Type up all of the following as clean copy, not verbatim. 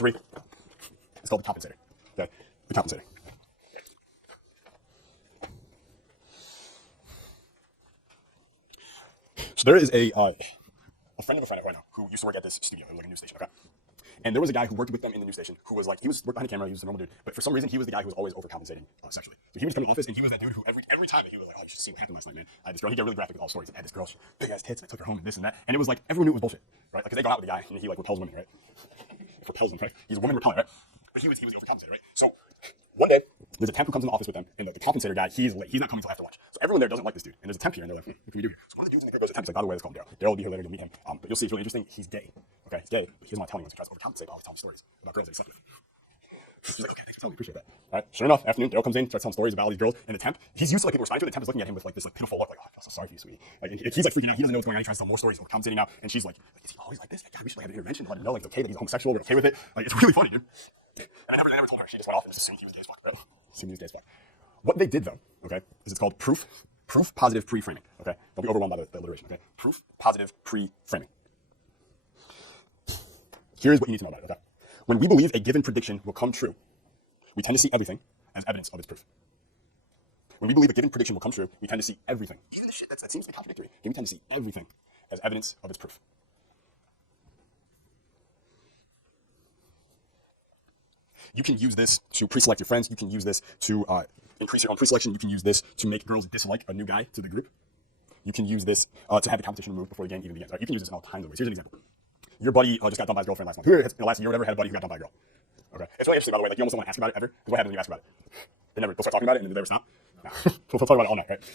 Number 3 is called the compensator. Okay, the compensator. So there is a friend of a friend who I know who used to work at this studio. It was like a news station, okay? And there was a guy who worked with them in the news station who was like, he was worked behind the camera, he was a normal dude, but for some reason he was the guy who was always overcompensating sexually. So he would come to the office and he was that dude who every time that he was like, oh, you should see what happened last night, man. I had this girl, he got really graphic with all stories. I had this girl, she big ass tits, and I took her home and this and that. And it was like, everyone knew it was bullshit, right? Like, cause they go out with the guy and he like repels women, right? Repels them, right? He's a woman repeller, right? But he was the overcompensator, right? So one day, there's a temp who comes in the office with them, and the compensator guy, he's late. He's not coming until after lunch. So everyone there doesn't like this dude. And there's a temp here, and they're like, what can we do here? So one of the dudes in the group goes to temp. He's like, by the way, it's called Daryl. Daryl will be here later. You'll meet him. But you'll see, it's really interesting. He's gay. Okay, he's gay, but he doesn't want to tell anyone. So he tries to overcompensate by always telling me stories about girls that he slept with. She's like, okay, thanks for telling me. Appreciate that. All right. Sure enough, afternoon, Daryl comes in, starts telling stories about all these girls, and the temp, he's used to like people responding to it. The temp is looking at him with like this like pitiful look, like, oh, I feel so sorry for you, sweetie. Like, and he's like freaking out. He doesn't know what's going on. He tries to tell more stories, overcompensating now, and she's like, is he always like this? God, we should like have an intervention to let him know like it's okay that he's homosexual. We're okay with it. Like, it's really funny, dude. And they never told her. She just went off and just assumed he was gay as fuck, right? Assumed he was gay as fuck. What they did though, okay, is it's called proof positive pre-framing. Okay, don't be overwhelmed by the alliteration. Okay, proof positive pre-framing. Here's what you need to know about it. Okay, when we believe a given prediction will come true, we tend to see everything as evidence of its proof. When we believe a given prediction will come true, we tend to see everything, even the shit that seems to be contradictory. We tend to see everything as evidence of its proof. You can use this to pre-select your friends. You can use this to increase your own pre-selection. You can use this to make girls dislike a new guy to the group. You can use this to have the competition removed before the game even begins. Right? You can use this in all kinds of ways. Here's an example. Your buddy just got dumped by his girlfriend last month. Who in the last year or whatever had a buddy who got dumped by a girl? Okay. It's really interesting, by the way. Like, you almost don't want to ask about it ever, because what happens when you ask about it? They'll start talking about it and then they never stop. No. We'll talk about it all night, right? So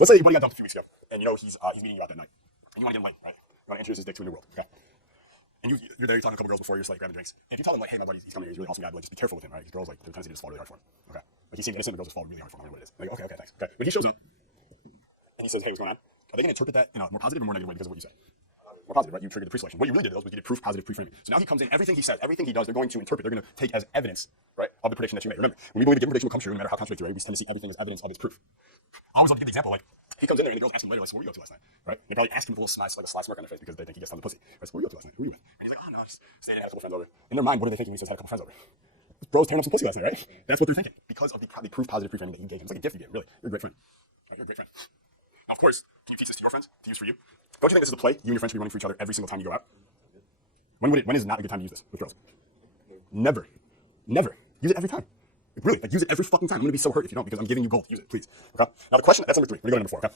let's say your buddy got dumped a few weeks ago, and you know he's meeting you out that night, and you want to get him laid, right? You want to introduce his dick to a new world, okay? And you're there, you're talking to a couple girls before, you're just like grabbing drinks. If you tell them like, hey, my buddy, he's coming here, he's a really awesome guy, but like, just be careful with him, right? Because girls like, their tendency to just fall really hard for him, okay? Like, he seems innocent, but girls just fall really hard for him. I don't know what it is. And they go, okay, thanks. Okay. When he shows up and he says, hey, what's going on? Are they going to interpret that in a more positive or more negative way because of what you said? More positive, right? You triggered the pre-selection. What you really did was you did proof positive pre-framing. So now he comes in, everything he says, everything he does, they're going to interpret, they're going to take as evidence, right, of the prediction that you made. Remember, when we believe a given prediction will come true, no matter how contradictory, we tend to see everything as evidence of its proof. I always love to give the example, like, he comes in there and the girls ask him later, like, so what were you up to last night, right? They probably ask him with a little smile, like a sly smirk on their face because they think he gets on the pussy. Right? So what were you up to last night? Who were you with? And he's like, oh, no, just stayed in, had a couple friends over. In their mind, what are they thinking when he says had a couple friends over? This bro's tearing up some pussy last night, right? That's what they're thinking because of the proof positive pre-framing that you gave him. It's like a gift you gave, really. You're a great friend. Right? You're a great friend. Now, of course, can you teach this to your friends, to use for you? Don't you think this is a play you and your friends should be running for each other every single time you go out? When is not a good time to use this with girls? Never. Never. Use it every time. Like, really, like, use it every fucking time. I'm gonna be so hurt if you don't, because I'm giving you gold. Use it, please. Okay? Now the question, that's number 3. We're gonna go to number 4, okay?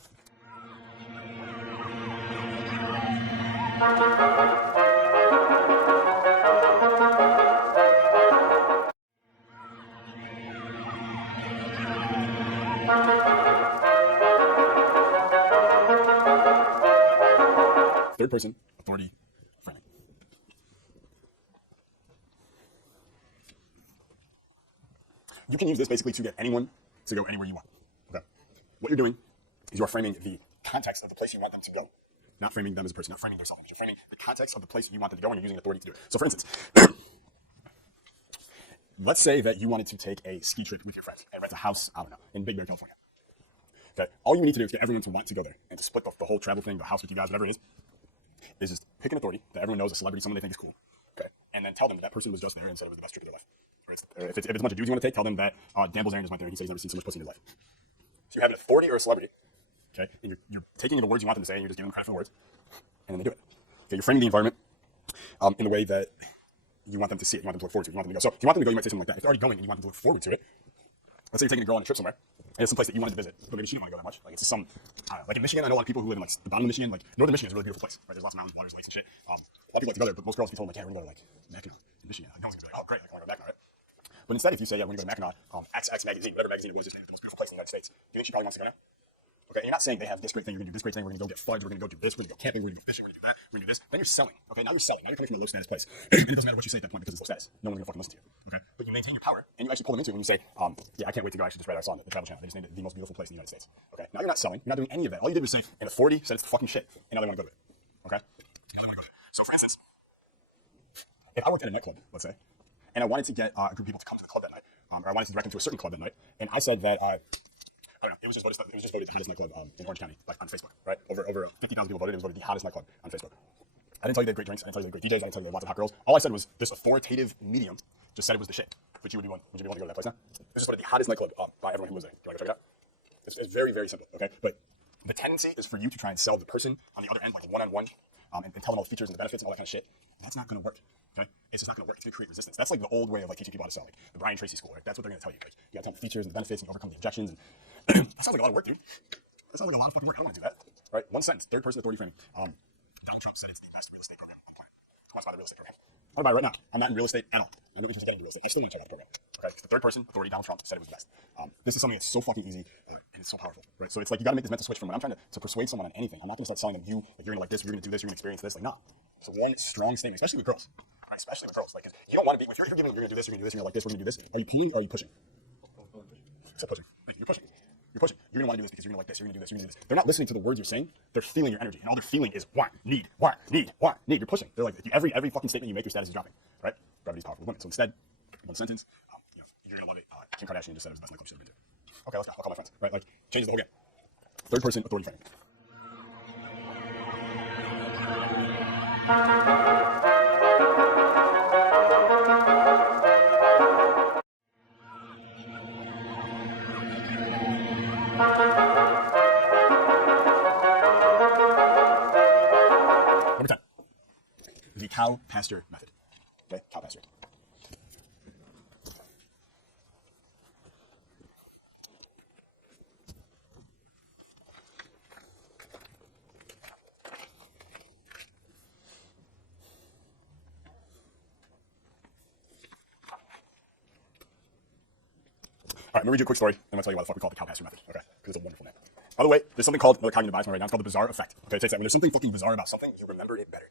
Third person authority framing. You can use this basically to get anyone to go anywhere you want. Okay? What you're doing is you're framing the context of the place you want them to go, not framing them as a person, not framing their self-image. You're framing the context of the place you want them to go, and you're using authority to do it. So, for instance, let's say that you wanted to take a ski trip with your friends and rent a house, I don't know, in Big Bear, California. Okay? All you need to do is get everyone to want to go there and to split the whole travel thing, the house with you guys, whatever it is just pick an authority that everyone knows, a celebrity, someone they think is cool, okay? And then tell them that person was just there and said it was the best trip of their life. Or if it's a bunch of dudes you want to take, tell them that Dan Bilzerian just went there and he said he's never seen so much pussy in his life. So you have an authority or a celebrity, okay? And you're taking the words you want them to say and you're just giving them credit for the words, and then they do it. Okay, you're framing the environment in the way that you want them to see it, you want them to look forward to it, you want them to go. So if you want them to go, you might say something like that. If they're already going and you want them to look forward to it, let's say you're taking a girl on a trip somewhere, and it's some place that you wanted to visit, but maybe she didn't want to go that much. Like, it's just some, I don't know, like in Michigan, I know a lot of people who live in like the bottom of Michigan. Like, northern Michigan is a really beautiful place, right? There's lots of mountains, waters, lakes, and shit. A lot of people like to go there, but most girls be told like, yeah, we're gonna go to like Mackinac in Michigan. Like, no one's gonna be like, oh great, like, I wanna go to Mackinac, right? But instead, if you say, yeah, we're gonna go to Mackinac, XX magazine, whatever magazine it was, just named it the most beautiful place in the United States, do you think she probably wants to go now? Okay, and you're not saying they have this great thing, you're gonna do this great thing, we're gonna go get fudge, we're gonna go do this, we're gonna go camping, we're gonna go fishing, we're gonna do that, we're gonna do this. Then you're selling. Okay, now you're selling. Now you're coming from a low status place. And it doesn't matter what you say at that point because it's low status. No one's gonna fucking listen to you. Okay? But you maintain your power and you actually pull them into it when you say, yeah, I can't wait to go. I actually just read, I saw on the Travel Channel. They just named it the most beautiful place in the United States. Okay? Now you're not selling, you're not doing any of that. All you did was say an authority said it's the fucking shit, and now they want to go to it. Okay? Now they want to go to it. So for instance, if I worked at a nightclub, let's say, and I wanted to get a group of people to come to the club that night, or I wanted to direct them to a certain club that night, and I said that I don't know. It was just voted the hottest nightclub in Orange County, like on Facebook, right? Over 50,000 people voted. It was voted the hottest nightclub on Facebook. I didn't tell you they had great drinks. I didn't tell you they had great DJs. I didn't tell you they had lots of hot girls. All I said was this authoritative medium just said it was the shit. Would you be willing to go to that place now? This is one of the hottest nightclub by everyone who was there. Do you want to go check it out? It's very, very simple, okay? But the tendency is for you to try and sell the person on the other end, like one-on-one, and tell them all the features and the benefits and all that kind of shit. That's not going to work, okay? It's just not going to work. It's going to create resistance. That's like the old way of like teaching people how to sell, like the Brian Tracy school, right? That's what they're going to tell you. Like you got to tell them the features and the benefits, and you overcome the objections. And that sounds like a lot of work, dude. That sounds like a lot of fucking work. I don't want to do that, right? One sentence, third person authority framing. Donald Trump said it's the best real estate program on the planet. Who wants to buy the real estate program? I want to buy it right now. I'm not in real estate at all. I have no interest in getting into real estate. I still want to check out the program. Okay, because the third person authority, Donald Trump, said it was the best. This is something that's so fucking easy and it's so powerful, right? So it's like you got to make this mental switch from when I'm trying to persuade someone on anything. I'm not going to start selling them you like you're going to like this, you're going to do this, you're going to experience this. Like, nah. It's one strong statement, especially with girls, right? Especially with girls, like 'cause you don't want to be if you're giving them you're going to do this, you're going to do this, you're going to like this, we're going to do this. Are you pulling or are you pushing? Except pushing. Thank you. You're pushing. You're pushing. You're going to want to do this because you're going to like this, you're going to do this, you're going to do this. They're not listening to the words you're saying. They're feeling your energy, and all they're feeling is want, need, want, need, want, need. You're pushing. They're like every fucking statement you make, your status is dropping, right? Gravity's powerful with women. So instead, one sentence, you're gonna love it. Kim Kardashian just said it was the best nightclub she's ever been to. Okay, let's go. I'll call my friends. Right, like changes the whole game. Third person authority framing. Number 10, the cow pasture method. Okay, cow pasture. All right, I'm gonna read you a quick story, and I'm gonna tell you why the fuck we call it the cow pasture method, okay? Because it's a wonderful name. By the way, there's something called, another cognitive bias right now, it's called the bizarre effect. Okay, it takes that. When there's something fucking bizarre about something, you remember it better,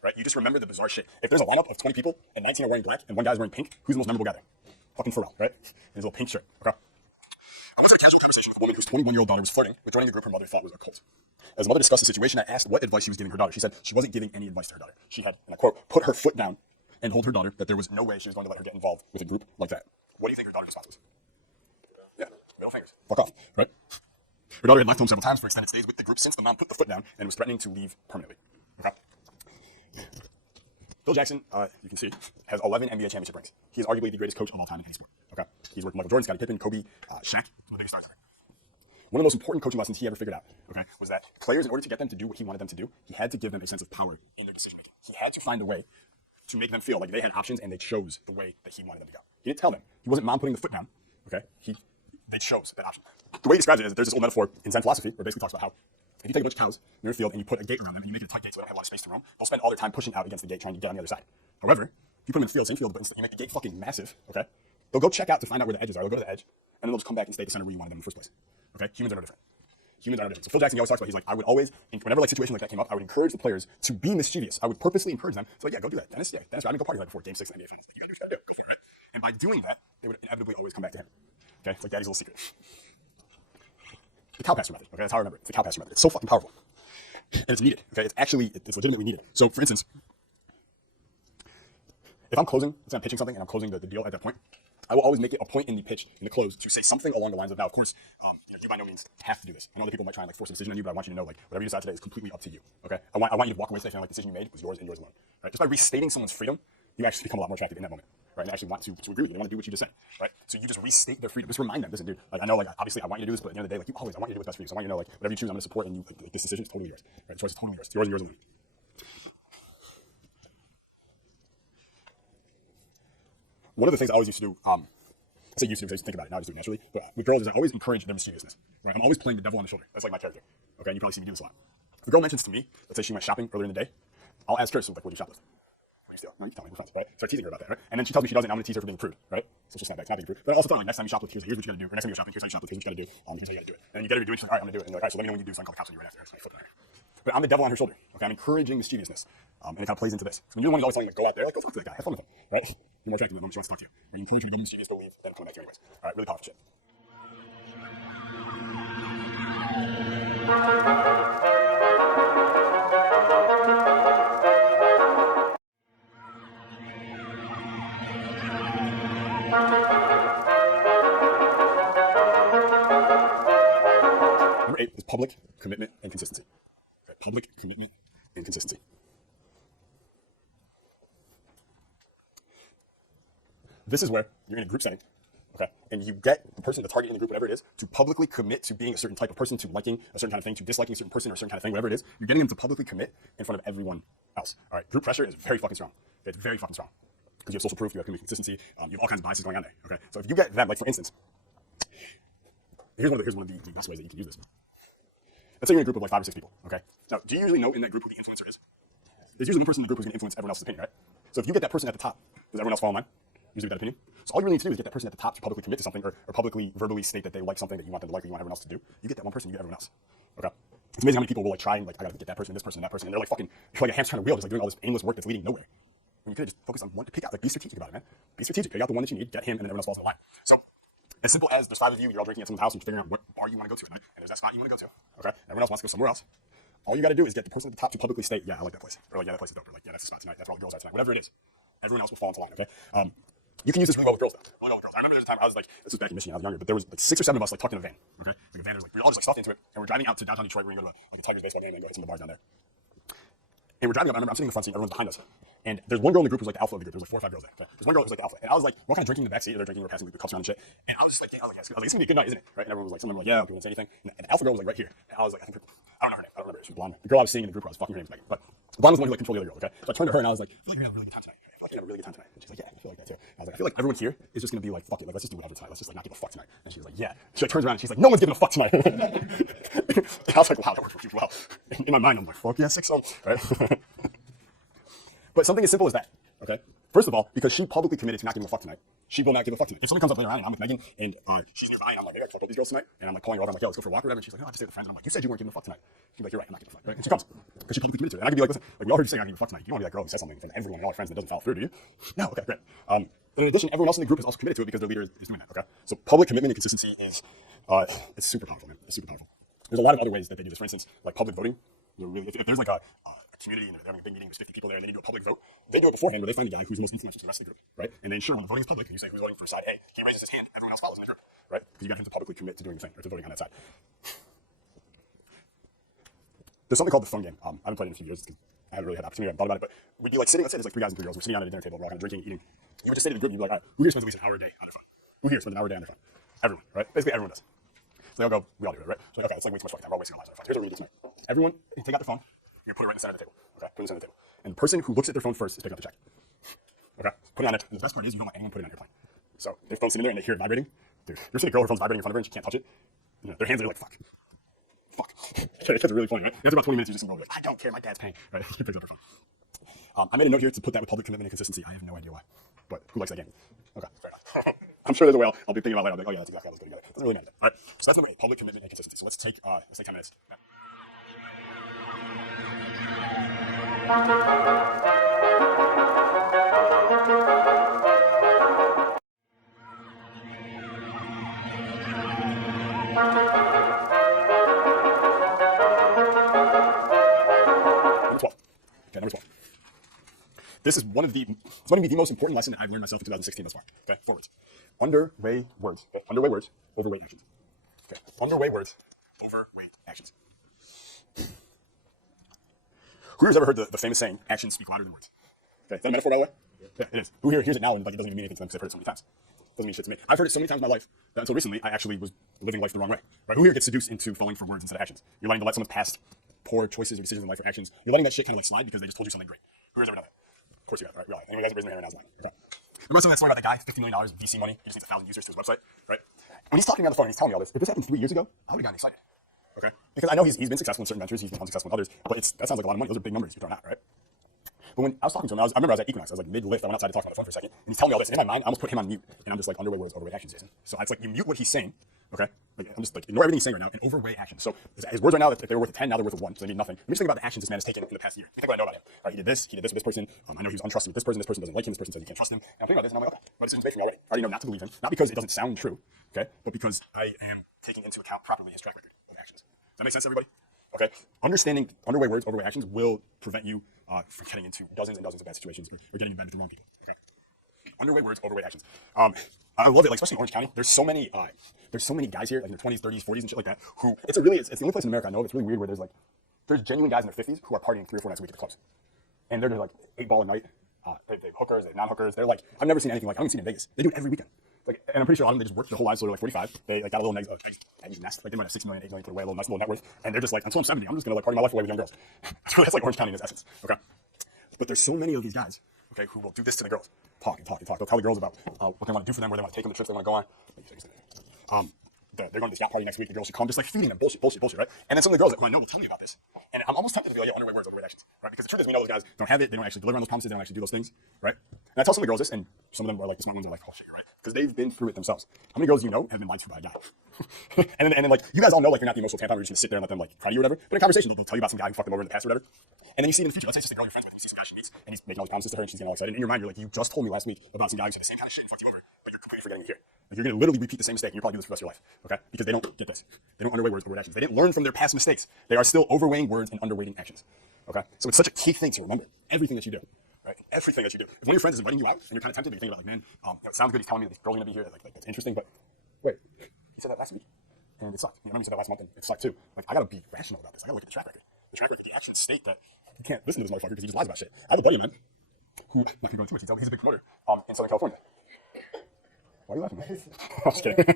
right? You just remember the bizarre shit. If there's a lineup of 20 people, and 19 are wearing black, and one guy's wearing pink, who's the most memorable guy there? Fucking Pharrell, right? In his little pink shirt, okay? I once had a casual conversation with a woman whose 21-year-old daughter was flirting with joining a group her mother thought was a cult. As the mother discussed the situation, I asked what advice she was giving her daughter. She said she wasn't giving any advice to her daughter. She had, and I quote, put her foot down and told her daughter that there was no way she was going to let her get involved with a group like that. What do you think her daughter's response was? Yeah, middle fingers. Fuck off, right? Her daughter had left home several times for extended stays with the group since the mom put the foot down and was threatening to leave permanently. Okay? Phil Jackson, you can see, has 11 NBA championship rings. He is arguably the greatest coach of all time in any sport. Okay? He's worked with Michael Jordan, Scottie Pippen, Kobe, Shaq, some of the biggest stars ever. One of the most important coaching lessons he ever figured out, okay, was that players, in order to get them to do what he wanted them to do, he had to give them a sense of power in their decision making. He had to find a way to make them feel like they had options and they chose the way that he wanted them to go. He didn't tell them. He wasn't mom putting the foot down. Okay? They chose that option. The way he describes it is that there's this old metaphor in Zen philosophy where it basically talks about how if you take a bunch of cows, they're in a field, and you put a gate around them and you make it a tight gate so they don't have a lot of space to roam, they'll spend all their time pushing out against the gate trying to get on the other side. However, if you put them in the field, same field, but instead you make the gate fucking massive, okay? They'll go check out to find out where the edges are. They'll go to the edge, and then they'll just come back and stay at the center where you wanted them in the first place. Okay? Humans are no different. Humans are no different. So Phil Jackson, he always talks about, he's like, I would always, whenever like situation like that came up, I would encourage the players to be mischievous. I would purposely encourage them. So yeah, go do that. Dennis, I'm gonna go party like before Game 6 in the NBA Finals. Like, you gotta do what you gotta do. Go for it, right? And by doing that, they would inevitably always come back to him. Okay? It's like daddy's little secret. The cow pasture method. Okay, that's how I remember it. It's the cow pasture method. It's so fucking powerful, and it's needed. Okay, it's legitimately needed. So, for instance, if I'm closing, let's say I'm pitching something and I'm closing the deal at that point, I will always make it a point in the pitch, in the close, to say something along the lines of, now, of course, you by no means have to do this. I know other people might try and like force a decision on you, but I want you to know, like, whatever you decide today is completely up to you. Okay, I want you to walk away today feeling like the decision you made was yours and yours alone. Right? Just by restating someone's freedom, you actually become a lot more attractive in that moment. Right, and actually want to agree with you. They want to do what you just said, right? So you just restate their freedom. Just remind them, listen, dude, like, I know, like, obviously I want you to do this, but at the end of the day, like, I want you to do what's best for you. So I want you to know, like, whatever you choose, I'm going to support, and you, like, this decision is totally yours, right? The choice is totally yours. It's yours and yours alone. One of the things I always used to do, I say used to because I used to think about it, now I just do it naturally, but with girls is I always encourage their mischievousness, right? I'm always playing the devil on the shoulder. That's like my character, okay? And you probably see me do this a lot. If a girl mentions to me, let's say she went shopping earlier in the day, I'll ask her, so like, what did you shop with? What do you steal? No, you can tell me, we're friends, right? Start teasing her about that, right? And then she tells me she doesn't, and I'm gonna tease her for being a prude, right? So she'll snap back, not being a prude. But I also tell her, like, next time you shop with, here's what you gotta do, or next time you're shopping, here's how you shop with, here's what you gotta do, here's how you gotta do it. And then you get her to do it, she's like, all right, I'm gonna do it. And you're like, all right, so let me know when you do, so I can call the cops on you right after. That's my flipping iron. But I'm the devil on her shoulder, okay? I'm encouraging mischievousness, and it kind of plays into this. So when you're the one who's always telling them, like, go out there, like, go talk to that guy, have fun with him, right? You're more attractive than the moment she wants to talk to you, right? You encourage her to go be mischievous, go leave, then come back to you anyways. All right, really powerful shit. Number 8 is public commitment and consistency. Okay, public commitment and consistency. This is where you're in a group setting, okay, and you get the person, the target in the group, whatever it is, to publicly commit to being a certain type of person, to liking a certain kind of thing, to disliking a certain person or a certain kind of thing, whatever it is. You're getting them to publicly commit in front of everyone else. All right, group pressure is very fucking strong. Okay, it's very fucking strong because you have social proof, you have community consistency, you have all kinds of biases going on there. Okay, so if you get them, like for instance, here's one of the best ways that you can use this. Let's say you're in a group of like 5 or 6 people. Okay, now do you usually know in that group who the influencer is? There's usually one person in the group who's going to influence everyone else's opinion, right? So if you get that person at the top, does everyone else follow in line? Usually with that opinion. So all you really need to do is get that person at the top to publicly commit to something or publicly verbally state that they like something that you want them to like or you want everyone else to do. You get that one person, you get everyone else. Okay? It's amazing how many people will like try and like, I gotta get that person, and that person, and they're like fucking, you're like a hamster on a wheel, just like doing all this aimless work that's leading nowhere. When you could just focus on one to pick out, like be strategic about it, man. Be strategic, pick out the one that you need, get him, and then everyone else falls in the line. So as simple as there's 5 of you, you're all drinking at someone's house, and you're figuring out what bar you want to go to at night, and there's that spot you want to go to, okay? And everyone else wants to go somewhere else. All you got to do is get the person at the top to publicly state, yeah, I like that place, or like, yeah, that place is dope, or like, yeah, that's the spot tonight, that's where all the girls are tonight, whatever it is. Everyone else will fall into line, okay? You can use this really well with girls, though. Really well with girls. I remember there was a time I was like, this was back in Michigan, I was younger, but there was like 6 or 7 of us like tucked in a van, okay? Like a van, we were all just like stuffed into it, and we're driving out to downtown Detroit. We're gonna go to like a Tigers baseball game and go hit some of the bars down there. And we're driving up. I remember I'm sitting in the front seat, everyone's behind us. And there's one girl in the group who's like the alpha of the group. There's like 4 or 5 girls there. Okay, there's one girl who's like the alpha, and I was like, we're all kind of drinking in the back seat. They're drinking, we're passing like, the cups around and shit. And I was just like, yeah, it's gonna be a good night, isn't it? Right? And everyone was like, some of them were like, yeah, people didn't say anything. And the alpha girl was like right here. And I was like, I don't know her name. I don't remember. She was blonde. The girl I was seeing in the group, I was fucking, her name was Megan. But the blonde was the one who like controlled the other girl. Okay, so I turned to her and I was like, I feel like you're gonna have a really good time tonight. I feel like you're gonna have a really good time tonight. And she's like, yeah, I feel like that too. I was like, I feel like everyone here is just gonna be like, fuck it, like let's just do whatever tonight. Let's just like not give a fuck tonight. And she was like, yeah. She like turns around and she's like, no one's giving a fuck tonight. And I was like, wow, that worked really well. In my mind, I'm like, fuck yeah, 6 some, right? But something as simple as that, okay? First of all, because she publicly committed to not giving a fuck tonight, she will not give a fuck tonight. If something comes up later on and I'm with Megan and she's nearby and I'm like, maybe I can fuck all these girls tonight, and I'm like pulling her over, I'm like, yo, let's go for a walk or whatever, and she's like, no, I have to stay with friends, and I'm like, you said you weren't giving a fuck tonight. She's like, you're right, I'm not giving a fuck, right? And she comes because she publicly committed to it. And I could be like, listen, like we all heard you saying I'm not giving a fuck tonight. You don't want to be that girl who says something in front of everyone and all her friends and doesn't follow through, do you? No, okay, great. Then in addition, everyone else in the group is also committed to it because their leader is doing that, okay? So public commitment and consistency is it's super powerful, man. It's super powerful. There's a lot of other ways that they do this. For instance, like public voting. Really, if there's like a community and they're having a big meeting, there's 50 people there, and they do a public vote, they do it beforehand where they find the guy who's the most influential to the rest of the group, right? And they ensure when the voting is public and you say who's voting for side A, he raises his hand, everyone else follows in the group, right? Because you got him to publicly commit to doing the thing or to voting on that side. There's something called the phone game. I haven't played it in a few years because I haven't really had the opportunity. I haven't thought about it, but we'd be like sitting, let's say there's like 3 guys and 3 girls, we're sitting down at a dinner table, we're all kind of drinking, eating. You would just say to the group, you'd be like, all right, who here spends at least an hour a day on their phone? Who here spends an hour a day on their phone? Everyone, right? Basically everyone does. So they'll go, we all do it, right? So like, okay, it's like way too much fucking time. We're all wasting our lives on our phone. Here's what we're gonna do tonight. Everyone take out their phone. You're gonna put it right in the center of the table, okay? Put it in the center of the table. And the person who looks at their phone first is picking up the check. Okay? Put it on there. And the best part is you don't want anyone putting it on airplane. So their phone's sitting there and they hear it vibrating. Dude, you're seeing a girl, her phone's vibrating in front of her and she can't touch it. You know, their hands are like, fuck. Fuck. Kids are really funny, right? After about 20 minutes, you just can go be like, I don't care, my dad's paying, right? She picks up her phone. I made a note here to put that with public commitment and consistency. I have no idea why, but who likes that game? Okay, fair enough. I'm sure there's a way I'll be thinking about later. I'll be like, oh yeah, that's exactly how those go together. Doesn't really matter though. All right, so that's number 8, public commitment and consistency. So let's take 10 minutes. Yeah. Number 12. Okay, number 12. This is it's going to be the most important lesson that I've learned myself in 2016 thus far. Okay, 4 words. Underweigh words. Okay, underweigh words, overweight actions. Okay, underweigh words, overweight actions. Who here's ever heard the famous saying, actions speak louder than words? Okay, is that a metaphor, by the way? Yeah, it is. Who here hears it now and like it doesn't even mean anything to them because I've heard it so many times? Doesn't mean shit to me. I've heard it so many times in my life that until recently I actually was living life the wrong way. Right? Who here gets seduced into falling for words instead of actions? You're letting someone's past poor choices or decisions in life or actions. You're letting that shit kind of like slide because they just told you something great. Who has ever done that? Of course you have, right? We all have. Anyone who hasn't raised their hand right now is lying. Okay. Remember I told that story about that guy, $50 million VC money. He just needs 1,000 users to his website, right? When he's talking to me on the phone and he's telling me all this, if this happened 3 years ago, I would have gotten excited. Okay? Because I know he's been successful in certain ventures, he's been unsuccessful in others, but that sounds like a lot of money. Those are big numbers you're throwing out, right? But when I was talking to him, I remember I was at Equinox. I was like mid-lift. I went outside to talk to him on the phone for a second, and he's telling me all this. And in my mind, I almost put him on mute, and I'm just like, underweigh words, overweight actions, Jason. So it's like you mute what he's saying, okay? Like I'm just like ignore everything he's saying right now and overweigh actions. So his words right now, if they were worth a 10, now they're worth a 1, so they mean nothing. Let me just think about the actions this man has taken in the past year. Let me think what I know about him. All right, he did this with this person. I know he was untrusted with this person. This person doesn't like him. This person says he can't trust him. And I'm thinking about this, and I'm like, okay, my decision's made for me already. I already know not to believe him, not because it doesn't sound true, okay, but because I am taking into account properly his track record of actions. Does that make sense to everybody? Okay, understanding underweigh words, overweight actions will prevent you from getting into dozens and dozens of bad situations or getting in bed with the wrong people. Okay, underweigh words, overweight actions. I love it, like especially in Orange County. There's so many guys here, like in their 20s, 30s, 40s, and shit like that. Who it's the only place in America I know of. It's really weird where there's genuine guys in their 50s who are partying 3 or 4 nights a week at the clubs, and they're just like 8 ball a night. They have hookers, they have non-hookers. They're like, I've never seen anything like, I don't even see it in Vegas. They do it every weekend. Like, and I'm pretty sure a lot of them, they just work their whole lives till they're like 45. They like got a little eggs nest. Like they might have 6 million, 8 million put away, a little nice little net worth. And they're just like, until I'm 70, I'm just gonna like party my life away with young girls. That's like Orange County in its essence. Okay. But there's so many of these guys, okay, who will do this to the girls. Talk and talk and talk. They'll tell the girls about what they want to do for them, where they want to take them, the trips they want to go on. They're going to this yacht party next week. The girls should come, just like feeding them bullshit, right? And then some of the girls who I know will tell me about this, and I'm almost tempted to be like, yo, underweight words, overweight actions, right? Because the truth is, we know those guys don't have it. They don't actually deliver on those promises. They don't actually do those things, right? And I tell some of the girls this, and some of them are like the smart ones are like, oh shit, you're right, because they've been through it themselves. How many girls you know have been lied to by a guy? and then like you guys all know like you're not the emotional tampon where you're just gonna sit there and let them like cry to you or whatever. But in conversation, they'll tell you about some guy who fucked them over in the past or whatever. And then you see in the future, let's say it's just a girl you're friends with, and you see some guy she meets, and he's making all these promises to her, and she's getting all excited. And in your mind, you're like, you just told me last week about some guy who said the same kind of shit and fucked you over, but you're completely forgetting it here. Like you're gonna literally repeat the same mistake, and you'll probably do this for the rest of your life, okay? Because they don't get this. They don't underweigh words, overweight actions. They didn't learn from their past mistakes. They are still overweighing words and underweighting actions, okay? So it's such a key thing to remember. Everything that you do, right? Everything that you do. If one of your friends is inviting you out and you're kind of tempted, but you think about like, man, it sounds good. He's telling me that these girls are gonna be here. Like that's interesting, but wait, he said that last week, and it sucked. You remember he said that last month, and it sucked too. Like I gotta be rational about this. I gotta look at the track record. The track record, the actions state that you can't listen to this motherfucker because he just lies about shit. I have a buddy of mine who, I'm not gonna go into too much detail, but he's a big promoter in Southern California. Why are you laughing, man? I'm just kidding.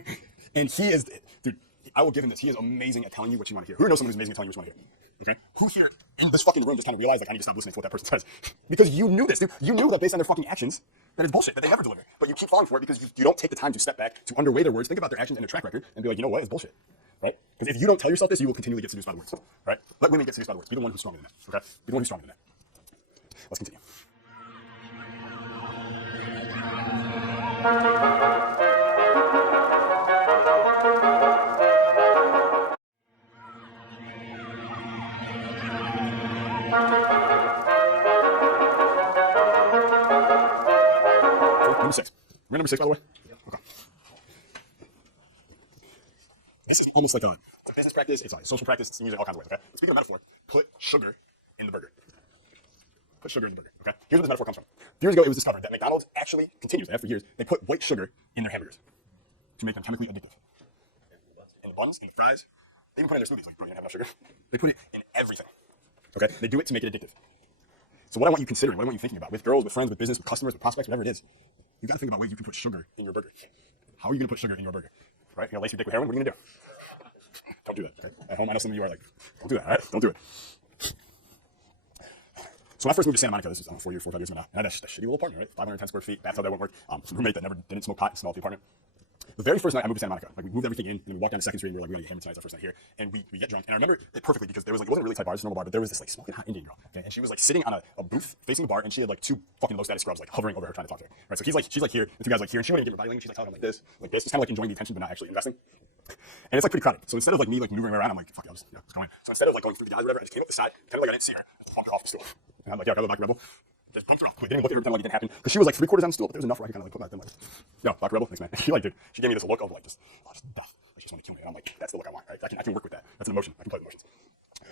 And he is, dude, I will give him this. He is amazing at telling you what you want to hear. Who knows someone who's amazing at telling you what you want to hear? Okay? Who here in this fucking room just kind of realized, like, I need to stop listening to what that person says? Because you knew this, dude. You knew that based on their fucking actions, that it's bullshit, that they never deliver. But you keep falling for it because you don't take the time to step back, to underweigh their words, think about their actions and their track record, and be like, you know what, it's bullshit. Right? Because if you don't tell yourself this, you will continually get seduced by the words. Right? Let women get seduced by the words. Be the one who's stronger than that. Okay? Be the one who's stronger than that. Let's continue. Number 6. We're number 6, by the way? Yep. Okay. This is almost like it's a business practice, it's a social practice, it's used in all kinds of ways, okay? Speaking of metaphor, put sugar in the burger. Put sugar in the burger, okay? Here's where this metaphor comes from. A few years ago, it was discovered that McDonald's actually continues, they have for years, they put white sugar in their hamburgers to make them chemically addictive. In the buns, in the fries, they even put it in their smoothies, like, bro, you don't have enough sugar. They put it in everything, okay? They do it to make it addictive. So what I want you considering, what I want you thinking about, with girls, with friends, with business, with customers, with prospects, whatever it is, you got to think about ways you can put sugar in your burger. How are you going to put sugar in your burger? Right? You're going to lace your dick with heroin? What are you going to do? Don't do that, okay? At home, I know some of you are like, don't do that, all right? Don't do it. So when I first moved to Santa Monica, this was 4 or 5 years ago now, and I had that shitty little apartment, right? 510 square feet, bathtub that wouldn't work, roommate that never didn't smoke pot, smelled the apartment. The very first night I moved to Santa Monica, like we moved everything in, and then we walked down to Second Street, and we were like, we gotta get hammered tonight, it's our first night here, and we get drunk, and I remember it perfectly because there was like, it wasn't a really tight bar, it was a normal bar, but there was this like smoking hot Indian girl, okay, and she was like sitting on a booth facing the bar, and she had like 2 fucking low status scrubs like hovering over her trying to talk to her, right? So she's like here, the 2 guys like here, and she wouldn't even give her body language, she's like telling them like this, just kind of like enjoying the attention but not actually investing. And it's like pretty crowded. So instead of like me like maneuvering around, I'm like, fuck it, let's go in. So instead of like going through the guys or whatever, I just came up the side, pretended like I didn't see her, just bumped her off the stool. And I'm like, yo, grab a Black Rebel. Just bumped her off. Didn't even look at her, pretend like it didn't happen. Because she was like 3/4 on the stool, but there was enough where I could kind of like put my thing like, yo, Black Rebel, thanks man. She like, dude, she gave me this look of like just death. Like she just wanted to kill me. And I'm like, that's the look I want, right? I can work with that. That's an emotion. I can play with emotions.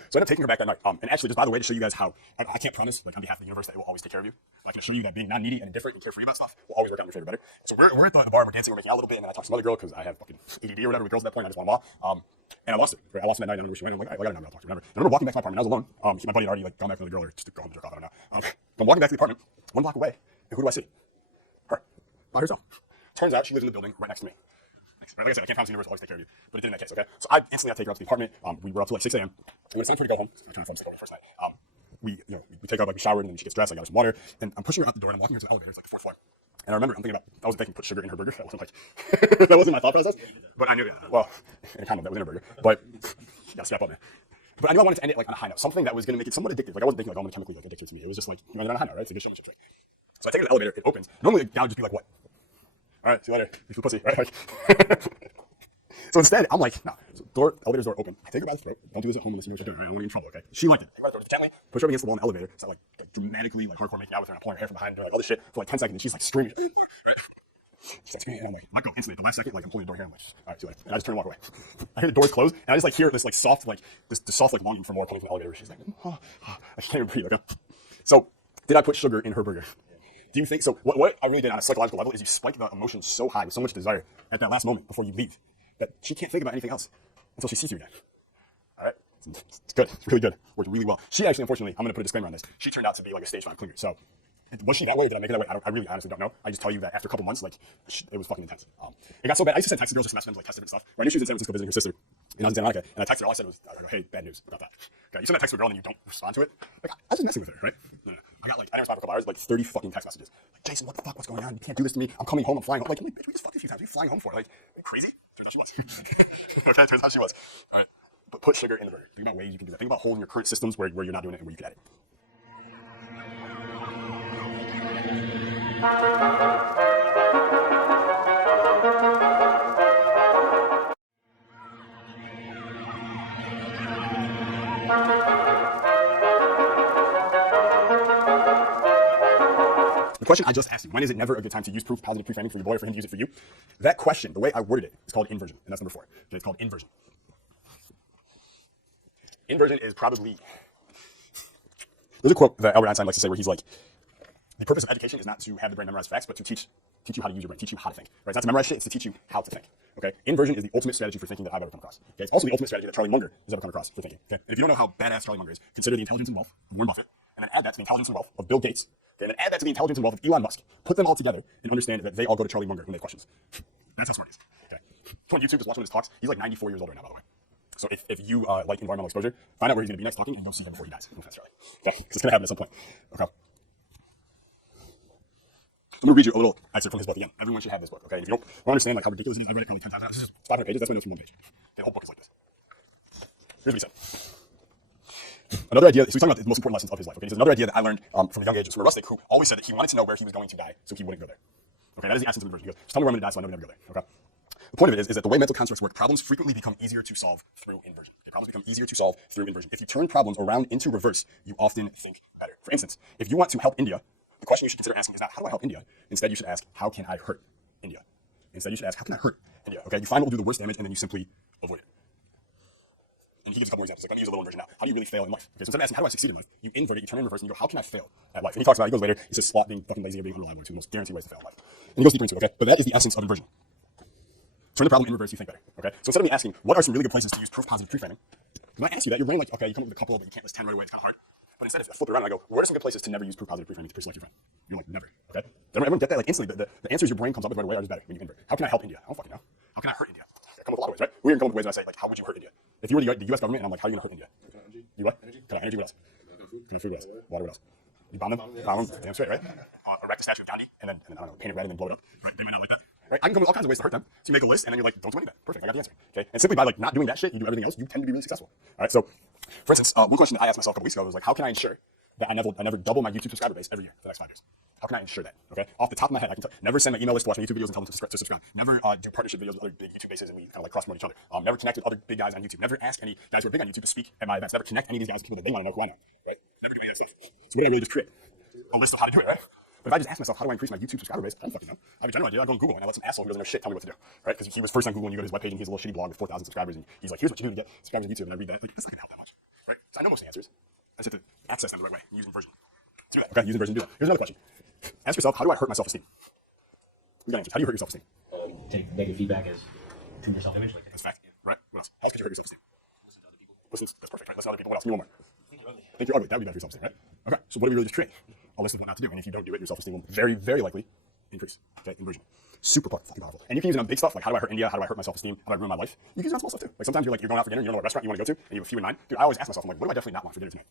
So I ended up taking her back that night. And actually, just by the way, to show you guys how I can't promise, like on behalf of the universe, that it will always take care of you. But I can assure you that being non-needy and indifferent and carefree about stuff will always work out in your favor better. So we're at the bar and we're dancing, we're making out a little bit, and then I talk to some other girl because I have fucking ADD or whatever with girls at that point. I just want them all. And I lost her. Right? I lost her that night. I don't know where she went. I'm like, all right, well, I got her number. I'll talk to her. Whatever. And I remember walking back to my apartment. I was alone. My buddy had already like gone back with another girl or just to go home and jerk off. I don't know. But I'm walking back to the apartment, 1 block away, and who do I see? Her, by herself. Turns out she lives in the building right next to me. Thanks. Right? Like I said, I can't promise the universe will always take care of you, but it did in that case. Okay. So I instantly take her up to the apartment. We were up till like 6 a.m. And when it's time for her to go home, I'm trying to fall asleep over the first night. We take her up, like we showered, and then she gets dressed. I got her some water, and I'm pushing her out the door, and I'm walking her to the elevator. It's like the 4th floor. And I remember I'm thinking about, I wasn't thinking put sugar in her burger. That wasn't like, that wasn't my thought process. But I knew, well, and kind of that was in her burger. But you gotta strap up, man. But I knew I wanted to end it like on a high note, something that was gonna make it somewhat addictive. Like I wasn't thinking like, oh, I'm gonna chemically like addicted to me. It was just like, you ended on a high note, right? It's a good showmanship trick. So I take her to the elevator, it opens. Normally a guy would just be like, what? All right, see you later. Thanks for the pussy, right? Like, so instead, I'm like, no. So elevator's door open. I take her by the throat. Don't do this at home unless you know what you're doing, right? I don't want you in trouble, okay? She liked it. Take her by the throat, gently push her up against the wall in the elevator. So like dramatically, like hardcore making out with her, and I'm pulling her hair from behind, doing like all this shit for like 10 seconds, and she's like screaming, more, right? She's like screaming, and I'm like, let go instantly. The last second, like I'm holding the door here, I'm like, all right, see you later. And I just turn and walk away. I hear the doors close, and I just like hear this like soft, like this soft like longing for more coming from the elevator. She's like, I can't even breathe, okay? So did I put sugar in her burger? Do you think so? What I really did on a psychological level is you spike the emotion so high with so much desire at that last moment before you leave that she can't think about anything else until she sees you again. All right? It's good. It's really good. Worked really well. She actually, unfortunately, I'm going to put a disclaimer on this. She turned out to be like a stage 5 clinger. So Was she that way or did I make it that way? I really honestly don't know. I just tell you that after a couple months, like, it was fucking intense. It got so bad. I used to send texts to girls just to mess with them, like test different stuff. Where I knew she was in San Francisco visiting her sister, and I was in Santa Monica, and I texted her. All I said was, I go, hey, bad news about that. Okay, you send that text to a girl and you don't respond to it. Like, I was just messing with her, right? No. I got like, I didn't respond for a couple hours, like 30 fucking text messages. Like, Jason, what the fuck? What's going on? You can't do this to me. I'm coming home. I'm flying home. Like, bitch, we just fucked a few times. What are you flying home for? Like, are you crazy? Turns out she was. Okay, turns out she was. All right, but put sugar in the burger. Think about ways you can do that. Think about holes in your current systems where you're not doing it and where you can add it. The question I just asked you, when is it never a good time to use proof positive preframing for your boy or for him to use it for you? That question, the way I worded it, is called inversion, and that's number 4. Okay, it's called inversion. Inversion is probably, there's a quote that Albert Einstein likes to say where he's like, the purpose of education is not to have the brain memorize facts, but to teach you how to use your brain, teach you how to think. Right? It's not to memorize shit, it's to teach you how to think. Okay? Inversion is the ultimate strategy for thinking that I've ever come across. Okay? It's also the ultimate strategy that Charlie Munger has ever come across for thinking. Okay? And if you don't know how badass Charlie Munger is, consider the intelligence and wealth of Warren Buffett, and then add that to the intelligence and wealth of Bill Gates, okay? And then add that to the intelligence and wealth of Elon Musk. Put them all together and understand that they all go to Charlie Munger when they have questions. That's how smart he is. Okay? On YouTube, just watch one of his talks. He's like 94 years old right now, by the way. So if you like environmental exposure, find out where he's going to be next talking and go see him before he dies. No offense, Charlie. Okay? Because it's going to happen at some point. Okay? So I'm going to read you a little excerpt from his book again. Everyone should have this book, okay? And if you don't understand like how ridiculous it is, I've read it probably 10 times now. This is 500 pages. That's my notes from one page. Okay, the whole book is like this. Here's what he said. Another idea, so he's talking about the most important lessons of his life. Okay, he says another idea that I learned from a young age is from a rustic who always said that he wanted to know where he was going to die so he wouldn't go there. Okay, that is the essence of inversion. He goes, just tell me where I'm going to die so I know to never go there. Okay. The point of it is that the way mental constructs work, problems frequently become easier to solve through inversion. Okay, problems become easier to solve through inversion. If you turn problems around into reverse, you often think better. For instance, if you want to help India, the question you should consider asking is not, how do I help India? Instead, you should ask, how can I hurt India? Instead, you should ask, how can I hurt India? Okay, you find what will do the worst damage, and then you simply avoid it. And he gives a couple more examples. Like, let me use a little inversion now. How do you really fail in life? Okay, so instead of asking, how do I succeed in life? You invert it, you turn it in reverse, and you go, how can I fail at life? And he talks about it. He goes later, he says sloth, being fucking lazy, or being unreliable are two of the most guaranteed ways to fail in life. And he goes deeper into it, okay? But that is the essence of inversion. Turn the problem in reverse, you think better, okay? So instead of me asking, what are some really good places to use proof positive preframing? Because when I ask you that, your brain like, okay, you come up with a couple, but you can't list 10 right away, it's kind of hard. But instead, if I flip it around and I go, what are some good places to never use proof positive preframing to pre-select your friend? You're like, never, okay? Does everyone get that? Like instantly, the answers your brain comes up with right away are just better when you invert. How can I help India? I don't fucking know. How can I hurt India? I come up with a lot of ways, right? We're gonna come up with ways when I say, like, how would you hurt India? If you were the US government and I'm like, how are you gonna hurt India? Cut out energy. You what? Energy. Cut out energy, what else? Cut out food. Cut out food, what else? Water, what else? You bomb them? Bomb them, damn straight, right? Erect a statue of Gandhi and then, I don't know, paint it red and then blow it up, right? They might not like that, right? I can come with all kinds of ways to hurt them. So you make a list and then you're like, don't do any of that. Perfect, I got the answer, okay? And simply by like not doing that shit, you do everything else, you tend to be really successful, all right? So, for instance, one question that I asked myself a couple weeks ago was like, how can I ensure that I never double my YouTube subscriber base every year for the next 5 years? How can I ensure that? Okay, off the top of my head, I can never send my email list to watch my YouTube videos and tell them to subscribe. Never do partnership videos with other big YouTube bases and we kind of like cross promote each other. Never connect with other big guys on YouTube. Never ask any guys who are big on YouTube to speak at my events. Never connect any of these guys to people that they want to know who I know. Right? Never do any of that stuff. So what did I really just create? A list of how to do it, right? But if I just ask myself, how do I increase my YouTube subscriber base? I don't fucking know. I have a general idea. I go on Google and I let some asshole who doesn't know shit tell me what to do, right? Because he was first on Google and you go to his webpage and he's a little shitty blog with 4,000 subscribers and he's like, here's what you do to get subscribers on YouTube. And I read that, like, that's not gonna help that much, right? So I know most of the answers. I just have to access them the right way and use inversion. Do that, okay? Use inversion, do that. Here's another question. Ask yourself, how do I hurt my self-esteem? We got answers. How do you hurt your self-esteem? Take negative feedback as to your self-image. Like that's fact, right? What else? How else could you hurt your self-esteem? Listen to other people. That's perfect, right? Listen to other people. What else? Give me one more. Think you're ugly. Think you're ugly. That would be bad for your self-esteem, right? Okay, so what do we really just create? A list of what not to do. And if you don't do it, your self-esteem will very, very likely increase. Okay, inversion. Super fucking powerful. And you can use it on big stuff, like how do I hurt India? How do I hurt my self-esteem? How do I ruin my life? You can use it on small stuff too. Like sometimes you're going out for dinner, you don't know what restaurant you want to go to, and you have a few in mind. Dude, I always ask myself, I'm like, what do I definitely not want for dinner tonight?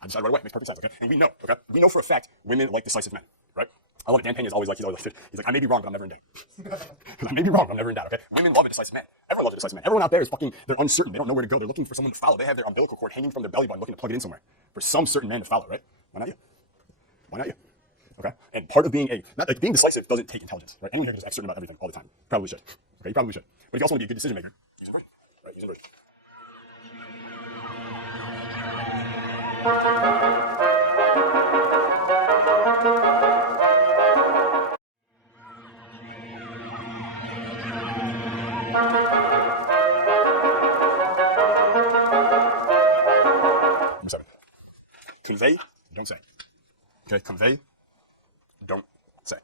I decide right away. It makes perfect sense, okay? And we know, okay? We know for a fact women like decisive men, right? I love it. Dan Pena is always like, he's like, I may be wrong, but I'm never in doubt. Because I may be wrong, but I'm never in doubt, okay? Women love a decisive man. Everyone loves a decisive man. Everyone out there is fucking, they're uncertain. They don't know where to go. They're looking for someone to follow. They have their umbilical cord hanging from their belly button looking to plug it in somewhere for some certain man to follow, right? Why not you? Why not you? Okay? And part of being being decisive doesn't take intelligence, right? Anyone here can just act certain about everything all the time. Probably should. Okay, you probably should. But if you also want to be a good decision maker, use inversion, right? Use inversion. Number 7. Convey, don't say. Okay, convey, don't say.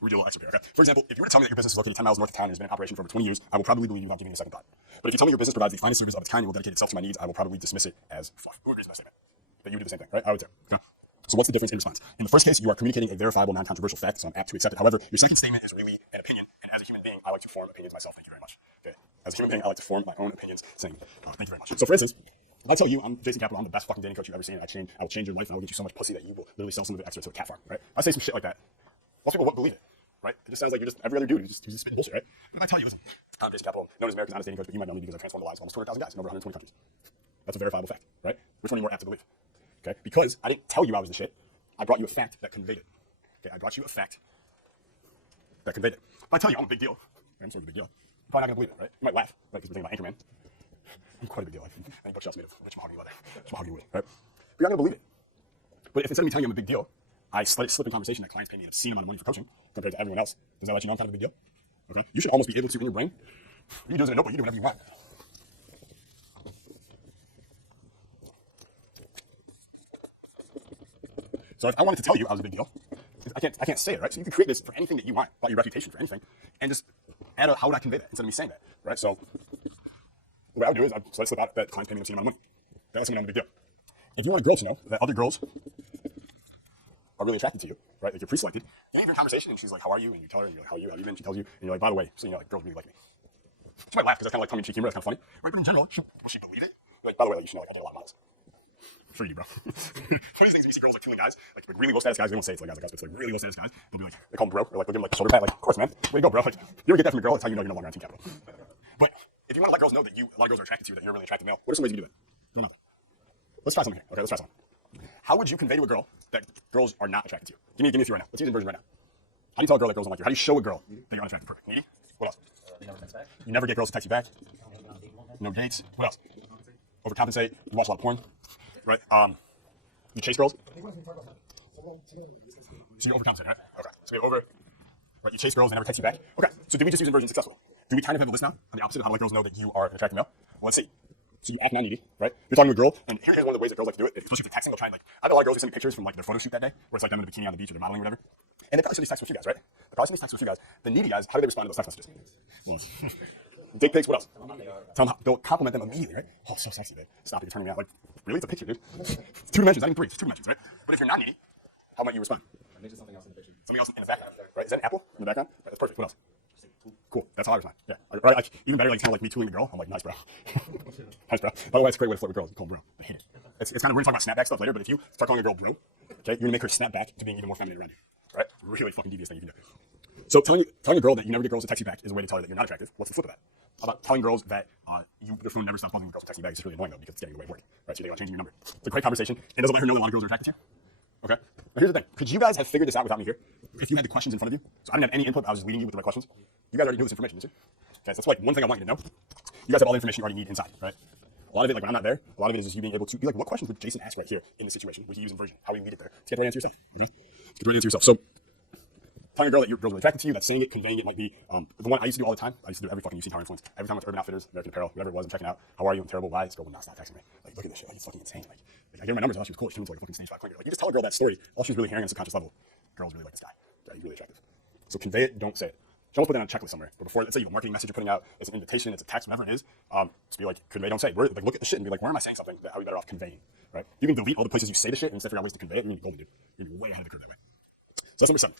We'll read a little excerpt here, okay? For example, if you were to tell me that your business is located 10 miles north of town and has been in operation for over 20 years, I will probably believe you without giving it a second thought. But if you tell me your business provides the finest service of its kind and will dedicate itself to my needs, I will probably dismiss it as fluff. Who agrees with that statement? that you would do the same thing, right? I would too. Okay. So what's the difference in response? In the first case, you are communicating a verifiable, non-controversial fact, so I'm apt to accept it. However, your second statement is really an opinion, and as a human being, I like to form opinions myself. Thank you very much. Okay. As a human being, I like to form my own opinions, saying thank you very much. So for instance, if I tell you I'm Jason Capital, I'm the best fucking dating coach you've ever seen, and I will change your life, and I will get you so much pussy that you will literally sell some of it extra to a cat farm, right? If I say some shit like that, most people won't believe it, right? It just sounds like you're just every other dude who's just spitting bullshit, right? But if I tell you, listen, I'm Jason Capital, known as America's honest dating coach, but you might know me because I transformed the lives of almost 200,000 guys in over 120 countries. That's a verifiable fact, right? Which one are you more apt to believe? Okay? Because I didn't tell you I was the shit. I brought you a fact that conveyed it. Okay? I brought you a fact that conveyed it. If I tell you I'm a big deal, right? I'm sort of a big deal, you're probably not gonna believe it, right? You might laugh, right? Because we're thinking about Anchorman. I'm quite a big deal. Any bookshelf's made of rich mahogany leather, rich mahogany wood, right? But you're not gonna believe it. But if instead of me telling you I'm a big deal, I let it slip in conversation that clients pay me an obscene amount of money for coaching compared to everyone else, does that let you know I'm kind of a big deal? Okay? You should almost be able to, in your brain, you do this in a notebook, you do whatever you want. So if I wanted to tell you I was a big deal, I can't say it, right? So you can create this for anything that you want, about your reputation, for anything, and just add a how would I convey that instead of me saying that, right? So the way I would do is I'd let it slip out that clients pay me an obscene amount of money. That lets someone know I'm a big deal. If you want a girl to know that other girls are really attracted to you, right? Like you're pre-selected, you leave her in conversation and she's like, how are you? And you tell her and you're like, how have you been? She tells you, and you're like, by the way, so you know, like girls really like me. She might laugh because that's kind of like tongue-in-cheek humor, that's kind of funny, right? But in general, will she believe it? You're like, by the way, like, you should know, like I did a lot of models. Sure you do, bro. Funny things when you see girls like fueling guys, like really low status guys, they won't say it's like guys like us, but it's like really low status guys. They'll be like, they call them bro, or like they'll give them like a shoulder pat, like, of course, man, way to go, bro. Like, you ever get that from a girl, that's how you know you're no longer on Team Capital. But if you want to let girls know that a lot of girls are attracted to you, that you're a really attractive male, what are some ways you do that? Throw them out there. Let's try something here. Okay, let's try something. How would you convey to a girl that girls are not attracted to you? Give me a few right now. Let's use inversion right now. How do you tell a girl that girls don't like you? How do you show a girl that you're unattractive? Perfect. Needy? What else? They never text back. You never get girls to text you back. No dates. What else? Overcompensate. You watch a lot of porn. Right? You chase girls. So you're overcompensating, right? Okay. So we have over. Right? You chase girls, they never text you back. Okay. So do we just use inversion successfully? Do we kind of have a list now on the opposite of how to let girls know that you are an attractive male? Well, let's see. So you act not needy, right? You're talking to a girl, and here's one of the ways that girls like to do it, especially if they're texting, they'll try and like, I have a lot of girls who send me pictures from like their photo shoot that day, where it's like them in a bikini on the beach or they're modeling or whatever. And they probably send these texts to a few guys, right? They probably send these texts to a few guys. The needy guys, how do they respond to those text messages? Well, dick pics, what else? Tell them how, they'll compliment them immediately, right? Oh, so sexy, babe. Stop it, you're turning me out. Like, really? It's a picture, dude. It's 2 dimensions, not even 3, it's 2 dimensions, right? But if you're not needy, how might you respond? I mentioned something else in the picture. Something else in the background, right? Is that an apple in the background? Right, that's perfect. What else? Cool. That's how I respond. Yeah. Right, like, even better, like kind of like me tooling the girl. I'm like, nice, bro. Nice, bro. By the way, it's a great way to flirt with girls. You call them bro. They hate it. It's kind of, we're gonna talk about snapback stuff later, but if you start calling a girl bro, okay, you're gonna make her snap back to being even more feminine around you, right? Really fucking devious thing you can do. So telling a girl that you never get girls to text you back is a way to tell her that you're not attractive. What's the flip of that? How about telling girls that your phone never stops buzzing when girls texting you back? It's just really annoying though because it's getting in the way of work, right? So you think about changing your number. It's a great conversation and doesn't let her know that a lot of girls are attracted to you. Okay. Now here's the thing. Could you guys have figured this out without me here? If you had the questions in front of you, so I didn't have any input, I was just leading you with the right questions. You guys already knew this information, didn't you? Okay, so that's like one thing I want you to know. You guys have all the information you already need inside, right? A lot of it, like when I'm not there, a lot of it is just you being able to be like, what questions would Jason ask right here in this situation? Would he use inversion? How would he lead it there? To get the right answer yourself, okay? To get the right answer yourself. So telling a girl that your girl's really attracted to you, that's saying it, conveying it might be the one I used to do all the time. I used to do every fucking, you've seen Power Influence. Every time I went to Urban Outfitters, American Apparel, whatever it was, I'm checking out, how are you? I'm terrible. Why? This girl would not stop texting me. Like, look at this shit. Like, it's fucking insane. Like I gave her my numbers. I thought she was cool. She turned into like a fucking stage 5 clinger. Like, you just tell a girl that story, all she's really hearing on a subconscious level, girls really like this guy. Yeah, he's really attractive. So convey it, don't say it. You almost put that on a checklist somewhere. But before, let's say you have a marketing message you're putting out, it's an invitation, it's a text, whatever it is, just be like, convey, don't say. Like, look at the shit and be like, where am I saying something that I would be better off conveying, right? You can delete all the places you say the shit and instead figure out ways to convey it. You're gonna be golden, dude. You're gonna be way ahead of the curve that way. So that's number 7.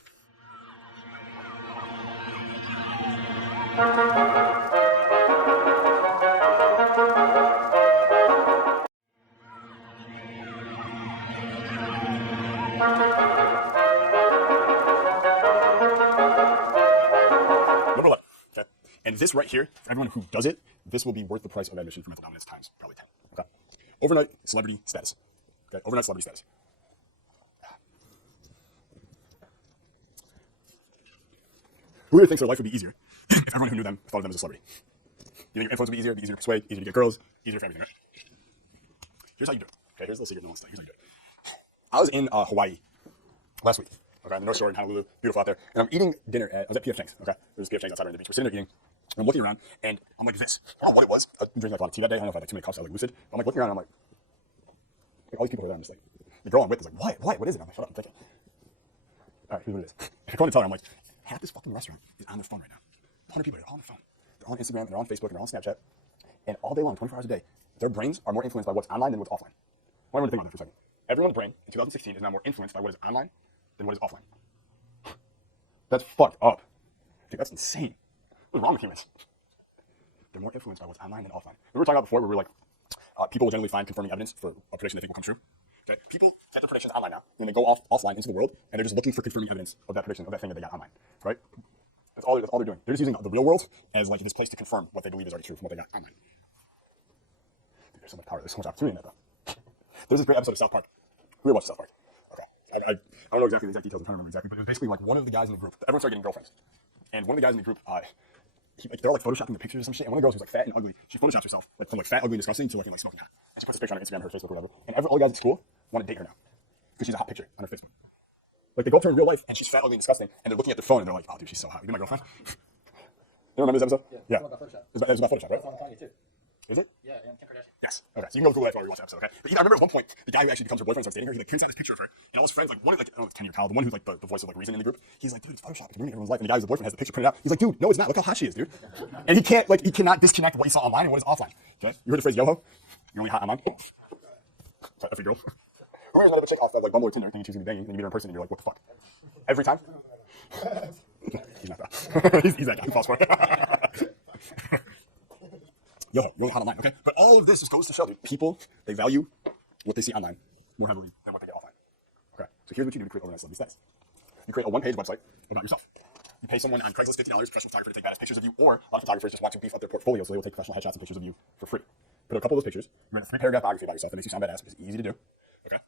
Number 11, okay? And this right here, for everyone who does it, this will be worth the price of admission for mental dominance times probably 10, okay? Overnight celebrity status, okay? Overnight celebrity status. Who here thinks their life would be easier if everyone who knew them thought of them as a celebrity? You think your influence would be easier, be easier to persuade, easier to get girls, easier for everything, right? Here's how you do it, okay? Here's a little secret no one wants to tell you. Here's how you do it. I was in Hawaii last week. Okay, on the North Shore in Honolulu, beautiful out there. And I'm eating dinner I was at P.F. Chang's, okay? There's P.F. Chang's outside on the beach. We're sitting there eating, and I'm looking around, and I'm like this. I don't know what it was. I was drinking like a lot of tea that day. I don't know if I had like too many cups, I was like lucid. But I'm like looking around, and I'm like all these people are there. I'm just like, the girl I'm with is like, what is it? I'm like, shut up, I'm thinking. All right, here's what it is. I go in to tell her, I'm like, half this fucking restaurant is on their phone right now. 100 people are all on the phone. They're on Instagram, and they're on Facebook, and they're on Snapchat. And all day long, 24 hours a day, their brains are more influenced by what's online than what's offline. I want everyone to think about that for a second. Everyone's brain in 2016 is now more influenced by what is online than what is offline. That's fucked up. Dude, that's insane. What's wrong with humans? They're more influenced by what's online than offline. We were talking about before where we were like, people will generally find confirming evidence for a prediction they think will come true. Okay? People get their predictions online now, then they go offline into the world, and they're just looking for confirming evidence of that prediction, of that thing that they got online. Right? That's all they're doing. They're just using the real world as like this place to confirm what they believe is already true from what they got online. Dude, there's so much power. There's so much opportunity in that, though. There's this great episode of South Park. Who here watched South Park? Okay. I don't know exactly the exact details. I'm trying to remember exactly, but it was basically like one of the guys in the group. Everyone started getting girlfriends, and one of the guys in the group, they're like photoshopping the pictures or some shit. And one of the girls who's like fat and ugly, she photoshops herself like from like fat, ugly, and disgusting to looking like smoking hot. And she puts this picture on her Instagram, her Facebook, or whatever. And all the guys at school want to date her now because she's a hot picture on her Facebook. Like they go up to her in real life, and she's fat, ugly, and disgusting, and they're looking at their phone, and they're like, "Oh, dude, she's so hot. You be my girlfriend." You remember this episode? Yeah. It's about Photoshop. It's about Photoshop, right? That's on Kanye too. Is it? Yeah, and Kim Kardashian. Yes. Okay. So you can go Google that if you want to rewatch the episode. Okay. But I remember at one point the guy who actually becomes her boyfriend starts dating her. He like prints out this picture of her, and all his friends, like one of like I don't know if it's Kenny or Kyle, the one who's like the voice of like reason in the group. He's like, dude, it's Photoshop. It's ruining everyone's life. And the guy who's the boyfriend has the picture printed out. He's like, dude, no, it's not. Look how hot she is, dude. And he cannot disconnect what he saw online and what is offline. Okay. You heard the phrase "Yoho"? You're only hot online. Sorry, every girl. Who here has met a chick off of like Bumble or Tinder thinking she's gonna be banging, and you meet her in person and you're like, what the fuck? Every time. He's not that. he's that guy who falls for it. Yo, you're only hot online, okay? But all of this just goes to show, dude, people, they value what they see online more heavily than what they get offline. Okay, so here's what you do to create overnight celebrity status. You create a one-page website about yourself. You pay someone on Craigslist $50, professional photographer, to take badass pictures of you, or a lot of photographers just want to beef up their portfolio, so they will take professional headshots and pictures of you for free. Put a couple of those pictures, you write a 3-paragraph biography about yourself that makes you sound badass, which is easy to do, okay?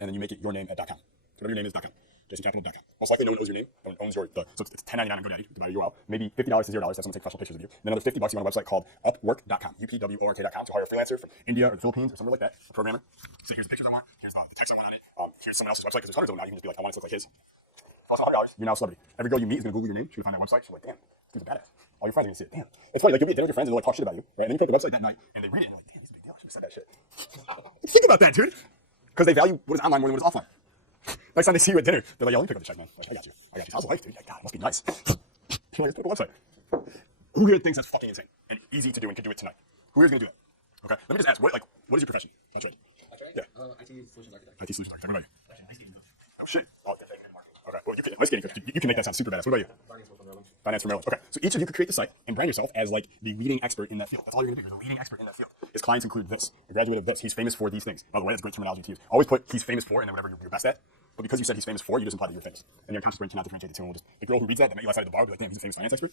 And then you make it your name at .com. So whatever your name is, .com. JasonCapital.com. Most likely no one owns your name. No one owns your, so it's $10.99 on GoDaddy to buy a URL. Maybe $50 to $0 to have someone take professional pictures of you. And then another $50 you want a website called Upwork.com. UPWORK.com to hire a freelancer from India or the Philippines or somewhere like that, a programmer. Say, here's the pictures I want, here's the text I want on it, here's someone else's website, because there's hundreds of them now. You can just be like, I want it to look like his. Throw us $100, you're now a celebrity. Every girl you meet is going to Google your name, she's going to find that website, she's like, damn, this dude's a badass. All your friends are going to see it. Damn. It's funny, like you'll be at dinner with your friends and they'll like talk shit about you, right? And then you put up the website that night and they read it and they're like, damn, he's a big deal, I shouldn't have said that shit. Think about that, dude. Because they value what is online more than what is offline. Next time they see you at dinner, they're like, yo, let me pick up the check, man. Like, I got you. How's life, dude? Yeah, God, it must be nice. You're like, let's put up a website. Who here thinks that's fucking insane and easy to do and could do it tonight? Who here is going to do that? Okay, let me just ask, what is your profession? By trade? My trade? Yeah. IT solutions architect. IT solutions architect. What about you? Actually, an ice skating coach. No shit. Oh, Try to get into marketing. okay. Well, you can ice skating coach. You can make that sound super badass. What about you? Finance from Maryland. Finance from Maryland. Okay. So each of you could create the site and brand yourself as like the leading expert in that field. That's all you're gonna do. You're the leading expert in that field. His clients include this, a graduate of this. He's famous for these things. By the way, that's great terminology to use. Always put he's famous for and then whatever you're best at. But because you said he's famous for, you just imply that you're famous. And your unconscious brain cannot differentiate the two. And will just the girl who reads that met you last night at the bar will be like, damn, he's a famous finance expert.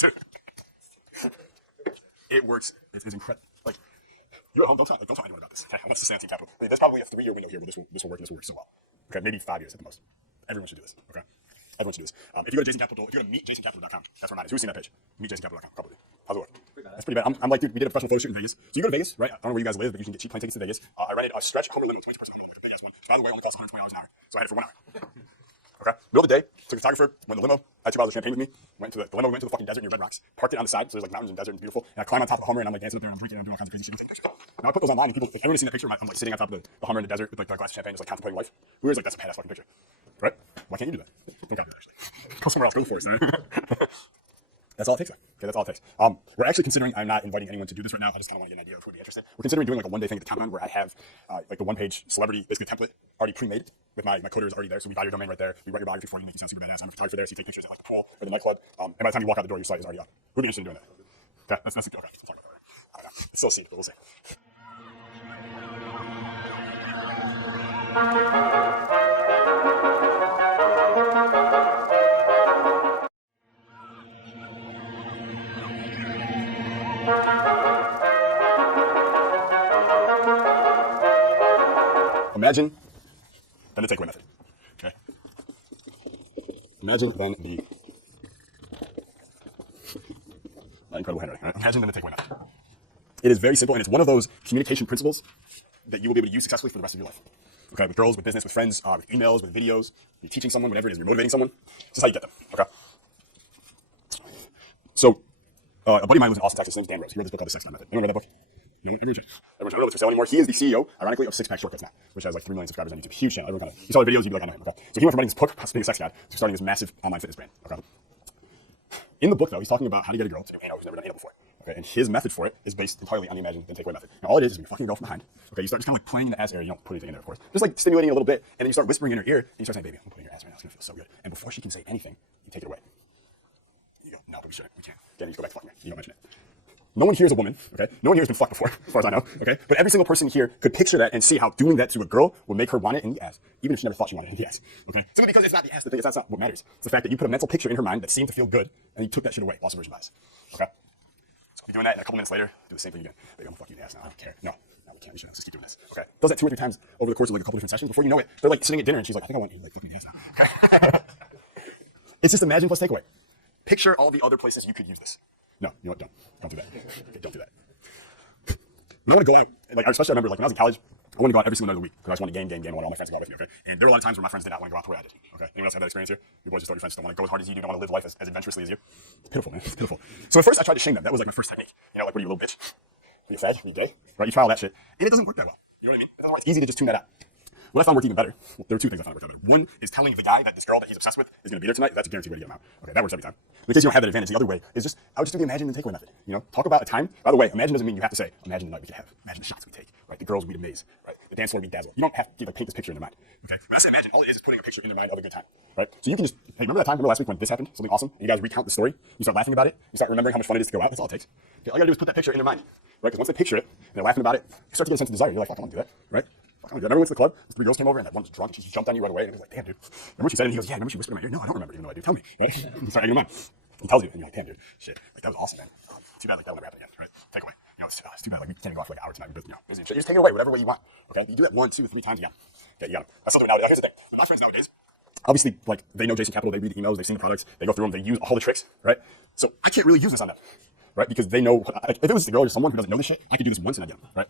Dude. It works. It's incredible. Like you at home, don't tell anyone about this. Okay, I want us to stay on Team Capital. There's probably a 3-year window here where this will work and this will work so well. Okay, maybe 5 years at the most. Everyone should do this. Okay, everyone should do this. If you go to Jason Capital, if you go to meetjasoncapital.com, that's where mine is. Who's seen that page? Meetjasoncapital.com. Couple of you. How's it work? That's pretty bad. I'm like, dude, we did a professional photo shoot in Vegas. So you go to Vegas, right? I don't know where you guys live, but you can get cheap plane tickets to Vegas. I rented a stretch Hummer limo, 22-person Hummer limo, like a big ass one. Which, by the way, only cost $120 an hour. So I had it for 1 hour. Okay. Middle of the day, took a photographer, went in the limo, had 2 bottles of champagne with me, went to the limo, went to the fucking desert near Red Rocks, parked it on the side, so there's like mountains and desert and it's beautiful. And I climb on top of the Hummer and I'm like dancing up there and I'm drinking and I'm doing all kinds of crazy shit and taking pictures. Now I put those online and people, like, everyone's seen that picture. I'm like sitting on top of the Hummer in the desert with like a glass of champagne, just like contemplating life. Who is like, that's a badass fucking picture, right? Why can't you do that? Don't copy that actually. Go somewhere else. Go to the forest. All right? That's all it takes, though. Okay, that's all it takes. We're actually considering, I'm not inviting anyone to do this right now. I just kind of want to get an idea of who would be interested. We're considering doing like a 1-day thing at the compound where I have like the 1-page celebrity, basically a template already pre-made with my coders already there. So we buy your domain right there. We write your biography for you to make you sound super badass. I'm a photographer there, so you take pictures at like the pool or the nightclub. And by the time you walk out the door, your site is already up. Who'd be interested in doing that? Okay, that's okay. We'll talk about that later. I don't know. It's still seed, but we'll see. Imagine then the takeaway method. Okay. Imagine then the incredible handwriting. Right? Imagine then the takeaway method. It is very simple, and it's one of those communication principles that you will be able to use successfully for the rest of your life. Okay, with girls, with business, with friends, with emails, with videos. You're teaching someone, whatever it is, you're motivating someone. This is how you get them. Okay. So, a buddy of mine lives in Austin, Texas. His name's Dan Rose. He wrote this book called The Sex Guy Method. Anyone read that book? No one? Everyone should. I don't know if it's for sale anymore. He is the CEO, ironically, of Six Pack Shortcuts now, which has like 3 million subscribers on YouTube. Huge channel. Everyone you saw the videos, you'd be like, I know him. Okay. So he went from writing his book, being a sex guy, to starting his massive online fitness brand. Okay. In the book, though, he's talking about how to get a girl to do anal who's never done anal before. Okay, and his method for it is based entirely on the imagine then takeaway method. Now, all it is you're fucking a girl from behind. Okay, you start just kind of like playing in the ass area. You don't put anything in there, of course. Just like stimulating a little bit, and then you start whispering in her ear, and you start saying, "Baby, I'm putting your ass right now. It's gonna feel so good." And before she can say anything, you take it away. You go, "No, but we shouldn't. We can't." Again, you just go back to fucking her. You don't mention it. No one here is a woman, okay? No one here has been fucked before, as far as I know, okay? But every single person here could picture that and see how doing that to a girl would make her want it in the ass, even if she never thought she wanted it in the ass, okay? Simply because it's not the ass the thing, that's not what matters. It's the fact that you put a mental picture in her mind that seemed to feel good, and you took that shit away, loss aversion bias, okay? So you're doing that, and a couple minutes later, do the same thing again. Baby, I'm gonna fuck you in the ass now, I don't care. No, we can't, we shouldn't, let's just keep doing this, okay? Does that 2 or 3 times over the course of like a couple different sessions. Before you know it, they're like sitting at dinner, and she's like, I think I want you to like fuck me in the ass now, okay? It's just imagine plus takeaway. Picture all the other places you could use this. No, you know what, don't do that. Okay, don't do that. When I want to go out, like especially I remember like when I was in college, I wanted to go out every single night of the week because I just wanted to game. I wanted all my friends to go out with me, okay? And there were a lot of times where my friends did not want to go out the way I did, okay? Anyone else have that experience here? Your boys just thought your friends don't want to go as hard as you do, don't want to live life as adventurously as you. It's pitiful, man. It's pitiful. So at first I tried to shame them. That was like my first technique. You know, like, what are you, a little bitch? Are you a fag? Are you gay? Right? You try all that shit. And it doesn't work that well. You know what I mean? It doesn't work. It's easy to just tune that out. What I found worked even better, well, there were 2 things I found worked out better. One is telling the guy that this girl that he's obsessed with is going to be there tonight. That's a guaranteed way to get him out. Okay, that works every time. In case you don't have that advantage, the other way is just, I would just do the imagine and takeaway method. You know, talk about a time. By the way, imagine doesn't mean you have to say, imagine the night we could have. Imagine the shots we take, right? The girls we'd amaze, right? The dance floor we'd dazzle. You don't have to like paint this picture in their mind, okay? When I say imagine, all it is putting a picture in their mind of a good time, right? So you can just, hey, remember that time? Remember last week when this happened? Something awesome? And you guys recount the story. You start laughing about it. You start remembering how much fun it is to go out. That's all it takes. Okay, all you gotta do is put that picture in their mind, right? Because once they picture it and they're laughing about it, you start to get a sense of desire. You're like, fuck, I want to do that, right? I remember we went to the club, those 3 girls came over, and that one was drunk, and she jumped on you right away, and it was like, damn, dude. Remember what she said? And he goes, yeah, remember she whispered in my ear? No, I don't remember, even though I do. Tell me, right? And you start egging him on. He tells you, and you're like, damn, dude, shit. Like, that was awesome, man. Too bad, like, that'll never happen again, right? Take away. You know, it's too bad, like, we can't go out for like an hour tonight, but, you know, busy and shit. You just take it away, whatever way you want, okay? You do that 1, 2, 3 times, you got him. Okay, you got him. I still do it nowadays. Now, here's the thing. With my friends nowadays, obviously, like, they know Jason Capital, they read the emails, they've seen the products, they go through them, they use all the tricks, right? So I can't really use this on them, right? Because they know, like, if it was a girl or someone who doesn't know this shit, I could do this once and I'd get them, right?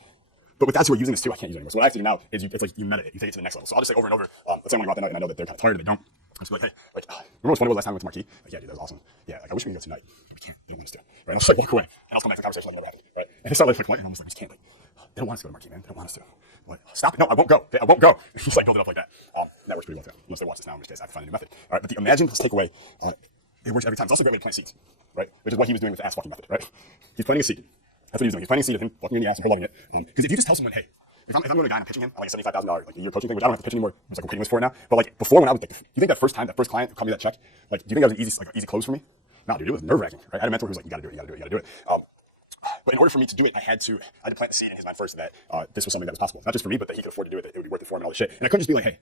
But with guys who are using this too, I can't use it anymore. So what I have to do now is it's like you meta it, you take it to the next level. So I'll just say over and over, let's say I want to go out that night and I know that they're kind of tired and they don't. I'll just be like, hey, like, remember what's funny was last time we went to Marquee? Like, yeah, dude, that was awesome. Yeah, like, I wish we could go tonight, but we can't. They don't want us to. Right? And I'll just like walk away and I'll come back to the conversation like it never happened. Right? And they start like quiet and I'm just like, we just can't. Like, they don't want us to go to Marquee, man. They don't want us to. What? Stop it. No, I won't go. I won't go. And just like build it up like that. And that works pretty well too. Unless they watch this now, in which case I have to find a new method. All right, but the imagine plus takeaway, it works every time. It's also a great way to plant seeds, right? Which is what he was doing with the ass fucking method, right? He's planting a seed. That's what he was doing. He's planting a seed of him fucking her in the ass and her loving it. Because if you just tell someone, hey, if I'm going to a guy and I'm pitching him on like a $75,000 like a year coaching thing, which I don't have to pitch anymore, there's like a waiting list for it now. But like before, when I was like, you think that first client who called me that check, like, do you think that was an easy close for me? No, dude, it was nerve wracking, right? I had a mentor who was like, you got to do it, you got to do it, you got to do it. But in order for me to do it, I had to plant the seed in his mind first that this was something that was possible, not just for me, but that he could afford to do it, that it would be worth it for him and all this shit. And I couldn't just be like, hey,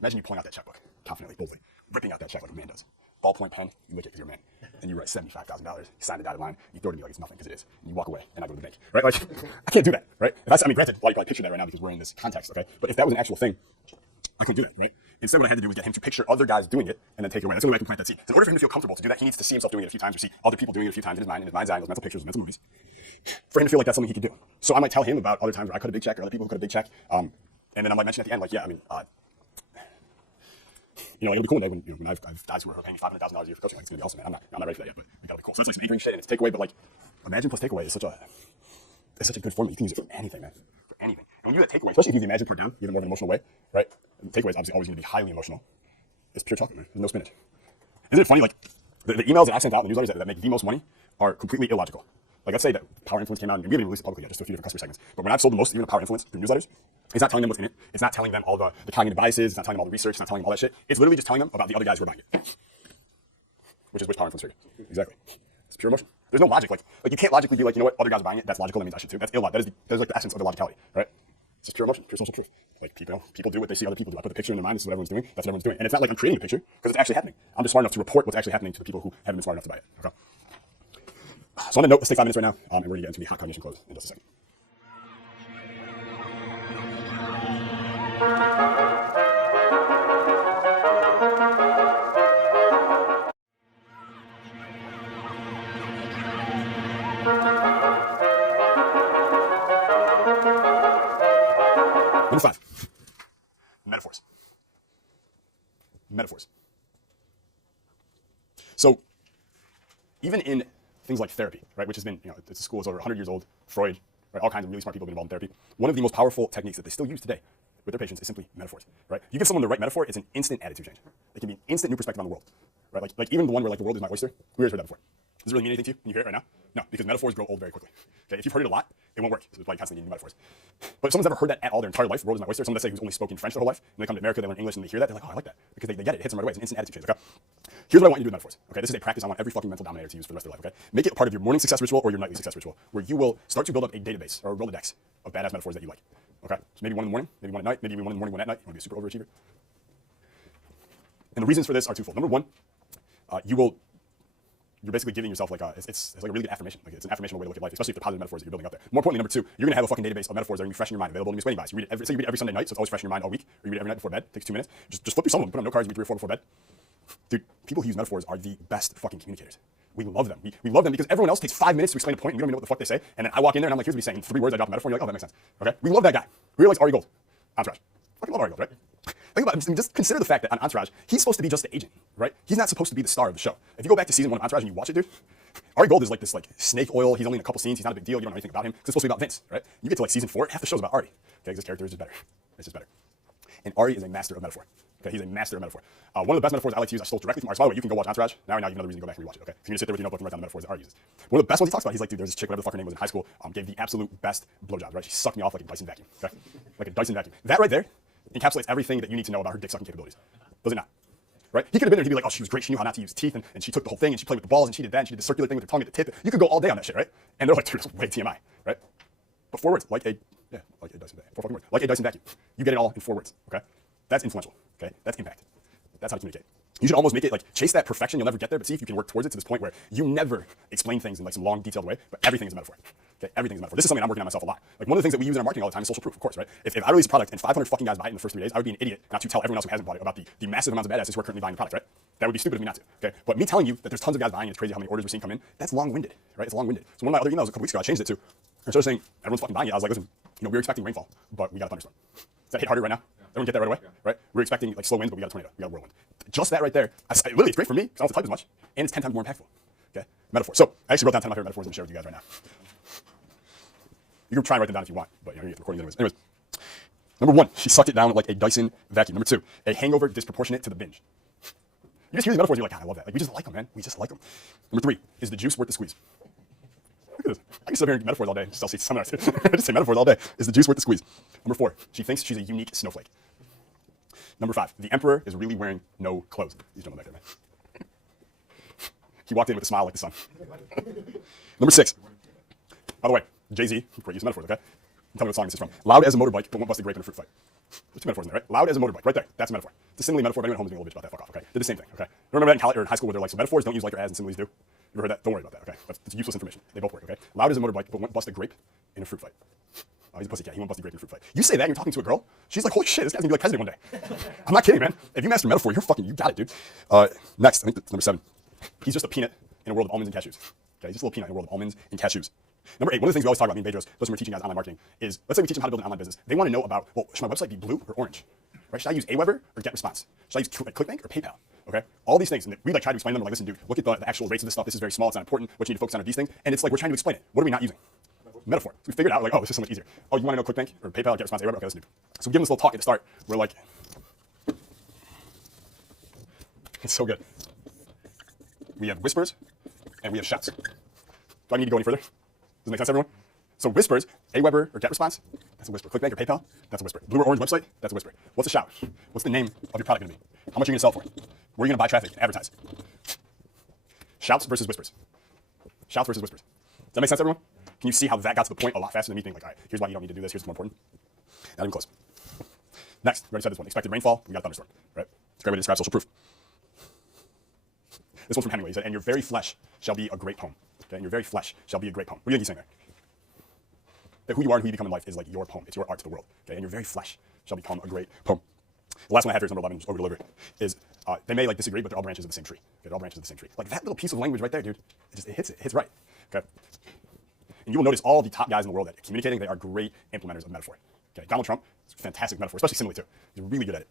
imagine you pulling out that checkbook confidently, boldly, ripping out that check like a man does. Ballpoint pen, you lick it because you're a man. And you write $75,000. You sign the dotted line, you throw it to me like it's nothing because it is. And you walk away and I go to the bank, right? Like, I can't do that, right? If that's, I mean, granted, a lot of you probably picture that right now because we're in this context, okay? But if that was an actual thing, I couldn't do that, right? Instead, what I had to do was get him to picture other guys doing it and then take it away. That's the only way I can plant that seed. In order for him to feel comfortable to do that, he needs to see himself doing it a few times or see other people doing it a few times in his mind's eye, in those mental pictures, those mental movies, for him to feel like that's something he could do. So I might tell him about other times where I cut a big check or other people who cut a big check, and then I might mention at the end, like, yeah, I mean, you know, like, it'll be cool one day when, you know, when I've guys who are paying me $500,000 a year for coaching. Like, it's gonna be awesome, man. I'm not ready for that yet, but like, that'll be cool. So that's like some anchoring shit and it's takeaway. But like, imagine plus takeaway is such a good formula. You can use it for anything, man. For anything. And when you do that takeaway, especially if you do the imagine part down, even more of an emotional way, right? Takeaway is obviously always going to be highly emotional. It's pure chocolate, man. There's no spinach. Isn't it funny? Like the emails that I sent out, the newsletters that make the most money, are completely illogical. Like, let's say that Power Influence came out, and we haven't released it publicly yet, just to a few different customer segments. But when I've sold the most, even to Power Influence through newsletters, it's not telling them what's in it. It's not telling them all the cognitive biases. It's not telling them all the research. It's not telling them all that shit. It's literally just telling them about the other guys who are buying it, which Power Influence for you. Exactly. It's pure emotion. There's no logic. Like you can't logically be like, you know what, other guys are buying it. That's logical. That means I should too. That's illogical. That is like the essence of illogicality, right? It's just pure emotion, pure social proof. Like people do what they see other people do. I put the picture in their mind. This is what everyone's doing. That's what everyone's doing. And it's not like I'm creating the picture because it's actually happening. I'm just smart enough to report what's actually happening to the people who haven't been smart enough to buy it. Okay. So on that note, let's take 5 minutes right now, and we're gonna get into the hot cognition close in just a second. Number 5, metaphors. Metaphors. So even in things like therapy, right, which has been, you know, it's a school that's over 100 years old, Freud, right, all kinds of really smart people have been involved in therapy. One of the most powerful techniques that they still use today with their patients is simply metaphors, right? You give someone the right metaphor, it's an instant attitude change. It can be an instant new perspective on the world, right? Like even the one where like the world is my oyster. Who has heard that before? Does it really mean anything to you when you hear it right now? No, because metaphors grow old very quickly. Okay, if you've heard it a lot, it won't work. So that's why you constantly need new metaphors. But if someone's never heard that at all their entire life, the world is my oyster. Someone, let's say, who's only spoken French their whole life, and they come to America, they learn English, and they hear that, they're like, oh, I like that. Because they get it. It hits them right away. It's an instant attitude change, okay? Here's what I want you to do with metaphors, okay? This is a practice I want every fucking mental dominator to use for the rest of their life, okay? Make it a part of your morning success ritual or your nightly success ritual, where you will start to build up a database or a Rolodex of badass metaphors that you like, okay? So maybe one in the morning, maybe one at night, maybe one in the morning, one at night. You want to be a super overachiever. And the reasons for this are twofold. Number one, you're basically giving yourself like it's like a really good affirmation. Like it's an affirmational way to look at life, especially if the positive metaphors that you're building up there. More importantly, number two, you're gonna have a fucking database of metaphors that are gonna be fresh in your mind, available in your explaining bias. You read it every, every Sunday night, so it's always fresh in your mind all week. Or you read it every night before bed. It takes 2 minutes. Just flip through some of them, put on note cards, read 3 or 4 before bed. Dude, people who use metaphors are the best fucking communicators. We love them. We love them because everyone else takes 5 minutes to explain a point, and we don't even know what the fuck they say. And then I walk in there and I'm like, here's what he's saying. In 3 words, I drop a metaphor, and you're like, oh, that makes sense. Okay? We love that guy. We really like Ari Gold. Entourage. Fucking love Ari Gold, right? Think about it. Just consider the fact that on Entourage, he's supposed to be just the agent, right? He's not supposed to be the star of the show. If you go back to season 1 of Entourage and you watch it, dude, Ari Gold is like this like snake oil. He's only in a couple scenes. He's not a big deal. You don't know anything about him. It's supposed to be about Vince, right? You get to like season 4, half the show's about Ari. Okay, because his character is just better. It's just better. And Ari is a master of metaphor. Okay, he's a master of metaphor. One of the best metaphors I like to use, I stole directly from Ari. By the way, you can go watch Entourage. Now you have another reason to go back and rewatch it. Okay, so you just sit there with your notebook and write down the metaphors that Ari uses. One of the best ones he talks about, he's like, dude, there's this chick, whatever the fuck her name was in high school, gave the absolute best blowjobs, right? She sucked me off like a Dyson vacuum. Okay, like a Dyson vacuum. That right there encapsulates everything that you need to know about her dick sucking capabilities. Does it not? Right? He could have been there and he'd be like, oh, she was great. She knew how not to use teeth, and she took the whole thing, and she played with the balls, and she did that, and she did the circular thing with her tongue at the tip. You could go all day on that shit, right? And they're like, dude, it's way TMI, right? But 4 words, like a Dyson vacuum. 4 fucking words, like a Dyson vacuum. You get it all in 4 words, okay? That's influential, okay? That's impact. That's how to communicate. You should almost make it like chase that perfection. You'll never get there, but see if you can work towards it to this point where you never explain things in like some long, detailed way, but everything is a metaphor. Okay, everything is a metaphor. This is something I'm working on myself a lot. Like one of the things that we use in our marketing all the time is social proof, of course, right? If I release a product and 500 fucking guys buy it in the first 3 days, I would be an idiot not to tell everyone else who hasn't bought it about the massive amounts of badasses who are currently buying the product, right? That would be stupid of me not to. Okay, but me telling you that there's tons of guys buying, and it's crazy how many orders we're seeing come in. That's long-winded, right? It's long-winded. So one of my other emails a couple weeks ago, I changed it to instead of saying everyone's fucking buying it, I was like, listen, we were expecting rainfall, but we got a thunderstorm. Does that hit harder right now? Everyone get that right away, right? We're expecting like slow winds, but we got a tornado, we got a whirlwind. Just that right there, literally, it's great for me because I don't have to type as much, and it's 10 times more impactful. Okay, metaphor. So I actually wrote down 10 of my favorite metaphors and share with you guys right now. You can try and write them down if you want, but you're recording anyways. Number 1, she sucked it down like a Dyson vacuum. Number 2, a hangover disproportionate to the binge. You just hear these metaphors, and you're like, God, I love that. Like, we just like them, man. We just like them. Number 3, is the juice worth the squeeze? Look at this. I can sit up here and do metaphors all day. Just say seminars. Just say metaphors all day. Is the juice worth the squeeze? Number 4, she thinks she's a unique snowflake. Number 5, the emperor is really wearing no clothes. He's jumping back there, man. He walked in with a smile like the sun. Number 6, by the way, Jay-Z, great use of metaphors, okay? Tell me what song this is from. Loud as a motorbike, but won't bust a grape in a fruit fight. There's 2 metaphors in there, right? Loud as a motorbike, right there. That's a metaphor. It's a simile metaphor. If anyone at home is being a little bitch about that, fuck off, okay? Did the same thing, okay? Remember that in college or in high school where they're like, so metaphors don't use like or as and similes do? You ever heard that? Don't worry about that, okay? That's useless information. They both work, okay? Loud as a motorbike, but won't bust a grape in a fruit fight. Oh, he's a pussycat. He won't bust a grape in a fruit fight. You say that and you're talking to a girl, she's like, holy shit, this guy's gonna be like president one day. I'm not kidding, man. If you master metaphor, you got it, dude. Next, I think that's number 7. He's just a peanut in a world of almonds and cashews. Okay, he's just a little peanut in a world of almonds and cashews. Number 8, one of the things we always talk about, me and Bedros, those when we're teaching guys online marketing, is let's say we teach them how to build an online business. They want to know about, well, should my website be blue or orange? Right? Should I use Aweber or GetResponse? Should I use ClickBank or PayPal? Okay? All these things, and we like try to explain them. We're like, listen, dude, look at the actual rates of this stuff. This is very small. It's not important. What you need to focus on are these things. And it's like we're trying to explain it. What are we not using? Metaphor. So we figured out, like, oh, this is so much easier. Oh, you want to know ClickBank or PayPal, GetResponse, Aweber? Okay, let's do. So we give them this little talk at the start. We're like, it's so good. We have whispers and we have shouts. Do I need to go any further? Does it make sense, everyone? So whispers, Aweber or GetResponse, that's a whisper. ClickBank or PayPal, that's a whisper. Blue or orange website, that's a whisper. What's a shout? What's the name of your product going to be? How much are you going to sell for? Where are you going to buy traffic and advertise? Shouts versus whispers. Shouts versus whispers. Does that make sense, everyone? Can you see how that got to the point a lot faster than me being like, all right, here's why you don't need to do this, here's what's more important? Not even close. Next, we already said this one. Expected rainfall, we got a thunderstorm, right? It's a great way to describe social proof. This one's from Hemingway. He said, and your very flesh shall be a great poem. Okay? And your very flesh shall be a great poem. What do you think he's saying there? That who you are and who you become in life is like your poem. It's your art to the world. Okay? And your very flesh shall become a great poem. The last one I have here is number 11, just over deliver, is they may like disagree, but they're all branches of the same tree. Okay? They're all branches of the same tree. Like that little piece of language right there, dude, it hits right. Okay? And you will notice all the top guys in the world that communicating, they are great implementers of metaphor. Okay? Donald Trump is a fantastic metaphor, especially simile too. He's really good at it.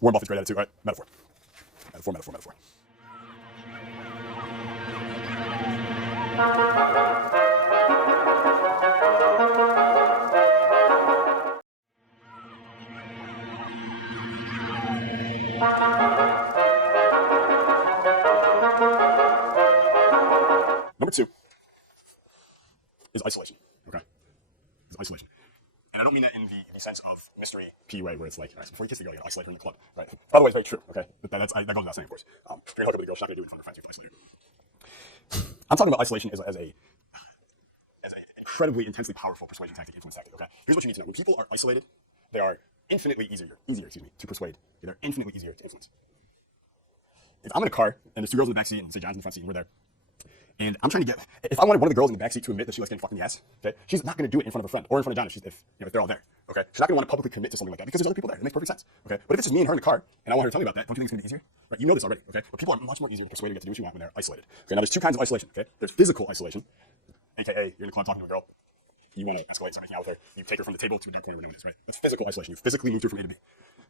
Warren Buffett's great at it too. All right? Metaphor. Metaphor, metaphor, metaphor. isolation, okay? Is isolation. And I don't mean that in the sense of mystery PUA, where it's like, all right, so before you kiss the girl, you gotta isolate her in the club, right? By the way, it's very true, okay? But that goes without saying, of course. If you're gonna hook up with a girl, she's not gonna do it in front of her friends, you have to isolate her. I'm talking about isolation as a incredibly intensely powerful persuasion tactic, influence tactic, okay? Here's what you need to know. When people are isolated, they are infinitely easier, to persuade. Okay, they're infinitely easier to influence. If I'm in a car and there's two girls in the back seat and say John's in the front seat and we're there, and I'm trying to get, if I wanted one of the girls in the back seat to admit that she likes getting fucked in the ass, okay, she's not going to do it in front of her friend or in front of John if they're all there, okay? She's not going to want to publicly commit to something like that because there's other people there. It makes perfect sense, okay? But if it's just me and her in the car and I want her to tell me about that, don't you think it's going to be easier? Right? You know this already, okay? But people are much more easier to persuade or get to do what you want when they're isolated. Okay, now there's two kinds of isolation, okay? There's physical isolation, aka you're in a club talking to a girl, you want to escalate and start making out with her, you take her from the table to a dark corner where no one is, right? That's physical isolation. You physically moved her from A to B.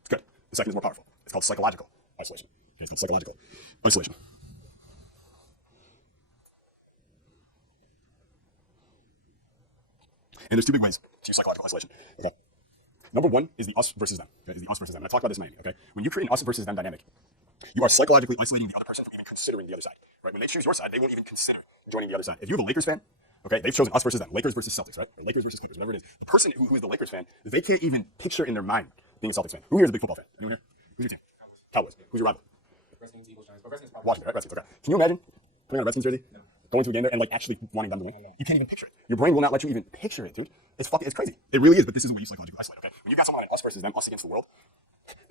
It's good. The second is more powerful. It's called psychological isolation. Okay, it's called psychological isolation. And there's two big ways to use psychological isolation. Okay. Number one is the us versus them. Okay, is the us versus them. And I talked about this in Miami. Okay. When you create an us versus them dynamic, you are psychologically isolating the other person from even considering the other side. Right. When they choose your side, they won't even consider joining the other side. If you have a Lakers fan, okay, they've chosen us versus them, Lakers versus Celtics, right? Or Lakers versus Clippers, whatever it is. The person who is the Lakers fan, they can't even picture in their mind being a Celtics fan. Who here is a big football fan? Anyone here? Who's your team? Cowboys. Cowboys. Yeah. Who's your rival? Redskins, Eagles, Giants. But Redskins probably. Washington, right? Redskins. Okay. Can you imagine putting on a Redskins jersey? No. Going to a game there and like actually wanting them to win? I know. You can't even picture it. Your brain will not let you even picture it, dude. It's crazy. It really is, but this is the way you psychologically isolate, okay? When you've got someone on an us versus them, us against the world,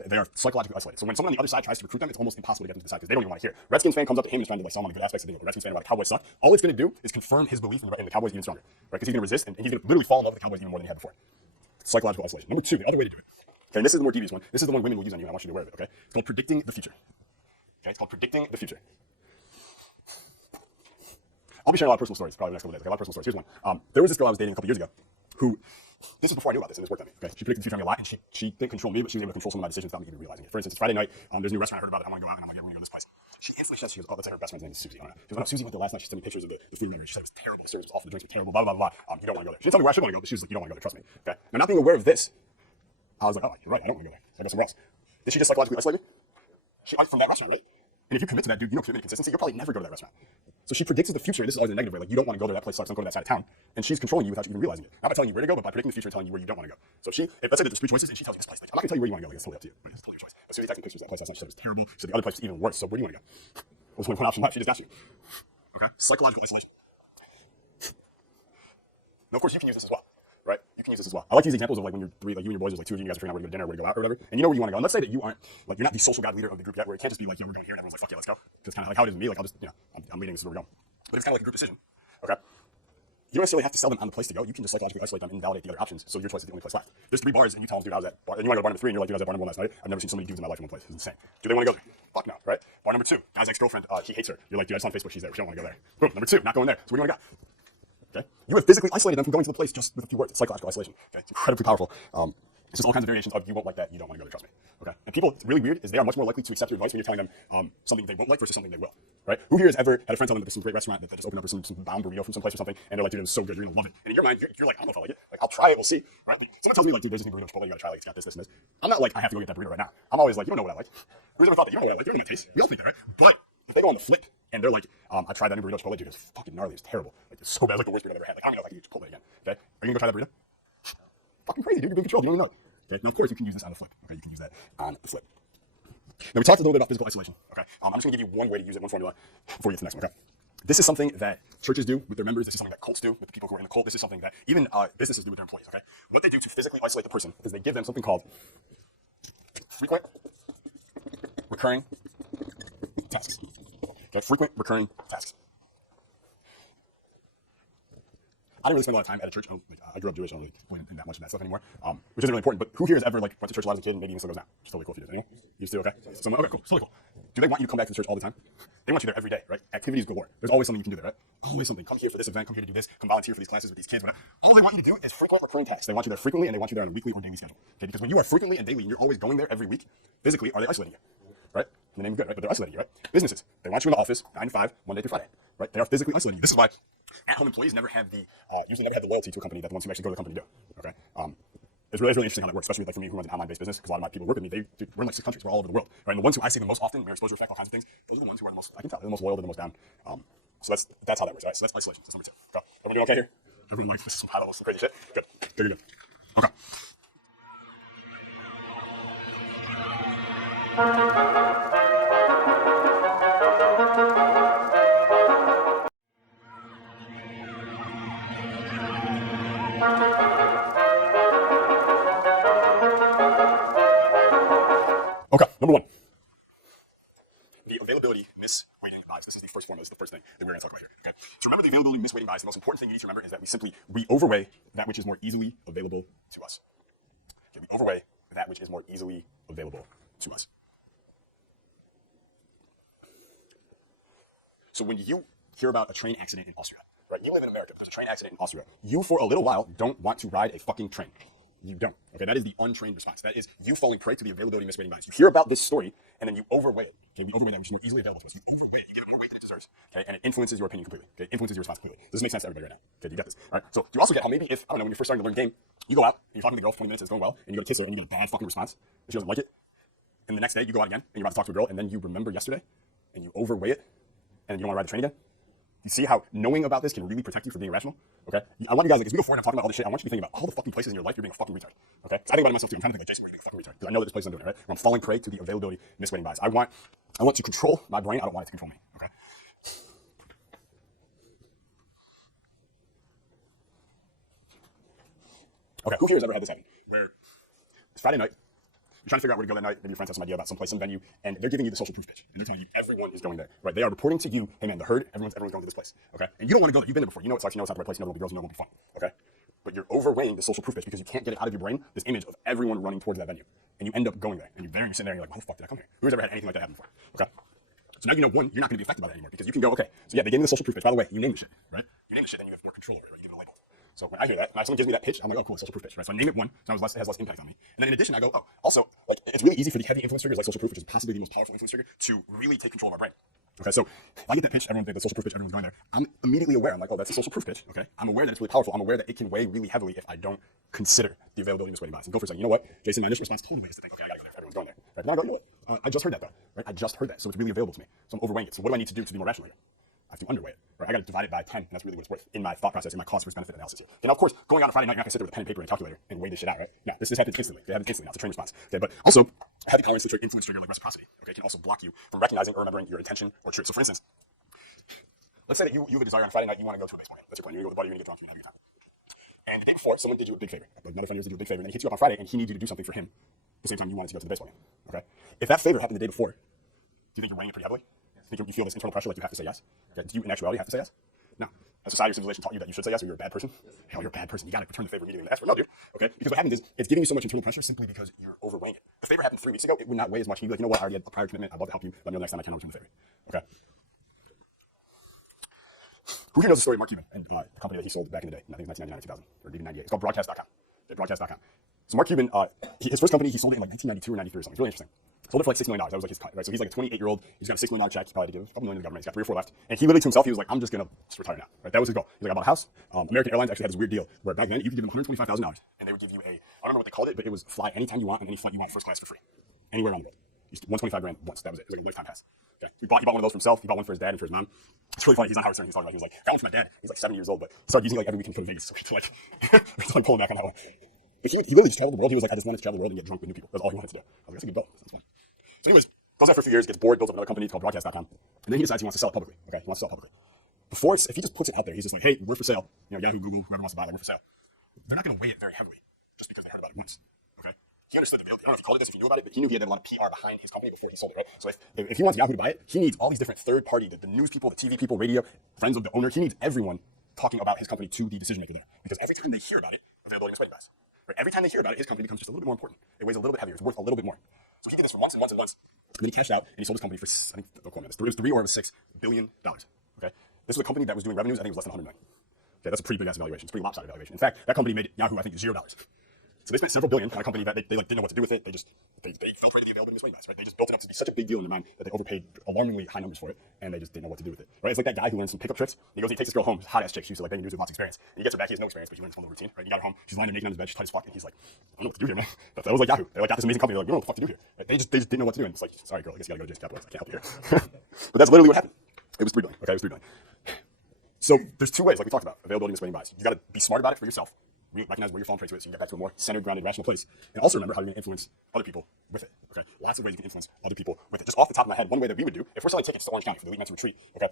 they are psychologically isolated. So when someone on the other side tries to recruit them, it's almost impossible to get them to the side because they don't even want to hear. Redskins fan comes up to him and is trying to like sell him on the good aspects of the Redskins fan why the Cowboys suck. All it's going to do is confirm his belief in the Cowboys even stronger, right? Because he's going to resist and he's going to literally fall in love with the Cowboys even more than he had before. Psychological isolation. Number two, the other way to do it. Okay, and this is the more devious one. This is the one women will use on you, and I want you to be aware of it, okay? It's called predicting the future. Okay, it's called predicting the future. I'll be sharing a lot of personal stories probably the next couple of days. Okay, a lot of personal stories. Here's one. There was this girl I was dating a couple years ago who, this was before I knew about this and this worked on me. Okay, she predicted the future on me a lot and she didn't control me, but she was able to control some of my decisions without me even realizing it. For instance, it's Friday night. There's a new restaurant I heard about that I want to go out and I'm like, yeah, we're going to go to this place. She instantly says, she goes, oh, let's say her best friend's name is Susie. I don't know. She goes, oh, no, Susie went there last night. She sent me pictures of the food or whatever. She said it was terrible. The service was awful. The drinks were terrible. Blah, blah, blah, blah. You don't want to go there. She didn't tell me where I should want to go, but she was like, you don't want to go there. Trust me. Okay. Now, not being aware of this, I was like, oh, you're right. I don't want to go there. So I go somewhere else. Did she just psychologically isolate me? From that restaurant, right? And if you commit to that, dude, you know commitment and consistency, you'll probably never go to that restaurant. So she predicts the future. This is always a negative way. Like, you don't want to go there. That place sucks. Don't go to that side of town. And she's controlling you without you even realizing it. Not by telling you where to go, but by predicting the future and telling you where you don't want to go. So if let's say that there's three choices and she tells you this place, like, I'm not going to tell you where you want to go. Like, it's totally up to you. Right? It's totally your choice. But Susie texted me pictures of that place last night. She said it was terrible. She said the other place was even worse. So where do you want to go? Well, there's only one option left. She just asked you. Okay? Psychological isolation. Now, of course, you can use this as well. Right? You can use this as well. I like to use examples of like when you're three, like you and your boys, there's like two of you guys are figuring out where to go to dinner, where to go out or whatever, and you know where you want to go. And let's say that you aren't, like, you're not the social god leader of the group yet, where it can't just be like, yeah, we're going here and everyone's like, fuck yeah, let's go. Because kind of like how it is with me, like I'll just, I'm leading, this is where we're going. But it's kind of like a group decision, okay? You don't necessarily have to sell them on the place to go. You can just psychologically isolate them and validate the other options. So your choice is the only place left. There's three bars and you tell them, dude, I was at bar, and you want to go to bar number 3 and you're like, dude, I was at bar number 1 last night. I've never seen so many dudes in my life in one place. It's insane. Do they want to go there? Fuck no, right? Bar number 2, guy's ex-girlfriend, he hates her. You're like, dude, I just on Facebook, she's there. We don't want to go there. Boom, number 2, not going there. So where do you want to go? Okay? You have physically isolated them from going to the place just with a few words. It's psychological isolation. Okay? It's incredibly powerful. It's just all kinds of variations of you won't like that, you don't want to go there, trust me. Okay? And people, it's really weird, is they are much more likely to accept your advice when you're telling them something they won't like versus something they will. Right? Who here has ever had a friend tell them that there's some great restaurant that just opened up or some bomb burrito from some place or something, and they're like, dude, it was so good, you're gonna love it. And in your mind, you're like, I don't know if I like it. Like, I'll try it, we'll see. Right? But someone tells me like, dude, there's this new burrito at Chipotle, you gotta try, like, it's got this, this, and this. I'm not like, I have to go get that burrito right now. I'm always like, you don't know what I like. Who's ever thought that? You don't know what I like, you don't know my taste. We all think that, right? But if they go on the flip and they're like, I tried that new burrito at Chipotle, dude, it's fucking gnarly, it's terrible. Like, it's so bad, it's like the worst burrito I've ever had. Like, I don't even know if I can eat Chipotle again. Okay? Are you gonna go try that burrito? Fucking crazy, dude, you're being controlled, you don't even know it. Okay? Now, of course, you can use this on the flip. Okay? You can use that on the flip. Now, we talked a little bit about physical isolation. Okay? I'm just gonna give you one way to use it, one formula, before we get to the next one. Okay? This is something that churches do with their members. This is something that cults do with the people who are in the cult. This is something that even businesses do with their employees. Okay? What they do to physically isolate the person is they give them something called frequent recurring tasks. Okay? Frequent recurring tasks. I didn't really spend a lot of time at a church. I grew up Jewish. I don't really believe in that much of that stuff anymore, which isn't really important. But who here has ever like went to church a lot as a kid and maybe even still goes now? Which is totally cool if you do. Anyone? Used to? Okay. Someone? Okay, cool. It's totally cool. Do they want you to come back to the church all the time? They want you there every day, right? Activities galore. There's always something you can do there, right? Always something. Come here for this event. Come here to do this. Come volunteer for these classes with these kids. Whatever. All they want you to do is frequent recurring tasks. They want you there frequently and they want you there on a weekly or daily schedule. Okay? Because when you are frequently and daily and you're always going there every week, physically, are they isolating you? Right? In the name of good, right? But they're isolating you, right? Businesses, they want you in the office 9 to 5, Monday through Friday, right? They are physically isolating you. This is why at-home employees never have usually never have the loyalty to a company that the ones who actually go to the company do. Okay? It's really interesting how that works, especially like for me who runs an online-based business, because a lot of my people work with me. We're in like 6 countries. We're all over the world, right? And the ones who I see the most often, mere exposure effect, all kinds of things, those are the ones who are the most, I can tell, they're the most loyal, they're the most down. So that's how that works, all right? So that's isolation. That's number 2. Okay? Everyone doing okay here? Everyone like this is some high level, some crazy shit? Good. Good, good, good. Okay. Okay, number one. The availability misweighting bias. This is the first formula. This is the first thing that we're going to talk about here. Okay. To remember the availability misweighting bias, the most important thing you need to remember is that we overweigh that which is more easily available to us. Okay, we overweigh that which is more easily available to us. So when you hear about a train accident in Austria, right? You live in America, but there's a train accident in Austria. You, for a little while, don't want to ride a fucking train. You don't. Okay, that is the untrained response. That is you falling prey to the availability misweighting bias. You hear about this story, and then you overweigh it. Okay, we overweigh that which is more easily available to us. You overweigh it. You give it more weight than it deserves. Okay, and it influences your opinion completely. Okay, it influences your response completely. Does this make sense to everybody right now? Okay, you get this. All right. So do you also get how maybe if I don't know when you're first starting to learn game, you go out and you're talking to the girl for 20 minutes, it's going well, and you go to kiss her and you get a bad fucking response, and she doesn't like it, and the next day you go out again and you're about to talk to a girl, and then you remember yesterday, and you overweigh it, and you don't want to ride the train again. You see how knowing about this can really protect you from being irrational? Okay? I want you guys, like, as we go forward and I'm talking about all this shit, I want you to be thinking about all the fucking places in your life you're being a fucking retard. Okay? I think about it myself too. I'm trying to think like, Jason, where are you being a fucking retard? Because I know that this place I'm doing it, right? Where I'm falling prey to the availability misweighting bias. I want to control my brain. I don't want it to control me. Okay? Okay, who here has ever had this happen? Where it's Friday night, you're trying to figure out where to go that night. Maybe your friends have some idea about some place, some venue, and they're giving you the social proof pitch, and they're telling you everyone is going there, right? They are reporting to you, hey man, the herd, everyone's going to this place, okay? And you don't want to go there. You've been there before. You know it sucks. You know it's not the right place. You know it won't be girls. You know it won't be fun, okay? But you're overweighing the social proof pitch because you can't get it out of your brain, this image of everyone running towards that venue, and you end up going there, and you're there, and you're sitting there, and you're like, why the fuck did I come here? Who's ever had anything like that happen before? Okay? So now you know, one, you're not going to be affected by that anymore because you can go, okay, so yeah, they gave me the social proof pitch. By the way, you name the shit, right? You name the shit, then you have more control over it, right? You give it a label. So when I hear that, when someone gives me that pitch, I'm like, oh, cool, social proof pitch, right? So I name it one, so it has less impact on me. And then in addition, I go, oh, also, like, it's really easy for the heavy influence triggers like social proof, which is possibly the most powerful influence trigger, to really take control of our brain. Okay, so if I get that pitch, everyone thinks the social proof pitch, everyone's going there. I'm immediately aware. I'm like, oh, that's a social proof pitch. Okay, I'm aware that it's really powerful. I'm aware that it can weigh really heavily if I don't consider the availability misweighting bias. And go for a second. You know what, Jason? My initial response totally is to think, okay, I gotta go there. Everyone's going there. Right? But then I go, you know what? I just heard that though. Right? I just heard that, so it's really available to me. So I'm overweighing it. So what do I need to do to be more rational here? I have to underweigh it. Right? I got to divide it by 10, and that's really what it's worth in my thought process, in my cost versus benefit analysis here. Okay, now, of course, going out on Friday night, you're not going to sit there with a pen and paper and a calculator and weigh this shit out, right? No, this happens instantly. It happens instantly now. It's a train response. Okay, but also, a heavy power influence trigger like reciprocity, okay, can also block you from recognizing or remembering your intention or truth. So, for instance, let's say that you have a desire on Friday night, you want to go to a baseball game. That's your plan. You're going to go with a buddy, you're going to get drunk, you're going to have a good time. And the day before, someone did you a big favor. Another friend of yours did you a big favor, and then he hits you up on Friday, and he needs you to do something for him the same time you wanted to go to the baseball game. Okay? If that favor happened the day before, do you think you're weighing it pretty heavily? Do you think you feel this internal pressure like you have to say yes? Okay, do you in actuality have to say yes? No. Has society or civilization taught you that you should say yes or you're a bad person? Hell, you're a bad person. You got to return the favor immediately. That's no, dude. Okay? Because what happens is it's giving you so much internal pressure simply because you're overweighing it. The favor happened 3 weeks ago. It would not weigh as much. You'd be like, you know what? I already had a prior commitment. I'd love to help you. Let me know next time I can. I'll return the favor. Okay? Who here knows the story of Mark Cuban and the company that he sold back in the day? I think it was 1999 or 2000 or maybe 98. It's called Broadcast.com. Okay, Broadcast.com. So Mark Cuban, his first company, he sold it in like 1992 or 93 or something. It's really interesting. Sold it for like $6 million. That was like his cut, right? So he's like a 28-year-old. He's got a $6 million check. He probably had to give a couple million to the government. He's got 3 or 4 left. And he literally to himself, he was like, I'm just going to retire now. Right? That was his goal. He's like, I bought a house. American Airlines actually had this weird deal where back then you could give them $125,000 and they would give you I don't remember what they called it, but it was fly anytime you want on any flight you want first class for free. Anywhere around the world. $125,000 once. That was it. It was like a lifetime pass. Okay. He bought one of those for himself. He bought one for his dad and for his mom. It's really funny. He's on Howard Stern. He's talking about. He was like, got one for my dad. He's like 70 years old, but he started using it like every weekend to go to Vegas. So we had to like pull him back on that one. But he literally just traveled the world. He was like, I just wanted to travel the world and get drunk with new people. That's all he wanted to do. I was like, that's a good goal. Sounds fun. So anyways, does that for a few years, gets bored, builds up another company. It's called Broadcast.com. And then he decides he wants to sell it publicly. Okay, he wants to sell it publicly. If he just puts it out there, he's just like, hey, we're for sale. You know, Yahoo, Google, whoever wants to buy it, we're for sale. They're not going to weigh it very heavily just because they heard about it once. Okay. He understood the availability. I don't know if he called it this, if he knew about it, but he knew he had to have a lot of PR behind his company before he sold it, right? So if he wants Yahoo to buy it, he needs all these different third party, the news people, the TV people, radio, friends of the owner. He needs everyone talking about his company to the decision maker there. Because every time they hear about it, availability misweighting bias. Right? Every time they hear about it, his company becomes just a little bit more important. It weighs a little bit heavier. It's worth a little bit more. So he did this for months and months and months. And then he cashed out and he sold his company for, I think, don't quote me on this, it was $3 or it was $6 billion. Okay? This was a company that was doing revenues, I think it was less than 100 million. Okay, that's a pretty big ass valuation. It's a pretty lopsided valuation. In fact, that company made Yahoo, I think, $0. So they spent several billion on a company that they like didn't know what to do with it. They fell prey to the availability misweighting bias, right? They just built it up to be such a big deal in their mind that they overpaid alarmingly high numbers for it, and they just didn't know what to do with it, right? It's like that guy who learns some pickup tricks. He goes, he takes this girl home, hot ass chick, she's like banging dudes with lots of experience, and he gets her back. He has no experience, but he learns this one little routine, right? He got her home, she's lying there naked on his bed, she's tight as fuck, and he's like, I don't know what to do here, man. That was like Yahoo. They like got this amazing company. They're like, we don't know what the fuck to do here, right? They just didn't know what to do, and it's like, sorry girl, I guess you gotta go to Jason Capital. I can't help you here. But that's literally what happened. It was $3 billion. Okay, it was $3 billion. So there's two ways, like we talked about, availability, misweighting, bias. You got to be smart about it for yourself, recognize where you're falling prey to it so you can get back to a more centered, grounded, rational place. And also remember how you're going to influence other people with it, okay? Lots of ways you can influence other people with it. Just off the top of my head, one way that we would do, if we're selling tickets to Orange County for the Elite Men's Retreat, okay,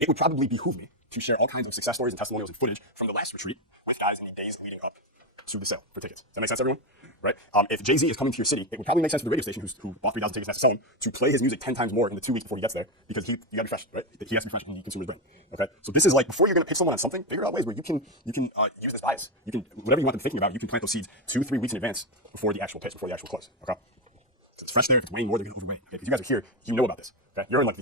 it would probably behoove me to share all kinds of success stories and testimonials and footage from the last retreat with guys in the days leading up to the sale for tickets. Does that make sense, everyone? Right? If Jay-Z is coming to your city, it would probably make sense for the radio station who bought 3,000 tickets and has to sell them to play his music 10 times more in the 2 weeks before he gets there because you got to be fresh, right? He has to be fresh in the consumer's brain. Okay? So this is like before you're going to pitch someone on something, figure out ways where you can use this bias. You can whatever you want them thinking about, you can plant those seeds 2-3 weeks in advance before the actual pitch, before the actual close. Okay? Because it's fresh there. If it's weighing more, they're going to overweight. Okay? Because you guys are here, you know about this. Okay? You're in like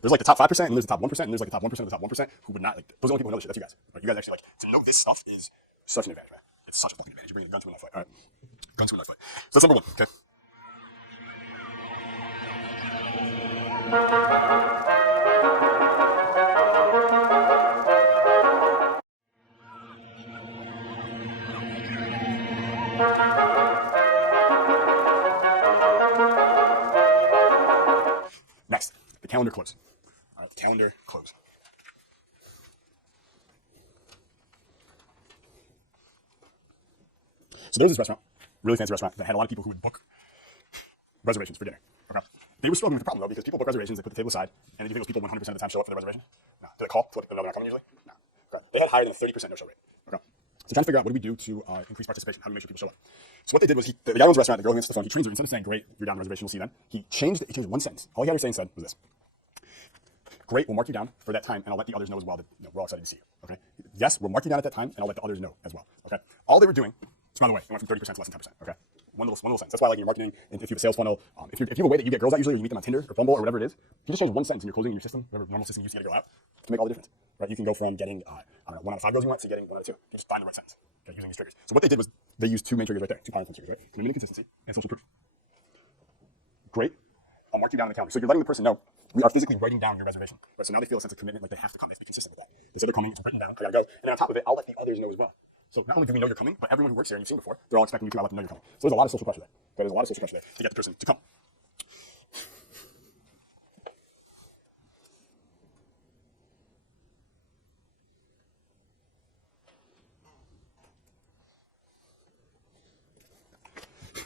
there's like the top 5% and there's the top 1% and there's like the top 1% of the top 1% who would not like those are the only people who know this shit. That's you guys. Right? You guys actually like to know this stuff is such an advantage, man. It's such a fucking advantage. You're bringing a gun to a knife fight. All right. Gun to a knife fight. So that's number one, okay? Next, the calendar close. All right, the calendar close. So there was this restaurant, really fancy restaurant, that had a lot of people who would book reservations for dinner. Okay? They were struggling with the problem, though, because people book reservations, they put the table aside, and do you think those people 100% of the time show up for the reservation? No. Do they call to let them know they're not coming usually? No. Okay. They had higher than a 30% no-show rate. Okay? So trying to figure out what do we do to increase participation, how do we make sure people show up? So what they did was the guy owns the restaurant, the girl who answers the phone, he trains her, instead of saying, great, you're down the reservation, we'll see you then, he changed one sentence. All he had her say and said was this. Great, we'll mark you down for that time, and I'll let the others know as well that we're all excited to see you. Okay? Yes, we'll mark you down at that time, and I'll let the others know as well. Okay? All they were doing, so by the way, it went from 30% to less than 10%. Okay? One little sentence. That's why, like in your marketing, if you have a sales funnel, if you have a way that you get girls out usually, or you meet them on Tinder or Bumble or whatever it is, if you just change one sentence in your closing in your system, whatever normal system you use to get a girl out, it can make all the difference. Right? You can go from getting, 1 out of 5 girls you want to getting 1 out of 2. You just find the right sentence. Okay? Using these triggers. So what they did was they used 2 main triggers right there, 2 power influence triggers, right? Commitment and consistency and social proof. Great. I'll mark you down on the calendar. So you're letting the person know we are physically writing down your reservation. Right? So now they feel a sense of commitment, like they have to come. They have to be consistent with that. They said they're coming, it's written down, I gotta go. And then on top of it, I'll let the others know as well. So not only do we know you're coming, but everyone who works here and you've seen before, they're all expecting you to let them know you're coming. So there's a lot of social pressure there. Okay? There's a lot of social pressure there to get the person to come.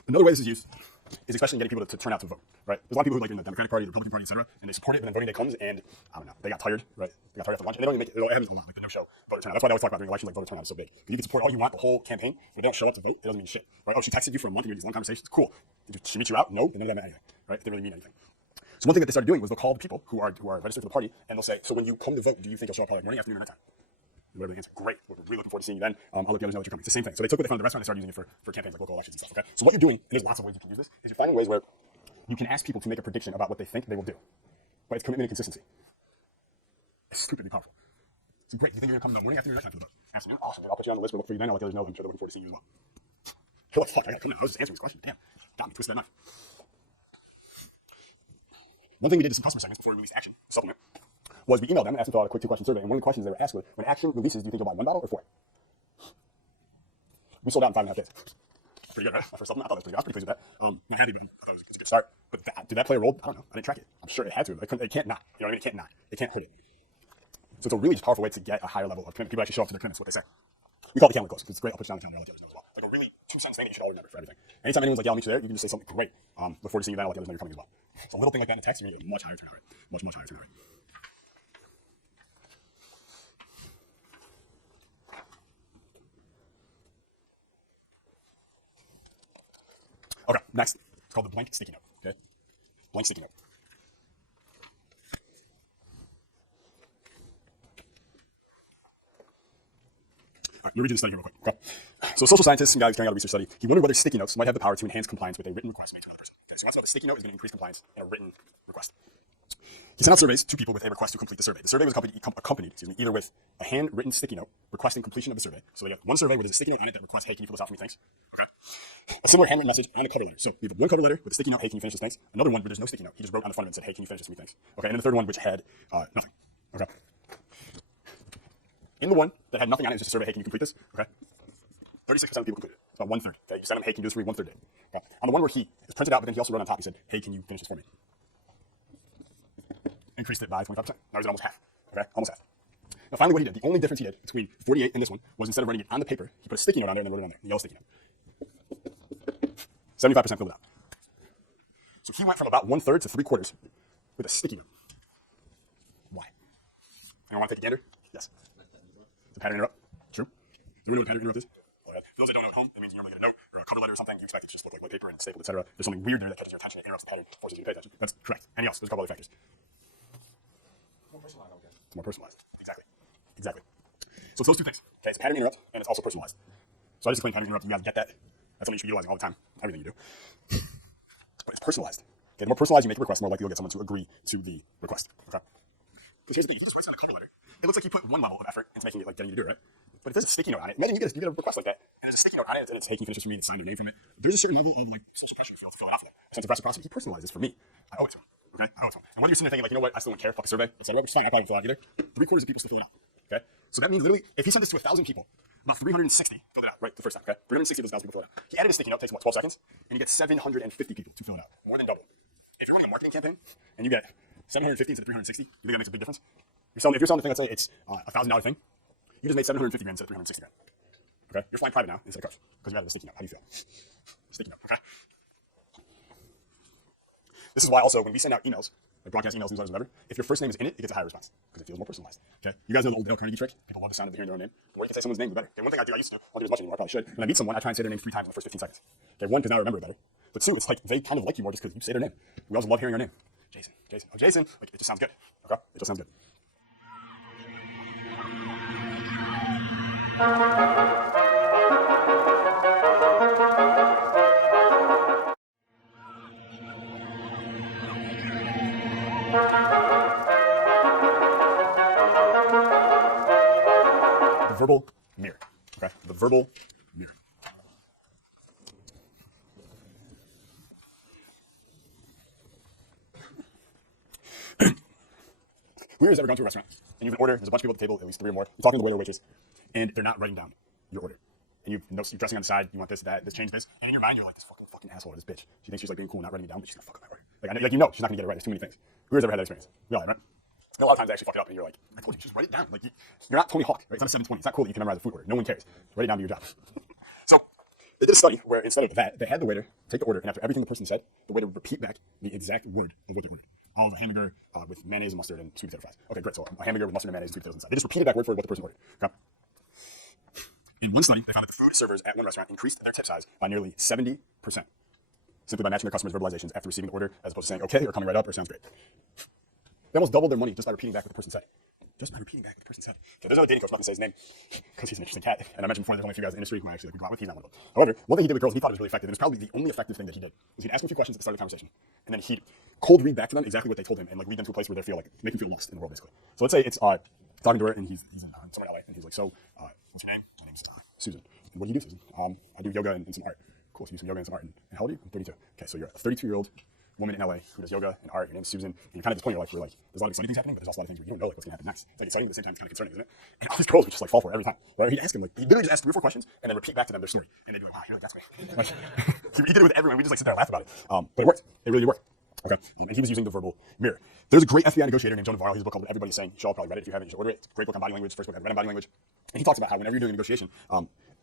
Another way this is used is especially in getting people to turn out to vote, right? There's a lot of people who like in the Democratic Party, the Republican Party, et cetera, and they support it, but then voting day comes and, I don't know, they got tired, right? They got tired after lunch, and they don't even make it. It happens a lot, like the no-show voter turnout. That's why they always talk about during elections, like voter turnout is so big. Because you can support all you want the whole campaign, but if they don't show up to vote, it doesn't mean shit, right? Oh, she texted you for a month and you had these long conversations. Cool. Did she meet you out? No, then none of that meant anything, right? It didn't really mean anything. So one thing that they started doing was they'll call the people who are registered for the party, and they'll say, so when you come to vote, do you think you'll show up probably like morning, afternoon, or nighttime? Whatever they answer, great. We're really looking forward to seeing you then. I'll let the others know that you're coming. It's the same thing. So they took what they found at the restaurant and they started using it for campaigns like local elections and stuff. Okay. So what you're doing, and there's lots of ways you can use this, is you're finding ways where you can ask people to make a prediction about what they think they will do. But it's commitment and consistency. It's stupidly powerful. So great. You think you're gonna come in the morning, afternoon, or nighttime for the vote? Afternoon, awesome. Dude, I'll put you on the list. We'll look for you then. I'll let the others know. I'm sure they're looking forward to seeing you as well. You're like, fuck, I gotta come now. I was just answering this question. Damn, got me. Twisted that knife. One thing we did to some customer segments before we released Action, the supplement, was we emailed them and asked them to fill out a quick 2-question survey. And one of the questions they were asked was, when Action releases, do you think you'll buy 1 bottle or 4? We sold out in 5.5 days. Pretty good, right? My first supplement. I thought that was pretty good. I was pretty pleased with that. Not happy, but I thought it was a good start. But did that play a role? I don't know. I didn't track it. I'm sure it had to. It can't not. You know what I mean? It can't not. It can't hurt it. So it's a really just powerful way to get a higher level of commitment. People actually show up to their commitments, what they say. We call it the calendar close because it's great. I'll put you on the calendar. I'll let the others know as well. Like a really 2-sentence thing that you should all remember for everything. Anytime anyone's like, yeah, I'll meet you there, you can just say something great. Look forward to seeing you then. I'll let the others know you're coming as well. So a little thing like that in a text, you're going to get a much higher turnout rate. Much higher turnout rate. Okay, next. It's called the blank sticky note, okay? Blank sticky note. All right, let me read you the study here real quick. Okay? So a social scientist, some guy who's carrying out a research study, he wondered whether sticky notes might have the power to enhance compliance with a written request made to another person. Okay, so he wants to know if a sticky note is going to increase compliance in a written request. He sent out surveys to people with a request to complete the survey. The survey was accompanied either with a handwritten sticky note requesting completion of the survey. So they get one survey where there's a sticky note on it that requests, hey, can you fill this out for me, thanks? Okay. A similar handwritten message on the cover letter. So we have one cover letter with a sticky note, hey, can you finish this, thanks? Another one where there's no sticky note. He just wrote on the front of it and said, hey, can you finish this for me, thanks? Okay, and then the third one which had nothing. Okay. In the one that had nothing on it, it was just a survey, hey, can you complete this? Okay. 36% of people completed it. It's about 1/3. Okay, you send them, hey, can you do this for me? 1/3 did. Okay. On the one where it was printed out, but then he also wrote on top, he said, hey, can you finish this for me? Increased it by 25%. Now he's at almost half. Okay, almost half. Now, finally, what he did, the only difference he did between 48 and this one was instead of writing it on the paper, he put a sticky note on there and then wrote it on there, the yellow sticky note. 75% filled it out. So he went from about 1/3 to 3/4 with a sticky note. Why? Anyone want to take a gander? Yes. The pattern interrupt. True. Does everyone know what a pattern interrupt is? Well, for those that don't know at home, it means you normally get a note or a cover letter or something. You expect it to just look like white paper and stapled, etc. There's something weird there that catches your attention. It interrupts the pattern, forces you to pay attention. That's correct. Anything else? There's a couple other factors. More personalized, I would guess. It's more personalized. Exactly. Exactly. So it's those two things. Okay, it's pattern interrupt and it's also personalized. So I just explained pattern interrupt. You guys get that? That's something you should be utilizing all the time. Everything you do. But it's personalized. Okay, the more personalized you make the request, the more likely you'll get someone to agree to the request. Okay. Because here's the thing: if he just writes it on a cover letter, it looks like he put one level of effort into making it like getting you to do it, right? But if there's a sticky note on it, imagine you get a request like that, and there's a sticky note on it, and it's hey, can you finish this for me, and it's signed their name from it. There's a certain level of like social pressure you feel to fill it out for them, a sense of reciprocity. He personalized this for me. I owe it to him. Okay, I owe it to him. And whether you're sitting there thinking like, you know what, I still don't care, fuck a survey, etc., which is fine. I probably won't fill it out either. 3/4 of people still fill it out. Okay, so that means literally, if he sent this to 1,000 people, about 360 filled it out, right, the first time. Okay, 360 of those 1,000 people fill it out. He added a sticky note, takes him what, 12 seconds, and he gets 750 people to fill it out, more than double. If you're running a marketing campaign and you get 750 instead of 360, you think that makes a big difference? If you're selling the thing, let's say it's a $1,000 thing, you just made 750 grand instead of 360 grand. Okay, you're flying private now instead of coach because you added a sticky note. How do you feel? Sticky note. Okay. This is why also when we send out emails, like broadcast emails, newsletters, whatever, if your first name is in it, it gets a higher response because it feels more personalized. Okay, you guys know the old Dale Carnegie trick. People love the sound of hearing their own name. The more you can say someone's name, the better. Okay, one thing I used to do, I don't do as much anymore. I probably should. When I meet someone, I try and say their name 3 times in the first 15 seconds. Okay, one, because now I remember it better. But 2, it's like they kind of like you more just because you say their name. We also love hearing your name. Jason, Jason, oh Jason. Like it just sounds good. Okay, it just sounds good. The verbal mirror. Okay, the verbal mirror. Who here has ever gone to a restaurant and you have an order, there's a bunch of people at the table, at least 3 or more, you're talking to the waiter or waitress, and they're not writing down your order. And you're dressing on the side, you want this, that, this, change this, and in your mind you're like, this fucking asshole, this bitch. She thinks she's like being cool, not writing it down, but she's gonna fuck up my order. Like you know, she's not gonna get it right. There's too many things. Who has ever had that experience? We all have, right? And a lot of times they actually fuck it up, and you're like, I told you, just write it down. Like you're not Tony Hawk, right? It's not a 720. It's not cool that you can memorize a food order. No one cares. Write it down to your job. So they did a study where instead of that, they had the waiter take the order, and after everything the person said, the waiter would repeat back the exact word of what they ordered. Oh, a hamburger with mayonnaise and mustard and sweet potato fries. Okay, great. So a hamburger with mustard and mayonnaise and sweet potatoes inside. They just repeated back word for word what the person ordered. Okay. In one study, they found that the food servers at one restaurant increased their tip size by nearly 70%, simply by matching their customers' verbalizations after receiving the order, as opposed to saying okay or coming right up or sounds great. They almost doubled their money just by repeating back what the person said. Just by repeating back what the person said. Okay, there's another dating coach, I'm not gonna say his name, because he's an interesting cat. And I mentioned before, there's only a few guys in the industry who I actually like, we go out with. He's not one of them. However, one thing he did with girls, and he thought it was really effective, and it's probably the only effective thing that he did, was he'd ask them a few questions at the start of the conversation, and then he'd cold read back to them exactly what they told him, and like lead them to a place where they feel like, make them feel lost in the world, basically. So let's say it's talking to her, and he's in somewhere in LA, and he's like, so, what's your name? My name's Susan. And what do you do, Susan? I do yoga and some art. Cool, so you do some yoga and some art. And how old are you? I'm 32. Okay, so you're a 32-year-old woman in LA who does yoga and art. Your name's Susan, and you're kind of at this point in your life where like there's a lot of exciting things happening, but there's also a lot of things where you don't know like what's gonna happen next. It's like exciting, but at the same time, it's kind of concerning, isn't it? And all these girls would just like fall for it every time, right? He'd ask them like he literally just asked 3 or 4 questions and then repeat back to them their story, and they'd be like, wow, he really gets me. Like he did it with everyone. We just like sit there and laugh about it, but it worked. It really did work. Okay, and he was using the verbal mirror. There's a great FBI negotiator named Joe Navarro. He has a book called What Everybody's Saying. You should all probably read it. If you haven't, you should order it. It's a great book on body language. First book I read on body language. And he talks about how whenever you're doing a negotiation,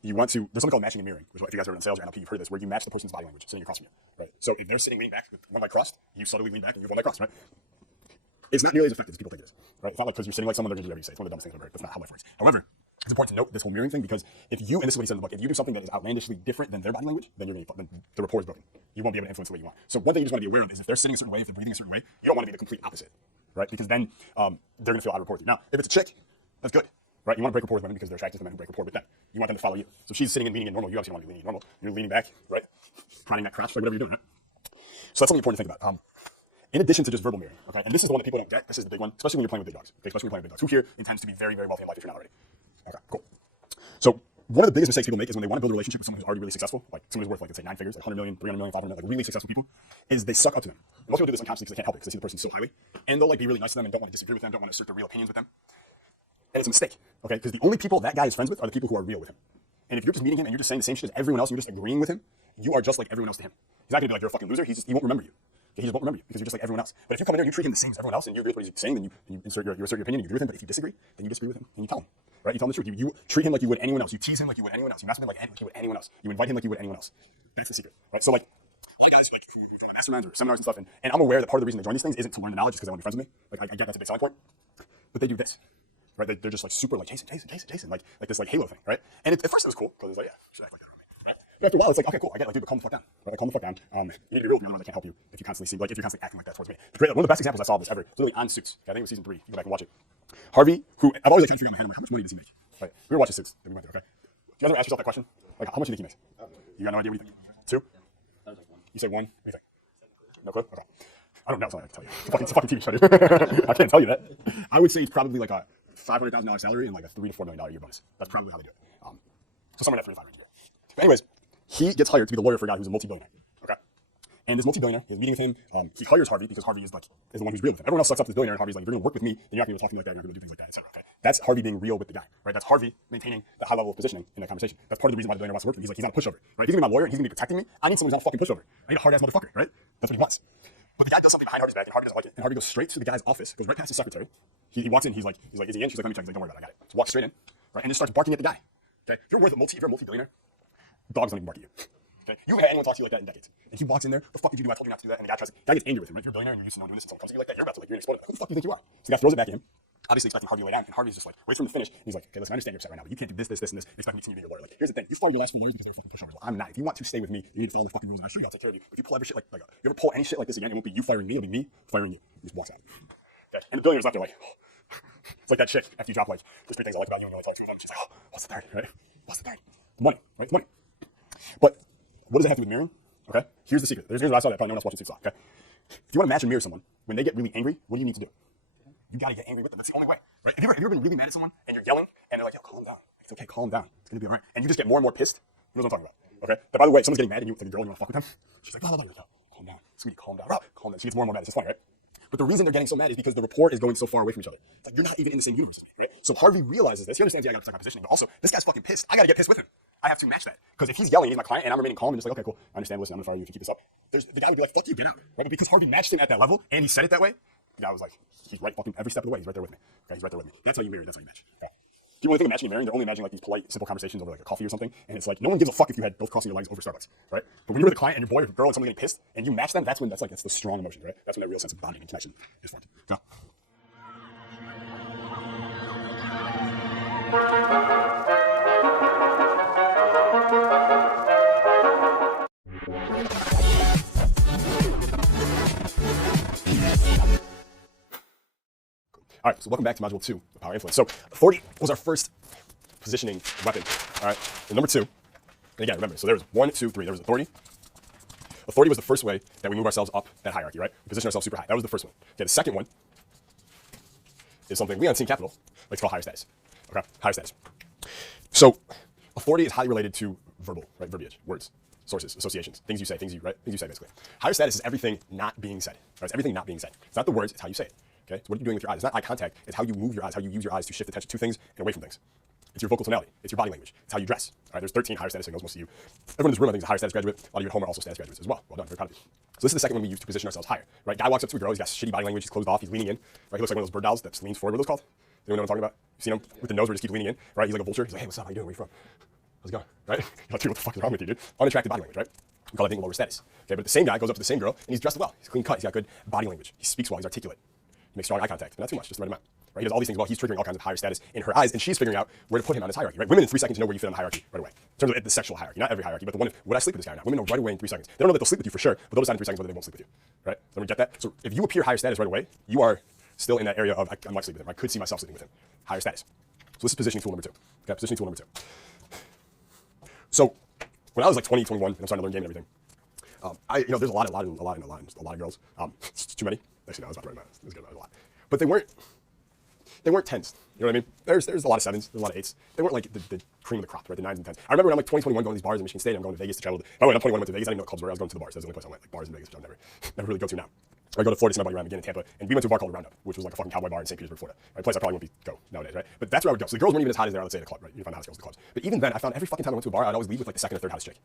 you want to, there's something called matching and mirroring, which if you guys heard in sales or NLP, you've heard of this, where you match the person's body language sitting across from you, right? So if they're sitting leaning back with one leg crossed, you subtly lean back and you have one leg crossed, right? It's not nearly as effective as people think it is, right? It's not like because you're sitting like someone, they're going to do whatever you say. It's one of the dumbest things I've ever heard. That's not how life works. However, it's important to note this whole mirroring thing because if you, and this is what he said in the book, if you do something that is outlandishly different than their body language, then then the rapport is broken. You won't be able to influence the way you want. So one thing you just want to be aware of is if they're sitting a certain way, if they're breathing a certain way, you don't want to be the complete opposite, right? Because then they're going to feel out of rapport with you. Now, if it's a chick, that's good, right? You want to break rapport with women because they're attracted to men who break rapport with them. You want them to follow you. So if she's sitting and leaning in normal, you obviously don't want to be leaning in normal. You're leaning back, right? Prodding that crotch, like whatever you're doing, right? So that's something important to think about. In addition to just verbal mirroring, okay? And this is the one that people don't get. This is the big one, especially when you're playing with big dogs, okay? Especially when you're playing with big dogs. Who here intends to be very, very wealthy in life if you're not already? Okay, cool. So one of the biggest mistakes people make is when they want to build a relationship with someone who's already really successful, like someone who's worth like, let's say 9 figures, like 100 million, 300 million, 500 million, like really successful people, is they suck up to them. And most people do this unconsciously because they can't help it because they see the person so highly. And they'll like be really nice to them and don't want to disagree with them, don't want to assert their real opinions with them. And it's a mistake, okay? Because the only people that guy is friends with are the people who are real with him. And if you're just meeting him and you're just saying the same shit as everyone else and you're just agreeing with him, you are just like everyone else to him. He's not gonna be like, you're a fucking loser. He won't remember you. He just won't remember you because you're just like everyone else. But if you come in there and you treat him the same as everyone else and you agree with what he's saying, then you insert your opinion and you agree with him. But if you disagree, then you disagree with him and you tell him. Right? You tell him the truth. You treat him like you would anyone else. You tease him like you would anyone else. You mess with him like you would anyone else. You invite him like you would anyone else. That's the secret. Right? So like a lot of guys like who join my masterminds or seminars and stuff, and I'm aware that part of the reason they join these things isn't to learn the knowledge, just because they want to be friends with me. Like I get that's a big selling point. But they do this. Right? They're just like super like Jason, like this like halo thing, right? And at first it was cool because it's like, yeah, you should act like that around me, right? But after a while it's like, okay, cool, I get it, like, dude, but calm the fuck down, right? Like, calm the fuck down. You need to be real with me, otherwise I can't help you if you constantly acting like that towards me. One of the best examples I saw of this ever, was literally on Suits. Okay, I think it was season 3. You go back and watch it. Harvey, who I've always like trying to figure out in my head, I'm like, how much money does he make? Right? We were watching Suits, then we went there, okay? Do you guys ever ask yourself that question? Like, how much do you think he makes? You got no idea what do you think? 2? That was like 1. You say 1? What do you think? No clue? Okay. I don't know, it's not like I can tell you. It's a fucking TV show, dude. I can't tell you that. I would say it's probably like a $500,000 salary and like a $3 to $4 million a year bonus. That's probably how they do it. So somewhere in that 3 to 5 range a year. But anyways, he gets hired to be the lawyer for a guy who's a multi-billionaire. Okay. And this multi-billionaire, he has a meeting with him. He hires Harvey because Harvey is the one who's real with him. Everyone else sucks up to this billionaire, and Harvey's like, if you're going to work with me, then you're not going to be able to talk to me like that. You're not going to do things like that, etc. Okay. That's Harvey being real with the guy, right? That's Harvey maintaining the high level of positioning in that conversation. That's part of the reason why the billionaire wants to work with him. He's like, he's not a pushover, right? He's going to be my lawyer and he's going to be protecting me. I need someone who's not a fucking pushover. I need a hard ass motherfucker, right? That's what he wants. But the guy does something behind Harvey's back, and Harvey doesn't like it. And Harvey goes straight to the guy's office, goes right past his secretary. He walks in. He's like, is he in? She's like, let me check. He's like, don't worry about it. I got it. So walks straight in, right, and then starts barking at the guy. Okay, if you're a multi-billionaire, dogs don't even bark at you. Okay, you haven't had anyone talk to you like that in decades. And he walks in there. The fuck did you do? I told you not to do that. And the guy gets angry with him. Right, if you're a billionaire and you're used to no one doing this, and someone comes to you like that, you're about to like, you're gonna explode. Like, who the fuck do you think you are? So the guy throws it back at him, obviously expecting Harvey to lay down, and Harvey's just like waits for him to finish. And he's like, okay, listen, I understand you're upset right now, but you can't do this, and this, and expect me to continue being your lawyer. Like, here's the thing: you fired your last 4 lawyers because they were fucking pushovers. Well, I'm not. If you want to stay with me, you need to follow my fucking rules, and I assure you I'll take care of you. But if you pull every shit like you ever pull any shit like this again, it won't be you firing me, it'll be me firing you. He just walks out. Okay, and the billionaire's left there like, oh. It's like that chick after you drop like, there's 3 things I like about you, and you only tell her 2 of them. And she's like, oh, what's the third? Right? What's the third? The money, right? The money. But what does that have to do with mirroring? Okay, here's the secret. Here's what I saw that probably no one else watching Suits saw. Okay, if you want to match and mirror someone, when they get really angry, what do you need to do? You got to get angry with them. That's the only way, right? Have you ever been really mad at someone and you're yelling and they're like, yo, calm down. It's okay, calm down. It's gonna be all right. And you just get more and more pissed. Who knows what I'm talking about? Okay. But by the way, if someone's getting mad and you, it's like a girl and you want to fuck with them, she's like, blah blah blah. You're like, yo, calm down, sweetie, calm down, calm down. She gets more and more mad. It's just funny, right? But the reason they're getting so mad is because the rapport is going so far away from each other. It's like you're not even in the same universe as me, right? So Harvey realizes this. He understands, yeah, I got to protect my positioning, but also this guy's fucking pissed. I got to get pissed with him. I have to match that. Because if he's yelling, he's my client, and I'm remaining calm and just like, okay, cool, I understand, listen, I'm gonna fire you if you keep this up. The guy would be like, fuck you, get out, right? But because Harvey matched him at that level, and he said it that way, the guy was like, he's right fucking every step of the way. He's right there with me. Okay, he's right there with me. That's how you marry. That's how you match. Okay. People only think of matching and marrying, they're only imagining like these polite, simple conversations over like a coffee or something, and it's like no one gives a fuck if you had both crossing your legs over Starbucks, right? But when you're with a client and your boy or girl and someone getting pissed, and you match them, that's the strong emotion, right? That's when that real sense of bonding and connection is formed. Okay. All right, so welcome back to Module 2, the Power Influence. So authority was our first positioning weapon, all right? And number 2, and again, remember, so there was 1, 2, 3. There was authority. Authority was the first way that we move ourselves up that hierarchy, right? We position ourselves super high. That was the first one. Okay, the second one is something we on Team Capital like to call higher status. Okay, higher status. So authority is highly related to verbal, right? Verbiage, words, sources, associations, things you say, things you say basically. Higher status is everything not being said, right? It's everything not being said. It's not the words, it's how you say it. Okay, so what are you doing with your eyes? It's not eye contact, it's how you move your eyes, how you use your eyes to shift attention to things and away from things. It's your vocal tonality, it's your body language, it's how you dress. All right, there's 13 higher status signals, most of you. Everyone in this room I think is a higher status graduate. A lot of you at home are also status graduates as well. Well done, very proud of you. So this is the second one we use to position ourselves higher, right? Guy walks up to a girl, he's got shitty body language, he's closed off, he's leaning in, right? He looks like one of those bird dolls that leans forward. What are those called? Anyone know what I'm talking about? You seen him with the nose where he just keeps leaning in, right? He's like a vulture. He's like, hey, what's up? How you doing? Where you from? How's it going? Right? You're like, dude, what the fuck is wrong with you, dude? Unattractive body language, right? We call that being lower status. Okay, but the same guy goes up to the same girl and he's dressed well. He's clean cut. He's got good body language. He speaks well. He's articulate. He makes strong eye contact. Not too much, just the right amount. Right? He does all these things while he's triggering all kinds of higher status in her eyes, and she's figuring out where to put him on his hierarchy. Right? Women in 3 seconds know where you fit on the hierarchy right away. In terms of the sexual hierarchy, not every hierarchy, but the one of would I sleep with this guy or not? Women know right away in 3 seconds. They don't know that they'll sleep with you for sure, but they'll decide in 3 seconds whether they won't sleep with you. Right? Let me get that. So if you appear higher status right away, you are still in that area of I might sleep with him. I could see myself sleeping with him. Higher status. So this is positioning tool number 2. Okay, positioning tool number 2. So when I was like 20, 21, and I'm starting to learn game and everything, there's a lot of girls. It's too many. Actually, no, I was about to write about it. It was good, a lot. But they weren't 10s. You know what I mean? There's a lot of 7s, there's a lot of 8s. They weren't like the cream of the crop, right? The 9s and 10s. I remember when I'm like 20, 21 going to these bars in Michigan State. I'm going to Vegas to travel. By the way, I'm 21, went to Vegas. I didn't know what clubs were. I was going to the bars. That's the only place I went, like bars in Vegas, which I'll never really go to now. I go to Florida to see my buddy around again in Tampa, and we went to a bar called Roundup, which was like a fucking cowboy bar in St. Petersburg, Florida. Right? A place I probably won't go nowadays, right? But that's where I would go. So the girls weren't even as hot as they are, let's say, at a club, right? You find the hottest girls at the clubs. But even then, I found every fucking time I went to a bar, I'd always leave with like the second or third hottest chick.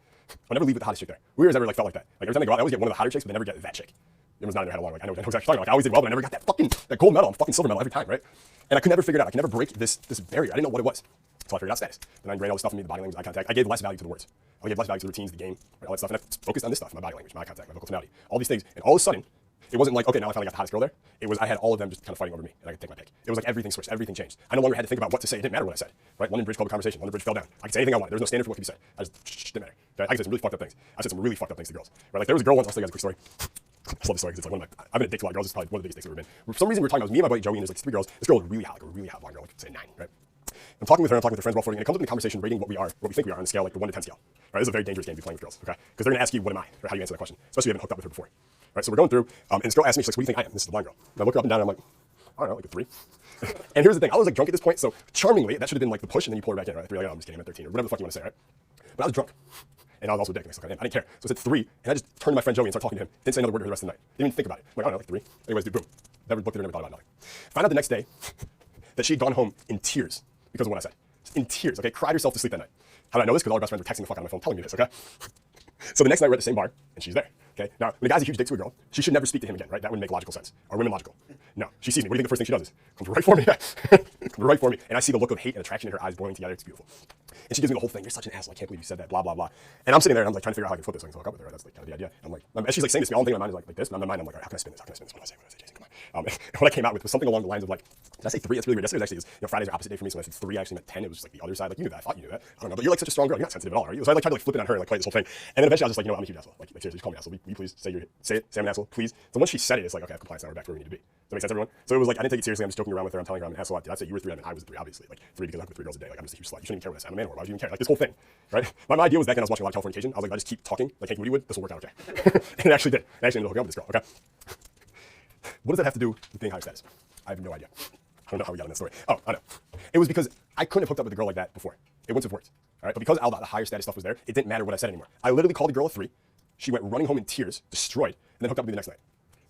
I'd never leave with the hottest chick there. Weird as ever like felt like that. Like every time they go out, I always get one of the hotter chicks, but they never get that chick. It was not in their head along. Like, I know exactly what you're talking about. Like, I always did well, but I never got that gold medal, fucking silver medal every time, right? And I could never figure it out. I could never break this barrier. I didn't know what it was. So I figured out status. Then I ingrained all this stuff in me, the body language, eye contact. I gave less value to the words. I gave less value to the routines, the game, right, all that stuff. And I focused on this stuff, my body language, my eye contact, my vocal tonality, all these things. And all of a sudden, it wasn't like, okay, now I finally got the hottest girl there. It was, I had all of them just kind of fighting over me, and I could take my pick. It was like everything switched, everything changed. I no longer had to think about what to say. It didn't matter what I said, right? London Bridge public conversation, London Bridge fell down. I could say anything I wanted. There was no standard for what could be said. I just didn't matter. Okay? I could say some really fucked up things. I said some really fucked up things to girls, right? Like there was a girl once, I'll tell you guys a quick story. I just love this story because it's like one of my, I've been a dick to a lot of girls. It's probably one of the biggest dicks I've ever been. For some reason, we were talking about, it was me and my buddy Joey, and there's like 3 girls. This girl was really hot, like a really hot blonde girl, like say 9, right? I'm talking with her, I'm talking with her friends while flirting, and it comes up in the conversation rating what we are, what we think we are on a scale, like the 1 to 10 scale. Right? This is a very dangerous game to be playing with girls, okay? Because they're gonna ask you, what am I? Or how do you answer that question? Especially if you haven't hooked up with her before. Right? So we're going through, and this girl asked me, she's like, what do you think I am? This is the blonde girl. And I look her up and down, and I'm like, I don't know, like a 3. And here's the thing, I was like drunk at this point, so charmingly, that should have been like the push, and then you pull her back in, right? At 3, like, oh, I'm just kidding, I'm at 13, or whatever the fuck you want to say, right? But I was drunk. And I was also a dick. I didn't care. So I said 3, and I just turned to my friend Joey and started talking to him. Didn't say another word to her the rest of the night. Didn't even think about it. I'm like, I don't know, like 3. Anyways, dude, boom. Never looked at her, never thought about nothing. Found out the next day that she'd gone home in tears because of what I said. Just in tears, okay? Cried herself to sleep that night. How did I know this? Because all her best friends were texting the fuck out of my phone telling me this, okay? So the next night we're at the same bar, and she's there. Okay. Now, when a guy's a huge dick to a girl, she should never speak to him again, right? That wouldn't make logical sense. Are women logical? No. She sees me. What do you think the first thing she does is comes right for me, comes right for me, and I see the look of hate and attraction in her eyes boiling together. It's beautiful. And she gives me the whole thing. You're such an asshole. I can't believe you said that. Blah blah blah. And I'm sitting there and I'm like trying to figure out how I can flip this so I can hook up with her. That's like kind of the idea. I'm like, and she's like saying this to me. All I'm thinking in my mind is like this. And in my mind I'm like, all right, how can I spin this? How can I spin this? What do I say? What do I say? Jason, come on. And what I came out with was something along the lines of like, did I say 3? That's really weird. Yesterday actually is, Fridays are opposite day for me. So when I said 3, I actually meant 10. It was just like the other side. Like you knew that. I thought you knew that. I don't know. But you're like such a strong girl. You're not sensitive at all, are you? So I like tried to like flip it on her and like play this whole thing. And then eventually I was just like, you know what, I'm a huge asshole. Like seriously, just call me asshole. Will you please say I'm an asshole, please. So once she said it, it's like, okay, I have compliance now. We're back to where we need to be. Does that make sense, everyone? So it was like I didn't take it seriously. I'm just joking around with her. I'm telling her I'm an asshole. Did I say you were 3? I mean, I was a 3, obviously. Like 3 because I was with 3 girls a day. Like I'm just a huge slut. You shouldn't even care what I said. I'm a man. Why would you even care? Like this whole thing, right? My idea was back then I was watching a lot of Californication. I was like, if I just keep talking like Hank Moody would, this will work out okay. And it actually did. I actually ended up hooking up with this girl. Okay. What does that have to do with being higher status? I have no idea. I don't know how we got in this story. Oh, I know. It was because I couldn't have hooked up with a girl like that before. It wouldn't have worked. All right. But because all the higher status stuff was there, it didn't matter what I said anymore. I literally called the girl a 3. She went running home in tears, destroyed, and then hooked up with me the next night.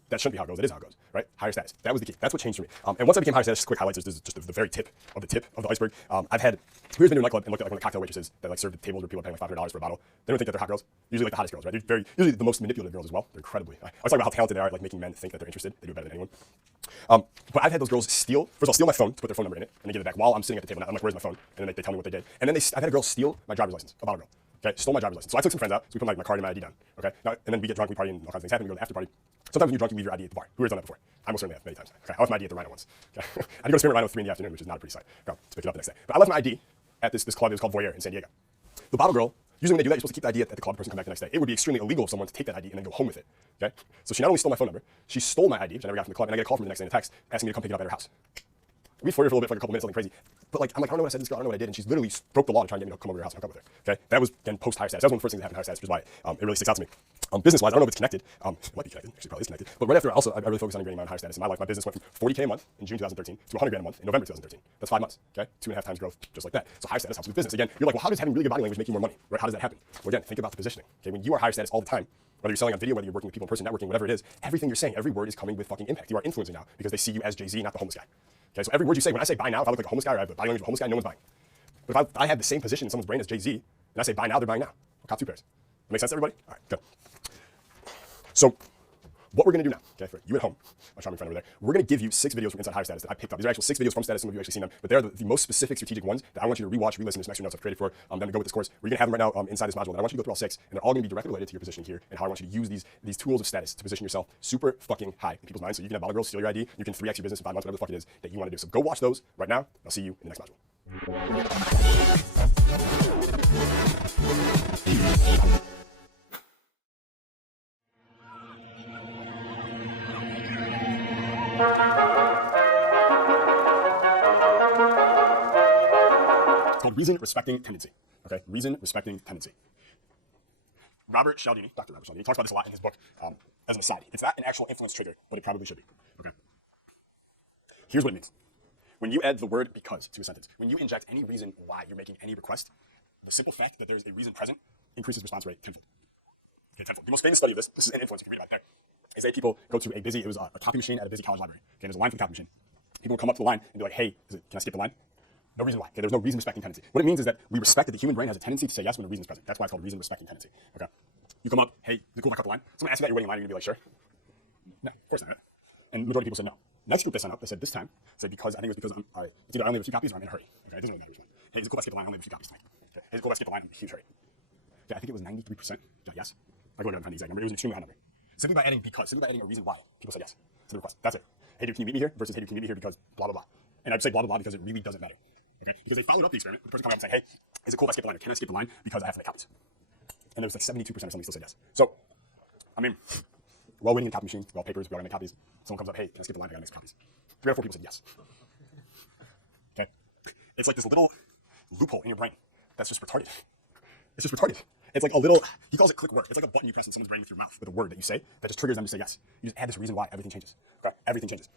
That shouldn't be how it goes. It is how it goes, right? Higher status. That was the key. That's what changed for me. And once I became higher status, just quick highlights. This is just the very tip of the iceberg. I've had, here's been to a nightclub and looked at like one of the cocktail waitresses that like serve the tables where people are paying like $500 for a bottle. They don't think that they're hot girls. Usually like the hottest girls, right? They're usually the most manipulative girls as well. They're incredibly. I was talking about how talented they are at like making men think that they're interested. They do it better than anyone. But I've had those girls steal my phone to put their phone number in it and then give it back while I'm sitting at the table. I'm like, where's my phone? And then they tell me what they did. And then I've had a girl steal my driver's license, a bottle girl. Okay, stole my driver's license. So I took some friends out. So we put like my card and my ID down. Okay, now, and then we get drunk, we party, and all kinds of things happen. We go to the after party. Sometimes when you're drunk, you leave your ID at the bar. Who has done that before? I most certainly have many times. Okay, I left my ID at the Rhino once. Okay, I had to go to Spearmint Rhino at 3 in the afternoon, which is not a pretty sight. Go to pick it up the next day. But I left my ID at this club. It was called Voyeur in San Diego. The bottle girl. Usually when they do that, you're supposed to keep the ID at the club. The person come back the next day. It would be extremely illegal of someone to take that ID and then go home with it. Okay, so she not only stole my phone number, she stole my ID, which I never got from the club, and I get a call from her the next day in a text asking me to come pick it up at her house. We flirted for a little bit, for like a couple minutes, something crazy. But like, I'm like, I don't know what I said to this girl, I don't know what I did, and she's literally broke the law to try and get me to come over to her house and hook up with her. Okay, that was then post higher status. That was one of the first things that happened in higher status, which is why it really sticks out to me. Business-wise, I don't know if it's connected. It might be connected. Actually, probably is connected. But right after, I really focused on ingraining my own higher status in my life. My business went from 40K a month in June 2013 to 100 grand a month in November 2013. That's 5 months. Okay, 2.5 times growth, just like that. So higher status helps with business. Again, you're like, well, how does having really good body language make you more money? Right? How does that happen? Well, again, think about the positioning. Okay, when you are higher status all the time, whether you're selling on video, whether you're working with people in person, networking, whatever it is, everything you're saying, every word is coming with fucking impact. You are influencing now because they see you as Jay-Z, not the homeless guy. Okay, so every word you say, when I say buy now, if I look like a homeless guy or I have the body language of a homeless guy, no one's buying. But if I have the same position in someone's brain as Jay-Z, and I say buy now, they're buying now. I'll cop 2 pairs. That make sense to everybody? All right, good. So what we're going to do now, okay, for you at home, my charming friend over there, we're going to give you 6 videos from Inside Higher Status that I picked up. These are actual 6 videos from Status. Some of you have actually seen them, but they're the most specific strategic ones that I want you to rewatch, re-listen to some extra notes I've created for them to go with this course. We're going to have them right now inside this module, and I want you to go through all 6, and they're all going to be directly related to your positioning here and how I want you to use these tools of status to position yourself super fucking high in people's minds so you can have bottle girls steal your ID, you can 3x your business in 5 months, whatever the fuck it is that you want to do. So go watch those right now. I'll see you in the next module. It's called reason respecting tendency. Okay, reason respecting tendency. Robert Cialdini, Dr. Robert Cialdini, talks about this a lot in his book as an aside. It's not an actual influence trigger, but it probably should be. Okay. Here's what it means. When you add the word because to a sentence, when you inject any reason why you're making any request, the simple fact that there's a reason present increases response rate tenfold. Okay, tenfold. The most famous study of this is an influence, you can read about it there, is that people go to it was a copy machine at a busy college library. Okay, and there's a line for the copy machine. People would come up to the line and be like, hey, can I skip the line? No reason why. Okay, there's no reason respecting tendency. What it means is that we respect that the human brain has a tendency to say yes when a reason is present. That's why it's called reason respecting tendency. Okay. You come up, hey, is it cool if I cut the line? Someone asks you that, you're waiting in line, you're gonna be like, sure. No, of course not, right? And the majority of people said no. Next group they sent up, they said this time, say because I think it was because it's either I only have a few copies or I'm in a hurry. Okay, it doesn't really matter which one. Hey, is it cool if I skip the line? I only have a few copies to make. Okay, hey, is it cool if I skip the line? I'm in a huge hurry. Yeah, I think it was 93% got yes. I go to find the exact number. It was an extremely high number. Simply by adding because, simply by adding a reason why, people said yes to the request. That's it. Hey, dude, can you meet me here? Versus hey, dude, can you meet me here because blah, blah, blah. And I'd say blah, blah, blah because it really doesn't matter. Okay? Because they followed up the experiment with the person coming up and saying, hey, is it cool if I skip the line or can I skip the line because I have to make copies? And there was like 72% or something still said yes. So, I mean, we're all waiting in the copy machine, we're all papers, we're all gonna make copies. Someone comes up, hey, can I skip the line? I gotta make some copies. 3 out of 4 people said yes. Okay? It's like this little loophole in your brain that's just retarded. It's just retarded. It's like a little, he calls it click word. It's like a button you press in someone's brain with your mouth with a word that you say that just triggers them to say yes. You just add this reason why everything changes. Okay? Everything changes.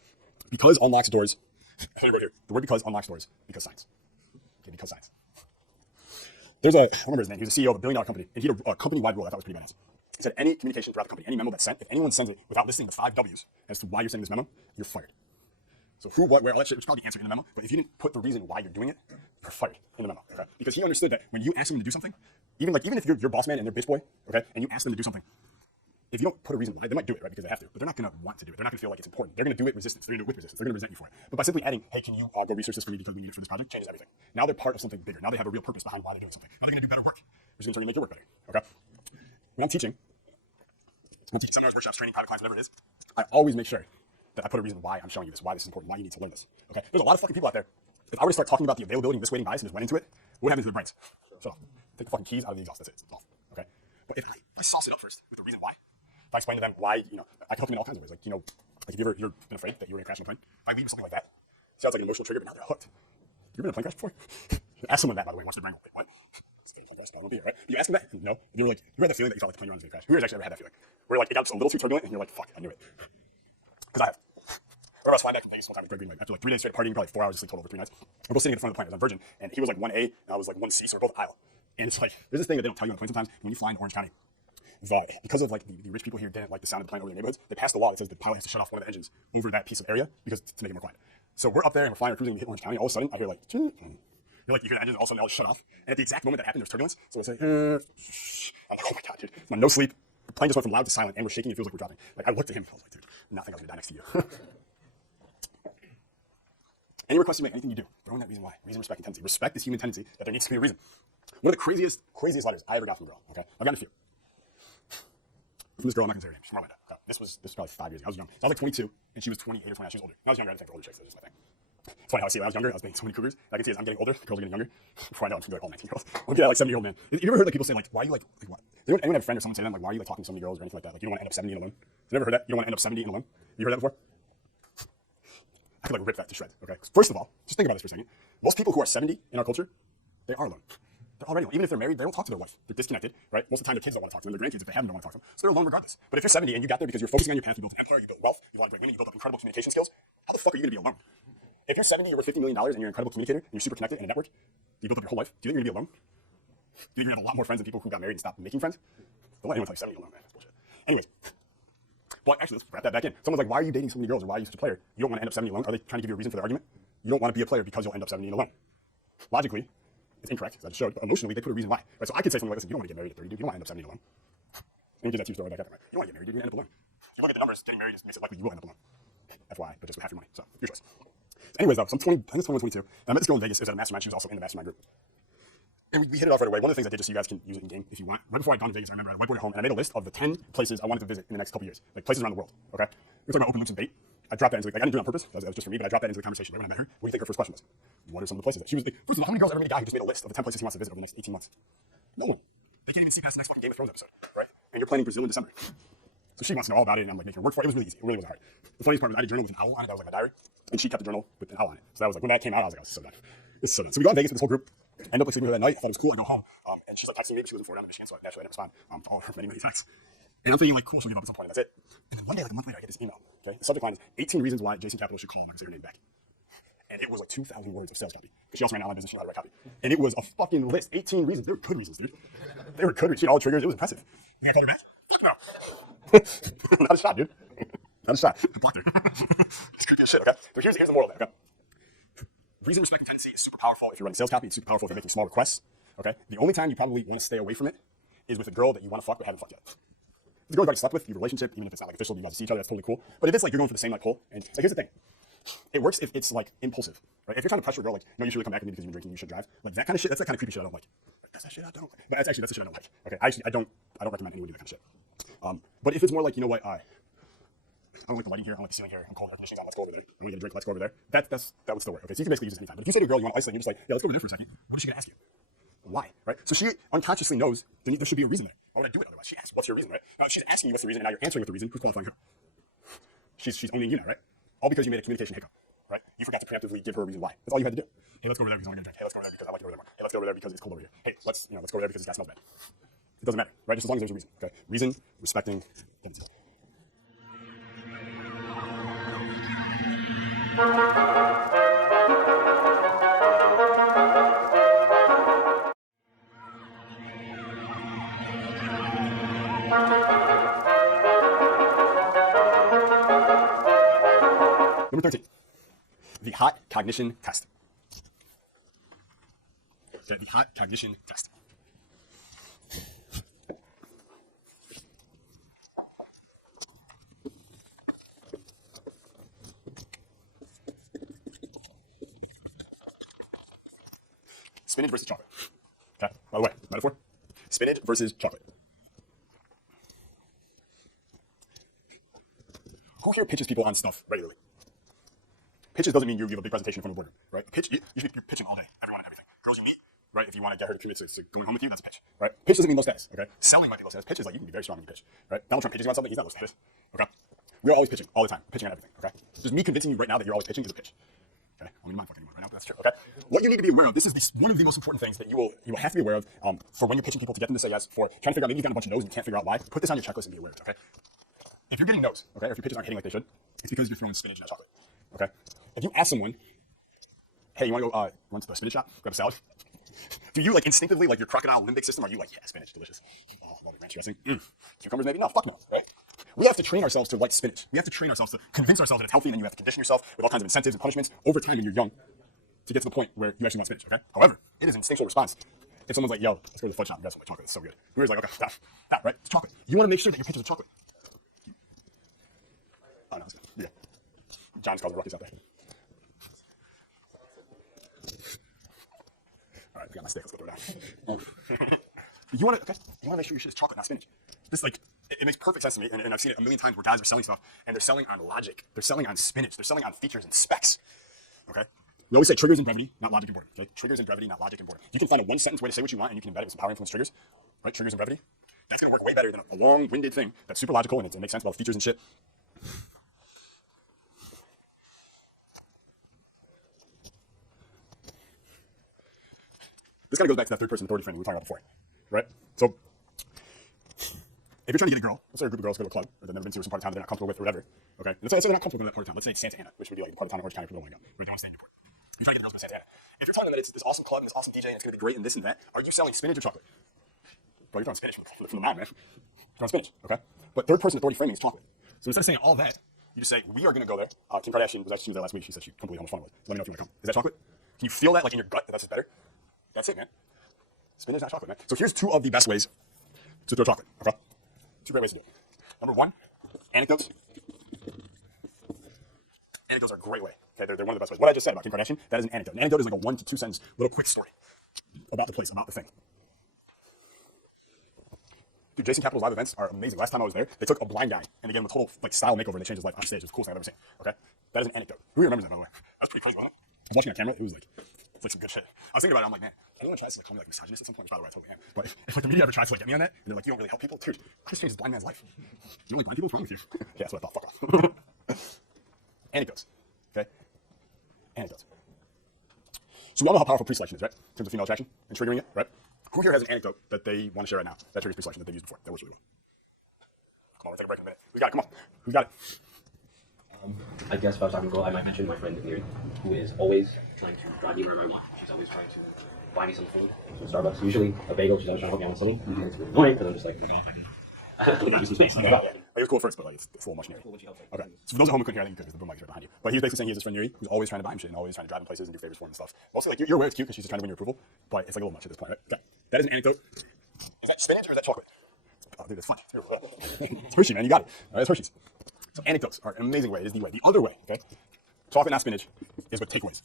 Because unlocks doors, I wrote here, the word because unlocks doors because science. Okay, because science. There's I don't remember his name, he was the CEO of a billion-dollar company, and he had a company-wide rule I thought was pretty badass. He said any communication throughout the company, any memo that's sent, if anyone sends it without listing the 5 W's as to why you're sending this memo, you're fired. So who, what, where, all that shit was probably answered in the memo, but if you didn't put the reason why you're doing it, you're fired in the memo, okay? Because he understood that when you ask someone to do something, even if you're your boss man and they're bitch boy, okay, and you ask them to do something, if you don't put a reason why, they might do it, right, because they have to, but they're not gonna want to do it. They're not gonna feel like it's important. They're gonna do it resistance. They're gonna do it with resistance. They're gonna resent you for it. But by simply adding, hey, can you go research this for me because we need it for this project, changes everything. Now they're part of something bigger. Now they have a real purpose behind why they're doing something. Now they're gonna do better work, which is gonna turn and make your work better, okay? When I'm teaching seminars, workshops, training, private clients, whatever it is, I always make sure that I put a reason why I'm showing you this, why this is important, why you need to learn this, okay? There's a lot of fucking people out there. If I were to start talking about the availability and misweighting bias and just went into it, what would happen to their brains? Shut off. Take the fucking keys out of the exhaust. That's it. It's off. Okay? But if I sauce it up first with the reason why, if I explain to them why, I can hook them in all kinds of ways. Like, like if you've been afraid that you were going to crash on a plane, if I leave with something like that, see how it's like an emotional trigger, but now they're hooked. You ever been in a plane crash before? Ask someone that, by the way, and watch their brain go, wait, what? Because they're in a plane crash, probably won't be here, right? But you ask them that, and no. If you were like, you had that feeling that you felt like the plane you were on was going to crash. Who has actually ever had that feeling? Where like it got just a little too turbulent, and you're like, fuck, I knew it. Because I have. I remember I was flying back from Vegas one time with Greg Greenway. After like 3 days straight of partying, probably 4 hours of sleep total over 3 nights. We're both sitting at the front of the plane. I was on Virgin, and he was like 1A, and I was like 1C, so we're both aisle. And it's like, there's this thing that they don't tell you on the plane sometimes. When you fly into Orange County, because of like the rich people here didn't like the sound of the plane over their neighborhoods, they passed a law that says the pilot has to shut off one of the engines over that piece of area because to make it more quiet. So we're up there and we're flying, we're cruising, we hit Orange County. All of a sudden, I hear like, you hear the engine, all of a sudden they all shut off. And at the exact moment that happened, there's turbulence. So it's like, I'm like, oh my God, dude, it's my no sleep. The plane just went from loud to silent, and we're shaking. It feels like we're dropping. Like I looked at him, I was like, dude, nothing. I was gonna die next to you. Any request you make, anything you do, throw in that reason why. Reason, respect, and tendency. Respect is human tendency that there needs to be a reason. One of the craziest letters I ever got from a girl. Okay, I've gotten a few. From this girl, I'm not gonna say her name. She's from Orlando. Okay, this was probably 5 years ago. I was young. So I was like 22, and she was 28 or 29. She was older. When I was younger, I didn't think for older chicks. That was just my thing. It's funny how I see it. When I was younger, I was banging so many cougars. And I can see as I'm getting older, the girls are getting younger. Before I know, I'm gonna be like all 19-year-olds. I'm gonna be that like 70-year-old man. You ever heard like people say like, why are you like what? Anyone have a friend or someone say to them like, why are you like talking to so many girls or anything like that? Like you don't want to end up 70 and alone. You never heard that? You don't want to end up 70 and alone. You heard that before? I could like rip that to shreds. Okay. First of all, just think about this for a second. Most people who are 70 in our culture, they are alone. They're already alone. Even if they're married, they don't talk to their wife. They're disconnected, right? Most of the time, their kids don't want to talk to them. Their grandkids, if they have them, don't want to talk to them. So they're alone regardless. But if you're 70 and you got there because you're focusing on your path, you built an empire, you built wealth, you have a lot of great women, you built up incredible communication skills, how the fuck are you going to be alone? If you're 70, you're worth $50 million, and you're an incredible communicator, and you're super connected in a network, you built up your whole life, do you think you're going to be alone? Do you think you're going to have a lot more friends than people who got married and stopped making friends? Don't let anyone tell you 70 alone, man. That's bullshit. Anyways. But actually, let's wrap that back in. Someone's like, why are you dating so many girls, or why are you such a player? You don't want to end up 70 alone. Are they trying to give you a reason for their argument? You don't want to be a player because you'll end up 70 and alone. Logically, it's incorrect, as I just showed, but emotionally, they put a reason why. Right? So I could say something like, listen, you don't want to get married at 30, dude. You don't want to end up 70 alone. And we did that too, story back at them, right? You don't want to get married, dude. You're going to end up alone. If you look at the numbers, getting married makes it likely you will end up alone. FYI, but just with half your money. So, your choice. So anyways, though, so I'm 20, I think it's 21, 22. And I met this girl in Vegas. It was at a mastermind. She was also in the mastermind group. And we hit it off right away. One of the things I did, just so you guys can use it in game if you want. Right before I'd gone to Vegas, I remember I had a whiteboard at home, and I made a list of the 10 places I wanted to visit in the next couple years, like places around the world. Okay, we're talking about open loops and bait. I dropped that into I didn't do it on purpose. That was just for me, but I dropped that into the conversation right when I met her. What do you think her first question was? What are some of the places that she was like? First of all, how many girls ever meet a guy who just made a list of the 10 places he wants to visit over the next 18 months? No one. They can't even see past the next fucking Game of Thrones episode, right? And you're planning Brazil in December. So she wants to know all about it, and I'm like making her work for it. It was really easy. It really wasn't hard. The funniest part was I had a journal with an owl on it. That was like my diary, and she kept the journal with an owl on it. So that was like when that came out, I was like, oh, this is so done. This is so done. So we go to Vegas with this whole group. End up like sleeping with her that night. I thought it was cool. I go home, and she's like texting me, but she was in Florida, I'm in Michigan, so I naturally didn't respond to all of her many texts. And I'm thinking like, cool, she'll give up at some point, and that's it. And then one day, like a month later, I get this email. Okay, the subject line is 18 reasons why Jason Capital should call. I'm not gonna say her name back. And it was like 2,000 words of sales copy because she also ran an online business. She knew how to write copy. And it was a fucking list. 18 reasons. They were good reasons, dude. They were good reasons. She had all the triggers. It was impressive. You think I called her back? Fuck no. Not a shot, dude. Not a shot. I blocked her. It's creepy as shit. Okay. So here's the moral of that. Okay. Reason, respect, and tendency is super powerful if you're running sales copy. It's super powerful if you're making small requests. Okay. The only time you probably want to stay away from it is with a girl that you want to fuck but haven't fucked yet. the girl you've already slept with, your relationship, even if it's not like official, you guys see each other, that's totally cool. But if it's like you're going for the same like pull, and like here's the thing, it works if it's like impulsive, right? If you're trying to pressure a girl, like, no, you should really come back with me because you've been drinking, you should drive. Like that kind of shit, that's that kind of creepy shit I don't like. Right? That's that shit I don't like. But that's the shit I don't like. Okay, I don't recommend anyone do that kind of shit. But if it's more like, you know what, I don't like the lighting here, I don't like the ceiling here, I'm cold, air conditioning's on, let's go over there. I want to get a drink, let's go over there. That would still work. Okay, so you can basically use this anytime. But if you say to a girl you want to isolate, you're just like, yeah, let's go over there for a second. What is she gonna ask you? Why, right? So she unconsciously knows there should be a reason there. Why would I do it otherwise? She asks, what's your reason, right? Now, if she's asking you what's the reason and now you're answering with the reason, who's qualifying who? She's owning you now, right? All because you made a communication hiccup, right? You forgot to preemptively give her a reason why. That's all you had to do. Hey, let's go over there because I want to get a drink. Hey, let's go over there because I like it over there more. Hey, let's go over there because it's cold over here. Hey, let's go over there because this guy smells bad. It doesn't matter, right? Just as long as there's a reason, okay? Reason, respecting, tendency. Number 13, the hot cognition test. Okay, the hot cognition test. Spinach versus chocolate. Okay, by the way, metaphor. Spinach versus chocolate. Who here pitches people on stuff regularly? Pitches doesn't mean you give a big presentation in front of a boardroom, right? A pitch, you're pitching all day, everyone and everything. Girls you meet, right? If you want to get her to commit to going home with you, that's a pitch, right? Pitch doesn't mean low status, okay? Selling might be low status. Pitch is like you can be very strong when you pitch, right? Donald Trump pitches you on something, he's not low status, okay? We are always pitching, all the time, pitching on everything, okay? Just me convincing you right now that you're always pitching is a pitch, okay? I don't mind fucking anymore right now, but that's true, okay? What you need to be aware of, this is one of the most important things that you will have to be aware of for when you're pitching people to get them to say yes, for trying to figure out maybe you've got a bunch of no's and you can't figure out why. Put this on your checklist and be aware of it, okay? If you're getting no's, okay, or if your pitches aren't hitting like they should, it's because you're throwing spinach, not chocolate, okay? If you ask someone, hey, you want to go run to the spinach shop, grab a salad? Do you like instinctively, like your crocodile limbic system, are you like, yeah, spinach, delicious. Oh, love it, ranch dressing. Cucumbers maybe? No, fuck no, right? We have to train ourselves to like spinach. We have to train ourselves to convince ourselves that it's healthy, and then you have to condition yourself with all kinds of incentives and punishments over time when you're young to get to the point where you actually want spinach, okay? However, it is an instinctual response. If someone's like, yo, let's go to the fudge shop and grab some like chocolate, it's so good. We're like, okay, stop, right? It's chocolate. You want to make sure that your pitches are chocolate. Oh, no, it's good. You're good. John's causing ruckus out there. All right, we got my stick. Let's go throw it down. You want to make sure your shit is chocolate, not spinach. This like it makes perfect sense to me, and I've seen it a million times where guys are selling stuff and they're selling on logic, they're selling on spinach, they're selling on features and specs. Okay, we always say triggers and brevity, not logic and boredom. Okay, triggers and brevity, not logic and boredom. You can find a one-sentence way to say what you want, and you can embed it with some power influence triggers, right? Triggers and brevity. That's going to work way better than a long-winded thing that's super logical and it makes sense about features and shit. This kind of goes back to that third person authority framing we were talking about before, right? So if you're trying to get a girl, let's say a group of girls go to a club or they've never been to some part of town they're not comfortable with or whatever, okay? And let's say they're not comfortable going to that part of town. Let's say it's Santa Ana, which would be like the part of town in Orange County people don't want to go, right? They want to stay in Newport. You're trying to get girls to go to Santa Ana. If you're telling them that it's this awesome club and this awesome DJ and it's going to be great and this and that, are you selling spinach or chocolate? Bro, you're throwing spinach from the mound, man. You're throwing spinach, okay? But third person authority framing is chocolate. So instead of saying all that, you just say, we are going to go there. Kim Kardashian was actually there last week. She said she completely how much fun it was. So let me know if you want to come. Is that chocolate? Can you feel that like in your gut that that's just better? That's it, man. Spinach, not chocolate, man. So here's two of the best ways to throw chocolate, okay? Two great ways to do it. Number one, anecdotes. Anecdotes are a great way, okay? They're one of the best ways. What I just said about Kim Kardashian, that is an anecdote. An anecdote is like a 1 to 2 sentence little quick story about the place, about the thing. Dude, Jason Capital's live events are amazing. Last time I was there, they took a blind guy and they gave him a total like style makeover and they changed his life on stage. It was the coolest thing I've ever seen, okay? That is an anecdote. Who remembers that, by the way? That was pretty crazy, wasn't it? I was watching on camera, it was like, it's like some good shit. I was thinking about it, I'm like, man, anyone tries to like call me like misogynist at some point, which by the way, I totally am. But if like the media ever tries to like get me on that, and they're like, you don't really help people, dude, I just changed this blind man's life. You don't like blind people? What's wrong with you? Yeah, that's what I thought, fuck off. Anecdotes, okay? Anecdotes. So we all know how powerful pre-selection is, right? In terms of female attraction and triggering it, right? Who here has an anecdote that they want to share right now that triggers pre-selection that they've used before, that works really well? Come on, we'll take a break in a minute. Who's got it? Come on. Who's got it? I guess if I was talking to a girl, I might mention my friend Miri, who is always trying to drive me wherever I want. She's always trying to buy me some food, some Starbucks, usually a bagel. She's always trying to help me out when sitting, and it's really annoying because I'm just like, fuck off, I can give you some space. Like, I got it. Like, it was cool at first, but like, it's a little much Neri. Cool when she helps, like, Okay. So for those at home who couldn't hear, I think you could because the boom mic is right behind you. But he was basically saying he has this friend Neri who's always trying to buy him shit and always trying to drive him places and do favors for him and stuff. Mostly like you're aware it's cute because she's just trying to win your approval, but it's like a little much at this point, right? Okay. That is an anecdote. Is that spinach or is that chocolate? Oh, dude, it's fudge. It's beautiful. Yeah. It's Hershey, man. You got it. All right, it's Hershey's. So anecdotes are an amazing way. It is the way. The other way, okay? Chocolate, not spinach, is with takeaways.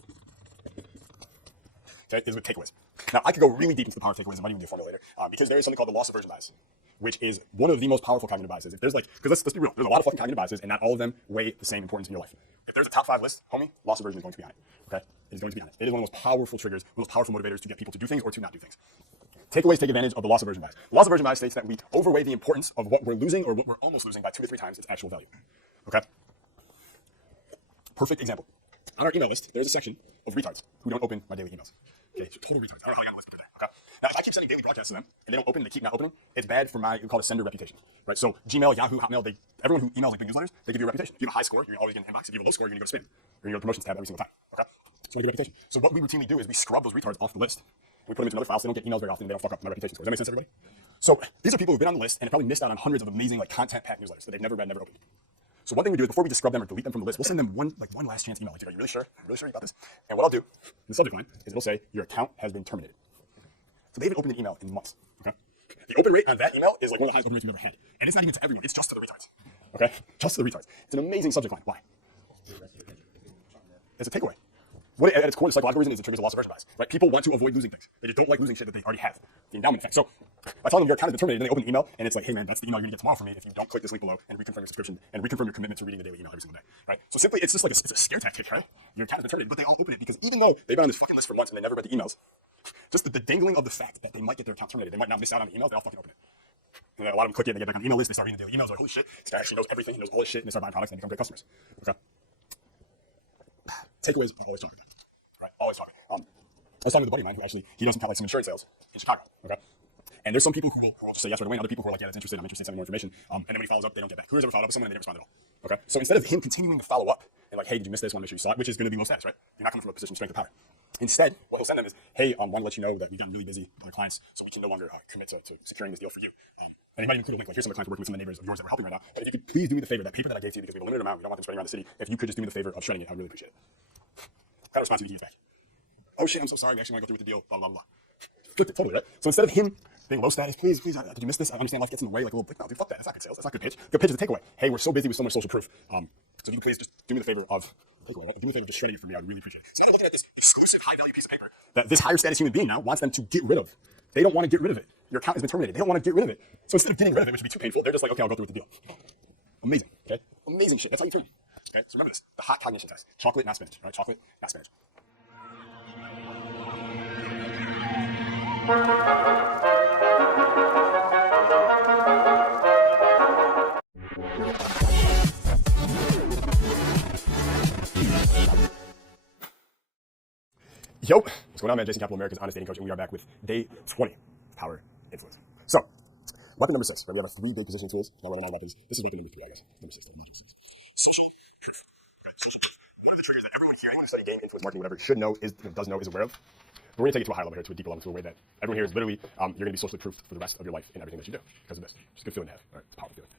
Okay, is with takeaways. Now, I could go really deep into the power of takeaways. I might even do a formula later, because there is something called the loss aversion bias, which is one of the most powerful cognitive biases. If there's like, because let's be real, there's a lot of fucking cognitive biases, and not all of them weigh the same importance in your life. If there's a top 5 list, homie, loss aversion is going to be on it. Okay, it is going to be on it. It is one of the most powerful triggers, one of the most powerful motivators to get people to do things or to not do things. Takeaways take advantage of the loss aversion bias. The loss aversion bias states that we overweigh the importance of what we're losing or what we're almost losing by 2 to 3 times its actual value. Okay. Perfect example. On our email list, there's a section of retards who don't open my daily emails. Okay, so total retards. I don't know how they got on the list, but they're there. Okay. Now, if I keep sending daily broadcasts to them and they don't open, they keep not opening, it's bad for my, we call it sender reputation, right? So Gmail, Yahoo, Hotmail, everyone who emails like big newsletters, they give you a reputation. If you have a high score, you're gonna always get an inbox. If you have a low score, you're gonna go to spam. You're gonna go to promotions tab every single time. Okay. So I get a reputation. So what we routinely do is we scrub those retards off the list. We put them into another file so they don't get emails very often and they don't fuck up my reputation score. Does that make sense, everybody? So these are people who've been on the list and have probably missed out on hundreds of amazing like content-packed newsletters that they've never read, never opened. So one thing we do is before we just scrub them or delete them from the list, we'll send them one last chance email. Like, dude, are you really sure? Are you really sure about this? And what I'll do in the subject line is it'll say, your account has been terminated. So they haven't opened an email in months, okay? The open rate on that email is like one of the highest open rates we've ever had. And it's not even to everyone, it's just to the retards, okay? Just to the retards. It's an amazing subject line. Why? It's a takeaway. What at its core, the psychological reason is it triggers a loss aversion bias, right? People want to avoid losing things. They just don't like losing shit that they already have. The endowment effect. So by telling them your account has been terminated, then they open the email and it's like, hey man, that's the email you're gonna get tomorrow from me if you don't click this link below and reconfirm your subscription and reconfirm your commitment to reading the daily email every single day, right? So simply, it's just like it's a scare tactic, right? Your account has been terminated, but they all open it because even though they've been on this fucking list for months and they never read the emails, just the dangling of the fact that they might get their account terminated, they might not miss out on the emails, they all fucking open it. And then a lot of them click it and they get back on the email list, they start reading the daily emails, like holy shit, this guy actually knows everything, he knows all this shit, and they start buying products and they become great customers, okay? Takeaways are always talk about that. Right? Always talk. I was talking with a buddy of mine who actually, he does like some insurance sales in Chicago, okay? And there's some people who will just say yes right away, and other people who are like, yeah, that's interested, I'm interested, send me more information. And then when he follows up, they don't get back. Who's ever followed up with someone and they didn't respond at all, okay? So instead of him continuing to follow up and like, hey, did you miss this? Want to make sure you saw it, which is going to be low status, right? You're not coming from a position of strength or power. Instead, what he'll send them is, hey, want to let you know that we've gotten really busy with other clients, so we can no longer commit to securing this deal for you. And he might even include a link, like here's some of the clients we're working with, some of the neighbors of yours that we're helping right now. But if you could please do me the favor, that paper that I gave to you because we have a limited amount, we don't want them spreading around the city. If you could just do me the favor of shredding it, I would really appreciate it. What kind of response do you think he gets back? Oh shit, I'm so sorry, we actually want to go through with the deal, blah, blah, blah. Flipped it totally, right? So instead of him being low status, please, did you miss this? I understand life gets in the way, like a little, no, dude, fuck that, that's not good sales, that's not good pitch. Good pitch is a takeaway. Hey, we're so busy with so much social proof. So if you could please just do me the favor of, takeaway, right? Do me the favor of just shredding it for me, I would really appreciate it. So now they're looking at this exclusive high value piece of paper that this higher status human being now wants them to get rid of. They don't want to get rid of it. Your account has been terminated. They don't want to get rid of it. So instead of getting rid of it, which would be too painful, they're just like, okay, I'll go through with the deal. Amazing, okay? Amazing shit, that's how you turn. Okay, so remember this, the hot cognition test. Chocolate, not spinach, all right? Chocolate, not spinach. Yo, what's going on, man? Jason Capital, America's Honest Dating Coach, and we are back with day 20 of Power Influence. So, weapon number 6, right? We have our 3 big positioning tools. Now we're on our 9 weapons. This is weapon number 3, I guess. Number 6, module 6. Social proof. Okay, social proof. One of the triggers that everyone here, anyone who studied game, influence, marketing, whatever, should know, does know, is aware of. But we're going to take it to a higher level here, to a deeper level, to a way that everyone here is literally, you're going to be socially proof for the rest of your life in everything that you do because of this. It's a good feeling to have. All right, it's a powerful feeling.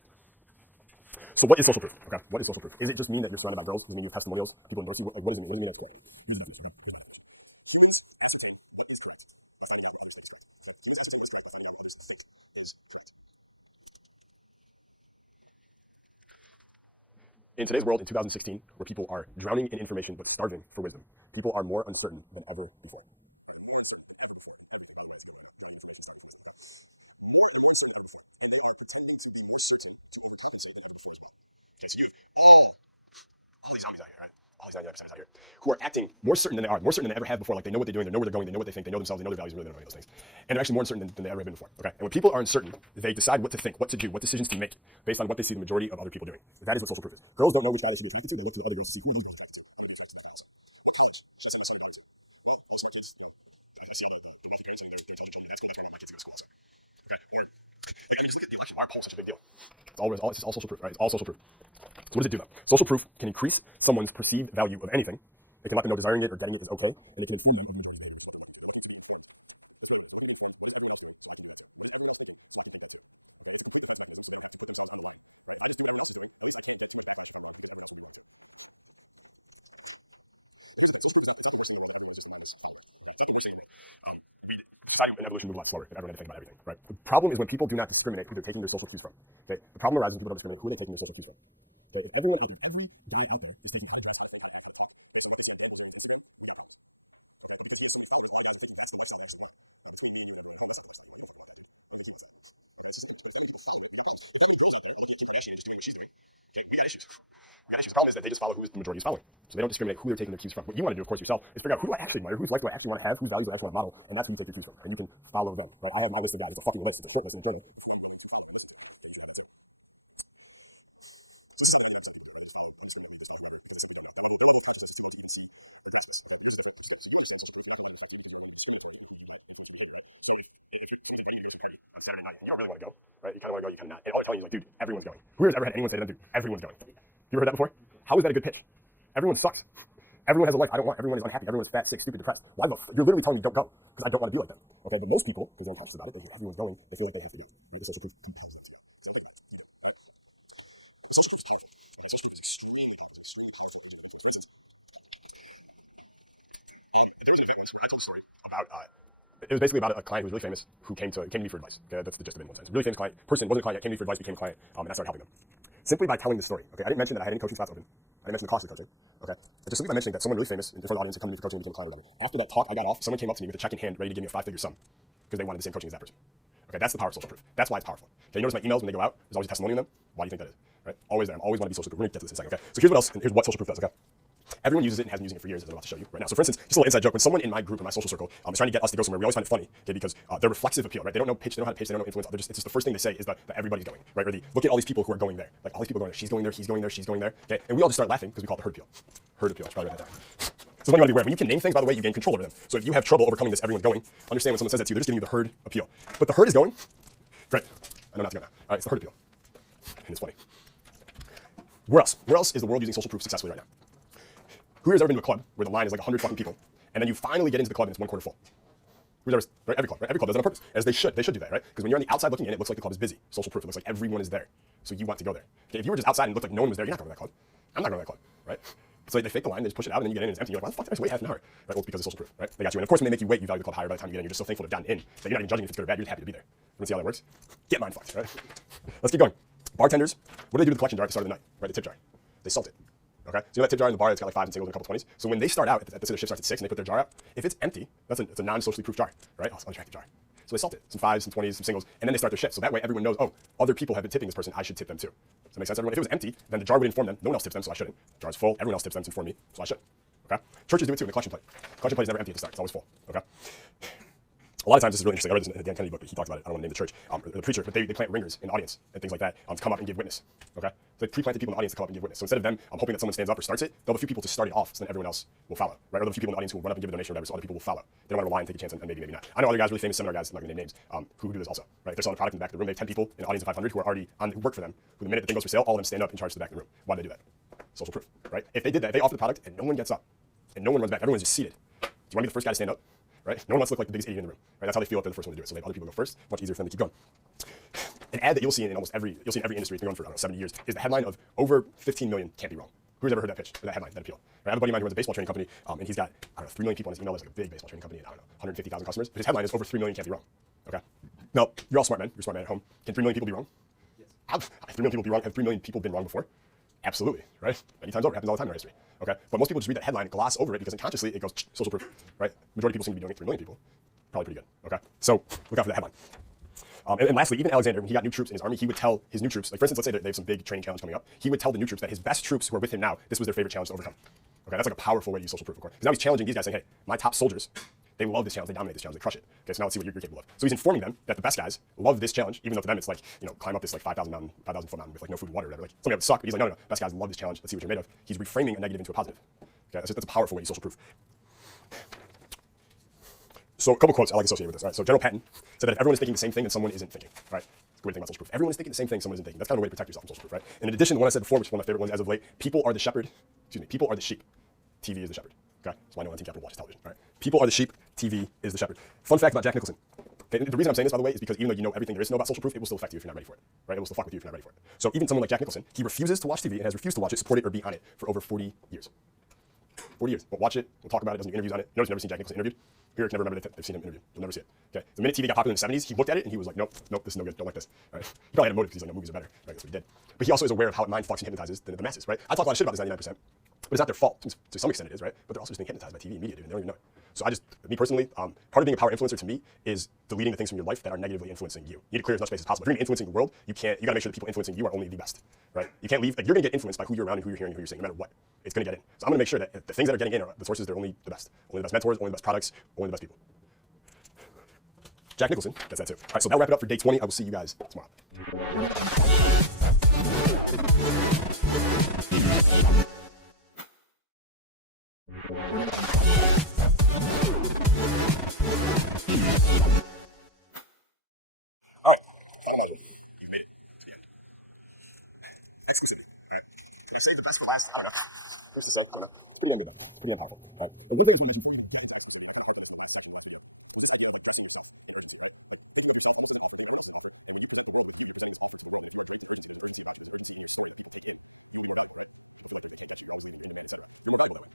So what is social proof? Okay, what is social proof? Is it just mean that you're surrounded by girls? Does it mean you have testimonials? People endorse you? Like, what does it mean? What does it mean at its core? Here's the definition, okay? Here's my definition. Humans ascertain what is correct by finding out what others think is correct. Okay? Humans ascertain what is correct by finding out what others think is correct. In today's world, in 2016, where people are drowning in information but starving for wisdom, people are more uncertain than ever before. All right, more uncertain than ever before in everything. By the way, it's a good one right now. Drowning in information, starving for wisdom. Okay? They're more uncertain than ever before. And they are pretending to be more certain to overcompensate than ever before as well. Okay, so you have all these zombies out here, right? All these 99% out here who are acting more certain than they are, more certain than they ever have before. Like they know what they're doing, they know where they're going, they know what they think, they know themselves, they know their values, really know any of those things. And they're actually more uncertain than they ever have been before. Okay? And when people are uncertain, they decide what to think, what to do, what decisions to make based on what they see the majority of other people doing. That is what social proof is. Girls don't know which guy they should be attracted to. They look to the other girls to see who are those girls attracted to. I'm going to be attracted to that guy also. What college should I send my son or daughter to? Well, all the smart kids, you know, I see all the wealthy parents sending their intelligent children to that school. That's where I want my kids to go to school also. Okay? Or, like, I mean, just look at the election. Why are polls such a big deal? It's all social proof, right? It's all social proof. So what does it do though? Social proof can increase someone's perceived value of anything. It can let them know desiring it or getting it is okay, and it can inform them of the majority's behavior, which is what they're looking to. They're looking to be informed. That's really what it is. They're looking to be informed. What is everyone else doing? So I can do that too. What is everyone else thinking? So I can think that too. Okay? It's a complete defense mechanism, so they don't have to put themselves on the line, right? If I just do what everyone else is doing, at least I can't get too much backlash if I'm wrong, because everyone else will be wrong too. Here's the thing: social proof is not, it's not the worst thing in the world that everyone is just a mindless follower. Okay, it's not the worst thing in the world. Society and evolution move a lot slower if everyone had to think about everything. Right. The problem is when people do not discriminate who they're taking their social cues from. Okay. The problem arises when people don't discriminate who they're taking their social cues from. Okay. If everyone out there, every guy out there is taking how to dress, how to think, how to act, how to talk based on what they see on Dan Bilzerian's Instagram, we got problems. Okay. But because he has so many followers, a lot of guys are thinking that's the lifestyle they actually want. Now, between me and you and everyone at home, that's not the lifestyle you want. You don't fucking want that, dude. I don't think he wants that. Okay. It's just an image. But if that many people follow it, we got problems. If that many girls out there are looking at Kim Kardashian and just doing what she's doing, okay, we got issues. We got issues. The problem is that they just follow who the majority is following. So they don't discriminate who they're taking their cues from. What you want to do, of course, yourself, is figure out who do I actually admire, whose life do I actually want to have, whose values do I actually want to model, and that's who you take your cues from. And you can follow them, right? I have my list of guys. It's a fucking list. It's a short list in a journal of who I'm willing to follow and listen to. Okay, you should have that too. So this is how the 99% of people do it, right? They just follow undiscriminately, they just follow whoever because they simply don't know. Their level of consciousness is too low to even see or grasp this. Okay, but yours is different, which is good. So you understand social proof. You're not going to let it affect you because you're going to be discriminatory in who you let influence your behavior, right? So if someone's inviting you to go to some party on Saturday night and you don't really want to go, right? You kind of want to go, you kind of not. And all they're telling you is like, dude, everyone's going. Who has ever had anyone say to them, dude, everyone's going? You ever heard that before? How is that a good pitch? Everyone sucks. Everyone has a life I don't want. Everyone is unhappy. Everyone is fat, sick, stupid, depressed. Why you're literally telling me don't go because I don't want to be like them. Okay, but most people, because they're unconscious about it, they hear everyone's going, they feel like they have to go. Right? The social proof compels them to go because they don't think about it. You do. All right? But social proof is powerful. Okay, social proof is extremely powerful. It's an extremely powerful agent of influence. For instance, there was an event once where I told a story about. It was basically about a client who was really famous who came to me for advice. Okay, that's the gist of it in one sense. Really famous person wasn't a client yet, came to me for advice, became a client, and I started helping them. Simply by telling the story. Okay, I didn't mention that I had any coaching spots open. I didn't mention the cost of coaching. Okay, just simply by mentioning that someone really famous in front of the audience had come to me for coaching and became a client or whatever. After that talk, I got off. Someone came up to me with a check in hand, ready to give me a 5-figure sum because they wanted the same coaching as that person. Okay, that's the power of social proof. That's why it's powerful. Okay, you notice my emails when they go out, there's always a testimonial in them. Why do you think that is? Right? Always there. I'm always want to be social proof. We're gonna get to this in a second. Okay, so here's what else, and here's what social proof does. Okay. Everyone uses it and has been using it for years, as I'm about to show you right now. So for instance, just a little inside joke, when someone in my group, in my social circle, is trying to get us to go somewhere, we always find it funny, okay, because their reflexive appeal, right? They don't know pitch, they don't know how to pitch, they don't know influence. It's just the first thing they say is that everybody's going, right? Or look at all these people who are going there. Like all these people going there, she's going there, he's going there, she's going there. Okay, and we all just start laughing because we call it the herd appeal. Herd appeal, I should probably write that down. So when you want to be aware, when you can name things, by the way, you gain control over them. So if you have trouble overcoming this, everyone's going, understand when someone says that to you, they're just giving you the herd appeal. But the herd is going, great. I know not to go now. All right, it's the herd appeal. And it's funny. Where else? Where else is the world using social proof successfully right now? Who has ever been to a club where the line is like 100 fucking people, and then you finally get into the club and it's 1/4 full? Who's ever, right? Every club, right? Every club does it on purpose, as they should. They should do that, right? Because when you're on the outside looking in, it looks like the club is busy. Social proof. It looks like everyone is there, so you want to go there. Okay, if you were just outside and it looked like no one was there, you're not going to that club. I'm not going to that club, right? So they fake the line, they just push it out, and then you get in and it's empty. You're like, why the fuck did I just wait half an hour? Right? Well, it's because it's social proof, right? They got you in. Of course, when they make you wait, you value the club higher by the time you get in. You're just so thankful to have gotten in that you're not even judging if it's good or bad. You're just happy to be there. You want to see how that works? Get mind fucked, right? Let's keep going. Bartenders, what do they do with the collection jar at the start of the night? Right, the tip jar. They salt it. Okay, so you know that tip jar in the bar, it's got like 5 and singles and a couple 20s. So when they start out, at the shift starts at 6 and they put their jar out, if it's empty, it's a non-socially proof jar, right? Oh, it's an unattractive jar. So they salt it, some 5s, some 20s, some singles, and then they start their shift. So that way everyone knows, oh, other people have been tipping this person, I should tip them too. Does that make sense, everyone? If it was empty, then the jar would inform them, no one else tips them, so I shouldn't. The jar's full, everyone else tips them to inform me, so I should. Okay? Churches do it too in the collection plate. The collection plate is never empty at the start, it's always full. Okay? A lot of times this is really interesting. I read this in the Dan Kennedy book, but he talks about it. I don't want to name the church, or the preacher, but they plant ringers in the audience and things like that to come up and give witness. Okay, so they pre-planted people in the audience to come up and give witness. So instead of them hoping that someone stands up or starts it, they'll have a few people to start it off, so then everyone else will follow. Right, or the few people in the audience who will run up and give a donation or whatever, so other people will follow. They don't want to rely and take a chance and maybe not. I know other guys, really famous seminar guys, I'm not going to name names, who do this also. Right, if they're selling a product in the back of the room, they have 10 people in an audience of 500 who are already on work for them. Who the minute the thing goes for sale, all of them stand up and charge to the back of the room. Why do they do that? Social proof. Right? If they did that, if they offer the product and no one gets up and no one runs back, everyone's just seated. Do you want to be the first guy to stand up? Right? No one wants to look like the biggest idiot in the room. Right? That's how they feel if they're the first one to do it. So they have other people go first. Much easier for them to keep going. An ad that you'll see in almost every industry, it's been going for I don't know, 70 years, is the headline of over 15 million can't be wrong. Who's ever heard that pitch, or that headline, that appeal? Right? I have a buddy of mine who runs a baseball training company, and he's got, I don't know, 3 million people on his email list, like a big baseball training company, and I don't know, 150,000 customers. But his headline is over 3 million can't be wrong. Okay. Now, you're all smart men. You're smart men at home. Can 3 million people be wrong? Yes. Have 3 million people be wrong? Have 3 million people been wrong before? Absolutely, right? Many times over. It happens all the time in our history. Okay, but most people just read that headline, gloss over it because unconsciously it goes social proof, right? Majority of people seem to be doing it. 3 million people, probably pretty good. Okay, so look out for that headline. And lastly, even Alexander, when he got new troops in his army, he would tell his new troops, like for instance, let's say they have some big training challenge coming up, he would tell the new troops that his best troops who are with him now, this was their favorite challenge to overcome. Okay, that's like a powerful way to use social proof, of course. Because now he's challenging these guys, saying, hey, my top soldiers, they love this challenge, they dominate this challenge, they crush it. Okay, so now let's see what you're capable of. So he's informing them that the best guys love this challenge, even though to them it's like, you know, climb up this like 5,000 foot mountain with like no food and water or whatever. Like something that would suck, but he's like, no, best guys love this challenge. Let's see what you're made of. He's reframing a negative into a positive. Okay, that's a powerful way to use social proof. So a couple quotes I like associated with this. Right? So General Patton said that if everyone is thinking the same thing, then someone isn't thinking. Right? That's a good way to think about social proof. Everyone is thinking the same thing, someone isn't thinking. That's kind of a way to protect yourself from social proof. Right? And in addition, the one I said before, which is one of my favorite ones as of late, people are the shepherd. Excuse me. People are the sheep. TV is the shepherd. Okay? So I know on Team Capital watches television. Right? People are the sheep. TV is the shepherd. Fun fact about Jack Nicholson. Okay? The reason I'm saying this, by the way, is because even though you know everything there is to know about social proof, it will still affect you if you're not ready for it. Right? It will still fuck with you if you're not ready for it. So even someone like Jack Nicholson, he refuses to watch TV and has refused to watch it, support it, or be on it for over 40 years. 40 years. We'll watch it. We'll talk about it. Doesn't do interviews on it. Notice you've never seen Jack Nicholson interviewed. Here, can never remember they've seen him interviewed. You'll never see it. Okay. The minute TV got popular in the 70s, he looked at it and he was like, nope, this is no good. Don't like this. Right. He probably had a motive because he's like, no, movies are better. Right. That's what he did. But he also is aware of how it mind fucks and hypnotizes the masses. Right. I talk a lot of shit about this 99%, but it's not their fault. To some extent, it is. Right. But they're also just being hypnotized by TV and media, dude. And they don't even know it. So me personally, part of being a power influencer to me is deleting the things from your life that are negatively influencing you. You need to clear as much space as possible. If you're going to be influencing the world, you gotta make sure the people influencing you are only the best. Right. You can't leave. Like, you're going to get influenced by who you're around and who you're hearing and who you're seeing, no matter what. It's going to get in. So I'm going to make sure that the things that are getting in are the sources. They're only the best. Only the best mentors. Only the best products. Only the best people. Jack Nicholson gets that too. All right, so that'll wrap it up for day 20. I will see you guys tomorrow. All right, final module. You've made it to the end. Exclusivity. All right. Did I save the best for last? I don't know. Who's to say? I don't know. It's pretty damn good though. It's pretty damn powerful. All right. And one thing I just want to mention before we even get into exclusivity, and I kind of harped on this in the last section, the last video, was this idea of like dressing yourself in urgency, right? Like thinking of yourself almost as an offer, thinking of everyone else as an offer, and when you present the world with you, you're presenting this offer to the world. And if you are draped in urgency, there's an urgency about you, there's an urgency in your story that people take in, you will be more valuable, right? People feel like they can't get you, you're always leaving, you're in demand, etc. You're more valuable that way.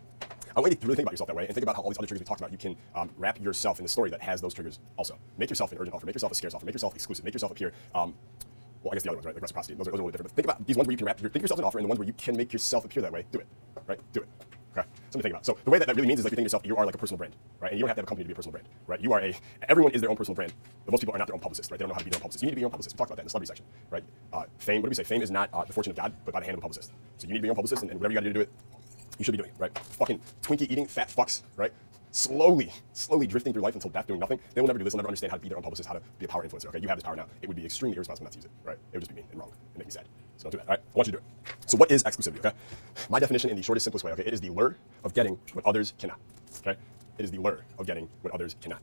I want you to really think about yourself that way and think about how all these other triggers we talked about, you can wrap yourself in the story that has those triggers also. Make yourself an urgent offer, make yourself a scarce offer, make yourself exclusive, make yourself appear well, I guess the other ones, right? Like reciprocity. Those are a little bit different. But think about these ones where you can think yourself an offer, and the ones where you can make yourself appear that way. Do it, right? Do it. Okay. Something to think about. So the way that really means is like you think yourself, you are like a personal brand, right? And you don't have to have a company to be a personal brand, right? Everyone is their own personal brand, but most people are not their own publicist, right? They don't know how to be their own publicist. You need to be your own publicist. We talked about that in the celebrity section, right? Fame. What do we say? Fame is not the fortune of God, but by the hand of a publicist. So you need to be your own publicist, and whatever you got to do to do it, you should be doing it, right? Fucking Twinkie eating fat fucks, right? Slowly drifting through life until death, doing nothing. They will never do this. They'll never understand how to be their own publicist, how to be a power influencer. Okay, you have this power now. It would be extremely irresponsible not to use it, right? It would just be mean and wrong and make me sad. So don't do that. All right, I want you to do it. So what is exclusivity? Okay, my definition in the shortest, simplest way. Okay, it is the lure of getting what others cannot. Okay, it is the lure of getting what others cannot.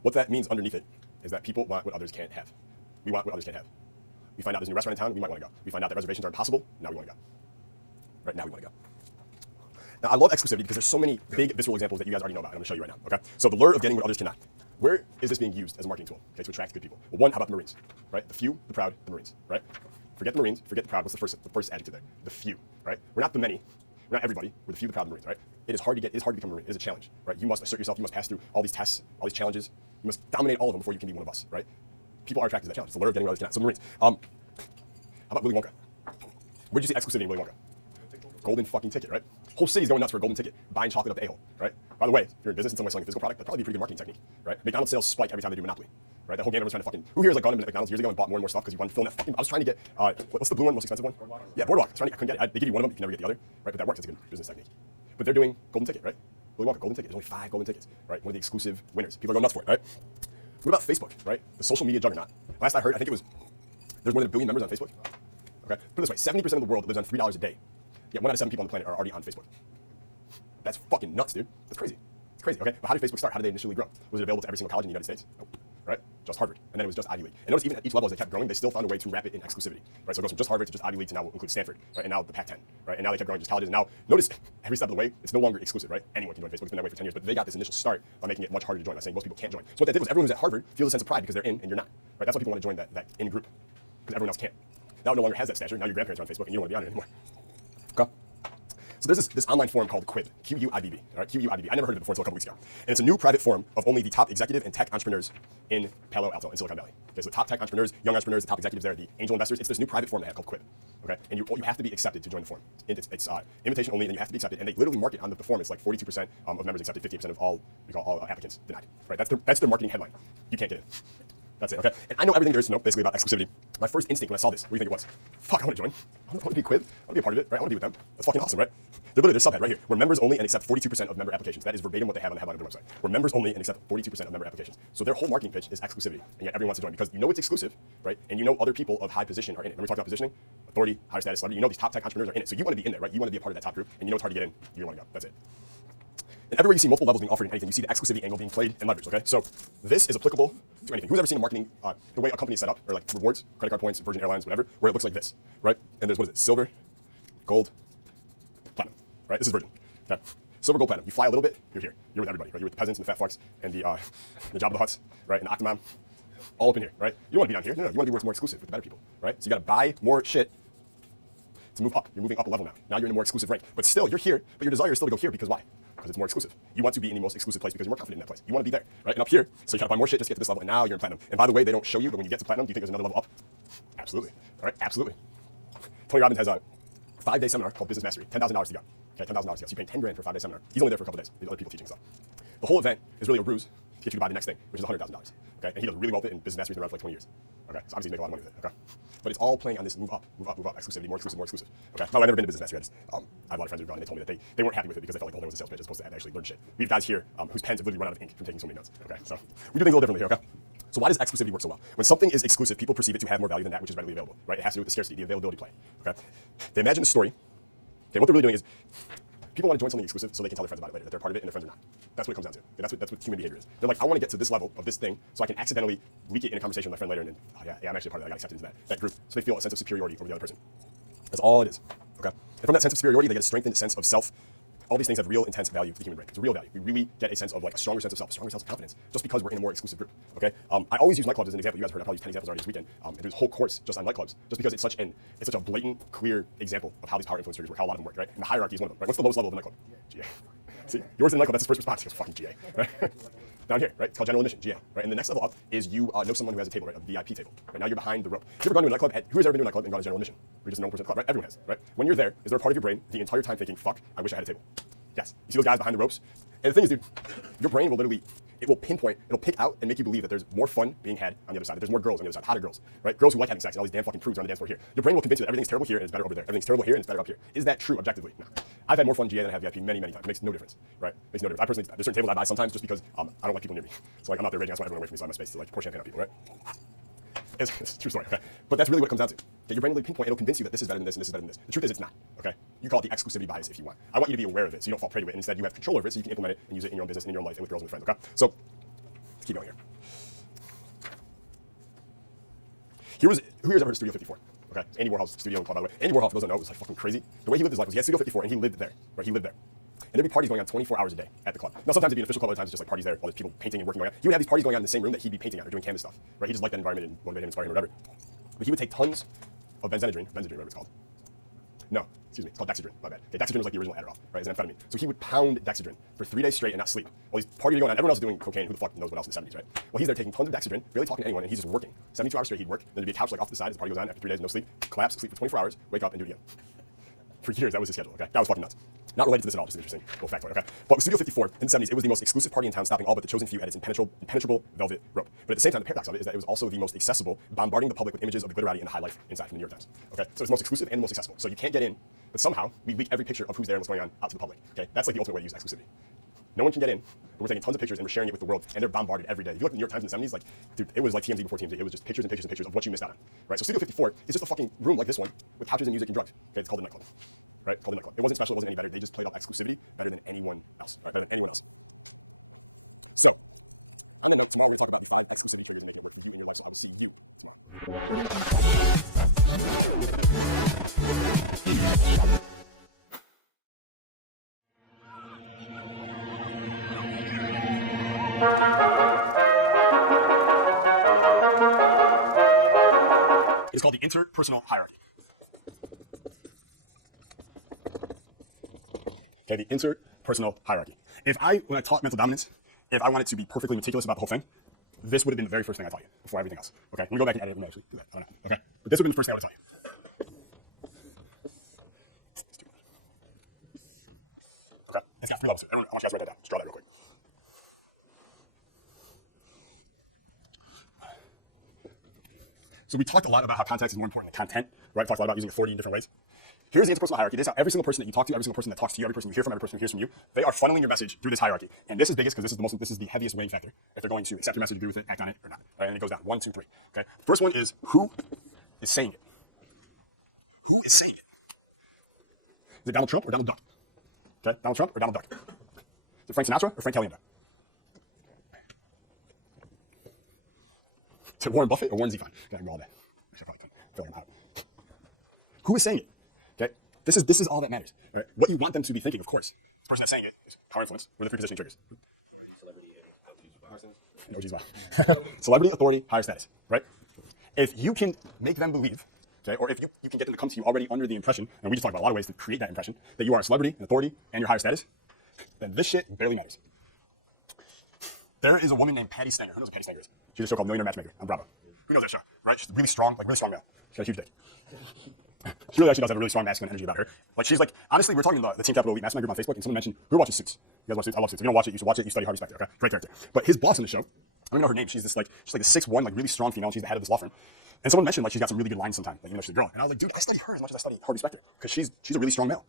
What that means underneath it is that people want what others can't have. We want what others can't have. We find out there's a new restaurant in town. We might want to go. We find out that reservations are impossible. Now we want to go. Right now we want to go. Now, I love exclusivity because there's so many big visceral examples that you guys already know about, and I'm going to show you right now, okay? So the lure of getting what others cannot. Where is this being used as a marketing tool, okay, to attract good people? Well, one, how about the Marines, right? The few, the proud, the Marines, right? Forget the Marines, forget the proud. What's the first adjective there? The few, right? We're not the many. We're not everybody. We're the few, the proud, the Marines, right? It is hard to become a Marine. It is a challenge, right? You must assert yourself. You must pass through all these tests, all these challenges. You must dominate all of them before you can be one of us, right? People are attracted to that challenge. It's the lure of getting what others cannot. So the Marines. How about Willy Wonka? Where'd you see exclusivity in Willy Wonka? Golden fucking ticket, right? Whole city's going nuts for a golden ticket, buying chocolate up the a-hole, right? By the way, if you're in business and someone's selling a physical product, that'd probably be a pretty good marketing technique, right? McDonald's sales spike every time they do Monopoly, right? That whole game everyone's trying to fucking, who here has like gone to McDonald's years ago and bought more and more stuff because you wanted to fill in that fucking, I was trying to get, what's the blue one, most expensive one? Boardwalk. Yeah, Boardwalk. I couldn't get it. They give you one of them, you can never get the other, right? But that works, it's a good business technique. But they're doing golden ticket, right? Willy Wonka, golden ticket. There's only 5 golden tickets, right? One of the exclusive winners. People are going nuts for it, right? What about Facebook, right? The social media juggernaut. Last I heard, I think it was, there's more than 1 billion members on Facebook. Okay, put it this way, 70% of the world lives on $3 a day. Yet 1 out of 7 people on the planet are already on Facebook. That's fucking nuts, dude. That's crazy. It's crazy, okay? But how did Facebook start? How did they initially grow? Was it available to every single college in the United States? Nope. Right? Just Harvard. And then it was just Ivy League. And notice even at each level as they kept growing, they still found a way to wrap it in exclusivity. Right? So it goes from just Harvard to just Ivy League to now include Stanford, right? And now the Pac-10, right? And now they kept growing just colleges. And now notice every step of the way, it's no longer exclusive, right? Anyone can join Facebook. It's been that way for 10 years. But they got this initial start by making it much harder to join, by saying most people can't join. So what they did was everyone who's at Harvard feels a sense of pride because they're in and you're not. Right? That's why people want to join that in group. Because everyone else can't. Now it no longer has that stature. Now your grandparents are on Facebook and you don't want to be on it anymore. Okay? So there's this online forum called Quibb, Q-U-I-B-B, all right, Q-U-I-B-B. I never heard of it before until a couple weeks ago. And it's a new private forum of only the top executive and tech entrepreneurs in Palo Alto, in Silicon Valley. Okay, so the top tech entrepreneurs, young entrepreneurs, the top executives there, the angel investors. It's this new private forum they have called Quibb. Okay, and you have to be accepted to join the forum. It's invitation only, and you have to be accepted. And they literally market on the forum. It's like 42% of members accepted, 58% of all applicants denied. Right, that's their marketing headline. You can't get in. That's it, okay? And I know everything there is to know, basically, about exclusivity. My first instinct when I saw this, what do you think it was? Fuck, I want to join. I want to be Quibb. I want to be a part of it, right? I want to be with them. That's fucking awesome, right? There's a subhead right here. We're members only and accept 42% of member applications. That is verbatim what they have on the headline of their website. We're members only and accept 42% of member applications. So their whole marketing pitch is exclusivity, and yet everyone wants to join because you know it's exclusive, right? And you know other people of high position are in it. Remember we talked about positioning, authority, higher status, celebrity. You know these top tech entrepreneurs are in it. So you want to be in there, right? You want to be a part of that top group, and you know it's hard to get in. You want to go. That's it. And everywhere you see multiple levels being offered in anything, you see the exclusivity angle being played and leveraged, okay? So this is applicable to anything. Who's ever seen a marketing, the way a company is set up, or like rewards, credit card points, Virgin Airlines, whatever, where it looks like this, right? And there's, what is it, silver, gold, platinum, right? This is Virgin, okay? Silver, gold, platinum. You fly a little bit, you're here. You're with everybody, right? You're with the peasants and the fat fucks and the Jabba the Hutts, right? And the Octomom, all up in here, right? You don't want to be down here. No, you want to be where it's more exclusive with the better people, right? So you got to buy more shit to move up. You're moving up a level now. Now you're in a more exclusive rank. But still, you're here, but your desire is still to go here because why? Because it's more exclusive. You want to be in the most exclusive place because you're more confident in that place. You want to be there, right? And up here, so you try to buy more shit just to get to this level, and now you're in platinum. And by the way, they don't show you, but when you get to platinum, do you think there's another level up? Absolutely. All right, absolutely. Tony Robbins has a 5-day seminar called Business Mastery, $10,000 to go. Okay, $10,000 to go. So you're paying 10 grand for a 5-day seminar. He's only there for a couple days. There's other people teaching stuff. The whole event is really a ruse to get you to buy the next thing, which is $100,000. Okay, and he does really well with it, and Business Mastery's been around for like 20 years. Okay, so obviously you make a lot of money with it. Okay, but it's all playing on this move up, exclusivity, more exclusive, more exclusive. Okay, no, I've never been to Business Mastery. I have a lot of friends who've gone and they told me that they weren't happy with it because they felt like the whole thing was a sales pitch as opposed to actually learn shit. We have guys here whose pens have literally run out of ink from taking so many notes. Okay, so we do things a little differently here. Okay. So why does exclusivity work so well? When something is exclusive, people perceive it to have more value than that which is readily available, right? It has to do with the scarcity, the availability play. Okay, they imagine the story. Okay, what they're really doing is people want to join something exclusive so they can tell their friends about it later, that they're part of it and their friends are not. That's what it comes down to. Okay, that's what human behavior is. They're like, I want to get to this level of this thing so I can accidentally leak it in a conversation with my friend later, and then, oh yeah, I'm actually part of that. I got accepted into that group. So they feel a sense of superiority over the other person. That's all it is. Okay, and from that sense of superiority, they get a strengthened sense of self. All these things have real intense value to the human brain. It's a real value. We really get a sense of like a stronger sense of self, a stronger sense of confidence, just because we're in a more exclusive group. Okay. I always use nightclubs as an example. You guys heard I probably used 10 examples already this weekend. And there's a whole course just on nightclubs, just because it's such a blatant, clear example of how these power influence triggers work, how a lot of them work, right? And the hierarchy is one of them. Right? What's the lowest level of a nightclub? GA. See, yours in the nightclub. That's his first response. He goes, fucking GA. Right? Down here, right? It's called general admission, GA. Right? And the next level up is you know someone who has a table, right? A VIP table. Right? Now you're behind the rope. Have you ever gone to a nightclub? Who has ever been to a nightclub and gone to general admission? Or just a normal person at the club, right? Everyone has, right? When you're there, is there a part of your brain the entire time thinking, fuck, I wish I had a table? Yes. You see those guys behind the ropes? And the thing is, dude, your brain will literally, it will pinpoint, it'll pick out and make you believe that there's more fun being had on the other side, that there's more girls on the other side, hotter girls, right? Girls who like having sex and all these damn fucking prudes are on the dance floor here. Your brain will convince you that everything's terrible here and it's better over there. Everything's terrible here and it's better up here. Is that true objectively? No. I've had more fun GA than I have VIP many, many times. It makes no difference, right? It makes no difference. I personally, there's certain tables I buy sometimes just because I don't like people near me. So like I'm out there raging, I just want everyone away from me so I have space to like pour champagne on people, right? It's a true story, okay? But that's really what it comes down to. Okay, your brain will pinpoint, it'll convince you that this is better than this and this is better than this. The truth is it's not, okay? You call it the exclusivity bias if you want. I want you to be aware of it so you don't fall prey to it, and instead you have control over it so you can implement it and use it in your own business and in your own life and with girls and with friends, okay? So, let's keep going here. Who here's ever heard of Studio 54? Okay, Andy Warhol's studio and club, by the way. Andy Warhol, for those who don't know, was like fucking crazy. The way he lived his life was he had Studio 54 and he lived there, right? He lived there. And there'd be parties going on 24 hours a day at the club. Now, sometimes it'd be an official club, other times it's just like parties there, all these people painting and working going on. He would have these parties going on in the same room that he'd be painting at or doing canvas stuff, right? He just liked that environment and motivated him, inspired him, or whatever. But he would take tons of Benzedrine, whatever it's called. No, excuse me, it's called Dexedrine, my bad. Okay, Dexedrine was like the original Adderall, right? It's an amphetamine. So he would pound Dexedrine for 3 days straight and not sleep. While these parties going on, everyone else is doing cocaine, who the fuck knows what else in the 70s, right? Well, he's there taking tons of Dexedrine, barely talking to anyone, and he's just working. 72 hours straight he'd work, then there'd be a couch like off to the side as the party goes on, after 3 days, no sleep, collapse, sleep for 24 hours, wake up and do it again. For years, that was his schedule, okay? That was fucking nuts. Not related to this at all, just an interesting little factoid, okay? But with Studio 54 in the 70s, it was the most exclusive party in town, stopping all but the chosen few at its impenetrable velvet rope. But at the same time, the paradox of it is that it was also the most accessible, bombarding the public with images of the glitterati and the high life inside from the New York Times. Okay? So it's the most exclusive and the most accessible. So you can't get in, but somehow we leak every picture of who's there and what's going on out to the public. Okay? That's like the ultimate way to use exclusivity. No one can get in, but we're taking tons of pictures and we're sharing it with the world, and they're bombarded every day. If you look at the New York Times in the 70s, like, dude, it was like TMZ before TMZ. It was just pictures and pictures and pictures of what you missed out on. Right? So Studio 54 is just a fucking room like this one with couches and music and drugs. Okay? It's called a nightclub. Right? It's called a nightclub. It wasn't special, it wasn't any better. They just played up exclusivity better than anyone else. Right? Better than anyone else. So, on that note, tomorrow we're going to talk about the 5 exclusivity triggers and making it work for you in your life. So I will see you tomorrow. It's called the interpersonal hierarchy. Okay, the interpersonal hierarchy. When I taught mental dominance, if I wanted to be perfectly meticulous about the whole thing, this would have been the very first thing I taught you before everything else. Okay, let me go back and edit. We may actually do that. I don't know. Okay, but this would have been the first thing I would have taught you. Okay, it's got 3 levels to it. Everyone, I want you guys to write that down. Just draw that real quick. So we talked a lot about how context is more important than content, right? We talked a lot about using authority in different ways. Here's the interpersonal hierarchy. This is how every single person that you talk to, every single person that talks to you, every person you hear from, every person who hears from you, they are funneling your message through this hierarchy. And this is biggest because this is the heaviest weighing factor. If they're going to accept your message, agree with it, act on it, or not. Right? And it goes down 1, 2, 3. Okay. First one is who is saying it. Who is saying it? Is it Donald Trump or Donald Duck? Okay. Donald Trump or Donald Duck? Is it Frank Sinatra or Frank Caliendo? Is it Warren Buffett or Warren Zevon? Okay, I can go all day. Actually, I probably couldn't. I feel like I'm out. Who is saying it? Okay, this is all that matters. All right, what you want them to be thinking, of course. The person that's saying it is power influence. What are the 3 positioning triggers? Authority, celebrity, and and OG's wow. Celebrity, authority, higher status. Right? If you can make them believe, okay, or if you can get them to come to you already under the impression, and we just talked about a lot of ways to create that impression, that you are a celebrity, an authority, and your higher status, then this shit barely matters. There is a woman named Patty Stanger. Who knows who Patty Stanger is? She has a show called Millionaire Matchmaker on Bravo. Who knows that show, right? She's really strong, like really strong male. She's got a huge dick. She really actually does have a really strong masculine energy about her. Like she's like, honestly, we're talking the Team Capital Elite Mastermind group on Facebook, and someone mentioned, who watches Suits? You guys watch Suits? I love Suits. If you don't watch it, you should watch it. You study Harvey Specter, okay? Great character. But his boss on the show, I don't even know her name. She's this like, she's like a 6'1", like really strong female. And she's the head of this law firm. And someone mentioned like she's got some really good lines sometimes, like even though she's a girl. And I was like, dude, I study her as much as I study Harvey Specter because she's a really strong male.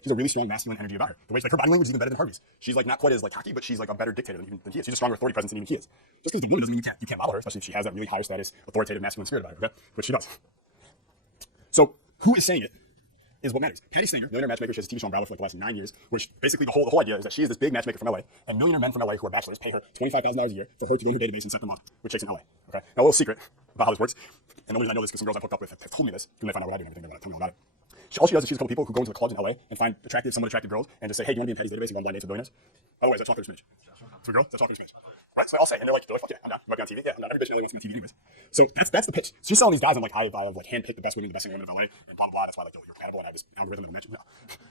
She's a really strong masculine energy about her. The way like her body language is even better than Harvey's. She's like not quite as like cocky, but she's like a better dictator than he is. She's a stronger authority presence than even he is. Just because the woman doesn't mean you can't model her, especially if she has that really higher status, authoritative masculine spirit about her, okay? Which she does. So who is saying it is what matters. Patty Stanger, Millionaire Matchmaker, she has a TV show on Bravo for like the last 9 years, where basically the whole idea is that she is this big matchmaker from LA, and millionaire men from LA who are bachelors pay her $25,000 a year for her to go in her database and set them up with chicks in LA. Okay. Now a little secret about how this works, and the only reason I know this is because some girls I've hooked up with have told me this, when they find out what I do and everything, they want to tell me all about it. All she does is she's a couple people who go into the clubs in LA and find somewhat attractive girls and just say, hey, do you want to be in Patty's database and go on blind dates with billionaires? By the way, is that chocolate or smidge? For a girl, is that chocolate or smidge? Right? So I'll say, and they're like, fuck yeah, I'm down. You might be on TV. Yeah, I'm down. Every bitch in LA wants to be on TV anyways. So that's the pitch. So she's selling these guys. I'm like, I have like handpicked the best women, the best single women of LA, and blah blah blah. That's why like, yo, you're compatible, and I have this algorithm that'll match you. No,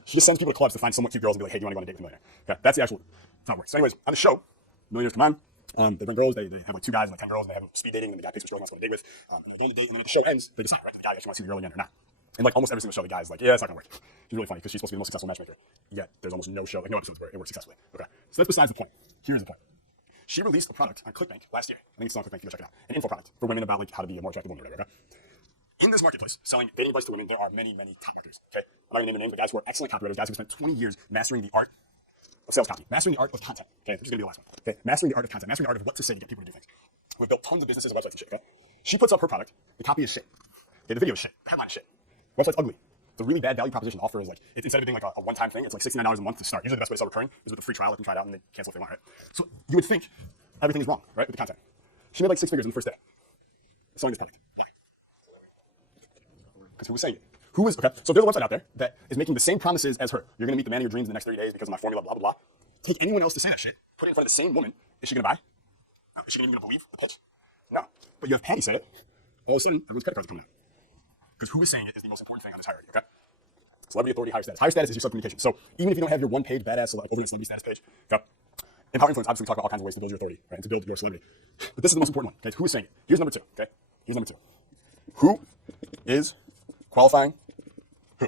she just sends people to clubs to find somewhat cute girls and be like, hey, do you want to go on a date with a millionaire? Okay, that's how it works. So anyways, on the show, millionaires come on. They bring girls. They have like 2 guys and like 10 girls, and they have them speed dating. And the guy picks which girl he wants to go on a date with. And they go on the date, and then at the show ends, they decide, right? Does the guy actually want to see the girl again or not? And like almost every single show, the guy's like, yeah, it's not gonna work. It's really funny because she's supposed to be the most successful matchmaker. Yet there's almost no show, like no episodes where it works successfully. Okay, so that's besides the point. Here's the point. She released a product on ClickBank last year. I think it's still on ClickBank. You go check it out. An info product for women about like how to be a more attractive woman or whatever. Okay? In this marketplace, selling dating advice to women, there are many, many top marketers. Okay, I'm not gonna name their names, but guys who are excellent copywriters, guys who spent 20 years mastering the art of sales copy, mastering the art of content. Okay, which is gonna be the last one. Okay, mastering the art of content, mastering the art of what to say to get people to do things. We've built tons of businesses and websites and shit. Okay, she puts up her product. The copy is shit. Okay, the video is shit. The headline is shit. Website's ugly. It's a really bad value proposition. The offer is like, instead of it being like a one-time thing, it's like $69 a month to start. Usually the best way to sell recurring is with a free trial. Let them try it out and they cancel if they want, right? So you would think everything is wrong, right, with the content. She made like 6 figures in the first day selling this product. Why? Because who was saying it? Who was, okay, so there's a website out there that is making the same promises as her. You're gonna meet the man of your dreams in the next 30 days because of my formula, blah, blah, blah. Take anyone else to say that shit, put it in front of the same woman. Is she gonna buy? No. Is she even gonna believe the pitch? No. But you have Patty say it, all of a sudden, everyone's credit cards are coming out. Because who is saying it is the most important thing on this hierarchy, okay? Celebrity, authority, higher status. Higher status is your sub-communication. So even if you don't have your one-page badass like overnight celebrity status page, okay? Empower Influence, obviously we talk about all kinds of ways to build your authority, right? And to build your celebrity. But this is the most important one, okay? Who is saying it? Here's number 2, okay? Here's number 2. Who is qualifying who?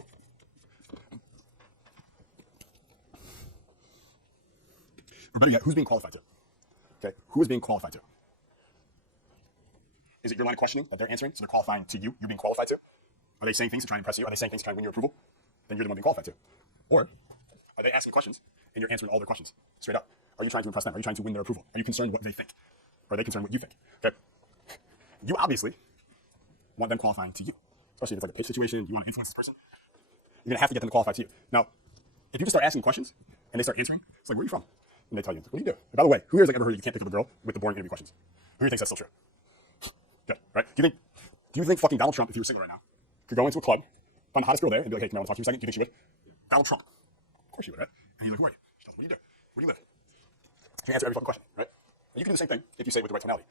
Or better yet, who's being qualified to? Okay? Who is being qualified to? Is it your line of questioning that they're answering, so they're qualifying to you, you're being qualified to? Are they saying things to try and impress you? Are they saying things to try and win your approval? Then you're the one being qualified to. Or are they asking questions and you're answering all their questions straight up? Are you trying to impress them? Are you trying to win their approval? Are you concerned what they think? Or are they concerned what you think? Okay. You obviously want them qualifying to you, especially if it's like a pitch situation, you want to influence this person, you're gonna have to get them to qualify to you. Now, if you just start asking questions and they start answering, it's like, where are you from? And they tell you, what do you do? By the way, who here has like ever heard that you can't pick up a girl with the boring interview questions? Who here thinks that's still true? Good, right? Do you think fucking Donald Trump, if he were single right now, could go into a club, find the hottest girl there, and be like, hey, come here, I want to talk to you for a second? Do you think she would? Yeah. Donald Trump. Of course she would, right? And he's like, who are you? She tells him, what do you do? Where do you live? You answer every fucking question, right? And you can do the same thing if you say it with the right tonality.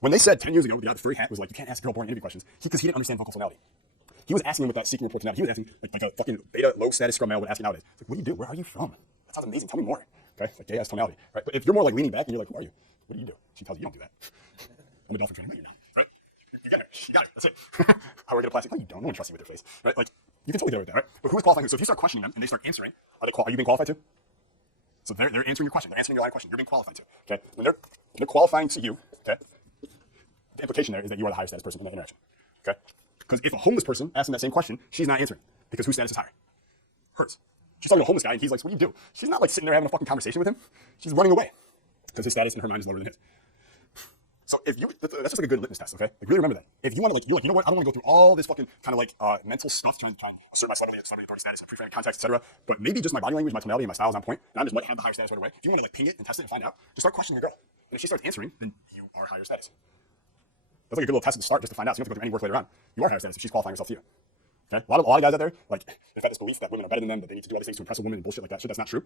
When they said 10 years ago, the guy with the furry hat was like, you can't ask a girl boring interview questions, because he didn't understand vocal tonality. He was asking him with that seeking report tonality. He was asking like a fucking beta low status scrum male would ask you nowadays. It's like, what do you do? Where are you from? That sounds amazing. Tell me more. Okay? Like gay ass tonality, right? But if you're more like leaning back and you're like, who are you? What do you do? She tells you, you don't do that. I'm a dolphin trainer. No, you're not, right? You get her. You got her. That's it. How are we gonna plastic? No, you don't. No one trusts you with their face, right? Like you can totally do it with that, right? But who's qualifying who? So if you start questioning them and they start answering, are you being qualified to? So they're answering your question. They're answering your line of question. You're being qualified to. Okay? When they're qualifying to you, okay? The implication there is that you are the higher status person in that interaction. Okay? Because if a homeless person asks them that same question, she's not answering because whose status is higher? Hers. She's talking to a homeless guy and he's like, so what do you do? She's not like sitting there having a fucking conversation with him. She's running away because his status in her mind is lower than his. So if you, that's just like a good litmus test, okay? Like really remember that. If you want to like, you're like, you know what? I don't want to go through all this fucking kind of like mental stuff trying to assert my celebrity authority status in a pre-framed context, etc. But maybe just my body language, my tonality, and my style is on point, and I just might have the higher status right away. If you want to like ping it and test it and find out, just start questioning your girl. And if she starts answering, then you are higher status. That's like a good little test at the start just to find out. So you don't have to go through any work later on. You are higher status if she's qualifying herself to you. Okay, a lot of guys out there, like, they've got this belief that women are better than them, that they need to do all these things to impress a woman and bullshit like that. Shit, that's not true.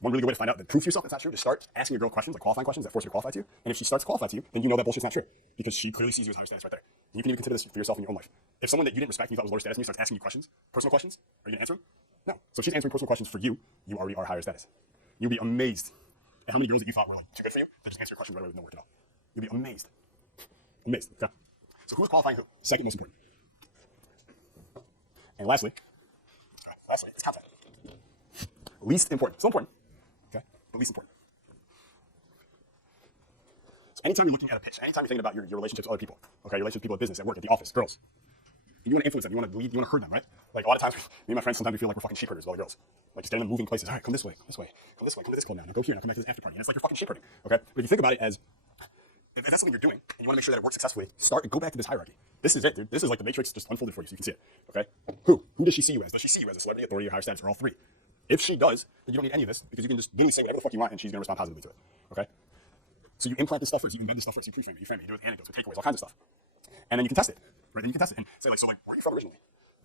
One really good way to find out, that prove to yourself that's not true, just start asking a girl questions, like qualifying questions that force her to qualify to you. And if she starts to qualify to you, then you know that bullshit's not true, because she clearly sees you as higher status right there. And you can even consider this for yourself in your own life. If someone that you didn't respect and you thought was lower status and you starts asking you questions, personal questions, are you gonna answer them? No. So if she's answering personal questions for you, you already are higher status. You'll be amazed at how many girls that you thought were like too good for you that just answer your questions right away with no work at all. You'll be amazed. Amazed. Okay. So who's qualifying who? Second most important. And lastly, it's content. Least important. Still important, okay, but least important. So anytime you're looking at a pitch, anytime you're thinking about your relationships with other people, okay, your relationships with people at business, at work, at the office, girls, and you want to influence them, you want to lead, you want to herd them, right? Like a lot of times, me and my friends, sometimes we feel like we're fucking sheep herders with all the girls. Like just getting them moving places. All right, come this way, come this way, come this way, come to this club now go here, now come back to this after party. And it's like you're fucking sheep herding, okay? But if you think about it as, if that's something you're doing, and you want to make sure that it works successfully, go back to this hierarchy. This is it, dude. This is like the Matrix just unfolded for you so you can see it, okay? Who does she see you as? Does she see you as a celebrity, authority, or higher status, or all three? If she does, then you don't need any of this, because you can just literally say whatever the fuck you want and she's going to respond positively to it, okay? So you implant this stuff first, you embed this stuff first, you pre-frame it, you frame it, you do it with anecdotes, with takeaways, all kinds of stuff. And then you can test it, right? Then you can test it and say like, so like, where are you from originally?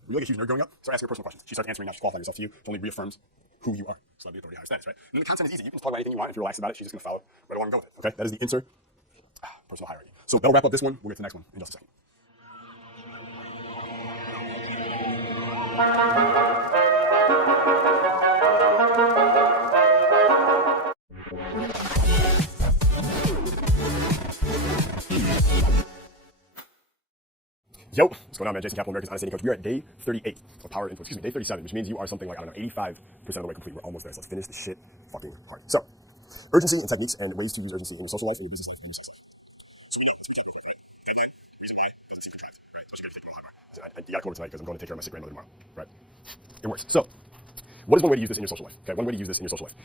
Were you like a huge nerd growing up? Start asking her personal questions. She starts answering now, she's qualifying herself to you, which only reaffirms who you are, celebrity, authority, higher status, right? And then the content is easy. You can talk about anything you want. If you're relaxed about it, she's just going to follow right along and go with it, okay? That is the interpersonal hierarchy. So that'll wrap up this one. We'll get to the next one in just a second. Yo, what's going on, man? Jason Capital, America's Honest Dating Coach. We're at day 38 of Power Influence. Day 37, which means you are something like, I don't know, 85% of the way complete. We're almost there, so let's finish this shit fucking hard. So, urgency and techniques and ways to use urgency in your social life, in your business life, and your sex life. So we know, let's recap real quick, right? Deadline, reason why, doesn't seem contrived, right? Especially good if you take moral high bar. You gotta come over tonight because I'm going to take care of my sick grandmother tomorrow, right? It works. So, what is one way to use this in your social life? Okay, one way to use this in your social life.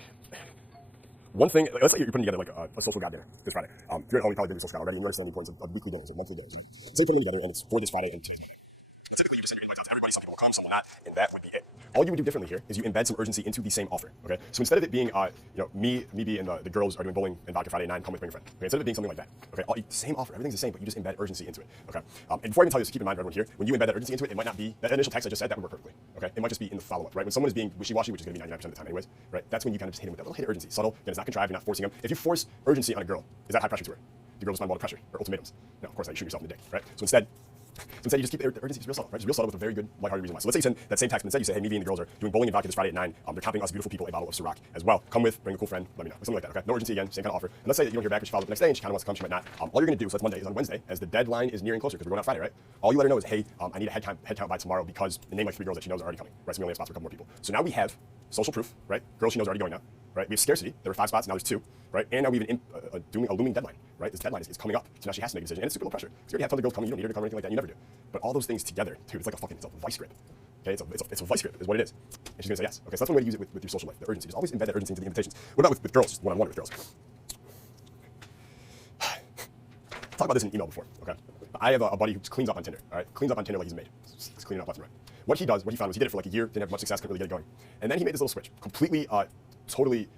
One thing, let's say you're putting together like a social god dinner this Friday. If you're at home, you've probably been to a social god already, and you understand the importance of weekly dinners or monthly dinners, right? Say you put them together, and it's for this Friday, and today's Monday. Now, typically, you just send your invites out to everybody. Some people will come, some will not, and that would be it. All you would do differently here is you embed some urgency into the same offer, okay? So instead of it being, me and the girls are doing bowling and vodka Friday at 9, come with, bring a friend. Okay? Instead of it being something like that, okay? Same offer, everything's the same, but you just embed urgency into it, okay? And before I even tell you this, keep in mind, everyone here, when you embed that urgency into it, it might not be, that initial text I just said, that would work perfectly, okay? It might just be in the follow-up, right? When someone is being wishy-washy, which is going to be 99% of the time anyways, right? That's when you kind of just hit them with that little hit of urgency. Subtle, again, it's not contrived, you're not forcing them. If you force urgency on a girl, is that high pressure to her? The girl respond well to pressure or ultimatums? No, of course not. You shoot yourself in the dick, right? So instead you just keep the urgency real subtle, right? Just real subtle with a very good, lighthearted reason why. So let's say you send that same text, and instead you say, hey, me and the girls are doing bowling and vodka this Friday at 9. They're comping us beautiful people a bottle of Ciroc as well. Come with, bring a cool friend, let me know. Something like that, okay? No urgency again, same kind of offer. And let's say that you don't hear back, but she follows up the next day, and she kind of wants to come, she might not. All you're going to do, so that's Monday, is on Wednesday, as the deadline is nearing closer, because we're going out Friday, right? All you let her know is, hey, I need a head count by tomorrow because the name like 3 girls that she knows are already coming, right? So we only have spots for a couple more people. So now we have social proof, right? Girls she knows are already going now, right? We have scarcity. There were 5 spots, now there's 2, right? And now we have doing a looming deadline, right? This deadline is coming up, so now she has to make a decision, and it's super low pressure. Because you already have tons of girls coming, you don't need her to come or anything like that, you never do. But all those things together, dude, it's like it's a vice grip. Okay, it's a vice grip is what it is. And she's gonna say yes. Okay, so that's one way to use it with your social life, the urgency. Just always embed that urgency into the invitations. What about with girls, just one-on-one with girls? Talked about this in email before, okay? I have a buddy who cleans up on Tinder, all right? Cleans up on Tinder like he's a maid. He's cleaning up left and right. What he found was he did it for like a year, didn't have much success, couldn't really get it going. And then he made this little switch, completely, totally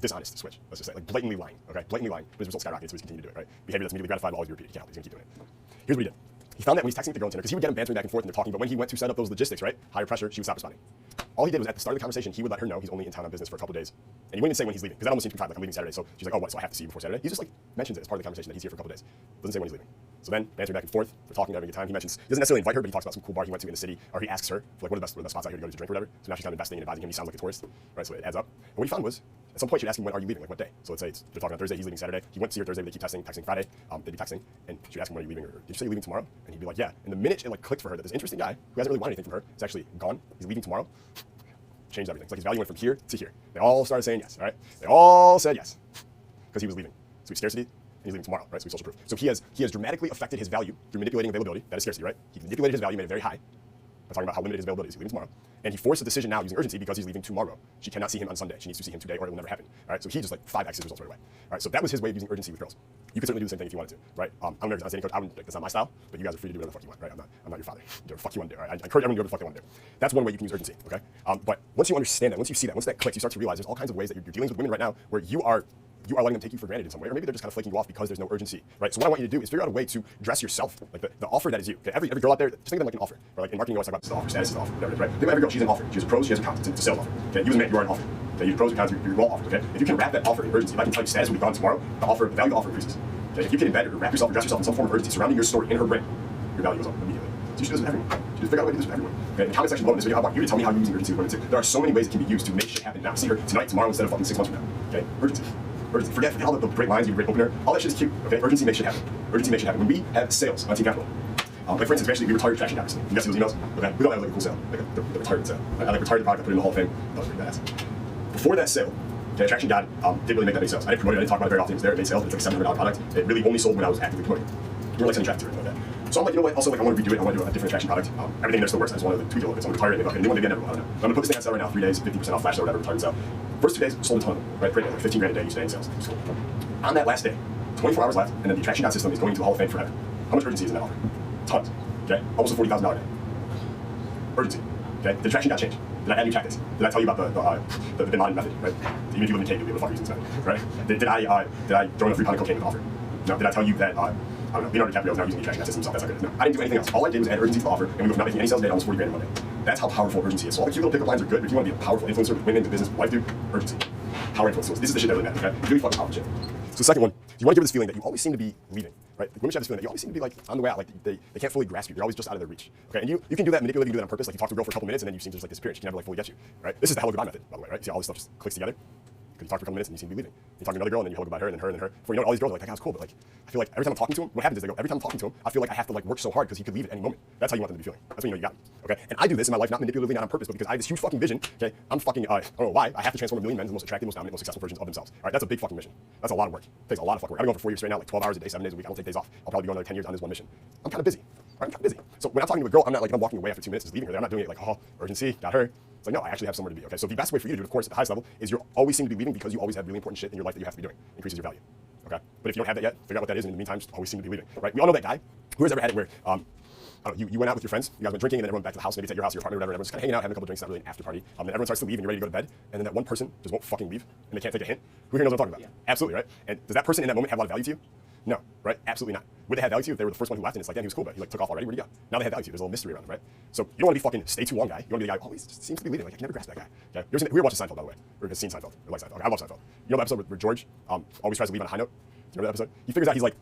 dishonest switch, let's just say, like blatantly lying, okay? Blatantly lying, but his results skyrocketed, so he's continued to do it, right? Behavior that's immediately gratified will always be repeated. He can't help it, he's gonna keep doing it. Here's what he did. He found that when he's texting the girl on Tinder, because he would get him bantering back and forth and they're talking, but when he went to set up those logistics, right, higher pressure, she would stop responding. All he did was at the start of the conversation, he would let her know he's only in town on business for a couple of days. And he wouldn't even say when he's leaving, because that almost seems contrived, like I'm leaving Saturday. So she's like, oh, what, so I have to see you before Saturday? He just like mentions it as part of the conversation that he's here for a couple of days. Doesn't say when he's leaving. So then, bantering back and forth, they're talking, having a good time. He mentions, he doesn't necessarily invite her, but he talks about some cool bar he went to in the city, or he asks her, for like, what are the best spots out here to go to drink or whatever. So now she's kind of investing and advising him, he sounds like a tourist, right, so it adds up. And what he found was, at some point she'd ask him, when are you leaving, like what day? So let's say they're talking on Thursday, he's leaving Saturday. He went to see her Thursday, but they keep texting Friday. They'd be texting, and she'd ask him, when are you leaving, or did you say you're leaving tomorrow? And he'd be like, yeah. And the minute it like clicked for her that this interesting guy, who hasn't really wanted anything from her, is actually gone, he's leaving tomorrow, changed everything. It's like his value went from here to here. They all started saying yes, all right? They all said yes, because he was leaving. So he's scarcity, and he's leaving tomorrow, right? So he's social proof. So he has dramatically affected his value through manipulating availability. That is scarcity, right? He manipulated his value, made it very high, by talking about how limited his availability is. He's leaving tomorrow. And he forced a decision now using urgency because he's leaving tomorrow. She cannot see him on Sunday. She needs to see him today or it will never happen. All right, so he just like 5x his results right away. All right, so that was his way of using urgency with girls. You could certainly do the same thing if you wanted to, right? I'm America's Honest Dating Coach. That's not my style, but you guys are free to do whatever the fuck you want, right? I'm not your father. Do whatever the fuck you want to do, all right? I encourage everyone to do whatever the fuck they want to do. That's one way you can use urgency, okay? But once you understand that, once you see that, once that clicks, you start to realize there's all kinds of ways that you're dealing with women right now where you are you are letting them take you for granted in some way, or maybe they're just kind of flaking you off because there's no urgency, right? So what I want you to do is figure out a way to dress yourself like the offer that is you. Okay? Every girl out there, just think of them like an offer. Or like in marketing, you always talk about this is the offer, status is the offer, whatever it is, right? Think of every girl, she's an offer. She has a pros, she has a cons. It's a sales offer. Okay? You as a man, you are an offer. Okay? You have pros and cons, you're raw offers. Okay? If you can wrap that offer in urgency, if I can tell you status will be gone tomorrow, the value of the offer increases. Okay? If you can embed or wrap yourself or dress yourself in some form of urgency surrounding your story in her brain, your value goes up immediately. So you should do this with everyone. You should figure out a way to do this with everyone. Okay? In the comment section below in this video, I want you to tell me how you're using urgency with women too. There are so many ways it can be used to make shit happen now. See her tonight, tomorrow, instead of fucking 6 months from now. Okay? Urgency. Urgency. Forget all the great lines, you great opener. All that shit is cute. Okay? Urgency makes shit happen. Urgency makes shit happen. When we have sales on Team Capital, like for instance, eventually we retired Traction recently. You guys see those emails? Okay? We thought that was like a cool sale. Like the retirement sale. I like retired the product, I put it in the Hall of Fame. That was pretty badass. Before that sale, okay, Traction God didn't really make that many sales. I didn't promote it, I didn't talk about it very often. It was there, it made sales, but it's like a $700 product. It really only sold when I was actively promoting it. You weren't like sending traffic to it or anything like that. So I'm like, you know what? Also, like, I want to redo it. I want to do a different attraction product. Everything there still works. I just want to tweak it a little bit. So I'm going to retire it. Okay, new one again. I don't know. I'm going to put this thing on sale right now. 3 days, 50% off flash sale, whatever. Retirement sale. First 2 days, sold a ton of them. Right, great. Like 15 grand a day each day in sales. Cool. On that last day, 24 hours left, and then the attraction system is going to the Hall of Fame forever. How much urgency is in that offer? Tons. Okay, almost a $40,000 day. Urgency. Okay, the attraction change. Did I add new tactics? Did I tell you about the Bin Laden method? Right. Even if you live in Cape, you'll be able to fuck reasons, right? Did I throw in a 3 pound of cocaine in the offer? No. Did I tell you that? I don't know, Leonardo DiCaprio is now using the attraction system himself. That's not good. No, I didn't do anything else. All I did was add urgency to the offer, and we went from not making any sales a day to almost 40 grand in 1 day. That's how powerful urgency is. So all the cute little pickup lines are good, but if you want to be a powerful influencer with women in the business, wife do, urgency. Power influence tools. This is the shit that really matters, okay? Really fucking powerful shit. So the second one, you want to give this feeling that you always seem to be leaving, right? Like women should have this feeling that you always seem to be like on the way out, like they can't fully grasp you. They're always just out of their reach, okay? And you can do that manipulatively, you can do that on purpose. Like you talk to a girl for a couple minutes and then you seem to just like disappear. She can never like fully get you, right? This is the hello goodbye method, by the way, right? See how all this stuff just clicks together? Because you talk for a couple minutes and you seem to be leaving. You talk to another girl and then you hello goodbye her and then her and then her. Before you know it, all these girls are like, that guy's cool, but like I feel like every time I'm talking to him, what happens is they go, every time I'm talking to him, I feel like I have to like work so hard because he could leave at any moment. That's how you want them to be feeling. That's when you know you got him. Okay? And I do this in my life not manipulatively, not on purpose, but because I have this huge fucking vision. Okay? I'm fucking I don't know why. I have to transform 1 million men into the most attractive, most dominant, most successful versions of themselves. All right, that's a big fucking mission. That's a lot of work. It takes a lot of fucking work. I've been going for 4 years straight now, like 12 hours a day, 7 days a week. I don't take days off. I'll probably be going another 10 years on this one mission. I'm kind of busy. All right, I'm kind of busy. So when I'm talking to a girl, I'm not like I'm walking away after 2 minutes, just leaving her there. I'm not doing it like, oh, urgency, got her. It's like, no, I actually have somewhere to be. Okay, so the best way for you to do it, of course, at the highest level, is you're always seem to be leaving because you always have really important shit in your life that you have to be doing. Increases your value. Okay, but if you don't have that yet, figure out what that is, and in the meantime, just always seem to be leaving. Right? We all know that guy. Who has ever had it where I don't know, you went out with your friends, you guys went drinking, and then everyone back to the house, maybe it's at your house, your apartment, whatever, and everyone's kind of hanging out, having a couple drinks, not really an after party. Then everyone starts to leave, and you're ready to go to bed, and then that one person just won't fucking leave, and they can't take a hint. Who here knows what I'm talking about? Yeah. Absolutely, right? And does that person in that moment have a lot of value to you? No, right? Absolutely not. Would they have value to you if they were the first one who left and it's like, damn, he was cool, but he like took off already? Where'd he go? Now they have value to you. There's a little mystery around them, right? So you don't want to be fucking stay too long guy. You want to be the guy who always just seems to be leaving. Like I can never grasp that guy. Okay? We were watching Seinfeld, by the way. We were seen Seinfeld. We like Seinfeld. Okay, I love Seinfeld. You know the episode where George always tries to leave on a high note? Do you remember that episode? He figures out he's like,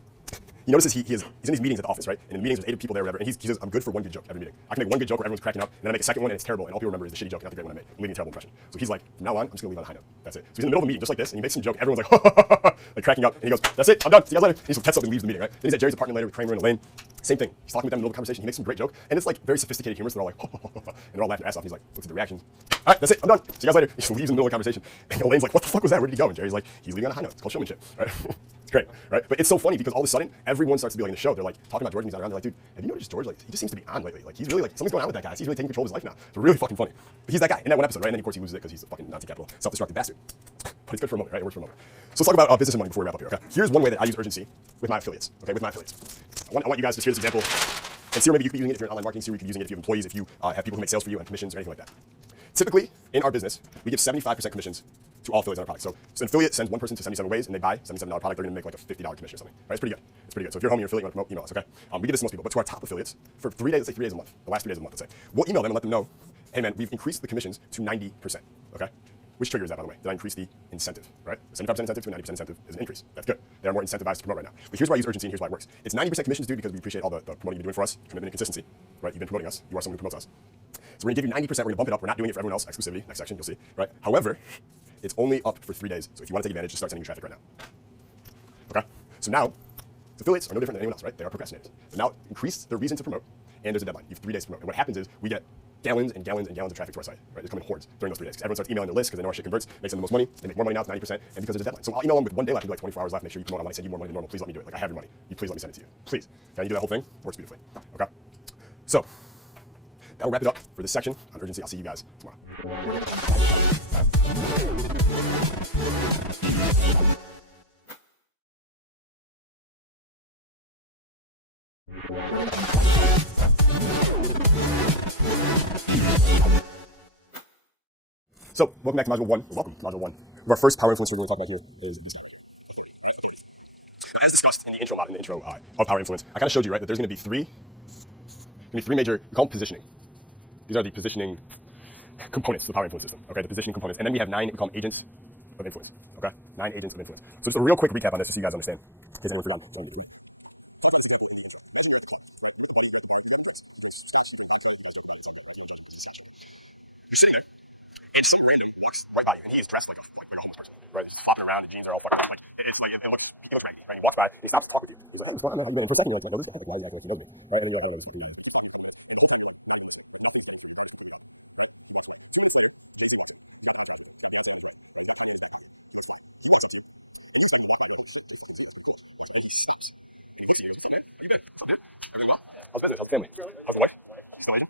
he notices he's in these meetings at the office, right? And in the meetings with 8 people there or whatever, and he says, I'm good for one good joke every meeting. I can make one good joke where everyone's cracking up, and then I make a second one and it's terrible, and all people remember is the shitty joke, not the great one I made. I'm leaving a terrible impression. So he's like, from now on, I'm just gonna leave on a high note. That's it. So he's in the middle of a meeting just like this, and he makes some joke, everyone's like, like cracking up, and he goes, that's it, I'm done, see you guys later. And he just gets up and leaves the meeting, right? Then he's at Jerry's apartment later with Kramer and Elaine. Same thing. He's talking with them in the middle of the conversation. He makes some great joke, and it's like very sophisticated humor. So they're all like, and they're all laughing their ass off. And he's like, looks at the reactions. All right, that's it. I'm done. See you guys later. He just leaves in the middle of the conversation. And Elaine's like, what the fuck was that? Where did he go? And Jerry's like, he's leaving on a high note. It's called showmanship. Right? It's great, right? But it's so funny because all of a sudden, everyone starts to be like in the show. They're like talking about George and he's not around. They're like, dude, have you noticed George? Like, he just seems to be on lately. Like, he's really like something's going on with that guy. He's really taking control of his life now. It's really fucking funny. But he's that guy in that one episode, right? And then of course he loses it because he's a fucking Nazi capital, self-destructive bastard. But it's good for a moment, right? It works for a moment. So let's talk about business and money before we wrap up here. Okay. Here's one way that I use urgency with my affiliates. Okay, with my affiliates. I want you guys to hear this example. And see, maybe you could be using it if you're an online marketing series, you could be using it if you have employees, if you have people who make sales for you and commissions or anything like that. Typically, in our business, we give 75% commissions to all affiliates on our product. So an affiliate sends one person to 77 ways and they buy $77 product, they're gonna make like a $50 commission or something. Right? It's pretty good. It's pretty good. So if you're a homie or affiliate, you want to promote, email us, okay? We give this to most people, but to our top affiliates, for 3 days, let's say 3 days a month, the last 3 days of the month, let's say, we'll email them and let them know, hey man, we've increased the commissions to 90%, okay? Which trigger is that, by the way? Did I increase the incentive, right? 75% incentive to a 90% incentive is an increase. That's good. They are more incentivized to promote right now. But here's why I use urgency and here's why it works. It's 90% commissions due because we appreciate all the promoting you've been doing for us, commitment and consistency, right? You've been promoting us. You are someone who promotes us. So we're gonna give you 90%, we're gonna bump it up. We're not doing it for everyone else, exclusivity, next section, you'll see, right? However, it's only up for 3 days. So if you want to take advantage, just start sending your traffic right now. Okay? So now, affiliates are no different than anyone else, right? They are procrastinators. But now increase their reason to promote, and there's a deadline. You have 3 days to promote. And what happens is we get gallons and gallons and gallons of traffic to our site, right? They come in hordes during those 3 days. Everyone starts emailing their list because they know our shit converts, makes them the most money. They make more money now, it's 90%, and because there's a deadline. So I'll email them with 1 day left and be like 24 hours left, make sure you promote. I want to send you more money than normal. Please let me do it. Like I have your money. You please let me send it to you. Please. Can you do that whole thing? Works beautifully. Okay. So that'll wrap it up for this section on urgency. I'll see you guys tomorrow. So welcome back to Module 1. Welcome to Module 1. Our first power influencer we're going to talk about here is this guy right here, authority. All right, authority. Now, as discussed in the intro of power influence, I kind of showed you, right, that there's going to be three major, we call them positioning. These are the positioning components of the power influence system, okay, the positioning components. And then we have 9, we call them agents of influence, okay? 9 agents of influence. So just a real quick recap on this, just so you guys understand, in case anyone forgot, so I need to, right? Talk about this example in the intro. Imagine you're at the club, right? You're with a buddy, you're at the bar, you're having drinks. He drinks scotch, you drink vodka, you guys joke about it, it's all good, right? You don't judge him because he's a scotch drinker. You're sitting there, and some random walks right by you, and he's dressed like a homeless person, right? He's just flopping around, the jeans are all fucked up, like it's like he looks raggedy, right? And he walks by and he stops to talk with you. He's like, hey, what's going on, man? How you been? And for a second you're like, no, this guy, like, why is he acting like he knows me, right? And then you're like, I don't know who this fucking guy is, but he keeps talking for a couple minutes, and the whole time you're like not even listening, right? Nothing's getting through. Your guard is completely up, right? He walks away. 2 minutes later, Jay-Z walks in. He's got the entourage with him. He's got Beyonce on his right? He's got Kanye in his back pocket. He looks fly. He walks up to you, and you expect him to walk by. You're like, oh shit, Jay fucking Z, that's pretty cool. Walks by, and he stops. And he looks at you and goes, what's up, man? How you been? What's up, dude? Everything well? How's business? How's the family? How's the wife? She's still Asian?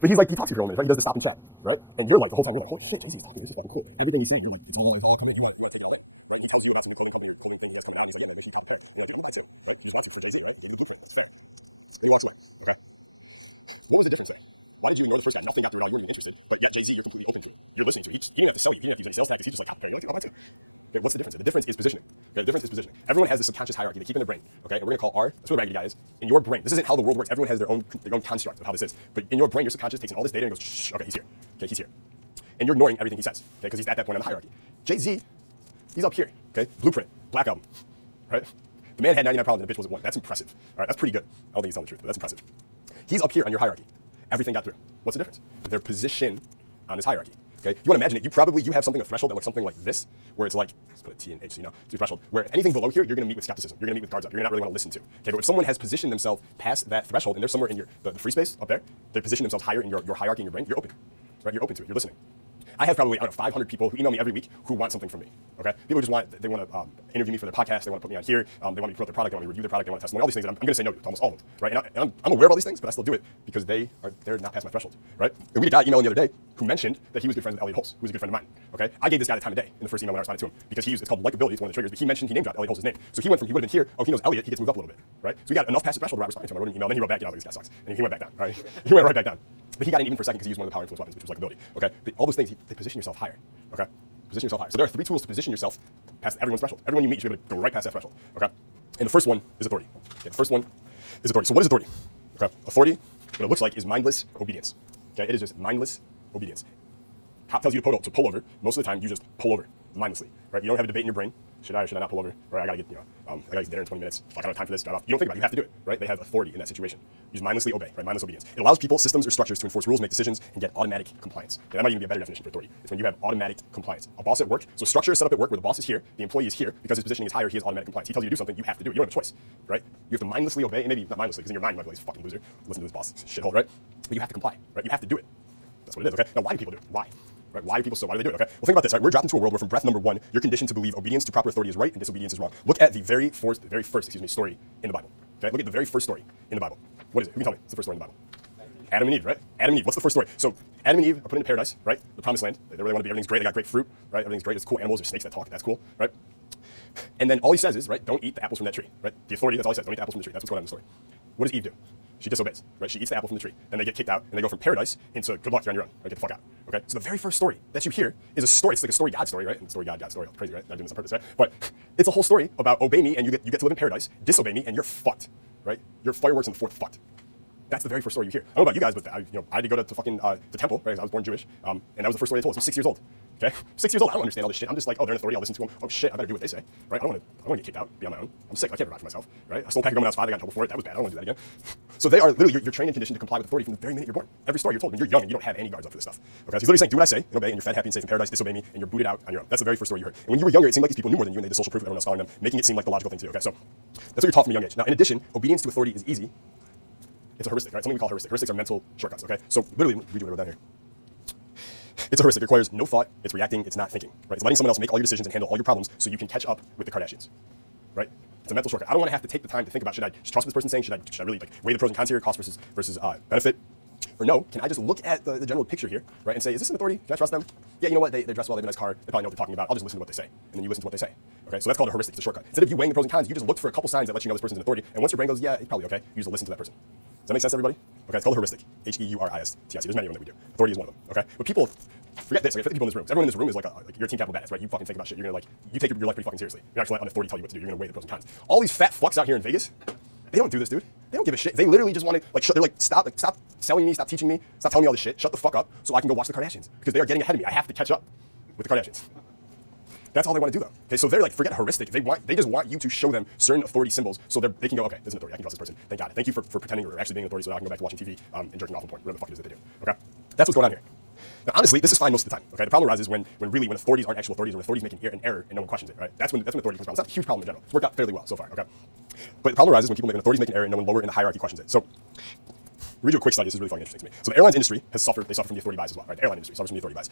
But he's like, he talks to you for a minute, right? He does the stop and chat, right? And you're like, the whole time, you're like, holy shit, Jay-Z's talking, this is fucking cool. Everything he's saying, you're like, it's all coming in. You want to take it all in, right? And he tells you about some new clothing company or clothing thing he has coming out, and he's like, yeah, man, make sure you cop a pair. And you're like, dude, I'm gonna buy 2, right? You just want to for Jay-Z, right? He gave you the blueprint, that's fair. Then he walks away, okay? What was the difference there? Why did you ignore the first guy? Nothing got through at all. You weren't even interested. But yet Jay-Z, you're completely open to it. You're listening to it. He didn't have to sell you. He didn't have to use any sales tactics. He's just like, cop a pair. You're like, I'll buy 2. Okay, what's the difference? The difference is positioning. Okay, the difference is positioning. Everyone has this subconscious hierarchy they keep in their brain. Okay, and we're gonna call R. That's what a raggedy guy is. In your brain, this isn't how the world works. Everyone has their own construct of how this is. But in your brain, your subconscious takes in all this data and goes, shh, okay, he's here. Okay, he's here. And you're ignoring everything he says. Okay, because he's at that point on the hierarchy. Jay-Z, he's up here. Okay, blueprint, Black Album, right? The man had 99 problems and the bitch was at 1. That's impressive. All right, that's pretty good. I don't think he's telling the truth, but that's impressive. He's up here on your hierarchy. Everything got through. What's the difference? Their position on this hierarchy. Okay, you want to imagine it. You have something, a threshold that looks something like this, where it's like, let's put a T and H, so you know, it's a threshold. Where anything below here, you're going to meet with skepticism. You're going to meet with guards up. You're not really want to listen to. Okay, but if someone has positioned themselves past that threshold, and they're somewhere in your the free space up there, they position themselves higher in your hierarchy in your brain. You're open, right? You're open to it. You're listening. I have probably, I don't know, 500 people who email me every week who want something from me, okay? People who just want to interview me for their podcast, they want to put me on here, they want me to promote their product, they want me to review their product, they want to testimony, all these things, and I'm going to say no to almost all of them, right? And I'm aware of all these things, but I still do it because they're not past my threshold, right? And we had a guy emailing the other day who mentioned that he was good friends with Elliot Hulse, who was a good friend of mine, okay? I gave this guy the time of day in the first email when I responded to him because it's called likability, it's one of the triggers, but he mentioned, he name dropped Elliot Hulse's name. So he went from, he would have been here, oh, he knows Elliot, he gets moved up a little bit, right? So we got enough past the threshold where I responded to him, I wrote an email, then he wrote back, you know, this guy sucks, and he went back down, right? He went right back down. But he got in even for a second because he used one of the power influence weapons, which was likability, okay? But all those things, they position yourself higher, okay? Position yourself higher. So there are 3 tools to position yourself past everyone's threshold. Everyone you meet, you should be able to go right past that threshold, okay? And the first one is authority. Okay, the first one is authority. So what is authority? Okay, authority, what it looks like is mindless obedience. Okay, it is just mindless obedience. Cop tells you to pull over. Most of the time, you just pull over mindlessly, right? You don't have a debate in your brain. Should I or should I not pull over? Right? I gotta get, I gotta get dinner in 20 minutes. Fuck, I don't have time for this. Drive off. You don't think about it. You have to do it, right? They have authority in that situation. You just mindlessly obey, right? Mindless obedience. It allows people, systems, or structures to enforce rules, make decisions, and get automatic compliance. Okay, that might even be a better definition for authority. It's when you have automatic compliance. A boss at work. So structure is set up at work where the boss is here, the employee is here, because his positioning is higher. He has automatic compliance. He tells you to do something, you have to do it. You don't have a choice, right? You have to mindlessly obey, and maybe not mindlessly, because in your mind you might be like, fucking loser. Listen to this boss, shithole, right? But you have to comply, right? You have to do it. That's what it is. Okay. Now, why do people do it? Why? Right? Why do people why do they do it? Okay. Well, think about this. Right? We're dropped into a world where, from breath number 1, you're conditioned to believe obedience to proper authority is right and disobedience is wrong. Look at the very first, story in the Bible. Okay. Look at the very first story in the Bible. What is it? Who can tell me? It's the first story in the Bible. Adam and Eve, right? Adam and Eve. What's the first story? So Adam and Eve are put into paradise, right? The promised land. They really want to be. Everything's great. They got great fruit, right? Everything's great. There's cool animals. There's snakes that talk. That's cool, right? And then all he says is, right? Don't eat the apples from that tree, right? The authority. That's all he says. Don't eat the apples from the tree. That's what's going on in the story. What does Eve do? She disobeys, right? She eats the apple from the tree. Then they get kicked out, and they go from paradise into good luck, you're on your own. Right? Get the fuck out. Okay? So the very first story that you hear is a story. It's like a story God story, right? And story God story. Crazy, right? Not doing this on purpose, right? But it's a whole story about obey me, and you get to live in paradise. Disobey me, and you're fucked, right? Your fireworks in the 4th fucked. That's the very first story you hear. I don't know about you guys, but I had to go to fucking the temple, right? I was born Jewish, and that was the first story they told us. I'm 6 years old. Okay, 6 years old. I don't understand all this shit. I'm just like, oh, they're an authority. I'll listen to them. Oh shit, I better do what they say, right? I don't want to get kicked out, be on my own. I'm sick. I can't provide for myself, right? I stole a pack of gum when I was 5. I got in trouble for it. That was bad. I don't want to do that again. So they are literally you're trained and conditioned to comply with authority from the very minute you're born. Every story you're told when you're young and you don't have any guards up for this stuff. Okay, so he's literally saying, do what I say and obey, and you're fed, happy, and safe in paradise. Disobey me, and you're booted out on your own. That's the very first story you heard. And when you were younger, it seemed like these people knew more than you, and they did social proof of everyone else following them, making it seem like the logical thing to do. Okay, so that's what you're taught from a young age. Now, in addition, obedience to authority is easy. It's a heuristic, right? Something we call heuristic. Heuristics are mental shortcuts. Okay, so literally, read what I wrote down here. It's a heuristic. It requires no thought. It's reacting. It's not thinking. Right? It's letting someone else make all your decisions and handle all your problems so you can catch up with the Kardashians. Right? It's a mental shortcut. I don't want to have to take the time to think about, should I just trust what this person's saying? Should I really weigh the pros and cons here, cost versus benefit? Or no, can I just look at the general picture here, right, and say, is this an authority? Can I trust them? Yeah, you know what? They dress well. They have a nice car. They probably know what they're talking about. I'll just listen to what they say. And then you listen to what they say. Okay, so that's called a heuristic. It's a shortcut. Instead of you weighing the pros and cons, you just look for a couple signs that let you know this person's an authority. And once your brain goes, yeah, he's probably okay, you just listen to that person. Does that make sense to everybody? Okay, it's called a heuristic. H-E-U-R-I-S-T-I-C. There's many of them that we do. Authority is one of them. Okay, but people forget this. Like 50 people in this room. Everyone in this room is like you're a team capital badass, right? You fucking think about shit. You're gonna you take your life pretty fucking seriously. You're actually letting authority tell you what to do. You're gonna weigh the pros and cons. All these fat fucks out here in Vegas, they don't do this, dude. They don't give a shit. They literally just want to they're like stop selling me, stop teaching me, stop telling me all this shit. Shut the fuck up so I can go watch the Kardashians because they are getting ahead of me. I have to catch up with the Kardashians. That's all they want to do, though. Okay, so they're like, forget heuristic. They just want you to show them certain authority symbols, so they can go, okay, this is an authority. I can trust this person. Thank God. Thank you for pretending or actually being an authority, so now I can go back to watching TV and jerking off on porn. Whatever the fuck it is that they do. Okay, that's what's going on here. Now, honestly, this is fine most of the time. Okay, the problem arises when authorities aren't actual authorities, or when authorities make an error and no one questions it. Right? That's when authority becomes a problem. It's not a huge problem in general. It's worked out fairly well so far. Okay, but the problem arises when authorities make an error and no one lower in the hierarchy questions it. So, read you a quick study. This is really fucking interesting to me. So the airlines industry has suffered. They suffer from the authority bias as well. Right? The airline industry suffers from the authority bias.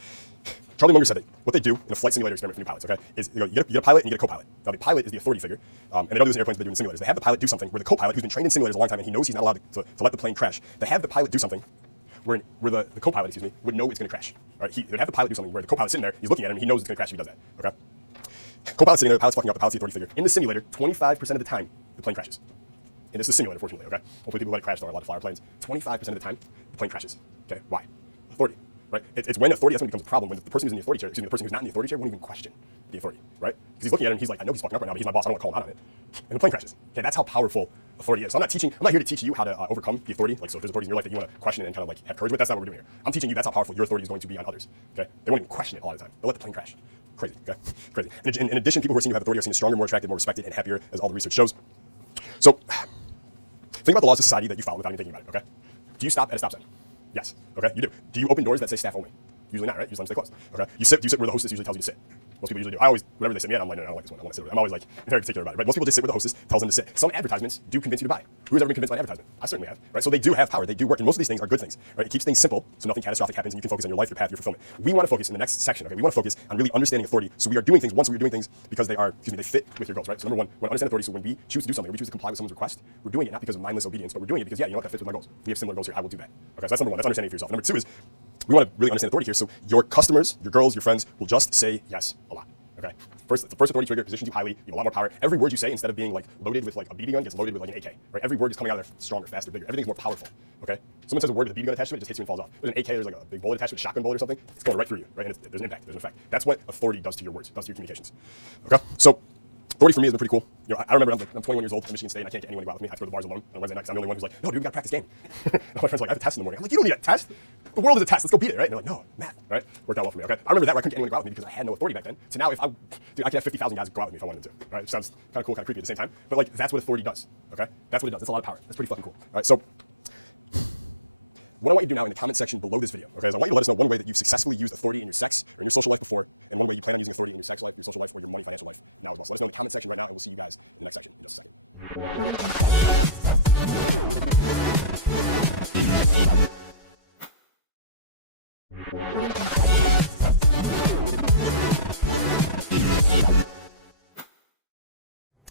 Charlie Munger said that what they do in a flight simulator experiment for new pilots, okay, is you get a pilot and you get a co-pilot. Now the pilot is the authority figure, and they don't do this in airplanes. They do it in simulators. They have the pilot do something where the co-pilot, who's been trained in simulators a long time and he knows he's not allowed to let the plane crash. They have the pilot do something where the co-pilot, would know it's going to crash. Right? They would have the pilot do something where the co-pilot's sitting there, he's looking at him, he knows it's going to crash if he does that. Okay. Co-pilot's sitting there, the pilot's fucking up, the pilot's the authority figure. In the simulator, 25% of the time, the plane crashes. And this is a simulator, fortunately, okay? Hopefully people let it crash, don't allowed to fly airplanes. 25% of the time, the plane crashes. Okay, why? Authority, right? It's when authority, that's when it becomes a problem, when the person who's in the authority chair, the person who's not in the authority chair won't even question the authority, right? Because he's looking at him, he's like, I know he's fucking up right now, but he's my boss, I don't want to call him out on it. And the plane crashes. Okay, that's how powerful authority is. So I'm not here to teach you how to overcome the authority. Like, so if there's authority in your life that you want to question it and kind of like have courage with, that's not what we're doing here. I'm teaching you that's how powerful your authority is going to be on others, okay? They won't even question it a lot of the time. They'll let the plane crash. Crazy, okay? Crazy. In addition, people who are seen to have authority are seen as stronger, more attractive, more respected, and happier, as all the research shows. So, think about the laws of society that you follow without even thinking about it, okay? Do you stop at a stop sign? Yes, okay, you do. Do you open doors that say staff only? Usually not, right? Usually let them stay closed, okay? Do you sit where the hostess usually tells you to sit? Most people usually do. Whenever they sit me at, I'm like, no, I don't like this one. I want to sit over there. I'm always like very particular about it, right? Most people just sit where the hostess tells them to sit. Some advertisements do convince you to buy. Who's ever been convinced by an advertisement? I certainly have, right? So they do have power. They do work, and most of these things are good things, right? It keeps things simple, so nothing catastrophic happens, and you can focus on your life, your path, your fulfillment. We want to focus in the next section, okay? We want to focus on really understanding authority. So we are doing things. Once we're doing things because they fit with your goals, right? So number one, we understand authority. So when we choose to do something, we choose to comply with someone's request, we're doing it not because of mindless obedience, but we're doing it because yeah, you know what, that fits with my goals. We have similar goals here. I will do that. Okay, so that's number one. That's understanding for yourself. Number two is we want to really understand authority here. So your customers, your girls, your friends will just say yes a lot. Okay. The first authority trigger positions you highly. You have a lot more power. Every word you say, instead of being like loaded with like a BB gun, gets loaded with like an AK. Right. Every word is coming out of there stronger, faster, bigger. Everything's more powerful. Okay. Someone says a word with a BB gun attached to it, it just hits you and falls off. With an AK, there's like a big bullet attached to it, a shotgun bullet or something. It's going right through you. Right. And there's an impact. There's an effect. That's what authority does to your words. Does to your communications. Okay. So authority for me has been pretty cool. You know, I remember I'm 21 years old at Michigan State, and I can't get anyone to go out with me. I have to go to the bars alone on Wednesday night because I'm the only one who's like, no, dude, we gotta practice game. My friends are like, I have a test in the morning. I'm like, you don't need a test. The world is a test. Let's go beat it, right? And they're like, no, math, right? Worked out well for me. Okay. I remember that where I couldn't get anyone to go out with me because I had no authority back then. So now I could have 50,000 guys go out with me if I wanted to. Right? It sounds kind of cool, kind of creepy at the same time. But like, that's what authority does. Okay. That's what it does. That's a lot of power. That's pretty fucking cool. All right. So what I want you to do now in the comment section below this video, okay, is I want you to let us know one way that you've successfully used authority in your sex or in your social life before, and one way you plan on using authority in your sex life, your social life, or your money, financial life now as well. So let us know in the comment section right now, and we'll see you guys in the next section in just a second.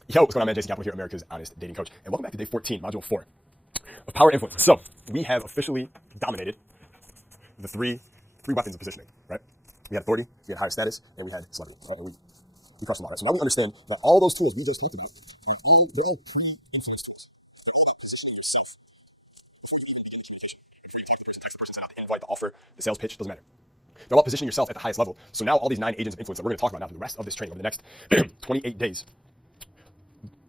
Yo, what's going on, man? Jason Kaplan here, America's Honest Dating Coach, and welcome back to day 14, module 4 of Power Influence. So we have officially dominated the three weapons of positioning, right? We had authority, we had higher status, and we had celebrity, right? And we crushed them all, right? So now we understand that all those tools we just talked about they're all pre-influence tools. They're all about positioning yourself before you even begin the communication, right? Before you talk to the person, text the person, send out the invite, the offer, the sales pitch, doesn't matter. They're all positioning yourself at the highest level. So now all these 9 agents of influence that we're going to talk about now for the rest of this training over the next 28 days,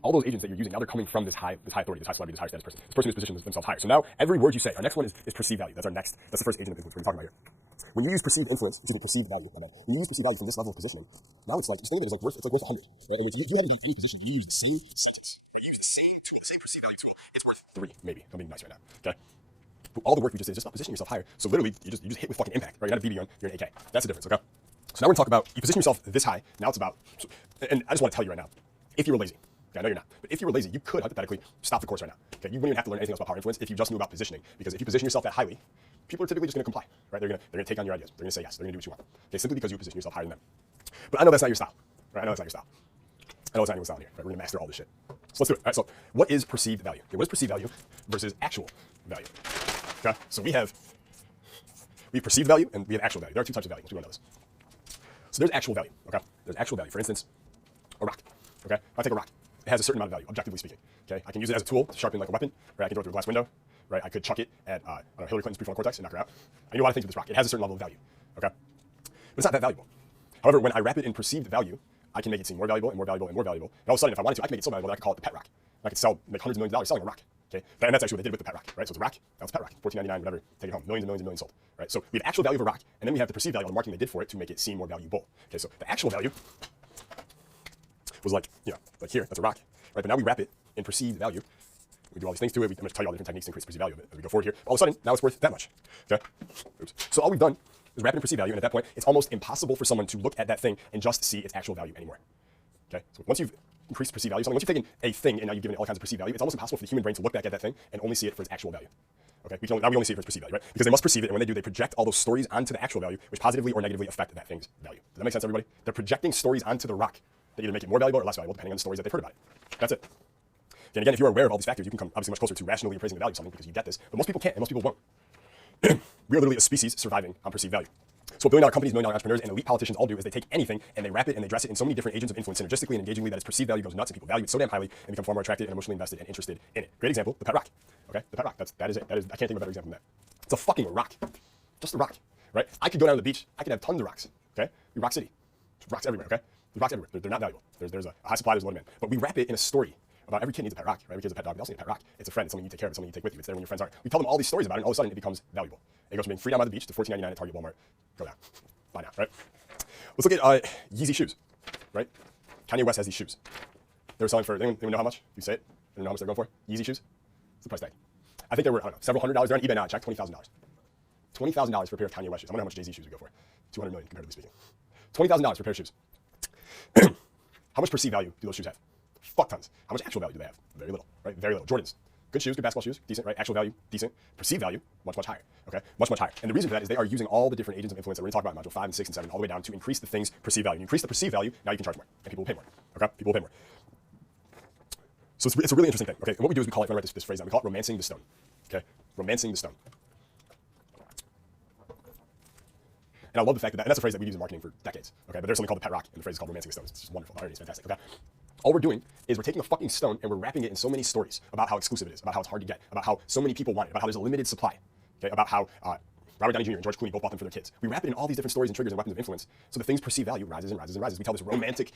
all those agents that you're using, now they're coming from this high authority, this high celebrity, this high status person. This person who's positioned themselves higher. So now every word you say, our next one is perceived value. That's the first agent of influence we're talking about here. When you use perceived value, my bad. When you use perceived value from this level of positioning, now it's like, just think of it as like worth 100, right? And if you hadn't done any positioning and you use the same sentence, right? You use the same tool, the same perceived value tool, it's worth 3, maybe. I'm being nice right now, okay? But all the work we just did is just about positioning yourself higher. So literally, you just hit with fucking impact, right? You're not a BB gun, you're an AK. That's the difference, okay? So now we're gonna talk about, you position yourself this high, now it's about, and I just wanna tell you right now, if you were lazy, okay, I know you're not, but if you were lazy, you could hypothetically stop the course right now. Okay, you wouldn't even have to learn anything else about power influence if you just knew about positioning. Because if you position yourself that highly, people are typically just gonna comply, right? They're gonna take on your ideas. They're gonna say yes. They're gonna do what you want. Okay, simply because you position yourself higher than them. But I know that's not your style, right? I know that's not your style. I know it's not anyone's style here, right? We're gonna master all this shit. So let's do it. All right, so what is perceived value? Okay, what is perceived value versus actual value? Okay, so we have perceived value and we have actual value. There are 2 types of value. We want to know this. So there's actual value, okay? There's actual value. For instance, a rock, okay? If I take a rock, it has a certain amount of value, objectively speaking, okay? I can use it as a tool to sharpen like a weapon, right? I can throw it through a glass window, right? I could chuck it at I don't know, Hillary Clinton's prefrontal cortex and knock her out. I can do a lot of things with this rock. It has a certain level of value, okay? But it's not that valuable. However, when I wrap it in perceived value, I can make it seem more valuable and more valuable and more valuable. And all of a sudden, if I wanted to, I can make it so valuable that I could call it the pet rock. I could make hundreds of millions of dollars selling a rock. Okay, and that's actually what they did with the pet rock, right? So it's a rock, now it's a pet rock, $14.99, whatever, take it home, millions and millions and millions sold, right? So we have actual value of a rock, and then we have the perceived value of the marketing they did for it to make it seem more valuable. Okay, so the actual value was like, like here, that's a rock, right? But now we wrap it in perceived value. We do all these things to it. I'm going to tell you all the different techniques to increase the perceived value of it as we go forward here. All of a sudden, now it's worth that much. Okay, oops. So all we've done is wrap it in perceived value, and at that point, it's almost impossible for someone to look at that thing and just see its actual value anymore. Okay, so once you've increased perceived value of something, once you've taken a thing and now you've given it all kinds of perceived value, it's almost impossible for the human brain to look back at that thing and only see it for its actual value. Okay, now we only see it for its perceived value, right? Because they must perceive it, and when they do, they project all those stories onto the actual value, which positively or negatively affect that thing's value. Does that make sense, everybody? They're projecting stories onto the rock that either make it more valuable or less valuable, depending on the stories that they've heard about it. That's it. And again, if you're aware of all these factors, you can come obviously much closer to rationally appraising the value of something because you get this. But most people can't, and most people won't. We are literally a species surviving on perceived value. So what billion-dollar companies, million-dollar entrepreneurs, and elite politicians all do is they take anything and they wrap it and they dress it in so many different agents of influence synergistically and engagingly that its perceived value goes nuts and people value it so damn highly and become far more attracted and emotionally invested and interested in it. Great example, the pet rock. Okay, the pet rock. That is it. I can't think of a better example than that. It's a fucking rock. Just a rock, right? I could go down to the beach. I could have tons of rocks. Okay, we rock city. There's rocks everywhere. Okay, there's rocks everywhere. They're not valuable. There's a high supply. There's a low demand. But we wrap it in a story about every kid needs a pet rock, right? Every kid's a pet dog. They also need a pet rock. It's a friend. It's something you take care of. It's something you take with you. It's there when your friends aren't. We tell them all these stories about it, and all of a sudden it becomes valuable. It goes from being free down by the beach to $14.99 at Target, Walmart. Go down. Buy now, right? Let's look at Yeezy shoes, right? Kanye West has these shoes. They were selling for, anyone know how much? You say it? Anyone know how much they're going for? Yeezy shoes? What's the price tag? I think they were, I don't know, several $100s. They're on eBay now. I checked, $20,000. $20,000 for a pair of Kanye West shoes. I wonder how much Jay-Z shoes would go for. $200 million comparatively speaking. $20,000 for a pair of shoes. How much perceived value do those shoes have? Fuck tons. How much actual value do they have? Very little, right? Very little. Jordans. Good shoes, good basketball shoes, decent, right? Actual value, decent. Perceived value, much, much higher, okay? Much, much higher. And the reason for that is they are using all the different agents of influence that we're going to talk about in Module 5 and 6 and 7 all the way down to increase the thing's perceived value. You increase the perceived value, now you can charge more, and people will pay more, okay? People will pay more. So it's a really interesting thing, okay? And what we do is we call it, I'm going to write this phrase down, we call it romancing the stone, okay? Romancing the stone. And I love the fact that that's a phrase that we've used in marketing for decades, okay? But there's something called the pet rock, and the phrase is called romancing the stone. It's just wonderful. The irony is fantastic, okay? All we're doing is we're taking a fucking stone and we're wrapping it in so many stories about how exclusive it is, about how it's hard to get, about how so many people want it, about how there's a limited supply, okay? About how Robert Downey Jr. and George Clooney both bought them for their kids. We wrap it in all these different stories and triggers and weapons of influence, so the thing's perceived value rises and rises and rises. We tell this romantic,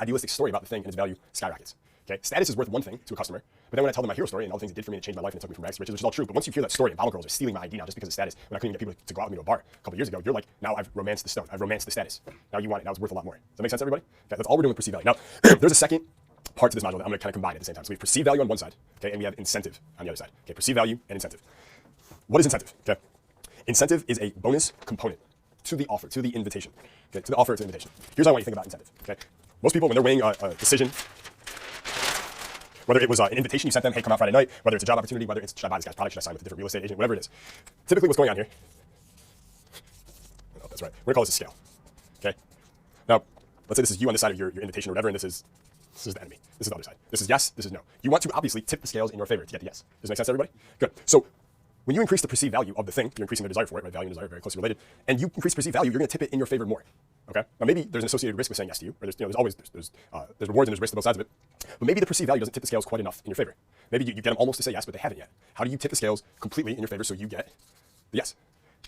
idealistic story about the thing, and its value skyrockets. Okay, status is worth one thing to a customer, but then when I tell them my hero story and all the things it did for me to change my life and it took me from rags to riches, which is all true. But once you hear that story, and Bottle Girls are stealing my ID now just because of status, when I couldn't get people to go out with me to a bar a couple years ago, you're like, now I've romanced the stone, I've romanced the status. Now you want it, now it's worth a lot more. Does that make sense, everybody? Okay, that's all we're doing with perceived value. Now, there's a second part to this module that I'm going to kind of combine at the same time. So we have perceived value on one side, okay, and we have incentive on the other side. Okay, perceived value and incentive. What is incentive? Okay, incentive is a bonus component to the offer, to the invitation. Okay, to the offer, to the invitation. Here's how I want you to think about incentive. Okay, most people when they're weighing a decision, whether it was an invitation you sent them, hey, come out Friday night, whether it's a job opportunity, whether it's should I buy this guy's product, should I sign with a different real estate agent, whatever it is. Typically, what's going on here? Oh, that's right. We're gonna call this a scale. Okay. Now, let's say this is you on this side of your invitation or whatever, and this is the enemy. This is the other side. This is yes, this is no. You want to obviously tip the scales in your favor to get the yes. Does that make sense, everybody? Good. So when you increase the perceived value of the thing, you're increasing the desire for it, right? Value and desire are very closely related. And you increase perceived value, you're going to tip it in your favor more. Okay? Now maybe there's an associated risk with saying yes to you, or there's always there's rewards and there's risks to both sides of it. But maybe the perceived value doesn't tip the scales quite enough in your favor. Maybe you get them almost to say yes, but they haven't yet. How do you tip the scales completely in your favor so you get the yes?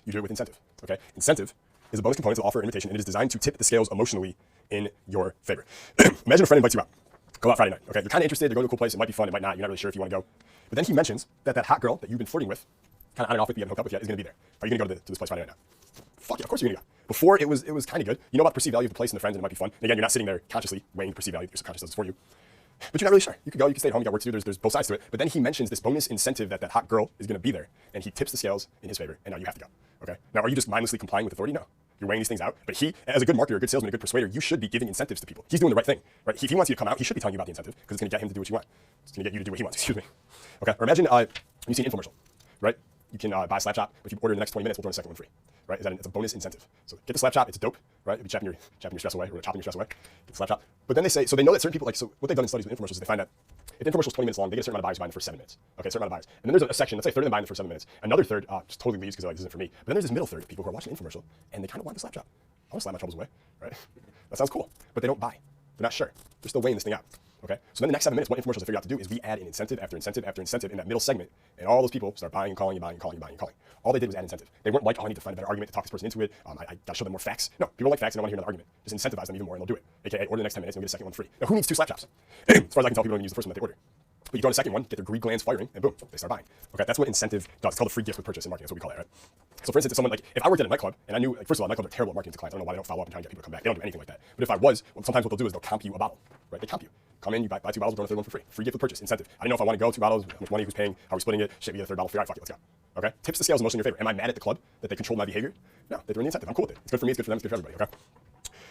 You do it with incentive. Okay? Incentive is a bonus component to the offer or invitation, and it is designed to tip the scales emotionally in your favor. Imagine a friend invites you out. Go out Friday night. Okay? You're kind of interested. You're going to a cool place. It might be fun. It might not. You're not really sure if you want to go. But then he mentions that hot girl that you've been flirting with, kind of on and off with, you haven't hooked up with yet, is going to be there. Are you going to go to this place Friday night now? Fuck yeah, of course you're going to go. Before, it was kind of good. You know about the perceived value of the place and the friends, and it might be fun. And again, you're not sitting there consciously weighing the perceived value. Your subconscious does it for you. But you're not really sure. You could go, you could stay at home, you got work to do. There's both sides to it. But then he mentions this bonus incentive that hot girl is going to be there, and he tips the scales in his favor, and now you have to go. Okay? Now, are you just mindlessly complying with authority? No. You're weighing these things out. But he, as a good marketer, a good salesman, a good persuader, you should be giving incentives to people. He's doing the right thing, right? If he wants you to come out, he should be telling you about the incentive because it's going to get him to do what you want. It's going to get you to do what he wants. Excuse me. Okay? Or imagine you see an infomercial, right? You can buy a slap chop. If you order in the next 20 minutes, we'll throw in a second one free. Right? It's a bonus incentive. So get the slap chop. It's dope, right? You'll be chopping your stress away or chopping your stress away. Get the slap chop. But then they say, so they know that certain people, so what they've done in studies with infomercials is they find that if the infomercial is 20 minutes long, they get a certain amount of buyers to buy in the first 7 minutes. Okay, a certain amount of buyers. And then there's a section, let's say a third of them buy in the first 7 minutes. Another third just totally leaves because they're like, this isn't for me. But then there's this middle third of people who are watching the infomercial and they kind of want the slap chop. I want to slap my troubles away, right? That sounds cool. But they don't buy. They're not sure. They're still weighing this thing out. Okay, so then the next 7 minutes, what infomercials I figured out to do is we add an incentive after incentive after incentive in that middle segment, and all those people start buying and calling and buying and calling and buying and calling. All they did was add incentive. They weren't like, oh, I need to find a better argument to talk this person into it. I got to show them more facts. No, people don't like facts and don't want to hear another argument. Just incentivize them even more and they'll do it. AKA, order the next 10 minutes and you'll get a second one free. Now, who needs 2 slap chops? As far as I can tell, people don't use the first one that they order. But you go on the second one, get their greed glands firing, and boom, they start buying. Okay, that's what incentive does. It's called a free gift with purchase in marketing. That's what we call it, right? So for instance, if someone like, if I worked at a nightclub and I knew, like, first of all, nightclubs are terrible at marketing to clients. I don't know why they don't follow up and try and get people to come back. They don't do anything like that. But if I was, well, sometimes what they'll do is they'll comp you a bottle, right? They comp you. Come in, you buy 2 bottles, we're going to third one for free. Free gift with purchase, incentive. I didn't know if I want to go 2 bottles, how much money, who's paying, how are we splitting it, shit, we get a third bottle free, all right, fuck it, let's go. Okay? Tips the scales mostly in your favor. Am I mad at the club that they control my behavior? No, they throw in the incentive. I'm cool with it. It's good for me, it's good for them, it's good for everybody, okay?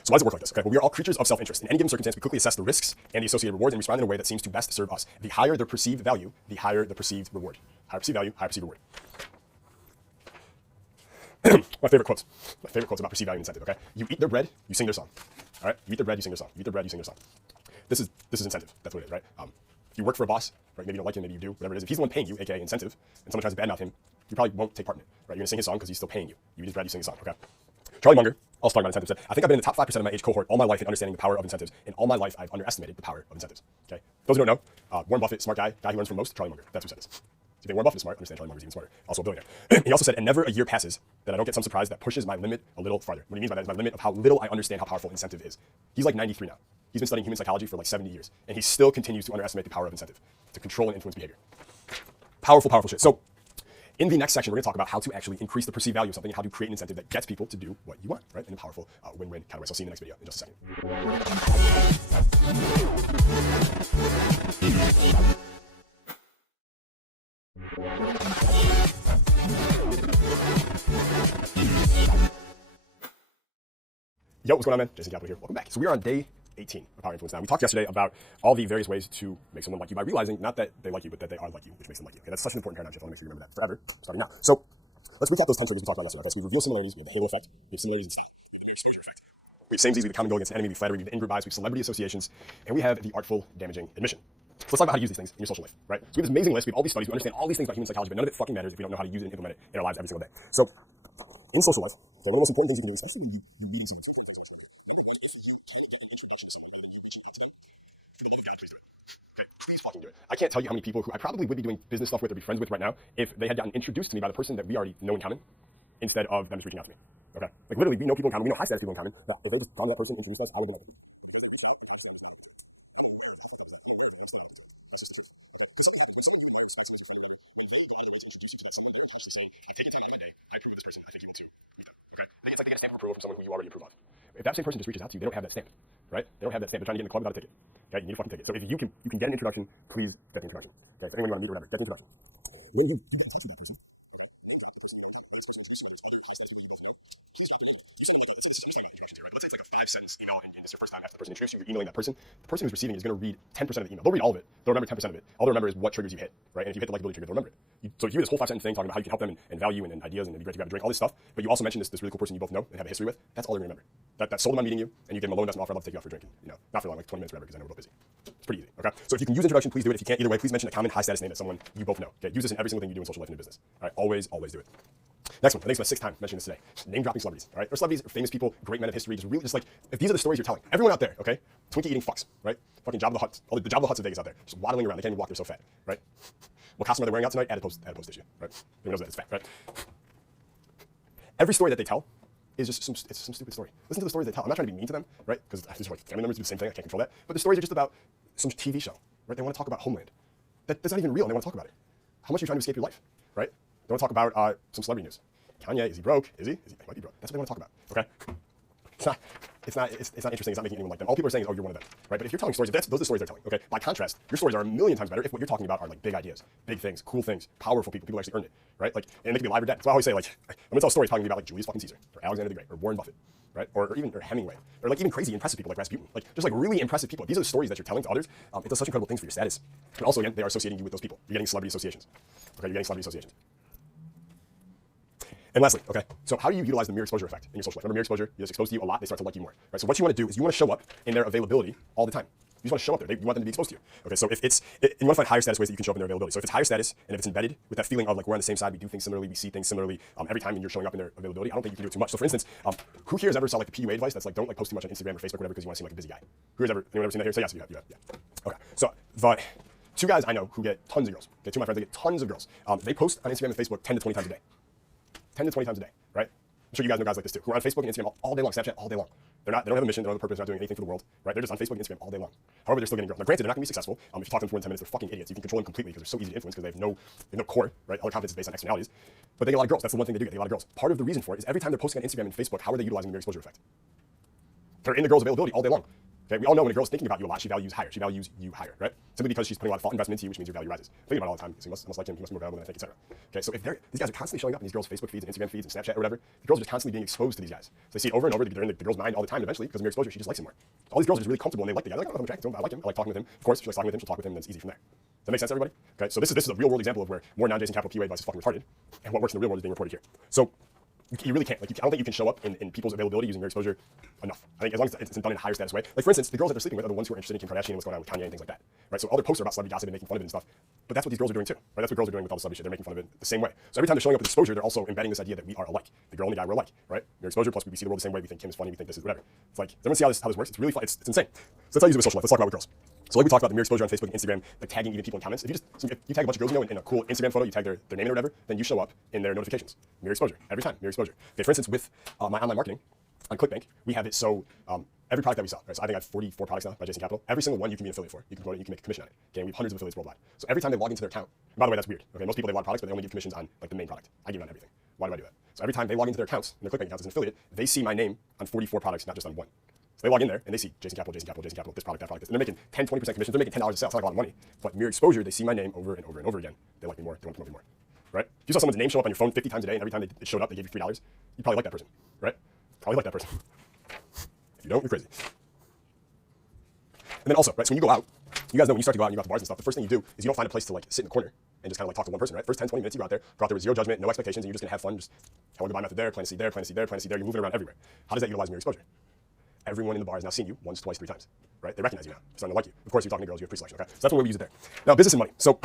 So why does it work like this? Okay, well, we are all creatures of self-interest. In any given circumstance, we quickly assess the risks and the associated rewards and respond in a way that seems to best serve us. The higher the perceived value, the higher the perceived reward. Higher perceived value, higher perceived reward. My favorite quotes about perceived value and incentive, okay? You eat their bread, you sing their song. All right? You eat their bread, you sing their song. You eat their bread, you sing their song. This is incentive. That's what it is, right? If you work for a boss, right, maybe you don't like him, maybe you do, whatever it is. If he's the one paying you, aka incentive, and someone tries to badmouth him, you probably won't take part in it, right? You're gonna sing his song because he's still paying you. You eat his bread, you sing his song, okay? Charlie Munger, also talking about incentives, said, I think I've been in the top 5% of my age cohort all my life in understanding the power of incentives. In all my life, I've underestimated the power of incentives. Okay? Those who don't know, Warren Buffett, smart guy who learns from most, Charlie Munger. That's who said this. So if you think Warren Buffett is smart, understand Charlie Munger is even smarter. Also a billionaire. He also said, and never a year passes that I don't get some surprise that pushes my limit a little farther. What he means by that is my limit of how little I understand how powerful incentive is. He's like 93 now. He's been studying human psychology for like 70 years, and he still continues to underestimate the power of incentive to control and influence behavior. Powerful, powerful shit. So in the next section, we're going to talk about how to actually increase the perceived value of something and how to create an incentive that gets people to do what you want, right? In a powerful win-win kind of way. So I'll see you in the next video in just a second. Yo, what's going on, man? Jason Capital here. Welcome back. So we are on day 18 of Power Influence Now. We talked yesterday about all the various ways to make someone like you by realizing not that they like you, but that they are like you, which makes them like you. Okay, that's such an important paradigm shift. I want to make sure you remember that forever, starting now. So let's recap those 10 triggers we talked about yesterday. Okay, so we reveal similarities. We have the halo effect. We have similarities in style. We have the mere exposure effect. We have samesies. We have the common goal against an enemy. We have flattery. We have the in-group bias. We have celebrity associations, and we have the artful, damaging admission. So let's talk about how to use these things in your social life, right? So we have this amazing list. We have all these studies. We understand all these things about human psychology, but none of it fucking matters if we don't know how to use it and implement it in our lives every single day. So in social life, okay, one of the most important things you can do, especially when you're meeting someone, 2 important things I want you to remember here. Number 1, if you can get an introduction to someone rather than you reaching out to them, for the love of God, please do it. Okay, please fucking do it. I can't tell you how many people who I probably would be doing business stuff with or be friends with right now if they had gotten introduced to me by the person that we already know in common instead of them just reaching out to me. Okay, like literally we know people in common, we know high status people in common that if they just gone to that person, introduced us, I would have been open. But because they reached out, unconsciously I'm just not open to it. I'm aware of it. How fucked up is that? I'm aware of it and I'm still not open to it. That's just the truth. Okay? Because something happens. When someone you admire, respect, someone as your friend or whatever, when they go out of their way to introduce you to that someone, they're unconsciously saying, I've taken time out of my day, I approve of this person, I think you will too. Meet them. Okay? It's like they get a stamp of approval from someone who you already approve of. If that same person just reaches out to you, they don't have that stamp. Right? They don't have that stamp. They're trying to get in the club without a ticket. Okay? You need a fucking ticket. So if you can get an introduction, please get the introduction. Okay? So anyone you want to meet or whatever, get the introduction. When you do get in touch with that person, okay, name drop the person you know in common. Whether it's the person who introduced you, whether it's other high status people you both know, please drop their name in it. You send them like let's say this is, I'm just talking about introductions here, right? But let's say it's like a 5-sentence email and it's your first time after the person introduced you, you're emailing that person. The person who's receiving it is going to read 10% of the email. They'll read all of it. They'll remember 10% of it. All they'll remember is what triggers you hit, right? And if you hit the likability trigger, they'll remember it. So if you hear this whole 5-sentence thing talking about how you can help them and value and ideas and it'd be great to grab a drink, all this stuff, but you also mentioned this really cool person you both know and have a history with, that's all they're going to remember. That sold them on meeting you and you give them a low investment offer, I'd love to take you out for a drink. And, you know, not for long, like 20 minutes or whatever, because I know we're both busy. It's pretty easy, okay? So if you can use introduction, please do it. If you can't, either way, please mention a common high status name that someone you both know. Okay? Use this in every single thing you do in social life and in business. All right? Always do it. Next one, I think it's my 6th time mentioning this today. Name dropping celebrities, all right? Or celebrities, or famous people, great men of history, just like, if these are the stories you're telling, everyone out there, okay? Twinkie eating fucks, right? Fucking Jabba the Hutt, all the Jabba the Hutts of Vegas out there, just waddling around, they can't even walk, they're so fat, right? What costume are they wearing out tonight? Adipose tissue, right? Everyone knows that, it's fat, right? Every story that they tell is just some stupid story. Listen to the stories they tell. I'm not trying to be mean to them, right? Because I just want family members to do the same thing, I can't control that. But the stories are just about some TV show, right? They want to talk about Homeland. That's not even real, and they want to talk about it. How much are you trying to escape your life, right? They want to talk about some celebrity news. Kanye, is he broke? Is he? He might be broke. That's what they want to talk about, okay? It's not interesting. It's not making anyone like them. All people are saying is, oh, you're one of them, right? But if you're telling stories, those are the stories they're telling, okay? By contrast, your stories are a million times better if what you're talking about are like big ideas, big things, cool things, powerful people who actually earned it, right? Like, and they can be alive or dead. That's why I always say, like, I'm gonna tell stories talking about like Julius fucking Caesar, or Alexander the Great, or Warren Buffett, right? Or even Hemingway, or like even crazy, impressive people like Rasputin, like just like really impressive people. These are the stories that you're telling to others. It does such incredible things for your status, and also again, they are associating you with those people. You're getting celebrity associations, okay? You're getting celebrity associations. And lastly, okay, so how do you utilize the mere exposure effect in your social life? Remember, mere exposure, you just expose to you a lot, they start to like you more, right? So what you want to do is you want to show up in their availability all the time. You just want to show up there. You want them to be exposed to you. Okay, so if you want to find higher status ways that you can show up in their availability. So if it's higher status and if it's embedded with that feeling of like we're on the same side, we do things similarly, we see things similarly every time and you're showing up in their availability, I don't think you can do it too much. So for instance, who here has ever saw like the PUA advice that's like don't like post too much on Instagram or Facebook or whatever because you want to seem like a busy guy? Anyone ever seen that here? Say yes, you have. Okay, so the two guys I know who get tons of girls, okay, two of my friends, they get tons of girls. They post on Instagram and Facebook 10 to 20 times a day. 10 to 20 times a day, right? I'm sure you guys know guys like this too, who are on Facebook and Instagram all day long, Snapchat all day long. They don't have a mission, they don't have a purpose, they're not doing anything for the world, right? They're just on Facebook and Instagram all day long. However, they're still getting girls. Now, granted, they're not going to be successful. If you talk to them for more than 10 minutes, they're fucking idiots. You can control them completely because they're so easy to influence because they have no core, right? All their confidence is based on externalities. But they get a lot of girls. That's the one thing they do. They get a lot of girls. Part of the reason for it is every time they're posting on Instagram and Facebook, how are they utilizing the mere exposure effect? They're in the girl's availability all day long. Okay, we all know when a girl's thinking about you a lot, she values higher. She values you higher, right? Simply because she's putting a lot of thought and investment into you, which means your value rises. Thinking about it all the time. So you must like him. He must be more valuable than I think, etc. Okay, so if these guys are constantly showing up in these girls' Facebook feeds and Instagram feeds and Snapchat or whatever, the girls are just constantly being exposed to these guys. So they see it over and over. They're in the girl's mind all the time. Eventually, because of mere exposure, she just likes him more. All these girls are just really comfortable and they like the guy. They're like, oh, I'm attracted to him. I like him. I like talking with him. Of course, she likes talking with him. She'll talk with him. And it's easy from there. Does that make sense, everybody? Okay, so this is a real world example of where more non-Jason Capital PUA advice is fucking retarded, and what works in the real world is being reported here. So you really can't. Like, I don't think you can show up in people's availability using mere exposure enough. I think as long as it's done in a higher status way. Like, for instance, the girls that they're sleeping with are the ones who are interested in Kim Kardashian and what's going on with Kanye and things like that. Right? So all their posts are about celebrity gossip and making fun of it and stuff. But that's what these girls are doing too. Right? That's what girls are doing with all the celebrity shit. They're making fun of it the same way. So every time they're showing up with exposure, they're also embedding this idea that we are alike. The girl and the guy were alike. Right? Mere exposure plus we see the world the same way. We think Kim is funny. We think this is whatever. It's like, everyone see how this works? It's really fun. It's insane. So that's how you use it with social life. Let's talk about with girls. So like we talked about the mere exposure on Facebook and Instagram, like tagging even people in comments. If you tag a bunch of girls you know in a cool Instagram photo, you tag their name or whatever, then you show up in their notifications. Mere exposure. Every time. Mere exposure. Okay, for instance, with my online marketing on ClickBank, we have it so every product that we sell, right? So I think I have 44 products now by Jason Capital. Every single one you can be an affiliate for. You can promote it, you can make a commission on it. Okay, and we have hundreds of affiliates worldwide. So every time they log into their account, and by the way, that's weird. Okay, most people they have a lot of products, but they only give commissions on like the main product. I give it on everything. Why do I do that? So every time they log into their accounts, and their ClickBank accounts as an affiliate, they see my name on 44 products, not just on one. So they log in there and they see Jason Capital, Jason Capital, Jason Capital, this product, that product, this. And they're making 10, 20% commissions. They're making $10 a sale. It's not like a lot of money. But mere exposure, they see my name over and over and over again. They like me more. They want to promote me more. Right? If you saw someone's name show up on your phone 50 times a day and every time it showed up, they gave you $3, you'd probably like that person. Right? Probably like that person. If you don't, you're crazy. And then also, right, so when you go out, you guys know when you start to go out and you go out to bars and stuff, the first thing you do is you don't find a place to like sit in the corner and just kind of like talk to one person, right? First 10, 20 minutes you go out there with zero judgment, no expectations, and you're just gonna have fun, just have a goodbye method there, plant a seed there, plant a seed there, plant a seed there, you're moving around everywhere. How does that utilize mere exposure? Everyone in the bar has now seen you once, twice, 3 times, right? They recognize you now. They're starting to like you. Of course, you're talking to girls, you have pre-selection, okay? So that's when we use it there. Now, business and money. So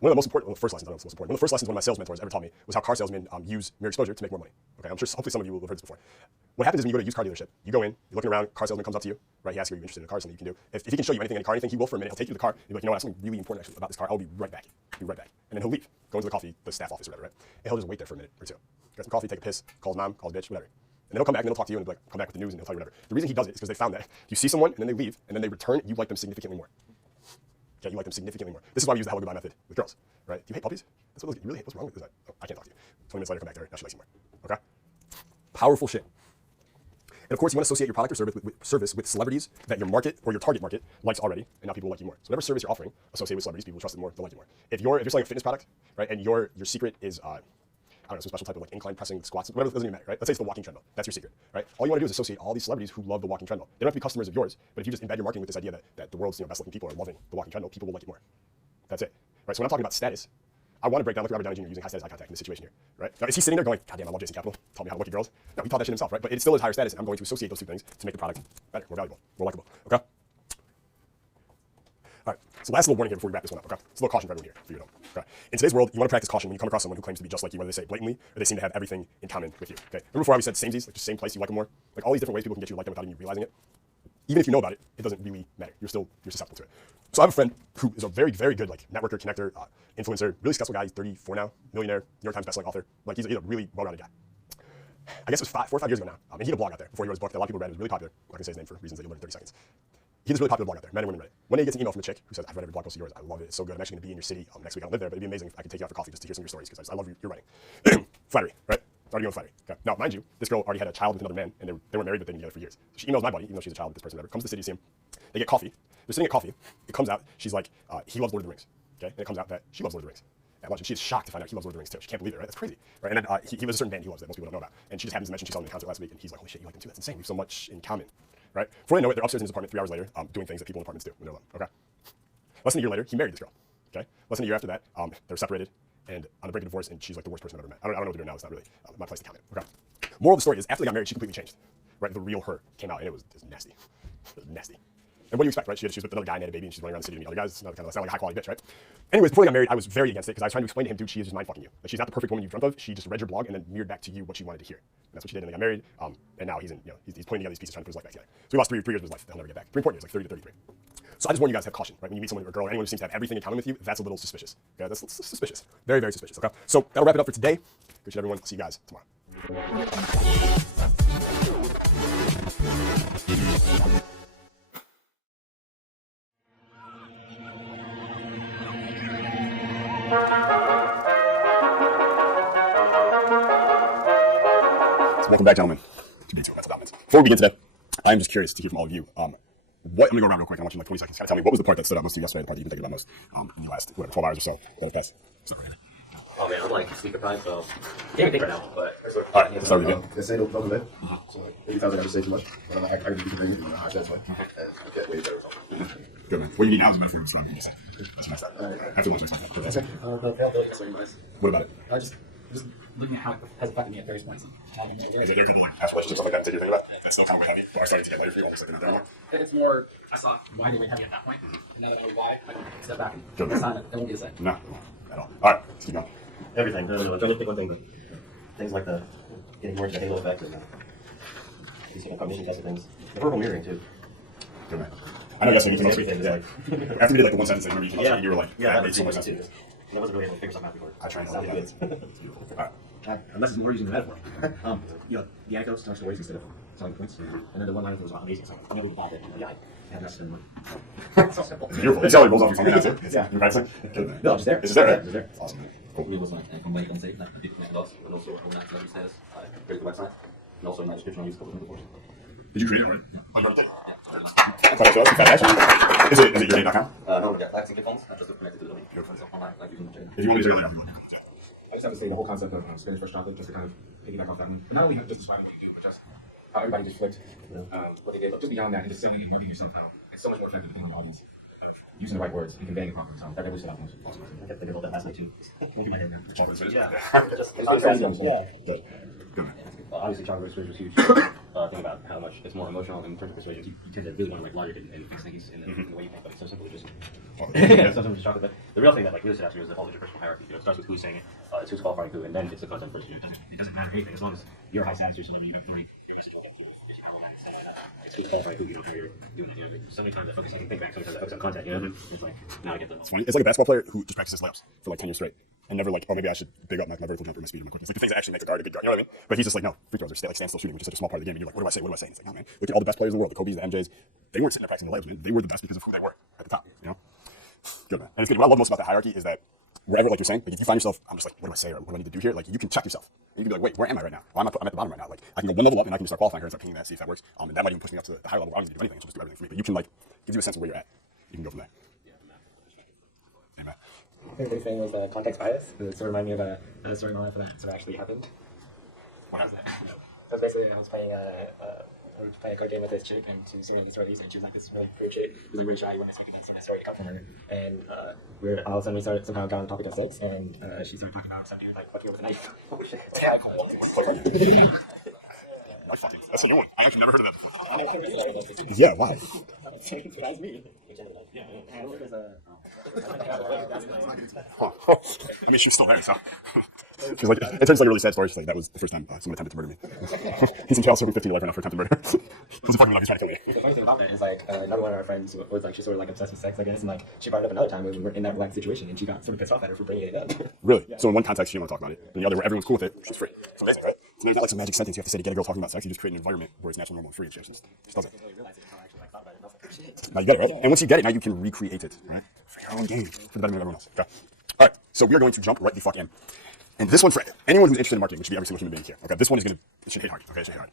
one of the most important, well, the first lesson, I don't know if it's the most important. One of the first lessons one of my sales mentors ever taught me was how car salesmen use mere exposure to make more money. Okay, I'm sure hopefully some of you will have heard this before. What happens is when you go to a used car dealership, you go in, you're looking around, car salesman comes up to you, right? He asks you, are you interested in a car, something you can do. If he can show you anything in a car, anything, he will for a minute. He'll take you to the car, and be like, you know what, that's something really important actually about this car. I'll be right back. Be right back. And then he'll leave, go into the staff office or whatever, right? And he'll just wait there for a minute or two. Get some coffee, take a piss, call his mom, call his bitch, whatever. And then he'll come back and he'll talk to you and like come back with the news and he'll tell you whatever. The reason he does it is because they found that you see someone and then they leave and then they return, you like them significantly more. Okay, you like them significantly more. This is why we use the hello goodbye method with girls, right? Do you hate puppies? That's what you really hate. What's wrong with this? Oh, I can't talk to you. 20 minutes later, come back there. Now she likes you more. Okay? Powerful shit. And of course, you want to associate your product or service with celebrities that your market or your target market likes already, and now people will like you more. So whatever service you're offering, associated with celebrities, people will trust it more, they'll like you more. If you're selling a fitness product, right, and your secret is I don't know, some special type of like incline pressing squats, whatever, it doesn't even matter, right? Let's say it's the walking treadmill. That's your secret, right? All you want to do is associate all these celebrities who love the walking treadmill. They don't have to be customers of yours, but if you just embed your marketing with this idea that the world's best looking people are loving the walking treadmill, people will like it more. That's it, right? So when I'm talking about status, I want to break down like Robert Downey Jr. using high status eye contact in this situation here, right? Now, is he sitting there going, God damn, I love Jason Capital, taught me how to look at girls? No, he taught that shit himself, right? But it still is higher status, and I'm going to associate those two things to make the product better, more valuable, more likable, okay? All right, so last little warning here before we wrap this one up, okay? It's a little caution for everyone here, for you to know, okay? In today's world, you want to practice caution when you come across someone who claims to be just like you, whether they say it blatantly or they seem to have everything in common with you, okay? Remember before I said samesies, like just same place, you like them more? Like all these different ways people can get you to like them without even realizing it. Even if you know about it, it doesn't really matter. You're susceptible to it. So I have a friend who is a very, very good like networker, connector, influencer, really successful guy. He's 34 now, millionaire, New York Times bestselling author. Like he's a really well-rounded guy. I guess it was 4 or 5 years ago now. And he had a blog out there before he wrote his book that a lot of people read. It was really popular. I'm not going to say his name for reasons that you'll learn in 30 seconds. He had this really popular blog out there. Men and women read it. One day he gets an email from a chick who says, I've read every blog post of yours. I love it. It's so good. I'm actually going to be in your city next week. I don't live there, but it'd be amazing if I could take you out for coffee just to hear some of your stories because I love your writing. Flattery, right? Already going flattery. Okay. Now, mind you, this girl already had a child with another man, and they were married, but they've been together for years. So she emails my buddy, even though she's a child with this person, whatever. Comes to the city to see him. They get coffee. They're sitting at coffee. It comes out. She's like, he loves Lord of the Rings. Okay, and it comes out that she loves Lord of the Rings. At lunch, and she's shocked to find out he loves Lord of the Rings too. She can't believe it, right? That's crazy, right? And then he was a certain band he loves that most people don't know about. And she just happens to mention she saw him in a concert last week, and he's like, holy shit, you like them too? That's insane. We have so much in common, right? Before they know it, they're upstairs in his apartment 3 hours later, doing things that people in apartments do when they're alone. Okay. Less than a year later, he married this girl. Okay. Less than a year after that, they're separated and on the brink of divorce, and she's like the worst person I've ever met. I don't know what they're doing now. It's not really my place to comment. Okay. Moral of the story is after they got married, she completely changed. Right. The real her came out, and it was nasty. It was nasty. And what do you expect, right? She was with another guy and had a baby, and she's running around the city to meet other guys. It's not kind of sound like a high quality bitch, right? Anyways, before they got married, I was very against it because I was trying to explain to him, dude, she is just mind fucking you. Like she's not the perfect woman you dreamt of. She just read your blog and then mirrored back to you what she wanted to hear. And that's what she did. And they got married. And now he's putting together these pieces, trying to put his life back together. So he lost 3 years of his life that he'll never get back. 3 important years, like 30 to 33. So I just want you guys to have caution, right? When you meet someone, a girl or anyone who seems to have everything in common with you, that's a little suspicious. Okay, that's suspicious. Very, very suspicious. Okay, so that'll wrap it up for today. Good shit, everyone. I'll see you guys tomorrow. So welcome back, gentlemen, to day 2 of Mental Dominance. Before we begin today, I'm just curious to hear from all of you. I'm gonna go around real quick. I want you in like 20 seconds to kind of tell me what was the part that stood out most to you yesterday, the part that you've been thinking about most in the last 12 hours or so that have passed. Start right here. Oh man, I'm like sleep deprived, so can't even think right now. But Excellent. All right, let's start with you. Yeah, say no, don't convey. So like, there'll be times I gotta say too much, but I can convey it in like a higher stats way, and I get way better results. Good, man. What you need now is a metaphor to describe what you just said. That's your next step. All right. After lunch, I expect that. Okay. The availability of swing bias. What about it? Just looking at how it has affected me at various points, and now that I'm more aware Is of there it. a couple like past relationships, stuff like that that you're thinking about that still kind of weigh heavy, but are starting to get lighter for you, almost like they're not there anymore? It's more, I saw why they weighed heavy at that point, and now that I know why, I can step back and Good. next time it won't be the same. No, at all. All right, let's keep going. Everything. I don't know. I'm trying to pick one thing, but things like the getting more into the halo effect and these sort of cognition tests of things. The verbal mirroring too. Good, man. I know yesterday you came up Everything is like after we did like the one sentence thing, remember you came up and you were like, yeah, that made so much sense to me. because I wasn't really able to figure something out before. I trained Sounded yeah, good. it's beautiful. All right. Unless it's more using the metaphor. The anecdotes, telling stories instead of selling points. And then the one-liner thing was about amazing excitement. I never even thought that, I had enough to spend money. It's so simple. It's beautiful. It's how it rolls off your tongue right now too. Yeah. You practicing? Good, man. No, just there. It's just there, right? Yeah, just there. Awesome, man. For me, it was like combine on say, like people connect the dots, and also overnight celebrity status. I created the website, and also in my description I used a couple of metaphors. Did you create it already? Yeah. Oh, you already did it? Yeah, so Good. already done. Okay, so that's fast action. Is it your name.com? No, yeah, like click funds, I just connected to the domain. Beautiful. So online, like you can check it out. If you want me to check it out later, I'll go. Yeah. I just have to say the whole concept of spinach versus chocolate, just to kind of piggyback off that one. But not only just describing what you do, but just how everybody just flipped what they did, but just beyond that, and just selling and marketing yourself, how it's so much more effective depending on your audience of using the right words and conveying it properly. So that really stood out the most. Awesome, man. I kept thinking about that last night too. Just going through my head now. Chocolate and spinach? Yeah. Just It's really easy to understand. yeah. Good. Good, man. obviously, chocolate persuasion was huge. Think about how much it's more emotional in terms of persuasion. You tend to really want to like logic and fix things in the way you think, but it's so simple to just Chocolate. so simple to chocolate. But the real thing that like really stood out to me was the whole interpersonal hierarchy. It starts with who's saying it, it's who's qualifying who, and then it's the content first. It doesn't matter anything as long as you're high status, you're celebrity, you have authority, your message will get through. If you have all that, it's still not enough. It's who's qualifying who, how you're doing that. So many times I can think back. So many times I focus on content. It's like now I get the whole. It's funny. It's like a basketball player who just practices layups for like 10 years straight and never like, oh, maybe I should big up my vertical jump or my speed or my quickness. Like the things that actually make a guard a good guard. You know what I mean? But he's just like, no, free throws are like standstill shooting, which is such a small part of the game. And you're like, what do I say? What do I say? And it's like, nah, man, look at all the best players in the world, the Kobe's, the MJs. They weren't sitting there practicing the layups, man. They were the best because of who they were at the top. Good, man. And it's good. What I love most about that hierarchy is that wherever, like you're saying, like if you find yourself, I'm just like, what do I say or what do I need to do here? Like you can check yourself and you can be like, wait, where am I right now? Well, I'm at the bottom right now. Like I can go one level up and I can just start qualifying her and start pinging that, see if that works. And that might even push me up to the higher level. I don't need to do anything. She'll just do everything for me. But you can like gives you a sense of where you're at. You can go from there. Amen. I think the biggest thing was the context bias. It sort of reminded me of a story in my life where that sort of actually happened. What was happened? It was basically I was playing we were playing a card game with this chick, and she sort of the story that you said, she was like this really prude chick. She was like very shy. You wouldn't expect that sort of story to come from her. And all of a sudden we started somehow got on the topic of sex, and she started talking about some dude like fucking her with a knife. Oh shit. Like, what? Where do you play card games? Knife fucking. That's a new one. I actually never heard of that before. Yeah, wow. Surprised me. Which end of the night? Yeah. Huh. I mean, she was still there, so she was like, it turns like a really sad story. She's like, that was the first time someone attempted to murder me. He's in jail serving 15 to life right now for attempted murder. Wasn't fucking me up. He's trying to kill me. The funny thing about that is like another one of our friends was like she's sort of like obsessed with sex, I guess, and like she brought it up another time when we were in that relaxed situation, and she got sort of pissed off at her for bringing it up. Really? Yeah. So in one context, she didn't want to talk about it, but in the other, where everyone's cool with it, she's free. It's amazing, right? So there's not like some magic sentence you have to say to get a girl talking about sex. You just create an environment where it's natural, normal, and free, and she just does it. I didn't really realize it until I actually like thought about it, and I was like, oh, shit. Now you get it, right? And once you get it, now you can recreate it, right? For your own game, for the betterment of everyone else. Okay. All right. So we are going to jump right the fuck in. And this one for anyone who's interested in marketing, which should be every single human being here. Okay. This one is it should hit hard. Okay. It should hit hard.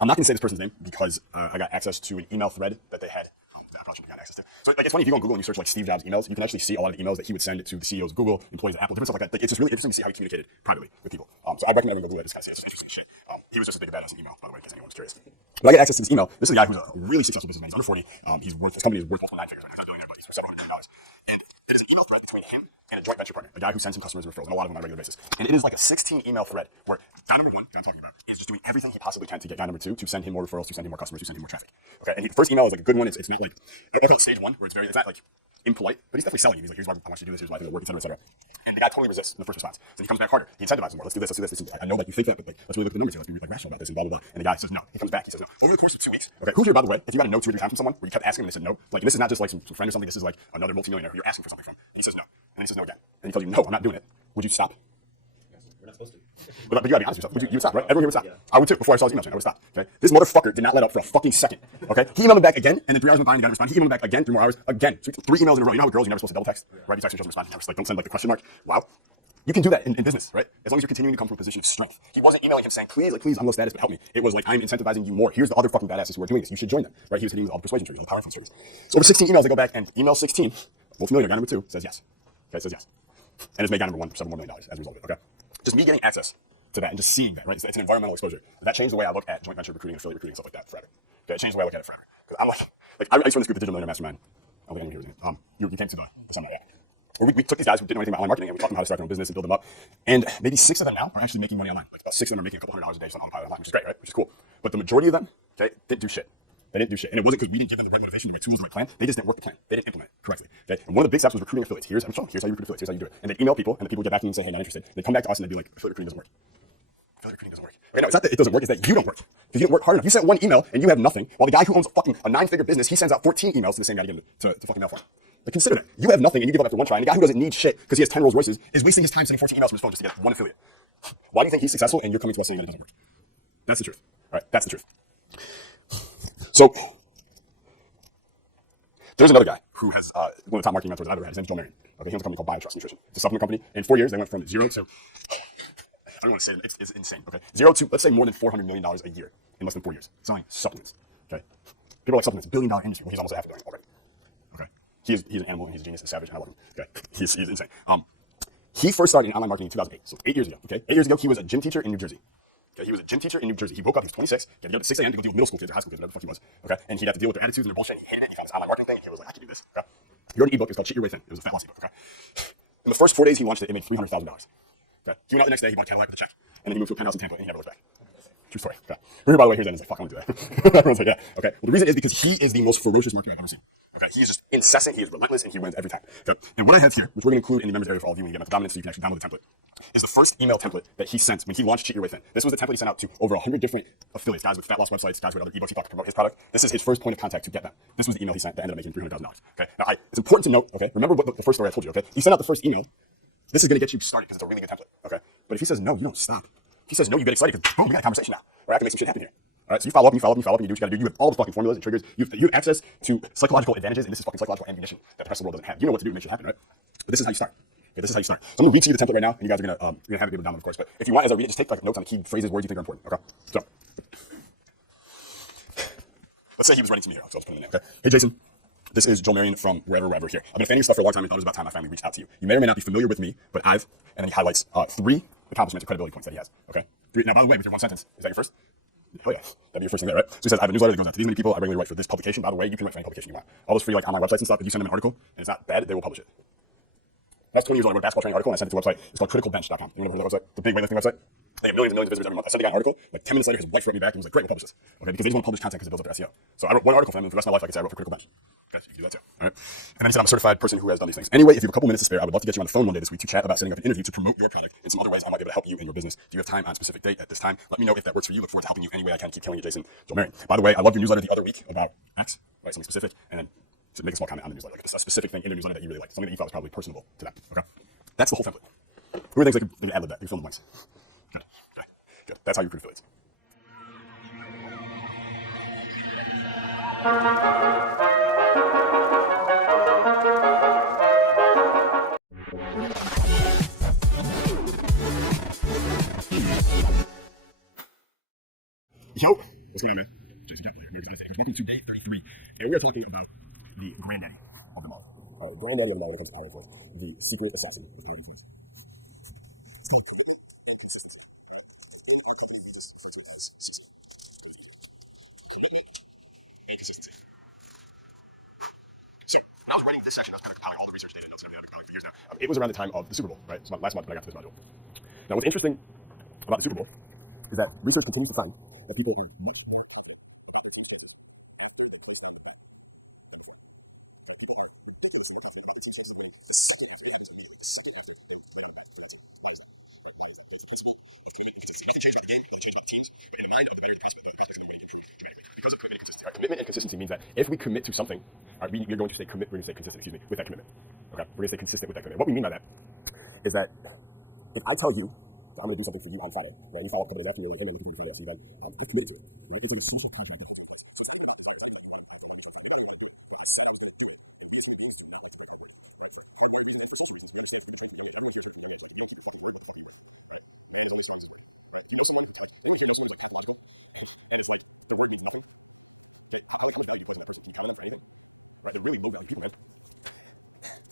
I'm not going to say this person's name because I got access to an email thread that they had that I probably shouldn't have gotten access to. So like, it's funny if you go on Google and you search like Steve Jobs emails, you can actually see a lot of the emails that he would send to the CEOs of Google, employees of Apple, different stuff like that. Like, it's just really interesting to see how he communicated privately with people. So I'd recommend everyone go Google it. Just kind of see it. It's just interesting as shit. He was just as big a badass in email, by the way, in case anyone's curious. But I get access to this email. This is a guy who's a really successful businessman. He's under 40. His company is worth multiple nine figures right now. He's not a billionaire, but he's worth several $100 million. And it is an email thread between him and a joint venture partner, a guy who sends him customers and referrals, and a lot of them on a regular basis. And it is like a 16 email thread where guy number one, guy I'm talking about, is just doing everything he possibly can to get guy number two to send him more referrals, to send him more customers, to send him more traffic. Okay, and first email is like a good one. It's not like, I'll call it stage one, where it's not like impolite, but he's definitely selling you. He's like, here's why I want you to do this, here's why I think it'll work, et cetera, et cetera. And the guy totally resists in the first response. So he comes back harder. He incentivizes more. Let's do this, let's do this. I know like you think that, but like let's really look at the numbers here. Let's be like rational about this and blah, blah, blah. And the guy says no. He comes back, he says no. Over the course of 2 weeks, okay, who here, by the way, if you got a no 2 or 3 times from someone where you kept asking them and they said no, like, and this is not just like some friend or something, this is like another multimillionaire who you're asking for something from, and he says no. And then he says no again. And he tells you, no, I'm not doing it. Would you stop? We're not supposed to. But you gotta be honest with yourself. You would stop, right? Everyone here would stop. Yeah. I would too. Before I saw his email chain, I would stop. Okay. This motherfucker did not let up for a fucking second. Okay. He emailed him back again, and then 3 hours went by and he got to respond. He emailed him back again, 3 more hours again. So 3 emails in a row. You know how with girls you're never supposed to double text, right? You text her, she doesn't respond. You never like don't send like the question mark. Wow. You can do that in business, right? As long as you're continuing to come from a position of strength. He wasn't emailing him saying, please, I'm low status, but help me. It was like, I'm incentivizing you more. Here's the other fucking badasses who are doing this. You should join them, right? He was hitting with all the persuasion triggers, all the power influence triggers. So over 16 emails, they go back and email 16, multimillionaire, guy number 2, says yes. Okay, says yes. And it's made guy number 1 for $7 more million as a result of it, okay? Just me getting access to that and just seeing that, right? It's an environmental exposure. That changed the way I look at joint venture recruiting and affiliate recruiting and stuff like that forever. Okay, it changed the way I look at it forever. Because I'm like I used to run this group, the Digital Millionaire Mastermind. I don't think anyone here was in it. You came to the seminar, yeah. Where we took these guys who didn't know anything about online marketing and we taught them how to start their own business and build them up. And maybe 6 of them now are actually making money online. Like about 6 of them are making a couple $100 a day just on autopilot online, which is great, right? Which is cool. But the majority of them, okay, didn't do shit. They didn't do shit. And it wasn't because we didn't give them the right motivation, the right tools, the right plan. They just didn't work the plan. They didn't implement it correctly. Okay? And one of the big steps was recruiting affiliates. Here's how you recruit affiliates. Here's how you do it. And they email people, and the people would get back to them and say, hey, not interested. They come back to us and they'd be like, affiliate recruiting doesn't work. Affiliate recruiting doesn't work. Okay, no, it's not that it doesn't work, it's that you don't work. Because you didn't work hard enough. You sent 1 email and you have nothing, while the guy who owns a 9-figure business, he sends out 14 emails to the same guy to get him to fucking mail for him. Like, consider that. You have nothing and you give up after 1 try, and the guy who doesn't need shit because he has 10 Rolls Royces is wasting his time sending 14 emails from his phone just to get 1 affiliate. Why do you think he's successful and you're coming to us saying that it doesn't work? That's the truth. All right, that's the truth. So, there's another guy who has one of the top marketing mentors that I've ever had. His name's Joe Marion. Okay, he owns a company called BioTrust Nutrition. It's a supplement company. In 4 years, they went from 0 to, I don't want to say it, it's insane. Okay, 0 to, let's say, more than $400 million a year in less than 4 years, selling supplements. Okay, people are like supplements, $1 billion industry. Well, he's almost at $500 million already. Okay, he's an animal and he's a genius and savage, and I love him. Okay, he's insane. He first started in online marketing in 2008, so 8 years ago. Okay, 8 years ago, he was a gym teacher in New Jersey. Okay, he was a gym teacher in New Jersey. He woke up, he was 26, he had to get up at 6 a.m. to go deal with middle school kids or high school kids, whatever the fuck he was. Okay, and he'd have to deal with their attitudes and their bullshit, and he hated it, and he found this online marketing thing, and he was like, I can do this. Okay, he wrote an ebook, it's called Cheat Your Way Thin. It was a fat loss ebook, okay? In the first 4 days he launched it, it made $300,000. Okay, he went out the next day, he bought a Cadillac with a check, and then he moved to a penthouse in Tampa, and he never looked back. True story. Okay. We're here, by the way, here's Dennis, like, fuck, I want to do that. Everyone's like, yeah. Okay. Well, the reason is because he is the most ferocious marketer I've ever seen. Okay. He is just incessant, he is relentless, and he wins every time. Okay. And what I have here, which we're going to include in the members area for all of you when you get Mental Dominance, so you can actually download the template, is the first email template that he sent when he launched Cheat Your Way Thin. This was the template he sent out to over 100 different affiliates, guys with fat loss websites, guys with other ebooks he thought could promote his product. This is his first point of contact to get them. This was the email he sent that ended up making $300,000. Okay. Now, it's important to note, okay, remember what the first story I told you, okay? You sent out the first email, this is going to get you started because it's a really good template, okay? But if he says no, you don't stop. If he says no, you get excited because boom, we got a conversation now. Or I can make some shit happen here. All right, so you follow up, and you do what you got to do. You have all the fucking formulas and triggers. You have access to psychological advantages, and this is fucking psychological ammunition that the rest of the world doesn't have. You know what to do to make shit happen, right? But this is how you start. Okay, this is how you start. So I'm going to read to you the template right now, and you guys are going to have it be able to download, of course. But if you want, as I read it, just take like notes on the key phrases, words you think are important. Okay, so let's say he was writing to me here, so I'll just put in the name. Okay, hey Jason. This is Joel Marion from wherever here. I've been a fan of your stuff for a long time and thought it was about time I finally reached out to you. You may or may not be familiar with me, but and then he highlights 3 accomplishments or credibility points that he has. Okay? 3. Now, by the way, with your 1 sentence, is that your first? Hell yeah. That'd be your first thing there, right? So he says, I have a newsletter that goes out to these many people. I regularly write for this publication. By the way, you can write for any publication you want. All those free like online websites and stuff, if you send them an article and it's not bad, they will publish it. When I was 20 years old, I wrote a basketball training article and I sent it to a website. It's called criticalbench.com. Anyone ever heard of that website? The big weightlifting website. They get millions and millions of visitors every month. I sent the guy an article. Like 10 minutes later, his wife wrote me back and was like, great, we'll publish this. Okay, because they just want to publish content because it builds up their SEO. So I wrote 1 article for them, and for the rest of my life, I could say I wrote for Critical Bench. Okay, so you can do that too. All right. And then he said, I'm a certified person who has done these things. Anyway, if you have a couple minutes to spare, I would love to get you on the phone one day this week to chat about setting up an interview to promote your product and some other ways I might be able to help you in your business. Do you have time on a specific date at this time? Let me know if that works for you. Look forward to helping you any way I can. Keep killing it, Jason. Joel Marion. By the way, I loved your newsletter the other week about X, right? Something specific, and then to make a small comment on the newsletter, like a specific thing in the newsletter that you really liked, something that you thought was probably personable to them. Okay, that's the whole template. Who are things they can ad-lib that? You fill in the blanks. Good. Okay. Good. That's how you recruit affiliates. Yo, what's going on, man? Jason Kaplan here, America's Honest Dating Coach. Welcome to day 33, and we are talking about the granddaddy of them all. All right, the granddaddy of them all when it comes to power influence, the secret assassin of power influence. It's called commitment and consistency. All right, and in our company, we just refer to it as CC because it's easier. Commitment and consistency. So when I was writing this section, I was kind of compiling all the research data and notes and everything I've been compiling for years now. It was around the time of the Super Bowl, right? So last month when I got to this module. Now, what's interesting about the Super Bowl is that research continues to find that people are much more confident about their team's chances after they place down the bet than before. Okay, people are ridiculously more confident about their team's chances of winning the second after. It happens immediately. The second after they lay down a bet for that team. Why is that? Right? Why is that? Okay, it's the principle of commitment and consistency. Nothing changed about the game, nothing changed about the teams, but in the mind of the better, the prospects of them winning improve dramatically because of commitment and consistency. Right? Commitment and consistency means that if we commit to something, all right, we're going to stay commit. We're going to stay consistent. Excuse me, with that commitment. Okay, we're going to stay consistent with that commitment. What we mean by that is that if I tell you that I'm going to do something for you on Friday, right? And you follow up a couple days after, and you're like, hey man, looking forward to Friday. I'll see you then. I've committed to it, right? It's like a social contract that holds you in place. So it's not even about desire. It's not even that I want to meet you on Friday. Maybe I don't even want to do it, but I said I was going to do it. And we as human beings do not like to break our word, right? For hardwired reasons and for social reasons. We understand. We've been trained from a young age. Everyone here is heard from a young age. Like, if you don't keep your fucking word, what the fuck are you worth, right? Man is only as strong as his word, right? If you know someone who, like, anyone here knows someone who's like pathological, and it's like their word means nothing. Okay, how much value do you place on that person? Can you count on them for anything? Right? They're really low value people, man.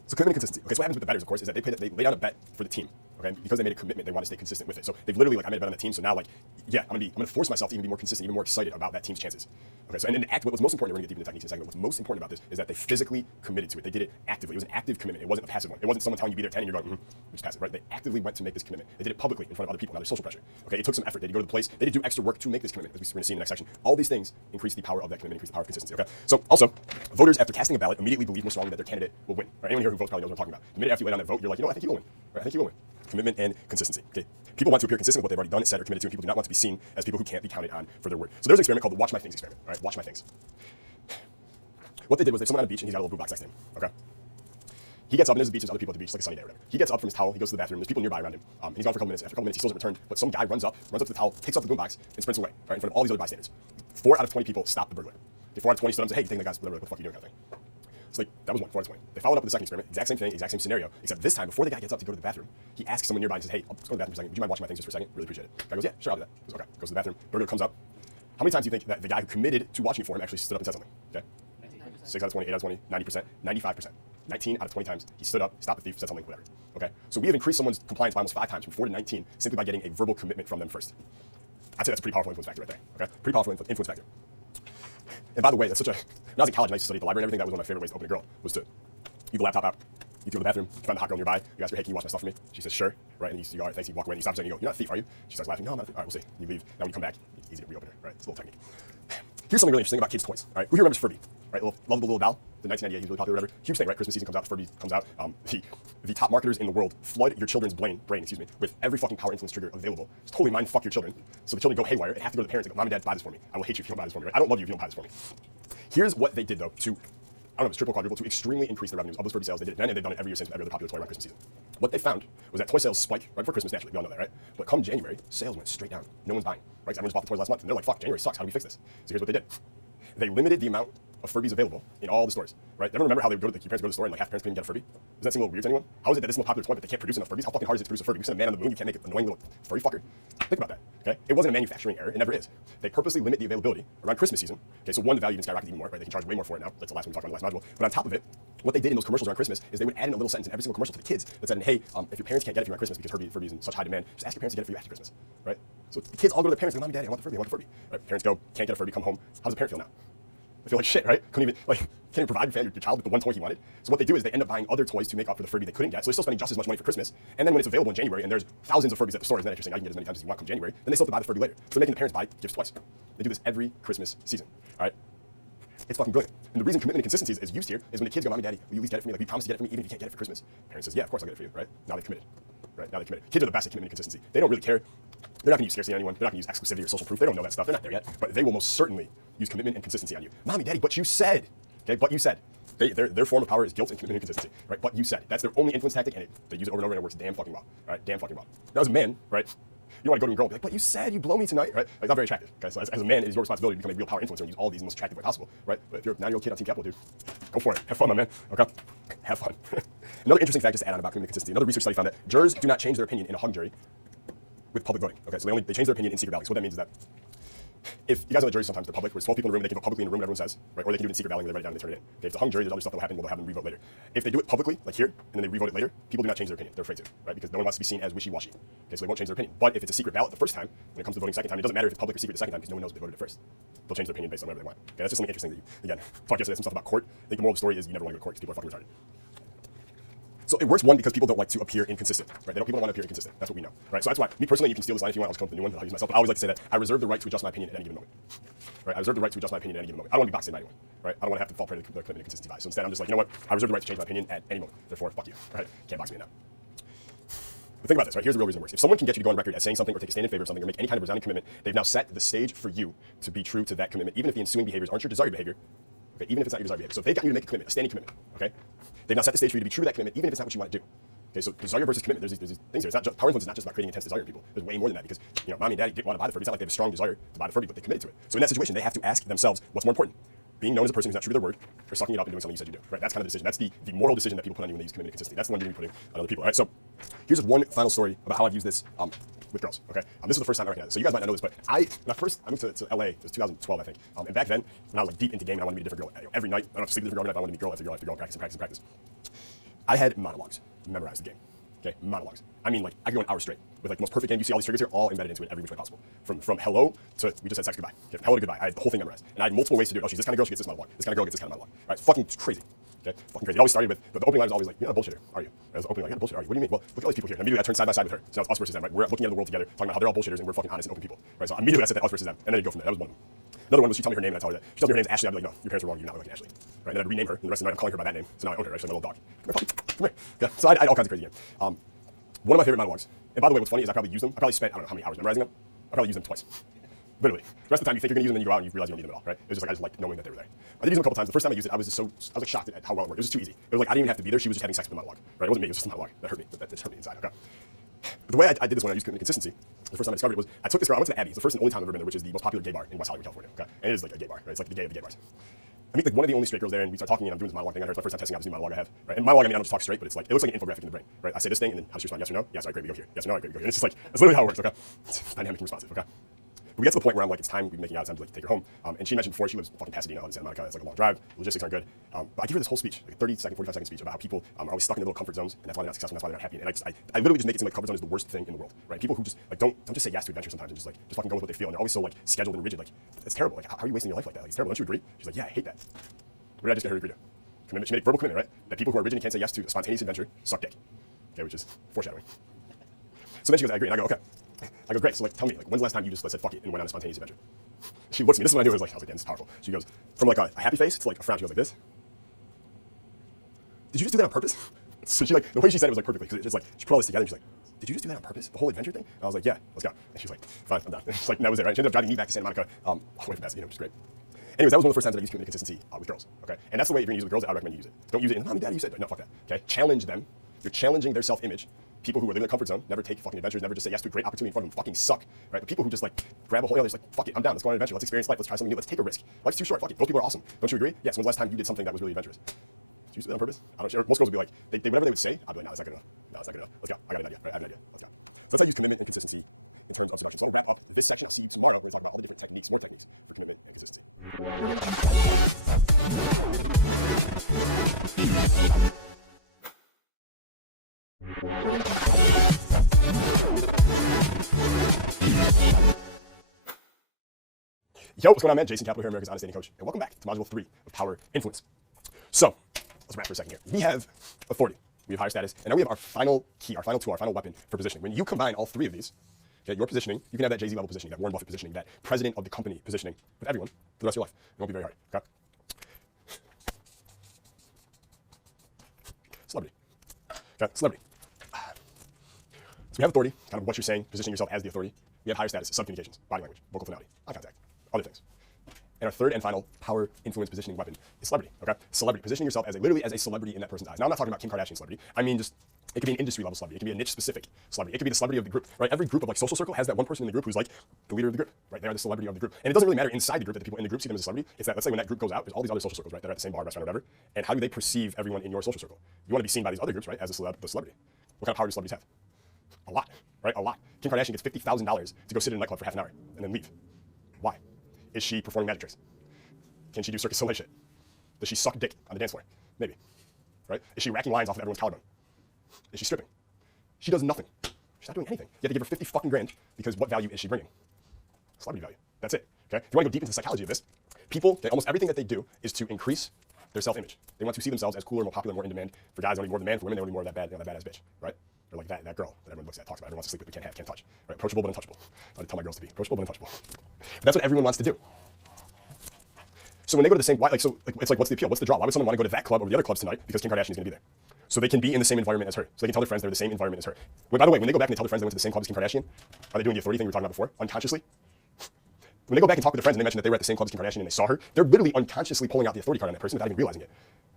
So commitment and consistency. Okay, so what happens with the bettors, of course, is that they lay down a bet for the team. Okay, because they made a commitment, they want to stay consistent with it. So they've literally like, I made a bet on the team, so now like, yeah, I'm gonna force myself to even be more consistent, even more excited about that team's chances. Okay, so and then what's most important, we're gonna get deep into techniques in a second. What's most important about this is that they physically committed to it. They did it actively. It was an active commitment. It wasn't a passive one. It wasn't someone telling you be there at 10 and you're going, just passive, right? They actively went to make this commitment. They did it publicly in front of other people. Now there's social pressure. Okay, it took some effort. They had to go to the place. They had to do extra work to make this commitment, as we're gonna see in the next section. All these things increase the power of that commitment, increase the power of consistency. Okay, so also, voters after casting a ballot immediately believe more strongly that their candidate will win. Right? Anyone here who votes probably knows what I'm talking about. The minute after you lay down that vote, you're like, you know what, I think you will win. Right? I think you will win. Commitment and consistency. Okay, people want to appear consistent with what they've already done, said, or committed to, and people do not want to be seen as people who can't be counted on for their word. So there's an experiment called the Watch My Things experiment. All right, watch my things. What they did was they had someone on the beach and he's got a little blue box next to him. Okay. He gets up and there's a beach, there's other people at the beach, it's like a sunny day or whatever. He gets up from his towel, he goes to the bathroom, there's people nearby around him. He's gone for a couple minutes. After a couple minutes, he still hasn't returned, but some guy runs up to the towel, takes off the boom box, and sprints away, right, in front of all these other bystanders. 4 out of 20 people stop the burglar. 4 out of 20 stood up and say, hey, you think that guy's whatever, what the fuck are you doing, kind of thing. So that was 4 out of 20. They followed up with the second experiment, exact same thing, exact same scenario, except this time, before the guy gets up to go to the bathroom, he asks someone nearby and says, hey, I'll just go to the bathroom for a second. Would you mind watching my things just for a second? Really appreciate it. Guy goes, yeah, sure, I'll do that. He goes, okay. Goes to the bathroom. Burglar comes up. How many times do you think that the guy who committed to watching it for him actually stood up and said something? Okay. 6 out of 20, 8 out of 20, 90%, 95%. 19 out of 20 times he stood up, stopped the thief, said something, whatever. Okay? So we have increased someone's compliance by almost 5 times, from 4 to 19, simply by getting a verbal commitment from them first. I'd say that's a pretty powerful influence factor right there. Okay? Pretty powerful influence factor. And by the way, that's such a, when I was in college and I used to study at the library and everything, that was one of my favorite ways to open a girl, was to leave the laptop out. You go to the bathroom, you find the hot girl nearby, you ask her, hey, can you watch my stuff for me? She says, sure, right? And you go, all right, thanks, you walk away and you stop and you go, you're not a thief, are you? She starts laughing, no, I'm not a thief. All right, we'll see. You leave. Now when you come back, it's easy to reopen her, right? It's a little technique. Here's something really interesting about kids' toys, all right? Who here remembers Furby, right? Lovable little doll, the 1998, he's really popular, whatever. Huge thing, right? Christmas season comes out, Furby comes out. The top marketers in the world flood your children's brain, with every fucking power influence trigger available. Just totally mind fuck your children. So the children go haywire and have to go to the parents and go, Mom and Dad, buy this for me. I will hate you if you don't buy this for me, right? I don't love you if you don't buy this for me. Here's what they did, though, to, I don't know if it's triple, quadruple, to extremely increase the revenues of those Furby sales. They did it then, and they've done it every year since every other popular toy around Christmas season. What they found was that toy sales spike right before Christmas, naturally. We all know that, right? But come January, sales went straight down. No one's buying, right? 'Cause everyone's bought the toys last month, and they're like, fuck, January sucks. How do we fix this? So here's what they did. They limited the amount of Furbies available in all the stores, right? Everyone remember how they would go to your parents go to the store and like half parents couldn't get a Furby? Does that seem a little weird to anyone? How is it that this is a popular toy but they can't produce enough Furbies? How fucking hard is it to produce a Furby? You send a man on the moon, you can't make an annoying little furry fucker. Think about that, okay? It wasn't a manufacturing error, it never is. They purposely limit the availability around Christmas season. Okay, so one, the value even skyrocketed even more, right? They can charge way more for it now. That's the last one we talked about in the last module. But on top of it, what they did in those commercials around Christmas is they would add in a little sentence in every single commercial to the kids that said, hey, if your parents can't get it for you around Christmas because Furby's in such high demand, just ask your parents to get it for you after Christmas, right? So the kids all go to their parents and go, Mommy, Daddy, I want the Furby, I want the Furby. Right? Parents go, can't get a Furby, come home. How does the parent feel now? I feel like shit, right? Couldn't even, can't even provide your child with the one toy he wanted. So what they do is they end up buying other toys to make up for the Furby they couldn't get. So they're still spending just as much money for Christmas. And then when it's available in January and there's thousands of Furbies at the store, isn't that interesting? Now you can get as many times as you want come January. Then they still have to buy the Furby later. So they're making the parents buy gifts twice. They do this every Christmas season, all right? It's fucking brilliant. And the reason commitment and consistency is used here is when the kids go, Mommy, Daddy, will you at least get it for me? Like, we promise to get it for me even if you can't get it for Christmas. Parents says, yeah, of course I'll get it for you, right? Now they've committed, right? Now they've committed. Kids are the best at commitment and consistency. They don't really care. They're not going to use scarcity on anyone. They're not going to use exclusivity or social proof. They don't know that stuff. They're not there yet. But they will most certainly use commitment and consistency on you. Mommy, Daddy, but you said. Okay, but you said. Their form of power is guilt and commitment and consistency, right? But you said. That's their only influence tactic, and they use it over and over, and it works damn fucking well, all right? Damn fucking well. Now, as a man, right, you want to go to a girl and be like, but you said you blow me tonight, right? Like, not very attractive, okay? So as a man, it is your responsibility to become a real power influencer and use all these in the most attractive way possible, right? But if you're a 9-year-old kid on Team Capital, dude, go for it. Have fun, my man, okay? Have fun. Another interesting fact just to add on about commitment and consistency. Another research study found that jurors do not change their opinion in a hung jury with public voting, okay? So they change their opinion in secret balloting. So what that means is that if you guys know the jury sometimes they're public, where it's 12 people in the room, they can vote publicly in the room, everyone says, right? Or they can do it in secret balloting where they write it down and they turn it in. Okay, if it's a hung jury, there's other stuff that will happen, they'll have them revote later. If they do it publicly, like here, and then they revote it later, people do not change their opinion. They're afraid to, right? Because no one wants to be seen as wishy-washy. Okay, so they won't change their opinion. But if it's a secret ballot the first time, when it comes to voting second time, it doesn't matter if it's public or secret the second time because no one knows if they voted it first. They'll change their opinion based on whatever they want. Okay, that's just something interesting that you, again, talked yesterday some stuff about court. I think the moral of the story is you never want to go to court because people are fucking retarded. So it works, one, because people don't like to appear inconsistent, right? People don't want to appear inconsistent. That's what we know, right? So that's why, me personally, you can steal this line if you want. I'll just come up with a new one that I'll use myself. But I always like to say that I reserve the right to adjust my opinion at any given moment, right? I reserve the right to adjust my opinion at any given moment. I don't want to be boxed in by anyone, right? I don't want to have to fall prey to the commitment and consistency bias. So instead, I'm just like, you know what? I reserve the right to change my opinion at any moment. Therefore, fuck you, right? Can't box me in now. But think about this, right? Here's the real reason it works. If someone can get you to go on record as saying something or take a stand in favor of something or make any kind of resounding commitment, they've now set the stage for you to be true to that commitment, even if the ensuing behaviors aren't your desired behavior. Okay, even if it's not your desired behavior. So if they've gotten you to make a commitment, a standing commitment, okay? They've now set the stage for you to be true to that commitment, even if it's not what you want to do. Okay, so desire versus commitment, there's these things here. It's not just, power influence is not just about creating intense desire in people. There's way more than that because, you know, mommy and daddy didn't want to buy the Furby. It's not like they have a strong desire to buy the Furby, but they committed to it. So in that situation, they have to ask themselves, what's more important? Being known as a person who's not true to their word, or sucking it up and doing something you said you do, right? That's kind of the decision. That's the moral decision that people put on you when they use commitment and consistency. That's the one you're going to be putting on other people, all right? So here's just one final story about how I've used this with girls, okay? This is the first time I recognized it. So you guys might not know this, but I moved to LA, it was 2012, I think. And back then, when I was like deep into gaming, I wanted to be a different girl. Every night, I don't have to sleep with a different girl every night, I wanted to be girl after girl after girl, practice. I had monologues memorized the game. Okay, monologues. I mean, like, I could go an hour straight with like the most perfect game. You see all these triggers here, all embedded into it every which way possible. From hello to we just had sex goodbye. Okay, hello to goodbye. I had the whole thing memorized, and I had multiple ways to do it. Oh, she's this kind of girl, she gets this monologue. This kind of girl gets this kind of monologue. All right, fucking crazy. Okay, fucking crazy. It always started with the opening line was always like, you're not a bullshitter, are you? It was the opening line, you're not a bullshitter, are you? What do you mean? Well, look at all these people here. And immediately I turned side by side with her. So now it's us versus them, right? We're looking at the world together, talking about how they're all bullshitters and we're fucking honest and open people, right? So immediately I said that us versus them, and then you go from there. That was one of them. Another one was she told me her name, and I told her that. She told me her name's Ashley. I'd be like, no, your parents were wrong. You're not like Ashley, right? And then I'd rename her, and the rest of the night I'm calling her by that name. So now I own her. Right? She's my little dog. Come here. Yeah. So I had all kinds of crazy games. One of my favorite monologues. And by the way, what's funny is I probably spent, I don't know how many hours memorizing them. I probably used them twice. Literally. The rest of the time you think you're going to use them, and then you go out and you realize you don't need them at all, right? It was just like, I just liked knowing that they were there. I did use them a couple times. The first time I used it, I was like shocked at how well it worked. It was just too easy. It was like, I didn't even have to be there. She was just having sex with the monologue, right? It wasn't me. It was just a monologue. That hurt me. That just hurt me inside, okay? But the way I did this when I used commitment and consistency, the first time I discovered it was, I took this girl, I went to the Abbey. It's the first and only time I've ever been there, which is the most popular gay bar in West Hollywood, California, okay? And it is like a gay bar, right? It's like the gay of the gay bars. I meet like one of the only straight girls there, and we start talking, and I'm doing this monologue thing on her. It's my first time testing out this new monologue I have, right? And monologue, I mean, I don't just talk straight, but it's like, it looks like an infographic in the brain, right? I say this thing, and then how does she respond? Yes or no? Yes, all right, great, we go here. Yes or no, all right, great, we go here. And it's just like, that's literally how it works, okay? It's dynamic and responsive, okay? But we get to the point where I'm like, it's time, we've been making out, it's time to like take her home. And she mentioned before, she lives in fucking Pasadena, in Santa Monica. It's like a long drive, logistics aren't good. But I give her this whole speech, like a 30-second, 45-second speech about how people are always stuck in their little comfort zones, and that's why they're not successful, and that's why they're not happy. And I literally just make it seem like comfort zone is the worst thing in the world, right? People who just like don't just say yes to adventure sometimes, and just fucking go with what they feel, and they're always so like scheduled and rigid. Like, it's terrible. Like, how are you wasting your life like that? Like, it's terrible. Don't you agree? She's like, yeah, I hate that. What did I just get her to agree to? Commitment. She made a verbal commitment, right? That people who are rigid and can't say yes to a spontaneous adventure suck dick. Okay, which is foreshadowing. So then she goes, I agree, and I go, okay. I go, great. So like, tell me, like, when's the last time you just said fuck it and went on a spontaneous adventure? She looks at me. This is what I knew. I was like, damn, this is powerful. She goes, from like a happy face to like a frown. She goes like this. Did you just do that on purpose? So she like, the way she said it was like perfectly, because it's just like, she put all this together and she's like, did you just do that on purpose? The whole adventure thing? And I was like, yeah, let's go. And she was like, fine, I'm done. And she's like, that was it, right? She ended up driving me back to Santa Monica, all the way from Pasadena, which is great. Anyways, that was one of the first times that I used commitment and consistency with girls, okay? And that's the way if you're going to use it with girls, I would recommend you use it. Don't use it in, mommy, daddy, you said, no, fuck that, okay? Challenge them. You're challenging their self-image. People who are living in their comfort zone, never take fucking adventures, never just say yes to a great opportunity in front of them, fucking suck, right? The people who just like grab a whole other, just like, fuck it, I'm down, let's go on an adventure, let's experience life, let's try something new, let's take a risk. Life's too short, fuck it, those people are awesome. Don't you agree? Yes, when's the last time you did something that was really adventurous? Did you do that on purpose? I don't know. Most girls would be like, whatever they would say, I'd be like, no, that's not good enough. No, that's not good enough. Let's go. I got an idea, right? I have an idea. Let's go. So that's how I use commitment and consistency in terms of seduction. So I'll wrap up this section. I'll see you tomorrow. We're going to talk about all the different techniques, more techniques for commitment and consistency. Yo, what's going on, man? Jason Kaplan here, America's Honest Dating Coach, and welcome back to Module 3 of Power Influence. So, let's wrap for a second here. We have authority, we have higher status, and now we have our final key, our final tool, our final weapon for positioning. When you combine all three of these, okay, your positioning, you can have that Jay-Z level positioning, that Warren Buffett positioning, that president of the company positioning with everyone for the rest of your life. It won't be very hard, okay? Celebrity. Okay, celebrity. So we have authority, kind of what you're saying, positioning yourself as the authority. We have higher status, subcommunications, body language, vocal tonality, eye contact, other things. And our third and final power influence positioning weapon is celebrity, okay? Celebrity, positioning yourself as literally as a celebrity in that person's eyes. Now I'm not talking about Kim Kardashian celebrity. I mean just, it could be an industry level celebrity. It could be a niche specific celebrity. It could be the celebrity of the group, right? Every group of like social circle has that one person in the group who's like the leader of the group, right? They are the celebrity of the group. And it doesn't really matter inside the group that the people in the group see them as a celebrity. It's that, let's say when that group goes out, there's all these other social circles, right? They're at the same bar, restaurant, or whatever. And how do they perceive everyone in your social circle? You want to be seen by these other groups, right? As the celebrity. What kind of power do celebrities have? A lot, right? A lot. Kim Kardashian gets $50,000 to go sit in a nightclub for half an hour and then leave. Why? Is she performing magic tricks? Can she do Circus Soleil shit? Does she suck dick on the dance floor? Maybe. Right? Is she racking lines off of everyone's collarbone? Is she stripping? She does nothing. She's not doing anything. You have to give her 50 fucking grand because what value is she bringing? Celebrity value. That's it. Okay? If you want to go deep into the psychology of this, people, almost everything that they do is to increase their self-image. They want to see themselves as cooler, more popular, more in demand. For guys, they want to be more of the man. For women, they want to be more of that bad, that badass bitch, right? Or like that girl that everyone looks at, talks about. Everyone wants to sleep with, but can't have, can't touch. Right? Approachable but untouchable. I tell my girls to be approachable but untouchable. But that's what everyone wants to do. So when they go to the same, it's like, what's the appeal? What's the draw? Why would someone want to go to that club over the other clubs tonight? Because Kim Kardashian is going to be there. So they can be in the same environment as her. So they can tell their friends they're the same environment as her. By the way, when they go back and they tell their friends they went to the same club as Kim Kardashian, are they doing the authority thing we were talking about before, unconsciously? When they go back and talk with their friends and they mention that they were at the same club as Kim Kardashian and they saw her, they're literally unconsciously pulling out the authority card on that person without even realizing it.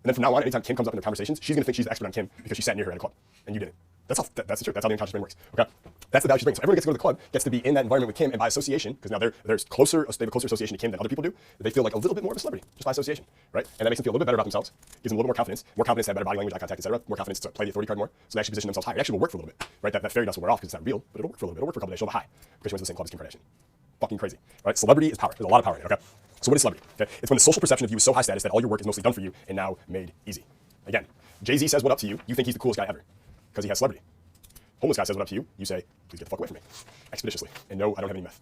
And then from now on, anytime Kim comes up in their conversations, she's going to think she's the expert on Kim because she sat near her at a club and you didn't. That's the truth. That's how the unconscious brain works. Okay, that's the value she brings. So everyone gets to go to the club, gets to be in that environment with Kim, and by association, because now they have a closer association to Kim than other people do. They feel like a little bit more of a celebrity just by association, right? And that makes them feel a little bit better about themselves, gives them a little more confidence to have better body language, eye contact, etc. More confidence to play the authority card more. So they actually position themselves higher. It actually will work for a little bit, right? That fairy dust will wear off because it's not real, but it'll work for a little bit. It'll work for a couple days. She'll be high because she went to the same club as Kim Kardashian. Fucking crazy, right? Celebrity is power. There's a lot of power in it. Okay, so what is celebrity? Okay, it's when the social perception of you is so high status that all your work is mostly done for you and now made easy. Again, Jay-Z says what up to you. You think he's the coolest guy ever because he has celebrity. Homeless guy says what up to you. You say, please get the fuck away from me, expeditiously. And no, I don't have any meth.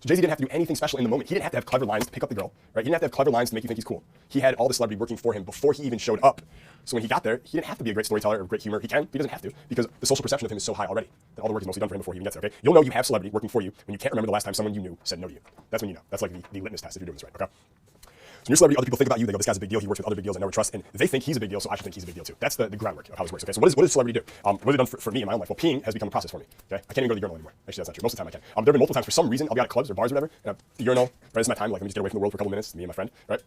So Jay-Z didn't have to do anything special in the moment. He didn't have to have clever lines to pick up the girl, right? He didn't have to have clever lines to make you think he's cool. He had all the celebrity working for him before he even showed up. So when he got there, he didn't have to be a great storyteller or great humor. He can, but he doesn't have to because the social perception of him is so high already that all the work is mostly done for him before he even gets there, okay? You'll know you have celebrity working for you when you can't remember the last time someone you knew said no to you. That's when you know. That's like the litmus test if you're doing this right, okay? So when you're a celebrity, other people think about you. They go, this guy's a big deal. He works with other big deals I never trust. And they think he's a big deal, so I should think he's a big deal too. That's the groundwork of how this works. Okay, so what does celebrity do? What has it done for me in my own life? Well, peeing has become a process for me. Okay, I can't even go to the urinal anymore. Actually, that's not true. Most of the time I can. There have been multiple times for some reason I'll be out at clubs or bars or whatever, and the urinal, right, this is my time. Like, let me just get away from the world for a couple minutes, me and my friend, right?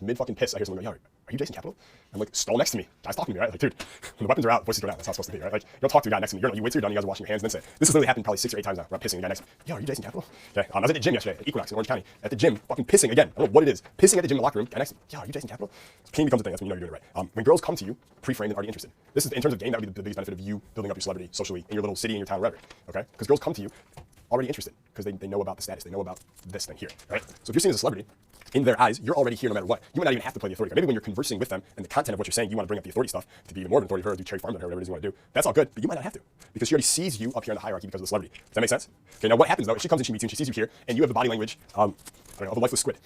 Mid fucking piss, I hear someone go, yo, are you Jason Capital? I'm like, stall next to me. Guy's talking to me, right? Like, dude, when the weapons are out, voices go down. That's how it's supposed to be, right? Like, you don't talk to a guy next to me. You wait till you're done, you guys are washing your hands, and then say, this has literally happened probably 6 or 8 times now, where I'm pissing, the guy next to me, yo, are you Jason Capital? Okay, I was at the gym yesterday, at Equinox in Orange County, at the gym, fucking pissing again. I don't know what it is. Pissing at the gym in the locker room, guy next to me, yo, are you Jason Capital? So peeing becomes a thing, that's when you know you're doing it right. When girls come to you, pre-framed and already interested. This is, in terms of game, that would be the biggest benefit of you building up your celebrity socially in your little city, in your town, wherever, okay? Because girls come to you already interested, because they know about the status, they know about this thing here, right? So if you're seen as a celebrity, in their eyes, you're already here no matter what. You might not even have to play the authority card. Maybe when you're conversing with them and the content of what you're saying, you want to bring up the authority stuff to be even more of an authority for her, do cherry farm on her, whatever it is you want to do. That's all good, but you might not have to because she already sees you up here in the hierarchy because of the celebrity. Does that make sense? Okay, now what happens though, if she comes and she meets you and she sees you here and you have the body language, I don't know, of a lifeless squid,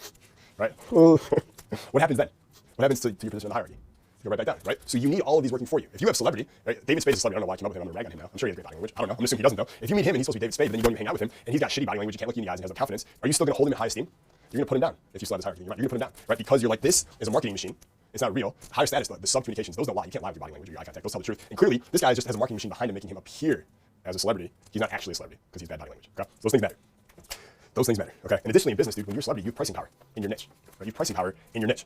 right? What happens then? What happens to your position in the hierarchy? You go right back down, right? So you need all of these working for you. If you have celebrity, right? David Spade is a celebrity. I don't know why I came up with him. I'm gonna rag on him now. I'm sure he has great body language. I don't know. I'm assuming he doesn't though. If you meet him and he's supposed to be David Spade, but then you don't even hang out with him, and he's got shitty body language, you can't look you in the eyes and has no confidence, are you still gonna hold him in high esteem? You're gonna put him down if you still have his hierarchy. You're gonna put him down, right? Because you're like, this is a marketing machine. It's not real. Higher status, the sub-communications, those don't lie. You can't lie with your body language or your eye contact. Those tell the truth. And clearly, this guy just has a marketing machine behind him, making him appear as a celebrity. He's not actually a celebrity because he's bad body language. Okay? Those things matter. Those things matter. Okay. And additionally, in business, dude, when you're a celebrity, you have pricing power in your niche. Right? You have pricing power in your niche.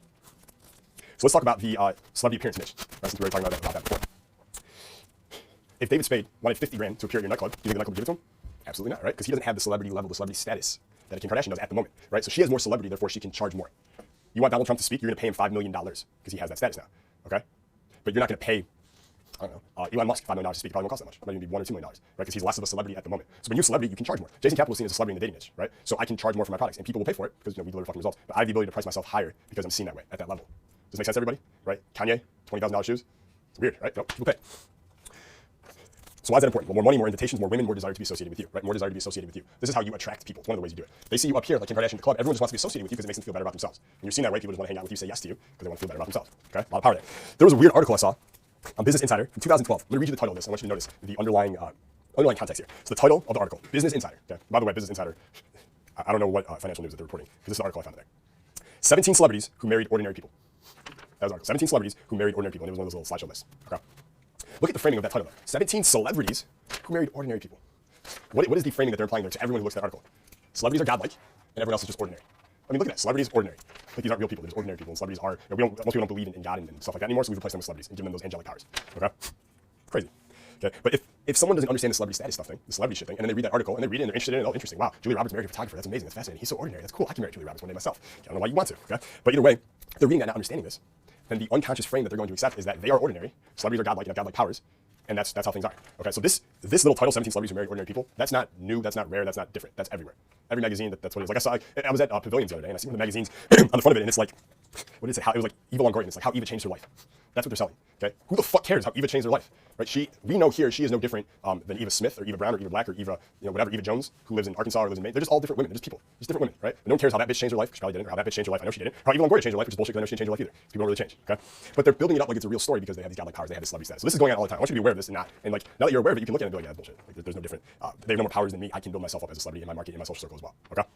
So let's talk about the celebrity appearance niche. Right, since we were talking about that before. If David Spade wanted 50 grand to appear at your nightclub, do you think the nightclub would give it to him? Absolutely not, right? Because he doesn't have the celebrity level, the celebrity status that Kim Kardashian does at the moment, right? So she has more celebrity, therefore she can charge more. You want Donald Trump to speak, you're going to pay him $5 million because he has that status now, okay? But you're not going to pay, I don't know, Elon Musk $5 million to speak. It probably won't cost that much. It might even be $1 or $2 million, right? Because he's less of a celebrity at the moment. So when you're a celebrity, you can charge more. Jason Capital is seen as a celebrity in the dating niche, right? So I can charge more for my products, and people will pay for it because we deliver fucking results. But I have the ability to price myself higher because I'm seen that way at that level. Does it make sense, everybody? Right? Kanye, $20,000 shoes. It's weird, right? No, people pay. So why is that important? Well, more money, more invitations, more women, more desire to be associated with you, right? More desire to be associated with you. This is how you attract people. It's one of the ways you do it. They see you up here, like Kim Kardashian at the club. Everyone just wants to be associated with you because it makes them feel better about themselves. When you're seen that way, people just want to hang out with you, say yes to you because they want to feel better about themselves. Okay? A lot of power there. There was a weird article I saw on Business Insider from 2012. I'm going to read you the title of this. I want you to notice the underlying context here. So the title of the article, Business Insider. Okay? By the way, Business Insider, I don't know what financial news that they're reporting because this is the article I found in there. 17 celebrities who married ordinary people. That was the article. 17 celebrities who married ordinary people. And it was one of those little slideshow lists. Okay? Look at the framing of that title, though. 17 celebrities who married ordinary people. What is the framing that they're implying there to everyone who looks at that article? Celebrities are godlike, and everyone else is just ordinary. I mean, look at that. Celebrities, ordinary. Like, these aren't real people. They're just ordinary people. And celebrities are, most people don't believe in God and stuff like that anymore, so we've replaced them with celebrities and given them those angelic powers. Okay? Crazy. Okay? But if someone doesn't understand the celebrity status stuff thing, the celebrity shit thing, and then they read that article, and they read it, and they're interested in it, oh, interesting. Wow, Julia Roberts married a photographer. That's amazing. That's fascinating. He's so ordinary. That's cool. I can marry Julia Roberts one day myself. I don't know why you want to. Okay? But either way, if they're reading that, not understanding this, then the unconscious frame that they're going to accept is that they are ordinary. Celebrities are godlike and have godlike powers. And that's how things are. Okay, so this little title, 17 celebrities who marry ordinary people, that's not new, that's not rare, that's not different. That's everywhere. Every magazine, that's what it is. Like I was at Pavilions the other day, and I see one of the magazines on the front of it, and it's like, what is it? How it was like Eva Longoria. It's like how Eva changed her life. That's what they're selling. Okay? Who the fuck cares how Eva changed their life? Right? We know here she is no different than Eva Smith or Eva Brown or Eva Black or Eva, whatever, Eva Jones, who lives in Arkansas or lives in Maine. They're just all different women. They're just people. Just different women, right? And no one cares how that bitch changed her life. She probably didn't. Or how that bitch changed her life. I know she didn't. How Eva Longoria changed her life, which is bullshit because I know she didn't change her life either. So people don't really change. Okay? But they're building it up like it's a real story because they have these godlike powers. They have this celebrity status. So this is going on all the time. I want you to be aware of this and not. And like now that you're aware of it, you can look at it and be like, yeah, that's bullshit. Like, there's no different. They have no more powers than me. I can build myself up as a celebrity in my market, in my social circle as well. Okay?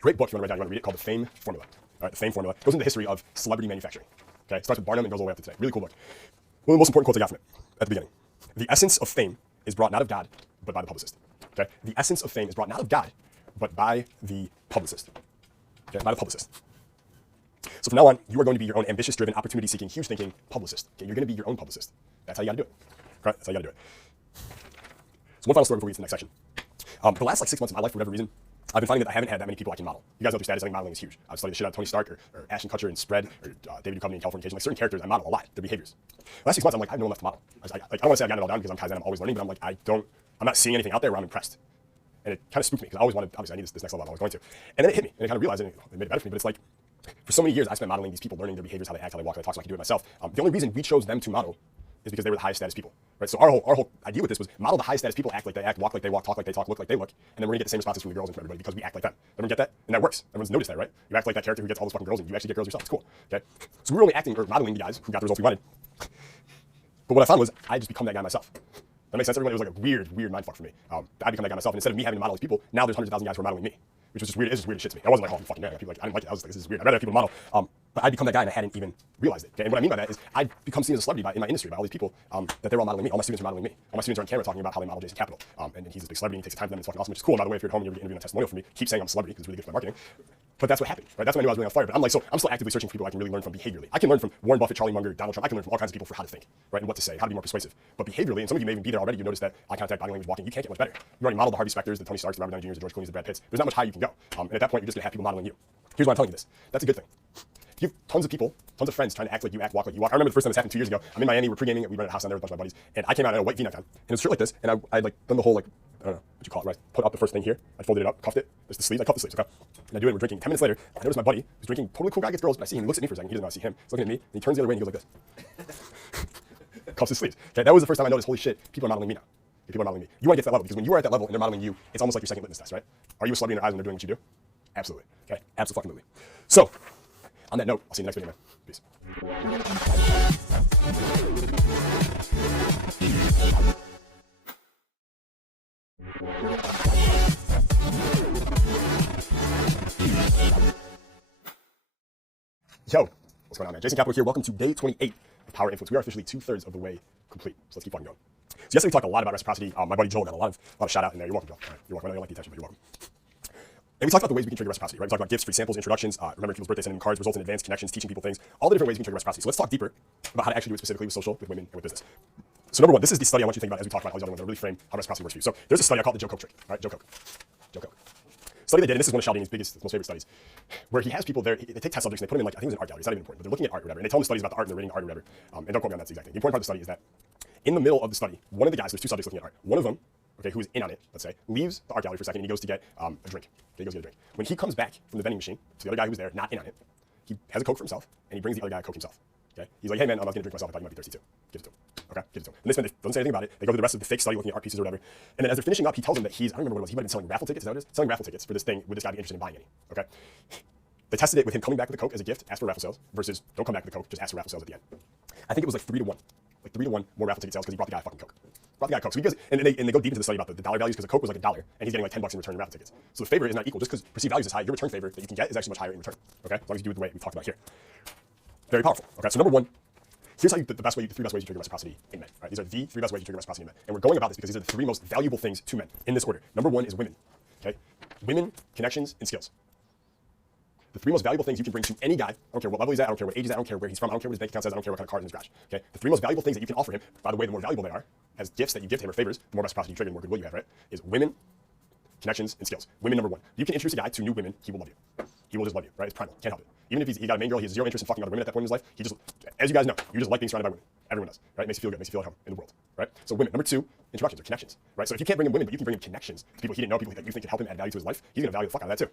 Great book if you want to write down, you want to read it, called The Fame Formula. All right, The Fame Formula goes into the history of celebrity manufacturing. Okay, it starts with Barnum and goes all the way up to today. Really cool book. One of the most important quotes I got from it at the beginning: "The essence of fame is brought not of God, but by the publicist." Okay, the essence of fame is brought not of God, but by the publicist. Okay, by the publicist. So from now on, you are going to be your own ambitious-driven, opportunity-seeking, huge-thinking publicist. Okay, you're going to be your own publicist. That's how you got to do it. Okay, that's how you got to do it. So one final story before we get to the next section. For the last like 6 months of my life, for whatever reason, I've been finding that I haven't had that many people I can model. You guys know through status, I think modeling is huge. I've studied the shit out of Tony Stark or Ashton Kutcher and Spread or David Duchovny in California Cation. Like certain characters, I model a lot, their behaviors. The last 6 months, I'm like, I have no one left to model. I don't want to say I've gotten it all down because I'm Kaizen, I'm always learning, but I'm like, I'm not seeing anything out there where I'm impressed. And it kind of spooked me because I always wanted, obviously I need this next level, I'm always going to. And then it hit me, and I kind of realized it made it better for me, but it's like, for so many years, I spent modeling these people, learning their behaviors, how they act, how they walk, how they talk, so I can do it myself. The only reason we chose them to model is because they were the highest status people, right? So our whole idea with this was model the highest status people, act like they act, walk like they walk, talk like they talk, look like they look, and then we're gonna get the same responses from the girls and from everybody because we act like them. Everyone get that? And that works. Everyone's noticed that, right? You act like that character who gets all those fucking girls, and you actually get girls yourself. It's cool. Okay? So we were only acting or modeling the guys who got the results we wanted. But what I found was I just become that guy myself. That makes sense, everyone? It was like a weird mindfuck for me. I become that guy myself, and instead of me having to model these people, now there's hundreds of thousands of guys who are modeling me, which was just weird. It's just weird as shit to me. I wasn't like, oh, fucking man, people like, I didn't like it. I was like, this is weird. I'd rather have people to model. But I become that guy, and I hadn't even realized it. Okay? And what I mean by that is I become seen as a celebrity in my industry by all these people that they're all modeling me. All my students are modeling me. All my students are on camera talking about how they model Jason Capital. And he's this big celebrity, and he takes the time for them, and it's fucking awesome, which is cool. And by the way, if you're at home and you're interviewing a testimonial for me, keep saying I'm a celebrity because it's really good for my marketing. But that's what happened, right? That's when I knew I was really on fire. But I'm like, so I'm still actively searching for people I can really learn from behaviorally. I can learn from Warren Buffett, Charlie Munger, Donald Trump. I can learn from all kinds of people for how to think, right? And what to say, how to be more persuasive. But behaviorally, and some of you may even be there already, you notice that eye contact, body language, walking, you can't get much better. You already modeled the Harvey Specters, the Tony Starks, the Robert Downey Jr.'s, the George Clooney's, the Brad Pitts. There's not much higher you can go. And at that point, you're just gonna have people modeling you. Here's why I'm telling you this. That's a good thing. If you have tons of people, tons of friends trying to act like you act, walk like you walk. I remember the first time this happened 2 years ago. I'm in Miami, we're pre-gaming, we rented a house down there with a bunch of my buddies, and I came out in a white V-neck on, and it was a shirt like this, and I like done the whole like, I don't know what you call it, right? Put up the first thing here, I folded it up, cuffed it, there's the sleeves, I cuffed the sleeves, okay? And I do it, we're drinking. 10 minutes later, I notice my buddy who's drinking, totally cool guy, gets girls, but I see him, he looks at me for a second, he doesn't want to see him, he's looking at me, and he turns the other way and he goes like this. Cuffs his sleeves. Okay, that was the first time I noticed, holy shit, people are modeling me now. People are modeling me. You want to get to that level, because when you are at that level and they're modeling you, it's almost like your second litmus test, right? Are you a celebrity in their eyes when they're doing what you do? Absolutely. Okay, absolutely. So, on that note, I'll see you in the next video, man. Peace. Yo, what's going on, man? Jason Capital here. Welcome to day 28 of Power Influence. We are officially 2/3 of the way complete. So let's keep on going. So yesterday we talked a lot about reciprocity. My buddy Joel got a lot of shout out in there. You're welcome, Joel. All right, you're welcome. I know you don't like the attention, but you're welcome. And we talked about the ways we can trigger reciprocity, right? We talked about gifts, free samples, introductions, remembering people's birthdays, sending them cards, results in advance, connections, teaching people things, all the different ways we can trigger reciprocity. So let's talk deeper about how to actually do it specifically with social, with women, and with business. So number one, this is the study I want you to think about as we talk about all these other ones that really frame how reciprocity works for you. So there's a study I call it the Joe Koch trick, all right? Joe Koch. Study they did, and this is one of Cialdini's biggest, most favorite studies, where he has people there, they take test subjects and they put them in like, I think it was an art gallery, it's not even important, but they're looking at art or whatever, and they tell them studies about the art and they're reading art or whatever, and don't quote me on that, that's the exact thing. The important part of the study is that in the middle of the study, one of the guys, there's two subjects looking at art, one of them, okay, who is in on it, let's say, leaves the art gallery for a second and he goes to get a drink. Okay, he goes to get a drink. When he comes back from the vending machine to the other guy who was there, not in on it, he has a Coke for himself, and he brings the other guy a Coke himself. Okay? He's like, hey man, I'm not getting a drink myself, I thought you might be thirsty too. Gives it to him. Okay, gives it to him. And this man doesn't say anything about it. They go through the rest of the fake study looking at art pieces or whatever. And then as they're finishing up, he tells them that I don't remember what it was, he might have been selling raffle tickets, is that what it is? Selling raffle tickets for this thing, would this guy be interested in buying any? Okay? They tested it with him coming back with a Coke as a gift, ask for raffle sales, versus don't come back with a Coke, just ask for raffle sales at the end. I think it was like 3 to 1. Like 3 to 1 more raffle ticket sales because he brought the guy a fucking Coke. Brought the guy a Coke. So and they go deep into the study about the dollar values because a Coke was like $1 and he's getting like $10 in return in raffle tickets. So the favor is not equal. Just because perceived values is high, your return favor that you can get is actually much higher in return. Okay? As long as you do it the way we talked about here. Very powerful. Okay, so number one, here's how the three best ways you trigger reciprocity in men. Right? These are the 3 best ways you trigger reciprocity in men. And we're going about this because these are the 3 most valuable things to men in this order. Number 1 is women. Okay? Women, connections, and skills. The 3 most valuable things you can bring to any guy, I don't care what level he's at, I don't care what age he's at, I don't care where he's from, I don't care what his bank account says, I don't care what kind of car is in his garage. Okay? The 3 most valuable things that you can offer him, by the way, the more valuable they are, as gifts that you give to him or favors, the more reciprocity you trigger, the more goodwill you have, right? Is women, connections, and skills. Women, number 1. You can introduce a guy to new women, he will love you. He will just love you, right? It's primal. Can't help it. Even if he got a main girl, he has 0 interest in fucking other women at that point in his life. He just, as you guys know, you just like being surrounded by women. Everyone does, right? It makes you feel good, makes you feel at home in the world, right? So women. Number 2, introductions or connections, right? So if you can't bring him women, but you can bring him connections to people he didn't know, people that you think can help him add value to his life, he's gonna value the fuck out of that too.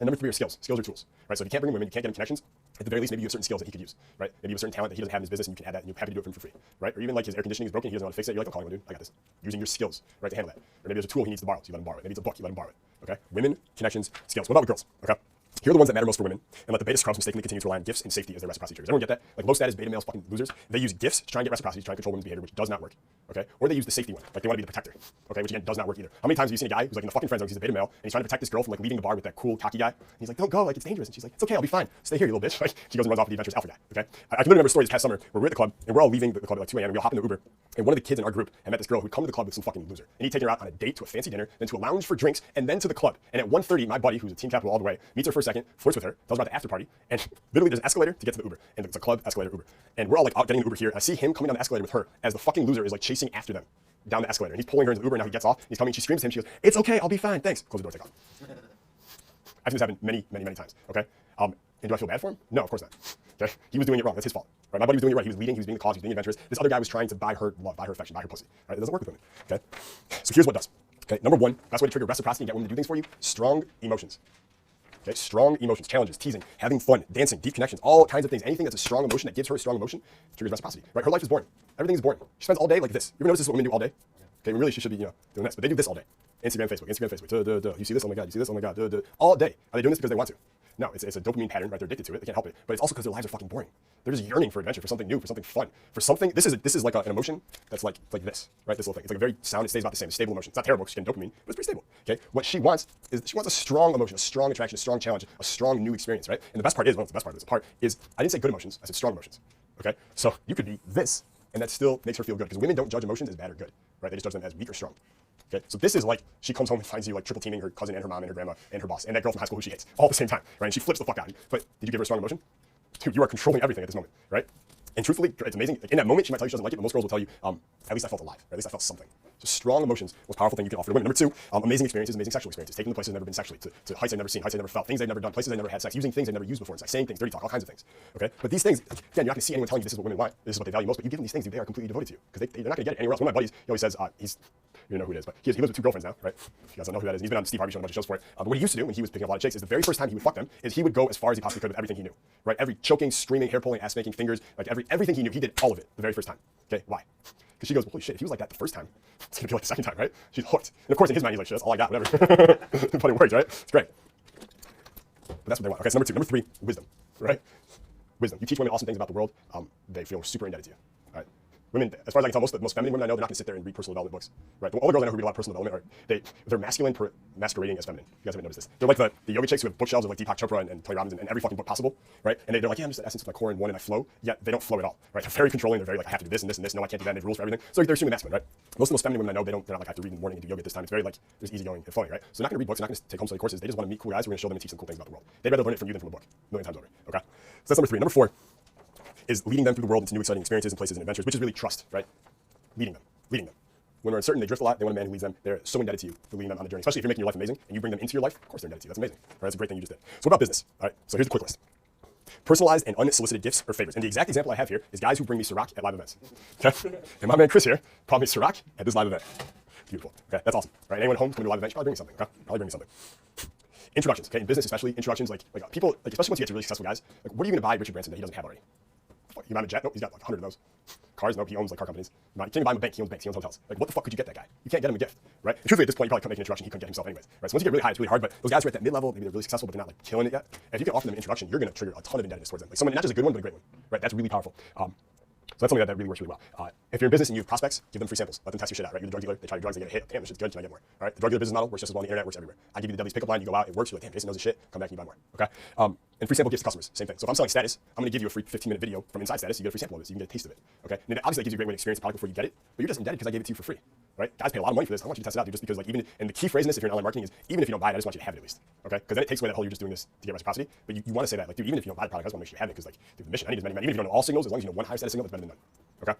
And number 3 are skills. Skills are tools, right? So if you can't bring him women, you can't get him connections. At the very least, maybe you have certain skills that he could use, right? Maybe you have a certain talent that he doesn't have in his business, and you can add that, and you're happy to do it for him for free, right? Or even like his air conditioning is broken, he doesn't want to fix it. You're like, I'm calling him, dude, I got this. Using your skills, right, to handle that. Or maybe there's a tool he needs to borrow, so you let him borrow it. Maybe it's a book, you let him borrow it. Okay? Women, connections, skills. What about with girls? Okay? Here are the ones that matter most for women, and let the beta scrubs mistakenly continue to rely on gifts and safety as their reciprocity triggers. Everyone get that? Like low status beta males, fucking losers. They use gifts to try and get reciprocity, to try and control women's behavior, which does not work. Okay? Or they use the safety one, like they want to be the protector. Okay? Which again does not work either. How many times have you seen a guy who's like in the fucking friend zone, he's a beta male, and he's trying to protect this girl from like leaving the bar with that cool cocky guy? And he's like, don't go, like it's dangerous. And she's like, it's okay, I'll be fine. Stay here, you little bitch. Like she goes and runs off with the adventurous alpha guy. Okay? I can literally remember a story this past summer where we're at the club and we're all leaving the club at like 2 a.m. and we all hop in the Uber. And one of the kids in our group had met this girl who'd come to the club with some fucking loser. And he'd taken her out on a date to a fancy dinner, then to a lounge for drinks, and then to the club. And at 1:30, my buddy, who's a team capital all the way, meets her for a second, flirts with her, tells her about the after party, and literally there's an escalator to get to the Uber. And it's a club escalator Uber. And we're all like out getting an Uber here. And I see him coming down the escalator with her as the fucking loser is like chasing after them down the escalator. And he's pulling her into the Uber, and now he gets off, and he's coming, she screams to him, she goes, it's okay, I'll be fine, thanks. Close the door, take off. I've seen this happen many, many, many times, okay? And do I feel bad for him? No, of course not. Okay? He was doing it wrong. That's his fault. Right? My buddy was doing it right. He was leading. He was being the cause. He was being adventurous. This other guy was trying to buy her love, buy her affection, buy her pussy. Right? It doesn't work with women. Okay? So here's what it does. Okay? Number one, best way to trigger reciprocity and get women to do things for you: strong emotions. Okay? Strong emotions, challenges, teasing, having fun, dancing, deep connections, all kinds of things. Anything that's a strong emotion that gives her a strong emotion triggers reciprocity. Right? Her life is boring. Everything is boring. She spends all day like this. You ever notice this is what women do all day? Okay, really, she should be, doing this, but they do this all day. Instagram, Facebook. Duh. You see this? Oh my God. You see this? Oh my God. Duh. All day. Are they doing this because they want to? No, it's a dopamine pattern, right? They're addicted to it. They can't help it. But it's also because their lives are fucking boring. They're just yearning for adventure, for something new, for something fun, for something. This is like an emotion that's like this, right? This little thing. It's like a very sound. It stays about the same. A stable emotion. It's not terrible because she's getting dopamine, but it's pretty stable. Okay. What she wants is she wants a strong emotion, a strong attraction, a strong challenge, a strong new experience, right? And the best part is, the best part of this part is, I didn't say good emotions. I said strong emotions. Okay. So you could be this, and that still makes her feel good because women don't judge emotions as bad or good, right? They just judge them as weak or strong. Okay, so this is like she comes home and finds you like triple teaming her cousin and her mom and her grandma and her boss and that girl from high school who she hates all at the same time, right? And she flips the fuck out. But did you give her a strong emotion? Dude, you are controlling everything at this moment, right? And truthfully, it's amazing. Like in that moment, she might tell you she doesn't like it, but most girls will tell you, at least I felt alive, or at least I felt something. So strong emotions, most powerful thing you can offer to women. Number two, amazing experiences, amazing sexual experiences, taking them to places they've never been sexually, to heights they've never seen, heights they've never felt, things they've never done, places they've never had sex, using things they've never used before, it's like saying things, dirty talk, all kinds of things. Okay, but these things, again, you're not gonna see anyone telling you this is what women want, this is what they value most, but you give them these things, dude, they are completely devoted to you because they're not gonna get it anywhere else. One of my buddies, he always says, you know who it is, but he lives with 2 girlfriends now, right? If you guys don't know who that is, and he's been on Steve Harvey show and a bunch of shows for it. But what he used to do when he was picking up a lot of chicks is the very first time he would fuck them is he would go as far as he possibly could with everything he knew, right? Every choking, screaming, hair pulling, ass making, fingers, like everything he knew, he did all of it the very first time. Okay, why? Because she goes, well, holy shit, if he was like that the first time, it's gonna be like the second time, right? She's hooked. And of course, in his mind, he's like, shit, that's all I got, whatever. But it works, right? It's great. But that's what they want. Okay, so number 2. Number 3, wisdom, right? Wisdom. You teach women awesome things about the world, they feel super indebted to you, all right? Women, as far as I can tell, most feminine women I know, they're not going to sit there and read personal development books, right? All the girls I know who read a lot of personal development they're masculine masquerading as feminine. You guys haven't noticed this. They're like the yoga chicks who have bookshelves of like Deepak Chopra and Tony Robbins and every fucking book possible, right? And they're like, yeah, I'm just the essence of my core and one and I flow. Yet they don't flow at all, right? They're very controlling. They're very like, I have to do this and this and this. No, I can't do that. And they have rules for everything. So they're extremely masculine, right? Most of the most feminine women I know, they're not like, I have to read in the morning and do yoga at this time. It's very like, there's easygoing and flowing, right? So they're not going to read books. They're not going to take home study courses. They just want to meet cool guys who are going to show them and teach them cool things about the world. They'd rather learn it from you than from a book, a million times over, okay? So that's number 3. Number 4 is leading them through the world into new exciting experiences and places and adventures, which is really trust, right? Leading them. When we're uncertain, they drift a lot. They want a man who leads them. They're so indebted to you for leading them on the journey, especially if you're making your life amazing and you bring them into your life. Of course, they're indebted to you. That's amazing. Right? That's a great thing you just did. So what about business? All right. So here's a quick list. Personalized and unsolicited gifts or favors. And the exact example I have here is guys who bring me Ciroc at live events. Okay? And my man Chris here brought me Ciroc at this live event. Beautiful. Okay, that's awesome. Right? Anyone home coming to a live event, you probably bring me something. Okay? Probably bring me something. Introductions. Okay, in business especially, introductions like people, like especially once you get to really successful guys, like what are you gonna buy Richard Branson that he doesn't have already? You buy him a jet? Nope, he's got like 100 of those. Cars? Nope, he owns like car companies. You can't even buy him a bank, he owns banks, he owns hotels. Like what the fuck could you get that guy? You can't get him a gift, right? And truthfully, at this point, you probably couldn't make an introduction, he couldn't get himself anyways. Right? So once you get really high, it's really hard, but those guys who are at that mid-level, maybe they're really successful, but they're not like killing it yet. And if you can offer them an introduction, you're gonna trigger a ton of indebtedness towards them. Like someone, not just a good one, but a great one. Right? That's really powerful. So that's something that really works really well. If you're in business and you have prospects, give them free samples. Let them test your shit out, right? You're the drug dealer, they try your drugs, they get a hit. Damn, this shit's good, can I get more? All right? The drug dealer business model works just as well on the internet, works everywhere. I give you the Dudley's pickup line, you go out, it works, you're like, damn, Jason knows his shit, come back and you buy more, okay? And free sample gifts to customers, same thing. So if I'm selling Status, I'm gonna give you a free 15-minute video from inside Status, you get a free sample of it, so you can get a taste of it, okay? And obviously that gives you a great way to experience the product before you get it, but you're just indebted because I gave it to you for free, right? Guys pay a lot of money for this, I want you to test it out, dude, just because like even, and the key phrase in this, if you're in online marketing is, even if you don't buy it, I just want you to have it at least, okay? Because then it takes away that whole you're just doing this to get reciprocity, but you want to say that, like, dude, even if you don't buy the product, I just want to make sure you have it, because like, dude, the mission, I need as many, even if you don't know all signals, as long as you know one higher status signal, it's better than none, okay?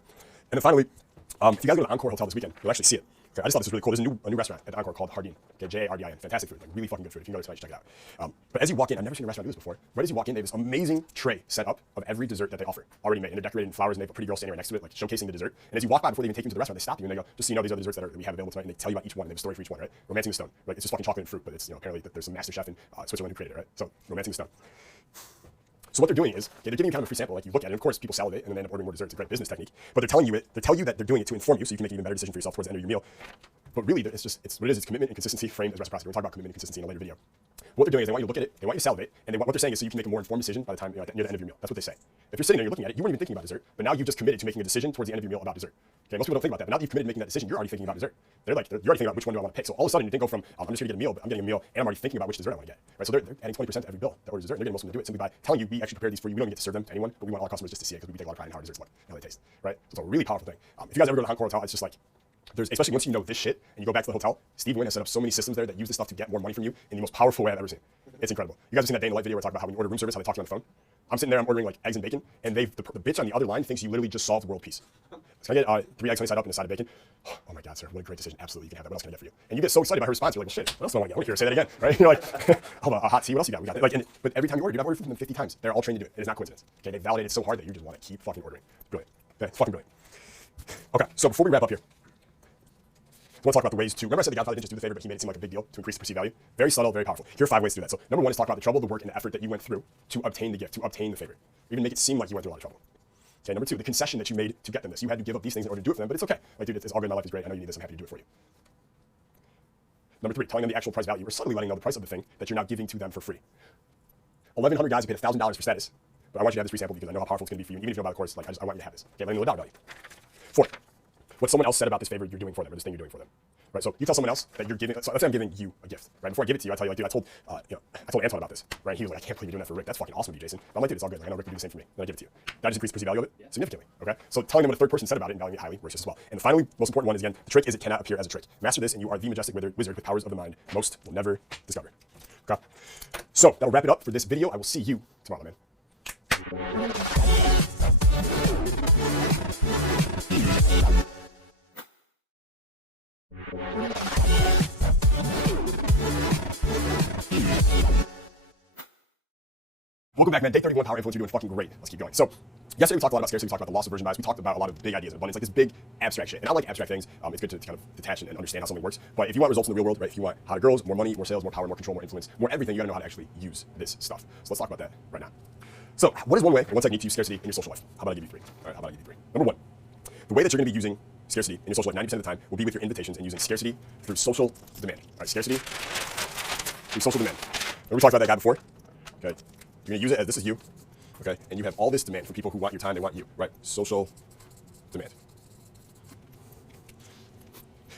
And then finally, if you guys go to the Encore Hotel this weekend, you'll actually see it. Okay, I just thought this was really cool. There's a new restaurant at the Encore called Hardin. Okay, Jardin. Fantastic food, like really fucking good food. If you can go tonight, check it out. But as you walk in, I've never seen a restaurant do this before. Right as you walk in, they have this amazing tray set up of every dessert that they offer, already made, and they're decorated in flowers, and they have a pretty girl standing right next to it, like showcasing the dessert. And as you walk by, before they even take you to the restaurant, they stop you and they go, just so you know, these are the desserts that we have available tonight, and they tell you about each one, and they have a story for each one, right? Romancing the Stone, right? It's just fucking chocolate and fruit, but it's apparently there's some master chef in Switzerland who created it, right? So Romancing the Stone. So what they're doing is, okay, they're giving you kind of a free sample, like you look at it, and of course people salivate and then end up ordering more dessert. It's a great business technique. But they tell you that they're doing it to inform you so you can make an even better decision for yourself towards the end of your meal. But really, it's what it is. It's commitment and consistency framed as reciprocity. We'll talk about commitment and consistency in a later video. What they're doing is they want you to look at it, they want you to salivate, and what they're saying is so you can make a more informed decision by the time you're near the end of your meal. That's what they say. If you're sitting there, you're looking at it, you weren't even thinking about dessert, but now you've just committed to making a decision towards the end of your meal about dessert. Okay, most people don't think about that, but now that you've committed to making that decision, you're already thinking about dessert. You're already thinking about which one do I want to pick. So all of a sudden, you didn't go from I'm just going to get a meal, but I'm getting a meal, and I'm already thinking about which dessert I want to get. Right? So they're adding 20% to every bill that orders dessert, and they're getting most of them to do it simply by telling you we actually prepared these for you. We don't even get to serve them to anyone, but we want all our customers just to see it because we take a lot of pride in how our desserts look and how they taste. Right? So it's a really powerful thing. If you guys ever go to Encore Hotel, it's just like especially once you know this shit and you go back to the hotel, Steve Wynn has set up so many systems there that use this stuff to get more money from you in the most powerful way I've ever seen. It's incredible. You guys have seen that Day in the Life video where I talk about how when you order room service, how they talk to you on the phone? I'm sitting there, I'm ordering like eggs and bacon, and the bitch on the other line thinks you literally just solved world peace. So I get 3 eggs sunny side up and a side of bacon. Oh my God, sir, what a great decision. Absolutely, you can have that. What else can I get for you? And you get so excited by her response, you're like, well, shit, what else do I want to get? I want to hear her say that again, right? You're like, oh, a hot tea, what else you got? We got that. Like, but every time you order, you've ordered from them 50 times. They're all trained to do it. It is not coincidence. Okay, they validated so hard that you just want to keep fucking ordering. Brilliant. Okay, it's fucking brilliant. Okay, so before we wrap up here, I want to talk about the ways to, remember I said the Godfather didn't just do the favor, but he made it seem like a big deal to increase the perceived value? Very subtle, very powerful. Here are 5 ways to do that. So number 1 is talk about the trouble, the work, and the effort that you went through to obtain the gift, to obtain the favor. Even make it seem like you went through a lot of trouble. Okay, number 2, the concession that you made to get them this. You had to give up these things in order to do it for them, but it's okay. Like, dude, it's all good, my life is great, I know you need this, I'm happy to do it for you. Number 3, telling them the actual price value, or subtly letting them know the price of the thing that you're now giving to them for free. 1,100 guys have paid $1,000 for status, but I want you to have this free sample because I know how powerful it's going to be for you. Even if you don't buy the course, like, I want you to have this. Okay, letting them know the dollar value. 4, what someone else said about this favor you're doing for them, or this thing you're doing for them. Right, so you tell someone else that you're giving. So let's say I'm giving you a gift. Right, before I give it to you, I tell you, like, dude, I told Antoine about this. Right, he was like, I can't believe you're doing that for Rick. That's fucking awesome of you, Jason. But I'm like, dude, it's all good. Like, I know Rick would do the same for me. Then I give it to you. That just increases the perceived value of it significantly. Okay, so telling them what a third person said about it and valuing it highly works just as well. And finally, most important one is again, the trick is it cannot appear as a trick. Master this, and you are the majestic wizard with powers of the mind most will never discover. Okay, so that'll wrap it up for this video. I will see you tomorrow, man. Welcome back, man. Day 31, Power Influence. You're doing fucking great. Let's keep going. So, yesterday we talked a lot about scarcity. We talked about the loss of version bias. We talked about a lot of big ideas of abundance, like this big abstract shit. And I like abstract things. It's good to kind of detach and understand how something works. But if you want results in the real world, right? If you want hotter girls, more money, more sales, more power, more control, more influence, more everything, you gotta know how to actually use this stuff. So let's talk about that right now. So, what is one way or one technique to use scarcity in your social life? How about I give you 3? All right, how about I give you 3? Number 1, the way that you're gonna be using scarcity in your social life 90% of the time will be with your invitations and using scarcity through social demand. All right, scarcity through social demand. Remember we talked about that guy before? Okay, you're gonna use it as this is you. Okay, and you have all this demand from people who want your time, they want you, right? Social demand.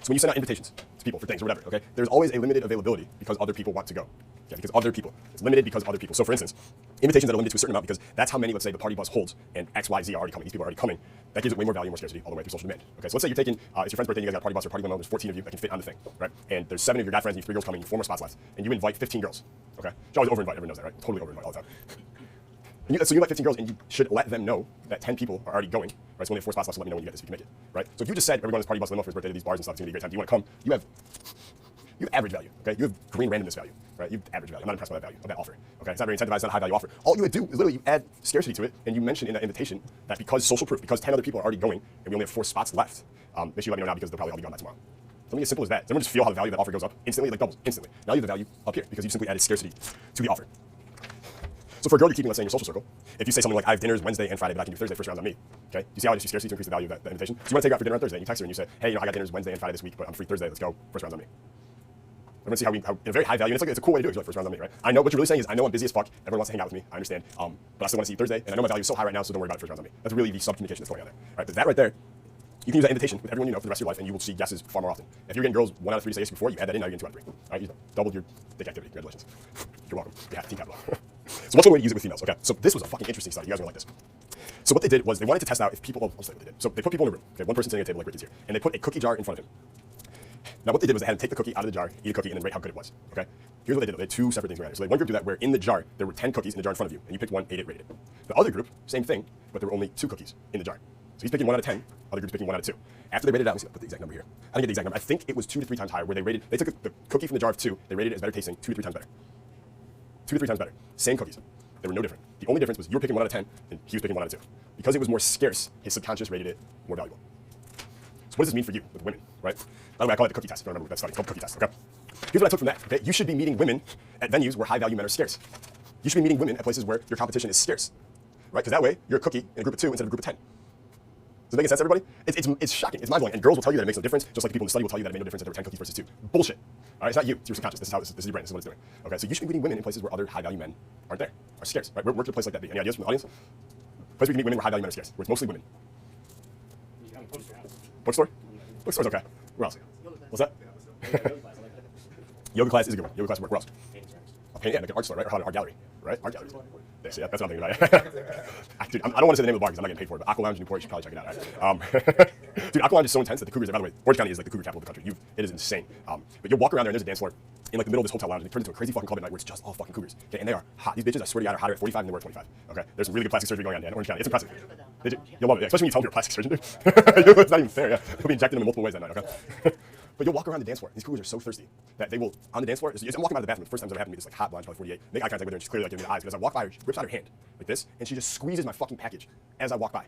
So when you send out invitations to people for things or whatever, okay, there's always a limited availability because other people want to go. Okay, because other people. It's limited because other people. So for instance, invitations that are limited to a certain amount because that's how many, let's say, the party bus holds and X, Y, Z are already coming. These people are already coming. That gives it way more value, more scarcity all the way through social demand. Okay, so let's say you're taking, it's your friend's birthday and you guys got a party bus or party limo, there's 14 of you that can fit on the thing, right? And there's 7 of your guy friends and 3 girls coming, 4 more spots left. And you invite 15 girls, okay? You always over-invite, everyone knows that, right? Totally over-invite all the time. So you invite 15 girls, and you should let them know that 10 people are already going, right? So only have 4 spots left, so let me know when you get this, if you can make it, right? So if you just said everyone on this party bus limo for his birthday to these bars and stuff, it's gonna be a great time. Do you want to come? You have average value, okay? You have green randomness value, right? You have average value. I'm not impressed by that value of that offer, okay? It's not very incentivized, it's not a high value offer. All you would do is literally you add scarcity to it, and you mention in that invitation that because social proof, because 10 other people are already going, and we only have 4 spots left, make sure you let me know now because they'll probably all be gone by tomorrow. Something as simple as that. Does everyone just feel how the value of that offer goes up instantly, like doubles instantly? Now you have the value up here because you simply added scarcity to the offer. So for a girl you're keeping, let's say, in your social circle, if you say something like, I have dinners Wednesday and Friday, but I can do Thursday, first round's on me, okay? Do you see how I just use scarcity to increase the value of that invitation? So you want to take her out for dinner on Thursday, and you text her and you say, hey, I got dinners Wednesday and Friday this week, but I'm free Thursday, let's go, first round's on me. Everyone see how in a very high value, and it's a cool way to do it, like first round's on me, right? I know what you're really saying is, I know I'm busy as fuck, everyone wants to hang out with me, I understand, but I still want to see you Thursday, and I know my value is so high right now, so don't worry about it, first round's on me. That's really the sub-communication that's going on there, right? But that right there, you can use that invitation with everyone you know for the rest of your life, and you will see yeses far more often. If you're getting girls 1 out of 3 to say yes before, you add that in, now you're getting 2 out of 3. All right, you doubled your dick activity. Congratulations. You're welcome. Yeah, team capital. So what's one way to use it with females? Okay, so this was a fucking interesting study. You guys are gonna like this. So what they did was they wanted to test out if people. I'll say what they did. So they put people in a room. Okay, one person sitting at a table like Rick is here, and they put a cookie jar in front of him. Now what they did was they had him take the cookie out of the jar, eat a cookie, and then rate how good it was. Okay, here's what they did. They had 2 separate things going on. So they one group did that where in the jar there were 10 cookies in the jar in front of you, and you picked one, ate it, rated it. The other group, same thing, but there were only 2 cookies in the jar. So he's picking 1 out of 10. Other group's picking 1 out of 2. After they rated it out, let me see, I'll put the exact number here. I didn't get the exact number. I think it was 2 to 3 times higher, where they took the cookie from the jar of 2, they rated it as better tasting, 2 to 3 times better. 2 to 3 times better. Same cookies. They were no different. The only difference was you were picking 1 out of 10, and he was picking 1 out of 2. Because it was more scarce, his subconscious rated it more valuable. So what does this mean for you with women, right? By the way, I call it the cookie test. If you don't remember what that's study. It's called the cookie test, okay? Here's what I took from that, okay? You should be meeting women at venues where high-value men are scarce. You should be meeting women at places where your competition is scarce, right? Because that way you're a cookie in a group of 2 instead of a group of 10. Does it make sense to everybody? It's shocking. It's mind-blowing. And girls will tell you that it makes no difference, just like the people in the study will tell you that it made no difference that there were 10 cookies versus 2. Bullshit. All right, it's not you. It's your subconscious. This is your brain. This is what it's doing. Okay, so you should be meeting women in places where other high-value men aren't there, are scarce, right? Where could a place like that be? Any ideas from the audience? A place where you can meet women where high-value men are scarce, where it's mostly women. Bookstore? Bookstore's okay. Where else? What's that? Yoga class is a good one. Yoga class work. Where else? Yeah, like an art store, right? Or art gallery, right? Art galleries. Yeah, see, that's what I'm thinking about. Dude, I don't want to say the name of the bar because I'm not getting paid for it, but Aqua Lounge in Newport, you should probably check it out. Right? Dude, Aqua Lounge is so intense that the Cougars are, by the way, Orange County is like the Cougar capital of the country. It is insane. But you'll walk around there and there's a dance floor in like the middle of this hotel lounge and it turns into a crazy fucking club at night where it's just all fucking Cougars. Okay, and they are hot. These bitches, I swear to God, are hotter at 45 than they were at 25. Okay, there's some really good plastic surgery going on in Orange County. It's impressive. You'll love it, yeah. Especially when you tell them you're a plastic surgeon, dude. It's not even fair, yeah. You'll be injected in multiple ways that night, okay? But you'll walk around the dance floor. These Cougars are so thirsty that they will, on the dance floor, I'm walking out of the bathroom. The first time ever happened to me, this like hot blonde, probably 48. Make eye contact with her and she's clearly like giving me the eyes. Because as I walk by her, she rips out her hand like this and she just squeezes my fucking package as I walk by.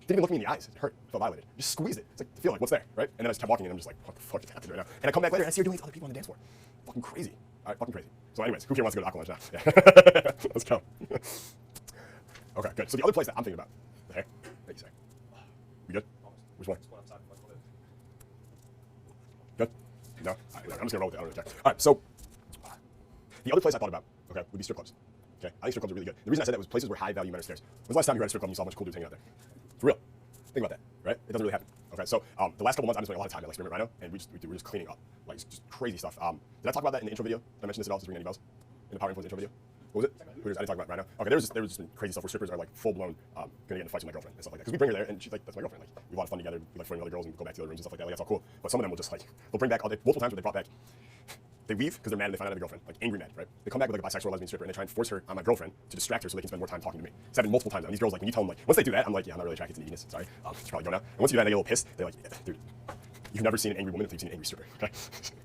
Didn't even look me in the eyes. It hurt. Felt violated. Just squeezed it. It's like, feel like, what's there, right? And then I just kept walking and I'm just like, what the fuck is happening right now? And I come back later and I see her doing it to other people on the dance floor. Fucking crazy. All right, fucking crazy. So anyways, who here wants to go to Aqua Lounge now? Yeah. Let's go. Okay, good. So the other place that I'm thinking about, the hair. Thank you, sir. We good? Which one? Good? No? All right, I'm just going to roll with it. I don't really care. All right, so the other place I thought about, okay, would be strip clubs. Okay, I think strip clubs are really good. The reason I said that was places where high-value men are scarce. When's the last time you were at a strip club and you saw a bunch of cool dudes hanging out there? For real. Think about that, right? It doesn't really happen. Okay, so the last couple months I've been spending a lot of time at like Spearmint Rhino, and we're just cleaning up, like just crazy stuff. Did I talk about that in the intro video? Did I mention this at all? Just ringing any bells? In the Power Influence intro video? What was it? Hooters. I didn't talk about Rhino. Okay, there was just some crazy stuff where strippers are like full-blown gonna get in fights with my girlfriend and stuff like that. Because we bring her there and she's like, that's my girlfriend. Like we have a lot of fun together. We like flirting with other girls and go back to the other rooms and stuff like that. Like that's all cool. But some of them will just like they'll bring back multiple times where they brought back. They leave because they're mad and they find out I have a girlfriend, like angry mad, right? They come back with like a bisexual lesbian stripper and they try and force her on my girlfriend to distract her so they can spend more time talking to me. It's happened multiple times. And these girls, like when you tell them, like once they do that, I'm like, yeah, I'm not really attracted to neediness. Sorry, should probably go now. And once you do that, they get a little pissed. They're like, yeah, dude, you've never seen an angry woman until you've seen an angry stripper. Okay,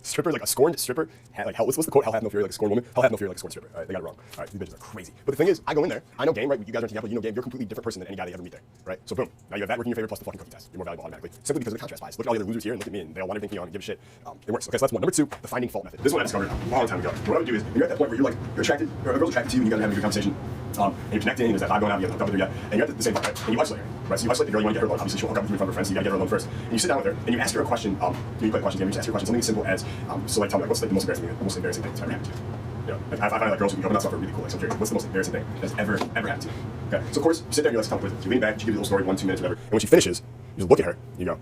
stripper like a scorned stripper. Like hell, what's the quote? Hell hath no fury like a scorned woman. Hell hath no fury like a scorned stripper. All right, they got it wrong. All right, these bitches are crazy. But the thing is, I go in there. I know game, right? You guys are together. You know game. You're a completely different person than any guy that you ever meet there, right? So boom, now you have that working in your favor plus the fucking cookie test. You're more valuable automatically simply because of the contrast bias. Look at all the other losers here and look at me, and they all want everything on and give a shit. It works. Okay, so that's one. Number 2, the finding fault method. This is what I discovered a long time ago. What I would do is, you're at that point where you're attracted, or a girl's attracted to you, and you guys are having a good conversation. And you're connecting, and there's that vibe going on, you haven't hooked up with her yet, and you're at the same point, right? And you isolate her, right? So you isolate the girl, you want to get her alone. Obviously, she'll hook up with you in front of her friends, so you gotta get her alone first. And you sit down with her, and you ask her a question. You play questions game. You just ask her a question, something as simple as, so like, tell me, like, what's like the most embarrassing thing that's ever happened to you? You know, like, I find like girls who open up stuff are really cool. Like, so I'm curious, what's the most embarrassing thing that's ever happened to you? Okay, so of course, you sit there and you like tell her, you lean back, she gives you a little story, 1-2 minutes, whatever. And when she finishes, you just look at her, and you go,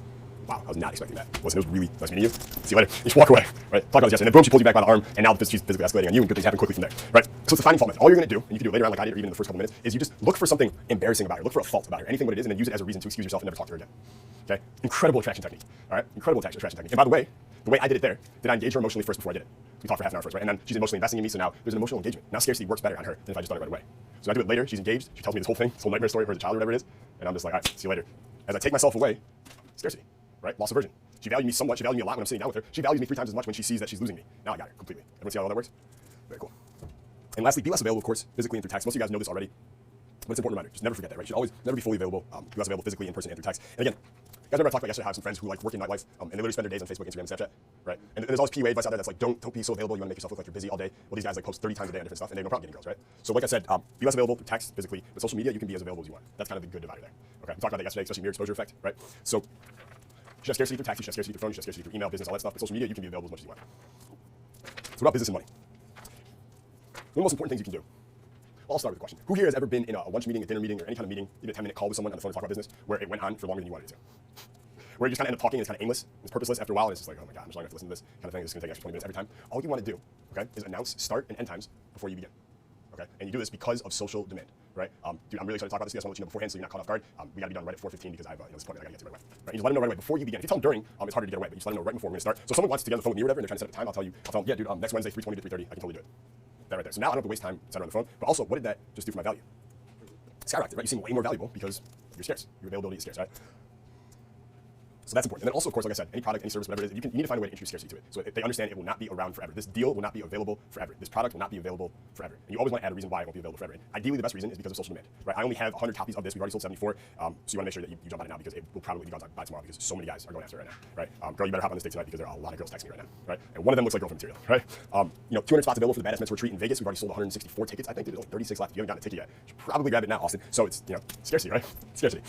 wow, I was not expecting that. Listen, it was really nice meeting you. See you later. You just walk away, right? Talk about this yesterday. And then boom, she pulls you back by the arm, and now she's physically escalating on you, and good things happen quickly from there, right? So it's the finding fault method. All you're gonna do, and you can do it later on like I did, or even in the first couple minutes, is you just look for something embarrassing about her, look for a fault about her, anything what it is, and then use it as a reason to excuse yourself and never talk to her again. Okay? Incredible attraction technique. All right? Incredible attraction technique. And by the way I did it there, did I engage her emotionally first before I did it? We talked for half an hour first, right? And then she's emotionally investing in me, so now there's an emotional engagement. Now scarcity works better on her than if I just done it right away. So I do it later, she's engaged, she tells me this whole thing, this whole nightmare story of her as a child or whatever it is, and I'm just like, all right, see you later. As I take myself away, scarcity, right? Loss aversion. She valued me somewhat, she valued me a lot when I'm sitting down with her. She values me 3 times as much when she sees that she's losing me. Now I got her completely. Everyone see how all that works? Very cool. And lastly, be less available, of course, physically and through text. Most of you guys know this already, but it's an important reminder. Just never forget that, right? You should always never be fully available. Be less available physically, in person, and through text. And again, you guys remember I talked about yesterday, I have some friends who like work in nightlife, and they literally spend their days on Facebook, Instagram, and Snapchat, right? And there's all this PUA advice out there that's like, don't be so available, you want to make yourself look like you're busy all day. Well, these guys like post 30 times a day on different stuff, and they have no problem getting girls, right? So like I said, be less available through text, physically. With social media, you can be as available as you want. That's kind of the good divider there. Okay, we talked about that yesterday, especially mirror exposure effect, right? So you have scarcity through text, you have scarcity through phone, you have scarcity through email, business, all that stuff. But social media, you can be available as much as you want. So what about business and money? One of the most important things you can do. I'll start with a question. Who here has ever been in a lunch meeting, a dinner meeting, or any kind of meeting, even a 10-minute call with someone on the phone to talk about business, where it went on for longer than you wanted it to? Where you just kind of end up talking and it's kind of aimless, it's purposeless after a while, and it's just like, oh my God, I'm just not going to listen to this kind of thing. This is going to take extra 20 minutes every time. All you want to do, okay, is announce start and end times before you begin. Okay, and you do this because of social demand, right? Dude, I'm really excited to talk about this. I just want to let you know beforehand so you're not caught off guard. We got to be done right at 4:15 because I have this appointment I got to get to right away. Right? You just let them know right away before you begin. If you tell them during, it's harder to get away, but you just let them know right before we're going to start. So if someone wants to get on the phone with me or whatever, and they're trying to set up a time, I'll tell them, yeah, dude, next Wednesday, 3:20 to 3:30, I can totally do it. That right there. So now I don't have to waste time sitting on the phone. But also, what did that just do for my value? Skyrocketed, right? You seem way more valuable because you're scarce. Your availability is scarce, right? So that's important. And then also, of course, like I said, any product, any service, whatever it is, you need to find a way to introduce scarcity to it. So they understand it will not be around forever. This deal will not be available forever. This product will not be available forever. And you always want to add a reason why it won't be available forever. And ideally, the best reason is because of social demand, right? I only have 100 copies of this. We've already sold 74. So you want to make sure that you jump on it now because it will probably be gone by tomorrow because so many guys are going after it right now, right? Girl, you better hop on this date tonight because there are a lot of girls texting me right now, right? And one of them looks like girlfriend material, right? 200 spots available for the Badass Mentor Retreat in Vegas. We've already sold 164 tickets. I think there's only 36 left. If you haven't gotten a ticket yet, you should probably grab it now, Austin. So it's, scarcity, right? Scarcity.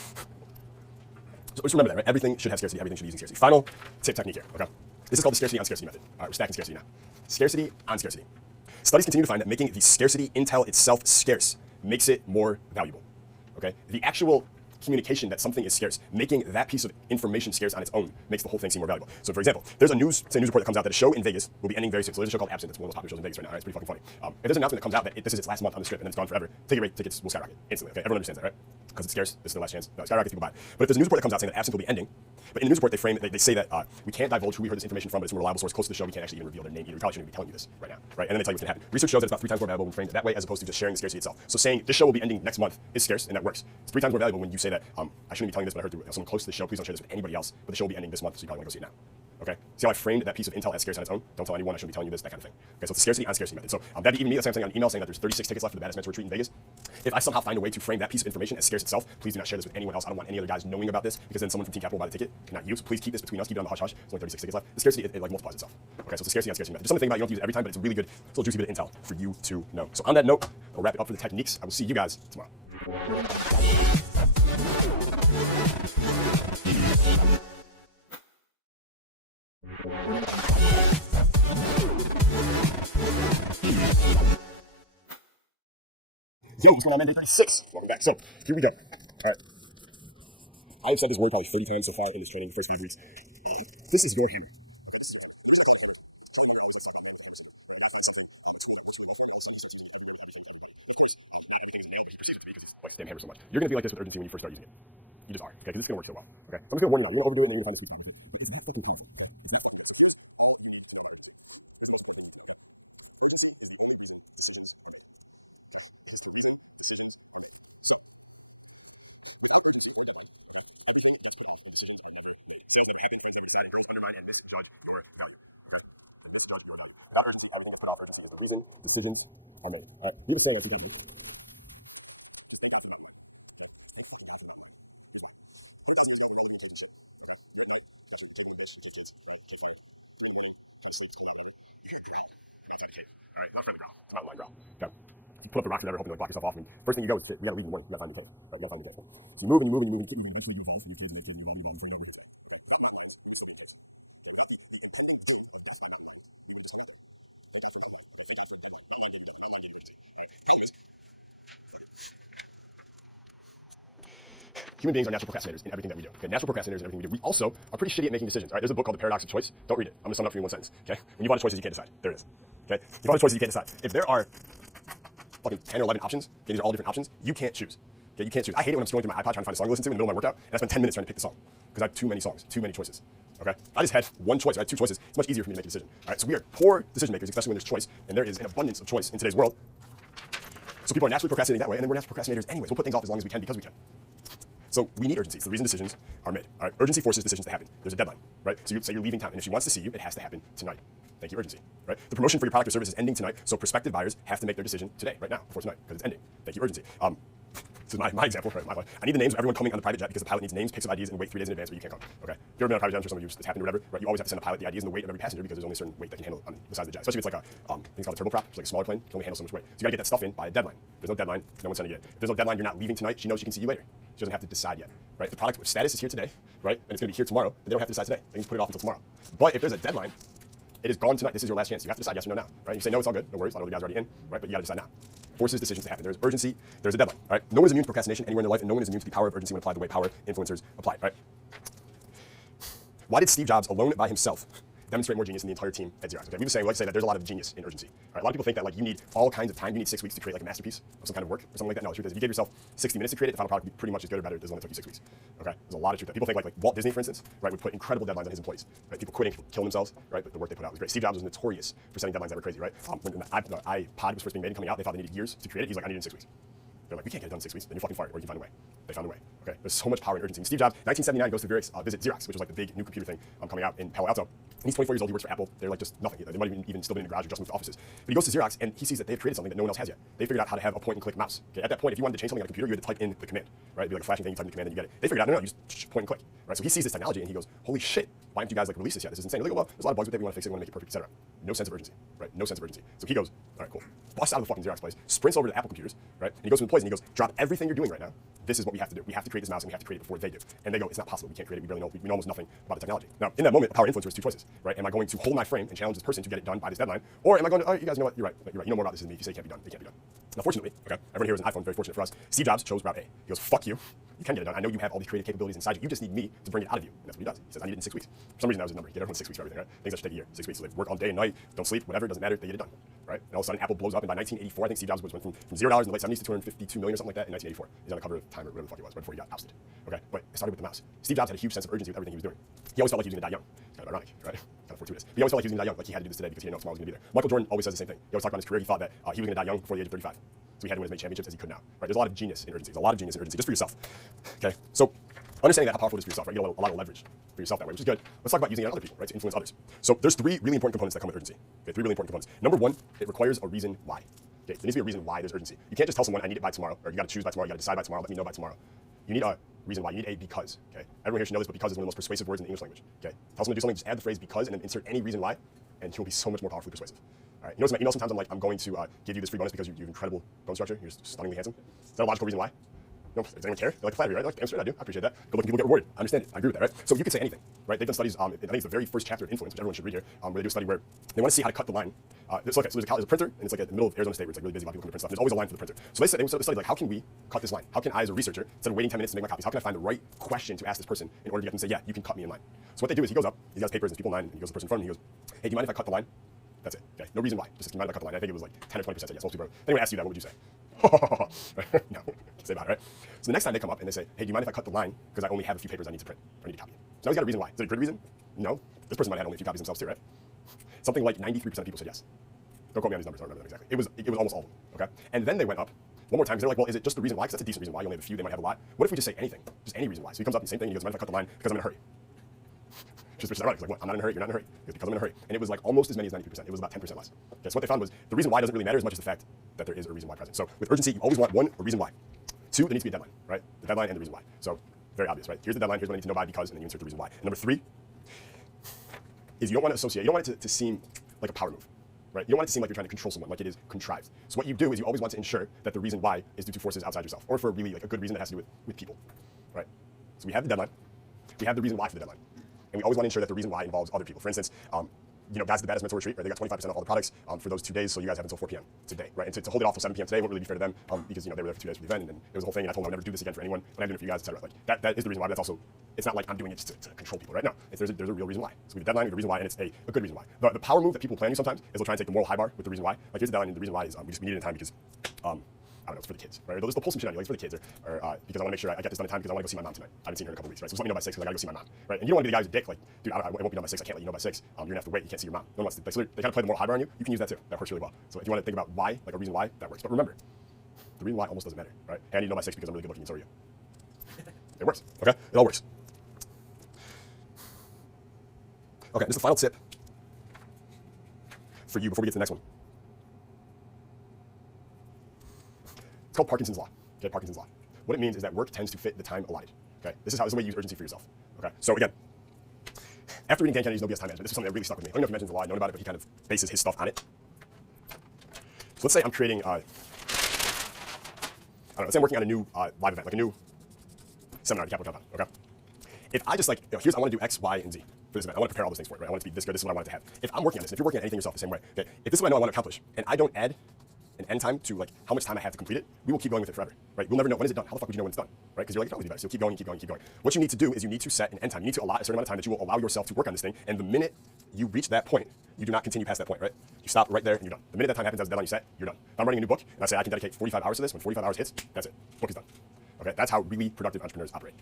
So just remember that, right? Everything should have scarcity. Everything should be using scarcity. Final tip technique here, okay? This is called the scarcity on scarcity method. All right, we're stacking scarcity now. Scarcity on scarcity. Studies continue to find that making the scarcity intel itself scarce makes it more valuable, okay? The actual communication that something is scarce, making that piece of information scarce on its own makes the whole thing seem more valuable. So for example, there's a news report that comes out that a show in Vegas will be ending very soon. So there's a show called Absinthe. It's one of the most popular shows in Vegas right now. Right? It's pretty fucking funny. If there's an announcement that comes out that this is its last month on the strip and then it's gone forever, tickets will skyrocket instantly. Okay, everyone understands that, right? Because it's scarce, this is the last chance. Skyrockets, people buy it. But if there's a news report that comes out saying that Absinthe will be ending, but in the news report they say that we can't divulge who we heard this information from, but it's from a reliable source close to the show. We can't actually even reveal their name either. We probably shouldn't be telling you this right now, right? And then they tell you what's going to happen. Research shows that it's about 3 times more valuable when framed that way as opposed to just sharing the scarcity itself. So saying this show will be ending next month is scarce, and that works. It's 3 times more valuable when you say that I shouldn't be telling this, but I heard through someone close to the show. Please don't share this with anybody else. But the show will be ending this month, so you probably want to go see it now. Okay? See how I framed that piece of intel as scarce on its own? Don't tell anyone. I shouldn't be telling you this, that kind of thing. Okay, so it's the scarcity on scarcity method. So that'd be even me. That's what I'm saying on email saying that there's 36 tickets left for the Badass Mentor Retreat in Vegas. If I somehow find a way to frame that piece of information as scarce itself, please do not share this with anyone else. I don't want any other guys knowing about this because then someone from Team Capital will buy the ticket. Cannot use. Please keep this between us. Keep it on the hush hush. There's only 36 tickets left. The scarcity it like multiplies itself. Okay, so it's the scarcity on scarcity method. Just something to think about. You don't have to use it every time, but it's a really good, little juicy bit of intel for you to know. So on that note, I'll wrap it up for the techniques. I will see you guys tomorrow. Yo, what's going on, man? Day 36. Welcome back. So here we go. All right. I have said this word probably 30 times so far in this training, the first 5 weeks. This is your hammer. Okay, this is your hammer. And the reason I call it a hammer, Charlie Munger always likes to talk about man with a hammer syndrome. Right? A guy finds something, a tool that works really well for him, and all of a sudden he starts using it everywhere with everything with everybody. And of course, not everything is a nail, but he perceives it to be because he likes the damn hammer so much. You're going to be like this with urgency when you first start using it. You just are, okay? Because it's going to work so well, okay? So I'm just going to warn you now. You're going to overdo it and then you're going to find the sweet spot with it. But it's that fucking powerful, okay? It's that fucking good. So here's all you need to know about urgency. Here's the most important thing you need to know, okay? Urgency is the only reason decisions are made, okay? It is the reason decisions are made. So without urgency or deadline, okay, everything gets put off and decisions are never made. Sales never happen, friends never decide, and girls undermine and misjudge your value, okay? They misjudge your value. Without urgency, everything gets put off. Urgency is the reason decisions are made. All right, we have a saying on Team Capital. Just thank God for the mountain lion, okay? Thank fucking God for the mountain lion. Here's why. 100,000 years ago, when we're all living in caves and shit, okay? You're at night, you got your cave woman bitch, your cave kids, right? Cave fire. 3 in the morning, trying to sleep, it's cold out, whatever. You hear a growl from outside the cave, all right? It's not a friendly growl, it's a mountain lion growl, okay? So you put up the rocks or whatever, hoping to block yourself off. And first thing you go is, shit, we gotta leave in the morning. We gotta find a new cave, right? We gotta find a new cave. So you move and you move and you move and you keep moving. Eventually you evolve, and you have kids and they have kids and you evolve and you evolve. Before you know it, we're here today, okay? Without mountain lions, we would still be in caves. Okay, without the impending doom of death by mountain lion, we would have just hung out there. Thank God for mountain lion, okay? Thank God for a deadline. Mountain lion gave you a deadline. Mountain lion gave you urgency, all right? Problem is, fuck it. Human beings are natural procrastinators in everything that we do. Okay, natural procrastinators in everything we do. We also are pretty shitty at making decisions. All right, there's a book called The Paradox of Choice. Don't read it. I'm gonna sum it up for you in one sentence. Okay, when you have a lot of choices, you can't decide. There it is. Okay, you have a lot of choices, you can't decide. If there are fucking 10 or 11 options, okay, these are all different options, you can't choose. Okay, you can't choose. I hate it when I'm scrolling through my iPod trying to find a song to listen to in the middle of my workout, and I spend 10 minutes trying to pick the song because I have too many songs, too many choices. Okay, I just had one choice. I had 2 choices. It's much easier for me to make a decision. All right, so we are poor decision makers, especially when there's choice, and there is an abundance of choice in today's world. So people are naturally procrastinating that way, and then we're natural procrastinators anyways. We'll put things off as long as we can because we can. So we need urgency. It's the reason decisions are made. All right, urgency forces decisions to happen. There's a deadline, right? So you say you're leaving town, and if she wants to see you, it has to happen tonight. Thank you, urgency, right? The promotion for your product or service is ending tonight, so prospective buyers have to make their decision today, right now, before tonight, because it's ending. Thank you, urgency. This is my example, right? I need the names of everyone coming on the private jet because the pilot needs names, pics of IDs, and wait 3 days in advance, but you can't come. Okay? If you've ever been on a private jet, I'm sure some of you it's happened or whatever, right? You always have to send the pilot the IDs and the weight of every passenger because there's only a certain weight that can handle on the size of the jet. Especially if it's like a thing called a turboprop, which is like a smaller plane, can only handle so much weight. So you gotta get that stuff in by a deadline. If there's no deadline, no one's sending it in. If there's no deadline, you're not leaving tonight. She knows she can see you later. She doesn't have to decide yet, right? The product status is here today, right? And it's gonna be here tomorrow. But they don't have to decide today. They can put it off until tomorrow. But if there's a deadline, it is gone tonight. This is your last chance. You have to decide yes or no now, right? You say no, it's all good. No worries. A lot of the guys are already in, right? But you gotta decide now. Forces decisions to happen. There's urgency. There's a deadline, right? No one is immune to procrastination anywhere in their life, and no one is immune to the power of urgency when applied the way power influencers apply, right? Why did Steve Jobs, alone by himself, demonstrate more genius than the entire team at Xerox? Okay, we like to say that there's a lot of genius in urgency. Right? A lot of people think that like you need all kinds of time. You need 6 weeks to create like a masterpiece of some kind of work or something like that. No, the truth is, if you gave yourself 60 minutes to create it, the final product would be pretty much as good or better as the one that took you 6 weeks. Okay, there's a lot of truth. People think like Walt Disney, for instance, right, would put incredible deadlines on his employees. Right? People quitting, killing themselves, right? But the work they put out was great. Steve Jobs was notorious for setting deadlines that were crazy, right? When the iPod was first being made and coming out, they thought they needed years to create it. He's like, I need it in 6 weeks. They're like, we can't get it done in 6 weeks. Then you fucking fire, or you can find a way. They found a way. Okay, there's so much power and urgency. And Steve Jobs, 1979, goes to visit Xerox, which was like the big new computer thing coming out in Palo Alto. And he's 24 years old. He works for Apple. They're like just nothing. They might even still be in the garage or just moved to offices. But he goes to Xerox and he sees that they've created something that no one else has yet. They figured out how to have a point-and-click mouse. Okay, at that point, if you wanted to change something on a computer, you had to type in the command. Right, it'd be like a flashing thing. You type in the command and you get it. They figured out no, you just point and click. Right, so he sees this technology and he goes, holy shit, why haven't you guys like release this yet? This is insane. They're like, well, there's a lot of bugs with it. We want to fix it. We want to make it perfect, etc. No sense of urgency. Right, no sense of urgency. So he goes, all right, cool. Busts out of the fucking Xerox place, sprints over to the Apple computers, right? And he goes to employees and he goes, drop everything you're doing right now. This is what we have to do. We have to create this mouse and we have to create it before they do. And they go, it's not possible. We can't create it. We barely know. We know almost nothing about the technology. Now, in that moment, power influencer has two choices, right? Am I going to hold my frame and challenge this person to get it done by this deadline? Or am I going to, oh, you guys know what? You're right. You're right. You know more about this than me. If you say it can't be done, it can't be done. Now, fortunately, okay, everyone here is an iPhone. Very fortunate for us. Steve Jobs chose route A. He goes, fuck you. You can get it done. I know you have all these creative capabilities inside you. You just need me to bring it out of you. And that's what he does. He says, I need it in 6 weeks. For some reason, that was his number. He get everyone 6 weeks for everything, right? Things that should take a year. 6 weeks. So they work all day and night, don't sleep, whatever. It doesn't matter. They get it done, right? And all of a sudden, Apple blows up. And by 1984, I think Steve Jobs went from $0 in the late 70s to 252 million or something like that in 1984. He's on the cover of Time or whatever the fuck he was, right before he got ousted. Okay, but it started with the mouse. Steve Jobs had a huge sense of urgency with everything he was doing. He always felt like he was going to die young. It's kind of ironic, right? Kind of fortuitous. But he always felt like he was going to die young, like he had to do this today because he didn't know tomorrow was going to be there. Michael Jordan always says the same thing. He always talked about his career. He thought that he was going to die young before the age of 35. So he had to win as many championships as he could now. Right? There's a lot of genius in urgency. There's a lot of genius in urgency just for yourself. Okay, so understanding that how powerful it is for yourself, right? You get a lot of leverage for yourself that way, which is good. Let's talk about using it on other people, right, to influence others. So there's three really important components that come with urgency. Okay, three really important components. Number one, it requires a reason why. Okay, there needs to be a reason why there's urgency. You can't just tell someone I need it by tomorrow, or you got to choose by tomorrow, you got to decide by tomorrow, let me know by tomorrow. You need a reason why. You need a because. Okay, everyone here should know this, but because is one of the most persuasive words in the English language. Okay, tell someone to do something, just add the phrase because, and then insert any reason why, and you'll be so much more powerfully persuasive. All right, you notice in my email sometimes I'm like, I'm going to give you this free bonus because you have incredible bone structure. You're stunningly handsome. Is that a logical reason why? No, does anyone care? They like the flattery, right? I like the answer. I do. I appreciate that. Good-looking people get rewarded. I understand it. I agree with that, right? So you can say anything, right? They've done studies. I think it's the very first chapter of Influence, which everyone should read here, where they do a study where they want to see how to cut the line. So there's a printer, and it's like at the middle of Arizona State, where it's like really busy, a lot of people come to print stuff. There's always a line for the printer. So they studied like, how can we cut this line? How can I, as a researcher, instead of waiting 10 minutes to make my copies, how can I find the right question to ask this person in order to get them to say, yeah, you can cut me in line? So what they do is he goes up, he's got his papers and people in line, and he goes to the person in front of him, he goes, hey, do you mind if I cut the line? That's it. Okay, no reason why. Just do you mind if I cut the line? I think it was like 10 or 20% said yes. Most people. If anyone asked you that, what would you say? No, can't say about it, right? So the next time they come up and they say, hey, do you mind if I cut the line because I only have a few papers I need to print, or I need to copy? So now he's got a reason why. Is it a good reason? No. This person might have only a few copies themselves too, right? Something like 93% of people said yes. Don't quote me on these numbers. I don't remember them exactly. It was almost all of them. Okay, and then they went up one more time because they're like, well, is it just the reason why? Because that's a decent reason why. You only have a few. They might have a lot. What if we just say anything? Just any reason why. So he comes up and the same thing. He goes, mind if I cut the line because I'm in a hurry? Which is ironic. He's like, what? I'm not in a hurry. You're not in a hurry. He goes, because I'm in a hurry. And it was like almost as many as 93%. It was about 10% less. Okay, so what they found was the reason why doesn't really matter as much as the fact that there is a reason why present. So with urgency, you always want one, a reason why. Two, there needs to be a deadline, right? The deadline and the reason why. So very obvious, right? Here's the deadline. Here's what I need to know by because, and then you insert the reason why. And number three is you don't want to associate. You don't want it to seem like a power move. Right? You don't want it to seem like you're trying to control someone, like it is contrived. So what you do is you always want to ensure that the reason why is due to forces outside yourself, or for a really like a good reason that has to do with people. Right? So we have the deadline. We have the reason why for the deadline. And we always want to ensure that the reason why involves other people. For instance, guys, the Badass Mentor Retreat, right? They got 25% off all the products for those 2 days, so you guys have until 4 p.m. today, right? And to hold it off till 7 p.m. today won't really be fair to them because they were there for 2 days for the event, and then there was a whole thing, and I told them I would never do this again for anyone, but I'm doing it for you guys, etc. Like that is the reason why. But that's also, it's not like I'm doing it just to control people, right? No, there's a real reason why. So we have a deadline, we have a reason why, and it's a good reason why. The power move that people plan you sometimes is they'll try and take the moral high bar with the reason why. Like here's the deadline, and the reason why is we need it in time because I don't know, it's for the kids, right? They'll just pull some shit on you, like it's for the kids, or because I want to make sure I get this done in time because I want to go see my mom tonight. I haven't seen her in a couple weeks, right? So just let me know by 6 because I got to go see my mom, right? And you don't want to be the guy who's a dick, like, dude, I won't be done by 6. I can't let you know by 6. You're gonna have to wait. You can't see your mom. No one wants to. So they kind of play the moral high bar on you. You can use that too. That works really well. So if you want to think about why, like a reason why, that works. But remember, the reason why almost doesn't matter, right? Hey, I need to know by 6 because I'm really good looking, and so are you. It works. Okay, it all works. Okay, this is the final tip for you before we get to the next one. It's called Parkinson's Law. Okay, Parkinson's Law. What it means is that work tends to fit the time allotted. Okay, this is the way you use urgency for yourself. Okay, so again, after reading Dan Kennedy's No BS Time Management, this is something that really stuck with me. I don't know if he mentions a lot, I've known about it, but he kind of bases his stuff on it. So let's say I'm creating, let's say I'm working on a new live event, like a new seminar at the Capital Compound. Okay, if I just like, I want to do X, Y, and Z for this event. I want to prepare all those things for it. Right? I want it to be this good. This is what I want it to have. If I'm working on this, if you're working on anything yourself the same way, okay, if this is what I know I want to accomplish, and I don't add an end time to like how much time I have to complete it, we will keep going with it forever, right? We'll never know when is it done. How the fuck would you know when it's done, right? Because you're like, it can always be better. So you'll keep going, keep going, keep going. What you need to do is you need to set an end time. You need to allot a certain amount of time that you will allow yourself to work on this thing. And the minute you reach that point, you do not continue past that point, right? You stop right there and you're done. The minute that time happens, as the deadline you set, you're done. If I'm writing a new book and I say I can dedicate 45 hours to this, when 45 hours hits, that's it. Book is done. Okay, that's how really productive entrepreneurs operate.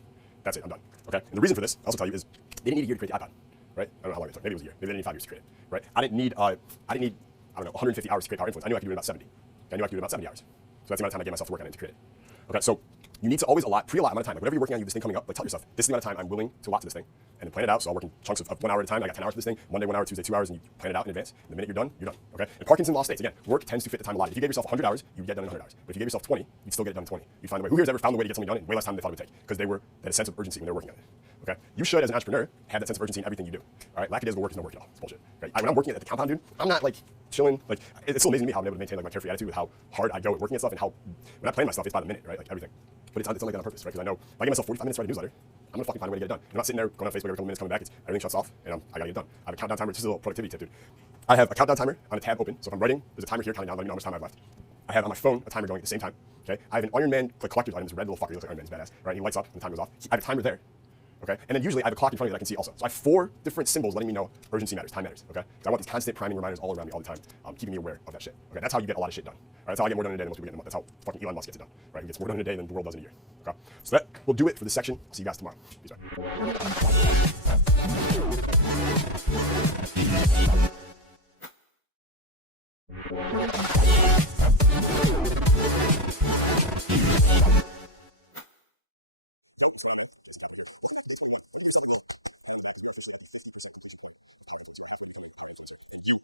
That's it. I'm done. Okay, and the reason for this, I'll also tell you, is they didn't need a year to create the iPod, right? I don't know how long it took. Maybe it was a year. Maybe they didn't need 5 years to create it, right? I didn't need I don't know 150 hours to create Power Influence. I knew I could do it in about 70. I knew I could do it in about 70 hours. So that's the amount of time I gave myself to work on it to create it. Okay, so you need to always pre-allot amount of time. Like whatever you're working on, you have this thing coming up, like tell yourself, this is the amount of time I'm willing to allot to this thing. And then plan it out. So I'll work in chunks of 1 hour at a time. I got 10 hours for this thing. Monday 1 hour, Tuesday 2 hours, and you plan it out in advance. And the minute you're done, you're done. Okay? And Parkinson's law states, again, work tends to fit the time allotted. If you gave yourself 100 hours, you'd get done in 100 hours. But if you gave yourself 20, you'd still get it done in 20. You'd find a way. Who here's ever found a way to get something done in way less time than they thought it would take? Because they had a sense of urgency when they were working on it. Okay? You should, as an entrepreneur, have that sense of urgency in everything you do. All right? Lackadaisical work is no work at all. It's bullshit. Okay? When I'm working at the compound, dude, I'm not like chilling. Like it's still amazing to me how I'm able to maintain like my carefree attitude with how hard I go at working at stuff and how when I plan my stuff, it's by the minute, right? Like everything. But it's only done on purpose, right? Because I know if I give myself 45 minutes to write a newsletter, I'm gonna fucking find a way to get it done. I'm not sitting there going on Facebook every couple minutes coming back. It's everything shuts off and I gotta get it done. I have a countdown timer. This is a little productivity tip, dude. I have a countdown timer on a tab open. So if I'm writing, there's a timer here counting down, letting me know how much time I have left. I have on my phone a timer going at the same time. Okay. I have an Iron Man collector's item. This red little fucker. He looks like Iron Man. He's badass. Right. And he lights up and the timer goes off. I have a timer there. Okay. And then usually I have a clock in front of me that I can see also. So I have 4 different symbols letting me know urgency matters, time matters. Okay. So I want these constant priming reminders all around me all the time, keeping me aware of that shit. Okay. That's how you get a lot of shit done. Right. That's how I get more done in a day than most people get in a month. That's how fucking Elon Musk gets it done. Right. He gets more done in a day than the world does in a year. Okay. So that will do it for this section. See you guys tomorrow. Peace out. Yo, what's going on, man? Jason Capital here. Welcome back to day 21. Why don't you give yourself a little pat on the back because we are officially at the 50% completion point of Power Influence. You are halfway to becoming a Power Influencer, and you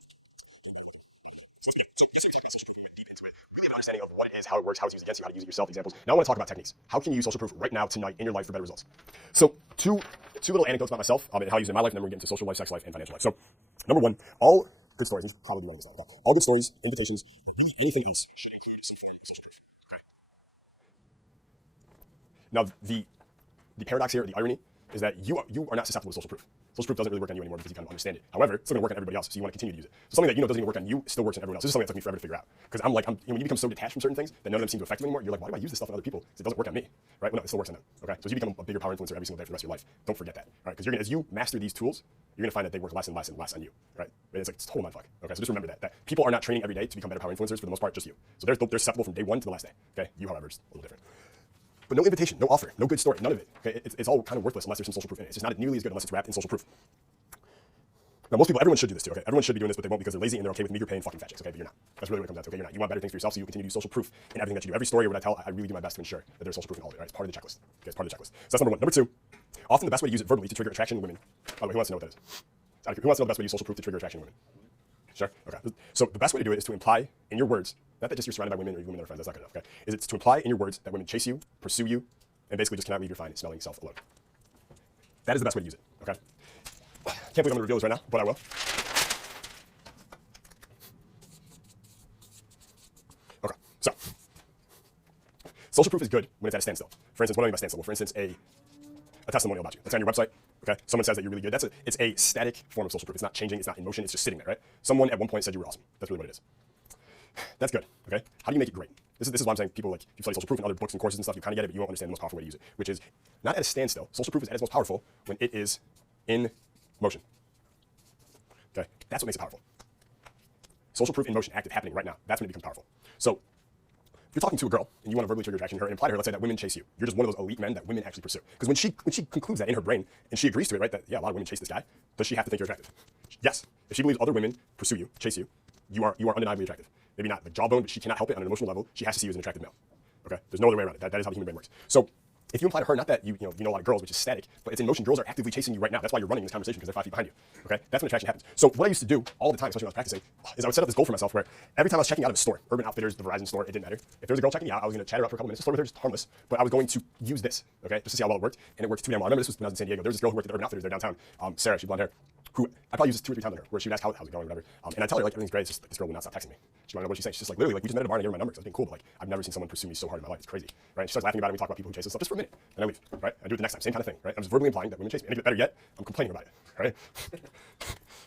getting better looking by the minute. So let's begin. So yesterday we talked about social proof. We went deep into it. Really have an understanding of what it is, how it works, how it's used against you, how to use it yourself, examples. Now I want to talk about techniques. How can you use social proof right now, tonight, in your life for better results? So two little anecdotes about myself and how I use it in my life, and then we're going to get into social life, sex life, and financial life. So number one, all good stories, you should probably be writing this down, okay? All good stories, invitations, or really anything else should include some form of social proof, okay? Now, the paradox here, the irony, is that you are not susceptible to social proof. Social proof doesn't really work on you anymore because you kind of understand it. However, it's still going to work on everybody else, so you want to continue to use it. So something that you know doesn't even work on you still works on everyone else. This is something that took me forever to figure out. Because when you become so detached from certain things that none of them seem to affect you anymore, you're like, why do I use this stuff on other people? Because it doesn't work on me, right? Well, no, it still works on them, okay? So as you become a bigger power influencer every single day for the rest of your life, don't forget that, all right? Because as you master these tools, you're going to find that they work less and less and less on you, right? It's like, it's total mindfuck, okay? So just remember that people are not training every day to become better power influencers for the most part, just you. So they're susceptible from day one to the last day, okay? You, however, is a little different. But no invitation, no offer, no good story, none of it. Okay? It's all kind of worthless unless there's some social proof in it. It's just not nearly as good unless it's wrapped in social proof. Now, most people, everyone should do this too, okay? Everyone should be doing this, but they won't because they're lazy and they're okay with meager pay and fucking fat chicks, okay? But you're not. That's really what it comes down to, okay? You're not. You want better things for yourself, so you continue to use social proof in everything that you do. Every story or what I tell, I really do my best to ensure that there's social proof in all of it, right? It's part of the checklist. Okay, it's part of the checklist. So that's number one. Number two, often the best way to use it verbally to trigger attraction in women. By the way, who wants to know what that is? Who wants to know the best way to use social proof to trigger attraction in women? Sure? Okay. So the best way to do it is to imply in your words, not that just you're surrounded by women or women that are friends, that's not good enough, okay? Is it's to imply in your words that women chase you, pursue you, and basically just cannot leave your fine smelling self alone. That is the best way to use it, okay? Can't believe I'm going to reveal this right now, but I will. Okay, so social proof is good when it's at a standstill. For instance, what do I mean by standstill? Well, for instance, a testimonial about you. That's on your website. Okay, someone says that you're really good. It's a static form of social proof. It's not changing. It's not in motion. It's just sitting there, right? Someone at one point said you were awesome. That's really what it is. That's good. Okay, how do you make it great? This is why I'm saying people, like, if you study social proof in other books and courses and stuff, you kind of get it, but you won't understand the most powerful way to use it, which is not at a standstill. Social proof is at its most powerful when it is in motion. Okay, that's what makes it powerful. Social proof in motion, active, happening right now. That's when it becomes powerful. So if you're talking to a girl and you want to verbally trigger attraction to her and imply to her, let's say that women chase you. You're just one of those elite men that women actually pursue. Because when she concludes that in her brain and she agrees to it, right, that yeah, a lot of women chase this guy, does she have to think you're attractive? Yes. If she believes other women pursue you, chase you, you are undeniably attractive. Maybe not the jawbone, but she cannot help it on an emotional level. She has to see you as an attractive male. Okay? There's no other way around it. That is how the human brain works. So if you imply to her, not that you know a lot of girls, which is static, but it's in motion. Girls are actively chasing you right now. That's why you're running this conversation, because they're 5 feet behind you. Okay? That's when attraction happens. So what I used to do all the time, especially when I was practicing, is I would set up this goal for myself where every time I was checking out of a store, Urban Outfitters, the Verizon store, it didn't matter. If there was a girl checking me out, I was going to chat her up for a couple minutes, just flirt with her, just harmless. But I was going to use this, okay, just to see how well it worked, and it worked too damn well. I remember this was when I was in San Diego. There was this girl who worked at Urban Outfitters there downtown, Sarah, she had blonde hair, who I probably used this 2 or 3 times on her, where she would ask how's it going, or whatever. And I tell her like everything's great. It's just like, this girl will not stop texting me. She wanted to know what she's saying. She's just like, literally, like, we just met at a bar and I gave her my number because I was being cool, but like I've never seen someone pursue me so hard in my life. It's crazy, right? And she starts laughing about it. We talk about people who chase and stuff just for a minute, and I leave, right? I do it the next time, same kind of thing, right? I'm just verbally implying that women chase me. And better yet, I'm complaining about it, right?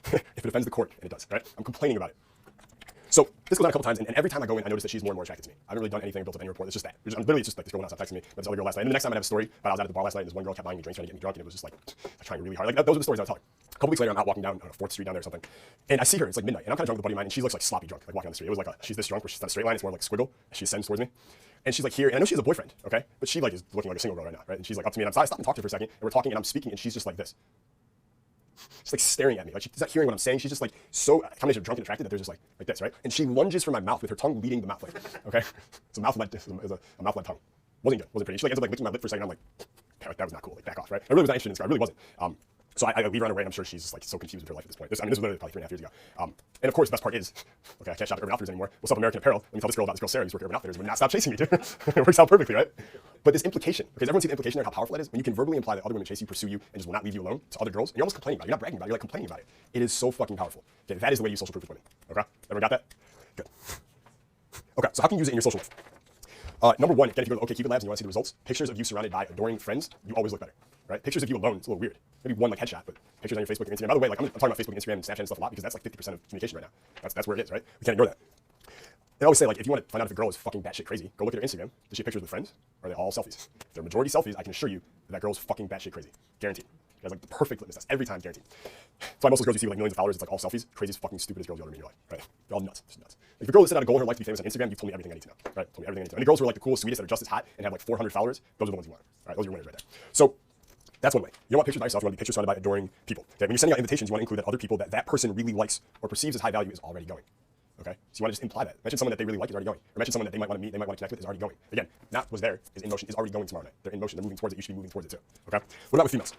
If it offends the court, and it does, right? I'm complaining about it. So this goes on a couple times, and every time I go in, I notice that she's more and more attracted to me. I haven't really done anything or built up any rapport. It's just that. I'm literally just like, this girl will not stop texting me. But this other girl last night. And the next time I have a story, but I was out at the bar last night, and this one girl kept buying me drinks, trying to get me drunk, and it was just like trying really hard. Like those are the stories I would tell her. A couple weeks later, I'm out walking down 4th Street down there or something, and I see her. It's like midnight, and I'm kind of drunk with a buddy of mine, and she looks like sloppy drunk, like walking on the street. It was like she's this drunk where she's on a straight line. It's more like a squiggle. And she ascends towards me, and she's like here, and I know she has a boyfriend, okay, but she like is looking like a single girl right now, right? And she's like up to me, and I stop and talk to her for a second, and we're talking, and I'm speaking, and she's just like this. She's like staring at me. Like she's not hearing what I'm saying. She's just like so combination of drunk and attracted that they're just like this, right? And she lunges for my mouth with her tongue leading the mouth like, okay? It's a mouth-led tongue. Wasn't good. Wasn't pretty. She like ends up like licking my lip for a second. I'm like, okay, that was not cool. Like back off, right? I really was not interested in this girl. I really wasn't. So I leave her on her way, and I'm sure she's just like so confused with her life at this point. This was literally probably 3.5 years ago. And of course, the best part is, okay, I can't shop at Urban Outfitters anymore. What's up, American Apparel? Let me tell this girl about this girl Sarah who's working at Urban Outfitters. Would not stop chasing me, dude. It works out perfectly, right? But this implication, because everyone sees the implication there, how powerful that is. When you can verbally imply that other women chase you, pursue you, and just will not leave you alone to other girls, and you're almost complaining about it. You're not bragging about it. You're like complaining about it. It is so fucking powerful. Okay, that is the way you use social proof with women. Okay, everyone got that? Good. Okay, so how can you use it in your social life? Number one, again, if you go to OkCupid Labs and you want to see the results, pictures of you surrounded by adoring friends, you always look better, right? Pictures of you alone, it's a little weird. Maybe one like headshot, but pictures on your Facebook and Instagram. By the way, like I'm talking about Facebook, Instagram, and Snapchat and stuff a lot because that's like 50% of communication right now. That's where it is, right? We can't ignore that. I always say, like, if you want to find out if a girl is fucking batshit crazy, go look at her Instagram. Does she have pictures with friends? Or are they all selfies? If they're majority selfies, I can assure you that girl's fucking batshit crazy. Guaranteed. She has like the perfect litmus test every time, guaranteed. That's why most of the girls you see with like millions of followers, it's like all selfies. Craziest fucking stupidest girls you'll ever meet in your life, right? They're all nuts, just nuts. If a girl has set out a goal in her life to be famous on Instagram, you've told me everything I need to know, right? Told me everything I need to know. And the girls who are like the coolest, sweetest, that are just as hot and have like 400 followers, those are the ones you want. All right, those are your winners right there. So that's one way. You don't want pictures by yourself. You want to be pictures surrounded by adoring people. Okay, when you're sending out invitations, you want to include that other people that person really likes or perceives as high value is already going. Okay, so you want to just imply that. Mention someone that they really like is already going. Or mention someone that they might want to meet, they might want to connect with is already going. Again, not was there, is in motion, is already going tomorrow night. They're in motion, they're moving towards it, you should be moving towards it too. Okay? What about with females?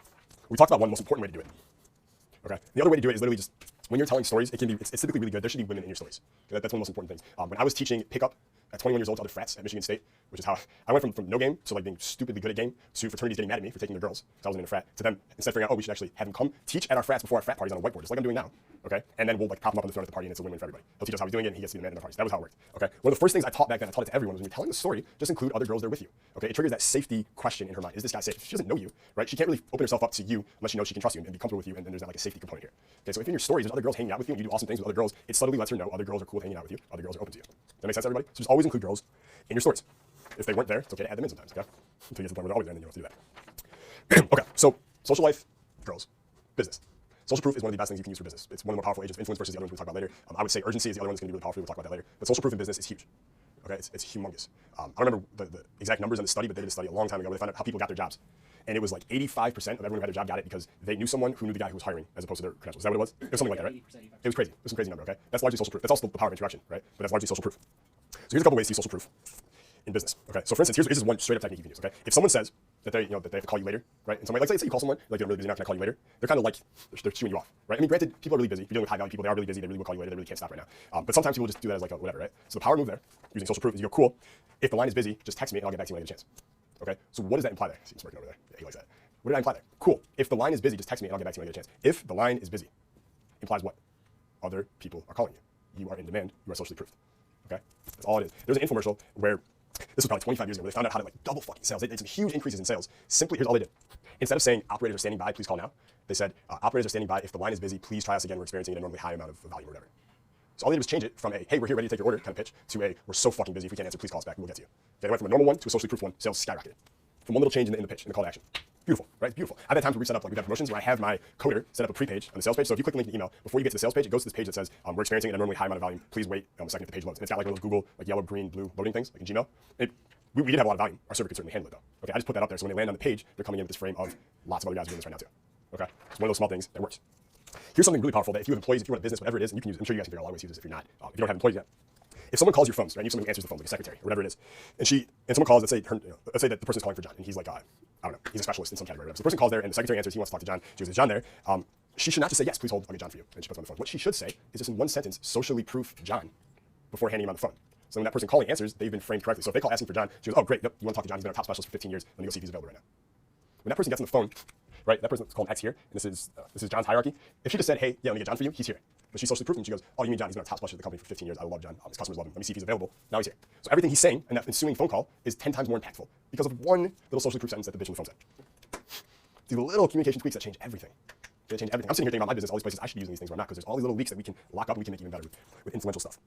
We talked about one most important way to do it. Okay? The other way to do it is literally just, when you're telling stories, it's typically really good. There should be women in your stories. Okay? That's one of the most important things. When I was teaching pickup at 21 years old to other frats at Michigan State, which is how I went from no game to like being stupidly good at game to fraternities getting mad at me for taking their girls, because I wasn't in a frat, to them instead of figuring out, oh, we should actually have them come teach at our frats before our frat parties on a whiteboard, just like I'm doing now. Okay? And then we'll like prop them up on the throne at the party and it's a win-win for everybody. He'll teach us how he's doing it and he gets to be the man in the parties. That was how it worked. Okay? One of the first things I taught back then, I taught it to everyone, was when you're telling the story, just include other girls there with you. Okay? It triggers that safety question in her mind. Is this guy safe? She doesn't know you, right? She can't really open herself up to you unless she knows she can trust you and be comfortable with you, and there's not like a safety component here. Okay? So if in your stories there's other girls hanging out with you and you do awesome things with other girls, it subtly lets her know other girls are cool hanging out with you, other girls are open to you. That makes sense, everybody? So just always include girls in your stories. If they weren't there, it's okay to add them in sometimes, okay? Until you get to the point where they're always there, and then you don't have to do that. Okay, so social life, girls, business. Social proof is one of the best things you can use for business. It's one of the more powerful agents of influence versus the other ones we'll talk about later. I would say urgency is the other one that's going to be really powerful. We'll talk about that later. But social proof in business is huge. Okay, it's humongous. I don't remember the exact numbers on the study, but they did a study a long time ago where they found out how people got their jobs. And it was like 85% of everyone who had their job got it because they knew someone who knew the guy who was hiring as opposed to their credentials. Is that what it was? It was something like that, right? It was crazy. It was some crazy number, okay? That's largely social proof. That's also the power of introduction, right? But that's largely social proof. So here's a couple ways to use social proof in business. Okay, so for instance, here's one straight up technique you can use. Okay, if someone says that they have to call you later, right? In some way, like say you call someone, like I'm really busy now, can I call you later? They're kind of like they're chewing you off, right? I mean, granted, people are really busy. If you're dealing with high value people, they are really busy. They really will call you later. They really can't stop right now. But sometimes people just do that as like a whatever, right? So the power move there, using social proof, is you go, cool. If the line is busy, just text me and I'll get back to you when I get a chance. Okay, so what does that imply there? See, he's working over there. Yeah, he likes that. What did I imply there? Cool. If the line is busy, just text me and I'll get back to you when I get a chance. If the line is busy, implies what? Other people are calling you. You are in demand. You are socially proofed. Okay, that's all it is. There's an infomercial where this was probably 25 years ago, where they found out how to like double fucking sales. They did some huge increases in sales. Simply, here's all they did. Instead of saying operators are standing by, please call now, they said operators are standing by. If the line is busy, please try us again. We're experiencing an abnormally high amount of volume or whatever. So all they did was change it from a hey, we're here ready to take your order kind of pitch to a we're so fucking busy. If we can't answer, please call us back and we'll get to you. Okay, they went from a normal one to a socially proof one. Sales skyrocketed from one little change in the pitch, in the call to action. Beautiful, right? Beautiful. I've had times where we set up like we've had promotions where I have my coder set up a pre-page on the sales page. So if you click the link in the email, before you get to the sales page, it goes to this page that says we're experiencing an abnormally high amount of volume. Please wait a second if the page loads. And it's got like one of those Google like yellow, green, blue loading things like in Gmail. We didn't have a lot of volume. Our server could certainly handle it though. Okay, I just put that up there so when they land on the page, they're coming in with this frame of lots of other guys doing this right now too. Okay, it's one of those small things that works. Here's something really powerful that if you have employees, if you run a business, whatever it is, and you can use, I'm sure you guys can figure out a lot of ways to use this if you're not, if you don't have employees yet. If someone calls your phones, right, you have someone who answers the phone, like a secretary or whatever it is, and someone calls, let's say that the person's calling for John, and he's like, I don't know, he's a specialist in some category. So the person calls there, and the secretary answers, he wants to talk to John. She goes, is John there? She should not just say, yes, please hold, I'll get John for you. And she puts him on the phone. What she should say is just in one sentence, socially proof John before handing him on the phone. So when that person calling answers, they've been framed correctly. So if they call asking for John, she goes, oh, great, yep, you want to talk to John, he's been our top specialist for 15 years, let me go see if he's available right now. When that person gets on the phone, right, that person's called X here, and this is John's hierarchy. If she just said, hey, yeah, let me get John for you, he's here. But she's socially proof, and she goes, oh, you mean John, he's been our top specialist at the company for 15 years, I love John, his customers love him, let me see if he's available, now he's here. So everything he's saying in that ensuing phone call is 10 times more impactful because of one little socially proof sentence that the bitch on the phone said. These little communication tweaks that change everything. They change everything. I'm sitting here thinking about my business, all these places I should be using these things or not, because there's all these little leaks that we can lock up and we can make even better with influential stuff.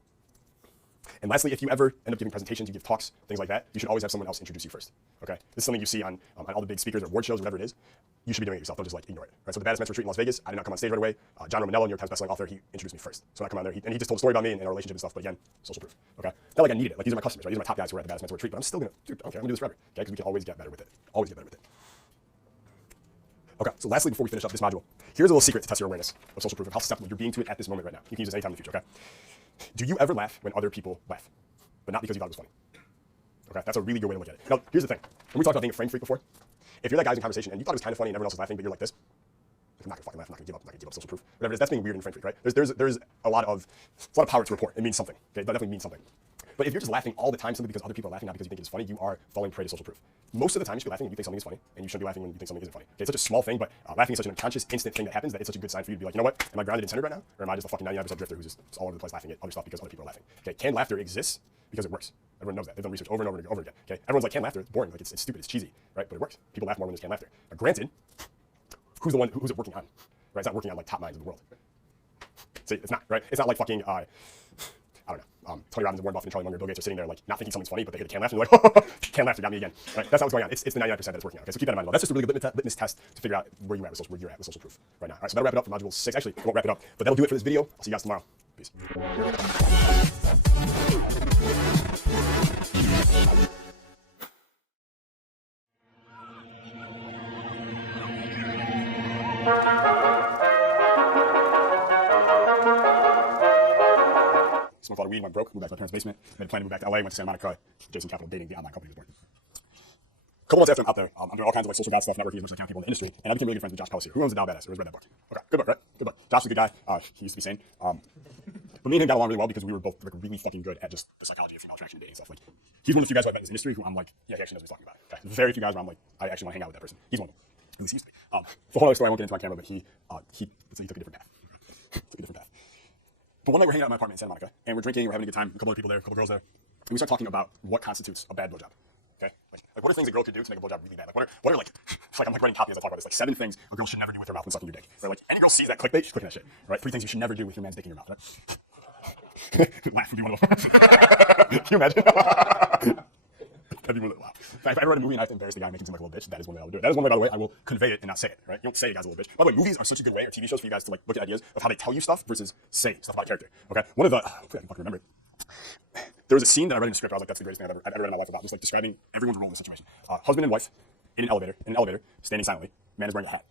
And lastly, if you ever end up giving presentations, you give talks, things like that, you should always have someone else introduce you first. Okay, this is something you see on all the big speakers or award shows, whatever it is. You should be doing it yourself. Don't just like ignore it. Right. So the Baddest Men's Retreat in Las Vegas, I did not come on stage right away. John Romanello, New York Times bestselling author, he introduced me first. So when I come on there, and he just told a story about me and our relationship and stuff. But again, social proof. Okay, not like I needed it. Like these are my customers. Right? These are my top guys who are at the Baddest Men's Retreat. But I'm still gonna, dude, okay, I'm gonna do this forever. Okay, because we can always get better with it. Always get better with it. Okay, so lastly, before we finish up this module, here's a little secret to test your awareness of social proof, of how susceptible you're being to it at this moment right now. You can use this anytime in the future, okay? Do you ever laugh when other people laugh, but not because you thought it was funny? Okay, that's a really good way to look at it. Now, here's the thing. When we talked about being a frame freak before, if you're that guy in conversation and you thought it was kind of funny and everyone else is laughing, but you're like this, I'm not gonna fucking laugh, I'm not gonna give up, I'm not gonna give up social proof. Whatever it is, that's being weird and frame freak, right? There's a lot of power to report. It means something. Okay, that definitely means something. But if you're just laughing all the time simply because other people are laughing, not because you think it's funny, you are falling prey to social proof. Most of the time you should be laughing when you think something is funny, and you shouldn't be laughing when you think something isn't funny. Okay, it's such a small thing, but laughing is such an unconscious, instant thing that happens that it's such a good sign for you to be like, you know what, am I grounded and centered right now? Or am I just a fucking 99% drifter who's just all over the place laughing at other stuff because other people are laughing? Okay, canned laughter exists because it works. Everyone knows that. They've done research over and over and over again. Okay, everyone's like, canned laughter, it's boring, like it's stupid, it's cheesy, right? But it works. People laugh more when there's canned laughter. Now, granted, who's it working on? Right? It's not working on like top minds of the world. See, it's not, right? It's not like fucking, I don't know, Tony Robbins and Warren Buffett and Charlie Munger and Bill Gates are sitting there like not thinking something's funny, but they hear the canned laughter and they're like, canned laughter got me again. Right? That's not what's going on. It's the 99% that it's working on. Okay, so keep that in mind. That's just a really good litmus test to figure out where you're at with social proof right now. All right, so that'll wrap it up for module 6. Actually, I won't wrap it up, but that'll do it for this video. I'll see you guys tomorrow. Peace. Smoked a lot of weed, went broke, moved back to my parents' basement, made a plan to move back to LA, went to Santa Monica, Jason Capital dating, the online company was born. A couple months after I'm out there, I'm doing all kinds of like social god stuff, networking as much as I can with people in the industry, and I became really good friends with Josh Pellissier, who owns the Dow Badass, who has read that book. Okay, good book, right? Good book. Josh is a good guy. He used to be sane. But me and him got along really well because we were both like really fucking good at just the psychology of female attraction and dating stuff. Like, he's one of the few guys who I've met in this industry who I'm like, yeah, he actually knows what he's talking about. Okay? There's very few guys where I'm like, I actually want to hang out with that person. He's one of them. At least he used to be. It's a whole other story I won't get into on camera, but let's say he took a different path. Okay? Took a different path. But one night we're hanging out in my apartment in Santa Monica, and we're drinking, we're having a good time, a couple other people there, a couple girls there, and we start talking about what constitutes a bad blowjob. Okay? Like what are things a girl could do to make a blowjob really bad? Like what are like, it's like I'm like writing copy as I talk about this, like 7 things a girl should never do with her mouth when sucking your dick. Right? Like any girl sees that clickbait, she's clicking that shit. Right? 3 things you should never do with your man's dick in your mouth, right? Laugh would be one of them. Can you imagine? That'd be one of them. Wow. If I ever write a movie and I have to embarrass the guy and make him seem like a little bitch, that is one way I would do it. That is one way, by the way, I will convey it and not say it, right? You don't say a guy's a little bitch. By the way, movies are such a good way, or TV shows, for you guys to like look at ideas of how they tell you stuff versus say stuff about a character. Okay? One of the, hopefully I can fucking remember it. There was a scene that I read in a script. I was like, that's the greatest thing I've ever read in my life about just like describing everyone's role in the situation. Husband and wife in an elevator, standing silently. Man is wearing a hat.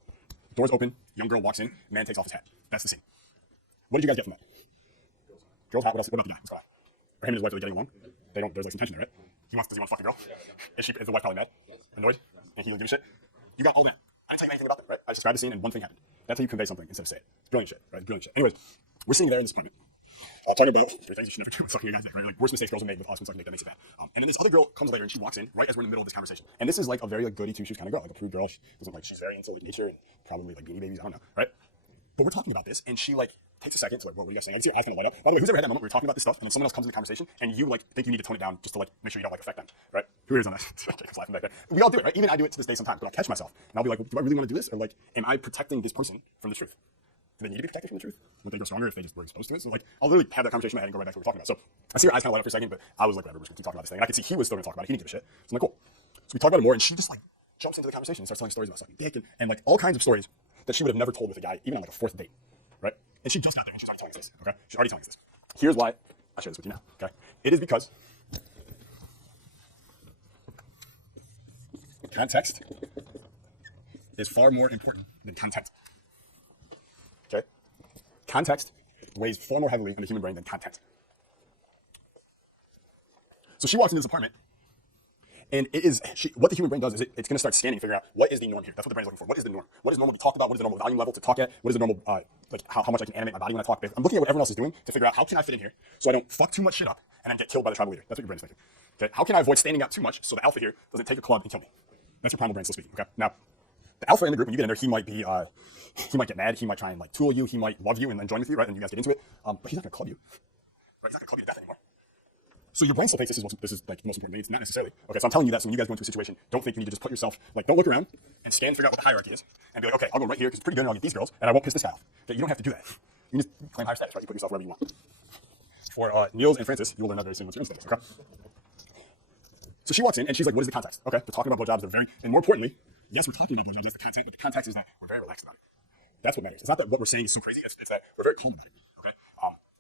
Doors open. Young girl walks in. Man takes off his hat. That's the scene. What did you guys get from that? Girls hot. What else? What about the guy? What's going on? Are him and his wife are they getting along? They don't. There's like some tension there, right? Does he want to fuck the girl? Is the wife probably mad? Annoyed? And he doesn't give a shit? You got all that. I didn't tell you anything about them, right? I just described the scene and one thing happened. That's how you convey something instead of say it. It's brilliant shit, right? It's brilliant shit. Anyways, we're sitting there in this apartment, talking about 3 things you should never do when sucking a guy's dick, right? Like worst mistakes girls have made with us when sucking dick that makes it bad. And then this other girl comes later and she walks in right as we're in the middle of this conversation. And this is like a very like goody two shoes kind of girl, like a prude girl. She doesn't like, she's very into like nature and probably like Beanie Babies, I don't know, right? But we're talking about this, and she like takes a second to like, what are you guys saying? I can see her eyes kind of light up. By the way, who's ever had that moment where you're talking about this stuff, and then someone else comes in the conversation, and you like think you need to tone it down just to like make sure you don't like affect them, right? Who here's on that? Jacob's laughing back there. We all do it, right? Even I do it to this day sometimes, but I'll catch myself, and I'll be like, well, do I really want to do this, or like, am I protecting this person from the truth? Do they need to be protected from the truth? Won't they grow stronger if they just were exposed to it? So like, I'll literally have that conversation in my head and go right back to what we're talking about. So I see her eyes kind of light up for a second, but I was like, whatever, we're just gonna keep talking about this thing. And I could see he was still gonna talk about it. He didn't give a shit. So I'm like, cool. So we talk about it more, and she just like jumps into the conversation and starts telling stories about sucking dick and like all kinds of stories that she would have never told with a guy, even on like a 4th date, right? And she just got there, and she's already telling us this, okay? She's already telling us this. Here's why I share this with you now, okay? It is because context is far more important than content, okay? Context weighs far more heavily on the human brain than content. So she walks into this apartment, and what the human brain does is it's going to start scanning, figuring out what is the norm here. That's what the brain is looking for. What is the norm? What is normal to be talked about? What is the normal volume level to talk at? What is the normal, like how much I can animate my body when I talk? I'm looking at what everyone else is doing to figure out how can I fit in here so I don't fuck too much shit up and then get killed by the tribal leader. That's what your brain is thinking. Okay? How can I avoid standing out too much so the alpha here doesn't take a club and kill me? That's your primal brain still speaking. Okay? Now, the alpha in the group, when you get in there, he might get mad. He might try and like tool you. He might love you and then join with you, right? And you guys get into it. But he's not going to club you, right? He's not going to club you to death anymore. So your brain still thinks this is like the most important thing. It's not necessarily. Okay, so I'm telling you that so when you guys go into a situation, don't think you need to just put yourself, like don't look around and scan, figure out what the hierarchy is, and be like, okay, I'll go right here because it's pretty good and I'll get these girls and I won't piss this guy off. Okay, you don't have to do that. You can just claim higher status, right? You put yourself wherever you want. For Niels and Francis, you will learn that very soon once you're in status, okay? So she walks in and she's like, what is the context? Okay, they're talking about blowjobs. And more importantly, yes, we're talking about blowjobs, that's the content, but the context is that we're very relaxed about it. That's what matters. It's not that what we're saying is so crazy, it's that we're very calm about it, okay?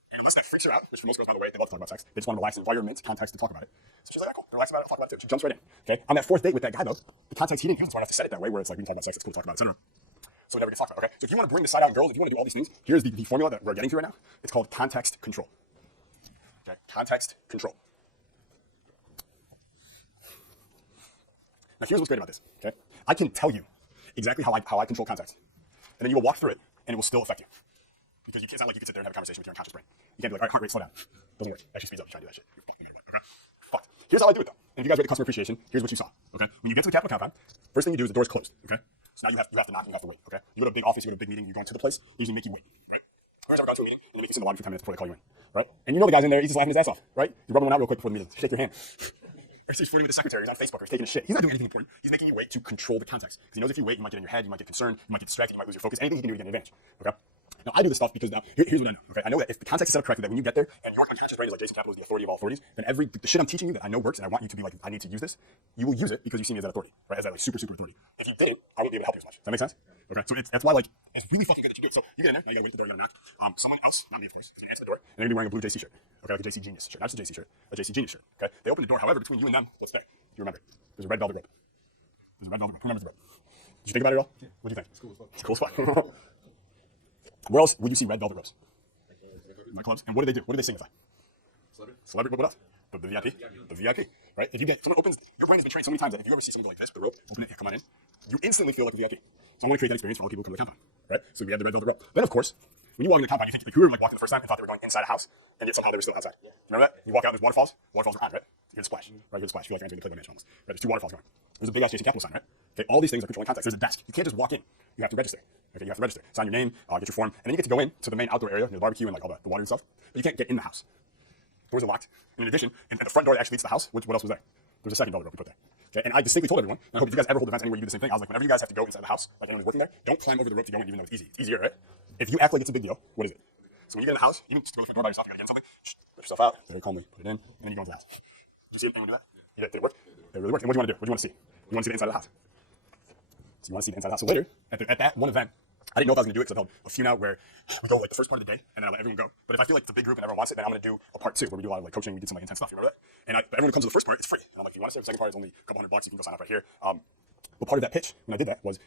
And unless that freaks her out, which for most girls, by the way, they love to talk about sex. They just want a relaxed environment, context to talk about it. So she's like, oh, cool, they're relaxed about it, I'll talk about it too. And she jumps right in, okay? On that 4th date with that guy, though, the context, he wasn't smart enough to set it that way, where it's like, we can talk about sex, it's cool to talk about, etc. so it never gets talked about, okay? So if you want to bring the side out in girls, if you want to do all these things, here's the formula that we're getting to right now. It's called context control. Okay, context control. Now here's what's great about this, okay? I can tell you exactly how I control context, and then you will walk through it, and it will still affect you. Because it's not like you can sit there and have a conversation with your unconscious brain. You can't be like, all right, heart rate, slow down. Doesn't work. It actually speeds up. You try to do that shit. You're fucked no matter what, okay? You're fucked. Here's how I do it, though. And if you guys read the customer appreciation, here's what you saw, okay? When you get to the Capitol compound, first thing you do is the door's closed, okay? So now you have to knock and you have to wait, okay? You go to a big office, you go to a big meeting, you go into the place, they usually make you wait, right? Who's ever gone to a meeting and they make you sit in the lobby for 10 minutes before they call you in, right? And you know the guy's in there, he's just laughing his ass off, right? You rub one out real quick before the meeting, shake your hand. Or he's flirting with the secretary, he's on Facebook, or he's taking a shit. He's not doing anything important. He's making you wait to control the context. Because he knows if you wait, you might get in your head, you might get concerned, you might get distracted, you might lose your focus. Anything he can do to get an advantage, okay? Now, I do this stuff because now, here's what I know, okay? I know that if the context is set up correctly, that when you get there and your unconscious brain is like Jason Capital is the authority of all authorities, then the shit I'm teaching you that I know works and I want you to be like, I need to use this, you will use it because you see me as that authority, right? As that like super authority. If you didn't, I wouldn't be able to help you as much. Does that make sense? Okay, so that's why like, it's really fucking good that you do it. So you get in there, now you gotta wait at the door, you gotta knock. Someone else, not me of course, is gonna answer the door, and they're gonna be wearing a blue JC shirt, okay? Like a JC Genius shirt, not just a JC shirt, a JC Genius shirt, okay? They open the door, however, between you and them, what's there? You remember. There's a red velvet rope. There's a red velvet rope. Who remembers the rope? Did you think about it at all? Yeah. What do you think? It's cool as fuck. It's cool as fuck. Where else would you see red velvet ropes? Nightclubs. And what do they do? What do they signify? Celebrity. What else? The VIP. The VIP. Right? If you get someone opens, your brain has been trained so many times that if you ever see someone go like this, with the rope, open it, come on in, you instantly feel like a VIP. So I want to create that experience for all the people who come to the compound. Right? So we have the red velvet rope. Then of course, when you walk into the compound, you think like whoever like walked in the first time and thought they were going inside a house, and yet somehow they were still outside. Yeah. You remember that? You walk out and there's waterfalls. Waterfalls are on, right? You hear the splash. Right? You hear the splash. You feel like you're entering the Playboy Mansion almost. Right? There's two waterfalls going. There's a big ass Jason Capital sign, right? Okay. All these things are controlling context. There's a desk. You can't just walk in. You have to register. Okay. You have to register. Sign your name. Get your form, and then you get to go in to the main outdoor area near the barbecue and like all the water and stuff. But you can't get in the house. Doors are locked. And in addition, and the front door that actually leads to the house, what else was there? There was a second velvet rope we put there. Okay, and I distinctly told everyone, and I hope if you guys ever hold events anywhere you do the same thing, I was like, whenever you guys have to go inside the house, like anyone's working there, don't climb over the rope to go in, even though it's easy. It's easier, right? If you act like it's a big deal, what is it? So when you get in the house, even just to go to the front door by yourself, you gotta get in something, let yourself out, very calmly, put it in, and then you go into the house. Did you see anyone do that? Yeah. Did it work? It really worked. And what do you want to do? What do you want to see? You want to see the inside of the house. So you want to see the inside of the house. So later, at that one event, I didn't know if I was going to do it because I've held a few now where we go like the first part of the day and then I let everyone go. But if I feel like it's a big group and everyone wants it, then I'm going to do a part two where we do a lot of like coaching. We did some like intense stuff. You remember that? And everyone who comes to the first part, it's free. And I'm like, if you want to stay for the second part, it's only a couple $100. You can go sign up right here. But part of that pitch when I did that was,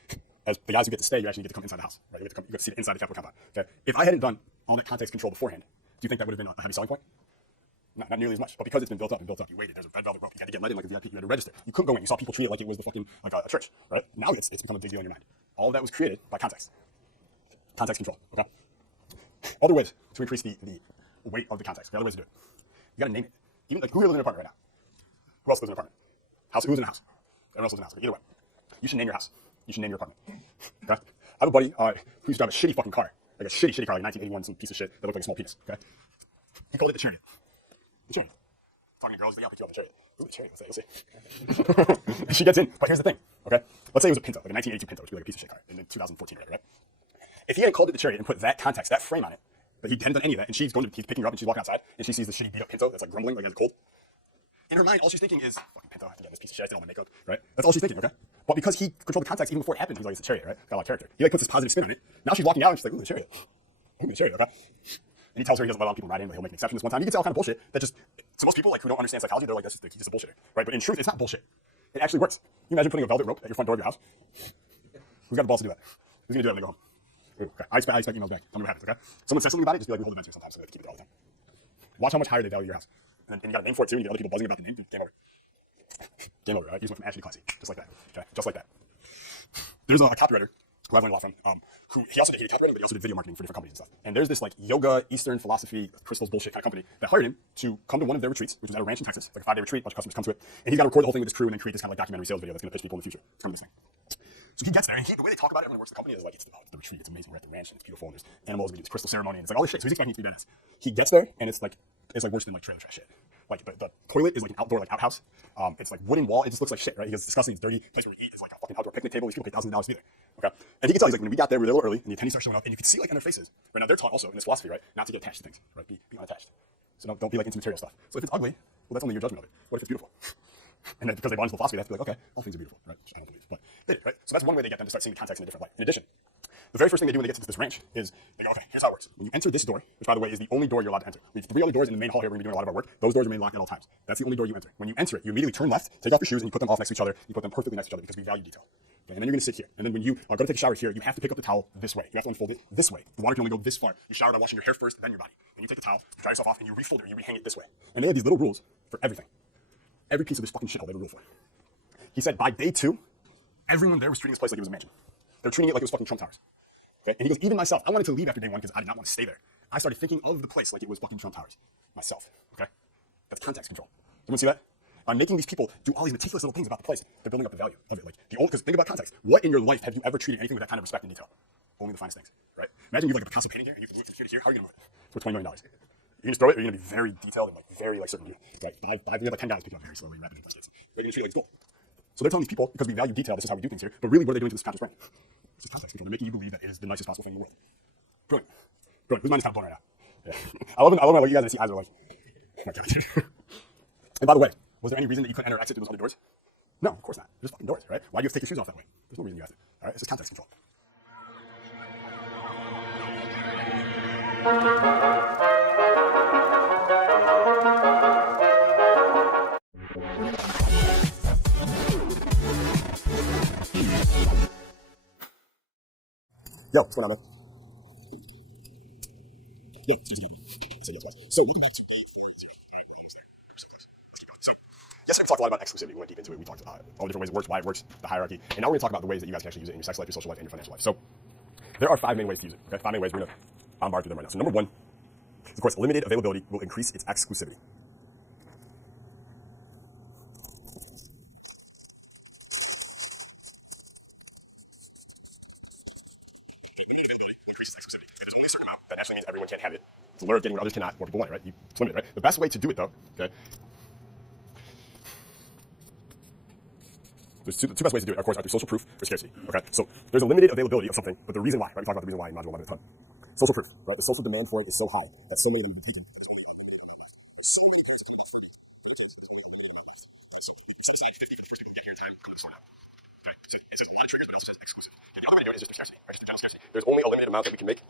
as the guys who get to stay, you actually get to come inside the house, right? You get to see the inside the Capitol compound. Okay. If I hadn't done all that context control beforehand, do you think that would have been a heavy selling point? Not nearly as much, but because it's been built up and built up, you waited. There's a red velvet rope. You had to get let in like a VIP. You had to register. You couldn't go in. You saw people treat it like it was the fucking like a church, right? Now it's become a big deal in your mind. All of that was created by context. Context control. Okay. Other ways to increase the weight of the context. Okay, other ways to do it. You gotta name it. Even like who here lives in an apartment right now? Who else lives in an apartment? House. Who's in a house? Everyone else lives in a house. Okay, either way, you should name your house. You should name your apartment. Okay. I have a buddy who used to have a shitty fucking car, like a shitty car, like 1981, some piece of shit that looked like a small penis. Okay. He called it the Chariot. The Chariot. Talking to girls, yeah, I'll pick you up in the Chariot. Ooh, the Chariot, what's that? You'll see. She gets in, but here's the thing, okay? Let's say it was a Pinto, like a 1982 Pinto, which would be like a piece of shit car, in 2014 or whatever, right? If he hadn't called it the Chariot and put that context, that frame on it, but he hadn't done any of that, and he's picking her up and she's walking outside, and she sees the shitty beat up Pinto that's like grumbling, like it has a cold. In her mind, all she's thinking is, fucking Pinto, I have to get this piece of shit, I did all my makeup, right? That's all she's thinking, okay? But because he controlled the context even before it happened, he's like, it's a Chariot, right? Got a lot of character. He like puts this positive spin on it. Now she's walking out and she's like, ooh, the Chariot. Ooh, the Chariot, okay? And he tells her he doesn't let a lot of people ride in, but he'll make an exception this one time. You can say all kind of bullshit that just, to most people like who don't understand psychology, they're like, that's just he's just a bullshitter, right? But in truth, it's not bullshit. It actually works. You imagine putting a velvet rope at your front door of your house? Who's got the balls to do that? Who's gonna do that when they go home? Ooh, okay. I expect emails back. Tell me what happens, okay? Someone says something about it, just be like, we hold events here sometimes, so we have to keep it there all the time. Watch how much higher they value your house. And you got a name for it too, and you get other people buzzing about the name, dude, game over. Game over, right? Use one from Ashley Classy, just like that, okay? Just like that. There's a copywriter who I've learned a lot from, who he did copywriting, but he also did video marketing for different companies and stuff. And there's this like yoga, Eastern philosophy, crystals bullshit kind of company that hired him to come to one of their retreats, which was at a ranch in Texas. It's like a 5-day retreat, a bunch of customers come to it. And he's got to record the whole thing with his crew and then create this kind of like documentary sales video that's going to pitch people in the future. It's kind of this thing. So he gets there, and the way they talk about it, everyone who works at the company is like, it's the retreat, it's amazing, we're at the ranch, and it's beautiful, and there's animals, we do this crystal ceremony, and it's like all this shit. So he's expecting it to be badass. He gets there, and it's like worse than like trailer trash shit. Like the toilet is like an outdoor like outhouse. It's like wooden wall. It just looks like shit, right? He goes, it's disgusting. It's dirty. The place where we eat is like a fucking outdoor picnic table. These people pay thousands of dollars to be there. Okay. And he can tell, he's like, when we got there, we were there a little early, and the attendees start showing up, and you can see like on their faces. Right now, they're taught also in this philosophy, right, not to get attached to things, right? Be unattached. So don't be like into material stuff. So if it's ugly, well, that's only your judgment of it. What if it's beautiful? And then because they bought into the philosophy, they have to be like, okay, all things are beautiful, right? Which I don't believe, but they did, right? So that's one way they get them to start seeing the context in a different light. In addition, The very first thing they do when they get to this ranch is they go, okay, here's how it works. When you enter this door, which by the way is the only door you're allowed to enter. We have 3 other doors in the main hall here. We're going to be doing a lot of our work. Those doors remain locked at all times. That's the only door you enter. When you enter it, you immediately turn left, take off your shoes, and you put them off next to each other. You put them perfectly next to each other because we value detail. Okay, and then you're going to sit here. And then when you go to take a shower here, you have to pick up the towel this way. You have to unfold it this way. The water can only go this far. You shower by washing your hair first, then your body. Then you take the towel, you dry yourself off, and you refold it, or you rehang it this way. And they have these little rules for everything. Every piece of this fucking shithole they have a rule for. He said by day 2, everyone there was treating this place like it was a mansion. They were treating it like it was fucking Trump Towers. Okay? And he goes, even myself, I wanted to leave after day 1 because I did not want to stay there. I started thinking of the place like it was fucking Trump Towers. Myself. Okay? That's context control. Everyone see that? I'm making these people do all these meticulous little things about the place. They're building up the value of it. Like because think about context. What in your life have you ever treated anything with that kind of respect and detail? Only the finest things, right? Imagine you have like a Picasso painting here and you have to move it from here to here. How are you gonna move it? It's worth $20 million. You can just throw it, or you're gonna be very detailed and like very like certain. Right? Five, you have like 10 guys pick it up very slowly, wrap it in blankets. You're gonna treat it like it's gold. So they're telling these people, because we value detail, this is how we do things here. But really, what are they doing to this conscious brain? This is context control. They're making you believe that it is the nicest possible thing in the world. Brilliant. Brilliant. Whose mind is kind of blown right now? Yeah. I love when I look at you guys and I see eyes are like, oh my God, dude. And by the way, was there any reason that you couldn't enter or exit through those other doors? No, of course not. They're just fucking doors, right? Why do you have to take your shoes off that way? There's no reason you have to. All right, it's just context control. Yo, what's going on, man? Yo, it's Jason Capital. I said yo twice. So welcome back to day 40. All right, we're almost there. We're so close. Let's keep going. So yesterday we talked a lot about exclusivity. We went deep into it. We talked all the different ways it works, why it works, the hierarchy. And now we're going to talk about the ways that you guys can actually use it in your sex life, your social life, and your financial life. So there are 5 main ways to use it. Okay, 5 main ways. We're going to bombard through them right now. So number 1, of course, limited availability will increase its exclusivity. Okay, limited availability will increase its exclusivity. If there's only a certain amount, that naturally means everyone can't have it. It's a lure of getting what others cannot, more people want it, right? It's limited, right? The best way to do it, though, okay, there's two best ways to do it, of course, are through social proof or scarcity. Okay, so there's a limited availability of something, but the reason why, right? We talked about the reason why in module 11 a ton. Social proof, right? The social demand for it is so high that so many of them have been taken that there's only a limited amount left. Right? So many parents have come and bought Furby for their kids that there's only a limited amount left. Right? So we set aside 50 for the first people who get here in time, come to the store now. Okay, so it says a lot of triggers, but it also says exclusive. Okay, the other way to do it is just through scarcity, right? Just through general scarcity. There's only a limited amount that we can make,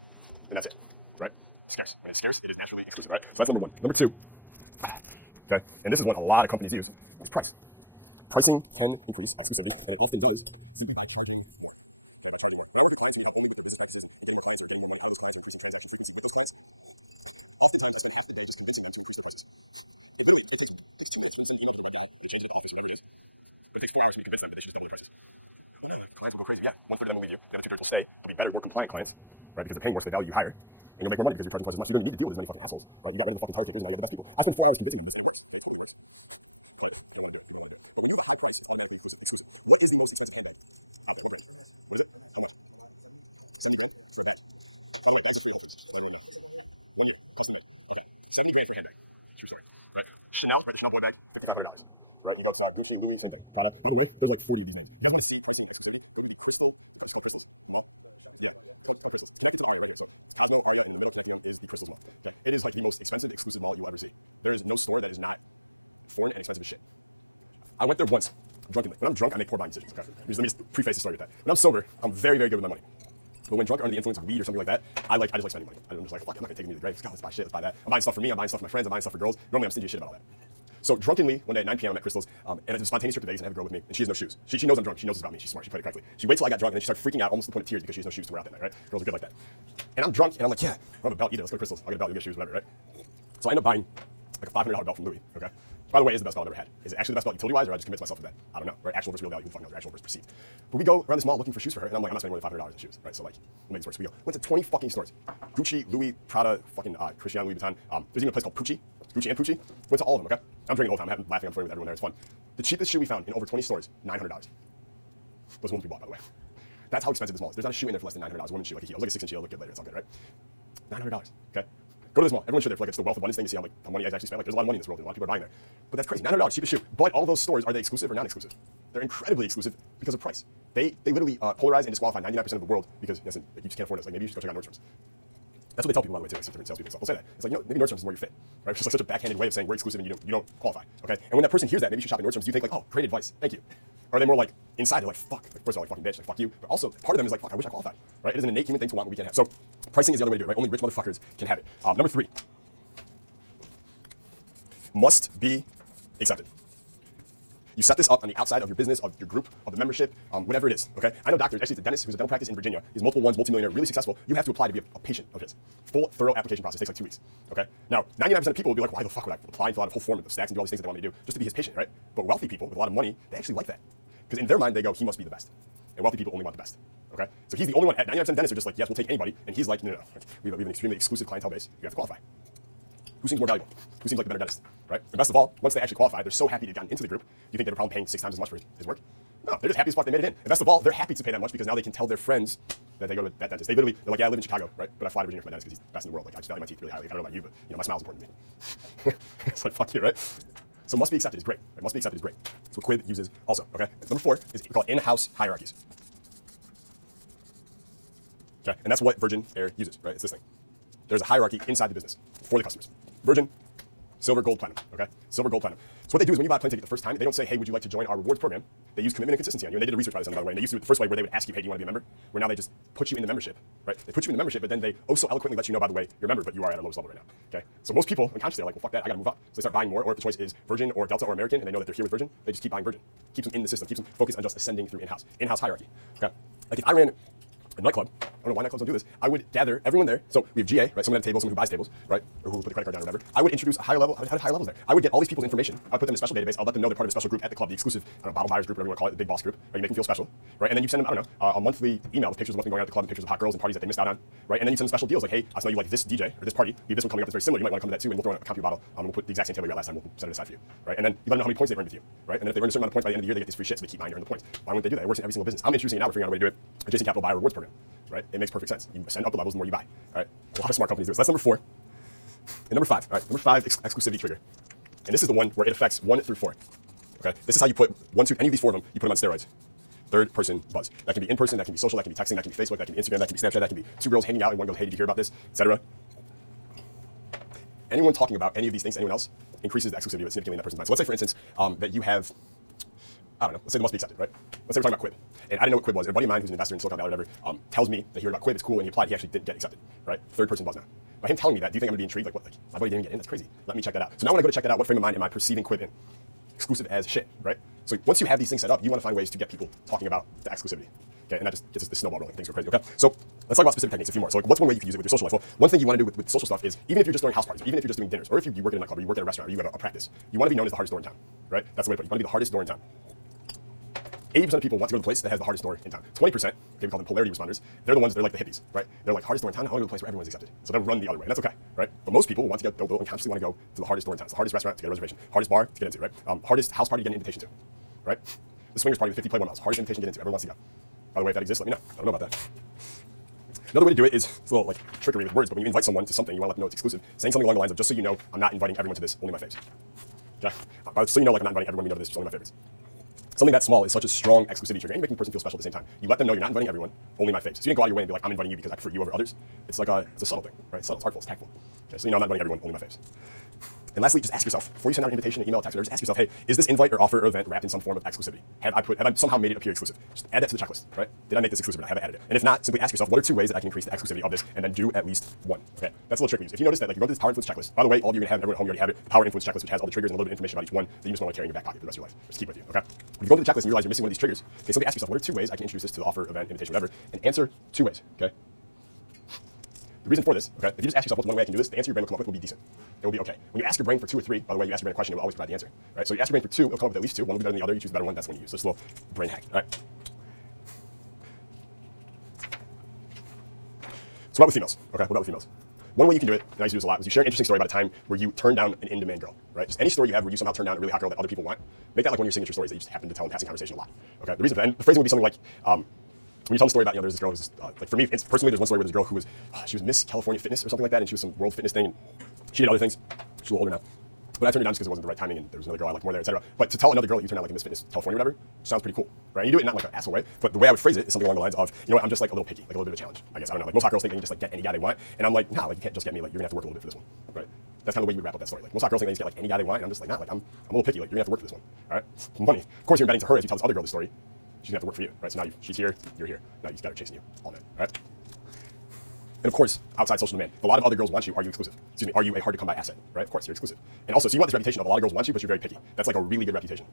and that's it, right? Scarce. When it's scarce, it is naturally exclusive, right? So that's number 1. Number 2, okay, and this is what a lot of companies use, is price. Pricing can increase exclusivity, and it often does simply by charging more. Okay, by charging more. When I work with clients who need help only with their business practices and getting more clients or getting more money out of those clients or increasing transaction frequency with those clients, oftentimes I spend half the day just convincing them to increase their prices. It literally takes 2 minutes to send an email to the web guy or to change it at the office or whatever it is, but it takes 4 hours for me to convince them that they should just double their prices. Well, no, clients will go crazy. Yeah, 1/3 of them will leave you. The other 2/3 will stay. They'll be better, more compliant clients, right? Because they're paying more, so they value you higher, and you'll make more money because you're charging twice as much. You don't need to deal with as many fucking assholes, right? You got rid of the fucking tire kickers, and now you have the best people. I spend 4 hours convincing them of this, and it works. Okay, it totally works. But you don't want to do it. People don't want to do it. But when you have a high price, it's automatically exclusive. What is the most expensive handbag out there? What brand? What is it? How much? 70 grand for a bag. By the way, bags are free at Whole Foods. Let everyone know. 1 year, custom made. Okay, 70 grand for a handbag. True story, right? Chanel, right? The Chanel boy bag, $5,500. Right, you go to Gucci, Louis, same thing. Prada. By the way, there's like 40 of these names. You guys want to see pricing and exclusivity? Go to the Crystal. It's called Crystals Mall. Yeah, it's called Crystals. It's connected to the Aria right here. So it's Cosmo, Aria, and in the middle connecting them is the Crystals Mall. Okay, it is like the most expensive exclusive mall you'll ever see. There is no store that is not foreign and expensive as shit. I went there once, drunkenly. When I'm drunk, I make poor buying decisions. Okay, let me just preface the story with that. When I'm sober, I'm very, very good with my money. But when drunk or under the influence of weed or something like that, I just like spending money. I'm just like, fuck, I'm not gonna take me to the grave. Let's buy shit, let's buy that. I'm buying stuff for me, I'm buying stuff for my friends, I'm buying stuff for girls. Normally I'm stingy as shit about all that. So drunkenly, one day at 9 p.m. I'm at Crystal's, and it's a spontaneous trip to Vegas and I have a girl with me, and she has no shoes. She knows I'm drunk, she knows it's about me, she's smart, she played it correctly. She waits till I got drunk, and then she starts freaking out almost to the point of tears because she has no shoes to wear out that night, right? Girls are good like that. And I'm drunk, and I'm like, yeah, I don't have a belt either, let's go to Crystal's, I'll get a belt, you'll get shoes, whatever, right? So I end up buying like a $500 belt from Louis, okay? By the way, it's the best belt I've ever had. Is it actually the best belt utility-wise, or I just convinced myself of that? I don't know, right? Actual versus real value, who the fuck knows, or actual versus perceived. But we go around this mall looking for shoes for her, and I'm like, I'm not spending more than $500 in shoes, right? So like, we'll make this work. So we go, went to 20 fucking stores. Gucci, Louis, Prada, fucking Christian, Louis Vuitton. There's even a place called Pucci. Gucci and Pucci. Went to all of them, okay? I'm drinking the whole time, I'm laughing, I'm flirting with everyone there, it's fun. The cheapest shoe we found in over 20 stores, $900. Those ones we bought, by the way. That's how expensive this mall is. There's not a shoe in there for less than $900. Women's shoe, like a heel. It was like a 6-inch heel, look good later, it's all good, right? $900, okay? Go to this mall. Everyone should there for like it's the wealth abundance thing. You see how like how money you guys actually spend. Like there's a lot of money in this world. And a lot of people are buying there. But that's crazy. $900, cheapest shoe. But all those stores, are they exclusive or non-exclusive? They're incredibly exclusive because of price. They literally polarize and disqualify 99% of the world because listen, you just can't afford it. It's like maybe you should go check out Nordstrom's. That's what they tell people by the way too. Like some different salespeople. They'll say that. It's like, you know, maybe Nordstrom's is more your fit, right? It's just like such a backhanded way of saying we're exclusive and you don't qualify. Okay. And when that person hears that, maybe you should shop at Nordstrom's. You think like, oh, great advice. Thank you. Or are they more like inside? They're like, fuck. Like, first of all, like fucking bitch, like fuck you. But also part of them is like, fuck, I wish I qualified. Right? It is an innate human thing to want what we can't have. So pricing is the other way to do it. Right? Only rich motherfuckers can have it. Number 3. Must be accepted. You set this up on the outside of your business, of your group, of the membership, whatever it is, okay? I know doctors, actually it's a dentist who's a dental practice in Virginia. He's multiple ones, multimillionaire, really successful. You have to apply to be a patient of his. Full, thorough application process. It takes like 2 weeks, okay? Now, 99% of people will be like, why the fuck would I apply and fill out a whole form of stacks and do all these things that they want me to do just to be his patient, right? But wealthy people with a lot of money, they actually like that. Because in their mind, they go, he must be the best. And wealthy people only want the best, okay? So he's the only one, 99% of dentists are just like, yes, we'll take anybody. And he's like, no. We have an extremely exclusive clientele base. You have to qualify. Who seems more valuable? Who seems like the better dentist, right? And best of all, once they actually qualify, they're so happy to have gotten into the group. Do you think they have a problem paying 6 times as much for his work? No, they're just happy as fuck they made it in. And best of all, they're happy to pay that much because now they can tell their friends that they go to that dentist. They're like, yeah, I live in Chicago, right? But I fly to Virginia for my dentist because he's the best in the world. Like, I just value my teeth really highly. I don't know about you, but my smile's important to me. It's like, fuck you, right? So must be accepted is great. Right? Must be accepted is great. That's what Quib uses also, okay? Number 4 is we call it in-house hierarchies. Okay, and that's what Virgin Air uses, right? It's this thing. There's a hierarchy inside the business for the customers. Virgin, silver, gold, platinum, okay? Silver, gold, platinum. So what they do is when you buy a plane ticket the first time, they don't say, hey, would you like to join our rewards program? They use commitment and consistency on you. And they did a research by this, by the way. And they used to do it the first way where they would ask you, hey, do you want to be a member? Where now they just put you in the membership, right? They put you in the membership, but then they so eloquently let you know, by the way, you're a member, but you are at a lowest level right now, okay? So most people unconsciously are like, well, fuck that, I got to move up. So they start buying more, or if the choice is Virgin or Delta or American, and they know that they're here with Virgin, they just keep buying Virgin. Keeps them in the system, keeps them focused on just ascending through in-house hierarchy, okay? Like if I ran a nightclub, I don't know why nightclubs don't do this, I would gather everyone there. So we have GA, right? Someone at a table, someone who buys tables, right? Or who would put the credit card down or whatever. I would introduce a higher level, higher levels there. I would get all these people's information. I would put them in a special database. I'll let them know they're part of a special group at the club, the exclusive, I don't know, bottle buyers group, whatever you want to call it, the big boss group, right? You make them feel special, right? And then you send them, I don't know, a monthly email with pictures of what's been going on at the club and pictures of hot girls and parties that they missed out on, right? And then you send them special deals like, hey, I know you like this DJ or this party. You have this one coming up that's very similar. You might want to come to that too, and we'll throw in a compu bottle. We'll put the exact same table you got last time. We'll set it aside for you, right? And then you let them know how many points they've earned with you, right? And then if they earn a certain amount of points by the end of the year, they get this free shit, so they keep buying to earn the points. Why wouldn't they do that? It works in every single business. I'm introducing it now. We're figuring out a way to do it. Adjacent Capital buy a rewards program, right? It makes perfect sense. You send up the levels, the more you buy. All right, a lot of smart companies do it. So that's number 4. And number 5, all right, number 5, exclusivity trigger. And this is the one where it affects 1 through 4. Okay, this is how you put 1, 2, any of these 4 of them, you put them on steroids. Third person buzz. That can be in person, that can be social, that can be texting, that can be Facebook, that can be Instagram, that can be Snapchat, that can be 2 girls hanging out and one goes, hey, did you hear about this, etc. Anyone talking about any of these things to anyone else increases the exclusivity significantly in that person's mind. So let's say, for instance, that you have, I don't know, let's say they must be accepted, right? Let's say we're talking about Quib. And I didn't know what Quib was. And a buddy of mine who's an investor in Silicon Valley or whatever tells me that he heard about Quib, it's cool, and he applied, he actually didn't get accepted, right? Third person buzz now. By him telling me that, do you think I'm gonna be intrigued? Like, what? Like, my buddy didn't get in? That's crazy. Let me check that out. So now when I go to check that out, what frame of mind am I perceiving Quib in? Exclusive as shit, right? So once you have these things set up, you want to find ways to get people talking about the exclusivity. Okay, and that just gets the snowball rolling. Things go crazy, okay? So let's talk about specific techniques, a few more. So like, what's one way you can use it with your social life? Well, one thing you want to do with social stuff is, even if you're just throwing house parties, or even if you're just doing dinners, or if you work in a nightclub, or you work at a restaurant, or you have a practice, you want to be known as the hardest door in town, right? That's the way to put it. You want to be the hardest door in town. 80% of people want to go to the place that has the hardest door in town. 20%, okay, we call them polarity responders, they're the ones, they're like the hippies, right? They're like, hardest door in town, I want to go to the place where everyone's accepted. So they'll run the other way, and that's okay, right? But most people want to go, they'll unconsciously want to go to the hardest door in town. It's the hardest restaurant to get a reservation, hardest bar to get into, right? Hardest house party to get an invitation to, right? The swingers party with 50 Playboy models, hardest invitation to get into, everyone wants to go. By the way, if that exists, let me know. I don't know about that. Another way to do it is it's a little like trickery with words, but when you invite someone to something, you want to let them know it's exclusive, saying something along the lines of, just so you know, I'm not inviting everyone to this, only my faves. Okay? So you know, like, I'm not inviting everyone you know to this, just only my favorites. Something that small is such a strong exclusivity trigger, and making the person feel special at the same time. You let them know you're not inviting everyone, only my faves. So you didn't go out of your way and be like, I'm inviting you because I prefer you over others. It's like it's a subtle thing, right? It's subtle, it's artful, it's tactful. Okay, so you know I'm not inviting everyone, only my faves. And lastly, just ask yourself, before you send out an invitation, an email, text, whatever, just ask yourself, hey, is this invite or offer or event wrapped in some form of exclusivity? Have I somehow made it appear exclusive? Just add that to the checklist, right? Did I make this exclusive or not? Have I added it? And if not, simply ask yourself, what are 2 ways that I can increase the exclusivity of this, and then do at least 1. Okay, that's a little trick we use. If you notice that, like, you go to this power influence checklist, by the way, all you're gonna have, everyone at home, you already have it, the power influence checklist, which has all the triggers and a little bit of information about each one that you just want to carry in your back pocket for the rest of your life. Just keep with you, okay? If you go to the checklist and you realize you're missing one of these triggers, okay, simply ask yourself, what are 2 ways I can introduce this to the offer, event, invitation, whatever, and answer 2 ways, okay? The reason for this, okay, if you just ask yourself what's one way I can do this, the answer your brain will come up with will be decent. It will be okay. When you ask your brain for 2 or 3, by the way, you ask your brain a question, it will always provide the answer, right? So you ask your brain for 2, it'll come up with at least 2. One will be better than the other. You choose the better one, that's the one you use. So it's a little brain hack, all right? So what about with females? Okay, what about with females? One way you can do it, and I used to do this a lot, was you share an interesting story about a time where you turned down an in-demand girl, right? Just any story you have where you somehow turned down a really hot girl that other people want. Make that like one of your signature stories that you just happen to tell in passing conversation a lot. Okay, the reason for that, and the phrasing would be something like, when you tell the story about, there's this girl who was, like for me, personally, there's one story where there's a girl who was, she was Miss California Fitness or something like that, and she was some world fitness thing, and she did other things. She's a little older now. But I turned her down just because it wasn't the right timing, and there was another girl I liked more there, etc. But to tell another girl that you turned out like a Miss Fitness California or whatever, sounds pretty cool, right? And you do it not in like an asshole way, but the way I would phrase it is something along the lines of, you know what, I'm just like a little picky, like a little bit of a challenge, I guess. I don't know, like most hot girls think they can just like get any guy they want, and I'm like, nah, like you can't just get me, like you're gonna have to work a little bit for this one, right? That's kind of the way we wrap up that story. Like most hot girls think they just get like any guy they want, and I'm just like, nah, like I'm a little picky. Like you're gonna have to work for this one. All right, money. Of course, you're embedding to her as you tell this other girl the story. She's gonna have to work for you, right? So now she's here, you're here. Now you just got her chasing you all night, all right? And of course, outside social demand, if a lot of other girls want you, are you exclusive? Excuse me, are you a hard to come by asset, right? Of course, you're exclusive. And also, so you want this reputation of a lot of girls want you, but you're very picky. That's like a really good reputation.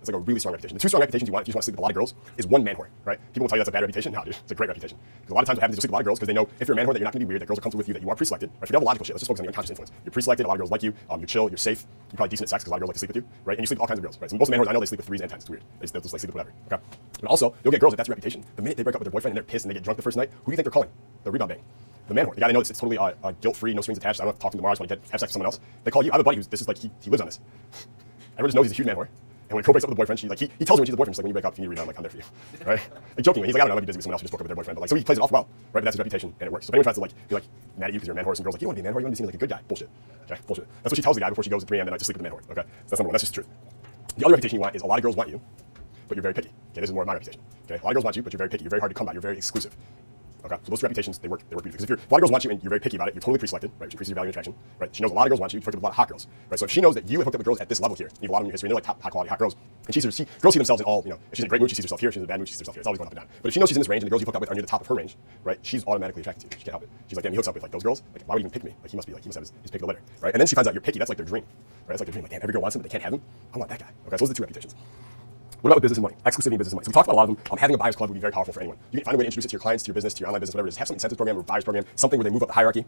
It's like a really strong reputation. The two strong reputations you want if you just want to sleep with a lot of girls is one, man whore, right? People will tell you that's a bad reputation. No, dude, it's a great reputation. Because a lot of times what happens is you sleep with a lot of girls because they know if you're a man whore that you're not going to be weird, that girls are comfortable with you, that you are pre-selected. Right? Forget all the logical shit. Let's just focus on the unconscious influence. You're pre-selected. A lot of girls like you. You're chill. You're safe. You're probably decent at sex because a lot of girls like to sleep with you, right? And you sleep with all kinds of girls, right? So most man whores I know they sleep with 3s and 10s. It's weird. They'll just like sleep with whatever. Okay. And also, you'll get girls if that's your reputation. The minute they break up with their boyfriend and they're pissed and they get drunk the first night, who do you think they're calling? The rebound bang. The man whore. The guy they know it's totally guilt-free, no strings attached. I don't have to talk to him tomorrow. I just want to have sex with someone else. They call you. I have a buddy who's this is like he lives on this. Everyone just knows he's a huge man whore. And when a girl breaks up with the boyfriend, he tells her when she's the boyfriend, she's like, when you break up, you need a rebound, like I'm there for you, right? Like jokingly, he's like, I don't know, I might be busy with someone else who just broke up with their boyfriend, but like, so he plays it off well, right? But that's his reputation, and it works. So if anyone tries to like be like mad at you because you're a man horse, and girls like, you don't want to be a man whore, you want to be seen like a good guy. Bullshit. Okay, bullshit. That's what she tells the guy before she goes at 3 a.m. that night to sleep with the man whore. Okay, so that's number one. That's just the truth. The other reputation you want is a lot of girls want you, but you're very picky. Okay, this is more of my reputation. Okay, a lot of girls want you, but you're very picky. You're very hard to come by. You're very exclusive. Okay, so those two reputations, they work beautifully. Because if a lot of girls want you and you're very picky about it, you're totally pre-selected, right? Which increases your value and attraction, right? She knows a lot of girls want you. You've hooked up with a lot of hot girls, right? So if she knows that you have hooked up with girls at this level here, you have a lot of them in your history, and they're like top high quality hot girls, and girls see themselves in all, if she's in a great mood, she sees herself here. If she's in a bad mood, she sees herself here. It's always going up and down. But if she knows she's in this range and the girls you've hooked up with are near the top of her range, right? She's automatically attracted to you. She can't help it. She's like, damn, he hooks up with like those girls. Like, why would he even pick me? Like, he must have his pick of the litter, right? And then she finds out you're picky. That's like their dream, right? It's like their dream. Like, damn, every girl wants him, but they can't have him. I want that guy. Okay, so those are the two reputations. What about with business and money? Exclusivity and business and money. So we talked about a lot of them. Having a buyer's club would be very powerful for anyone. You can find a way to introduce it to your clients, to your business, to your online business, whatever it is. Have some incentives program or buyer's program, something where they move up the hierarchy.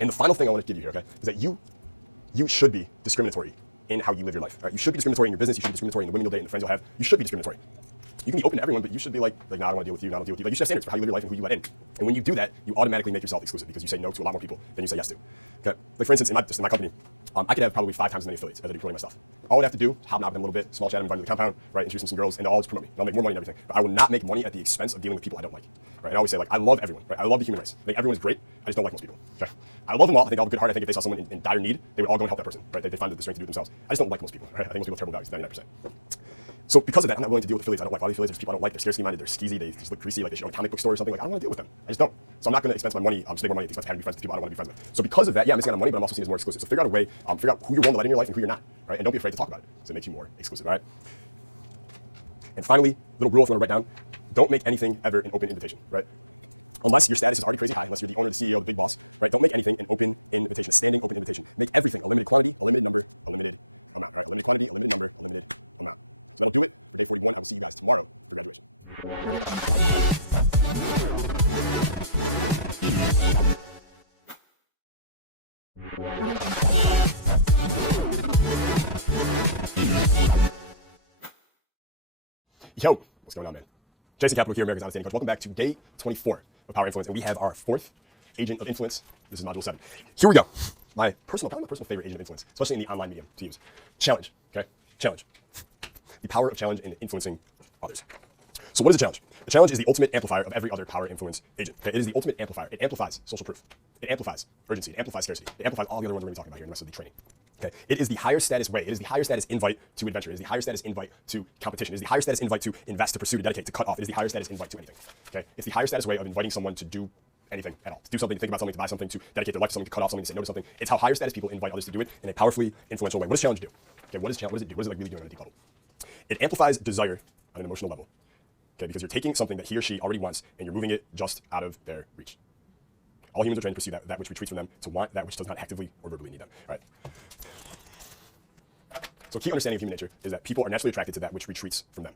And the final thing I want to give you here, okay, is that you should be discriminatory in how you live your life. Right? You should be discriminatory in your business. You should be discriminatory in the women you'll date and the friends you'll have. You should be discriminatory. You can be open to everyone, but you should be like, no, I don't want to deal with you, I don't deal with you. Like, you should have standards for how you live your life and who you let in. And when you do that, you automatically make yourself exclusive because you say no to a lot more people than you say yes to. Okay? Like for instance, in my company, I could have probably 5 times as many affiliates as I do promoting my stuff. All I would have to do, hobnob them a little bit, small chat, invite them to the compound, right, introduce them to some girls, and they'll always promote me. And I'll make more money and everything. But I will not make money at the expense of dealing with people I don't like. Right? And I always say, like, I love everyone. Right? I love the human race. I think everyone is great. I just don't like most people. Okay? I love them all. I think they all have a good heart. I think if they saw someone in dire need, they would all go and help that person. Right? They find the strength to do it themselves. I just don't like most people. Right? I think most people have terrible values, 99%. So because of that, I'm not willing to deal with affiliates I don't like. A lot of affiliates, there's people I don't like. They're scarcity-minded. They're skeezy. They just look greasy, like they should own a comic book store or something. Like, I don't want to deal with them. I just don't. So I'm not going to expense my money, spend more money at the expense of having to be friends with people I don't want to be friends with. So because of that, yeah, I'm missing out on money, but I'm also seen as more exclusive. So figure out a way, figure out who you're willing to let in your life and who you're not, right? And don't be afraid to talk about it, so it makes you more exclusive, all right? And finally, little rule if you want to write down: don't make anything ever an open invitation, right? Unless your status is already crazy high, unless you're the owner, the CEO, the big boss, right? Don't make anything an open invitation, a standing open invitation. Make everything a limited quantity, a limited number, a limited amount, right? A limited quantity, a limited number, a limited amount. So that'll do it for day 41. I will see you guys tomorrow for graduation. Yo, what's going on, man? Jason Capital here, America's Outstanding Coach. Welcome back to day 24 of Power Influence, and we have our 4th agent of influence. This is module 7. Here we go. Probably my personal favorite agent of influence, especially in the online medium to use. Challenge, okay? Challenge. The power of challenge in influencing others. So what is a challenge? A challenge is the ultimate amplifier of every other power influence agent. Okay? It is the ultimate amplifier. It amplifies social proof. It amplifies urgency. It amplifies scarcity. It amplifies all the other ones we're going to be talking about here in the rest of the training. Okay? It is the higher status way. It is the higher status invite to adventure. It is the higher status invite to competition. It is the higher status invite to invest, to pursue, to dedicate, to cut off. It is the higher status invite to anything. Okay? It's the higher status way of inviting someone to do anything at all. To do something, to think about something, to buy something, to dedicate their life to something, to cut off something, to say no to something. It's how higher status people invite others to do it in a powerfully influential way. What does challenge do? Okay, what does it do? What is it like really doing on a deep level? It amplifies desire on an emotional level. Okay, because you're taking something that he or she already wants and you're moving it just out of their reach. All humans are trained to pursue that which retreats from them, to want that which does not actively or verbally need them. All right. So key understanding of human nature is that people are naturally attracted to that which retreats from them.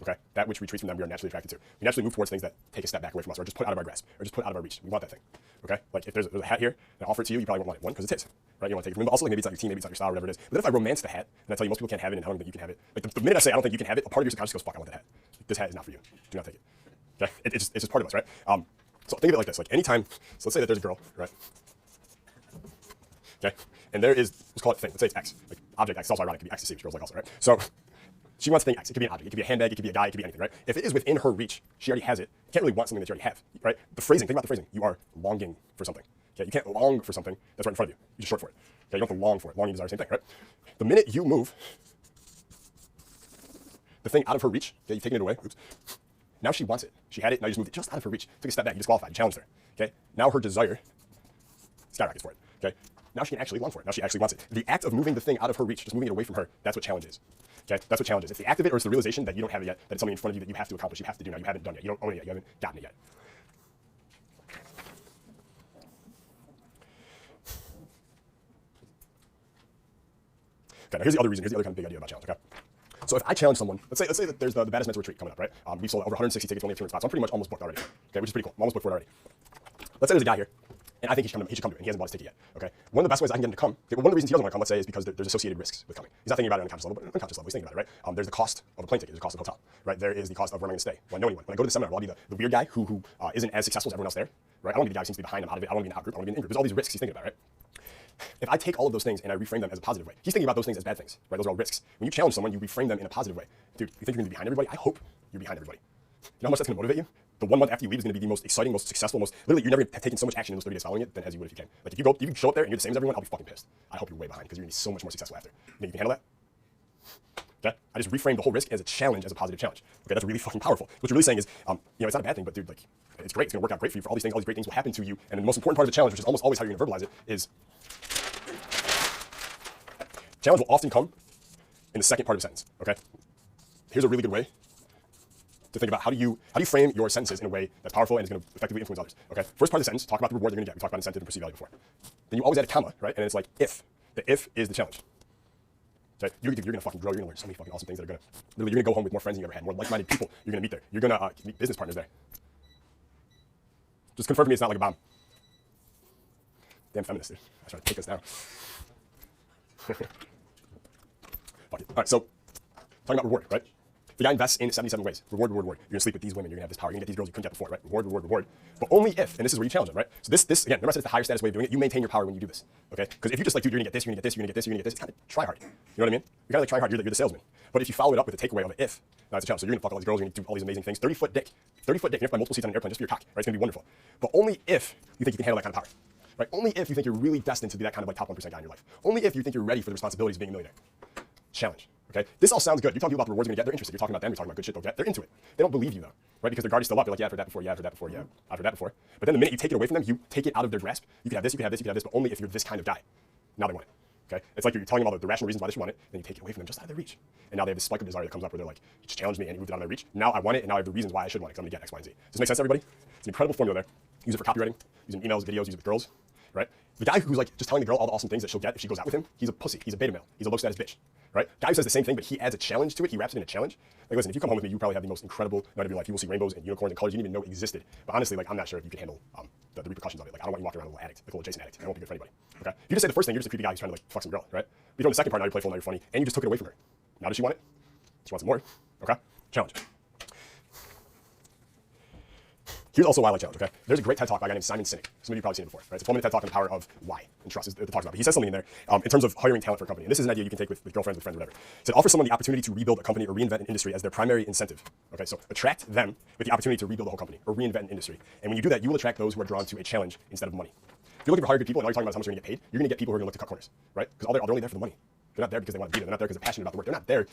Okay? That which retreats from them, we are naturally attracted to. We naturally move towards things that take a step back away from us, or just put out of our grasp, or just put out of our reach. We want that thing. Okay? Like if there's a hat here and I offer it to you, you probably won't want it. One, because it's his. Right? You want to take it from him. But also, like, maybe it's not your team, maybe it's not your style, whatever it is. But then if I romance the hat and I tell you most people can't have it and I don't think you can have it, like the minute I say I don't think you can have it, a part of your subconscious goes, fuck, I want that hat. This hat is not for you. Do not take it. Okay? It's just part of us, right? So think of it like this. Like anytime, so let's say that there's a girl, right? Okay? And there is, let's call it thing. Let's say it's X. Like object X. It's also ironic. It could be ecstasy, which girls like also, right? So she wants thing X. It could be an object. It could be a handbag. It could be a guy. It could be anything, right? If it is within her reach, she already has it. You can't really want something that you already have, right? The phrasing, think about the phrasing. You are longing for something. Okay? You can't long for something that's right in front of you. You just short for it. Okay? You don't have to long for it. Longing, desire, same thing, right? The minute you move the thing out of her reach, okay, you've taken it away, oops, Now she wants it. She had it, now you just moved it just out of her reach. Took a step back, you disqualified, you challenged her. Okay? Now her desire skyrockets for it. Okay? Now she can actually long for it. Now she actually wants it. The act of moving the thing out of her reach, just moving it away from her, that's what challenge is. Okay? That's what challenge is. It's the act of it, or it's the realization that you don't have it yet, that it's something in front of you that you have to accomplish, you have to do now, you haven't done it yet, you don't own it yet, you haven't gotten it yet. Okay, now here's the other reason, here's the other kind of big idea about challenge, okay? So if I challenge someone, let's say that there's the Baddest Mentor Retreat coming up, right? We've sold over 160 tickets, only have 200 spots. So I'm pretty much almost booked already, okay, which is pretty cool. I'm almost booked for it already. Let's say there's a guy here, and I think he should come to it, and he hasn't bought his ticket yet, okay? One of the best ways I can get him to come, okay, well, one of the reasons he doesn't want to come, let's say, is because there's associated risks with coming. He's not thinking about it on a conscious level, but on a unconscious level, he's thinking about it, right? There's the cost of a plane ticket, there's the cost of a hotel, right? There is the cost of where am I going to stay? Will I know anyone? When I go to the seminar, will I be the weird guy who isn't as successful as everyone else there, right? I don't want to be the guy who seems to be behind, I'm out of it, I don't want to be in the out group, I want to be in the in group. There's all these risks he's thinking about, right? If I take all of those things and I reframe them as a positive way, he's thinking about those things as bad things, right? Those are all risks. When you challenge someone, you reframe them in a positive way. Dude, you think you're going to be behind everybody? I hope you're behind everybody. You know how much that's going to motivate you? The 1 month after you leave is going to be the most exciting, most successful, literally, you're never have taken so much action in those 30 days following it than as you would if you can. Like, if you show up there and you're the same as everyone, I'll be fucking pissed. I hope you're way behind because you're going to be so much more successful after. You think you can handle that? Okay? I just reframed the whole risk as a challenge, as a positive challenge. Okay, that's really fucking powerful. What you're really saying is, it's not a bad thing, but dude, like, it's great. It's going to work out great for you for all these things. All these great things will happen to you. And the most important part of the challenge, which is almost always how you're going to verbalize it, is challenge will often come in the second part of a sentence, okay? Here's a really good way to think about how do you frame your sentences in a way that's powerful and is going to effectively influence others, okay? First part of the sentence, talk about the reward you're going to get. We talked about incentive and perceived value before. Then you always add a comma, right? And it's like if. The if is the challenge. Okay? You're going to fucking grow. You're going to learn so many fucking awesome things that are going to, literally, you're going to go home with more friends than you ever had, more like-minded people you're going to meet there. You're going to meet business partners there. Just confirm for me it's not like a bomb. Damn feminist, dude. I try to take this down. Fuck it. All right, so talking about reward, right? The guy invests in 77 ways. Reward, reward, reward. You're gonna sleep with these women. You're gonna have this power. You're gonna get these girls you couldn't get before, right? Reward, reward, reward. But only if, and this is where you challenge them, right? So this again, remember I said it's the higher status way of doing it. You maintain your power when you do this, okay? Because if you just like, dude, you're gonna get this, you're gonna get this, you're gonna get this, you're gonna get this, it's kind of try hard. You know what I mean? You gotta like try hard. You're the salesman. But if you follow it up with a takeaway of an if, that's a challenge. So you're gonna fuck all these girls. You're gonna do all these amazing things. 30-foot dick. 30-foot dick. You have to buy multiple seats on an airplane just for your cock, right? It's gonna be wonderful. But only if you think you can handle that kind of power. Right? Only if you think you're really destined to be that kind of like top 1% guy in your life. Only if you think you're ready for the responsibilities of being a millionaire. Challenge. Okay? This all sounds good. You're telling people about the rewards you're gonna get, they're interested. You're talking about them, you're talking about good shit they'll get. They're into it. They don't believe you though. Right? Because their guard is still up. They're like, yeah, I've heard that before, yeah, I've heard that before, yeah, I've heard that before. But then the minute you take it away from them, you take it out of their grasp. You can have this, you can have this, you can have this, but only if you're this kind of guy. Now they want it. Okay? It's like you're telling them all the rational reasons why they should want it, then you take it away from them just out of their reach. And now they have this spike of desire that comes up where they're like, you just challenged me and you moved it out of my reach. Now I want it, and now I have the reasons why I should want it, because I'm gonna get X, Y, and Z. Does this make sense to everybody? It's an incredible formula there. Use it for copywriting, use it in emails, videos, use it with girls. Right? The guy who's like just telling the girl all the awesome things that she'll get if she goes out with him, he's a pussy. He's a beta male. He's a low status bitch. Right? Guy who says the same thing, but he adds a challenge to it. He wraps it in a challenge. Like, listen, if you come home with me, you probably have the most incredible night of your life. You will see rainbows and unicorns and colors you didn't even know existed. But honestly, like, I'm not sure if you can handle the repercussions of it. Like, I don't want you walking around a little addict, like a little Jason addict. That won't be good for anybody. Okay? You just say the first thing, you're just a creepy guy who's trying to like fuck some girl, right? But you know the second part, now you're playful, now you're funny, and you just took it away from her. Now does she want it? She wants it more. Okay? Challenge. Here's also why I like challenge, okay? There's a great TED Talk by a guy named Simon Sinek. Some of you have probably seen it before, right? It's a 4-minute TED Talk on the power of why and trust it talks about. But he says something in there in terms of hiring talent for a company. And this is an idea you can take with girlfriends, with friends, whatever. He said, offer someone the opportunity to rebuild a company or reinvent an industry as their primary incentive. Okay, so attract them with the opportunity to rebuild the whole company or reinvent an industry. And when you do that, you will attract those who are drawn to a challenge instead of money. If you're looking for hire good people and all you're talking about is how much you're going to get paid, you're going to get people who are going to look to cut corners, right? Because they're only there for the money. They're not there because they want to be there. They're not there because they're passionate about the work. They're not there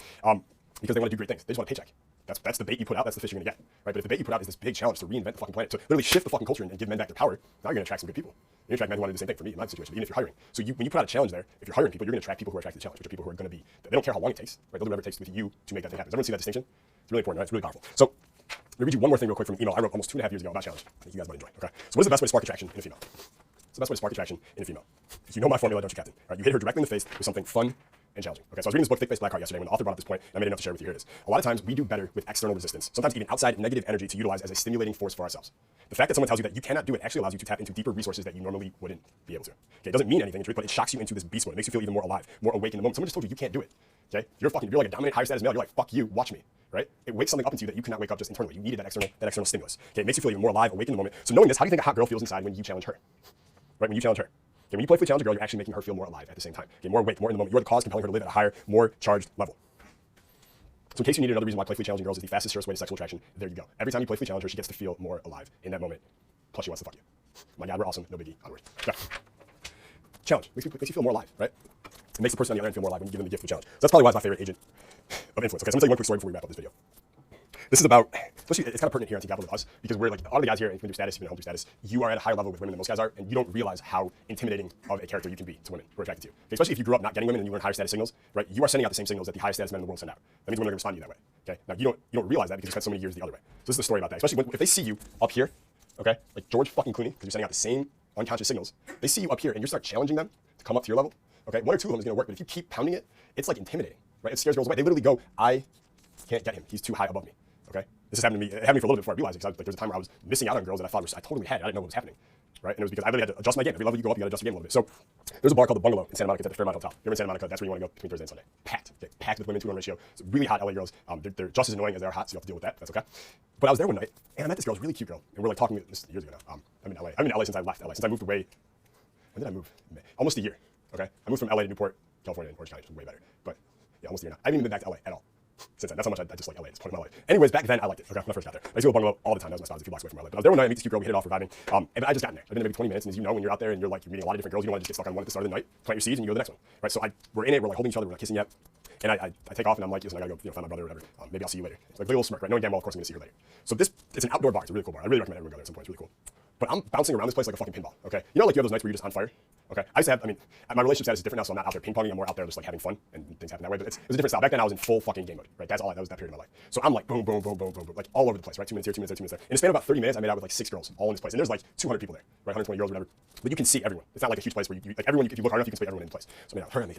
because they want to do great things. They just want a paycheck. That's the bait you put out. That's the fish you're gonna get, right? But if the bait you put out is this big challenge to reinvent the fucking planet, to literally shift the fucking culture and give men back their power, now you're gonna attract some good people. You're gonna attract men who want to do the same thing for me in my situation, even if you're hiring. So when you put out a challenge there, if you're hiring people, you're gonna attract people who are attracted to the challenge, which are people who are gonna be, they don't care how long it takes, right? They'll do whatever it takes with you to make that thing happen. Does everyone see that distinction? It's really important, right? It's really powerful. So let me read you one more thing real quick from an email I wrote almost 2.5 years ago about challenge. I think you guys might enjoy. Okay. So what is the best way to spark attraction in a female? What's the best way to spark attraction in a female? If you know my formula, don't you, Captain? All right, you hit her directly in the face with something fun and challenging. Okay, so I was reading this book, Thick Face, Black Heart, yesterday when the author brought up this point, and I made enough to share with you. Here it is. A lot of times we do better with external resistance, sometimes even outside negative energy to utilize as a stimulating force for ourselves. The fact that someone tells you that you cannot do it actually allows you to tap into deeper resources that you normally wouldn't be able to. Okay, it doesn't mean anything in truth, but it shocks you into this beast mode. It makes you feel even more alive, more awake in the moment. Someone just told you can't do it. Okay, you're like a dominant, higher status male. You're like, fuck you, watch me. Right? It wakes something up into you that you cannot wake up just internally. You needed that external stimulus. Okay, it makes you feel even more alive, awake in the moment. So knowing this, how do you think a hot girl feels inside when you challenge her? Right? When you challenge her. Okay, when you playfully challenge a girl, you're actually making her feel more alive at the same time. Okay, more awake, more in the moment. You're the cause compelling her to live at a higher, more charged level. So in case you needed another reason why playfully challenging girls is the fastest, surest way to sexual attraction, there you go. Every time you playfully challenge her, she gets to feel more alive in that moment. Plus she wants to fuck you. My God, we're awesome. No biggie. Onward. Okay. Challenge. Makes you feel more alive, right? It makes the person on the other end feel more alive when you give them the gift of challenge. So that's probably why it's my favorite agent of influence. Okay, so I'm going to tell you one quick story before we wrap up this video. This is about, especially it's kind of pertinent here on Team Capital with us, because we're like, a lot of the guys here, if you do status, even home status, you are at a higher level with women than most guys are, and you don't realize how intimidating of a character you can be to women who are attracted to you. Okay, especially if you grew up not getting women and you learn higher status signals, right? You are sending out the same signals that the highest status men in the world send out. That means women are going to respond to you that way. Okay, now you don't realize that because you spent so many years the other way. So this is the story about that. Especially if they see you up here, okay, like George fucking Clooney, because you're sending out the same unconscious signals. They see you up here and you start challenging them to come up to your level. Okay, one or two of them is going to work, but if you keep pounding it, it's like intimidating, right? It scares girls away. They literally go, I can't get him. He's too high above me. Okay, this has happened to me. It happened to me for a little bit before I realized it. Because there was a time where I was missing out on girls that I thought I totally had. I didn't know what was happening, right? And it was because I literally had to adjust my game. Every level you go up, you got to adjust your game a little bit. So there's a bar called the Bungalow in Santa Monica. It's at the Fairmont Hotel. You're in Santa Monica. That's where you want to go between Thursday and Sunday. Packed, okay? Packed with women, 2-1 ratio. It's really hot LA girls. They're just as annoying as they are hot, so you have to deal with that. That's okay. But I was there one night and I met this girl, really cute girl, and we're like talking. This is years ago now. I'm in LA. I'm in LA since I left LA. Since I moved away. When did I move? Almost a year. Okay, I moved from LA to Newport, California, and Orange County, which is way better. But yeah, almost a year now. I haven't even been back to LA at all since then. That's how much I just like LA at this point in my life. Anyways, back then I liked it. Okay, when I first got there, I used to go to Bungalow all the time. That was my spot. It was a few blocks away from LA. But I was there one night. I meet this cute girl. We hit it off. We're vibing. And I just got in there. I've been there maybe 20 minutes. And as you know, when you're out there and you're meeting a lot of different girls, you don't want to just get stuck on one at the start of the night. Plant your seeds and you go to the next one. Right. So we're in it. We're like holding each other. We're not kissing yet. And I take off and I'm like, listen, I gotta go find my brother or whatever. Maybe I'll see you later. It's like a little smirk, right? Knowing damn well, of course, I'm gonna see her later. So it's an outdoor bar. It's a really cool bar. I really recommend everyone go there at some point. It's really cool. But I'm bouncing around this place like a fucking pinball, okay? You know, like you have those nights where you're just on fire, okay? I used to have, my relationship status is different now, so I'm not out there ping-ponging. I'm more out there just like having fun and things happen that way. But it was a different style. Back then I was in full fucking game mode, right? That was that period of my life. So I'm like boom, boom, boom, boom, boom, boom, like all over the place, right? 2 minutes here, 2 minutes there, 2 minutes there. In a span of about 30 minutes, I made out with like 6 girls all in this place. And there's like 200 people there, right? 120 girls or whatever. But you can see everyone. It's not like a huge place where you like everyone, if you look hard enough, you can see everyone in place. So I made out, her, and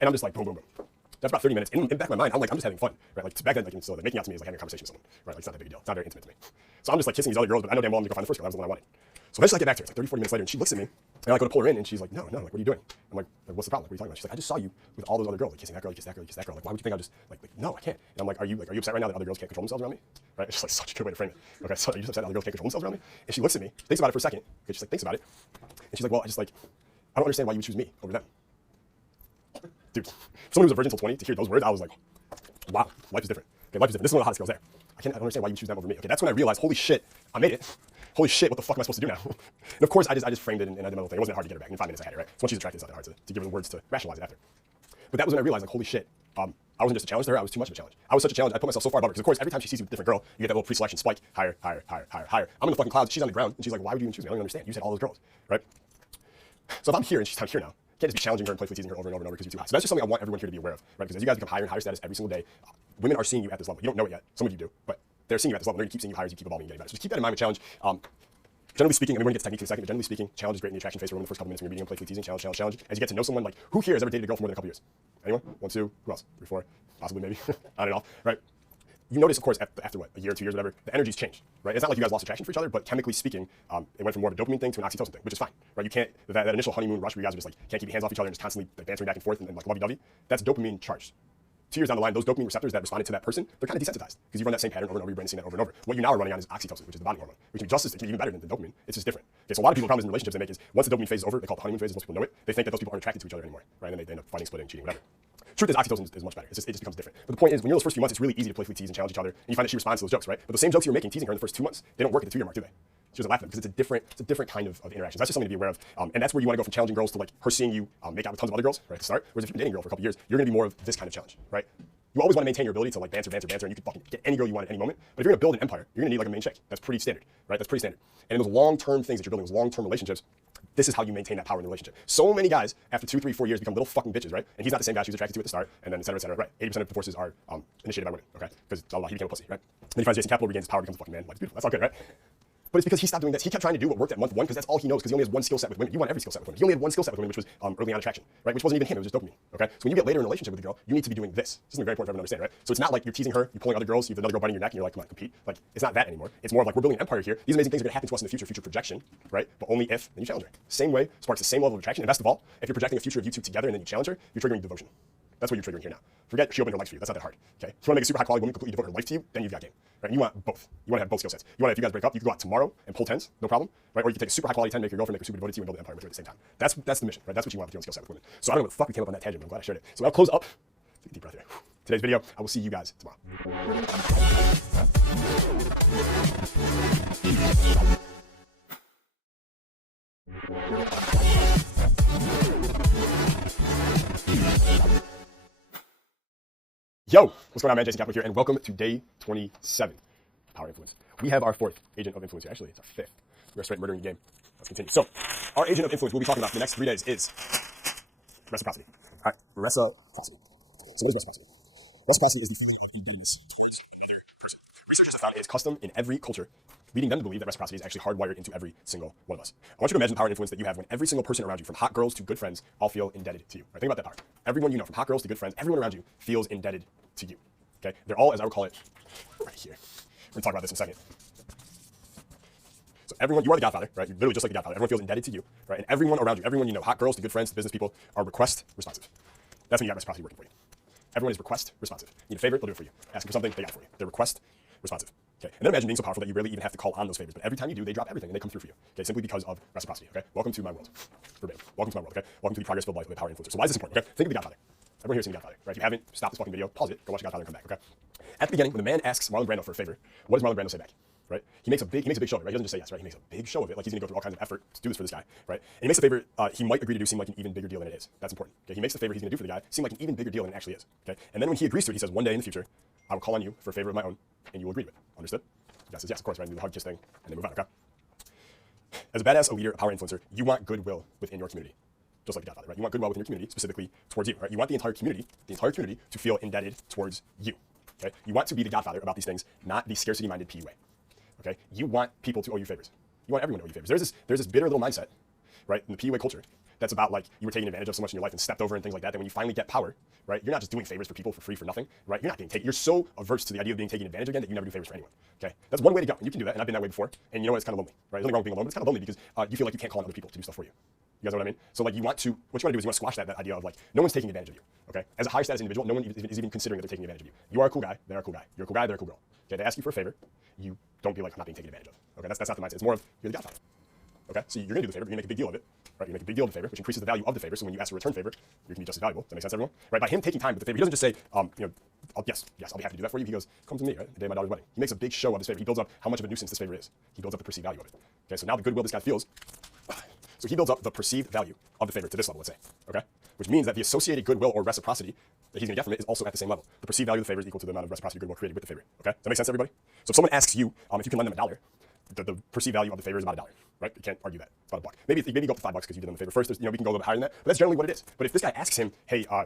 I'm just like boom, boom, boom. That's about 30 minutes. In the back of my mind, I'm just having fun, right? Like back then, like so, making out to me is like having a conversation with someone, right? Like it's not that big a deal. It's not very intimate to me. So I'm just like kissing these other girls, but I know damn well I'm gonna go find the first girl. That was the one I wanted. So eventually I get back to her. It's like 30, 40 minutes later, and she looks at me, and I go to pull her in, and she's like, no, like, what are you doing? I'm like, what's the problem? Like, what are you talking about? She's like, I just saw you with all those other girls, like kissing that girl, you kiss that girl, you kiss that girl. Like, why would you think I just like no, I can't. And I'm like, are you upset right now that other girls can't control themselves around me? Right? It's just like such a good way to frame it. Okay, so are you just upset that other girls can't control themselves around me? And she looks at me, thinks about it for a second. Okay, she's like, thinks about it, and she's like, well, I don't understand why you would choose me over them. Dude, someone who was a virgin until 20 to hear those words, I was like, wow, life is different. Okay, life is different. This is one of the hottest girls there. I don't understand why you choose them over me. Okay, that's when I realized, holy shit, I made it. Holy shit, what the fuck am I supposed to do now? And of course, I just framed it and I did my little thing. It wasn't hard to get her back. In 5 minutes, I had it, right? So once she's attracted, it's not that hard to give her the words to rationalize it after. But that was when I realized, like, holy shit, I wasn't just a challenge to her, I was too much of a challenge. I was such a challenge, I put myself so far above her. Because of course, every time she sees you with a different girl, you get that little pre-selection spike, higher. I'm in the fucking clouds, she's on the ground, and she's like, why would you even choose me? I don't even understand. You said all those girls, right? So if I'm here and she's down here now, I can't just be challenging her and playfully teasing her over and over and over because you're too high. So that's just something I want everyone here to be aware of, right? Because as you guys become higher and higher status every single day, women are seeing you at this level. You don't know it yet. Some of you do, but they're seeing you at this level. They're going to keep seeing you higher as you keep evolving and getting better. So just keep that in mind with challenge. Generally speaking, we're going to get to technique in a second, but generally speaking, challenge is great in the attraction phase for women the first couple minutes when you're meeting them, playfully teasing, challenge. As you get to know someone, like, who here has ever dated a girl for more than a couple years? Anyone? 1, 2, who else? 3, 4, possibly, maybe. Not at all, right? You notice, of course, after what, a year, 2 years, whatever, the energy's changed, right? It's not like you guys lost attraction for each other, but chemically speaking, it went from more of a dopamine thing to an oxytocin thing, which is fine, right? You can't, that initial honeymoon rush where you guys are just like, can't keep your hands off each other and just constantly like, bantering back and forth and like lovey-dovey, that's dopamine charged. 2 years down the line, those dopamine receptors that responded to that person, they're kind of desensitized because you run that same pattern over and over, your brain's seeing that over and over. What you now are running on is oxytocin, which is the bonding hormone, which can just as even better than dopamine. It's just different. Okay, so a lot of people problems in relationships they make is once the dopamine phase is over, they call it the honeymoon phase, most people know it, they think that those people aren't attracted to each other anymore, right? And then they end up fighting, splitting, cheating, whatever. Truth is, oxytocin is much better. It just becomes different. But the point is, when you're in those first few months, it's really easy to playfully tease and challenge each other, and you find that she responds to those jokes, right? But the same jokes you're making teasing her in the first 2 months, they don't work at the 2-year mark, do they? She doesn't laugh at them because it's a different kind of interaction. That's just something to be aware of. And that's where you want to go from challenging girls to like her seeing you make out with tons of other girls, right, at the start. Whereas if you've been dating a girl for a couple years, you're going to be more of this kind of challenge, right? You always want to maintain your ability to like banter, and you can fucking get any girl you want at any moment. But if you're going to build an empire, you're going to need like a main chick. That's pretty standard, right? That's pretty standard. And in those long-term things that you're building, those long-term relationships, this is how you maintain that power in the relationship. So many guys, after 2, 3, 4 years, become little fucking bitches, right? And he's not the same guy she was attracted to at the start, and then et cetera, right? 80% of divorces are initiated by women, okay? Because he became a pussy, right? Then he finds Jason Capital, regains his power, becomes a fucking man. Life's beautiful. That's all good, right? But it's because he stopped doing this. He kept trying to do what worked at month 1 because that's all he knows because he only has one skill set with women. You want every skill set with women. He only had one skill set with women, which was early on attraction, right? Which wasn't even him, it was just dopamine, okay? So when you get later in a relationship with a girl, you need to be doing this. This is very important for everyone to understand, right? So it's not like you're teasing her, you're pulling other girls, you have another girl biting your neck, and you're like, come on, compete. Like, it's not that anymore. It's more of like, we're building an empire here. These amazing things are going to happen to us in the future projection, right? But only if, then you challenge her. Same way, sparks the same level of attraction. And best of all, if you're projecting a future of you two together and then you challenge her, you're triggering devotion. That's what you're triggering here now. Forget she opened her life for you. That's not that hard. Okay? If you want to make a super high quality woman completely devote her life to you, then you've got game. Right? And you want both. You want to have both skill sets. You want to, if you guys break up, you can go out tomorrow and pull 10s, no problem. Right? Or you can take a super high quality 10, make your girlfriend, make her super devoted to you, and build an empire with her at the same time. That's the mission, right? That's what you want with your own skill set with women. So I don't know what the fuck we came up on that tangent, but I'm glad I shared it. So I'll close up. Take a deep breath here. Today's video. I will see you guys tomorrow. Yo, what's going on, man? Jason Capital here, and welcome to day 27 of Power Influence. We have our fourth agent of influence here. Actually, it's our fifth. We're straight murdering the game. Let's continue. So, our agent of influence we'll be talking about for the next 3 days is reciprocity. All right, reciprocity. So, what is reciprocity? Reciprocity is the feeling of indebtedness towards another person. Researchers have found it is custom in every culture, leading them to believe that reciprocity is actually hardwired into every single one of us. I want you to imagine the power and influence that you have when every single person around you, from hot girls to good friends, all feel indebted to you. Right, think about that power. Everyone you know, from hot girls to good friends, everyone around you feels indebted to you. Okay? They're all, as I would call it, right here. We're going to talk about this in a second. So everyone, you are the godfather, right? You're literally just like the godfather. Everyone feels indebted to you, right? And everyone around you, everyone you know, hot girls to good friends to business people, are request responsive. That's when you got reciprocity working for you. Everyone is request responsive. You need a favor, they'll do it for you. Ask them for something, they got it for you. They're request responsive. Okay? And then imagine being so powerful that you really even have to call on those favors. But every time you do, they drop everything and they come through for you. Okay? Simply because of reciprocity. Okay? Welcome to my world. Verbatim. Welcome to my world. Okay? Welcome to the progress-filled life of a power influencer. So why is this important? Okay? Think of the Godfather. Everyone here has seen the Godfather, right? If you haven't, stop this fucking video, pause it, go watch the Godfather and come back. Okay? At the beginning, when the man asks Marlon Brando for a favor, what does Marlon Brando say back? Right? He makes a big show of it, right? He doesn't just say yes, right? He makes a big show of it, like he's gonna go through all kinds of effort to do this for this guy, right? And he makes the favor he might agree to do seem like an even bigger deal than it is. That's important. Okay? He makes the favor he's gonna do for the guy seem like an even bigger deal than it actually is. Okay? And then when he agrees to it, he says, one day in the future, I will call on you for a favor of my own, and you will agree to it. Understood? The guy says yes, of course, right? And do the hug kiss thing, and they move on. Okay? As a badass, a leader, a power influencer, you want goodwill within your community. Just like the Godfather, right? You want goodwill within your community, specifically towards you, right? You want the entire community to feel indebted towards you. Okay? You want to be the Godfather about these things, not the scarcity-minded PUA. Okay? You want people to owe you favors. You want everyone to owe you favors. There's this bitter little mindset, right, in the PUA culture that's about like you were taken advantage of so much in your life and stepped over and things like that. That when you finally get power, right, you're not just doing favors for people for free for nothing, right? You're not being taken. You're so averse to the idea of being taken advantage again that you never do favors for anyone. Okay? That's one way to go, and you can do that. And I've been that way before. And you know what? It's kind of lonely, right? There's nothing wrong with being alone, but it's kind of lonely because you feel like you can't call on other people to do stuff for you. You guys know what I mean? So like what you want to do is you want to squash that idea of like no one's taking advantage of you. Okay? As a high status individual, no one is even considering that they're taking advantage of you. You are a cool guy, they're a cool guy. You're a cool guy, they're a cool girl. Okay? They ask you for a favor, you don't be like I'm not being taken advantage of. Okay? That's not the mindset. It's more of you're the Godfather. Okay? So you're gonna do the favor, you're gonna make a big deal of it. Right? You make a big deal of the favor, which increases the value of the favor. So when you ask for a return favor, you can be just as valuable. Does that make sense, everyone? right? By him taking time with the favor, he doesn't just say, yes, I'll be happy to do that for you. He goes, come to me, right? The day of my daughter's wedding. He makes a big show of this favor. He builds up how much of a nuisance this favor is. He builds up the perceived value of it. Okay, so now the goodwill this guy feels. So he builds up the perceived value of the favor to this level, let's say. Okay, which means that the associated goodwill or reciprocity that he's gonna get from it is also at the same level. The perceived value of the favor is equal to the amount of reciprocity goodwill created with the favor. Okay, does that make sense, everybody? So if someone asks you if you can lend them $1, the perceived value of the favor is about $1, right? You can't argue that. It's about $1. Maybe go up to $5 because you did them the favor first. We can go a little bit higher than that, but that's generally what it is. But if this guy asks him, hey, I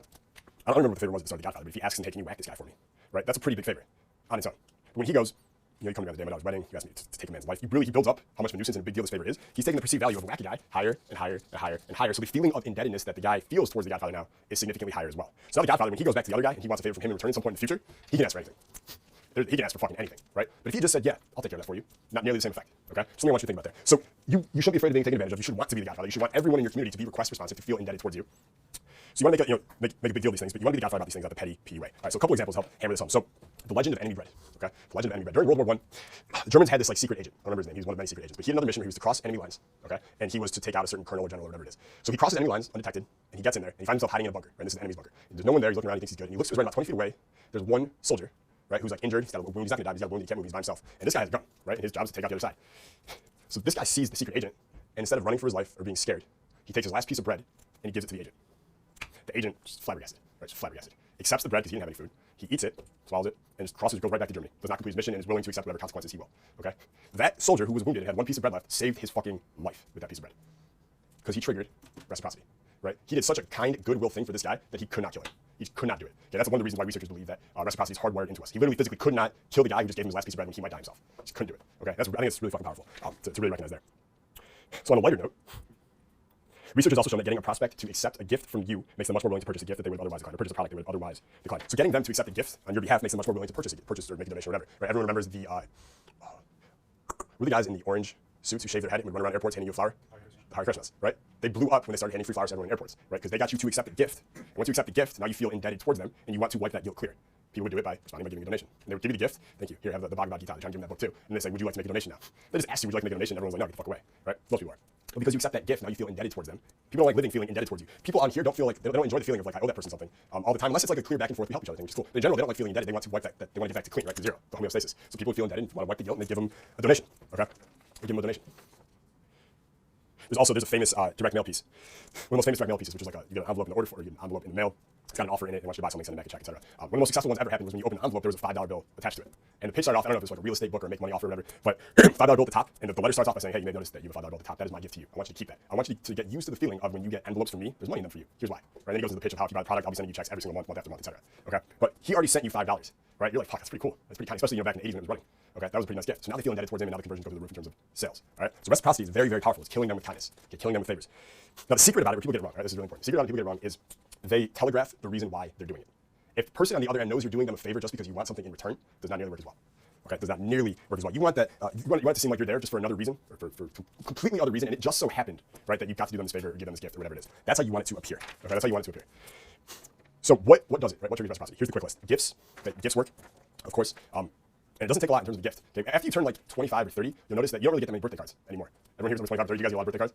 don't remember what the favor was at the start of the Godfather, but if he asks him, hey, can you whack this guy for me, right? That's a pretty big favor on its own. But when he goes, you come to me on the day of my daughter's wedding, you asked me to take a man's life. He builds up how much of a nuisance and a big deal this favor is. He's taking the perceived value of a wacky guy higher and higher and higher and higher. So the feeling of indebtedness that the guy feels towards the Godfather now is significantly higher as well. So now the Godfather, when he goes back to the other guy and he wants a favor from him in return at some point in the future, he can ask for anything. He can ask for fucking anything, right? But if he just said, yeah, I'll take care of that for you, not nearly the same effect, okay? Something I want you to think about there. So you shouldn't be afraid of being taken advantage of. You should want to be the Godfather. You should want everyone in your community to be request responsive, to feel indebted towards you. So you want to make a big deal of these things, but you want to be the Godfather about these things, not the petty PUA. All right, so a couple examples help hammer this home. So the legend of enemy bread, okay? The legend of enemy bread. During World War I, the Germans had this like secret agent. I don't remember his name. He was one of many secret agents, but he had another mission where he was to cross enemy lines, okay? And he was to take out a certain colonel or general or whatever it is. So he crosses enemy lines undetected, and he gets in there, and he finds himself hiding in a bunker, right? This is the enemy's bunker. And there's no one there. He's looking around. He thinks he's good. And he looks right about 20 feet away. There's one soldier, right, who's like injured. He's got a wound. He's not gonna die. He's got a wound. He can't move. He's by himself. And this guy has a gun, right? And his job is to take out the other side. So this guy sees the secret agent, and instead of running for his life or being scared, he takes his last piece of bread and he gives it to the agent. The agent just flabbergasted, right? Just flabbergasted. Accepts the bread because he didn't have any food. He eats it, swallows it, and just goes right back to Germany. Does not complete his mission and is willing to accept whatever consequences he will. Okay? That soldier who was wounded and had one piece of bread left saved his fucking life with that piece of bread because he triggered reciprocity. Right? He did such a kind, goodwill thing for this guy that he could not kill him. He could not do it. Okay, that's one of the reasons why researchers believe that reciprocity is hardwired into us. He literally physically could not kill the guy who just gave him his last piece of bread when he might die himself. He just couldn't do it. Okay, I think it's really fucking powerful to really recognize there. So on a lighter note, research has also shown that getting a prospect to accept a gift from you makes them much more willing to purchase a gift that they would otherwise decline, or purchase a product they would otherwise decline. So getting them to accept a gift on your behalf makes them much more willing to purchase or make a donation or whatever. Right? Everyone remembers the were the guys in the orange suits who shaved their head and would run around airports handing you a flower? Hare Krishnas, right? They blew up when they started handing free flowers to everyone in airports, right? Because they got you to accept a gift. And once you accept the gift, now you feel indebted towards them, and you want to wipe that guilt clear. People would do it by responding by giving a donation. And they would give you the gift. Thank you. Here, have the Bhagavad Gita. They're trying to give them that book too. And they say, would you like to make a donation now? They just ask you, would you like to make a donation? Everyone's like, no, get the fuck away, right? Most people are. But because you accept that gift, now you feel indebted towards them. People don't like living feeling indebted towards you. People on here don't feel like, they don't enjoy the feeling of like, I owe that person something all the time, unless it's like a clear back and forth, we help each other thing, which is cool. But in general, they don't like feeling indebted. They want to wipe that they want to get back to clean, right? To zero, the homeostasis. So people feel indebted and want to wipe the guilt, and they give them a donation, okay? They give them a donation. There's a famous direct mail piece. One of the most famous direct mail pieces, which is like you get an envelope in the order for, or you get an envelope in the mail. it's got an offer in it, and wants you to buy something, send it back a check, etc. One of the most successful ones ever happened was when you opened the envelope, there was a $5 bill attached to it. And the pitch started off, I don't know if it was like a real estate book or a make money offer or whatever, but $5 bill at the top, and the letter starts off by saying, hey, you may notice that you have a $5 bill at the top. That is my gift to you. I want you to keep that. I want you to get used to the feeling of when you get envelopes from me, there's money in them for you. Here's why. Right? And then he goes into the pitch of how if you buy a product, I'll be sending you checks every single month, month after month, etc. Okay? But he already sent you $5, right? You're like, fuck, that's pretty cool. That's pretty kind, especially back in the 80s when it was running. Okay, that was a pretty nice gift. So now they feel indebted towards him, and now the conversions go to the roof in terms of sales. All right. So reciprocity is very, very powerful. It's killing them with kindness. Okay, killing them with favors. Now the secret about it, where people get it wrong, right? This is really important. The secret about it, people get it wrong is they telegraph the reason why they're doing it. If the person on the other end knows you're doing them a favor just because you want something in return, does not nearly work as well. Okay, does not nearly work as well. You want that. You want it to seem like you're there just for another reason, or for completely other reason, and it just so happened, right, that you've got to do them this favor or give them this gift or whatever it is. That's how you want it to appear. Okay, that's how you want it to appear. So what does it? Right? What triggers reciprocity? Here's the quick list. Gifts. Okay, gifts work, of course. And it doesn't take a lot in terms of the gift. Okay? After you turn like 25 or 30, you'll notice that you don't really get that many birthday cards anymore. Everyone here's over 25, 30. You guys get a lot of birthday cards.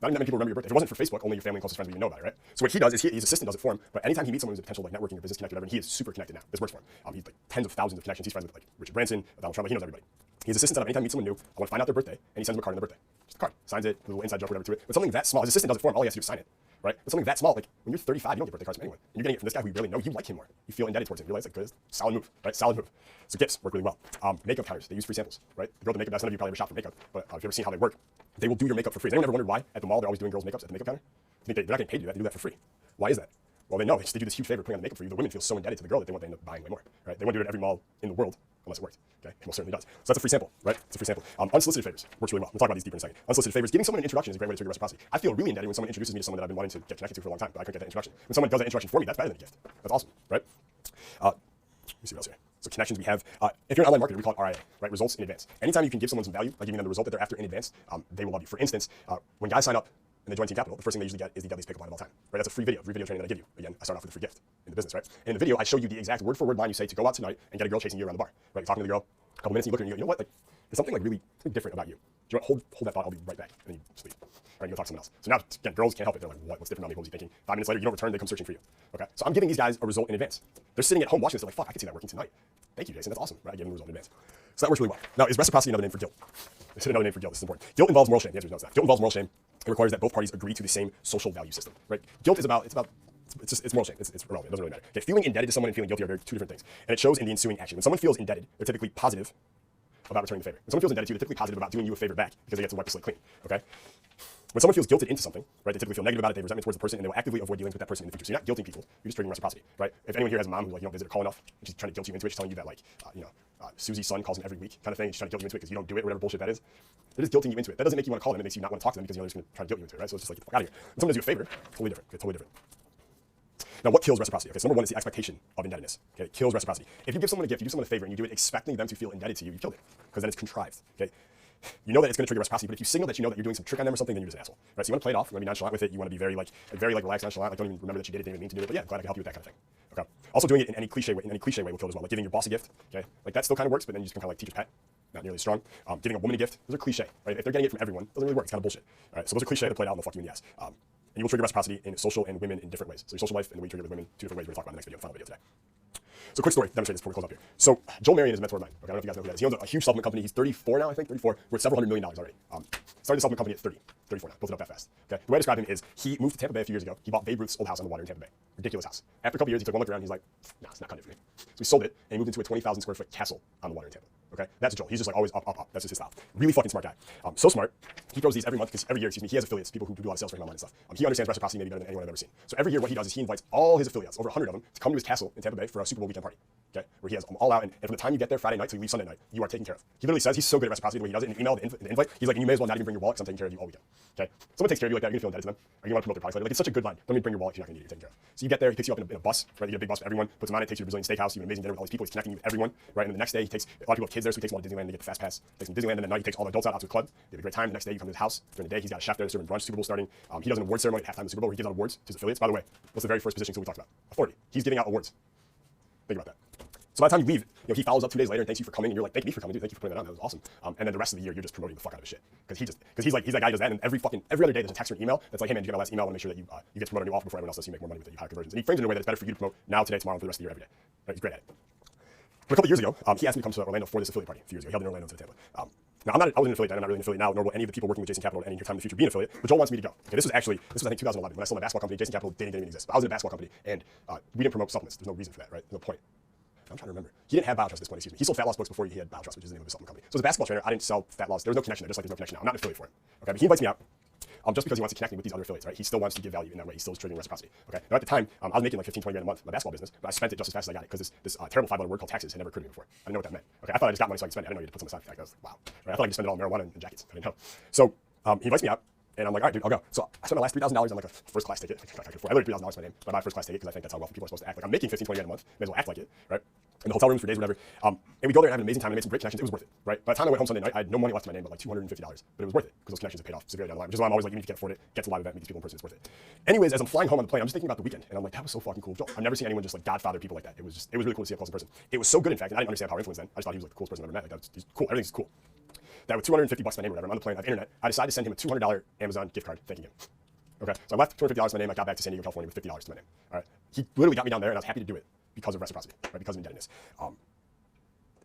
Not even that many people remember your birthday. If it wasn't for Facebook, only your family and closest friends would even know about it, right? So what he does is his assistant does it for him. But anytime he meets someone who's a potential like networking or business connected, whatever, and he is super connected now. This works for him. He's like tens of thousands of connections. He's friends with like Richard Branson, Donald Trump. Like, he knows everybody. His assistant set up anytime he meets someone new, I want to find out their birthday, and he sends them a card on their birthday. Just a card, signs it, a little inside joke, whatever to it. But something that small, his assistant does it for him. All he has to do is sign it, right? But something that small, like when you're 35, you don't get birthday cards from anyone. And you're getting it from this guy who you barely know. You like him more. You feel indebted towards him. You realize like good, solid move, right? Solid move. So gifts work really well. Makeup counters, they use free samples, right? The girl that makeup, that's none of you probably ever shop for makeup, but if you've ever seen how they work, they will do your makeup for free. Has anyone ever wondered why at the mall they're always doing girls' makeups at the makeup counter? They're not getting paid to do that. They do that for free. Why is that? Well, they know they do this huge favor putting on the makeup for you. The women feel so indebted to the girl that they end up buying way more, right? They want to do it at every mall in the world unless it works. Okay, it most certainly does. So that's a free sample, right? It's a free sample. Unsolicited favors works really well. We'll talk about these deeper in a second. Unsolicited favors, giving someone an introduction is a great way to trigger reciprocity. I feel really indebted when someone introduces me to someone that I've been wanting to get connected to for a long time, but I couldn't get that introduction. When someone does that introduction for me, that's better than a gift. That's awesome, right? Let me see what else here. So connections we have. If you're an online marketer, we call it RIA, right? Results in advance. Anytime you can give someone some value by giving them the result that they're after in advance, they will love you. For instance, when guys sign up and they join Team Capital, the first thing they usually get is the deadliest pickup line of all time, right? That's a free video training that I give you. Again, I start off with a free gift in the business, right? And in the video, I show you the exact word-for-word line you say to go out tonight and get a girl chasing you around the bar, right? You're talking to the girl, a couple minutes, and you look at her and you go, you know what? Like, there's something like really different about you. Do you want hold that thought? I'll be right back. And then you sleep. Right, you go talk to someone else. So now, again, girls can't help it. They're like, what's different about me? What was he thinking? 5 minutes later, you don't return, they come searching for you. Okay? So I'm giving these guys a result in advance. They're sitting at home watching this. They're like, fuck, I can see that working tonight. Thank you, Jason. That's awesome. Right? I gave them the result in advance. So that works really well. Now, is reciprocity another name for guilt? Is it another name for guilt? This is important. Guilt involves moral shame. The answer is no to that. Guilt involves moral shame. It requires that both parties agree to the same social value system. Right? Guilt is about it's moral shame. It's irrelevant. It doesn't really matter. Okay, feeling indebted to someone and feeling guilty are two different things. And it shows in the ensuing action. When someone feels indebted, they're typically positive about returning the favor. When someone feels indebted to you, they're typically positive about doing you a favor back because they get to wipe the slate clean. Okay? When someone feels guilted into something, right, they typically feel negative about it, they have resentment towards the person, and they will actively avoid dealing with that person in the future. So you're not guilting people, you're just triggering reciprocity, right? If anyone here has a mom who like you don't visit her call enough, and she's trying to guilt you into it, she's telling you that like, Susie's son calls him every week kind of thing, and she's trying to guilt you into it because you don't do it, whatever bullshit that is. They're just guilting you into it. That doesn't make you want to call them, it makes you not want to talk to them because they're just going to try to guilt you into it, right? So it's just like, get the fuck out of here. When someone does you a favor, totally different, okay, totally different. Now, what kills reciprocity? Okay, so number one is the expectation of indebtedness. Okay, it kills reciprocity. If you give someone a gift, you do someone a favor, and you do it expecting them to feel indebted to you, you killed it, because then it's contrived. Okay, you know that it's going to trigger reciprocity, but if you signal that you know that you're doing some trick on them or something, then you're just an asshole. Right? So you want to play it off. You want to be nonchalant with it. You want to be very relaxed, nonchalant. Like don't even remember that you did it. Didn't even mean to do it. But yeah, glad I can help you with that kind of thing. Okay. Also doing it in any cliche way will kill as well. Like giving your boss a gift. Okay. Like that still kind of works, but then you just can kind of like teacher's pet. Not nearly as strong. Giving a woman a gift. Those are cliche. Right? If they're getting it from everyone, it doesn't really work. It's kind of bullshit. All right. So those are cliche that play out and they'll fuck you in the ass. And you will trigger reciprocity in social and women in different ways. So your social life and the way you trigger with women, two different ways. We're going to talk about in the next video, the final video today. So quick story, demonstrate this before we close up here. So Joel Marion is a mentor of mine. Okay, I don't know if you guys know who that is. He owns a huge supplement company. He's 34 now, I think, 34, worth several $100 million already. Started the supplement company at 34 now, built it up that fast. Okay, the way I describe him is he moved to Tampa Bay a few years ago. He bought Babe Ruth's old house on the water in Tampa Bay. Ridiculous house. After a couple years, he took one look around. He's like, nah, it's not cutting it for me. So he sold it and he moved into a 20,000 square foot castle on the water in Tampa. Okay, that's Joel. He's just like always up. That's just his style. Really fucking smart guy. So smart. He throws these every month because every year, he has affiliates, people who do a lot of sales for him online and stuff. He understands reciprocity maybe better than anyone I've ever seen. So every year, what he does is he invites all his affiliates, over 100 of them, to come to his castle in Tampa Bay for a Super Bowl weekend party. Okay, where he has them all out, and from the time you get there Friday night till you leave Sunday night, you are taken care of. He literally says he's so good at reciprocity the way he does it in the email, the invite. He's like, and you may as well not even bring your wallet because I'm taking care of you all weekend. Okay, someone takes care of you like that, you're gonna feel indebted to them. Or you want to promote their products later. Like it's such a good line. Don't even bring your wallet if you're not gonna need it. You're taken care of. So you get there, he picks you up in a bus, right? You get a big bus for everyone, puts them on it, takes you to a Brazilian steakhouse, you have an amazing dinner with all these people. He's connecting you with everyone, right? And then the next day, he takes a lot of people have kids there, so he takes them all to Disneyland. They get the fast pass. Takes them to Disneyland, and then at night he takes all the adults out to a club. They have a great time. The next day, you come to his house. During the day, he's got a chef there serving brunch. Super Bowl starting. He does an award ceremony at halftime of the Super Bowl where he gives out awards to his affiliates. By the way, what's the very first position we talked about? Authority. He's giving out awards. Think about that. So by the time you leave, he follows up 2 days later and thanks you for coming, and you're like, thank me for coming, dude. Thank you for putting that on. That was awesome. And then the rest of the year, you're just promoting the fuck out of his shit because he's that guy who does that. And every other day, there's a text or an email that's like, hey man, did you get my last email? I want to make sure that you get promoted a new offer before everyone else does, so you make more money with it. You hire conversions. And he frames it in a way that it's better for you to promote now, today, tomorrow, and for the rest of the year every day. Right? He's great at it. But a couple years ago, he asked me to come to Orlando for this affiliate party a few years ago. He held it in Orlando instead of Tampa. Now, I wasn't an affiliate then, I'm not really an affiliate now, nor will any of the people working with Jason Capital at any time in the future be an affiliate, but Joel wants me to go. Okay, this was I think 2011 when I sold my basketball company. Jason Capital didn't even exist. But I was in a basketball company, and we didn't promote supplements. There's no reason for that, right? There's no point. I'm trying to remember. He didn't have BioTrust at this point, excuse me. He sold Fat Loss books before he had BioTrust, which is the name of his supplement company. So as a basketball trainer, I didn't sell Fat Loss. There was no connection there, just like there's no connection now. I'm not an affiliate for him. Okay, but he invites me out. Just because he wants to connect me with these other affiliates, right? He still wants to give value in that way. He still is triggering reciprocity. Okay. Now at the time, I was making like 15, 20 grand a month in my basketball business, but I spent it just as fast as I got it because this terrible 5-letter word called taxes had never occurred to me before. I didn't know what that meant. Okay. I thought I just got money so I could spend it. I didn't know you had to put some aside. I was like, wow. Right? I thought I could spend it all on marijuana and jackets. I didn't know. So he invites me out. And I'm like, all right, dude, I'll go. So I spent my last $3,000 on like a first class ticket. I literally $3,000 for my name, but I buy a first class ticket because I think that's how wealthy people are supposed to act. Like I'm making 15, 20 grand a month. May as well act like it, right? In the hotel rooms for days, whatever. And we go there and have an amazing time and made some great connections. It was worth it, right? By the time I went home Sunday night, I had no money left in my name, but like $250. But it was worth it because those connections have paid off severely down the line. Which is why I'm always like, even if you can't afford it, get to a live event, meet these people in person, it's worth it. Anyways, as I'm flying home on the plane, I'm just thinking about the weekend, and I'm like, that was so fucking cool. Joel, I've never seen anyone just like godfather people like that. It was really cool to see up close in person. It was so good, in fact, and I didn't understand power influence then. I just thought he was like the coolest person I've ever met. Like he's cool. Everything's cool. That with $250 my name or whatever, I'm on the plane, I have internet. I decided to send him a $200 Amazon gift card thanking him. Okay, so I left $250 to my name. I got back to San Diego, California with $50 to my name. All right, he literally got me down there, and I was happy to do it because of reciprocity, right? Because of indebtedness.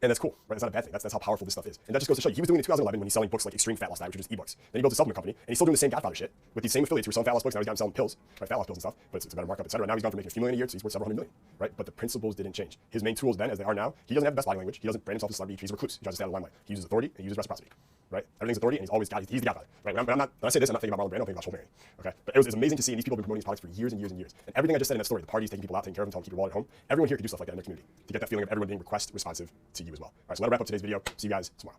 And that's cool, right? It's not a bad thing. That's how powerful this stuff is. And that just goes to show you. He was doing it in 2011 when he's selling books like Extreme Fat Loss Diet, which are just ebooks. Then he built a supplement company, and he's still doing the same Godfather shit with these same affiliates who are selling fat loss books. Now he's got him selling pills, right? Fat loss pills and stuff, but it's a better markup, etc. Now he's gone from making a few million a year to he's worth several hundred million, right? But the principles didn't change. His main tools then, as they are now, he doesn't have the best body language. He doesn't brand himself as a celebrity. He's a recluse. He tries to stay out of the limelight. He uses authority and he uses reciprocity, right? Everything's authority, and he's always he's the Godfather, right? When I say this, I'm not thinking about Marlon Brando. I'm thinking about Joel Marion, okay? But it's amazing to see, and these people have been promoting these products for years and years and years. And everything I just said in that story, the parties, taking people out, taking care of them, telling them to keep your wallet at home, everyone here can do stuff like that in their community to get that feeling of everyone being request responsive to you as well. All right, so that'll wrap up today's video. See you guys tomorrow.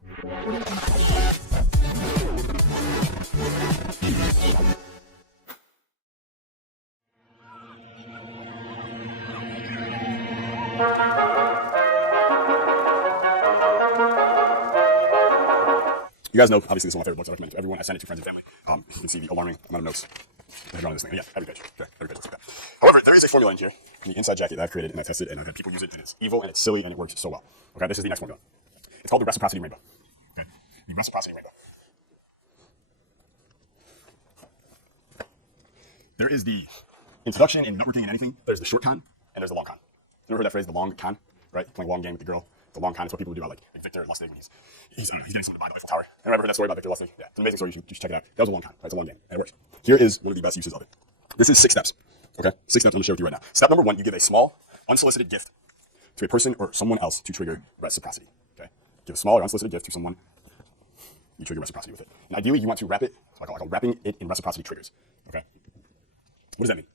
You guys know, obviously, this is one of my favorite books. I recommend it to everyone. I send it to friends and family. You can see the alarming amount of notes that are on this thing. And yeah, every page. Okay, every page looks like that. However, there is a formula in here, in the inside jacket that I've created and I've tested and I've had people use it, and it's evil and it's silly and it works so well. Okay, this is the next formula. It's called the reciprocity rainbow. Okay, the reciprocity rainbow. There is the introduction in networking and anything. There's the short con and there's the long con. Never heard that phrase, the long con, right? Playing a long game with the girl. The long con is what people do out like Victor Lustig when he's I don't know, he's getting someone to buy the Eiffel Tower. Anyone ever heard that story about Victor Lustig? Yeah, it's an amazing story. You should check it out. That was a long con, right? It's a long game, and it works. Here is one of the best uses of it. This is 6 steps. Okay, 6 steps I'm gonna share with you right now. Step number 1: you give a small, unsolicited gift to a person or someone else to trigger reciprocity. Okay, give a small or unsolicited gift to someone. You trigger reciprocity with it, and ideally you want to wrap it. So I call wrapping it in reciprocity triggers. Okay, what does that mean?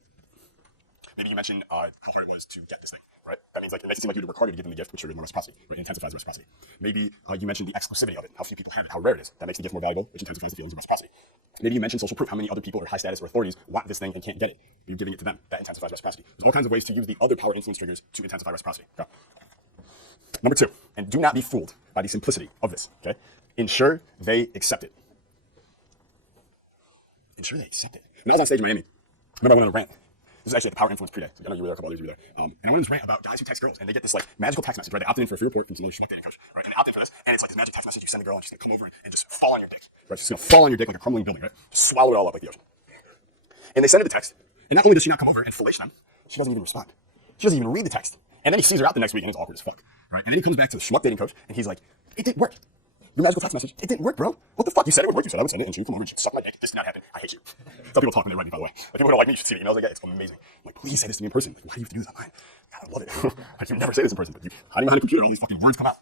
Maybe you mentioned how hard it was to get this thing, right? That means like it makes it seem like you had to work harder to give them the gift, which triggers more reciprocity, right? It intensifies reciprocity. Maybe you mentioned the exclusivity of it, how few people have it, how rare it is. That makes the gift more valuable, which intensifies the feelings of reciprocity. Maybe you mentioned social proof, how many other people or high status or authorities want this thing and can't get it, but you're giving it to them. That intensifies reciprocity. There's all kinds of ways to use the other power influence triggers to intensify reciprocity. Okay? Number 2, and do not be fooled by the simplicity of this. Okay? Ensure they accept it. Ensure they accept it. When I was on stage in Miami, remember I went on a rant. This is actually at the Power Influence pre-day. So I know you were there, a couple others you were there. And I went on this rant about guys who text girls, and they get this like magical text message, right? They opted in for a free report from some other schmuck dating coach, right? And they opt in for this, and it's like this magic text message. You send the girl, and she's gonna come over and just fall on your dick, right? She's gonna fall on your dick like a crumbling building, right? Just swallow it all up like the ocean. And they send her the text, and not only does she not come over and fellate them, she doesn't even respond. She doesn't even read the text. And then he sees her out the next week, and it's awkward as fuck, right? And then he comes back to the schmuck dating coach, and he's like, "It didn't work. Your magical text message, it didn't work, bro. What the fuck? You said it would work. You said I would send it, and she would come over and she would suck my dick. This did not happen. I hate you." That's how people talk when they write me, by the way. Like people who don't like me, you should see the emails I get. It's amazing. I'm like, please say this to me in person. Like, why do you have to do this online? God, I love it. Like, you never say this in person, but you hiding behind a computer, all these fucking words come out.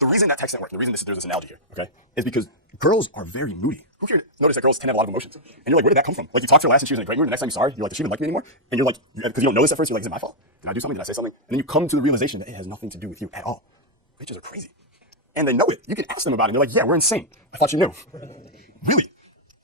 The reason that text didn't work, the reason there's this analogy here, okay, is because girls are very moody. Who here notice that girls tend to have a lot of emotions? And you're like, where did that come from? Like, you talked to her last and she was in a great mood. The next time you saw her, you're like, does she even like me anymore? And you're like, because you don't know this at first, you're like, is it my fault? Did I do something? Did I say something? And then you come to the realization that it has nothing to do with you at all. Bitches are crazy. And they know it. You can ask them about it. And they're like, yeah, we're insane. I thought you knew. Really.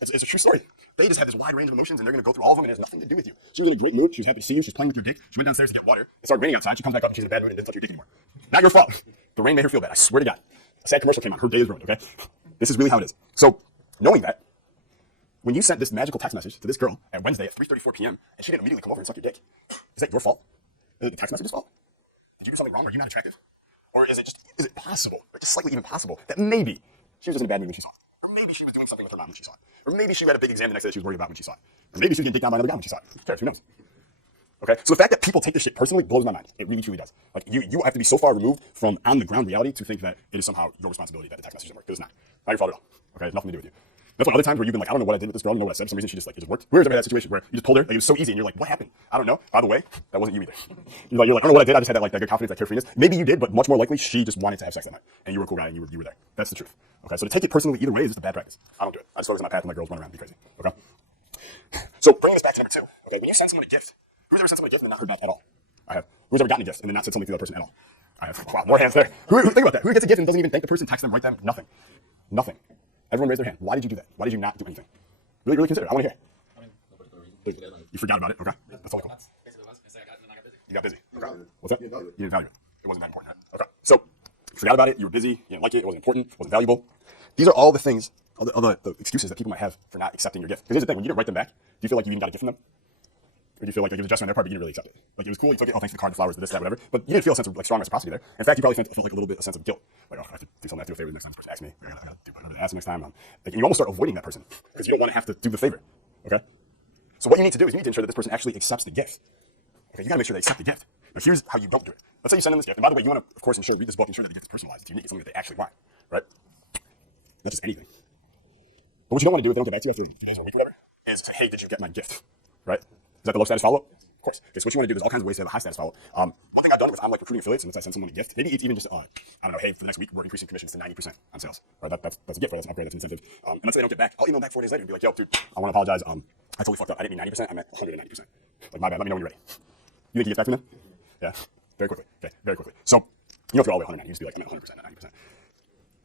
It's a true story. They just have this wide range of emotions, and they're going to go through all of them, and it has nothing to do with you. She was in a great mood. She was happy to see you. She was playing with your dick. She went downstairs to get water. It started raining outside. She comes back up, and she's in a bad mood and didn't touch your dick anymore. Not your fault. The rain made her feel bad. I swear to God. A sad commercial came out. Her day is ruined, okay? This is really how it is. So, knowing that, when you sent this magical text message to this girl at Wednesday at 3:34 p.m., and she didn't immediately come over and suck your dick, is that your fault? Is it the text message's fault? Did you do something wrong? Are you not attractive? Or is it possible, or just slightly even possible, that maybe she was just in a bad mood when she saw it? Or maybe she was doing something with her mom when she saw it? Or maybe she had a big exam the next day that she was worried about when she saw it? Or maybe she was getting dicked down by another guy when she saw it? Who cares? Who knows? Okay, so the fact that people take this shit personally blows my mind. It really truly does. Like you have to be so far removed from on the ground reality to think that it is somehow your responsibility that the text message doesn't work, because it's not your fault at all. Okay, it has nothing to do with you. That's why other times where you've been like, I don't know what I did with this girl, you know what I said, for some reason she just like, it just worked. Whoever's ever had that situation where you just pulled her, like it was so easy, and you're like, what happened? I don't know. By the way, that wasn't you either. You're like, I don't know what I did. I just had that good confidence, that carefreeness. Maybe you did, but much more likely she just wanted to have sex that night, and you were a cool guy, and you were there. That's the truth. Okay, so to take it personally either way is just a bad practice. I don't do it. I just focus on my path and let girls run around and be crazy. Okay. So bringing this back to number 2. Okay, when you send someone a gift, who's ever sent someone a gift and then not heard back at all? I have. Who's ever gotten a gift and then not said something to the other person at all? I have. Wow, more hands there. Who think about that? Who gets a gift and doesn't even thank the person, text them, write them? Nothing. Nothing. Everyone raise their hand. Why did you do that? Why did you not do anything? Really, really consider it. I want to hear. I mean, no particular reason. Forget about it. You forgot about it. Okay, that's totally cool. That's basically what I was going to say. I got, and then I got busy. You got busy. You Okay. valued it. What's that? You didn't value it. You didn't value it. It wasn't that important, right? Okay. So you forgot about it. You were busy. You didn't like it. It wasn't important. It wasn't valuable. These are all the things, all the excuses that people might have for not accepting your gift. Because here's the thing: when you didn't write them back, do you feel like you even got a gift from them? Or do you feel like it was a gesture on their part, but you didn't really accept it? Like it was cool, you took it, oh, thanks for the card, the flowers, the this, that, whatever. But you didn't feel a sense of like strong reciprocity there. In fact, you probably felt like a little bit a sense of guilt. Like, oh, I have to do something, I have to do a favor the next time this person asks me. Like, I gotta do whatever they ask the next time. Like, and you almost start avoiding that person because you don't want to have to do the favor. Okay? So what you need to do is you need to ensure that this person actually accepts the gift. Okay, you gotta make sure they accept the gift. Now here's how you don't do it. Let's say you send them this gift, and by the way, you want to, of course, read this book, ensure that the gift is personalized. It's unique, it's something that they actually want, right? Not just anything. But what you don't want to do if they don't get back to you after a few days or a week or whatever is say, hey, did you get my gift? Right? Is that the low status follow-up? Of course. Okay, so what you want to do, there's all kinds of ways to have a high status follow-up. One thing I've done with, I'm like recruiting affiliates, and let's say I send someone a gift. Maybe it's even just, I don't know, hey, for the next week, we're increasing commissions to 90% on sales. Right? That's a gift, right? That's an upgrade, that's an incentive. And let's say they don't get back. I'll email them back 4 days later and be like, yo, dude, I want to apologize. I totally fucked up. I didn't mean 90%, I meant 190%. Like, my bad, let me know when you're ready. You think you get back to me then? Yeah, very quickly. Okay, very quickly. So you don't have to go all the way 190. You just be like, I'm at 100%, not 90%.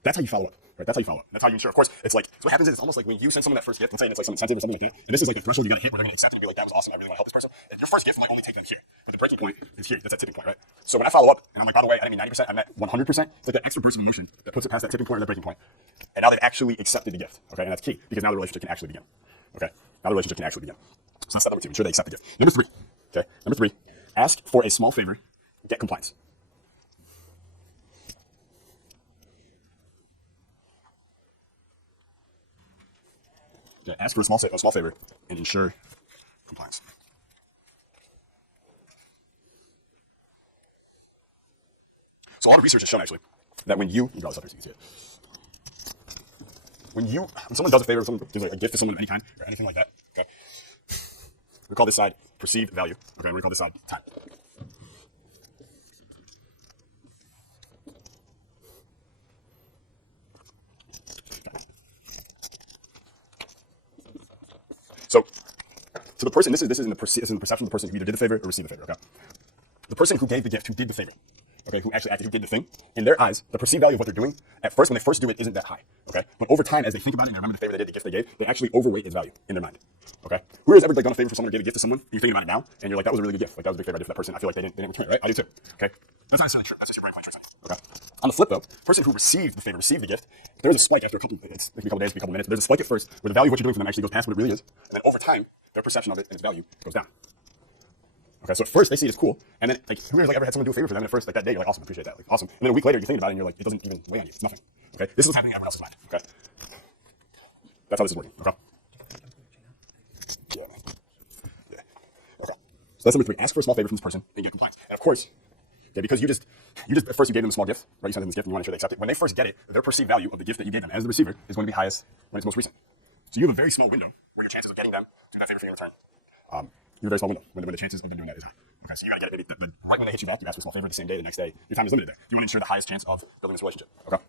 That's how you follow up, right? That's how you follow up. That's how you ensure. Of course, it's like, so what happens is it's almost like when you send someone that first gift, let's say it's like some incentive or something like that, and this is like the threshold you got to hit where they're going to accept it and be like, that was awesome, I really want to help this person. And your first gift might only take them here, but the breaking point is here. That's that tipping point, right? So when I follow up and I'm like, by the way, I didn't mean 90%, I meant 100%. It's like that extra burst of emotion that puts it past that tipping point or that breaking point. And now they've actually accepted the gift, okay? And that's key because now the relationship can actually begin, okay? Now the relationship can actually begin. So that's step number 2, ensure they accept the gift. Number 3, okay? Number 3, ask for a small favor, get compliance. Okay, ask for a small favor and ensure compliance. So a lot of research has shown actually that when you draw this up here so you can see it. When someone does a favor, someone gives a gift to someone of any kind or anything like that, okay, we call this side perceived value. Okay, we're gonna call this side time. So, to the person, this is in the perception of the person who either did the favor or received the favor. Okay, the person who gave the gift, who did the favor, okay, who actually acted, who did the thing, in their eyes, the perceived value of what they're doing at first, when they first do it, isn't that high. Okay, but over time, as they think about it and they remember the favor they did, the gift they gave, they actually overweight its value in their mind. Okay, who has ever like done a favor for someone or gave a gift to someone, and you're thinking about it now, and you're like, that was a really good gift, like that was a big favor I did for that person. I feel like they didn't return it, right? I do too. Okay, that's not necessarily true. That's just your brain playing tricks on you. Okay. On the flip though, person who received the favor, received the gift, there's a spike after a couple. It can be a couple days, it can be a couple minutes. There's a spike at first where the value of what you're doing for them actually goes past what it really is, and then over time, their perception of it and its value goes down. Okay, so at first they see it as cool, and then like whoever's like ever had someone do a favor for them, and at first like that day you're like, awesome, appreciate that, like awesome, and then a week later you're thinking about it and you're like, it doesn't even weigh on you, it's nothing. Okay, this is what's happening in everyone else's mind. Okay, that's how this is working. Okay, yeah, man, yeah. Okay, so that's number 3. Ask for a small favor from this person and get compliance, and of course, okay, because you just at first you gave them a small gift, right? You sent them this gift and you want to make sure they accept it. When they first get it, their perceived value of the gift that you gave them as the receiver is going to be highest when it's most recent. So you have a very small window where your chances of getting them to do that favor for you in return. You have a very small window when the chances of them doing that is high. Okay, so you got to get it maybe that right when they hit you back, you ask for a small favor the same day, the next day. Your time is limited there. You want to ensure the highest chance of building this relationship. Okay.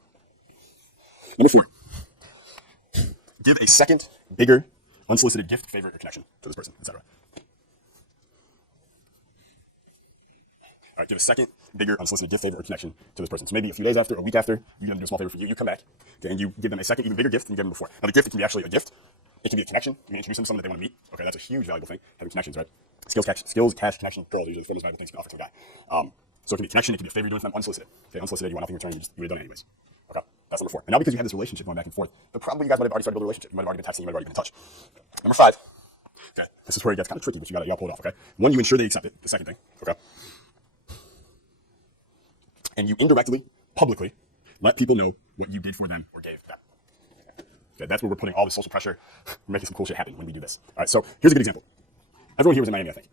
Number 4, give a second, bigger, unsolicited gift, favor, or connection to this person, etc. All right, give a second, bigger, unsolicited gift, favor, or connection to this person. So maybe a few days after, a week after, you get them to do a small favor for you, you come back, okay, and you give them a second, even bigger gift than you gave them before. Now the gift, it can be actually a gift. It can be a connection. You can introduce them to someone that they want to meet. Okay, that's a huge valuable thing, having connections, right? Skills, cash, connection, girls are usually the 4 most valuable things you can offer to a guy. So it can be a connection, it can be a favor you're doing for them unsolicited. Okay, unsolicited, you want nothing in return, you would have done it anyways. Okay, that's number 4. And now because you have this relationship going back and forth, probably you guys might have already started to build a relationship. You might have already been texting, you might have already been in touch. Number 5, okay, this is where it gets kind of tricky, but you gotta pull it off, okay? 1, you ensure they accept it, the second thing, okay? And you indirectly, publicly, let people know what you did for them or gave them. Okay, that's where we're putting all this social pressure. We're making some cool shit happen when we do this. All right, so here's a good example. Everyone here was in Miami, I think.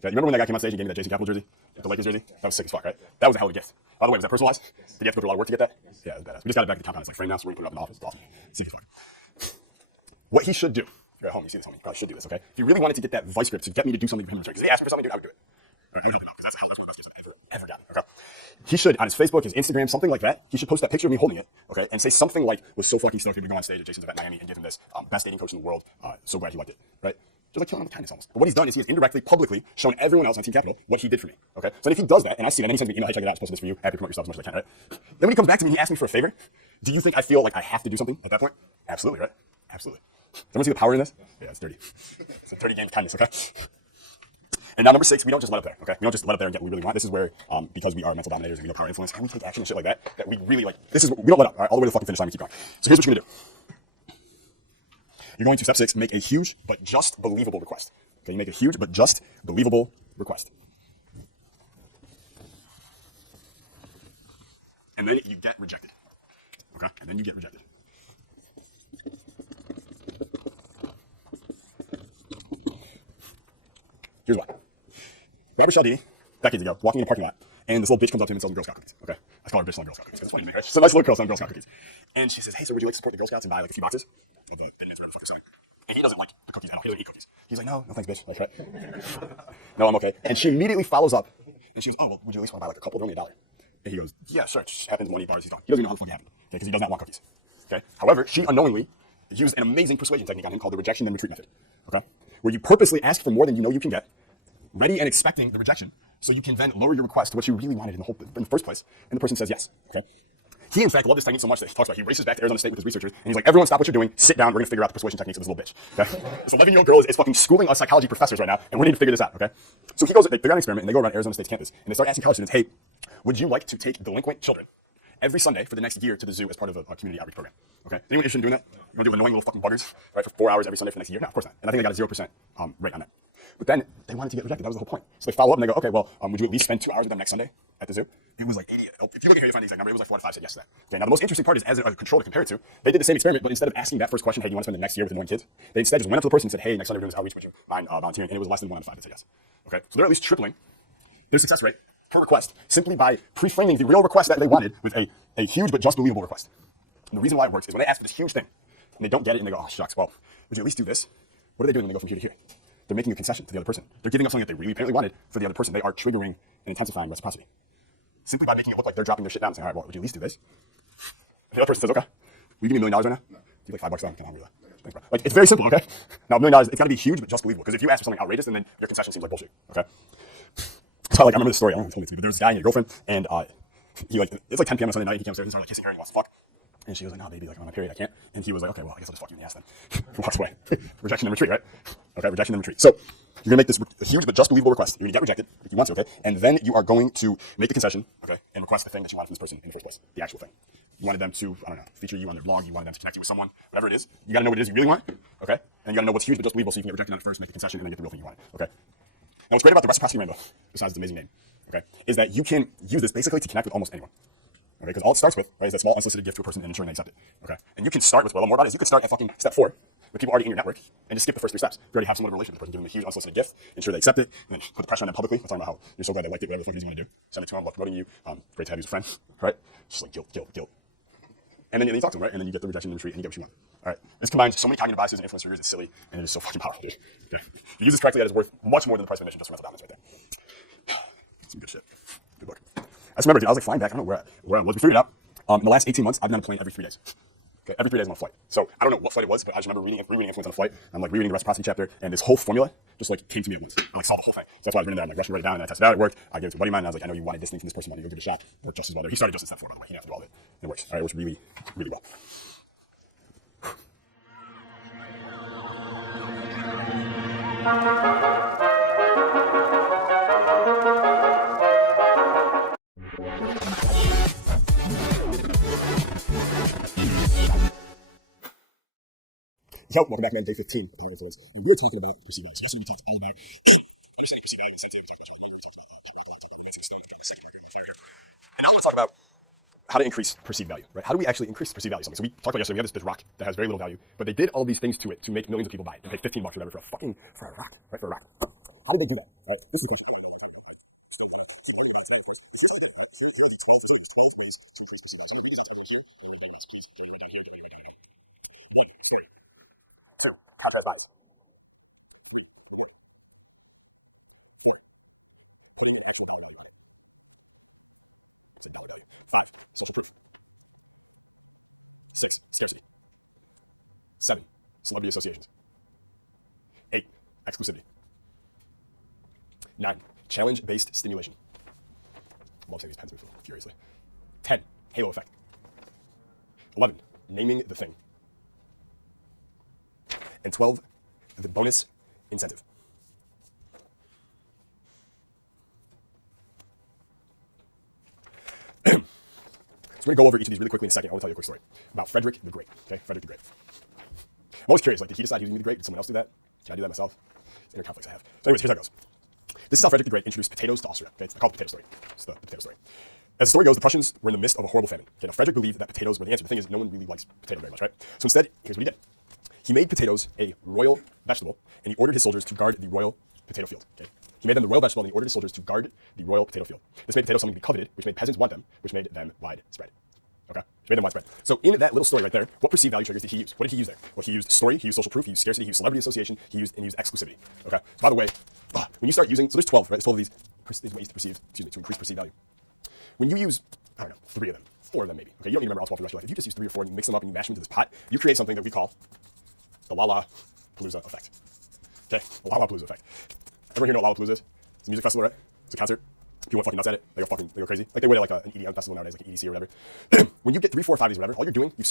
Okay, you remember when that guy came on stage and gave me that Jason Capital jersey? The Lakers jersey? That was sick as fuck, right? That was a hell of a gift. By the way, was that personalized? Did you have to go through a lot of work to get that? Yeah, it was badass. We just got it back at the compound. It's like framed now, so we're gonna put it up in the office. It's awesome. Sick as fuck. What he should do, if you're at home, you see this, homie, you probably should do this, okay? If you really wanted to get that vice grip to get me to do something for him in return, because if he asked me for something, dude, I would do it. All right, I would help him out, because that's one of the best gifts I've ever gotten, okay? He should, on his Facebook, his Instagram, something like that, he should post that picture of me holding it, okay, and say something like, was so fucking stoked to go on stage at Jason's event in Miami and give him this best dating coach in the world, so glad he liked it, right? Just like killing him with kindness almost. But what he's done is he has indirectly, publicly shown everyone else on Team Capital what he did for me, okay? So if he does that, and I see that, and he sends me an email, hey, check it out, I posted this for you, happy to promote yourself as much as I can, right? Then when he comes back to me and he asks me for a favor, do you think I feel like I have to do something at that point? Absolutely, right? Absolutely. Does everyone see the power in this? Yeah, it's dirty. It's a dirty game of kindness, okay? And now number 6, we don't just let up there, okay? We don't just let up there and get what we really want. This is where, because we are mental dominators and we know power influence, and we take action and shit like that, that we really like, this is, we don't let up, all right? All the way to the fucking finish line, we keep going. So here's what you're gonna do. You're going to, step 6, make a huge but just believable request. Okay, you make a huge but just believable request. And then you get rejected, okay? And then you get rejected. Here's why. Robert Cialdini, decades ago, walking in a parking lot, and this little bitch comes up to him and sells him Girl Scout cookies. Okay, I call her bitch selling Girl Scout cookies because it's funny to me, right? She's a nice little girl selling Girl Scout cookies, and she says, "Hey, sir, would you like to support the Girl Scouts and buy like a few boxes of the Thin Mints, whatever the fuck they're selling?" And he doesn't like the cookies at all. He doesn't eat cookies. He's like, "No, no thanks, bitch." Like, right? No, I'm okay. And she immediately follows up, and she goes, "Oh, well, would you at least want to buy like a couple? They're only $1." And he goes, "Yeah, sure." It just happens one, he bars, he's gone. He doesn't even know how the fuck it happened, okay? Because he does not want cookies. Okay. However, she unknowingly used an amazing persuasion technique on him called the rejection then retreat method. Okay, where you purposely ask for more than you know you can get, ready and expecting the rejection, so you can then lower your request to what you really wanted in the first place, and the person says yes. Okay. He, in fact, loved this technique so much that he talks about. He races back to Arizona State with his researchers, and he's like, "Everyone, stop what you're doing. Sit down. We're gonna figure out the persuasion techniques of this little bitch." Okay. This 11-year-old girl is fucking schooling us psychology professors right now, and we need to figure this out. Okay. So he goes. They figure out an experiment, and they go around Arizona State's campus, and they start asking college students, "Hey, would you like to take delinquent children every Sunday for the next year to the zoo as part of a community outreach program?" Okay. Anyone interested in doing that? You want to deal with annoying little fucking buggers, right, for 4 hours every Sunday for the next year? No, of course not. And I think they got a 0% rate on that. But then they wanted to get rejected. That was the whole point. So they follow up and they go, "Okay, well, would you at least spend 2 hours with them next Sunday at the zoo?" It was like 80. If you look in here, you'll find the exact number. It was like 4 to 5 said yes to that. Okay. Now the most interesting part is, as a control to compare it to, they did the same experiment, but instead of asking that first question, "Hey, do you want to spend the next year with annoying kids?" they instead just went up to the person and said, "Hey, next Sunday we're doing this outreach. Would you mind volunteering?" And it was less than 1 out of 5 that said yes. Okay. So they're at least tripling their success rate per request simply by pre-framing the real request that they wanted with a huge but just believable request. And the reason why it works is when they ask for this huge thing and they don't get it and they go, "Oh, shucks, well, would you at least do this?" What are they doing when they go from here to here? They're making a concession to the other person. They're giving up something that they really apparently wanted for the other person. They are triggering and intensifying reciprocity. Simply by making it look like they're dropping their shit down and saying, "All right, well, would you at least do this?" And the other person says, "Okay, will you give me $1 million right now?" No. Do you like $5 though? I'm kind of hungry though. Thanks, bro. Like, it's very simple, okay? Now, $1 million, it's got to be huge but just believable. Because if you ask for something outrageous, then your concession seems like bullshit, okay? So, like, I remember this story. I don't know who told it to me, but there was a guy and your girlfriend, and he, like, it's like 10 p.m. on Sunday night. He came upstairs and started like kissing her, and he wants to fuck. And she was like, "No, baby, like, I'm on my period, I can't." And he was like, "Okay, well, I guess I'll just fuck you in the ass then." Walks away. Rejection and retreat, right? Okay, rejection and retreat. So you're gonna make this a huge but just believable request. You're gonna get rejected if you want to, okay? And then you are going to make the concession, okay, and request the thing that you wanted from this person in the first place, the actual thing. You wanted them to, I don't know, feature you on their blog. You wanted them to connect you with someone, whatever it is. You gotta know what it is you really want, okay? And you gotta know what's huge but just believable so you can get rejected on it first, make the concession, and then get the real thing you want, okay? Now, what's great about the reciprocity rainbow, besides its amazing name, okay, is that you can use this basically to connect with almost anyone. Okay, because all it starts with, right, is that small unsolicited gift to a person and ensuring they accept it. Okay, and you can start with, well, more about it is you could start at fucking step 4 with people already in your network and just skip the first 3 steps. If you already have somewhat of a relationship with the person, give them a huge unsolicited gift, ensure they accept it, and then put the pressure on them publicly. We're talking about how you're so glad they liked it, whatever the fuck it is you want to do. Send it to them, love promoting you, great to have you as a friend, right? Just like guilt. And then you talk to them, right? And then you get the rejection and retreat and you get what you want. All right, this combines so many cognitive biases and influence triggers, it's silly, and it is so fucking powerful, dude. Okay, if you use this correctly, that is worth much more than the price of admission just for mental dominance right there. Some good shit. Good book. I just remember, dude, I was like flying back. I don't know where I was. We figured it out. In the last 18 months, I've been on a plane every 3 days. Okay, every 3 days I'm on a flight. So I don't know what flight it was, but I just remember rereading Influence on a flight. I'm like rereading the reciprocity chapter, and this whole formula just like came to me at once. I like saw the whole thing. So that's why I was reading there. I'm like rushing to write it down, and I tested it out. It worked. I gave it to a buddy of mine, and I was like, "I know you wanted this thing from this person. Why don't you go give it a shot?" Worked just as well there. He started just at step 4, by the way. He didn't have to do all of it. It works. All right, it works really, really well. Yo, welcome back, man. Day 15, Power Influence. And we're talking about perceived value. So yesterday we talked all about understanding perceived value incentive. We talked about Charlie Munger. We talked about Pat Rock a lot. We talked about Romancing the Stone. I've dropped my second marker. I'm on fire here. And now I want to talk about how to increase perceived value, right? How do we actually increase perceived value of something? So we talked about yesterday, we have this rock that has very little value, but they did all these things to it to make millions of people buy it and pay $15 or whatever for a rock, right? For a rock. How did they do that? All right, this is the question I want to know a long time ago. I still want to keep learning about it today, of course. But here's how they did it. All right? Here are the 12. There's 12 ways to increase perceived value. So I'm going to read these out to everyone here, and then we're going to bang them out. So please get ready to write down here. Get ready to write down at home. 1. Story. 2. Contrast bias. 3. Reward. 4. Putting an actual dollar value on it. Say dollar value. 5. Social proof. 6. Scarcity. 7. Celebrity associations. 8. Exclusivity. 9. Challenge-based stimulation. I love saying these pens move furiously. 10. Halo effect. 11. Naming the thing. And 12. The bonus incentive. So we're going to go over each of these really quickly in a second. I want to tell you a quick story about Frederick the Great. Okay, Frederick the Great. I'm always curious, like, did he decide he was going to be the great? Did someone else do that? Can I do that myself? It's inner conflicts I have. So anyways, here's how it goes. This is how Frederick the Great introduced potatoes to Austria. Okay, I call it the potato story. It's the potato story. As the story goes, the Prussians were in the midst of a horrible famine. Okay, now Frederick believed that potatoes were the answer. The thing is, no one really likes potato very much, right? So instead, here's what he did. He made potatoes a royal vegetable, and he ordered his soldiers to guard the royal potato field. Okay? He made them the royal vegetable, and he ordered his soldiers to guard the royal potato field. This made potatoes something to be coveted, which made peasants want them, which made them widespread. Okay? Which made them widespread. So in that little story right there, what perceived value triggers did he use? What did he use there? Well, he used story, he used social proof, he used scarcity, he used celebrity association, he used exclusivity. Okay? So by the way, when you start using, so there's 12, right? There's 12 of these ways to to increase perceived value. When you use, I don't know, 3 of them, 4 of them maybe. Okay, you don't need to remember all 12 for the rest of your life. If you just use 3 or 4 and you mix them up and you mash them into this pot, you create something that we call the Lollapalooza effect. Okay, the Lollapalooza effect. Everyone here know what Lollapalooza is? It's a music festival, right? It's a concert. People went fucking nuts at it. They go crazy. Like they would at like an EDM festival nowadays, like an EDC or whatever. When you get 3, 4, 5 of these or whatever, all you're doing, there's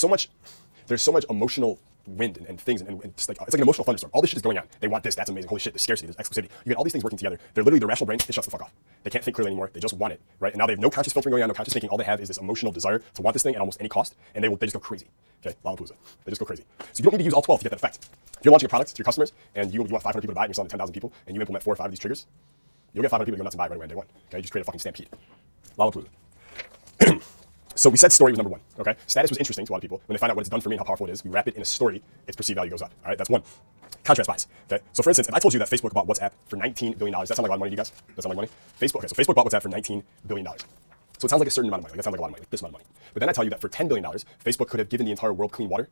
so much emotional wind and things and just like, it's like an emotional thunderstorm. All this shit is going on. They want this, that's amazing. Holy shit, there's scarcity, there's exclusivity. You get all these things working together. They're literally, their rational brain, it shuts the fuck off. They can't think clearly anymore. They just want it, right? And now they have no conscious filtering going on, no conscious thinking. All they have is this emotional desire to want this thing at almost any cost, and they just go crazy. Okay, Lollapalooza. They just go crazy. So you don't need to use all 12 to get that effect. If you're launching a product to your customers and you want 500 people to buy it and you're selling to 10,000 people and you implement 4 or 5 of these triggers, you'll get 500 people to go nuts and buy it right away on day 1. Okay, you just create a fucking stampede. Lollapalooza. So we said story was number 1. Okay, status was interesting to a lot of people. When they find out what it's done for me and how powerful it is, we wrap it in a story, its perceived value goes up. All right, that's 1. Contrast bias. Okay, so for instance, if I told you that Facebook bought WhatsApp for $19 billion, does that sound like a lot of money to you guys? Does that sound like money? Facebook. Okay, so Facebook bought WhatsApp for $19 billion. So it sounds like a certain amount of money. That sounds like a lot of money, like this amount of money. But then I tell you that for $10 billion, Facebook could have given the entire world clean water.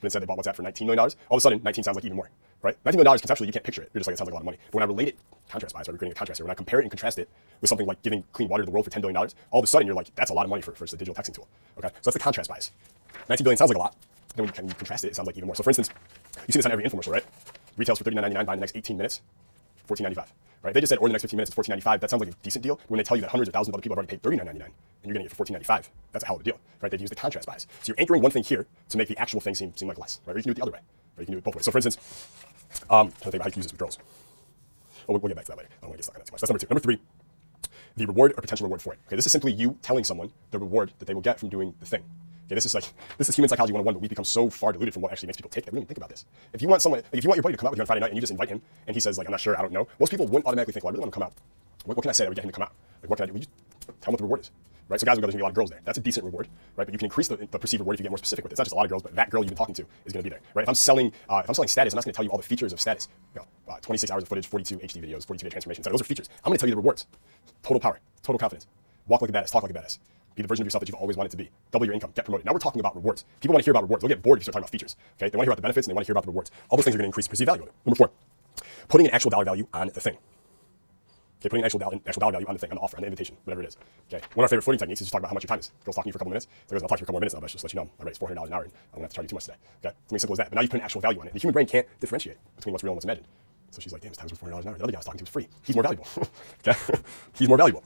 But instead they bought WhatsApp for $19 million. All of a sudden, 19 sounds like even more, right? $19 million conceptually, you can't picture it. You're just like, it sounds like a lot of money. But when I relate it, contrast bias, right? We're creating a contrast here. When I compare it and contrast it with something like giving clean water to the world for $10 billion, all of a sudden you're like, that's a lot of money for a digital texting tool. Okay, so that's the contrast bias. 19 billion sounds like a lot. Then when you contrast it, it sounds like even more. So for instance, you see this on every infomercial, right? Retails for $39.99, buy in the next 18 minutes, $14.95. Right? They just said, or in the next 15 minutes, it's $14.95. That sounds like a decent deal. But when they tell you that hundreds of thousands of other people have already paid $39.99, and you're getting it for $14.95, that's a hell of a deal, right? They've used the contrast bias. So you're anchoring one thing here to make the actual thing seem like less, right? Or you can do it the other way, right? You can do it both ways. So for instance, I'm trying to think about how you can use this with girls. Oh, we'll get back to that later. I don't want to get stuck on that too much. That's number 2. Number 3, the reward or potential reward for it. Okay, this is simply you telling someone the reward that they will get from doing the thing. Okay, this is human psychology 101, but we've become so far diluted from what actually makes people tick that we don't even think about this. If you want someone, like if you want your buddy to come out with you on Friday night and you just invite him and he says like, I'm not sure, I don't know, most people wouldn't automatically think, well, I really want to come out. What can I say that would get him to come out? Like what can I do? We just tell him what the reward is. Right? So guys will go, there's gonna be a lot of girls there. That's a decent reward, right? But you can increase the perceived reward if you get more specific with it. It's not just a lot of girls, but that girl you've been talking to is gonna be there, right? If I'm selling status, I'm not gonna tell you all the features of status. 26 hours of footage, 42 HD videos, 42-day transformations. Those are features. I'm gonna tell you the rewards. Total power, total confidence. Walk like a badass, talk like a badass. Be the version of yourself that you've always wanted to be. Double your income, get promoted. Now we're talking about rewards. People want to hear about rewards. They'll get bored if you start talking about features. Okay? They want to hear about the benefits and they want to hear about the rewards. All those things are going to increase perceived value. Number 4, putting an actual dollar value on the thing. Okay, putting an actual dollar value on the thing, on the offer, on the invitation, whatever it is. Okay. One of our favorite flirting techniques is just talk about how much your time is. Girls talking to you for a couple minutes. So goes, I'll talk to you for a couple more minutes now, but just let you know, my rate is $400 an hour and I won't have to charge you too much today. Okay? Something simple as that. But now you put an actual value on it. The human brain can't differentiate between what's real and what's imagined. So she's like, damn, his time's worth $400 an hour. The other guy I was talking to was free. He's more valuable. Okay? He's more valuable.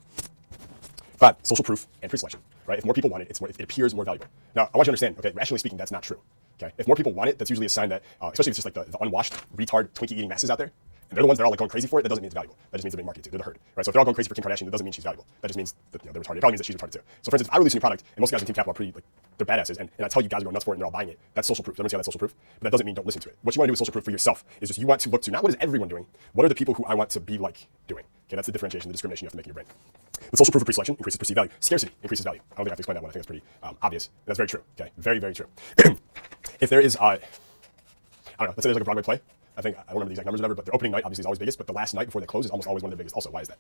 5, social proof and pre-selection, right? If more people want it, it appears more valuable. Now, I want you to understand, okay, rationally speaking, that's not true, okay? If more people want it, that's usually a sign that, especially if it's just like the unwashed, retard, Twinkie-eating masses out there, and they're the ones that are all like going crazy for it, that doesn't mean it's valuable. That just means they're being marketed to. They're the herd, right? So if they're all going crazy for Kim Kardashian, that doesn't mean she's valuable. That just means that they're retarded. It probably means that she's retarded too. So for instance, if I release a new product, and most guys in Team Capital are pretty, like, they're badasses, and I tell you guys are going nuts for it and they're all buying it, that's social proof. Everyone see how that's social proof? But that doesn't mean don't listen to it. What you want to do with social proof for yourself is just you want to look to, not what is everyone doing, what are the people who I want to be like doing? Okay, that's the differentiation, the discrimination you have to make in your brain. But social proof of pre-selection increases perceived value. Scarcity increases value. I don't think I have to explain that one. I think that's pretty obvious. That's very true. Okay, very, very true. If there is, I don't know, let's say there's like a Broadway play, I think, I don't remember the exact numbers or whatever, but their opening night obviously is always biggest, but the last night before they close is almost always one of their biggest. Also, why is that?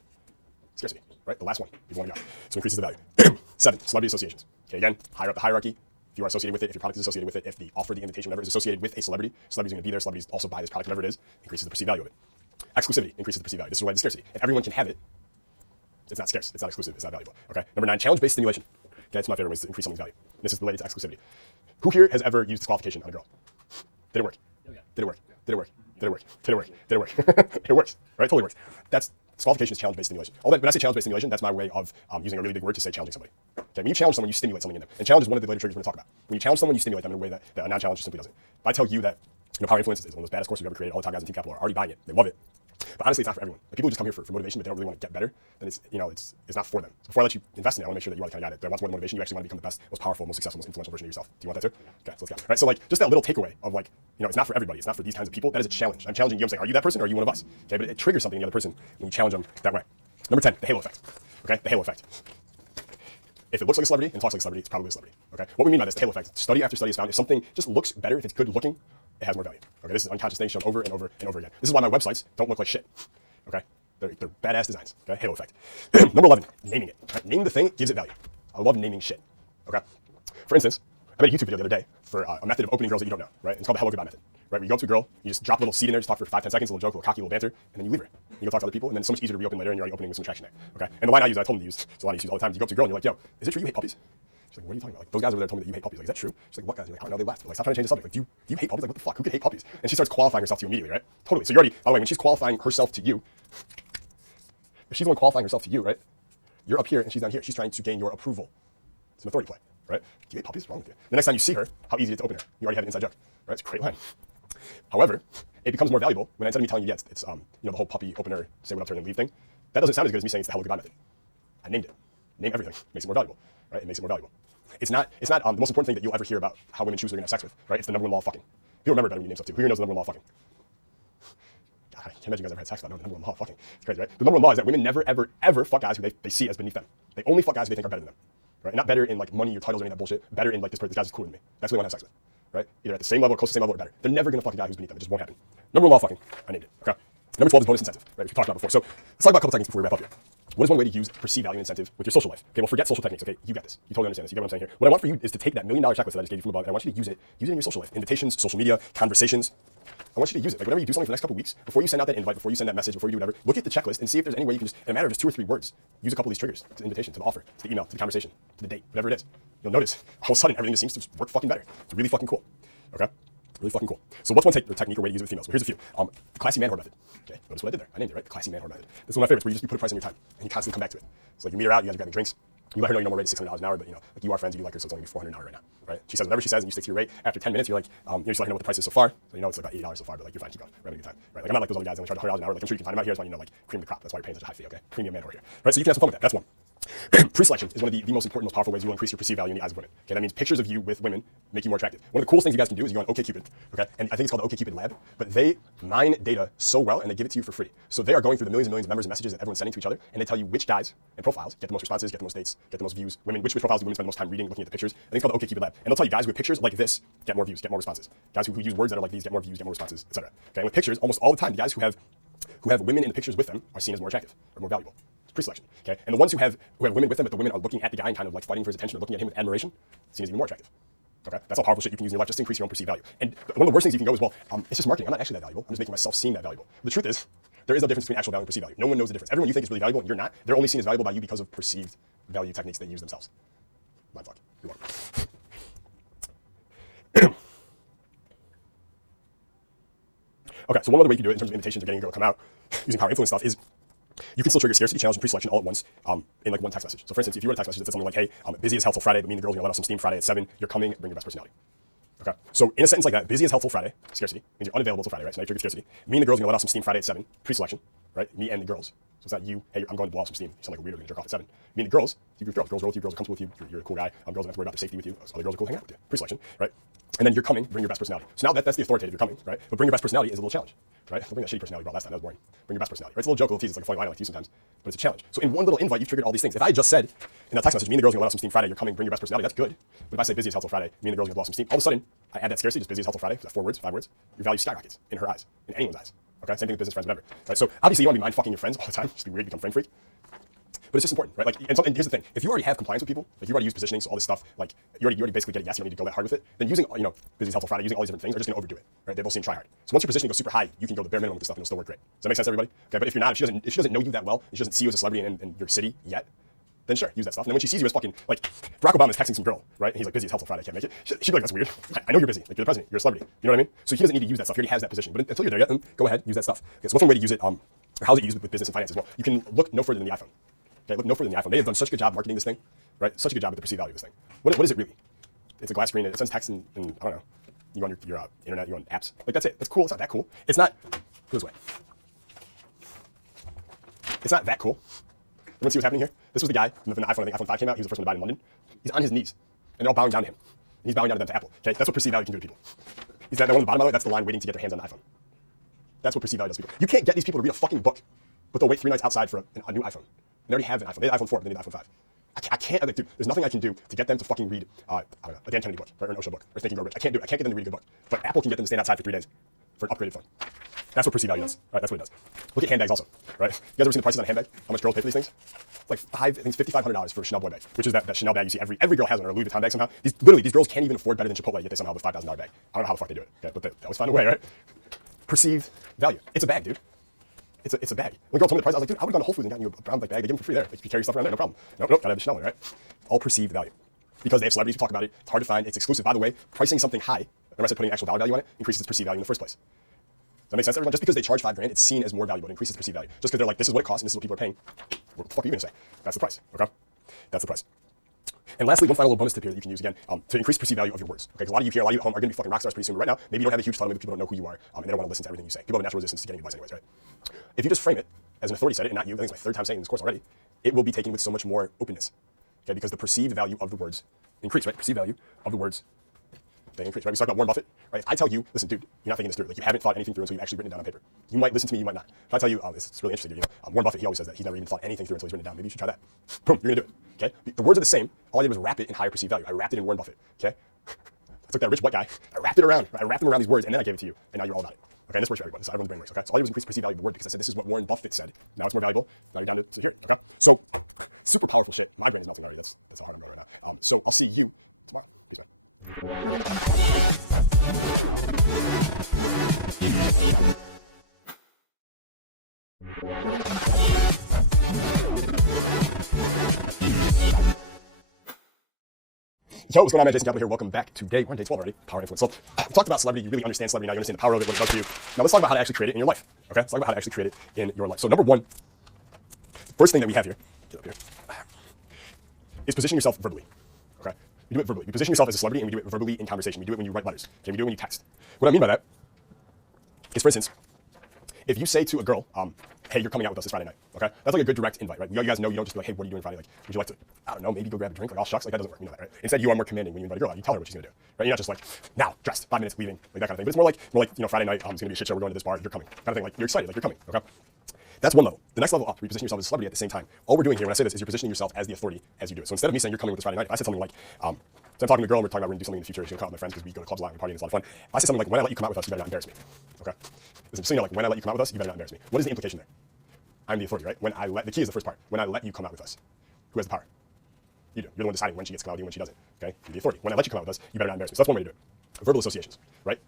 Scarcity, right? The last one, people want to go. So increases the value. 7, celebrity associations. Okay, again, higher up the hierarchy. If you are associated with it, if your product is associated with it, if the offer, the invitation, whatever is associated with a celebrity, celebrity's going to be there. Celebrities also buy this product, whatever it is, increases the perceived value of it. Exclusivity increases the perceived value. This is why it's scarcity. If everyone can have it, it's not scarce, it's not exclusive, it's not valuable. Okay. Number 9, challenge-based stimulation. Okay, that's my favorite way to increase something's value. This is related to exclusivity. Who here has ever used disqualification on a girl? Did it work? Oh, yeah. Did it work? Did it work? Did it work? Did it work? Did it work? It works, right? Totally works. That's disqualification is challenge-based stimulation. All that, when I say challenge-based stimulation, that's my way of using a really big word to say challenging somebody. Okay, when you challenge someone, you stimulate something in them. And challenge is one of the later triggers we're going to talk about. When you challenge someone, you stimulate them in a way that a non-challenge simply doesn't. If I tell you that Power Influence is one of those baddest courses we've ever created, all the top guys in Team Capital are already buying it. They love it. But honestly, it's not for everyone. Like, people who just come here for motivation, but they don't really want to get better, then it's not for them. So before I let you invest in it, I want to make sure that you are the kind of guy that wants more than motivation. You actually want to become the best, most powerful, most successful, most influential version of yourself. Do you want that too? Okay, so let's go. Right, so like just that little takeaway of like, it's not for everybody. It's not for these kinds of people. That is a challenge. I'm challenging you. I'm saying, are you that person or are you one of us? Okay, but it triggers something in the other person when you challenge them that way. Number 10, the halo effect. Okay, the halo effect. If it looks like a celebrity and talks like a celebrity, it's probably a celebrity. Okay, what we mean by this halo effect, study after study has found if something just looks better, if it's good looking, it has more value. Okay, this is an unconscious thing shown over and over and over again. This is why my websites don't look like shit. Okay, they're badass designs. Okay, halo effect. Number 11, naming it. Right? Name the thing, gives it value. I love naming shit. Okay, for instance, I made a YouTube video the other day for a method of opening girls that you don't know. Right, it's called the hello goodbye method. Right, where you go up to a girl, you just drop a little seed in there, just talk for 5-10 seconds, a little joke, a little cocky, a little banter, and then you leave her. You go talk to other people, and then it's so much easier to reopen later, and you're already opening with some attraction there. Okay, and the line I told them to use, so a lot of you use all the time. You go up to a girl and you're like, yo, is it true you hate puppies? She's like, what are you talking about? Like, those guys over there told me that you hate puppies. Like, is that true? She's like, what guys? You're like, I don't know, they left. Like, stop trying to change the subject. Like, do you hate puppies? Like, what the fuck? Who could hate puppies? And she starts qualifying herself to you immediately, right? Totally. So you're already, by the way, when she's qualifying herself to you, if she's the one qualifying herself to you, right? You're up here and she's down here. She's trying to gain your approval. It's an authority play, right? Do you hate puppies? What's wrong with you? The next time you see her, how easy it is to open her. You already have an inside joke, right? It's a great line. However, it becomes more valuable when instead of me telling you, yeah, it's the whole puppy opener, say what up to her and leave thing. That doesn't sound as good as me saying it's the hello goodbye method. I named it. Name everything. Makes it more valuable, right? It makes it more valuable. It's not the most important thing that you'll ever hear about how women choose who they're going to have sex with, right? It's the number one law of fucking. People remember it better when you name stuff too. Who here knows the number one law of fucking? God, I can't imagine you guys ever had sex without knowing the number one law of fucking. It's crazy, right? The number one law is that women never, ever, ever fuck guys who they see as beneath them. They only fuck guys who they think are better than them, right? Not better in like money or titles or any of that bullshit. Better in like this guy's cooler than me. That's who they want to have sex with, right? Either at the same level, close to the same level, or better. They're never going to fuck a guy who's beneath them. It just won't happen. Number one law of fucking. I named it. Okay. Number 12 is bonus incentive, right? Which we talked about before. So let's talk about a couple techniques before we wrap up here. What is one way to use perceived value and incentive with your social life? Okay, well, forget social techniques. Okay, you got this. You totally understand this. You get what I'm saying here. What I want for you is to take that $1 million checklist that I just gave you from above, and I want you to use it in your social life. Invitations, social media, conversations. I want you to use it. Like whenever you do something for the next couple weeks, before you send out that invite, before you send that message, before you do whatever, look at the checklist and see if there's any way you can just, in a matter of just 2 or 3 words, use a couple of these triggers to the invitation, to the offer, to the email, to the conversation, to the date, whatever it is. You'll notice all of a sudden everything just seems to just work fucking better. It's really fucking cool. Okay? Really fucking cool. So what's one technique or way to use it with females? Well, here's a few. The classy man whore method. Okay, notice what I did there. I named it, right? The classy man whore method. This is one of my favorites where you put a price on your time and you constantly come back to it. So like you meet her out, you guys are grabbing drinks. You let her know your normal rate is $600 an hour, but like you are friends, you do like her, so it's only $400 an hour right now, right? She says whatever she says, and you stick to your rate. After 10 minutes, you're like, you just let her know what the price is so far. So it's like about $80 so far, but like you're fine, keep going. We're having a good time, right? Like I'm not like those other guys that only charge $100 an hour. Like I'm sure you can find them out here. That's why like cream of the crop. That's why you're paying such a high fee, okay? Premium man whore here, right? So you can have some fun with that. That's one. Pre-selection is one of the most important, most powerful ways you will increase your perceived value in the eyes of women. Okay, that means pictures of you with women make you more attractive. One of the coolest things you guys can do is you go on OkCupid, okay? And I think it's called the OkCupid Lab, but they mine data so well and they give it to you for free. So they are going through the millions and millions of members and messages that everyone's sending to each other, and they tell you which guys and profiles get the most responses, get the most dates, get the most views. Which profiles do women spend the most time reading, looking at the pictures? I think it's called the OkCupid Lab. And they'll tell you guys with pictures like this get more views, get more responses. Guys who use words that are like these get more views, get more responses, etc. Okay, and with pictures, almost all the time, the guys who have women in the pictures with them are seen as more attractive or more valuable. Pre-selection, okay? And the ones who have women with them, but the women are looking at the guy and kind of like fighting for his attention or looking at him with admiration, seen as even more attractive. Okay, that's all powerful shit you can use in your life just to increase your own perceived value. And one of the worst things you can go is, well, it's just marketing. I'm not actually that valuable. I'm just making myself seem that valuable. The truth is, there is no difference between actual value and perceived value. No one knows the difference. Everyone you think is really valuable and you're not. They're only seen as valuable by you because of perceived value techniques they use themselves. Mindfuck. You're welcome. Okay, so one other way you can do it in terms of invitations or getting a girl to come out using power influence stuff is you can still trigger scarcity, challenge, and pre-selection all at once in like one text message. So for instance, if you wrote a text message that said something like, hey, busy is helpful Friday, but me and the girls are going to let off some steam Friday at 7, you're coming, bring your best personality. Okay, so in a sentence like that, busy is helpful Friday, scarcity, means you're unavailable till Friday, right? So now you trigger scarcity. Me and the girls are going to let off some steam Friday at 7, pre-selection, right? Me and the girls. So it's not you, hey, I'm going to blow off some steam. You sound like a weirdo, you're going to jerk off at 7. Me and the girls, you girls roll with you, girls are comfortable with you, you're a cool guy. Girls don't have to worry about their safety with you. Other girls are cool hanging out with you. Pre-selection, right? And then you're coming, bring your best personality. So now that's the authoritative, you're coming, right? But bring your best personality is a little challenge, right? Don't bring that shitty personality you brought last time, that was boring. Bring your best personality, right? It's a little joke, a little tease, it's like a funny line I like to use sometimes, but it's a challenge. So in one little invite, you've triggered all these things. If I just said in a text message, me and the girls are gonna let off some steam Friday, you're coming, bring your best personality, that's good. But if I say busy as hell till Friday, me and the girls are gonna blow off some steam, all of a sudden, I add that scarcity, just busy as hell till Friday, that's 4 words, 5 words, your value skyrockets in her eyes, in anyone's eyes, okay? Same thing with business friends, whatever, right? So obviously you wanna be mind fucking your friends all the time, just be weird, become frame freak. But it's just important, right? Like, and here's the thing: if you already have compliance with people, like you already use positioning, so all this stuff, like you already basically get a yes, you don't need to go that hard with it. Then using, busy as helpful Friday, using all these different things are just gonna overdo it, right? They both seem try hard. So once your positioning goes super high, you can go the bare minimum with this stuff and it'll still work great. Does that make sense, everybody? Okay, but if you're not, if she doesn't know you that well, if she doesn't see you as a celebrity in your city yet, then sure, use that stuff. And then when she sees you as fucking, like, Barack Obama's texting some girl, right? And he's like, busy as helpful Friday, I can't make it. She'd be like, that's weird. I know you're busy. Like, you're the president, you're a celebrity. You know what I mean? So he doesn't need to use that stuff. He already has that position. But until you're there yet, then go ahead, use that stuff. Okay, so what's one way to use it? Or how's it used with business and finance as well? You can look no further than the iPhone. Okay, look no further than the iPhone. They have done such a good job marketing this thing, right? Such a good job with the perceived value of this thing. What is it really? It's a glass screen. It sends text and I don't know. You go on your internet, you go on apps. Like, that's it. That's cool. It's not that cool. It's not, put it this way. It's not that cool. Everyone see what's happening here? This was the guy when the iPhone, I think iPhone 5 came out. He was the first one to buy it in London. He's on his knees, and they're all bowing down to him. And he's bowing down to them, to Apple. Okay, that's what perceived value can do to people. He's that one on the bottom of it. That's the line waiting to get their hands on the iPhone. That's what perceived value does to people. You can't get these people to read a fucking book, but they'll wait 3 nights outside for a new iPhone. And they already have an iPhone. They have iPhone 4, but they need iPhone 5. I can't, like, dude, there's nothing I can do to get them to fucking read, I don't know, a Dan Kennedy book, right, or an Osho book, or Think and Grow Rich. I can't do it. I can't get them to read a good book. But Apple can get them to stand outside for 3 days for an upgraded phone. That's what perceived value does. Right, that's what it does. Look at handbags also, right? You guys ever seen the prices on a handbag? How much girls pay for these things? It's like I think it's $5,500 for a Chanel boy bag, which is that Chanel bag you see every girl has on, or a Louis Vuitton bag somehow. These girls can't even afford better than Chipotle, yet they somehow have a $5,000 bag. I don't know how the fuck they do it, okay? But they always find a way, right? Perceived value. It's a bag, dude. It's a bag. When the girl told me the price, I was like, dude, I would have gone to Whole Foods and gotten you a brown bag. They give them for free there. Like, you carry stuff around there, no problem. Nope, gotta have the Chanel one, right? All perceived value. Because they have celebrities who talk about it, it's hard to find, it's exclusive. By the way, pricing something high, the rest of putting actual dollar value on it, increases its perceived value in the first place. Does that make sense, everyone? Just because they charge $5,000, it's seen as more valuable. It increases perceived value. Just because they're like, this is what it costs and this is what people are paying. What the fuck are you gonna say? That's the price, okay? That's the price. And lastly, one final little bonus tip here that you can use again to increase perceived value of your words. Okay, because a lot of you here, a lot of you at home are going to be fucking rock stars pretty soon. But right now, maybe you don't have a huge following, maybe people don't know who you are, and they don't want to listen to everything you say. People have a natural resistance to getting advice anyways, right? If you just frame it as an authority said it, and not you, I think it's my 3rd time saying this course already, it will be taken with so much more openness. Okay, because the perceived value of the words increase, right? Perceived value of the words, they increase, right? We talk about Warren Buffett, right? If I tell you, listen, dude, you're not thinking this through. Like, you haven't thought anything through until you've actually written it down on paper. You might listen to me, you might not. If I tell you, oh, it's really interesting, Warren Buffett, he always says that he's never even thought anything through until he's written it down. Maybe you should try that. Boom, you're gonna do it. Okay? The words are the same. All I did was wrap it in higher perceived value. I wrapped it in Warren Buffett. Okay? It's like that rich white guy. I wrapped it around. I wrapped them around these words, and then I gave it to you, and now you're all about it. Okay, and this works for everyone. So everyone's brain works. Okay, so all I did was increase perceived value of the word because I said this is what Warren Buffett said. Now it's more valuable. Now you're down to hear it. Okay, so super powerful shit. My brain is melting already. That's how hard I'm going right now. So I'll see you tomorrow. Peace, man. Yo, what's going on, man? Jason Kaplan here. Welcome back. Today, we're on day 12 already. Power and influence. So, we talked about celebrity. You really understand celebrity now. You understand the power of it, what it does to you. Now, let's talk about how to actually create it in your life. Okay? Let's talk about how to actually create it in your life. So, number one, the first thing that we have here, get up here, is position yourself verbally. Okay? You do it verbally. You position yourself as a celebrity, and we do it verbally in conversation. We do it when you write letters. Okay? We do it when you text. What I mean by that is, for instance, if you say to a girl, hey, you're coming out with us this Friday night, okay? That's like a good direct invite, right? You guys know you don't just be like, hey, what are you doing Friday? Like, would you like to, I don't know, maybe go grab a drink? Like, all shucks, like that doesn't work. You know that, right? Instead, you are more commanding when you invite a girl out. You tell her what she's gonna do, right? You're not just like, now, dressed, 5 minutes, leaving, like that kind of thing. But it's more like, Friday night, it's gonna be a shit show. We're going to this bar. You're coming, kind of thing. Like, you're excited, like you're coming, okay? That's one level. The next level up, where you position yourself as a celebrity at the same time. All we're doing here, when I say this, is you're positioning yourself as the authority as you do it. So instead of me saying you're coming with this Friday night, if I said something like, so I'm talking to a girl and we're talking about we're gonna do something in the future. She's gonna come out with my friends because we go to clubs a lot and we party and it's a lot of fun. If I say something like, when I let you come out with us, you better not embarrass me. Okay? Listen, so you know, like, when I let you come out with us, you better not embarrass me. What is the implication there? I'm the authority, right? When I let, the key is the first part. When I let you come out with us, who has the power? You do. You're the one deciding when she gets to come out with you and when she doesn't. Okay? You're the authority. When I let you come out with us, you better not embarrass me. So that's one way to do it. Verbal associations, right?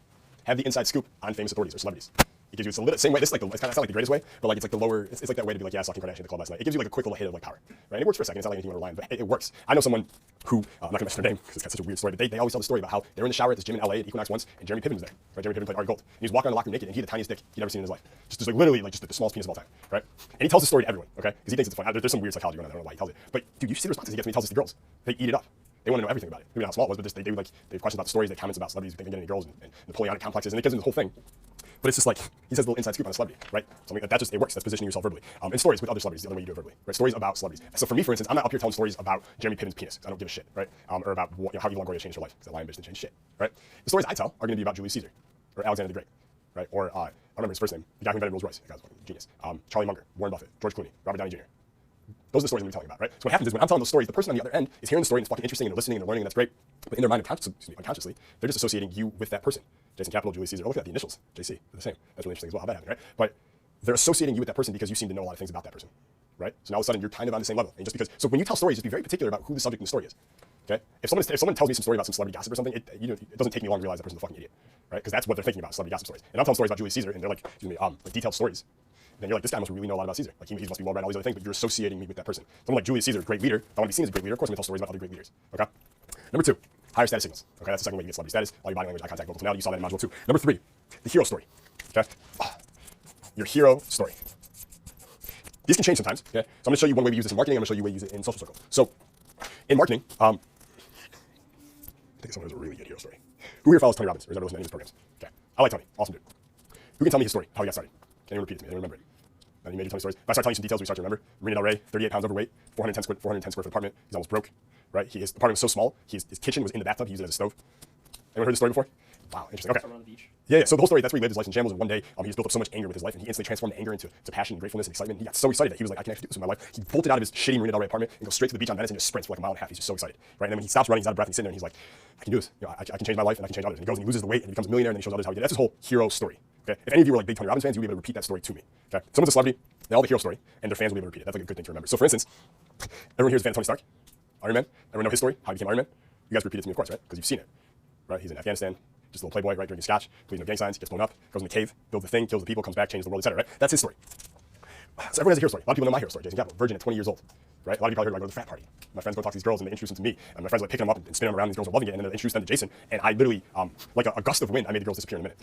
Have the inside scoop on famous authorities or celebrities. It gives you, it's a little same way. This is like it's not like the greatest way, but like it's like the lower. It's like that way to be like, yeah, I saw Kim Kardashian at the club last night. It gives you like a quick little hit of like power, right? And it works for a second. It's not like anything you want to rely on, but it works. I know someone who I'm not gonna mention their name because it's got such a weird story, but they always tell the story about how they were in the shower at this gym in LA at Equinox once, and Jeremy Piven was there. Right? Jeremy Piven played Art Gold. And he was walking around the locker room naked, and he had the tiniest dick he'd ever seen in his life. Just like literally like just the smallest penis of all time, right? And he tells the story to everyone, okay? Because he thinks it's funny. There's some weird psychology going on. I don't know why he tells it, but dude, you see the responses he gets when he tells this to girls. They eat it up. They want to know everything about it. Maybe not how small it was, but they do like they have questions about the stories, they have comments about celebrities, who think they get any girls, and Napoleonic complexes, and it gives them the whole thing. But it's just like, he says a little inside scoop on a celebrity, right? Something that just, it works. That's positioning yourself verbally. In stories with other celebrities, the other way you do it verbally, right? Stories about celebrities. So for me, for instance, I'm not up here telling stories about Jeremy Piven's penis. I don't give a shit, right? Or about how Eva Longoria changed her life. Because that lion bitch didn't change shit, right? The stories I tell are going to be about Julius Caesar, or Alexander the Great, right? Or, I don't remember his first name, the guy who invented Rolls Royce. The guy's a fucking genius. Charlie Munger, Warren Buffett, George Clooney, Robert Downey Jr. Those are the stories I'm telling about, right? So what happens is when I'm telling those stories, the person on the other end is hearing the story and it's fucking interesting and they're listening and they're learning and that's great. But in their mind unconsciously, they're just associating you with that person. Jason Capital, Julius Caesar. Look at the initials, JC. They're the same. That's really interesting as well. How that happened, right? But they're associating you with that person because you seem to know a lot of things about that person, right? So now all of a sudden you're kind of on the same level. And just because, so when you tell stories, just be very particular about who the subject in the story is. Okay? If someone tells me some story about some celebrity gossip or something, it doesn't take me long to realize that person's a fucking idiot, right? Because that's what they're thinking about, celebrity gossip stories. And I'm telling stories about Julius Caesar, and they're like, like detailed stories. Then you're like, this guy must really know a lot about Caesar. Like he must be well read, all these other things, but you're associating me with that person. Someone like Julius Caesar, great leader. If I want to be seen as a great leader, of course I'm going to tell stories about other great leaders. Okay? Number 2, higher status signals. Okay, that's the second way you get celebrity status. All your body language, eye contact, vocal tonality. You saw that in module 2. Number 3, the hero story. Okay? Your hero story. These can change sometimes. Okay? So I'm going to show you one way we use this in marketing. I'm going to show you a way we use it in social circles. So in marketing, I think someone has a really good hero story. Who here follows Tony Robbins or has ever listened to any of his programs? Okay. I like Tony. Awesome dude. Who can tell me his story? How he got started? Can anyone repeat it to me? I don't remember it. Any major Tony stories? If I start telling you some details, we start to remember. Marina Del Rey, 38 pounds overweight, 410 square foot apartment. He's almost broke, right? His apartment was so small, his kitchen was in the bathtub. He used it as a stove. Anyone heard this story before? Wow, interesting. Okay. On the beach. Yeah, so the whole story, that's where he lived his life in shambles, and one day he just built up so much anger with his life, and he instantly transformed the anger into passion and gratefulness and excitement. He got so excited that he was like, I can actually do this with my life. He bolted out of his shitty Marina Del Rey apartment and goes straight to the beach on Venice and just sprints for like a mile and a half. He's just so excited, right? And then when he stops running, he's out of breath, and he's sitting there and he's like, I can do this. I can change my life and I can change others. And he goes and he loses the weight and he becomes a millionaire and then he shows others how he did it. That's his whole hero story. Okay? If any of you were like big Tony Robbins fans, you'll be able to repeat that story to me. Okay? Someone's a celebrity, they all have the hero story, and their fans will be able to repeat it. That's like a good thing to remember. So for instance, everyone here is a fan of Tony Stark, Iron Man. Everyone know his story, how he became Iron Man. You guys repeat it to me, of course, right? Because you've seen it, right? He's in Afghanistan, just a little playboy, right? Drinking scotch, pleasing no gang signs, gets blown up, goes in the cave, builds the thing, kills the people, comes back, changes the world, etc. Right? That's his story. So everyone has a hero story. A lot of people know my hero story, Jason Capital, virgin at 20 years old. Right? A lot of you probably heard I go to the frat party. My friends go talk to these girls and they introduce them to me. And my friends are like picking them up and spinning them around. And these girls are loving it. And then they introduce them to Jason. And I literally, like a gust of wind, I made the girls disappear in a minute.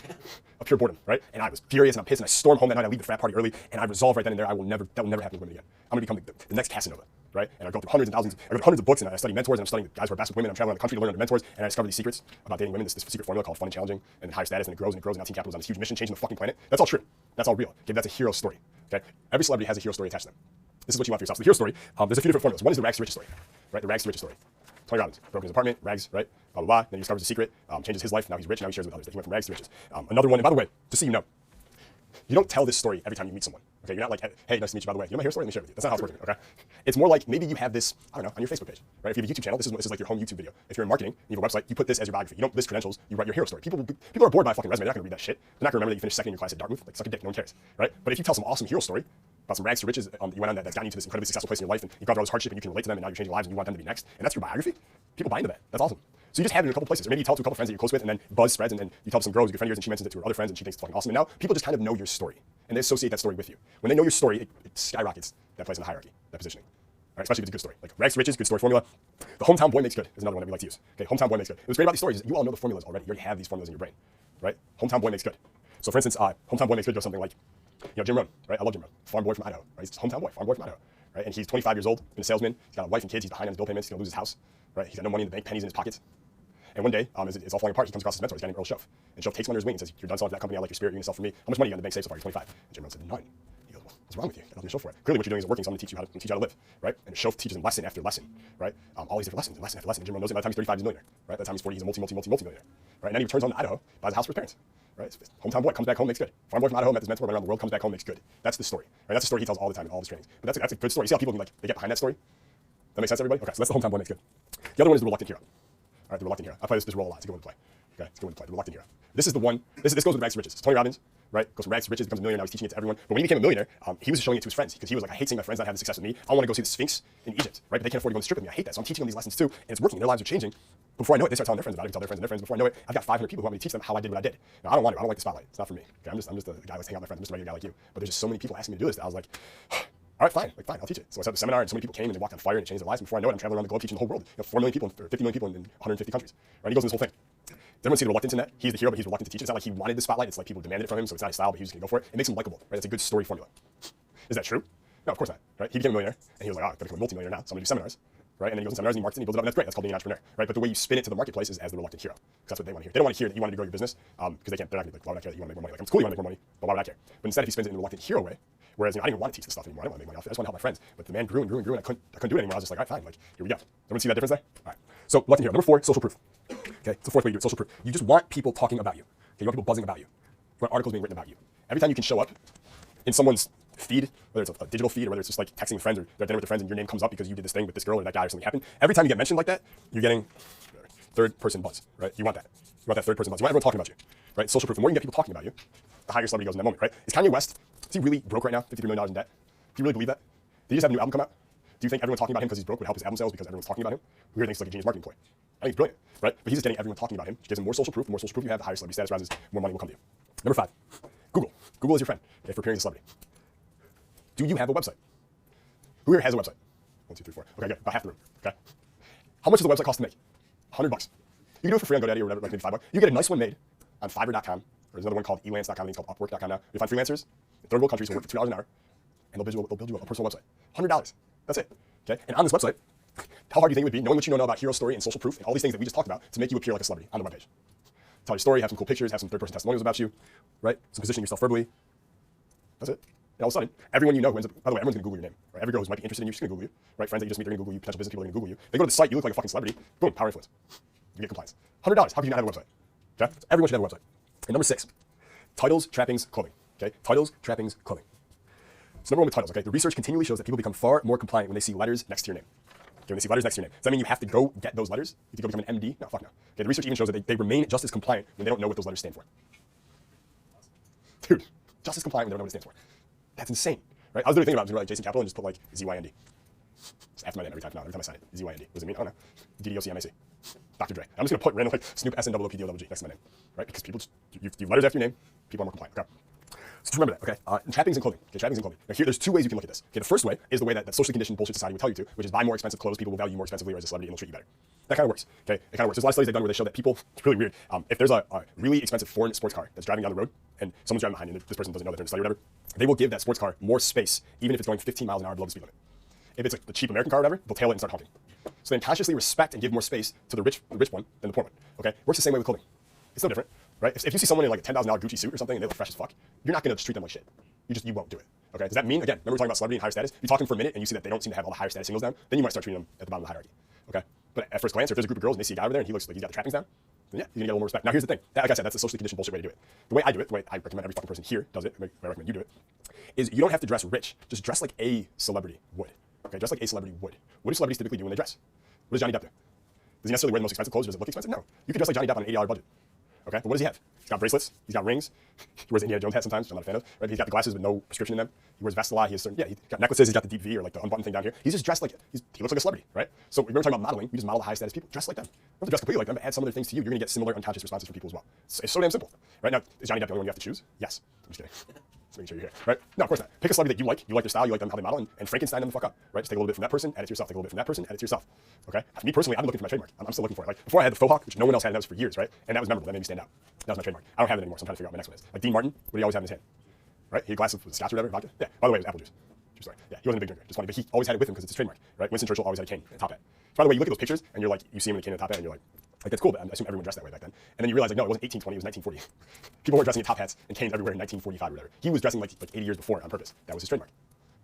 A pure boredom, right? And I was furious and I'm pissed and I storm home that night. I leave the frat party early and I resolve right then and there, that will never happen with women again. I'm gonna become the next Casanova, right? And I go through hundreds and thousands, I go through hundreds of books and I study mentors and I'm studying the guys who are best with women. I'm traveling around the country to learn under mentors and I discover these secrets about dating women. This secret formula called fun and challenging and higher status and it grows and it grows. And now Team Capital is on this huge mission, changing the fucking planet. That's all true. That's all real. Okay, that's a hero story. Okay, every celebrity has a hero story attached to them. This is what you want for yourself. So the hero story, there's a few different formulas. One is the rags to riches story, right? The rags to riches story. Tony Robbins broke his apartment, rags, right? Blah, blah, blah. Then he discovers the secret, changes his life. Now he's rich. Now he shares it with others. He went from rags to riches. Another one, and by the way, just so you know, you don't tell this story every time you meet someone. Okay, you're not like, hey, nice to meet you, by the way. You know my hero story? Let me share it with you. That's not how it's working, okay? It's more like maybe you have this, I don't know, on your Facebook page, right? If you have a YouTube channel, this is like your home YouTube video. If you're in marketing, you have a website, you put this as your biography. You don't list credentials, you write your hero story. People are bored by a fucking resume. They're not going to read that shit. They're not going to remember that you finished second in your class at Dartmouth. Like, suck a dick, no one cares, right? But if you tell some awesome hero story about some rags to riches, you went on that's gotten you to this incredibly successful place in your life, and you've gone through all this hardship, and you can relate to them, and now you're changing lives, and you want them to be next, and that's your biography, people buy into that. That's awesome. So you just have it in a couple places. Or maybe you tell it to a couple friends that you're close with, and then buzz spreads, and then you tell some girls, your friend of yours, and she mentions it to her other friends, and she thinks it's fucking awesome. And now people just kind of know your story, and they associate that story with you. When they know your story, it skyrockets that place in the hierarchy, that positioning. Right? Especially if it's a good story. Like rags to riches, good story formula. The hometown boy makes good is another one that we like to use. Okay, hometown boy makes good. What's great about these stories is you all know the formulas already. You already have these formulas in your brain, right? Hometown boy makes good. So for instance, hometown boy makes good goes something like, Jim Rohn, right? I love Jim Rohn, farm boy from Idaho, right? He's a hometown boy, farm boy from Idaho, right? And he's 25 years old, been a salesman. He's got a wife and kids. He's behind on his bill payments. He's gonna lose his house, right? He's got no money in the bank, pennies in his pockets. And one day, as it's all falling apart, he comes across his mentor, this guy named Earl Schoaf. And Schoaf takes him under his wing and says, you're done selling for that company, I like your spirit, you're gonna sell for me. How much money you got in the bank safe so far? You're 25. And Jim Rohn said, none. He goes, well, what's wrong with you? You're Schoaf for it. Clearly what you're doing isn't working, so I'm gonna teach you how to live, right? And Schoaf teaches him lesson after lesson, right? All these different lessons, and lesson after lesson. And Jim Rohn knows it. By the time he's 35, he's a millionaire, right? By the time he's 40, he's a multi-millionaire, right? And then he returns home to Idaho, buys a house for his parents, right? Hometown boy comes back home, makes good. Farm boy from Idaho, met his mentor, went around the world, comes back home, makes good. That's the story, right? That's the story he tells all the time in all his trainings. But that's a good story. You see how people can, like, they get behind that story? That makes sense, everybody? Okay, so that's the hometown boy makes good. The other one is the reluctant hero. All right, the reluctant hero. I play this role a lot. It's a good one to play. Okay, it's a good one to play. The reluctant hero. This is the one. This goes with rags to riches. It's Tony Robbins, right? Goes from rags to riches, becomes a millionaire. Now he's teaching it to everyone. But when he became a millionaire, he was showing it to his friends because he was like, I hate seeing my friends not have the success with me. I want to go see the Sphinx in Egypt, right? But they can't afford to go on the strip with me. I hate that. So I'm teaching them these lessons too, and it's working. Their lives are changing. Before I know it, they start telling their friends about it. They tell their friends and their friends. Before I know it, I've got 500 people who want me to teach them how I did what I did. Now I don't want to. I don't like the spotlight. It's not for me. Okay, I'm just a guy who's hanging out with my friends. I'm just a regular guy like you. But there's just so many people asking me to do this that I was like, all right, fine, I'll teach it. So I set up a seminar, and so many people came and they walked on fire and it changed their lives. And before I know it, I'm traveling around the globe teaching the whole world. 4 million people, or 50 million people in 150 countries. Right? He goes in this whole thing. Everyone see the reluctance in that. He's the hero, but he's reluctant to teach. It's not like he wanted the spotlight. It's like people demanded it from him, so it's not his style, but he was going to go for it. It makes him likable, right? It's a good story formula. Is that true? No, of course not, right? He became a millionaire, and he was like, oh, I'm going to become a multi-millionaire now, so I'm going to do seminars. right? And then he goes to seminars and he markets it and he builds it up, and that's great. That's called being an entrepreneur, right? But the way you spin it to the marketplace is as the reluctant hero, because that's what they want to hear. They don't want to hear that you wanted to grow your business, because they're not going to be like, why would I care that you want to make more money? Like, it's cool you want to make more money, but why would I care? But instead, if he spins it in the reluctant hero way, whereas I didn't even want to teach this stuff anymore. I didn't want to make money off it. I just want to help my friends. But the man grew and grew and grew, and I couldn't do it anymore. I was just like, all right, fine. Like, here we go. Everyone see that difference there? All right. So reluctant hero. Number 4, social proof. Okay, it's the fourth way you do it. Social proof. You just want people talking about you. Okay, you want people buzzing about you. You want articles being written about you. Every time you can show up in someone's feed, whether it's a digital feed or whether it's just like texting with friends or they're at dinner with their friends and your name comes up because you did this thing with this girl or that guy or something happened. Every time you get mentioned like that, you're getting third person buzz, right? You want that. You want that third person buzz. You want everyone talking about you, right? Social proof. The more you get people talking about you, the higher your celebrity goes in that moment, right? Is Kanye West, is he really broke right now? $53 million in debt? Do you really believe that? Did he just have a new album come out? Do you think everyone talking about him because he's broke would help his album sales because everyone's talking about him? Who here thinks it's like a genius marketing ploy? I think it's brilliant, right? But he's just getting everyone talking about him, which gives him more social proof. The more social proof you have, the higher celebrity status rises, more money will come to you. Number 5, Google. Google is your friend, okay, for appearing as a celebrity. Do you have a website? Who here has a website? 1, 2, 3, 4. Okay, good. About half the room. Okay. How much does the website cost to make? $100. You can do it for free on GoDaddy or whatever, like maybe $5. You get a nice one made on Fiverr.com. Or there's another one called Elance.com. I think it's called Upwork.com now. You find freelancers in third world countries who work for $2 an hour, and they'll build you a personal website. $100. That's it. Okay. And on this website, how hard do you think it would be, knowing what you know about hero story and social proof and all these things that we just talked about, to make you appear like a celebrity on the webpage? Tell your story, have some cool pictures, have some third-person testimonials about you, right? Some positioning yourself verbally. That's it. And all of a sudden, everyone you know who ends up, by the way, everyone's going to Google your name. Right? Every girl who might be interested in you is going to Google you. Right? Friends that you just meet, they're going to Google you. Potential business people are going to Google you. They go to the site, you look like a fucking celebrity. Boom, power influence. You get compliance. $100. How can you not have a website? Okay? So everyone should have a website. And number 6, titles, trappings, clothing. Okay? Titles, trappings, clothing. So number 1 with titles. Okay? The research continually shows that people become far more compliant when they see letters next to your name. Okay, when they see letters next to your name. Does that mean you have to go get those letters? You have to go become an MD? No, fuck no. Okay, the research even shows that they remain just as compliant when they don't know what those letters stand for. Dude, just as compliant when they don't know what it stands for. That's insane. Right? I was literally thinking about it. I was going to write Jason Capital and just put like ZYND. It's after my name every time. No, every time I sign it. ZYND. What does it mean? I don't know. DDOCMAC. Dr. Dre. I'm just going to put random like Snoop SNOOPDOG next to my name. Right? Because people just, you have letters after your name, people are more compliant. Okay? So just remember that, okay? And trappings and clothing. Okay, trappings and clothing. Now here, there's 2 ways you can look at this. Okay, the first way is the way that socially conditioned bullshit society would tell you to, which is buy more expensive clothes, people will value you more expensively, or as a celebrity, and they'll treat you better. That kind of works. Okay, it kind of works. There's a lot of studies they've done where they show that people, it's really weird. If there's a really expensive foreign sports car that's driving down the road, and someone's driving behind you, and this person doesn't know that they're in a study or whatever, they will give that sports car more space, even if it's going 15 miles an hour below the speed limit. If it's like the cheap American car or whatever, they'll tail it and start honking. So they consciously respect and give more space to the rich one than the poor one. Okay, works the same way with clothing. It's no different, right? If you see someone in like a $10,000 Gucci suit or something and they look fresh as fuck, you're not going to just treat them like shit. You won't do it. Okay? Does that mean, again, remember we're talking about celebrity and higher status? You talk to them for a minute and you see that they don't seem to have all the higher status singles down, then you might start treating them at the bottom of the hierarchy. Okay? But at first glance, if there's a group of girls and they see a guy over there and he looks like he's got the trappings down, then yeah, you're gonna get a little more respect. Now here's the thing. Like I said, that's the socially conditioned bullshit way to do it. The way I do it, the way I recommend every fucking person here does it, the way I recommend you do it, is you don't have to dress rich. Just dress like a celebrity would. Okay? Dress like a celebrity would. What do celebrities typically do when they dress? What does Johnny Depp do? Does he necessarily wear the most expensive clothes or does it look expensive? No. You can dress like Johnny Depp on an $80 budget. Okay, but what does he have? He's got bracelets, he's got rings, he wears Indiana Jones hat sometimes, which I'm not a fan of, right? He's got the glasses with no prescription in them, he wears vests a lot, he's got necklaces, he's got the deep V or like the unbuttoned thing down here. He's just dressed like, he looks like a celebrity, right? So remember talking about modeling, we just model the high status people, dress like them. You don't have to dress completely like them, but add some other things to you, you're gonna get similar unconscious responses from people as well. It's so damn simple, right? Now, is Johnny Depp the only one you have to choose? Yes. I'm just kidding. Just making sure you're here, right? No, of course not. Pick a celebrity that you like their style, you like them how they model, and Frankenstein them the fuck up, right? Just take a little bit from that person, add it to yourself, take a little bit from that person, add it to yourself, okay? For me personally, I've been looking for my trademark. I'm still looking for it. Like, before I had the faux hawk, which no one else had, and that was for years, right? And that was memorable, that made me stand out. That was my trademark. I don't have it anymore, so I'm trying to figure out what my next one is. Like Dean Martin, what did he always have in his hand? Right? He had a glass of scotch or whatever, vodka? Yeah, by the way, it was apple juice. True story. Yeah, he wasn't a big drinker, just funny, but he always had it with him because it's his trademark, right? Winston Churchill always had a cane and a top hat. So by the way, you look at those pictures, and you're like, you see him in a cane and a top hat, and you're like that's cool, but I assume everyone dressed that way back then. And then you realize, like, no, it wasn't 1820, it was 1940. People were dressing in top hats and canes everywhere in 1945 or whatever. He was dressing like 80 years before on purpose. That was his trademark.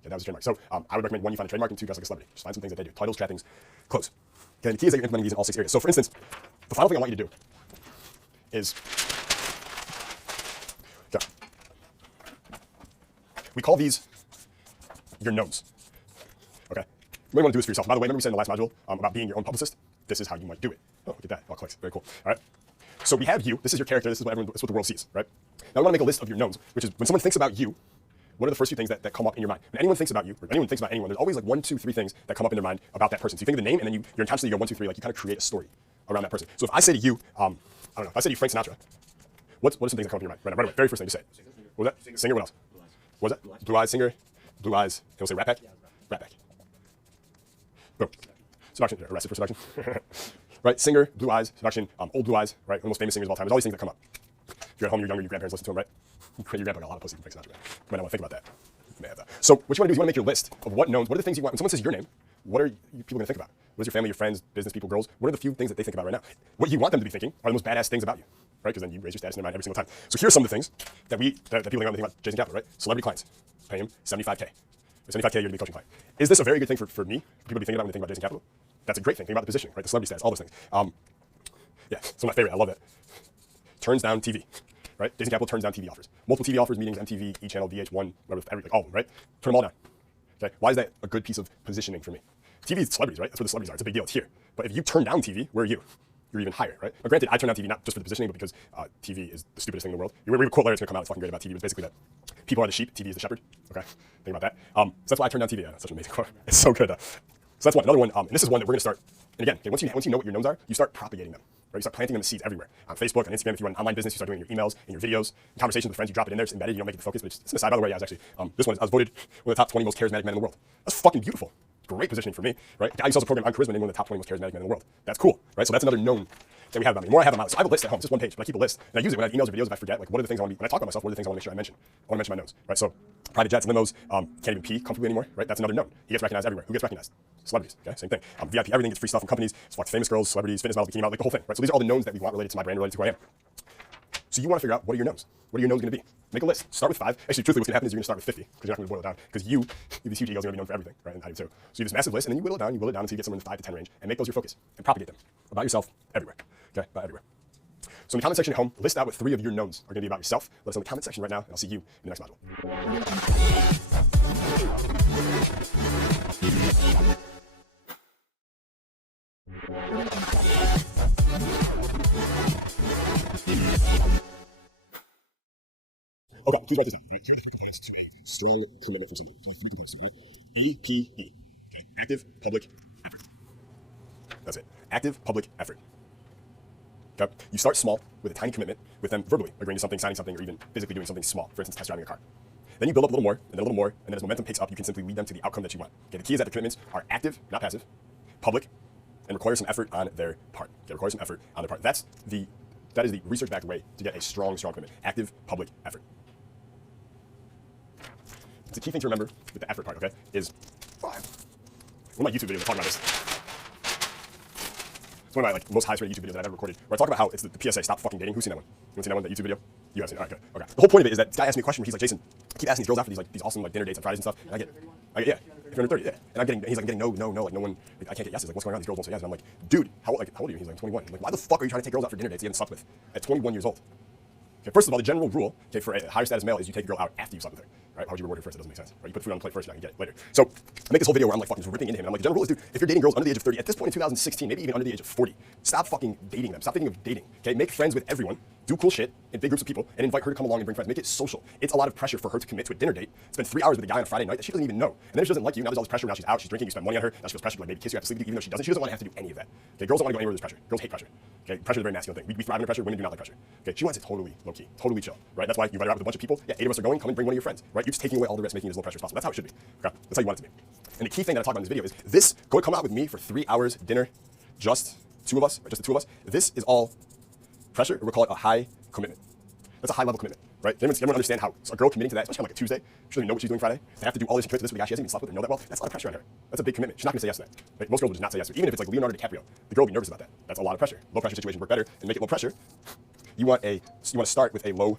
Yeah, that was his trademark. So I would recommend 1, you find a trademark, and 2, dress like a celebrity. Just find some things that they do. Titles, trappings, clothes. Okay, and the key is that you're implementing these in all 6 areas. So for instance, the final thing I want you to do is, okay, we call these your knowns. Okay? You might want to do this for yourself. By the way, remember we said in the last module about being your own publicist? This is how you might do it. Oh, look at that. All clicks. Very cool. All right. So we have you. This is your character. This is what the world sees, right? Now we want to make a list of your knowns, which is when someone thinks about you, what are the first few things that come up in your mind? When anyone thinks about you, or anyone thinks about anyone, there's always like 1, 2, 3 things that come up in their mind about that person. So you think of the name, and then you're intentionally go 1, 2, 3, like you kind of create a story around that person. So if I say to you, I don't know, if I say to you Frank Sinatra, what are some things that come up in your mind? Right away. Very first thing, just say it. What was that? Singer. What else? What was that? Blue Eyes Singer. Blue Eyes. He'll say Rat Pack. Rat Pack. Boom. Seduction. Arrested for seduction. Right? Singer, Blue Eyes, seduction, old Blue Eyes, right? One of the most famous singers of all time. There's all these things that come up. If you're at home, you're younger, your grandparents listen to them, right? Your grandpa got a lot of pussy from Frank Sinatra. You might not want to think about that. You may have that. So what you want to do is you want to make your list of what knowns, what are the things you want. When someone says your name, what are people going to think about? What does your family, your friends, business people, girls, what are the few things that they think about right now? What you want them to be thinking are the most badass things about you, right? Because then you raise your status in their mind every single time. So here are some of the things that people think about Jason Capital, right? Celebrity clients, pay him $75K. With $75K, you're gonna be a coaching client. Is this a very good thing for me? For people to be thinking about when they think about Jason Capital? That's a great thing. Think about the positioning, right? The celebrity status, all those things. Yeah, some of my favorite. I love it. Turns down TV, right? Jason Capital turns down TV offers. Multiple TV offers, meetings, MTV, E! Channel, VH1, whatever, everything, all of them, right? Turn them all down. Okay, why is that a good piece of positioning for me? TV is celebrities, right? That's where the celebrities are. It's a big deal. It's here. But if you turn down TV, where are you? You're even higher, right? Now, granted, I turn down TV not just for the positioning, but because TV is the stupidest thing in the world. We have a quote later that's going to come out. It's fucking great about TV. It was basically that people are the sheep, TV is the shepherd. Okay, think about that. So that's why I turned down TV. Yeah, that's such an amazing quote. It's so good. So that's one. Another one, and this is one that we're going to start. And again, okay, once you know what your knowns are, you start propagating them. Right? You start planting them in seeds everywhere. On Facebook, on Instagram, if you run an online business, you start doing your emails and your videos, and conversations with friends, you drop it in there, it's embedded, you don't make it the focus, but it's an aside. By the way, yeah, I was actually, this one, I was voted one of the top 20 most charismatic men in the world. That's fucking beautiful. Great positioning for me, right? A guy who sells a program on charisma named one of the top 20 most charismatic men in the world. That's cool, right? So that's another known that we have about me. The more I have about it, so I have a list at home, just one page, but I keep a list, and I use it when I have emails or videos if I forget, like what are the things I want to be, when I talk about myself, what are the things I want to make sure I mention? I want to mention my knowns, right? So private jets, limos, can't even pee comfortably anymore, right? That's another known. He gets recognized everywhere. Who gets recognized? Celebrities, okay? Same thing. VIP, everything gets free stuff from companies, select famous girls, celebrities, fitness models, bikini models, like the whole thing, right? So these are all the knowns that we want related to my brand, related to who I am. So you want to figure out what are your knowns? What are your knowns going to be? Make a list. Start with 5. Actually, truthfully, what's going to happen is you're going to start with 50 because you're not going to boil it down. Because you have these huge egos, you're going to be known for everything, right? And I do too. So you have this massive list, and then you whittle it down until you get somewhere in the 5 to 10 range, and make those your focus and propagate them about yourself everywhere. Okay, about everywhere. So in the comment section at home, list out what 3 of your knowns are going to be about yourself. Let us know in the comment section right now, and I'll see you in the next module. Okay, please write this down. Right, here are the 3 components to a strong commitment from someone. There's only 3 components to it. All right, APE. Okay, active public effort. That's it. Active public effort. Okay, you start small with a tiny commitment with them verbally agreeing to something, signing something, or even physically doing something small. For instance, test driving a car. Then you build up a little more, and then a little more, and then as momentum picks up, you can simply lead them to the outcome that you want. Okay, the key is that the commitments are active, not passive, public, and require some effort on their part. Okay, require some effort on their part. That is the research-backed way to get a strong commitment. Active public effort. It's a key thing to remember with the effort part, okay, is one of my YouTube videos I talk about this. It's one of my most highest rated YouTube videos that I've ever recorded, where I talk about how it's the PSA, stop fucking dating. Who's seen that one? You want to see that one, that YouTube video? You have seen it, all right, good. Okay. The whole point of it is that this guy asked me a question where he's like, Jason, I keep asking these girls out for these awesome dinner dates on Fridays and stuff, and I get, yeah, if you're under 30, yeah. And he's like, I'm getting no, like no one, like, I can't get yeses, like what's going on, these girls won't say yes, and I'm like, dude, how old are you? He's like, 21. I'm like, why the fuck are you trying to take girls out for dinner dates you haven't slept with at 21 years old? Okay, first of all, the general rule, okay, for a higher status male is you take a girl out after you slept with her. Right? How would you reward her first? It doesn't make sense. Right? You put food on the plate first, you're not gonna get it later. So I make this whole video where I'm like fucking ripping into him. And I'm like, the general rule is, dude, if you're dating girls under the age of 30, at this point in 2016, maybe even under the age of 40, stop fucking dating them. Stop thinking of dating. Okay, make friends with everyone. Do cool shit in big groups of people and invite her to come along and bring friends. Make it social. It's a lot of pressure for her to commit to a dinner date. Spend 3 hours with a guy on a Friday night that she doesn't even know. And then if she doesn't like you, now there's all this pressure. Now she's out, she's drinking, you spend money on her. Now she feels pressure to like maybe kiss you, have to sleep with you, even though she doesn't. She doesn't want to have to do any of that. Okay, girls don't want to go anywhere with this pressure. Girls hate pressure. Okay, pressure is a very masculine thing. We thrive under pressure. Women do not like pressure. Okay, she wants it totally low key, totally chill. Right? That's why you invite her out with a bunch of people. Yeah, 8 of us are going. Come and bring one of your friends. Right? You're just taking away all the risk, making it as low pressure as possible. That's how it should be. Okay, that's how you want it to be. And the key thing that I talk about in this video is this: go come out with me for 3 hours dinner, just 2 of us, or just the 2 of us. This is all pressure. We'll call it a high commitment. That's a high level commitment, right? Does everyone understand how a girl committing to that, especially on like a Tuesday, she doesn't know what she's doing Friday. They have to do all this and commit to this with a guy she hasn't even slept with or know that well. That's a lot of pressure on her. That's a big commitment. She's not going to say yes to that. Right? Most girls will just not say yes to it. Even if it's like Leonardo DiCaprio, the girl will be nervous about that. That's a lot of pressure. Low pressure situations work better, and make it low pressure. You want to start with a low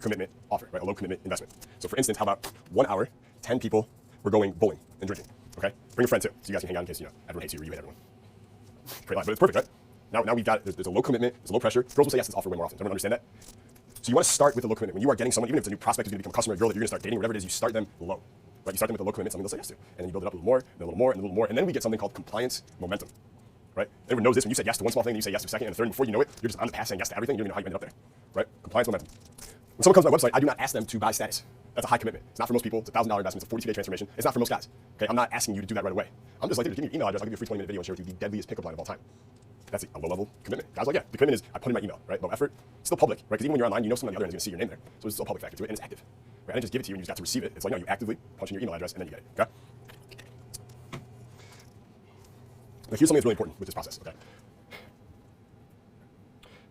commitment offer, right? A low commitment investment. So for instance, how about 1 hour, 10 people, we're going bowling and drinking. Okay, bring a friend too, so you guys can hang out in case everyone hates you or you hate everyone. Great line, but it's perfect, right? Now we've got there's a low commitment, there's a low pressure. Girls will say yes to this offer way more often. Does everyone understand that? So you want to start with a low commitment. When you are getting someone, even if it's a new prospect who's going to become a customer, a girl that you're going to start dating, whatever it is, you start them low. Right? You start them with a low commitment, something they'll say yes to, and then you build it up a little more, and a little more, and a little more, and then we get something called compliance momentum. Right? Everyone knows this. When you say yes to one small thing, then you say yes to a second and a third, and before you know it, you're just on the path saying yes to everything. You don't even know how you ended up there. Right? Compliance momentum. When someone comes to my website, I do not ask them to buy status. That's a high commitment. It's not for most people. It's a $1,000 investment. It's a 42-day transformation. It's not for most guys. Okay? I'm not asking you to do that right away. I'm just like, give me your email address. I'll give you a free 20-minute video and share with you the deadliest pickup line of all time. That's a low-level commitment. Guys are like, yeah, the commitment is I put in my email, right? Low effort. It's still public, right? Because even when you're online, you know someone on the other end is going to see your name there. So there's still a public factor to it, and it's active. Right? I didn't just give it to you and you just got to receive it. It's like, no, you actively punch in your email address and then you get it. Okay? Now here's something that's really important with this process. Okay?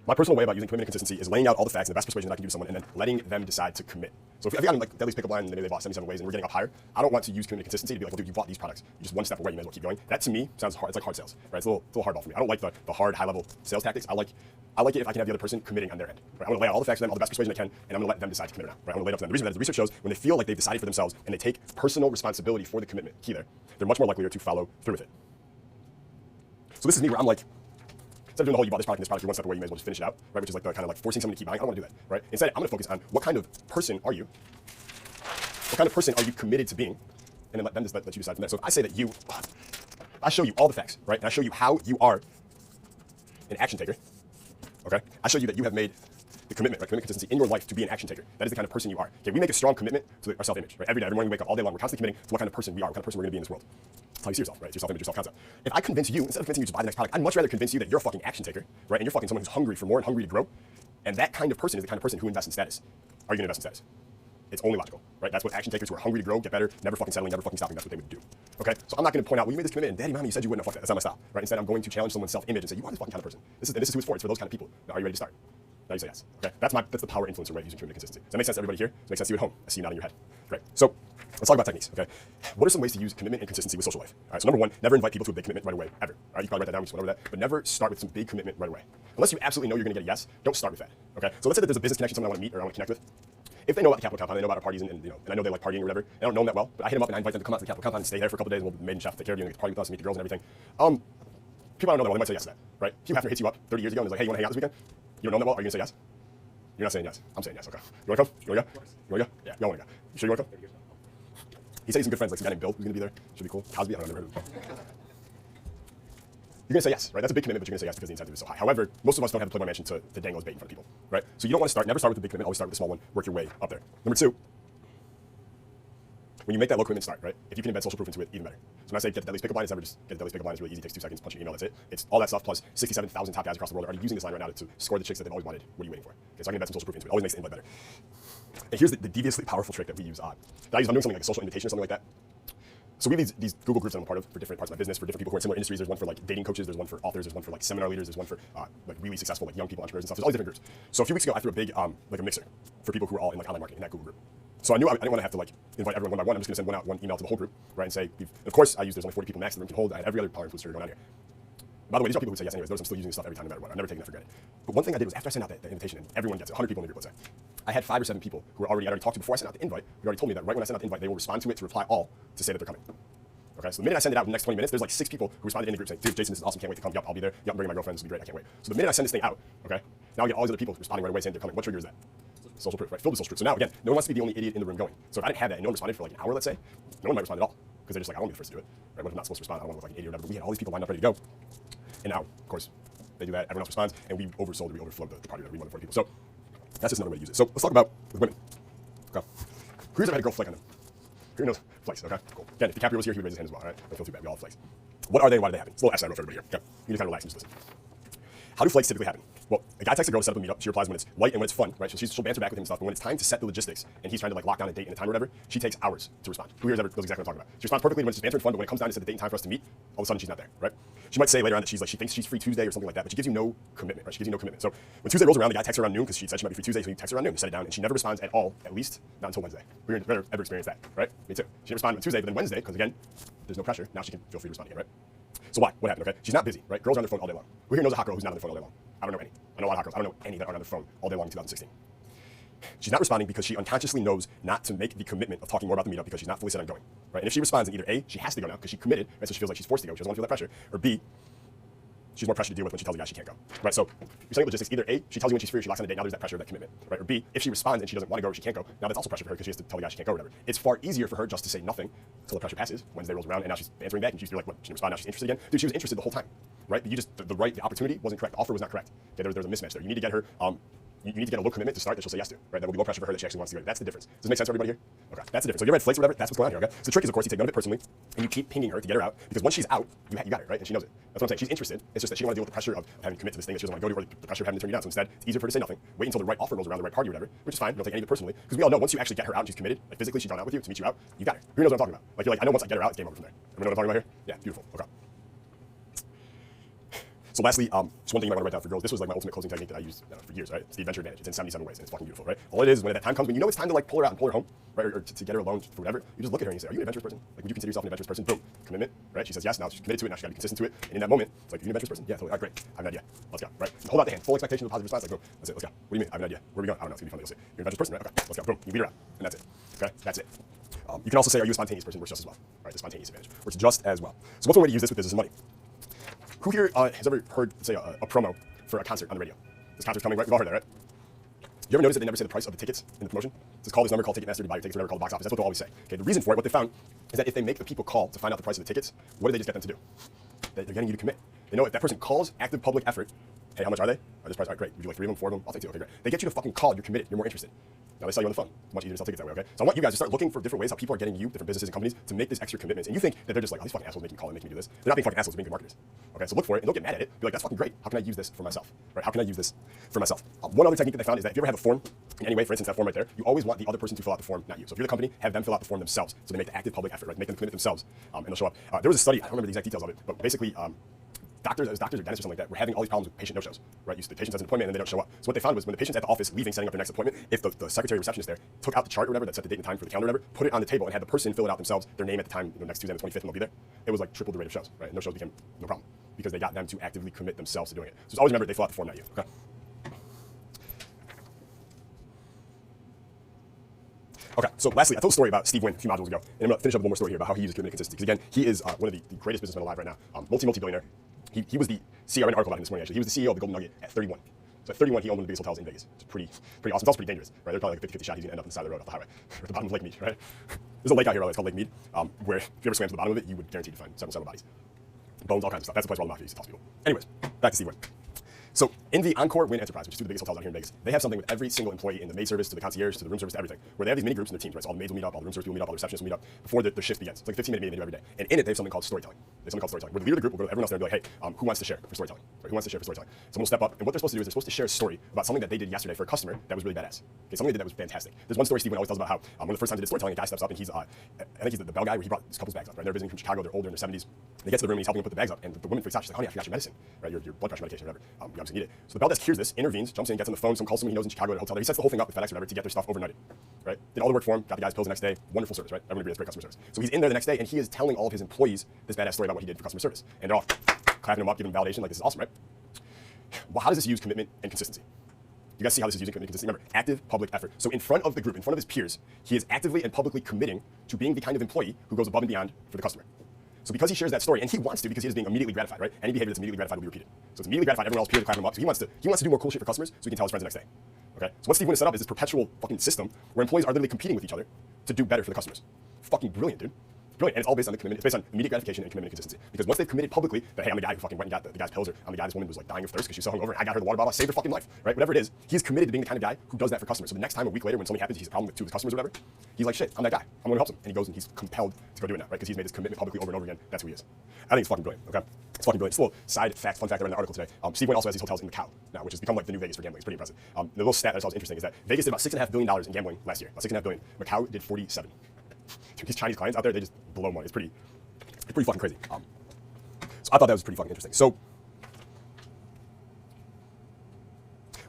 My personal way about using commitment and consistency is laying out all the facts and the best persuasion that I can do to someone and then letting them decide to commit. So if I've gotten like Deadly's pickup line and maybe they bought 77 ways and we're getting up higher, I don't want to use commitment and consistency to be like, well, dude, you bought these products. You're just one step away, you may as well keep going. That to me sounds hard. It's like hard sales, right? It's a little hardball for me. I don't like the hard, high-level sales tactics. I like it if I can have the other person committing on their end. Right? I'm going to lay out all the facts to them, all the best persuasion I can, and I'm going to let them decide to commit or not. Right? I'm going to lay it up to them. The reason that is the research shows when they feel like they've decided for themselves and they take personal responsibility for the commitment, key there, they're much more likely to follow through with it. So this is me where I'm like, instead of doing the whole you bought this product and this product, you're one step away, you may as well just finish it out, right? Which is like the kind of like forcing someone to keep buying. I don't want to do that, right? Instead, I'm going to focus on what kind of person are you? What kind of person are you committed to being? And then let them let you decide from there. So if I say that I show you all the facts, right? And I show you how you are an action taker, okay? I show you that you have made the commitment, right? Commitment consistency in your life to be an action taker. That is the kind of person you are. Okay, we make a strong commitment to our self-image, right? Every day, every morning we wake up, all day long, we're constantly committing to what kind of person we are, what kind of person we're going to be in this world. That's how you see yourself, right? It's your self-image, your self-concept. If I convince you, instead of convincing you to buy the next product, I'd much rather convince you that you're a fucking action taker, right? And you're fucking someone who's hungry for more and hungry to grow. And that kind of person is the kind of person who invests in status. Are you going to invest in status? It's only logical, right? That's what action takers who are hungry to grow, get better, never fucking settling, never fucking stopping, that's what they would do. Okay? So I'm not going to point out, well, you made this commitment, and daddy, mommy, you said you wouldn't. Fuck that. That's not my style, right? Instead, I'm going to challenge someone's self-image and say, you are this fucking kind of person. This is who it's for. It's for those kind of people. Now, are you ready to start? Now you say yes. Okay? That's the power influencer way of using commitment consistency. Does that make sense to everybody here? Does it make sense to you at home? I see you nodding your head. Great. So let's talk about techniques, okay? What are some ways to use commitment and consistency with social life? All right, so number one, never invite people to a big commitment right away, ever. All right, you can probably write that down, we just went over that, but never start with some big commitment right away. Unless you absolutely know you're gonna get a yes, don't start with that, okay? So let's say that there's a business connection, someone I wanna meet or I wanna connect with. If they know about the Capital Compound, they know about our parties, and I know they like partying or whatever, and I don't know them that well, but I hit them up and I invite them to come out to the Capital Compound and stay there for a couple days, and we'll maiden chef, take care of you, and get to party with us and meet the girls and everything. People I don't know that well, they might say yes to that, right? Hugh Hefner hits you up 30 years ago and is like, hey, you wanna hang out this weekend? You don't know them that well, are you gonna say yes? You're not saying yes. I'm saying yes, okay. You wanna come? You wanna go? You wanna go? Yeah, y'all wanna go. You sure you wanna come? He said he's some good friends, like some guy named Bill who's gonna be there. Should be cool. Cosby, I don't know, never heard of him. You're gonna say yes, right? That's a big commitment, but you're gonna say yes because the incentive is so high. However, most of us don't have the Playboy Mansion to dangle as bait in front of people, right? So you don't want to never start with the big commitment, always start with the small one, work your way up there. Number two, when you make that low commitment start, right? If you can embed social proof into it, even better. So when I say get the Deadly's pickup line, it's never just get the Deadly's pickup line. It's really easy, it takes 2 seconds, punch an email, that's it. It's all that stuff plus 67,000 top guys across the world are already using this line right now to score the chicks that they've always wanted. What are you waiting for? Okay, so I can embed some social proof into it. Always makes the invite better. And here's the deviously powerful trick that we use. That I use when I'm doing something like a social invitation or something like that. So we have these Google groups that I'm a part of for different parts of my business, for different people who are in similar industries. There's one for like dating coaches, there's one for authors, there's one for like seminar leaders, there's one for like really successful like young people, entrepreneurs and stuff. There's all these different groups. So a few weeks ago, I threw a big like a mixer for people who are all in like online marketing in that Google group. So I knew I didn't want to have to like invite everyone one by one. I'm just gonna send one email to the whole group, right, and say, of course, there's only 40 people max the room can hold. I had every other power influencer going on here. By the way, these are people who say yes anyways. Those I'm still using this stuff every time no matter what. I'm never taking that for granted. But one thing I did was after I sent out that invitation, and everyone gets it, 100 people in the group, let's say, I had 5 or 7 people who I'd already talked to before I sent out the invite, who already told me that right when I sent out the invite, they will respond to it to reply all to say that they're coming. Okay, so the minute I send it out in the next 20 minutes, there's like 6 people who responded in the group saying, dude, Jason, this is awesome, can't wait to come. Yup, I'll be there. Yup, I'm bringing my girlfriend, this will be great, I can't wait. So the minute I send this thing out, okay, now I get all these other people responding right away saying they're coming. What trigger is that? Social proof, right? Filled with social proof. So now again, no one wants to be the only idiot in the room going. So if I didn't have that and no one responded for like an hour, let's say, no one might respond at all. Because they're just like, I don't want to be the first to do it. Right? What if I'm not supposed to respond? I don't want to look like an idiot or whatever. But we had all these people lined up ready to go. And now, of course, they do that, everyone else responds, and we oversold, we overflowed the party that we wanted 40 people. So that's just another way to use it. So let's talk about with women. Okay. Who's ever had a girl flake on them? Who knows? Flakes, okay? Cool. Again, if DiCaprio was here, he would raise his hand as well, all right? Don't feel too bad, we all have flakes. What are they and why do they happen? It's a little essay I wrote for everybody here. Okay. You need to kind of relax and just listen. How do flakes typically happen? Well, a guy texts a girl to set up a meetup. She replies when it's light and when it's fun, right? So she'll banter back with him and stuff. But when it's time to set the logistics and he's trying to like lock down a date and a time or whatever, she takes hours to respond. Who here knows exactly what I'm talking about? She responds perfectly when it's just banter and fun, but when it comes down to set the date and time for us to meet, all of a sudden she's not there, right? She might say later on that she thinks she's free Tuesday or something like that, but she gives you no commitment, right? She gives you no commitment. So when Tuesday rolls around, the guy texts her around noon because she said she might be free Tuesday, so he texts her around noon, you set it down, and she never responds at all, at least not until Wednesday. We've never ever experienced that, right? Me too. She didn't respond on Tuesday, but then Wednesday, because again, there's no pressure, now she can feel free to respond again, right? So why? What happened, okay? She's not busy, right? Girls are on their phone all day long. Who here knows a hot girl who's not on their phone all day long? I don't know any. I know a lot of hot girls. I don't know any that are on their phone all day long in 2016. She's not responding because she unconsciously knows not to make the commitment of talking more about the meetup because she's not fully set on going, right? And if she responds, then either A, she has to go now because she committed, right? So she feels like she's forced to go. She doesn't want to feel that pressure. Or B, she's more pressure to deal with when she tells the guy she can't go, right? So you're saying logistics, either A, she tells you when she's free, she locks on a date, now there's that pressure of that commitment, right? Or B, if she responds and she doesn't want to go or she can't go, now that's also pressure for her because she has to tell the guy she can't go or whatever. It's far easier for her just to say nothing until the pressure passes. Wednesday rolls around and now she's answering back and she's like, what? She didn't respond, now she's interested again. Dude, she was interested the whole time, right? But you just, the opportunity wasn't correct. The offer was not correct. Okay, there was a mismatch there. You need to get her, you need to get a low commitment to start that she'll say yes to, right? That will be low pressure for her that she actually wants to go. That's the difference. Does it make sense for everybody here? Okay, that's the difference. So if you're red flakes or whatever, that's what's going on here, okay? So the trick is, of course, you take none of it personally, and you keep pinging her to get her out, because once she's out, you got her, right? And she knows it. That's what I'm saying. She's interested. It's just that she doesn't want to deal with the pressure of having to commit to this thing that she doesn't want to go to, or the pressure of having to turn you down. So instead, it's easier for her to say nothing. Wait until the right offer rolls around, the right party or whatever, which is fine. Don't take any of it personally, because we all know once you actually get her out and she's committed, like physically she's gone out with you to meet you out, you got her. Who knows what I'm talking about? Like you're like, I know once I get her out, it's game over from there. Everyone know what I'm talking about here? Yeah, beautiful. Okay. So lastly, just one thing you might want to write down for girls. This was like my ultimate closing technique that I used for years, right? It's the adventure advantage. It's in 77 ways, and it's fucking beautiful, right? All it is, when that time comes, when you know it's time to like pull her out and pull her home, right, or to get her alone for whatever, you just look at her and you say, are you an adventurous person? Like, would you consider yourself an adventurous person? Boom, commitment, right? She says yes, now she's committed to it, now she's got to be consistent to it. And in that moment, it's like, are you an adventurous person? Yeah, totally. All right, great. I have an idea. Let's go, right? Hold out the hand, full expectation of a positive response, like, boom, that's it, let's go. What do you mean? I have an idea. Where are we going? I don't know, it's gonna be fun, you'll see. You're an adventurous person, right? Okay, let's go. Boom, you beat her out, and that's it. Okay, that's it. You can also say, are you a spontaneous person? Works just as well, right? The spontaneous advantage works just as well. So what's one way to use this with business and money? Who here has ever heard, say, a promo for a concert on the radio? This concert's coming, right? We've all heard that, right? You ever notice that they never say the price of the tickets in the promotion? It's call this number, call Ticketmaster to buy your tickets, or whatever, call the box office. That's what they'll always say. Okay, the reason for it, what they found, is that if they make the people call to find out the price of the tickets, what do they just get them to do? They're getting you to commit. They know if that person calls active public effort, hey, how much are they? This price, all right, great. Would you like 3 of them, 4 of them? I'll take 2. Okay, great. They get you to fucking call, you're committed, you're more interested. Now they sell you on the phone. It's much easier to sell tickets that way, okay? So I want you guys to start looking for different ways how people are getting you, different businesses and companies, to make these extra commitments. And you think that they're just like, oh, these fucking assholes making call and making me do this. They're not being fucking assholes, they're being good marketers. Okay, so look for it and don't get mad at it. Be like, that's fucking great. How can I use this for myself? Right? How can I use this for myself? One other technique that they found is that if you ever have a form in any way, for instance, that form right there, you always want the other person to fill out the form, not you. So if you're the company, have them fill out the form themselves. So they make the active public effort, right? Make them commit themselves, and they'll show up. There was a study, I don't remember the exact details of it, but basically, doctors or dentists or something like that were having all these problems with patient no-shows, right? The patient has an appointment and they don't show up. So what they found was when the patient's at the office leaving, setting up their next appointment, if the secretary or receptionist there took out the chart or whatever that set the date and time for the calendar or whatever, put it on the table and had the person fill it out themselves, their name at the time, next Tuesday the 25th, and they'll be there, it was like triple the rate of shows, right? No shows became no problem because they got them to actively commit themselves to doing it. So just always remember they fill out the form, not you, okay? Okay, so lastly, I told a story about Steve Wynn a few modules ago, and I'm going to finish up with one more story here about how he uses commitment and consistency. Because again, he is one of the greatest businessmen alive right now, multi-billionaire. He was the CEO, I read an article about him this morning actually, he was the CEO of the Golden Nugget at 31. So at 31, he owned one of the biggest hotels in Vegas. It's pretty awesome. It's also pretty dangerous, right? There's probably like a 50-50 shot he's going to end up on the side of the road off the highway, or at the bottom of Lake Mead, right? There's a lake out here, by the way, it's called Lake Mead, where if you ever swam to the bottom of it, you would guarantee to find several bodies. Bones, all kinds of stuff. That's the place where all the mafia used to toss people. Anyways, back to Steve Wynn. So in the Encore Wynn Enterprise, which is two of the biggest hotels out here in Vegas, they have something with every single employee, in the maid service to the concierge to the room service to everything, where they have these mini groups in the teams, right? So all the maids will meet up, all the room service people will meet up, all the receptionists will meet up before the shift begins. It's like a 15-minute meeting they do every day. And in it, they have something called storytelling. Where the leader of the group will go to everyone else there and be like, hey, who wants to share for storytelling? Right? Who wants to share for storytelling? Someone will step up, and what they're supposed to do is they're supposed to share a story about something that they did yesterday for a customer that was really badass. Okay, something they did that was fantastic. There's one story Steve Wynn always tells about how one of the first times he did storytelling, a guy steps up and he's, I think he's the bell guy where he brought this couple's bags up, right? They're visiting from Chicago, they're older in their 70s. They get to the room and he's helping them put the bags up, and the woman freaks out. She's like, honey, I forgot your medicine, right? Your blood pressure medication, whatever. You obviously need it. So the bell desk hears this, intervenes, jumps in, gets on the phone, some calls someone he knows in Chicago at a hotel there. He sets the whole thing up with FedEx or whatever to get their stuff overnighted, right? Did all the work for him, got the guys pills the next day. Wonderful service, right? Everyone agrees that's great customer service. So he's in there the next day and he is telling all of his employees this badass story about what he did for customer service. And they're all clapping him up, giving him validation, like this is awesome, right? Well, how does this use commitment and consistency? You guys see how this is using commitment and consistency? Remember, active public effort. So in front of the group, in front of his peers, he is actively and publicly committing to being the kind of employee who goes above and beyond for the customer. So because he shares that story, and he wants to because he is being immediately gratified, right? Any behavior that's immediately gratified will be repeated. So it's immediately gratified, everyone else peers clapping him up. So he wants to do more cool shit for customers so he can tell his friends the next day. Okay? So what Steve Wynn has set up is this perpetual fucking system where employees are literally competing with each other to do better for the customers. Fucking brilliant, dude. Brilliant. And it's all based on the commitment. It's based on immediate gratification and commitment and consistency. Because once they've committed publicly that, hey, I'm the guy who fucking went and got the guy's pills, or I'm the guy this woman was like dying of thirst because she was so hungover and I got her the water bottle, I saved her fucking life, right? Whatever it is, he's committed to being the kind of guy who does that for customers. So the next time, a week later, when something happens, he's a problem with two of his customers or whatever, he's like, shit, I'm that guy. I'm going to help him. And he goes and he's compelled to go do it now, right? Because he's made this commitment publicly over and over again. That's who he is. I think it's fucking brilliant, okay? It's fucking brilliant. Just a little side fact, fun fact I read in an article today. Steve Wynn also has these hotels in Macau now, which has become like the new Vegas for gambling. It's pretty impressive. The little stat that I thought was interesting is that Vegas did about $6.5 billion in gambling last year. About $6.5 billion. Macau did 47. These Chinese clients out there, they just blow money. It's pretty fucking crazy. So I thought that was pretty fucking interesting. So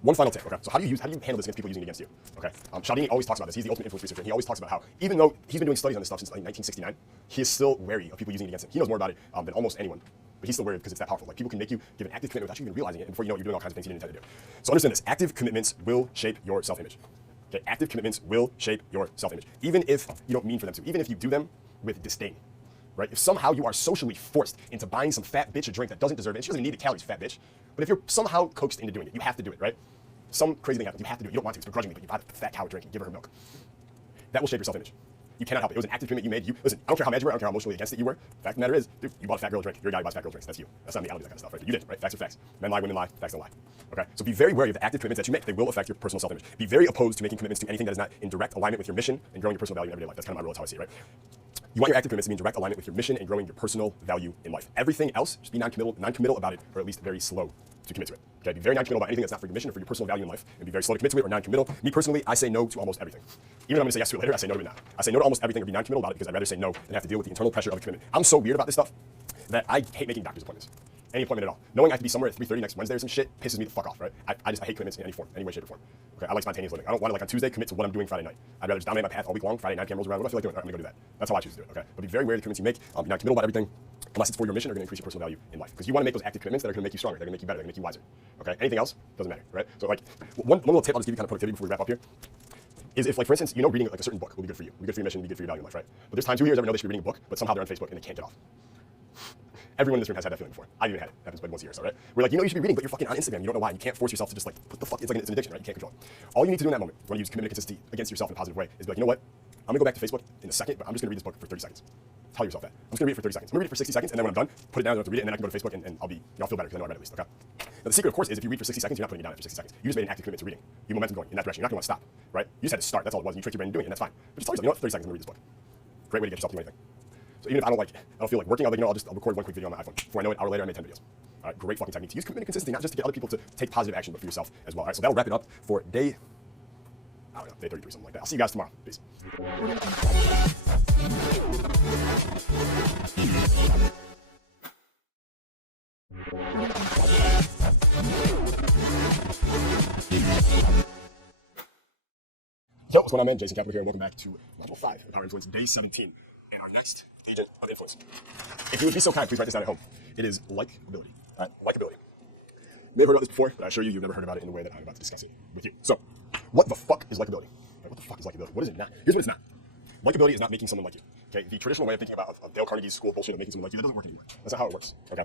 one final tip, okay? So how do you handle this against people using it against you? Okay? Cialdini always talks about this. He's the ultimate influence researcher. And he always talks about how even though he's been doing studies on this stuff since like 1969, he is still wary of people using it against him. He knows more about it than almost anyone. But he's still wary because it's that powerful. Like people can make you give an active commitment without you even realizing it, and before you know it, you're doing all kinds of things you didn't intend to do. So understand this: active commitments will shape your self-image. Okay? Active commitments will shape your self-image, even if you don't mean for them to, even if you do them with disdain. Right? If somehow you are socially forced into buying some fat bitch a drink that doesn't deserve it, and she doesn't need the calories, fat bitch. But if you're somehow coaxed into doing it, you have to do it, right? Some crazy thing happens, you have to do it. You don't want to, it's begrudgingly, but you buy the fat cow a drink and give her milk. That will shape your self-image. You cannot help it. It was an active commitment you made. Listen, I don't care how mad you were, I don't care how emotionally against it you were. The fact of the matter is, dude, you bought a fat girl a drink. You're a guy who buys fat girl drinks. That's you. That's not me. I don't do that kind of stuff, right? You did, right? Facts are facts. Men lie, women lie, facts don't lie. Okay? So be very wary of the active commitments that you make. They will affect your personal self-image. Be very opposed to making commitments to anything that is not in direct alignment with your mission and growing your personal value in everyday life. That's kind of my rule. That's how I see it, right? You want your active commitments to be in direct alignment with your mission and growing your personal value in life. Everything else, just be non-committal about it, or at least very slow to commit to it. Okay, be very non-committal about anything that's not for your mission or for your personal value in life, and be very slow to commit to it or non-committal. Me personally, I say no to almost everything. Even though I'm going to say yes to it later, I say no to it now. I say no to almost everything or be non-committal about it because I'd rather say no than have to deal with the internal pressure of a commitment. I'm so weird about this stuff that I hate making doctor's appointments. any appointment at all. Knowing I have to be somewhere at 3:30 next Wednesday or some shit pisses me the fuck off, right? I hate commitments in any form, any way, shape, or form. Okay, I like spontaneous living. I don't want to, like, on Tuesday commit to what I'm doing Friday night. I'd rather just dominate my path all week long. Friday night rolls around. What do I feel like doing? All right, I'm gonna go do that. That's how I choose to do it. Okay, but be very wary of the commitments you make. You're not committal about everything, unless it's for your mission or going to increase your personal value in life. Because you want to make those active commitments that are going to make you stronger. They're going to make you better. They're going to make you wiser. Okay, anything else doesn't matter, right? So, like, one little tip I'll just give you kind of productivity before we wrap up here is if, like, for instance, reading like a certain book will be good for you, will be good for your mission, will be good for your value in life, right? But there's times, who here has ever know they should be reading a book, but somehow they're on Facebook and they can't get off. Everyone in this room has had that feeling before. I've even had it. It happens like once a year, so, right? We're like, you should be reading, but you're fucking on Instagram. You don't know why. You can't force yourself to just, like, what the fuck? It's like it's an addiction, right? You can't control it. All you need to do in that moment, when you use commitment and consistency against yourself in a positive way, is be like, you know what? I'm gonna go back to Facebook in a second, but I'm just gonna read this book for 30 seconds. Tell yourself that. I'm just gonna read it for 30 seconds. I'm gonna read it for 60 seconds, and then when I'm done, put it down, I don't have to read it, and then I can go to Facebook and I'll feel better because I know I read it at least, okay? Now, the secret, of course, is if you read for 60 seconds, you're not putting it down after 60 seconds. You just made an active commitment to reading. You momentum going in that direction. You're not gonna want to stop, right? You just had to start. That's all it was. And you tricked your brain into doing it, and that's fine. But just tell yourself, you know what? 30 seconds, I'm gonna read this book. Great way to get yourself to do anything. So even if I don't feel like working, I'll record one quick video on my iPhone. Before I know it, an hour later, I made 10 videos. All right, great fucking technique to use commitment and consistency, not just to get other people to take positive action, but for yourself as well. All right, so that'll wrap it up for day 33, something like that. I'll see you guys tomorrow. Peace. Yo, what's going on, man? Jason Capital here, and welcome back to Module 5 of Power Influence, Day 17, and our next agent of influence. If you would be so kind, please write this down at home. It is likability. All right, likability. You may have heard about this before, but I assure you, you've never heard about it in the way that I'm about to discuss it with you. So, what the fuck is likability? Right, what the fuck is likability? What is it not? Here's what it's not. Likability is not making someone like you. Okay, the traditional way of thinking about of Dale Carnegie's school bullshit of making someone like you, that doesn't work anymore. That's not how it works. Okay,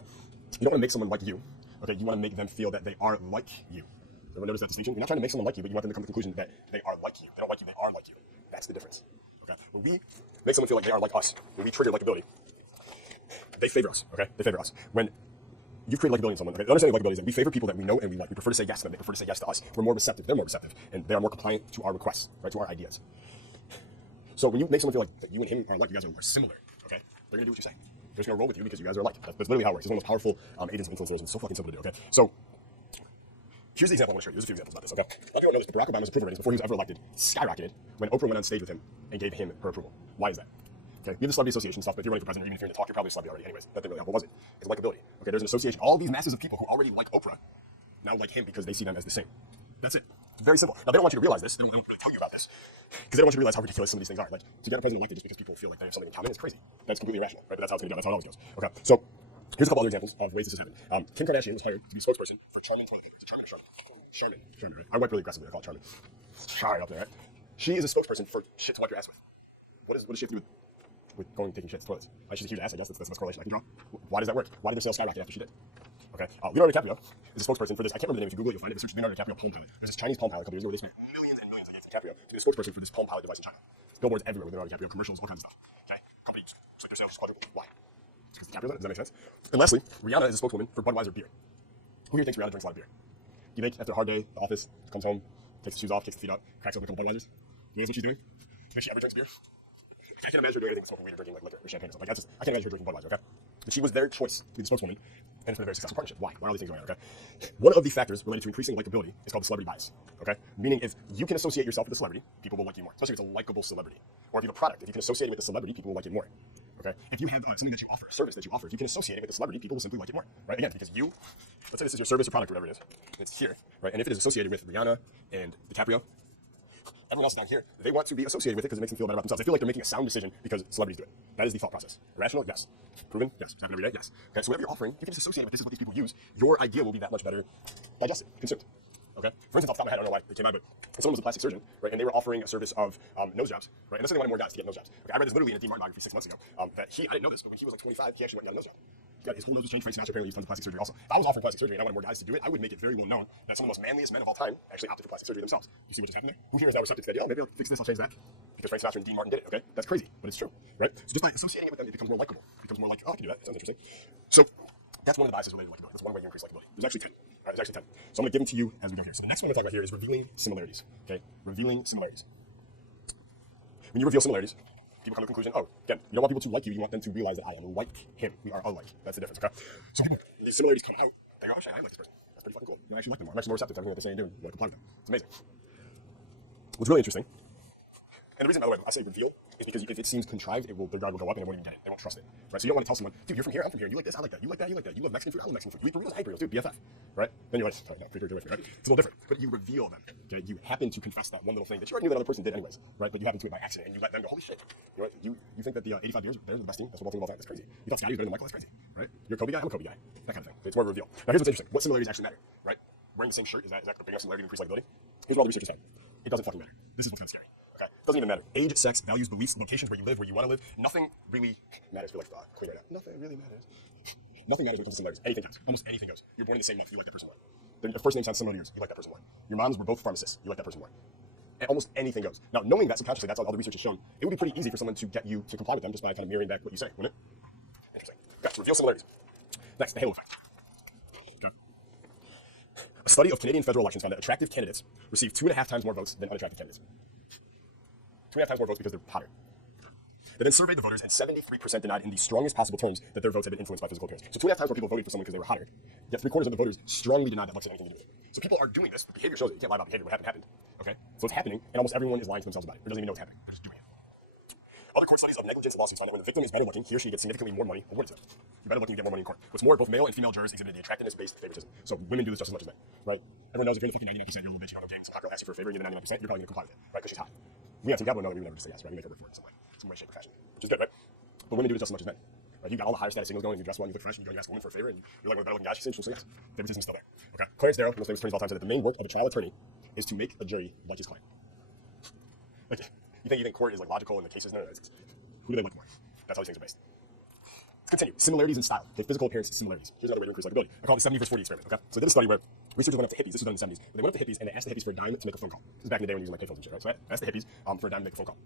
you don't want to make someone like you. Okay, you want to make them feel that they are like you. Everyone notice that distinction? You're not trying to make someone like you, but you want them to come to the conclusion that they are like you. They don't like you, they are like you. That's the difference. Okay, when we make someone feel like they are like us, when we trigger likability, they favor us. Okay, they favor us. When you've created likability in someone, okay, the understanding of likability is that we favor people that we know and we like. We prefer to say yes to them. They prefer to say yes to us. We're more receptive. They're more receptive, and they are more compliant to our requests, right, to our ideas. So when you make someone feel like that you and him are like, you guys are similar, okay, they're gonna do what you say. They're just gonna roll with you because you guys are alike. That's literally how it works. It's one of the most powerful agents of influence there is, and it's so fucking simple to do. Okay, so here's the example I want to show you. There's a few examples about this. Okay, a lot of people don't know this, but Barack Obama's approval ratings before he was ever elected skyrocketed when Oprah went on stage with him and gave him her approval. Why is that? Okay, we have the celebrity association stuff, but if you're running for president or even if you're in the talk, you're probably a celebrity already. Anyways, that didn't really help. What was it? It's likability. Okay, there's an association. All these masses of people who already like Oprah now like him because they see them as the same. That's it. It's very simple. Now, they don't want you to realize this. They don't really tell you about this because they don't want you to realize how ridiculous some of these things are. Like, to get a president elected just because people feel like they have something in common is crazy. That's completely irrational, right? But that's how it's going to go. That's how it always goes. Okay, so here's a couple other examples of ways this has happened. Kim Kardashian was hired to be a spokesperson for Charmin toilet paper. Is it Charmin or Charmin? Charmin. Charmin, right? I wipe really aggressively. I call it Charmin. Sorry up there, right? She is a spokesperson for shit to wipe your ass with. What does she have to do with taking shit to toilets? She's a huge ass, I guess. That's the best correlation I can draw. Why does that work? Why did their sales skyrocket after she did? Okay, Leonardo DiCaprio is a spokesperson for this. I can't remember the name. If you Google it, you'll find it. Search Leonardo DiCaprio Palm Pilot. There's this Chinese Palm Pilot a couple years ago where they spent millions and millions they gave to DiCaprio to be the spokesperson for this Palm Pilot device in China. There's billboards everywhere with Leonardo DiCaprio, commercials, all kinds of stuff. Okay, company just like their sales just quadrupled. Why? It's because DiCaprio's on it. Does that make sense? And lastly, Rihanna is a spokeswoman for Budweiser beer. Who here thinks Rihanna drinks a lot of beer? Do you think after a hard day, the office, comes home, takes the shoes off, kicks the feet up, cracks open a couple Budweisers? Do you think that's what she's doing? Do you think she ever drinks beer? I can't imagine her doing anything but smoking weed or drinking like liquor or champagne or something. Like, that's just, I can't imagine her drinking Budweiser, okay? But she was their choice to be the spokeswoman, and it's been a very successful partnership. Why? Why are all these things going on, okay? One of the factors related to increasing likability is called the celebrity bias, okay? Meaning if you can associate yourself with a celebrity, people will like you more, especially if it's a likable celebrity. Or if you have a product, if you can associate it with a celebrity, people will like it more, okay? If you have something that you offer, a service that you offer, if you can associate it with a celebrity, people will simply like it more, right? Again, because you, let's say this is your service or product or whatever it is, and it's here, right? And if it is associated with Rihanna and DiCaprio, everyone else down here, they want to be associated with it because it makes them feel better about themselves. They feel like they're making a sound decision because celebrities do it. That is the thought process. Irrational? Yes. Proven? Yes. Does that happen every day? Yes. Okay, so whatever you're offering, you can just associate it with this is what these people use. Your idea will be that much better digested, consumed. Okay? For instance, off the top of my head, I don't know why they came by, but someone was a plastic surgeon, right? And they were offering a service of nose jobs, right? And let's say they wanted more guys to get nose jobs. Okay, I read this literally in a Dean Martin biography 6 months ago, that I didn't know this, but when he was like 25, he actually went and got a nose job. His whole nose was changed. Frank Sinatra apparently used tons of plastic surgery also. If I was offering plastic surgery and I wanted more guys to do it, I would make it very well known that some of the most manliest men of all time actually opted for plastic surgery themselves. You see what just happened there? Who here is now receptive to the idea? Oh, maybe I'll fix this, I'll change that. Because Frank Sinatra and Dean Martin did it, okay? That's crazy, but it's true, right? So just by associating it with them, it becomes more likable. It becomes more like, oh, I can do that. That sounds interesting. So that's one of the biases related to likability. That's one way you increase likability. There's actually 10. All right, there's actually 10. So I'm going to give them to you as we go here. So the next one I'm going to talk about here is revealing similarities, okay? Revealing similarities. When you reveal similarities, people come to the conclusion, oh, again, you don't want people to like you, you want them to realize that I am like him. We are alike. That's the difference, okay? So people, these similarities come out, they go, oh shit, I am like this person. That's pretty fucking cool. I actually like them more. I'm actually more receptive to everything that they say and do and want to comply with them. It's amazing. What's really interesting And the reason, by the way, I say reveal is because if it seems contrived, their guard will go up and it won't even get it. They won't trust it, right? So you don't want to tell someone, dude, you're from here, I'm from here, and you like this, I like that, you like that, you like that, you love Mexican food, I love Mexican food, you eat burritos, I eat burritos, dude, BFF, right? Then you're like, sorry, no, creeper, get away from me, right? It's a little different, but you reveal them, okay? You happen to confess that one little thing that you already knew that other person did anyways, right? But you happen to it by accident, and you let them go, holy shit, you know what? You think that the 85 Bears are the best team, best football team of all time? That's crazy. You thought Scotty was better than Michael? That's crazy, right? You're a Kobe guy, I'm a Kobe guy, that kind of thing. It's more of a reveal. Now here's what's interesting. What similarities actually matter, right? Wearing the same shirt, is that a big enough similarity to increase likability? Here's what all the researchers found. It doesn't fucking matter. This is what's kind of scary. Okay, it doesn't even matter. Age, sex, values, beliefs, locations where you live, where you want to live. Nothing really matters. I feel like Queen right now. Nothing really matters. Nothing matters when it comes to similarities. Anything counts. Almost anything goes. You're born in the same month. You like that person more. Their first name sounds similar to yours. You like that person more. Your moms were both pharmacists. You like that person more. And almost anything goes. Now, knowing that subconsciously, that's all the research has shown. It would be pretty easy for someone to get you to comply with them just by kind of mirroring back what you say, wouldn't it? Interesting. Okay, so reveal similarities. Next, the halo effect. Okay. A study of Canadian federal elections found that attractive candidates received 2.5 times more votes than unattractive candidates. 2.5 times more votes because they're hotter. They then surveyed the voters, and 73% denied in the strongest possible terms that their votes had been influenced by physical appearance. So 2.5 times more people voted for someone because they were hotter, yet 3/4 of the voters strongly denied that looks had anything to do with it. So people are doing this. The behavior shows it. You can't lie about behavior. What happened. Okay? So it's happening, and almost everyone is lying to themselves about it, or doesn't even know it's happening. They're just doing it. Other court studies of negligence lawsuits find that when the victim is better looking, he or she gets significantly more money awarded to them. You're better looking, you get more money in court. What's more, both male and female jurors exhibited the attractiveness-based favoritism. So women do this just as much as men, right? Everyone knows if you're in the fucking 99%, you're a little bitch, you don't know game, some hot girl asks you for a favor, and you're in the 99%, you're probably going to comply with it, right? Because she's hot. We on Team Diablo know that we would never just say yes, right? We make her work for it in some way, shape, or fashion, which is good, right? But women do it just as much as men. Right? You got all the higher status signals going, and you dress well, and you look fresh, and you go and you ask a woman for a favor, and you're like one of the better looking guys, she'll say yes. Favoritism is still there. Okay? Clarence Darrow, most famous attorneys of all time, said that the main work of a trial attorney is to make a jury like his client. Like, you think court is like logical in the cases? No, it's who do they like more? That's how these things are based. Let's continue. Similarities in style. Okay, physical appearance similarities. Here's another way to increase likability. I call it the 70 versus 40 experiment. Okay, so they did a study where researchers went up to hippies. This was done in the 70s. But they went up to hippies and they asked the hippies for a dime to make a phone call. This is back in the day when using like payphones and shit, right? So they asked the hippies for a dime to make a phone call.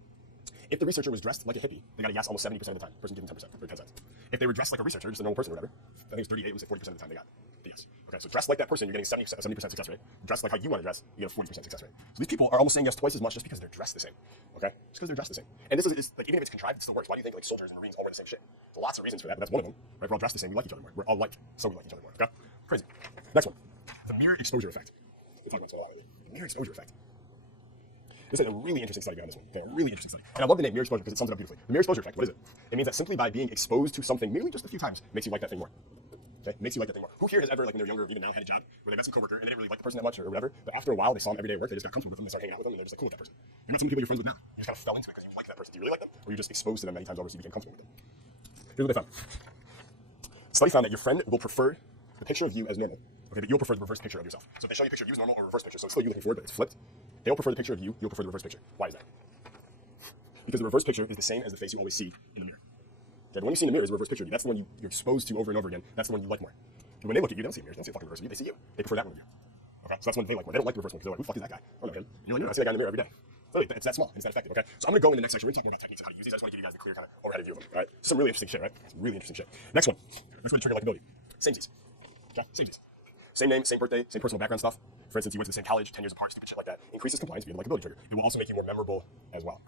If the researcher was dressed like a hippie, they got a yes almost 70% of the time. Person gave them 10% or 10 cents. If they were dressed like a researcher, just a normal person or whatever, I think it's 38, almost 40% of the time they got the yes. Okay, so dressed like that person, you're getting 70% success rate. Dressed like how you want to dress, you get a 40% success rate. So these people are almost saying yes twice as much just because they're dressed the same. Okay, just because they're dressed the same. And this is like, even if it's contrived, it still works. Why do you think like soldiers and Marines all wear the same shit? There's lots of reasons for that, but that's one of them. Right? We're all dressed the same. We like each other more. We're all alike, so we like each other more. Okay, crazy. Next one, the mirror exposure effect. We're talking about this one a lot lately. The mirror exposure effect. This is a really interesting study behind this one. Okay, a really interesting study. And I love the name mirror exposure because it sums it up beautifully. The mirror exposure effect, what is it? It means that simply by being exposed to something merely just a few times makes you like that thing more. Okay, makes you like that thing more. Who here has ever, like when they're younger, or even now, had a job where they met some coworker and they didn't really like the person that much or whatever, but after a while they saw them every day at work, they just got comfortable with them, they started hanging out with them, and they're just like cool with that person. They're not some people you're friends with now. You just kind of fell into it because you like that person. Do you really like them, or you're just exposed to them many times over, so you became comfortable with them? Here's what they found. The study found that your friend will prefer the picture of you as normal. Okay, but you'll prefer the reverse picture of yourself. So if they show you a picture of you as normal or reverse picture, so it's still you looking forward, but it's flipped, they'll prefer the picture of you, you'll prefer the reverse picture. Why is that? Because the reverse picture is the same as the face you always see in the mirror. Okay, the one you see in the mirror is the reverse picture of you. That's the one you're exposed to over and over again. That's the one you like more. But when they look at you, they don't see a mirror. They don't see a fucking reverse of you. They see you. They prefer that one of you. Okay, so that's one they like more. They don't like the reverse one because they're like, who the fuck is that guy? I don't know him. And you're like, no, I see that guy in the mirror every day. Literally, it's that small and it's that effective. Okay, so I'm gonna go in the next section. We're gonna talk more about techniques and how to use these. I just want to give you guys the clear kind of overhead view of them. All right, some really interesting shit, right? Some really interesting shit. Next one. Next way to trigger likability. Samesies. Okay, samesies. Same name, same birthday, same personal background stuff. For instance, you went to the same college, 10 years apart, stupid shit like that. Increases compliance via the likability trigger. It will also make you more memorable as well.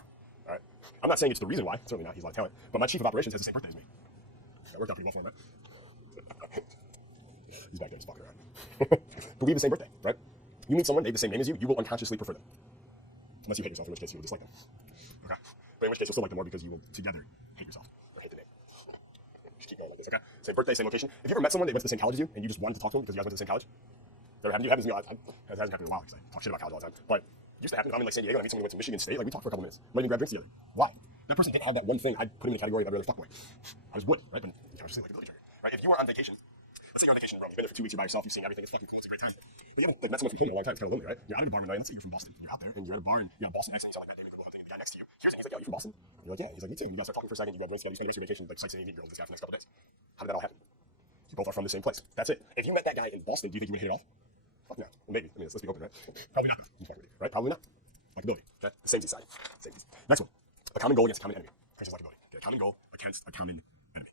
All right. I'm not saying it's the reason why. Certainly not. He's a lot of talent. But my chief of operations has the same birthday as me. That worked out pretty well for him, right? He's back there just fucking around. But we have the same birthday, right? You meet someone, they have the same name as you, you will unconsciously prefer them. Unless you hate yourself, in which case you will dislike them. Okay? But in which case you'll still like them more because you will together hate yourself or hate the name. Just keep going like this, okay? Same birthday, same location. If you ever met someone that went to the same college as you and you just wanted to talk to them because you guys went to the same college, that happened to me. It hasn't happened in a while because I talk shit about college all the time. But it used to happen. If I'm in like San Diego and I meet someone who went to Michigan State, like we talk for a couple minutes. Might even grab drinks together. Why? That person didn't have that one thing. I'd put him in the category of every other fuckboy. I just would, right? But obviously likability trigger, right? If you were on vacation, let's say you're on vacation in Rome, you've been there for 2 weeks, you're by yourself, you've seen everything, it's fucking cool, it's a great time. But you haven't like met someone from home in a long time, it's kind of lonely, right? You're out at a bar one night, let's say you're from Boston, and you're out there and you're at a bar and you got a Boston accent, you sound like Matt Damon, Good Will Hunting, and the guy next to you hears it, and he's like, yo, you from Boston? And you're like, yeah. He's like, me too. And you guys start talking for a second, you grab drinks together, you spend the rest of your vacation like sightseeing and meeting girls with this guy for the next couple days. How did that all happen? You both are from the same place. That's it. If you met that guy in Boston, do you think you would hit it off? Fuck no. Well, maybe. I mean, let's be open, right? Probably not though. I'm fucking with you, right? Probably not. Likability. Okay? The same side. Same. Next one. A common goal against a common enemy. Increases likability. Okay, a common goal against a common enemy.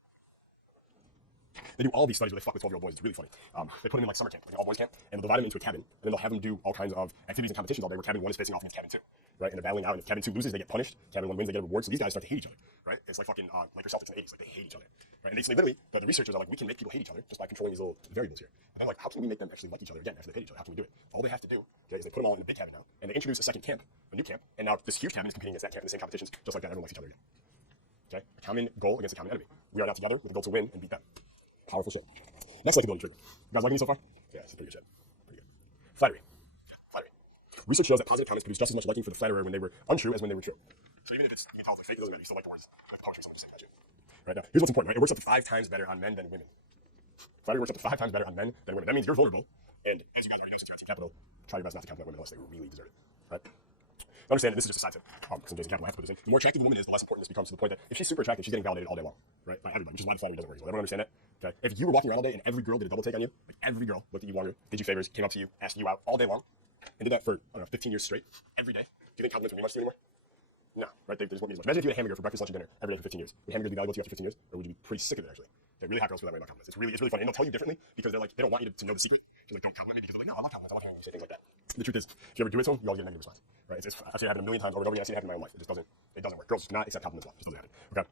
They do all these studies where they fuck with 12-year-old boys. It's really funny. They put them in like summer camp, like an all-boys camp, and they'll divide them into a cabin, and then they'll have them do all kinds of activities and competitions all day where cabin 1 is facing off against cabin 2, right? And they're battling out, and if cabin 2 loses, they get punished. Cabin 1 wins, they get a reward. So these guys start to hate each other, right? It's like fucking Lakers Celtics in the 80s. Like, they hate each other, right? And they literally, the researchers are like, we can make people hate each other just by controlling these little variables here. But they're like, how can we make them actually like each other again after they hate each other? How can we do it? All they have to do, okay, is they put them all in a big cabin now, and they introduce a second camp, a new camp, and now this huge cabin is competing against that camp in the same competitions, just like that. Everyone likes each other again. Okay? A common goal against a common enemy. We are now together with the goal to win and beat them. Powerful shit. Next likability trigger. You guys liking me so far? Yeah, this is pretty good shit. Pretty good. Flattery. Yeah, flattery. Research shows that positive comments produce just as much liking for the flatterer when they were untrue as when they were true. So even if it's, you can tell it's like fake, it doesn't matter. You still like the words, like the poetry someone just saying about you. Right now, here's what's important, right? It works up to 5 times better on men than women. Flattery works up to 5 times better on men than women. That means you're vulnerable, and as you guys already know since you're on Team Capital, try your best not to compliment women unless they really deserve it, right? Understand that this is just a side tip. Because I'm Jason Capital, I have to put this in. The more attractive the woman is, the less important this becomes, to the point that if she's super attractive, she's getting validated all day long, right? By everybody, which is why the flattery doesn't work as well. Everyone understand that? Okay? If you were walking around all day and every girl did a double take on you, like every girl looked at you longer, did you favors, came up to you, asked you out all day long, and did that for, I don't know, 15 years straight, every day, do you think compliments would mean much to you anymore? No, right? They just won't mean as much. Imagine if you had a hamburger for breakfast, lunch, and dinner every day for 15 years. Would hamburger be valuable to you after 15 years? Or would you be pretty sick of it, actually? Okay, really hot girls feel that way about compliments. It's really funny. And they'll tell you differently because they're like, they don't want you to know the secret. She's like, don't compliment me, because they're like, no, I love compliments. I love hearing you say things like that. The truth is, if you ever do it to them, you always get a negative response, right? I've seen it happen a million times over and over again. I've seen it happen in my own life. It doesn't work. Girls just do not accept compliments well. It just doesn't happen, okay?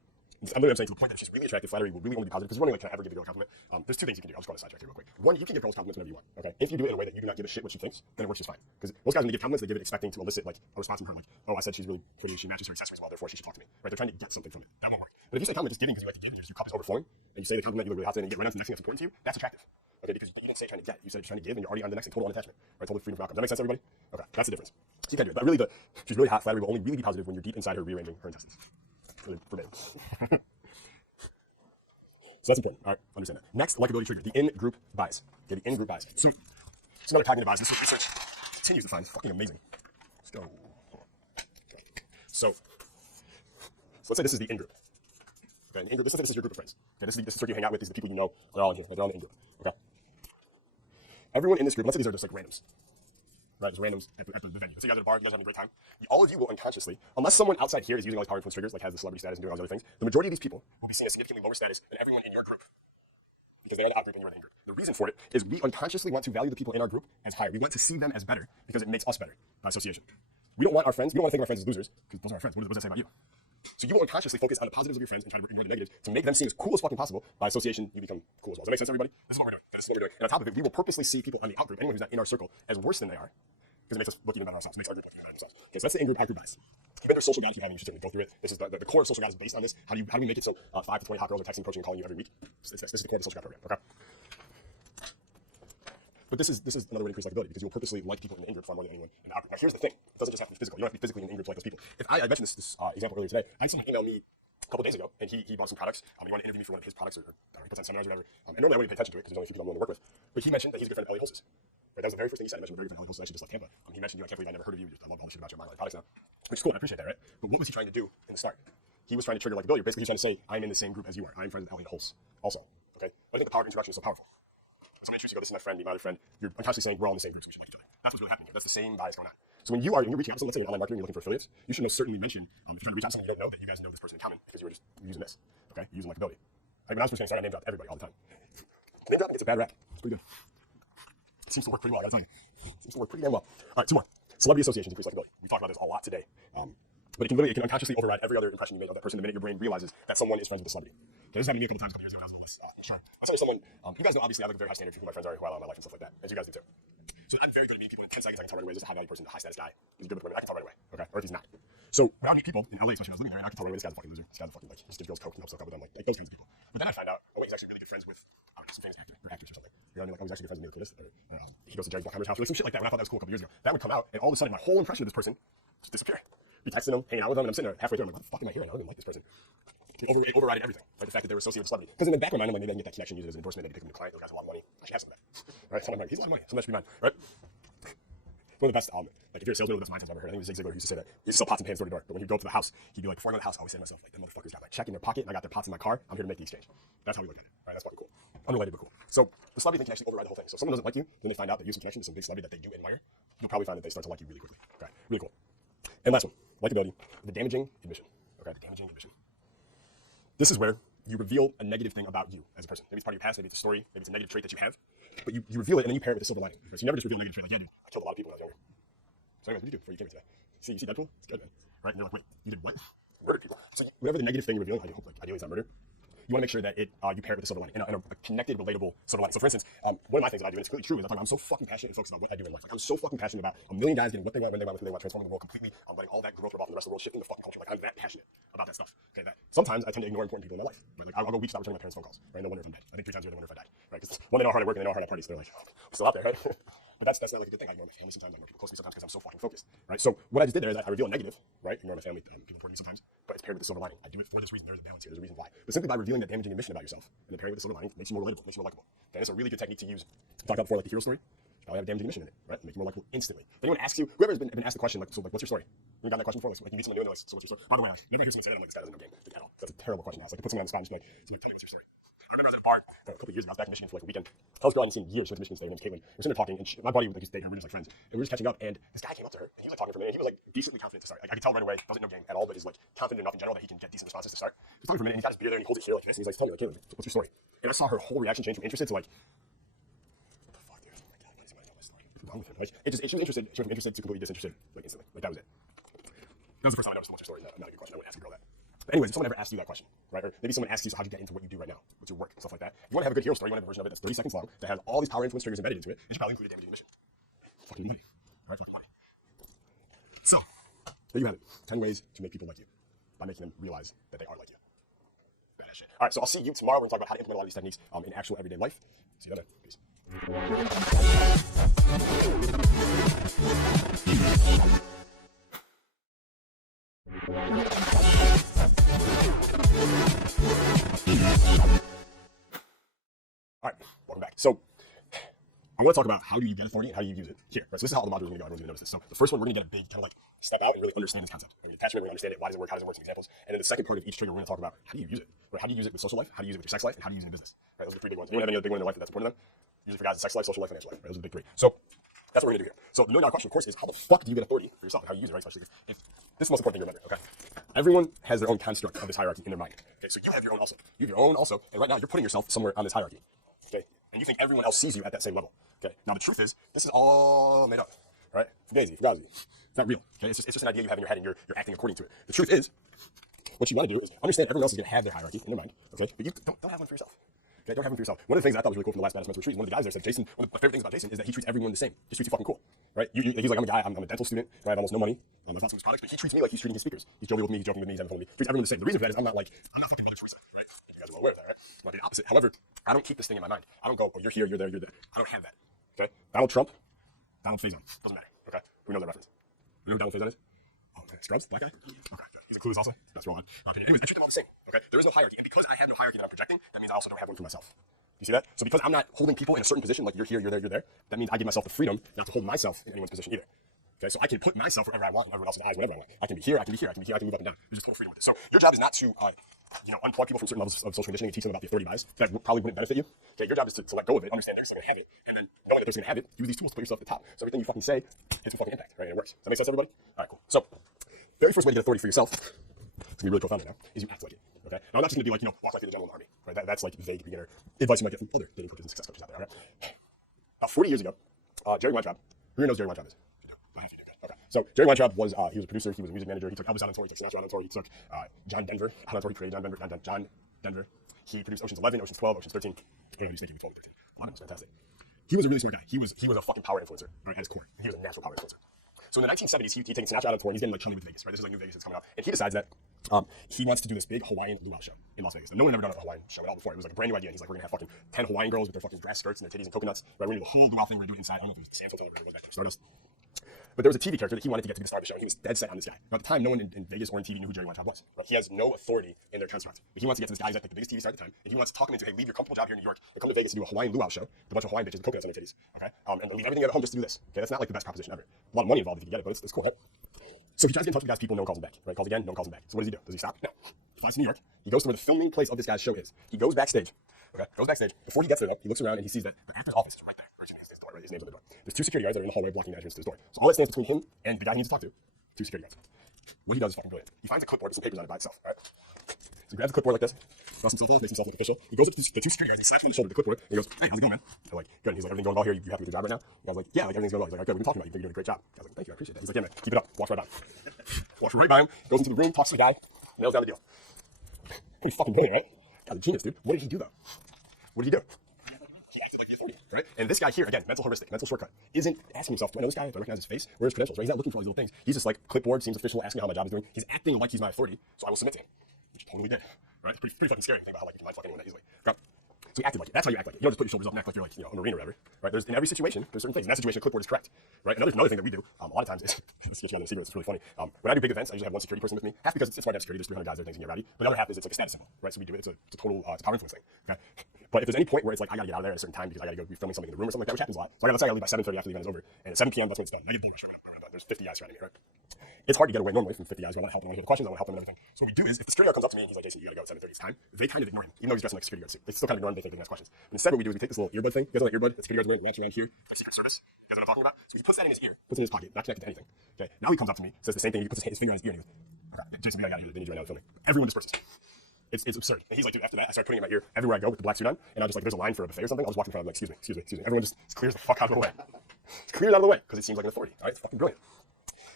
I'm saying to the point that if she's really attractive, flattery will really only be positive, because you're wondering, like, can I ever give a girl a compliment? There's 2 things you can do. I'll just go on a sidetrack here real quick. One, you can give girls compliments whenever you want, okay? If you do it in a way that you do not give a shit what she thinks, then it works just fine. Because most guys, when they give compliments, they give it expecting to elicit, like, a response from her, like, oh, I said she's really pretty, she matches her accessories well, therefore she should talk to me, right? They're trying to get something from it. That won't work. But if you say compliment just giving because you like to give, and your cup is overflowing, and you say the compliment, you look really hot today, and you get right on to the next thing that's important to you, that's attractive, okay? Because you didn't say trying to get, you said trying to give, and you're already on the next thing, total unattachment, right? Total freedom from outcomes. Does that make sense, everybody? Okay, that's the difference. So you can do it. But really, she's really hot, flattery will only really be positive when you're deep inside her rearranging her intestines. Really forbidden. So that's important. All right, understand that. Next, likability trigger, the in-group bias. Okay, the in-group bias. So it's another cognitive bias. This is what research continues to find. It's fucking amazing. Let's go. So let's say this is the in-group. Okay, and the in-group, this is your group of friends. Okay, this is the circle you hang out with. These are the people you know. They're all in here. Right? They're all in the in-group. Okay. Everyone in this group, let's say these are just like randoms. Right, just randoms at the venue. Let's say you guys are at a bar, you guys are having a great time. All of you will unconsciously, unless someone outside here is using all these power influence triggers, like has the celebrity status and doing all these other things, the majority of these people will be seen as significantly lower status than everyone in your group, because they are the out group and you're the in group. The reason for it is we unconsciously want to value the people in our group as higher. We want to see them as better because it makes us better by association. We don't want our friends, we don't want to think of our friends as losers, because those are our friends. What does that say about you? So you will unconsciously focus on the positives of your friends and try to ignore the negatives to make them seem as cool as fucking possible. By association, you become cool as well. Does that make sense, everybody? This is what we're doing. Okay, this is what we're doing. And on top of it, we will purposely see people on the out group, anyone who's not in our circle, as worse than they are, because it makes us look even better ourselves. It makes our group look even better themselves. Okay, so that's the in-group, out-group bias. You've been through social God. If you haven't, you should certainly go through it. This is the core of social God is based on this. How do we make it so 5 to 20 hot girls are texting, approaching, and calling you every week? This is the core of the social God program. Okay. But this is another way to increase likability, because you'll purposely like people in the in-group far more than anyone in the out-group. Now here's the thing. It doesn't just have to be physical. You don't have to be physically in in-groups like those people. If I mentioned this example earlier today, I had someone email me a couple days ago, and he bought some products. He wanted to interview me for one of his products, or I don't know, he puts on seminars or whatever. And normally I wouldn't pay attention to it because there's only a few people I'm willing to work with. But he mentioned that he's a good friend of Elliot Holz's. Right, that was the very first thing he said. He mentioned a very good friend, Elliot Holz, actually just left Tampa. He mentioned you. I can't believe I never heard of you. I love all the shit about your mind products now, which is cool. I appreciate that, right? But what was he trying to do in the start? He was trying to trigger likability. Basically, he was trying to say, I'm in the same group as you are. I'm friends with Elliot Holz also. Okay? But I think the power of introduction is so powerful. When someone introduces you, go, this is my friend, meet my other friend, you're unconsciously saying we're all in the same group, so we should like each other. That's what's really happening here. That's the same bias going on. So when you're reaching out to someone, let's say you're an online marketer and you're looking for affiliates, you should most certainly mention, if you're trying to reach out to someone you don't know, that you guys know this person in common because you were just using this. Okay? Using likability. When I was first getting started, I name dropped everybody all the time. Name dropping gets a bad rap. It's pretty good. It seems to work pretty well, I gotta tell you. It seems to work pretty damn well. All right, 2 more. Celebrity associations increase likability. We talked about this a lot today. But it can unconsciously override every other impression you made of that person the minute your brain realizes that someone is friends with a celebrity. Okay, this happened to me a couple years ago when I was a little less mature. Let's say there's someone, you guys know obviously I have like a very high standard for who my friends are and who I allow in my life and stuff like that, as you guys do too. So I'm very good at meeting people in 10 seconds. I can tell right away, is this a high value person, a high status guy? Is he good with women? I can tell right away, okay? Or if he's not. So when I would meet people in LA, especially when I was living there, and I could tell right away, this guy's a fucking loser. This guy's a fucking, like, he just gives girls coke and helps hook up with them, like those kinds of people. But then I'd find out, oh wait, he's actually really good friends with, I don't know, some famous actor or actress or something. You know what I mean? Like, oh, he's actually good friends with Mila Kunis, or he goes to Jerry Bruckheimer's house, or like some shit like that. When I thought that was cool a couple years ago, that would come out, and all of a sudden my whole impression of this person just disappear. Be texting them, hanging out with them, and I'm sitting there halfway through, I'm like, what the fuck am I hearing? I don't even like this person. It overrided everything, right? The fact that they were associated with celebrity. Because in the back of my mind, I'm like, maybe I can get that connection, use it as an endorsement, maybe pick up a new client, those guys have a lot of money. I should have some of that, right? So I'm like, he's a lot of money, so that should be mine, right? One of the best, like if you're a salesman, one of the best mindsets I've ever heard. I think it was Zig Ziglar who used to say that. He used to sell pots and pans door to door. But when he'd go up to the house, he'd be like, before I go to the house, I always say to myself, like, them motherfuckers got my check in their pocket and I got their pots in my car. I'm here to make the exchange. That's how we looked at it, right? That's fucking cool. Unrelated, but cool. So the celebrity thing can actually override the whole thing. So if someone doesn't like you, then they find out that you have some connection to some big celebrity that they do admire. You'll probably find that they start to like you really quickly. Okay, really cool. And last one, likability, the damaging admission. Okay, the damaging admission. This is where you reveal a negative thing about you as a person. Maybe it's part of your past, maybe it's a story, maybe it's a negative trait that you have, but you reveal it and then you pair it with a silver lining. Right? So you never just reveal a negative trait like, yeah, dude, I killed a lot of people when I was younger. So anyways, what did you do before you came here today? You see Deadpool? It's good, man. Right? And they're like, wait, you did what? Murdered people. So whatever the negative thing you're revealing, I hope like ideally it's not murder. You want to make sure that you pair it with a silver lining and a connected, relatable silver lining. So for instance, one of my things that I do, and it's completely true, is I'm so fucking passionate and focused about what I do in life. Like I'm so fucking passionate about a million guys getting what they want, when they want, with who they want, transforming the world completely, letting all that growth rub off on the rest of the world, shifting the fucking culture. Like I'm that passionate about that stuff. Okay, that sometimes I tend to ignore important people in my life. Right? Like I'll go weeks without returning my parents' phone calls. Right? No wonder if I'm dead. I think 3 times a year they wonder if I died. Right? Because when they know how hard I work and they know how hard I party, so they're like, oh, we're still out there, right? But that's not like a good thing. I ignore my family sometimes. I ignore people close to me sometimes because I'm so fucking focused. Right? So what I just did there is I reveal a negative. Right? Ignore my family, people important to me sometimes, but it's paired with the silver lining. I do it for this reason. There's a balance here. There's a reason why. But simply by revealing that damaging admission about yourself and then pairing with the silver lining makes you more relatable, makes you more likable. Okay? It's a really good technique to use. I talked about before, like the hero story. Probably have a damaging admission in it, right? Make you more likable instantly. If anyone asks you, whoever's been asked the question, like, so like, what's your story? You gotten that question before? Like you meet someone new and they're like, so what's your story? By the way, like, whenever I hear someone say that, I'm like, this guy doesn't know game like, at all. That's a terrible question to ask. Like, to put someone on the spot and just be like, so like, tell me what's your story. I remember I was at a bar a couple of years ago. I was back in Michigan for like a weekend. Tell this girl I hadn't seen in years. She went to Michigan State. Her name's Caitlin. We're sitting there talking, and my buddy like used to date her. We're just like friends, and we were just catching up. And this guy came up to her, and he was like talking for a minute. And he was like decently confident to start. Like, I could tell right away, doesn't know game at all, but is like confident enough in general that he can get decent responses to start. He was talking for a minute, and he's got his beer there, and he holds it here like this, and he's like, tell me, like, Caitlin, what's your story? And I saw her whole reaction change from interested to like, wrong with him? Like, she was interested. She went from interested to completely disinterested, like instantly. Like that was it. That was the first time I noticed what's your story. Not a good question. I wouldn't ask a girl that. But anyways, if someone ever asks you that question, right, or maybe someone asks you, so how'd you get into what you do right now? What's your work? Stuff like that. You want to have a good hero story. You want to have a version of it that's 30 seconds long that has all these power influence triggers embedded into it, and should probably include a damaging admission. Fucking money. All right, fucking money. So there you have it. 10 ways to make people like you by making them realize that they are like you. Badass shit. All right, so I'll see you tomorrow. We're gonna talk about how to implement a lot of these techniques in actual everyday life. See you then, man. Peace. All right, welcome back. So I want to talk about how do you get authority and how do you use it here. Right? So this is how all the modules are going to go. Everyone's going to notice this. So the first one, we're going to get a big kind of like step out and really understand this concept. Right? Attachment, we're going to understand it. Why does it work? How does it work? Some examples. And then the second part of each trigger, we're going to talk about how do you use it. Right? How do you use it with social life? How do you use it with your sex life? And how do you use it in business? Right? Those are the 3 big ones. Anyone have any other big one in their life that's important to them? Usually for guys, sex life, social life, financial life. Right? Those are the big 3. So that's what we're going to do here. So the $1 million question, of course, is how the fuck do you get authority for yourself and how you use it, right? Especially if this is the most important thing to remember, okay? Everyone has their own construct of this hierarchy in their mind. Okay, so you have your own also. You have your own also, and right now you're putting yourself somewhere on this hierarchy. Okay? And you think everyone else sees you at that same level. Okay. Now the truth is, this is all made up, right? Fugazi, fugazi. It's not real. Okay. It's just an idea you have in your head, and you're acting according to it. The truth is, what you want to do is understand everyone else is going to have their hierarchy in their mind. Okay. But you don't have one for yourself. Okay. Don't have one for yourself. One of the things I thought was really cool from the last Badass Mentor retreat, one of the guys there said, Jason, one of my favorite things about Jason is that he treats everyone the same. He treats you fucking cool, right? He's like, I'm a guy. I'm a dental student. Right? I have almost no money. I bought some of his products, but he treats me like he's treating his speakers. He's joking with me. He's joking with me. He's having fun with me. He treats everyone the same. The reason for that is I'm not fucking Mother Teresa, right? You guys are well aware of that, right? I'm the opposite. However, I don't keep this thing in my mind. I don't go, oh, you're here, you're there, you're there. I don't have that. Okay? Donald Trump, Donald Faison. Doesn't matter. Okay? Who knows that reference? You know who Donald Faison is? Oh man, Scrubs, black guy? Okay, good. He's in Clueless also. Best role, in my opinion. Anyways, I treat them all the same. Okay? There is no hierarchy. And because I have no hierarchy that I'm projecting, that means I also don't have one for myself. You see that? So because I'm not holding people in a certain position, like you're here, you're there, you're there, that means I give myself the freedom not to hold myself in anyone's position either. Okay, so I can put myself wherever I want in everyone else's eyes whenever I want. I can be here, I can be here, I can be here, I can move up and down. There's just total freedom with it. So your job is not to unplug people from certain levels of social conditioning and teach them about the authority bias that probably wouldn't benefit you. Okay, your job is to let go of it, understand they're still gonna have it, and then knowing that they're still gonna have it, use these tools to put yourself at the top. So everything you fucking say hits with fucking impact, right? And it works. Does that make sense, everybody? All right, cool. So very first way to get authority for yourself, it's gonna be really profound right now, is you act like it. Okay? Now I'm not just gonna be like, walk like you're the general in the army, right? That's like vague beginner advice you might get from other dating coaches and success coaches out there, all right? About 40 years ago, Jerry Weintraub, who here knows Jerry Weintraub is? If you do, about half of you do, good. Okay. So Jerry Weintraub was, he was a producer, he was a music manager, he took Elvis out on tour, he took Sinatra out on tour, he took John Denver out on tour, he created John Denver. He produced Ocean's 11, Ocean's 12, Ocean's 13. Oh no, he was thinking with 12 and 13. 11 was fantastic. He was a really smart guy. He was a fucking power influencer, all right, at his core. And he was a natural power influencer. So in the 1970s, he takes Sinatra out on tour, and he's getting like chummy with Vegas, right? This is like New Vegas is coming up. And he decides that he wants to do this big Hawaiian luau show in Las Vegas. And no one had ever done a Hawaiian show at all before. It was like a brand new idea. And he's like, we're gonna have fucking 10 Hawaiian girls with their fucking grass skirts and their titties and coconuts, right? We're gonna do the whole luau thing. We're gonna do it inside. I don't know if it was the Sands Hotel or whatever it was back then, Stardust. But there was a TV character that he wanted to get to be the star of the show, and he was dead set on this guy. Now, at the time, no one in Vegas or in TV knew who Jerry Weintraub was, right? He has no authority in their construct. But he wants to get to this guy who's at like the biggest TV star at the time, and he wants to talk him into, hey, leave your comfortable job here in New York and come to Vegas to do a Hawaiian luau show with a bunch of Hawaiian bitches with coconuts on their titties, okay? And leave everything at home just to do this. Okay, that's not like the best proposition ever. A lot of money involved if you get it, but it's cool, right? So he tries to get in touch with the guy's people, no one calls him back, right? Calls again, no one calls him back. So what does he do? Does he stop? No. He flies to New York. He goes to where the filming place of this guy's show is. He goes backstage. Okay, goes backstage. Before he gets there, though, he looks around and he sees that the actor's office is right there, or excuse me, his door, right? His name's on the door. There's 2 security guards that are in the hallway blocking the entrance to his door. So all that stands between him and the guy he needs to talk to, 2 security guards. What he does is fucking brilliant. He finds a clipboard with some papers on it by itself, right? So he grabs the clipboard like this, dusts himself off, makes himself look official. He goes up to the two security guards and he slaps him on the shoulder with the clipboard. And he goes, hey, how's it going, man? They're like, good. And he's like, everything going well here? You happy with your job right now? The guy's like, yeah, like everything's going well. He's like, all right, good. We've been talking about you. Think you're doing a great job. The guy's like, thank you, I appreciate that. He's like, yeah, man, keep it up. Walks right by him. Walks right by him, goes into the room, talks to the guy, nails down the deal. Pretty fucking brilliant, right? Guy's a genius, dude. What did he do though? What did he do? He acted like the authority, right? And this guy here, again, mental heuristic, mental shortcut, isn't asking himself, do I know this guy? Do I recognize his face? Where are his credentials, right? He's not looking for all these little things. He's just like, clipboard, seems official, asking how my job is doing. He's acting like he's my authority, so I will submit to him, which he totally did, right? It's pretty fucking scary to think about how like you can mind fuck anyone that easily. Okay? So he acted like it. That's how you act like it. You don't just put your shoulders up neck like you're like, a Marine or whatever, right? There's, in every situation, there's certain things. In that situation, a clipboard is correct, right? Another thing that we do, a lot of times is, let's get you guys in the secret, it's really funny. When I do big events, I usually have one security person with me, half because it's smart to have security, there's 300 guys there, things can get rowdy, but the other half is it's like a status symbol, right? So we do it, it's a total, it's a power influence thing, okay? But if there's any point where it's like, I gotta get out of there at a certain time because I gotta go be filming something in the room or something like that, which happens a lot. So let's say I leave by 7:30 after the event is over, and at 7 p.m. that's when it's done. I get bull rush right when I'm done. There's 50 guys surrounding me, right? It's hard to get away normally from 50 guys, but I want to help them, I want to hear the questions, I want to help them and everything. So what we do is, if the security guard comes up to me and he's like, Jason, you gotta go at 7:30 it's time, they kind of ignore him, even though he's dressed in like a security guard suit. They still kind of ignore him, they think they can ask questions. But instead what we do is we take this little earbud thing, you guys know that earbud, the security guard's wearing, it wraps around here, like Secret Service, you guys know what I'm talking about? So he puts that in his ear, puts it in his pocket, not connected to anything. Okay, now he comes up to me, says the same thing, he puts his finger on his ear and he goes, okay, Jason, we gotta get out of here, they need you right now, filming. Everyone disperses. It's absurd. And he's like, dude, after that, I start putting it in my ear everywhere I go with the black suit on, and I just like, there's a line for a buffet or something, I'll just walk in front of him like, excuse me. Everyone just clears the fuck out of the way. Just clears out of the way, because it seems like an authority, all right? It's fucking brilliant.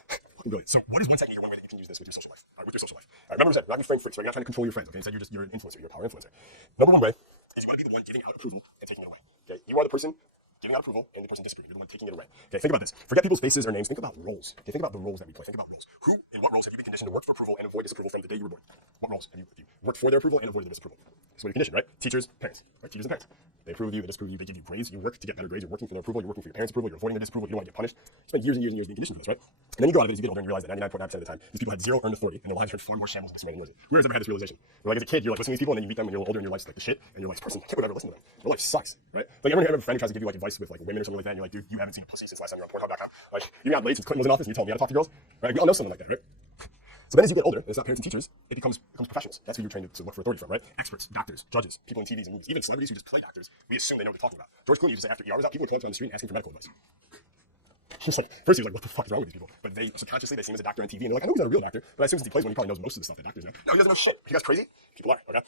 Fucking brilliant. So what is one technique or one way that you can use this with your social life? All right, with your social life. All right, remember what I said, you're not gonna be frame freaks, right? You're not trying to control your friends, okay? Instead, you're an influencer, you're a power influencer. Number one way is you want to be the one giving out approval and taking it away, okay? You are the person giving out approval and the person disapproving. You're the one taking it away. Okay, think about this. Forget people's faces or names. Think about roles. Okay, think about the roles that we play. Think about roles. Who and what roles have you been conditioned to work for approval and avoid disapproval from the day you were born? What roles have you worked for their approval and avoided their disapproval? That's what you're conditioned, right? Teachers, parents, right? Teachers and parents. They approve of you, they disapprove of you, they give you grades, you work to get better grades, you're working for their approval, you're working for your parents' approval, you're avoiding their disapproval, you don't want to get punished. You spend years and years and years being conditioned for this, right? And then you go out of it as you get older and you realize that 99.9% of the time, these people had zero earned authority and their lives are in far more shambles and disarray than yours. Whoever's ever had this realization? You're like, as a kid, you're like listening to these people and then you meet them when you're a little older and your life's like the shit, and you're like, this person, I can't believe I ever listened to them. Your life sucks, right? Like everyone have a friend who tries to give you like advice with like women or something like that, and you're like, dude, you haven't seen a pussy since last time you were on Pornhub.com. Like, you got laid since Clinton was in office and you're telling me how to talk to girls, right? We all know someone like that, right? So then as you get older, and it's not parents and teachers, it becomes professionals. That's who you're trained to look for authority from, right? Experts, doctors, judges, people in TVs and movies, even celebrities who just play doctors, we assume they know what they're talking about. George Clooney used to say after ER was out, people would come up to him on the street and ask him for medical advice. He was like, first he was like, what the fuck is wrong with these people? But they subconsciously, they see him as a doctor on TV, and they're like, I know he's not a real doctor, but I assume since he plays one, he probably knows most of the stuff that doctors know. No, he doesn't know shit. You guys crazy? People are, okay?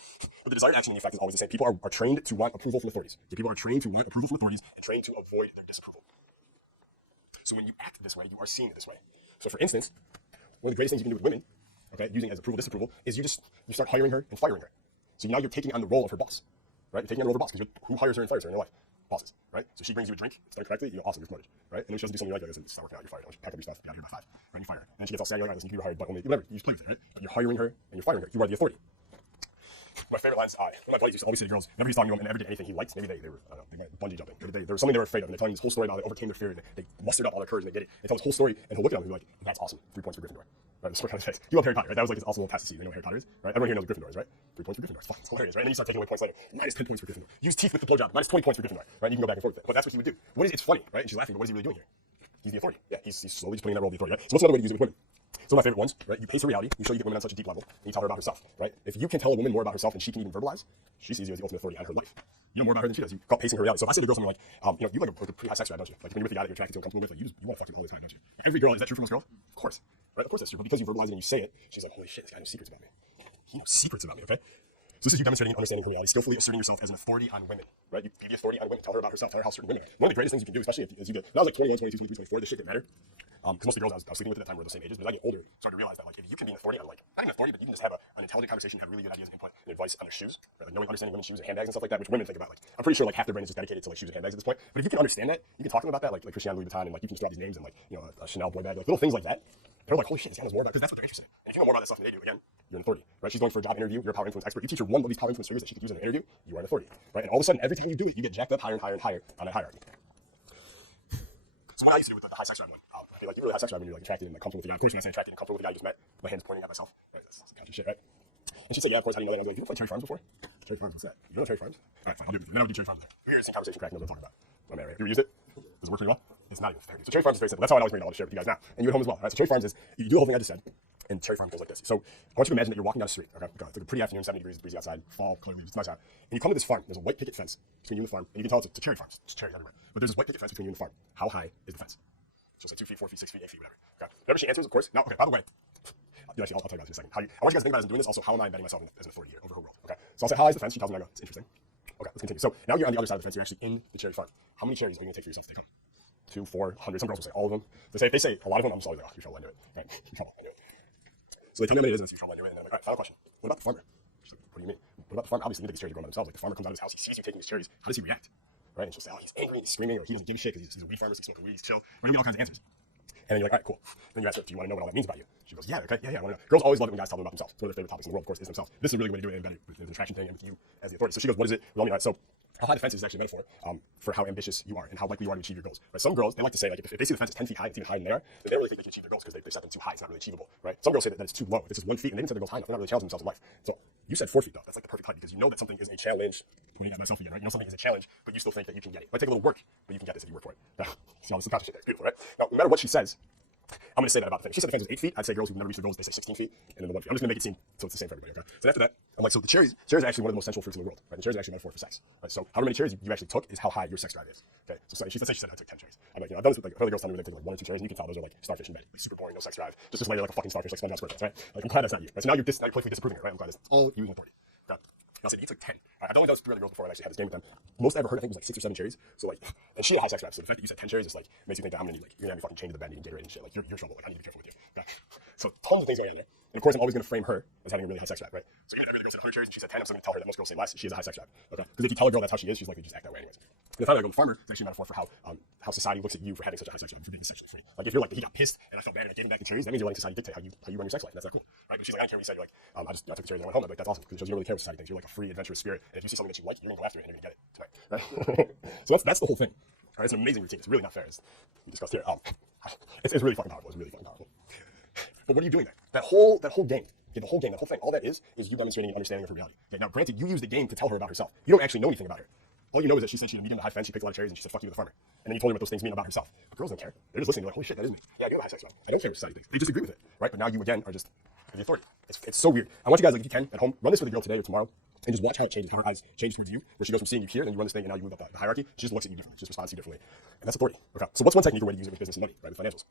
But the desired action in effect is always the same. People are trained to want approval from authorities. Okay, people are trained to want approval from authorities and trained to avoid their disapproval. So when you act this way, you are seeing it this way. So for instance, one of the greatest things you can do with women, okay, using as approval, disapproval, is you start hiring her and firing her. So now you're taking on the role of her boss, right? You're taking on the role of her boss because who hires her and fires her in their life? Bosses, right? So she brings you a drink, it's done correctly, you're awesome, you're promoted, right? And then she doesn't do something like, listen, it's not working out, you're fired. Pack up your stuff, be out of here by 5, right? And you fire her. And then she gets all sad, you're like, listen, you were hired, but only, whatever, you just play with it, right? But you're hiring her and you're firing her. You are the authority. My favorite lines, one of my buddies used to always say to girls, whenever he's talking to them and never did anything he liked, maybe they were, I don't know, they went bungee jumping. There was something they were afraid of, and they're telling this whole story about how they overcame their fear, and they mustered up all their courage, and they did it. They tell this whole story, and he'll look at them and be like, that's awesome, 3 points for Gryffindor. Right, the smirk on his face. You love Harry Potter, right? That was like also a little test to see. They know what Harry Potter is, right? Everyone here knows what Gryffindor is, right? 3 points for Gryffindor. It's hilarious, right? And then you start taking away points later. Minus 10 points for Gryffindor. Use teeth with the blowjob. Minus 20 points for Gryffindor, right? And you can go back and forth with it. But that's what he would do. It's funny, right? And she's laughing, but what is he really doing here? He's the authority. Yeah, he's slowly just playing that role of the authority, right? So what's another way to use it with women? So my favorite ones, right? You pace her reality. You show you get women on such a deep level, and you tell her about herself, right? If you can tell a woman more about herself than she can even verbalize, she sees you as the ultimate authority on her life. You know more about her than she does. You call it pacing her reality. So if I say to a girl something like, you have like a pretty high sex drive, don't you? Like when you're with the guy that you're attracted to and comfortable with, like you want to fuck him all the time, don't you? Now, every girl, is that true for most girls? Of course, right? Of course that's true. But because you verbalize it and you say it, she's like, holy shit, this guy knows secrets about me. He knows secrets about me, okay? So this is you demonstrating and understanding her reality, skillfully asserting yourself as an authority on women, right? You be the authority on women. Tell her about herself. Tell her how certain women are. One of the greatest things you can do, especially as you get, when I was like 21, 22, 23, 24, this shit didn't matter. Because most of the girls I was sleeping with at that time were the same ages. But as I get older, I started to realize that like if you can be an authority on like, not even authority, but you can just have an intelligent conversation, have really good ideas and input and advice on their shoes, right? Like knowing, understanding women's shoes and handbags and stuff like that, which women think about. Like I'm pretty sure like half their brain is just dedicated to like shoes and handbags at this point. But if you can understand that, you can talk to them about that, like Christian Louis Vuitton, and like you can just drop these names and like a Chanel boy bag, like little things like that. They're like, holy shit, this guy knows more about, because that's what they're interested in. And if you know more about that stuff than they do, again, you're an authority, right? She's going for a job interview, you're a power influence expert. You teach her one of these power influence figures that she could use in an interview, you are an authority, right? And all of a sudden, every time you do it, you get jacked up higher and higher and higher on that hierarchy. So what I used to do with the high sex drive one, would be like, you really high sex drive when you're like attracted and like comfortable with the guy. Of course, when I say attracted and comfortable with the guy you just met, my hand's pointing at myself, right? That's conscious shit, right? And she'd say, yeah, of course, how do you know that? And I'd be like, you ever played Cherry Farms before? Cherry Farms, what's that? You know Cherry Farms? All right, fine, I'll do it with you. And then I would do Cherry Farms there. Who here has seen Conversation Crack knows what I'm talking about? My man, right? You ever used it? Does it work pretty well? It's not even fair. So Cherry Farms is very simple. That's how I always bring it all to share with you guys now. And you at home as well, right? So Cherry Farms is, you do the whole thing I just said, and Cherry Farms goes like this. So I want you to imagine that you're walking down the street, okay? It's like a pretty afternoon, 70 degrees, breezy outside, fall, color leaves, it's nice out. And you come to this farm, there's a white picket fence between you and the farm, and you can tell it's a cherry farm, it's cherries everywhere. But there's this white picket fence between you and the farm. How high is the fence? She'll say 2 feet, 4 feet, 6 feet, 8 feet, whatever. Okay? Whatever she answers, of course. Now, okay, by the way, Actually, I'll tell you about this in a second. I want you guys to think about as I'm doing this. Also, how am I embedding myself as an authority here over her world? Okay. So I'll say, how is the fence? She tells me, I go, it's interesting. Okay, let's continue. So now you're on the other side of the fence. You're actually in the cherry farm. How many cherries are you going to take for yourself to take home? 2, 4, 100. Some girls will say all of them. If they say a lot of them, I'm just always like, oh, you're trouble. I knew it. Right? You're trouble. I knew it. So they tell me how many it is, and I see trouble. I knew it. And then I'm like, all right, final question. What about the farmer? She's like, what do you mean? What about the farmer? Obviously, you think these cherries are growing by themselves. Like the farmer comes out of his house, he sees you taking his cherries. How does he react? Right? And she'll say, oh, he's angry and he's screaming, or he doesn't give a shit because he's a weed farmer, so he's smoking weed, he's chill. Right? You get all kinds of answers. And then you're like, all right, cool. Then you ask her, do you want to know what all that means about you? She goes, yeah, okay, yeah, I want to know. Girls always love it when guys tell them about themselves. It's one of their favorite topics in the world, of course, is themselves. This is a really good way to do it embedded with the attraction thing and with you as the authority. So she goes, what is it? Well, all right, so how high the fence is actually a metaphor for how ambitious you are and how likely you are to achieve your goals. Right? Some girls, they like to say, like, if they see the fence is 10 feet high, it's even higher than they are, then they don't really think they can achieve their goals because they set them too high. It's not really achievable. Right? Some girls say that it's too low. This is 1 feet, and they didn't set their goals high enough. They're not really challenging themselves in life. So you said 4 feet, though. That's like the perfect height because you know that something is a challenge. Pointing at myself again, right? You know something is a challenge, but you still think that you can get it. It might take a little work, but you can get this if you work for it. Right? See all this subconscious shit there. It's beautiful, right? Now, no matter what she says, I'm going to say that about the thing. If she said the fence was 8 feet, I'd say girls who've never reached their goals, they say 16 feet, and then the 1 feet. I'm just going to make it seem so it's the same for everybody, okay? So after that, I'm like, so the cherries are actually one of the most sensual fruits in the world, right? The cherries are actually a metaphor for sex, right? So however many cherries you actually took is how high your sex drive is, okay? So let's say she said I took 10 cherries. I'm like, I've done this with like other girls telling me they've taken like 1 or 2 cherries, and you can tell those are like starfish in bed, like super boring, no sex drive, just lay there like a fucking starfish, like SpongeBob SquarePants, right? Like I'm glad that's not you, right? So now you're playfully disapproving it, right? I'm glad it's all you as an authority, okay? And I'll say, you took 10. Right? I've only done this with 3 other girls before I actually had this game with them. Most I ever heard, I think, was like 6 or 7 cherries. So like, and she had a high sex drive. So the fact that you said 10 cherries is like, makes you think that I'm gonna need like, you're gonna have me fucking chained to the bed eating Gatorade and shit. Like you're trouble. Like I need to be careful with you. Okay. So tons of things going on there. And of course, I'm always gonna frame her as having a really high sex drive, right? So even if every other girl said 100 cherries and she said 10, I'm still gonna tell her that most girls say less. She has a high sex drive. Okay. Because if you tell a girl that's how she is, she's likely to just act that way anyways. And then finally, I go, the farmer is actually a metaphor for how society looks at you for having such a high sex drive, for being sexually free. Like if you're like, he got pissed and I felt bad and I gave him back the cherries, that means you're letting society dictate how you run your sex life. And that's not cool, right? But she's like, I don't care what you said. You're like, I took the cherries and I went home. I'm like, that's awesome because it shows you don't really care what society thinks. You're like a free, adventurous spirit. And if you see something that you like, you're gonna go after it and you're gonna get it tonight, right? So that's the whole thing. All right, it's an amazing routine. It's really not fair, as we discussed here. It's really fucking powerful. It's really fucking powerful. But what are you doing there? That whole game. Okay, the whole game, that whole thing, all that is you demonstrating an understanding of her reality. Okay, now, granted, you use the game to tell her about herself. You don't actually know anything about her. All you know is that she said she had a medium to high fence, she picked a lot of cherries, and she said, fuck you to the farmer. And then you told her what those things mean about herself. But girls don't care. They're just listening. They're like, holy shit, that is me. Yeah, I do have a high sex drive. I don't care what society thinks. They just agree with it, right? But now you, again, are just the authority. It's so weird. I want you guys, like, if you can, at home, run this with a girl today or tomorrow, and just watch how it changes, how her eyes change towards you, where she goes from seeing you here, then you run this thing, and now you move up the hierarchy. She just looks at you differently. She just responds to you differently. And that's authority. Okay, so what's one technique or way to use it with business and money, right, with financials?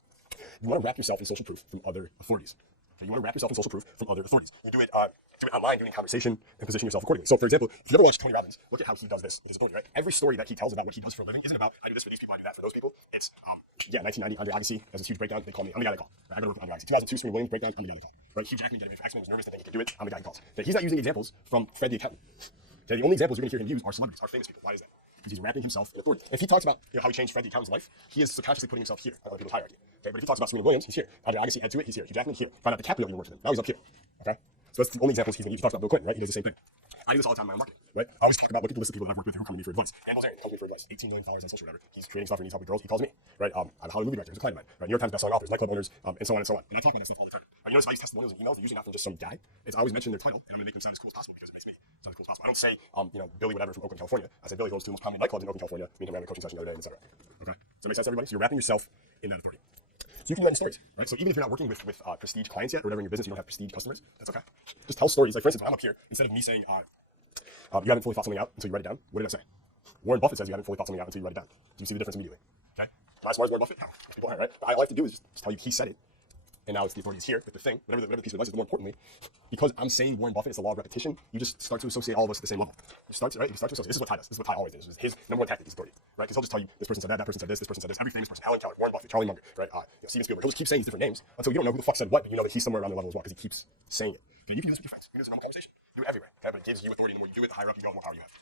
You want to wrap yourself in social proof from other authorities. Okay, you want to wrap yourself in social proof from other authorities. You do it online, do it in conversation, and position yourself accordingly. So, for example, if you ever watch Tony Robbins, look at how he does this with his authority, right? Every story that he tells about what he does for a living isn't about, I do this for these people, I do that for those people. It's, 1990, Andre Agassi has this huge breakdown. They call me, I'm the guy they call. Right? I go to work with Andre Agassi. 2002, Serena Williams breakdown, I'm the guy they call. Right? Hugh Jackman getting ready for X-Men, was nervous, didn't think he could do it, I'm the guy he calls. Okay, he's not using examples from Fred the accountant. Okay, the only examples you're going to hear him use are celebrities, are famous people. Why is that? Because he's wrapping himself in authority. If he talks about how he changed Fred the accountant's life, he is subconsciously putting himself here on other people's hierarchy. Okay, but if he talks about Serena Williams, he's here. Andre Agassi, add to it, he's here. Hugh Jackman, here. Find out DiCaprio even works with him. Now he's up here. Okay? So that's the only examples he's going to use. He talks about Bill Clinton, right? He does the same thing. I do this all the time in my own marketing, right? I always talk about, look at the list of people that I've worked with who come to me for advice. Dan Bilzerian comes to me for advice. 18 million followers on social, whatever. He's creating stuff and needs help with girls. He calls me, right? I'm a Hollywood movie director. He's a client of mine, right? New York Times bestselling authors, nightclub owners, and so on and so on. And I talk about that stuff all the time. Right? You notice if I use testimonials and emails, they're usually not from just some guy. It's I always mention their title, and I'm going to make them sound as cool as possible because it makes me sound as cool as possible. I don't say, Billy whatever from Oakland, California. I say Billy who owns 2 of the most prominent nightclubs in Oakland, California. Me and him having a coaching session the other day, etc. Okay? Does that make sense, everybody? So you're wrapping yourself in that authority. So you can do that in stories, right? So even if you're not working with prestige clients yet, or whatever in your business, you don't have prestige customers, that's okay. Just tell stories. Like for instance, when I'm up here, instead of me saying, you haven't fully thought something out until you write it down, what did I say? Warren Buffett says you haven't fully thought something out until you write it down. Do you see the difference immediately? Okay? Am I as smart as Warren Buffett? No. Most people aren't, right? But all I have to do is just tell you he said it, and now it's the authority is here with the thing, whatever the piece of advice is. More importantly, because I'm saying Warren Buffett, it's the law of repetition. You just start to associate all of us at the same level. You start to associate. This is what Ty does. This is what Ty always does. This is his number one tactic is authority, right? Because he'll just tell you this person said that person said this person said this. Every famous person, Alan Keller, Warren Buffett, Charlie Munger, right? Steven Spielberg. He'll just keep saying these different names until you don't know who the fuck said what, but you know that he's somewhere around the level as well because he keeps saying it. Okay, you can do this with your friends. You can do this in a normal conversation. You do it everywhere. Okay, but it gives you authority. And the more you do it, the higher up you go, the more power you have.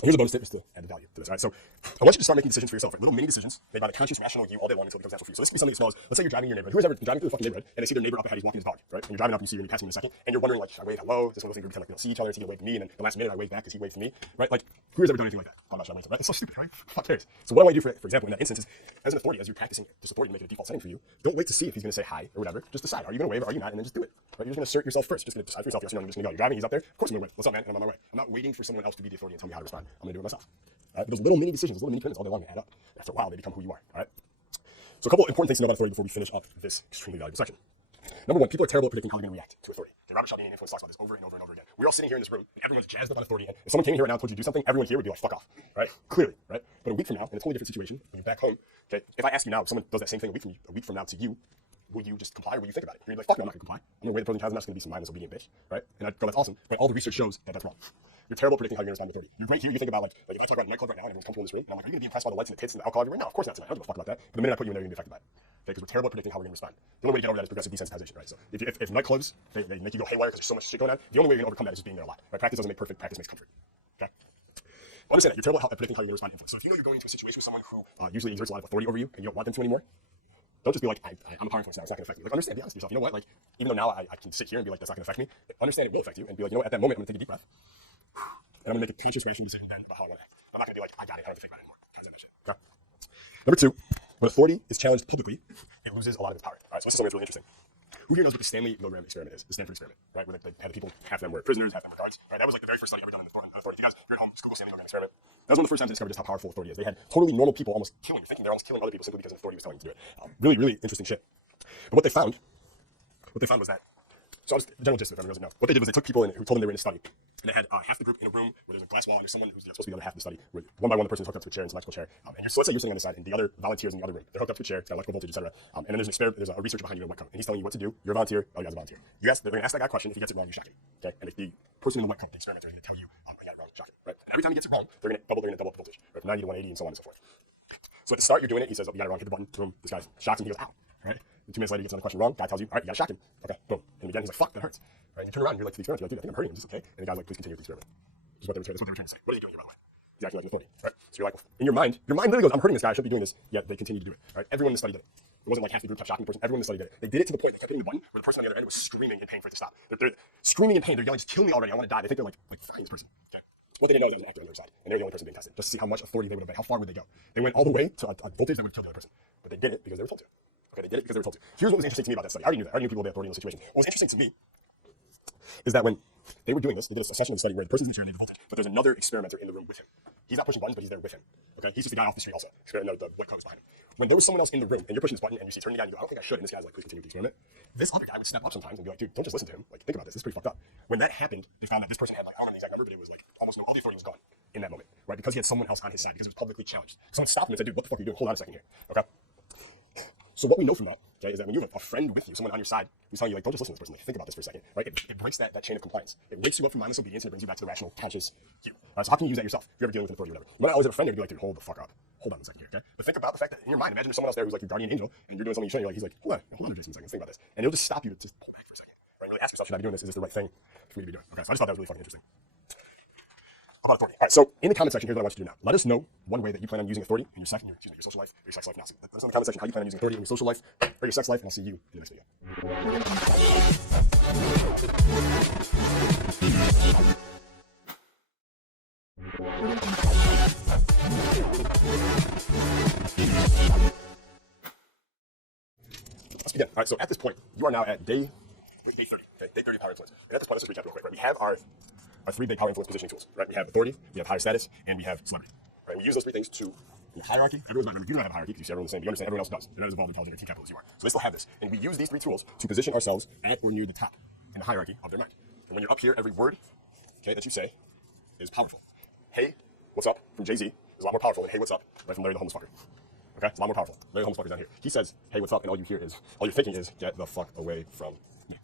And here's a bonus tip just to add the value to this. All right, so I want you to start making decisions for yourself, right? Little mini decisions made by the conscious, rational you all day long until it becomes natural for you. So this could be something as small as, let's say you're driving in your neighborhood. Who's ever been driving through the fucking neighborhood and they see their neighbor up ahead, he's walking his dog, right? And you're driving up and you see him and you're passing him in a second and you're wondering like, should I wave hello? Is this one of those things where we pretend like we don't see each other? Is he gonna wave to me? And then the last minute I wave back because he waved to me, right? Like who's ever done anything like that? Thought about should I wave to him, right? It's so stupid, right? Fuck cares. So what I want you to do for example in that instance is, as an authority, as you're practicing this authority to make it a default setting for you, don't wait to see if he's gonna say hi or whatever. Just decide, are you gonna wave or are you not? And then just do it. Right? You're just gonna assert yourself first. You're just gonna decide for yourself, yes or no, you're just gonna go. You're driving, he's up there. Of course I'm gonna wave. What's up, man? And I'm on my way. I'm not waiting for someone else to be the authority and tell me how to respond. I'm gonna do it myself. All right? But those little mini decisions, those little mini commitments all day long, they add up. And after a while, they become who you are. All right? So a couple important things to know about authority before we finish up this extremely valuable section. Number one, people are terrible at predicting how they're going to react to authority. Okay, Robert Cialdini in Influence talks about this over and over and over again. We're all sitting here in this room, and everyone's jazzed up on authority. And if someone came here right now and told you to do something, everyone here would be like, "Fuck off!" Right? Clearly, right? But a week from now, in a totally different situation, when you're back home, okay, if I ask you now, if someone does that same thing a week from now to you, will you just comply or will you think about it? You're like, fuck no, I'm not gonna comply. I'm gonna weigh the pros and cons. I'm not just gonna be some mindless obedient bitch, right? And I'd go, that's awesome. But all the research shows that that's wrong. You're terrible at predicting how you're gonna respond to authority. You're great here. You think about like if I talk about a nightclub right now and everyone's comfortable in this room, and I'm like, are you gonna be impressed by the lights and the tits and the alcohol everywhere? No, of course not tonight. I don't give a fuck about that. But the minute I put you in there, you're gonna be affected by it. Okay, because we're terrible at predicting how we're gonna respond. The only way to get over that is progressive desensitization, right? So if nightclubs they make you go haywire because there's so much shit going on, the only way you're gonna overcome that is just being there a lot, right? Practice doesn't make perfect. Practice makes comfort. Okay. Well, understand that you're terrible at predicting how you're gonna respond to influence. So if you know you're going into a situation with someone who usually exerts a lot of authority over you and you don't want them to anymore, don't just be like, I'm a power influence now, it's not gonna affect me. Like, understand, be honest with yourself. You know what? Like, even though now I can sit here and be like, that's not gonna affect me, understand it will affect you and be like, you know what, at that moment, I'm gonna take a deep breath and I'm gonna make a conscious, rational decision then about how I wanna act. I'm not gonna be like, I got it, I don't have to think about it anymore. Kaizen that shit. Okay? Number two, when authority is challenged publicly, it loses a lot of its power. All right, so this is something that's really interesting. Who here knows what the Stanley Milgram experiment is? The Stanford experiment, right? Where they had the people, half of them were prisoners, half of them were guards. Right? That was like the very first study ever done on authority. If you guys, you're at home, just Google Stanley Milgram experiment. That was one of the first times they discovered just how powerful authority is. They had totally normal people almost killing or thinking they're almost killing other people simply because an authority was telling them to do it. Really, really interesting shit. But what they found was that, so I'll just, the general gist of it, everyone doesn't know. What they did was they took people who told them they were in a study, and they had half the group in a room where there's a glass wall and there's someone who's supposed to be the other half of the study, where one by one the person's hooked up to a chair, it's an electrical chair. So let's say you're sitting on this side and the other volunteers in the other room, they're hooked up to a chair, it's got electrical voltage, etc. And then there's a researcher behind you in a white coat, and he's telling you what to do. You're a volunteer, oh, you guys a volunteer. They're gonna ask that guy a question. If he gets it wrong, you shock him. Okay? And if the person in the white coat, the experimenter, is gonna tell you, he got it wrong, shock him. Right? And every time he gets it wrong, they're gonna double the voltage, right? From 90 to 180 and so on and so forth. So at the start, you're doing it. He says, oh, you got it wrong. Hit the button. Boom. This guy shocks him. He goes, ow. Right? And 2 minutes later, he gets another question wrong. Guy tells you, all right, you got to shock him. Okay. Boom. Hit him again. He's like, fuck, that hurts. Right? And you turn around. And you're like to the experiment. You're like, dude, I think I'm hurting him. Is this okay? And the guy's like, please continue with the experiment. That's what they were trying to say. What is he doing here, by the way? He's acting like an authority. Right? So you're like, well, in your mind literally goes, I'm hurting this guy. I shouldn't be doing this. Yet they continue to do it. Right? Everyone in the study did it. It wasn't like half the group kept shocking the person. Everyone in the study did it. They did it to the point they kept hitting the button where the person on the other end was screaming in pain for it to stop. They're screaming in pain. They're yelling, just kill me already. I want to die. They think they're like frying this person. Okay. What they didn't know is that was an actor on the other side, and they were the only person being tested, just to see how much authority they would obey. How far would they go? They went all the way to a voltage that would kill the other person, but they did it because they were told to. Okay, they did it because they were told to. Here's what was interesting to me about that study. I already knew that. I already knew people with authority in those situations. What was interesting to me is that when they were doing this, they did a session of the study where the person's in the chair and they have the voltage, but there's another experimenter in the room with him. He's not pushing buttons, but he's there with him. Okay, he's just a guy off the street also. No, the white coat is behind him. When there was someone else in the room and you're pushing this button and you see turning the guy and you go, I don't think I should, and this guy's like, please continue with the experiment. This other guy would step up sometimes and be like, dude, don't just listen to him. Like, think about this. This is pretty fucked up. When that happened, they found that this person had like, I don't remember the exact number, but it was like almost all the authority was gone in that moment, right? Because he had someone else on his side, because it was publicly challenged. Someone stopped him and said, dude, what the fuck are you doing? Hold on a second here. Okay. So what we know from that, okay, is that when you have a friend with you, someone on your side who's telling you, like, don't just listen to this person, like, think about this for a second, right? It breaks that chain of compliance. It wakes you up from mindless obedience and it brings you back to the rational, conscious you. All right, so how can you use that yourself if you're ever dealing with an authority or whatever? You might not always have a friend there to be like, dude, hold the fuck up. Hold on a second here, okay? But think about the fact that in your mind, imagine there's someone else there who's like your guardian angel and you're doing something you shouldn't. You're like, he's like, hold on, Jason, a second, think about this. And it'll just stop you to just pull back for a second, right? And really ask yourself, should I be doing this? Is this the right thing for me to be doing? Okay, so I just thought that was really fucking interesting. About authority. All right, so in the comment section, here's what I want you to do now. Let us know one way that you plan on using authority in your your social life or your sex life now. So let us know in the comment section how you plan on using authority in your social life or your sex life, and I'll see you in the next video. Let's begin. All right, so at this point, you are now at day 30, okay? Day 30 of power influence. And at this point, let's just recap real quick, right? We have our 3 big power influence positioning tools, right? We have authority, we have higher status, and we have celebrity, right? We use those 3 things to, in the hierarchy, everyone's not, remember, you don't have a hierarchy because you see everyone the same, but you understand everyone else does. They're not as evolved, intelligent, or team capital as you are. So they still have this. And we use these 3 tools to position ourselves at or near the top in the hierarchy of their mind. And when you're up here, every word, okay, that you say is powerful. Hey, what's up, from Jay-Z is a lot more powerful than hey, what's up, right, from Larry the Homeless Fucker. Okay, it's a lot more powerful. Larry the Homeless Fucker's down here. He says, hey, what's up, and all you're thinking is, get the fuck away from me.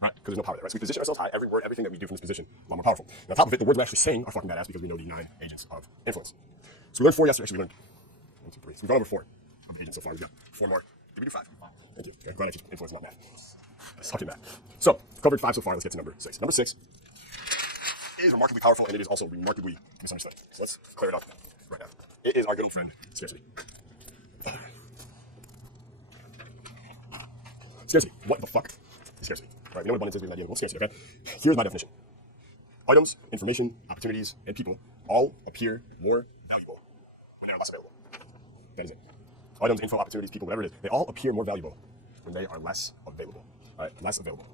Right? Because there's no power there, right? So we position ourselves high. Every word, everything that we do from this position, a lot more powerful. And on top of it, the words we're actually saying are fucking badass because we know the 9 agents of influence. So we learned 4 yesterday. Actually, we learned 1, 2, 3. So we've gone over 4 of the agents so far. We've got 4 more. Did we do 5? Thank you. I'm glad I teach influence and not math. I suck at math. So we've covered 5 so far. Let's get to number 6. Number 6 is remarkably powerful, and it is also remarkably misunderstood. So let's clear it up right now. It is our good old friend, scarcity. Scarcity. What the fuck is scarcity? Right, we know what abundance is, we have an idea of what's scarcity, okay? Here's my definition. Items, information, opportunities, and people all appear more valuable when they are less available. That is it. Items, info, opportunities, people, whatever it is, they all appear more valuable when they are less available. All right, less available.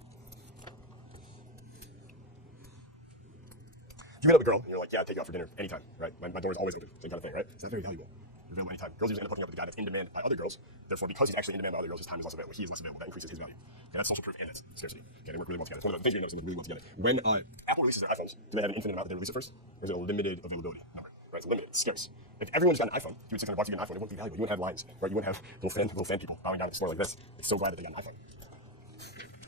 You hit up a girl and you're like, yeah, I'd take you out for dinner anytime, right? My door is always open, same kind of thing, right? It's not very valuable. You're available anytime. Girls usually end up hooking up with the guy that's in demand by other girls. Therefore, because he's actually in demand by other girls, his time is less available. He is less available. That increases his value. Okay, that's social proof and that's scarcity. Okay, they work really well together. It's one of the things you notice they work really well together. When Apple releases their iPhones, do they have an infinite amount that they release it first? Or is it a limited availability number? Right, it's limited, it's scarce. If everyone just got an iPhone, you would $600 to get an iPhone, it wouldn't be valuable. You wouldn't have lines, right? You wouldn't have little fan people bowing down at the store like this. They're so glad that they got an iPhone.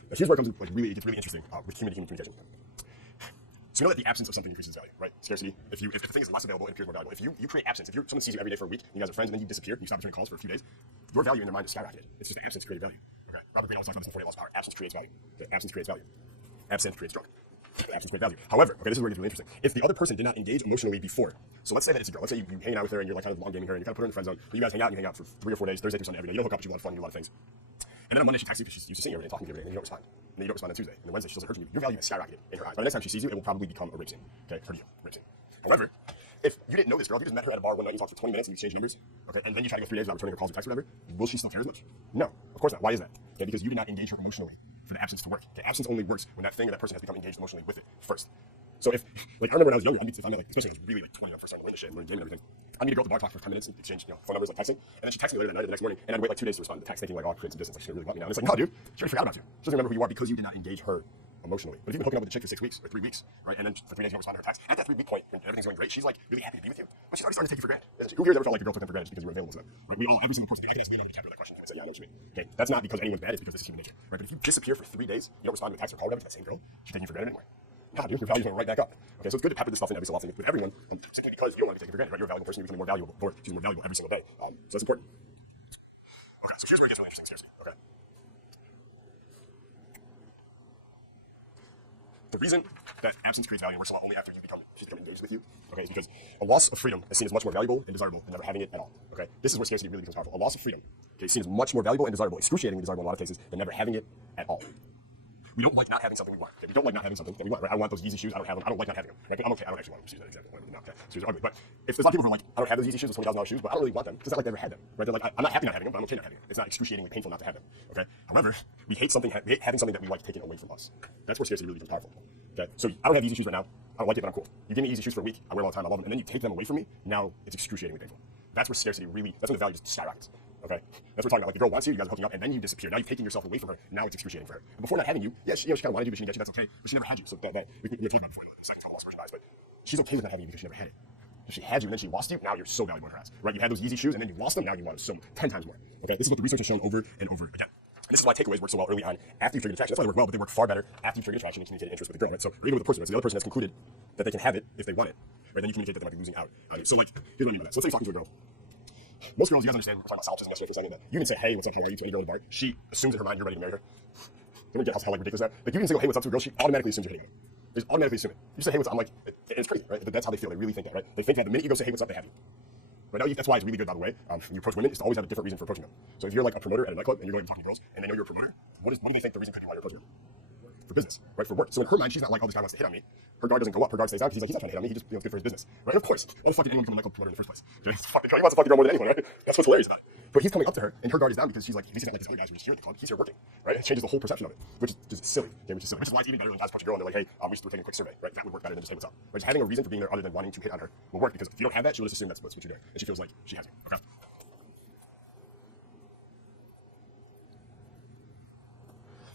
Now, here's where it comes in, it gets really interesting with human-to-human communication. So you know that the absence of something increases value, right? Scarcity. If the thing is less available, it appears more valuable. If you create absence, if someone sees you every day for a week, and you guys are friends, and then you disappear, and you stop returning calls for a few days, your value in their mind is skyrocketed. It's just the absence created value. Okay. Robert Greene always talks about this in 48 Laws of Power. Absence creates value. Okay. Absence creates value. Absinthe creates drunk. But absence creates value. However, okay, this is where it gets really interesting. If the other person did not engage emotionally before, so let's say that it's a girl. Let's say you hang out with her and you're like kind of long gaming her and you kind of put her in the friend zone, but you guys hang out for 3 or 4 days, Thursday through Sunday every day. You don't hook up, but you do a lot of fun, you do a lot of things. And then on Monday she texts you because she's used to seeing you every day, talking to you every day, and then you don't respond. And then you don't respond on Tuesday. And then Wednesday she doesn't hear from you. Your value has skyrocketed in her eyes. By the next time she sees you, it will probably become a rape scene. Okay, her to you, rape scene. However, if you didn't know this girl, if you just met her at a bar one night, you talked for 20 minutes and you exchanged numbers, okay, and then you try to go 3 days without returning her calls or texts or whatever, will she still care as much? No, of course not. Why is that? Okay, because you did not engage her emotionally for the absence to work. Okay, absence only works when that thing or that person has become engaged emotionally with it first. So if, I remember when I was younger, if I met, especially when I was really 20 when I first starting to learn this shit and learn gaming and everything, I'd meet a girl at the bar, talk for 10 minutes and exchange, phone numbers, like texting, and then she'd text me later that night or the next morning, and I'd wait 2 days to respond to the text thinking oh, create some distance, like she really want me now. And it's like, no, dude, she already forgot about you. She doesn't remember who you are because you did not engage her emotionally. But if you've been hooking up with a chick for 6 weeks or 3 weeks, right, and then for 3 days you don't respond to her text, at that 3-week point when everything's going great, she's like really happy to be with you, but she's already starting to take you for granted, isn't she? Who here's ever felt like a girl took them for granted just because you were available to them, right? We all, every single person, dude, I could ask Leonardo DiCaprio that question, he would say, yeah, I know what you mean. Okay, that's not because anyone's bad, it's because this is human nature, right? But if you disappear for 3 days, you don't respond to a text or call or whatever to that same girl, she's taking you for granted anymore. No, dude, your values went right back up. Okay, so it's good to pepper this stuff in every so often with everyone, simply because you don't want to be taken for granted, right? You're a valuable person, you're becoming more valuable every single day. So that's important. Okay, so here's where it gets really interesting, scarcity. Okay. The reason that absence creates value and works so well only after she's become engaged with you, okay, is because a loss of freedom is seen as much more valuable and desirable than never having it at all. Okay, this is where scarcity really becomes powerful. A loss of freedom, okay, is seen as much more valuable and desirable, excruciatingly desirable in a lot of cases, than never having it at all. We don't like not having something we want. Okay? We don't like not having something that we want. Right? I want those Yeezy shoes. I don't have them. I don't like not having them. Right? But I'm okay. I don't actually want them. Shoes. That example. No, okay. Shoes are ugly. But if there's a lot of people who are like, I don't have those Yeezy shoes, those $20,000 shoes, but I don't really want them because it's not like they ever had them. Right? They're like, I'm not happy not having them, but I'm okay not having them. It's not excruciatingly painful not to have them. Okay. However, we hate having something that we like taken away from us. That's where scarcity really becomes powerful. Okay. So I don't have Yeezy shoes right now. I don't like it, but I'm cool. You give me Yeezy shoes for a week. I wear them all the time. I love them. And then you take them away from me. Now it's excruciatingly painful. That's where scarcity really. That's when the value just skyrockets. Okay, that's what we're talking about. Like the girl wants you, you guys are hooking up, and then you disappear. Now you've taken yourself away from her. Now it's excruciating for her. But before not having you, yeah, she kind of wanted you, but she didn't get you. That's okay. But she never had you. So that we're going to talk about before in a second. It's called the loss of virgin bias. But she's okay with not having you because she never had it. So she had you and then she lost you. Now you're so valuable in her eyes. Right? You had those Yeezy shoes and then you lost them. Now you want them 10 times more. Okay, this is what the research has shown over and over again. And this is why takeaways work so well early on after you've triggered attraction. That's why they work well, but they work far better after you've triggered attraction and communicated interest with the girl, right? So, or even with the person, right? So the other person has concluded that they can have it if they want it, right? Then you communicate that they might be losing out on you. So like, here's what I mean by that. So let's say you're talking to a girl. Most girls, you guys understand, we were talking about solipsism yesterday for a second, that you can say, hey, what's up, how are you, to any girl at a bar. She assumes in her mind you're ready to marry her. Don't get how like ridiculous that. Like you can say, hey, what's up to a girl, she automatically assumes you're hitting on her. They just automatically assume it. You say, hey, what's up, I'm like, and it's crazy, right? That's how they feel. They really think that, right? They think that the minute you go say, hey, what's up, they have you. Right now, that's why it's really good, by the way, when you approach women, is to always have a different reason for approaching them. So if you're like a promoter at a nightclub and you're going and talking to girls and they know you're a promoter, what do they think the reason could be why you're approaching them? For business, right? For work. So in her mind, she's not like, oh, this guy wants to hit on me. Her guard doesn't go up. Her guard stays down because he's like, he's not trying to hit on me. He just, it's good for his business, right? Of course. Why the fuck did anyone become a nightclub promoter in the first place? Okay, he wants to fuck the girl more than anyone, right? That's what's hilarious about it. But he's coming up to her, and her guard is down because she's like, at least he's not like these other guys who are just here at the club. He's here working, right? It changes the whole perception of it, which is just silly. Okay, which is why it's even better when guys approach a girl and they're like, hey, we're taking a quick survey, right? That would work better than just hey, what's up? Right? Just having a reason for being there other than wanting to hit on her will work because if you don't have that, she'll just assume that's what you're doing, and she feels like she has you. Okay.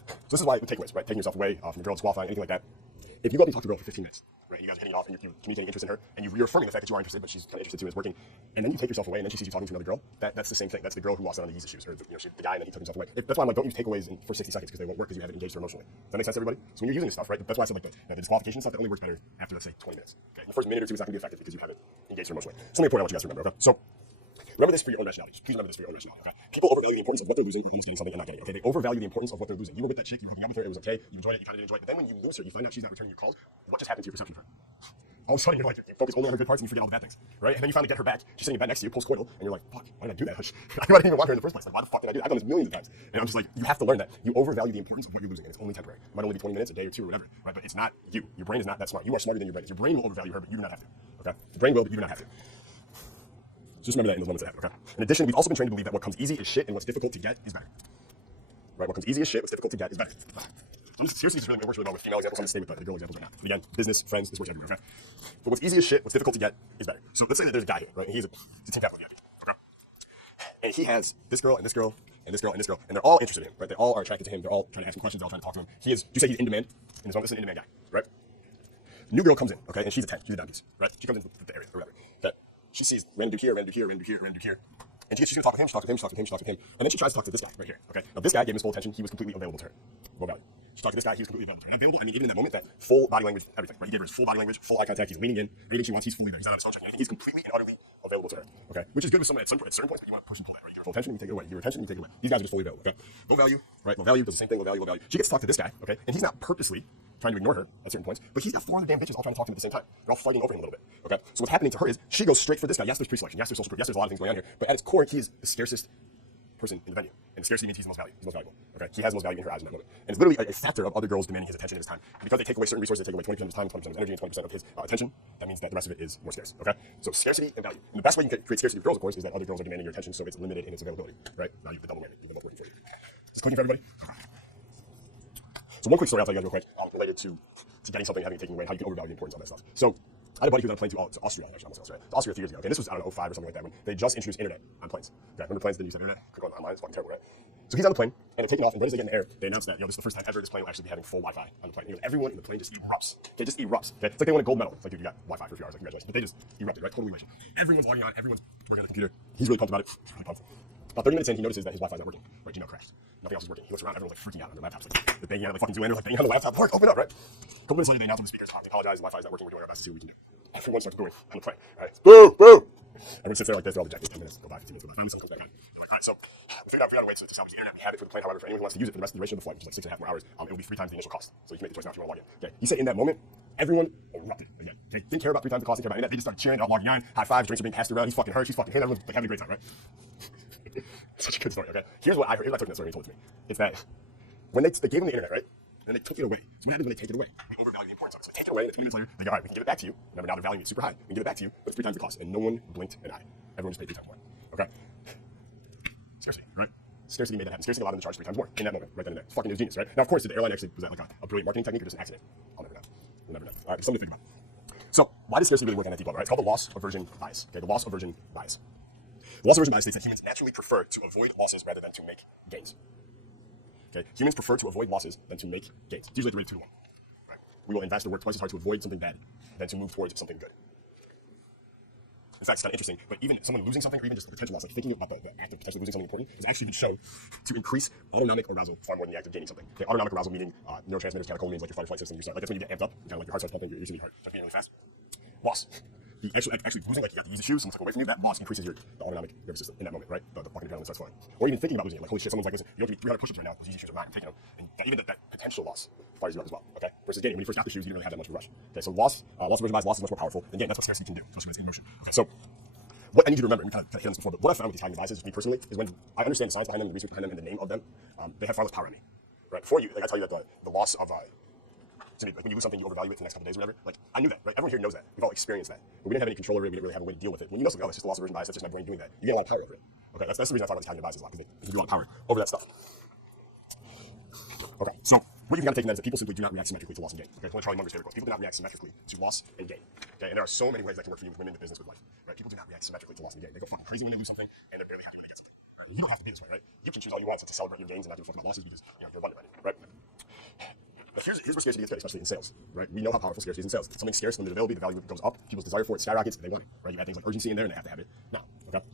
So this is why with takeaways, right? Taking yourself away from a girl, disqualifying, anything like that. If you go up and talk to a girl for 15 minutes, right, and you guys are hitting it off and you're communicating interest in her, and you're affirming the fact that you are interested, but she's kind of interested too and it's working, and then you take yourself away, and then she sees you talking to another girl, that's the same thing. That's the girl who lost out on the Yeezy shoes, or the guy, and then he took himself away. That's why I'm like, don't use takeaways for 60 seconds because they won't work because you haven't engaged her emotionally. Does that make sense to everybody? So when you're using this stuff, right, that's why I said like the disqualification stuff, that only works better after, let's say, 20 minutes. Okay, in the first minute or two, it's not going to be effective because you haven't engaged her emotionally. Something important I want you guys to remember. Okay, so. Remember this for your own rationality. Just please remember this for your own rationality, okay? People overvalue the importance of what they're losing or almost getting something and not getting it, okay? They overvalue the importance of what they're losing. You were with that chick, you were hooking up with her, it was okay, you enjoyed it, you kind of didn't enjoy it, but then when you lose her, you find out she's not returning your calls, what just happened to your perception of her? All of a sudden, you're like, you focus only on her good parts and you forget all the bad things, right? And then you finally get her back, she's sitting in bed next to you, post-coital, and you're like, fuck, why did I do that? I didn't even want her in the first place. Like, why the fuck did I do that? I've done this millions of times. And I'm just like, you have to learn that. You overvalue the importance of what you're losing, and it's only temporary. It might only be 20 minutes, a day or two, or whatever, right? But it's not you. Your brain is not that smart. You are smarter than your brain is. Your brain will overvalue her, but you do not have to, okay? The brain will, but you do not have to. Just remember that in those moments that happen, okay? In addition, we've also been trained to believe that what comes easy is shit and what's difficult to get is better. Right? What comes easy is shit, what's difficult to get is better. So scarcity just really works really well with female examples. I'm going to stay with the girl examples right now. But again, business, friends, this works everywhere, okay? But what's easy as shit, what's difficult to get is better. So let's say that there's a guy here, right? And he's a team captain of VIP, okay? And he has this girl and this girl and this girl and this girl, and they're all interested in him, right? They all are attracted to him. They're all trying to ask him questions. They're all trying to talk to him. He is, you say he's in demand in this moment? This is an in-demand guy, right? New girl comes in, okay? And she's a 10. She's a dime piece, right? She comes into the area or whatever, okay? She sees random dude here, random dude here, random dude here, random dude here. And she's going to talk with him, she talks with him, she talks with him, she talks with him. And then she tries to talk to this guy right here, okay? Now this guy gave him his full attention. He was completely available to her. Low value. She talked to this guy, he was completely available to her. And available, I mean even in that moment, that full body language, everything, right? He gave her his full body language, full eye contact, he's leaning in, anything she wants, he's fully there. He's not on his phone checking anything. He's completely and utterly available to her, okay? Which is good with someone at certain points, but you want to push and pull that, right? You give her full attention, you take it away. You give her attention, you take it away. These guys are just fully available, okay? Low value, right? Low value does the same thing, low value, low value. She gets to talk to this guy, okay? And he's not purposely trying to ignore her at certain points, but he's got 4 other damn bitches all trying to talk to him at the same time. They're all fighting over him a little bit, okay? So what's happening to her is she goes straight for this guy. Yes, there's pre-selection. Yes, there's social proof. Yes, there's a lot of things going on here. But at its core, he is the scarcest person in the venue. And scarcity means he's the most valuable, okay? He has the most value in her eyes in that moment. And it's literally a factor of other girls demanding his attention and his time. And because they take away certain resources, they take away 20% of his time, 20% of his energy, and 20% of his attention, that means that the rest of it is more scarce, okay? So scarcity and value. And the best way you can create scarcity with girls, of course, is that other girls are demanding your attention, so it's limited in its availability, right? Now you have the double whammy. You have them both working for you. Is this clicking for everybody? Okay. So one quick story I'll tell you guys real quick, related to getting something, having it taken away, how you can overvalue the importance of that stuff. So I had a buddy who was on a plane to Austria, actually, almost Austria. To Austria a few years ago. Okay, and this was, I don't know, 05 or something like that, when they just introduced internet on planes. Okay, remember planes, then you said internet, click on online, it's fucking terrible, right? So he's on the plane, and they're taking off, and right as they get in the air, they announce that, this is the first time ever this plane will actually be having full Wi-Fi on the plane. Everyone in the plane just erupts. Okay, just erupts. Okay, it's like they won a gold medal. It's like, dude, you got Wi-Fi for a few hours, like, congratulations. But they just erupted, right? Total elation. Everyone's logging on, everyone's working on the computer. He's really pumped about it. He's really pumped. About 30 minutes in, he notices that his Wi-Fi's not working. Right, Gmail crashed. Nothing else is working. He looks around, everyone's like freaking out on their laptops. Like, they're banging on the fucking Zoolander, like banging on the laptop. Work, open up, right? A couple minutes later, they announce on the speakers, we apologize, the Wi-Fi's not working, we're doing our best to see what we can do. Everyone starts booing on the plane, right? Boo, boo! Everyone sits there like this, they're all dejected. 10 minutes go by, 15 minutes go by. Finally, someone comes back on. They're like, all right, so we figured out a way to salvage the internet. We have it for the plane, however, for anyone who wants to use it for the rest of the duration of the flight, which is like 6.5 more hours, it will be 3 times the initial cost. So you can make the choice now if you want to log in. Okay. He said in that moment, everyone erupted again. Okay. Didn't care about 3 times the cost, didn't care about internet. They just started cheering, they're all logging on, high fives, drinks are being passed around. He's fucking her, she's fucking him, everyone's like having a great time, right? Such a good story, okay? Here's what I heard. Here's what I took from that story and he told it to me. It's that when they gave him the internet, right? Then they took it away. So what happens when they take it away? We overvalue the importance of it. So they take it away, and then 20 minutes later, they go, all right, we can give it back to you. Remember, now they're valuing it super high. We can give it back to you, but it's 3 times the cost. And no one blinked an eye. Everyone just paid 3 times more. Okay? Scarcity, right? Scarcity made that happen. Scarcity allowed them to charge 3 times more in that moment, right then and there. It's fucking genius, right? Now, of course, did the airline actually, was that like a brilliant marketing technique or just an accident? I'll never know. We'll never know. All right, something to think about. So why does scarcity really work on that deep level, right? It's called the loss aversion bias. Okay, the loss aversion bias. The loss aversion bias states that humans naturally prefer to avoid losses rather than to make gains. Okay, humans prefer to avoid losses than to make gains. It's usually at the rate of 2 to 1. Right? We will invest or work twice as hard to avoid something bad than to move towards something good. In fact, it's kind of interesting, but even someone losing something or even just a potential loss, like thinking about the act of potentially losing something important, has actually been shown to increase autonomic arousal far more than the act of gaining something. Okay, autonomic arousal meaning neurotransmitters, catecholamines, like your fight or flight system, you start, like that's when you get amped up, kind of like your heart starts pumping, your heart starts beating really fast. Loss. The actually losing, like you got the easy shoes, someone's taken away from you, that loss increases the autonomic nervous system in that moment, right? The fucking adrenaline starts flowing. Or even thinking about losing it, like holy shit, someone's like, listen, you don't give me 300 push-ups right now, those easy shoes are mine, I'm taking them. And that potential loss fires you up as well, okay? Versus gaining, when you first got the shoes, you didn't really have that much of a rush. Okay, so loss aversion bias, loss is much more powerful. And again, that's what scarcity can do, especially when it's in motion. Okay, so what I need you to remember, and we kind of hit on this before, but what I found with these cognitive biases, just me personally, is when I understand the science behind them, and the research behind them, and the name of them, they have far less power on me, right? Before you, like I tell you that the loss of like when you lose something, you overvalue it for the next couple of days or whatever. Like, I knew that, right? Everyone here knows that. We've all experienced that. But we didn't have any control over it. We didn't really have a way to deal with it. When you know something, oh, it's just a loss aversion bias, that's just my brain doing that. You get a lot of power over it. Okay, that's the reason I talk about these cognitive biases a lot, because they give you a lot of power over that stuff. Okay, so what you can kind of take from that is that people simply do not react symmetrically to loss and gain. Okay, it's one of Charlie Munger's favorite quotes. People do not react symmetrically to loss and gain. Okay, and there are so many ways that can work for you with women, with business, with life. Right? People do not react symmetrically to loss and gain. They go fucking crazy when they lose something, and they're barely happy when they get something. Right? You don't have to be this way, right? You can choose all you want to celebrate your gains and not give a fuck about losses because you're abundant, right? Now here's where scarcity gets good, especially in sales, right? We know how powerful scarcity is in sales. Something scarce, limited availability, the value goes up. People's desire for it skyrockets if they want it, right? You add things like urgency in there, and they have to have it now. Okay.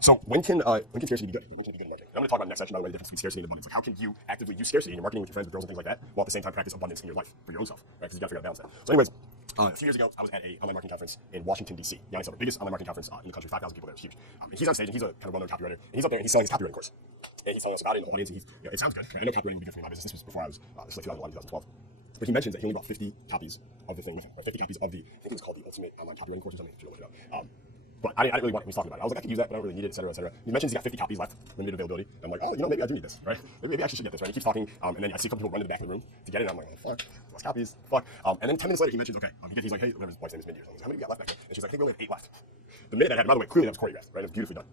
So when can scarcity be good? Right? When can it be good in marketing? And I'm going to talk about in the next section, by the way, the difference between scarcity and abundance. Like how can you actively use scarcity in your marketing with your friends, with girls, and things like that, while at the same time practice abundance in your life for your own self, right? Because you got to figure out a balance there. So anyways, a few years ago, I was at an online marketing conference in Washington, D.C. Yanni Silver, biggest online marketing conference in the country, 5,000 people there, it's huge. And he's on stage, and he's a kind of well-known copywriter, and he's up there, and he's selling his copywriting course. And he's telling us about it in the audience, and it sounds good, right? I know copywriting would be good for me in my business. This was before I was, this was like 2011, 2012. But he mentions that he only brought 50 copies of the thing with him, right? 50 copies of I think it was called the Ultimate Online Copywriting Course or something. Look it up. But I didn't really want it when he's talking about it. I was like, I could use that, but I don't really need it, et cetera, et cetera. He mentions he's got 50 copies left, limited availability. I'm like, oh, maybe I do need this, right? Maybe I actually should get this, right? He keeps talking, and then I see a couple people run to the back of the room to get it, and I'm like, oh, fuck, lost copies, fuck. And then 10 minutes later, he mentions, okay, he's like, hey, whatever his wife's name is, Mindy or something. How many do we got left back there? And she's like, I think we only have 8 left. The minute that happened, by the way, clearly that was choreographed, right? It was beautifully done.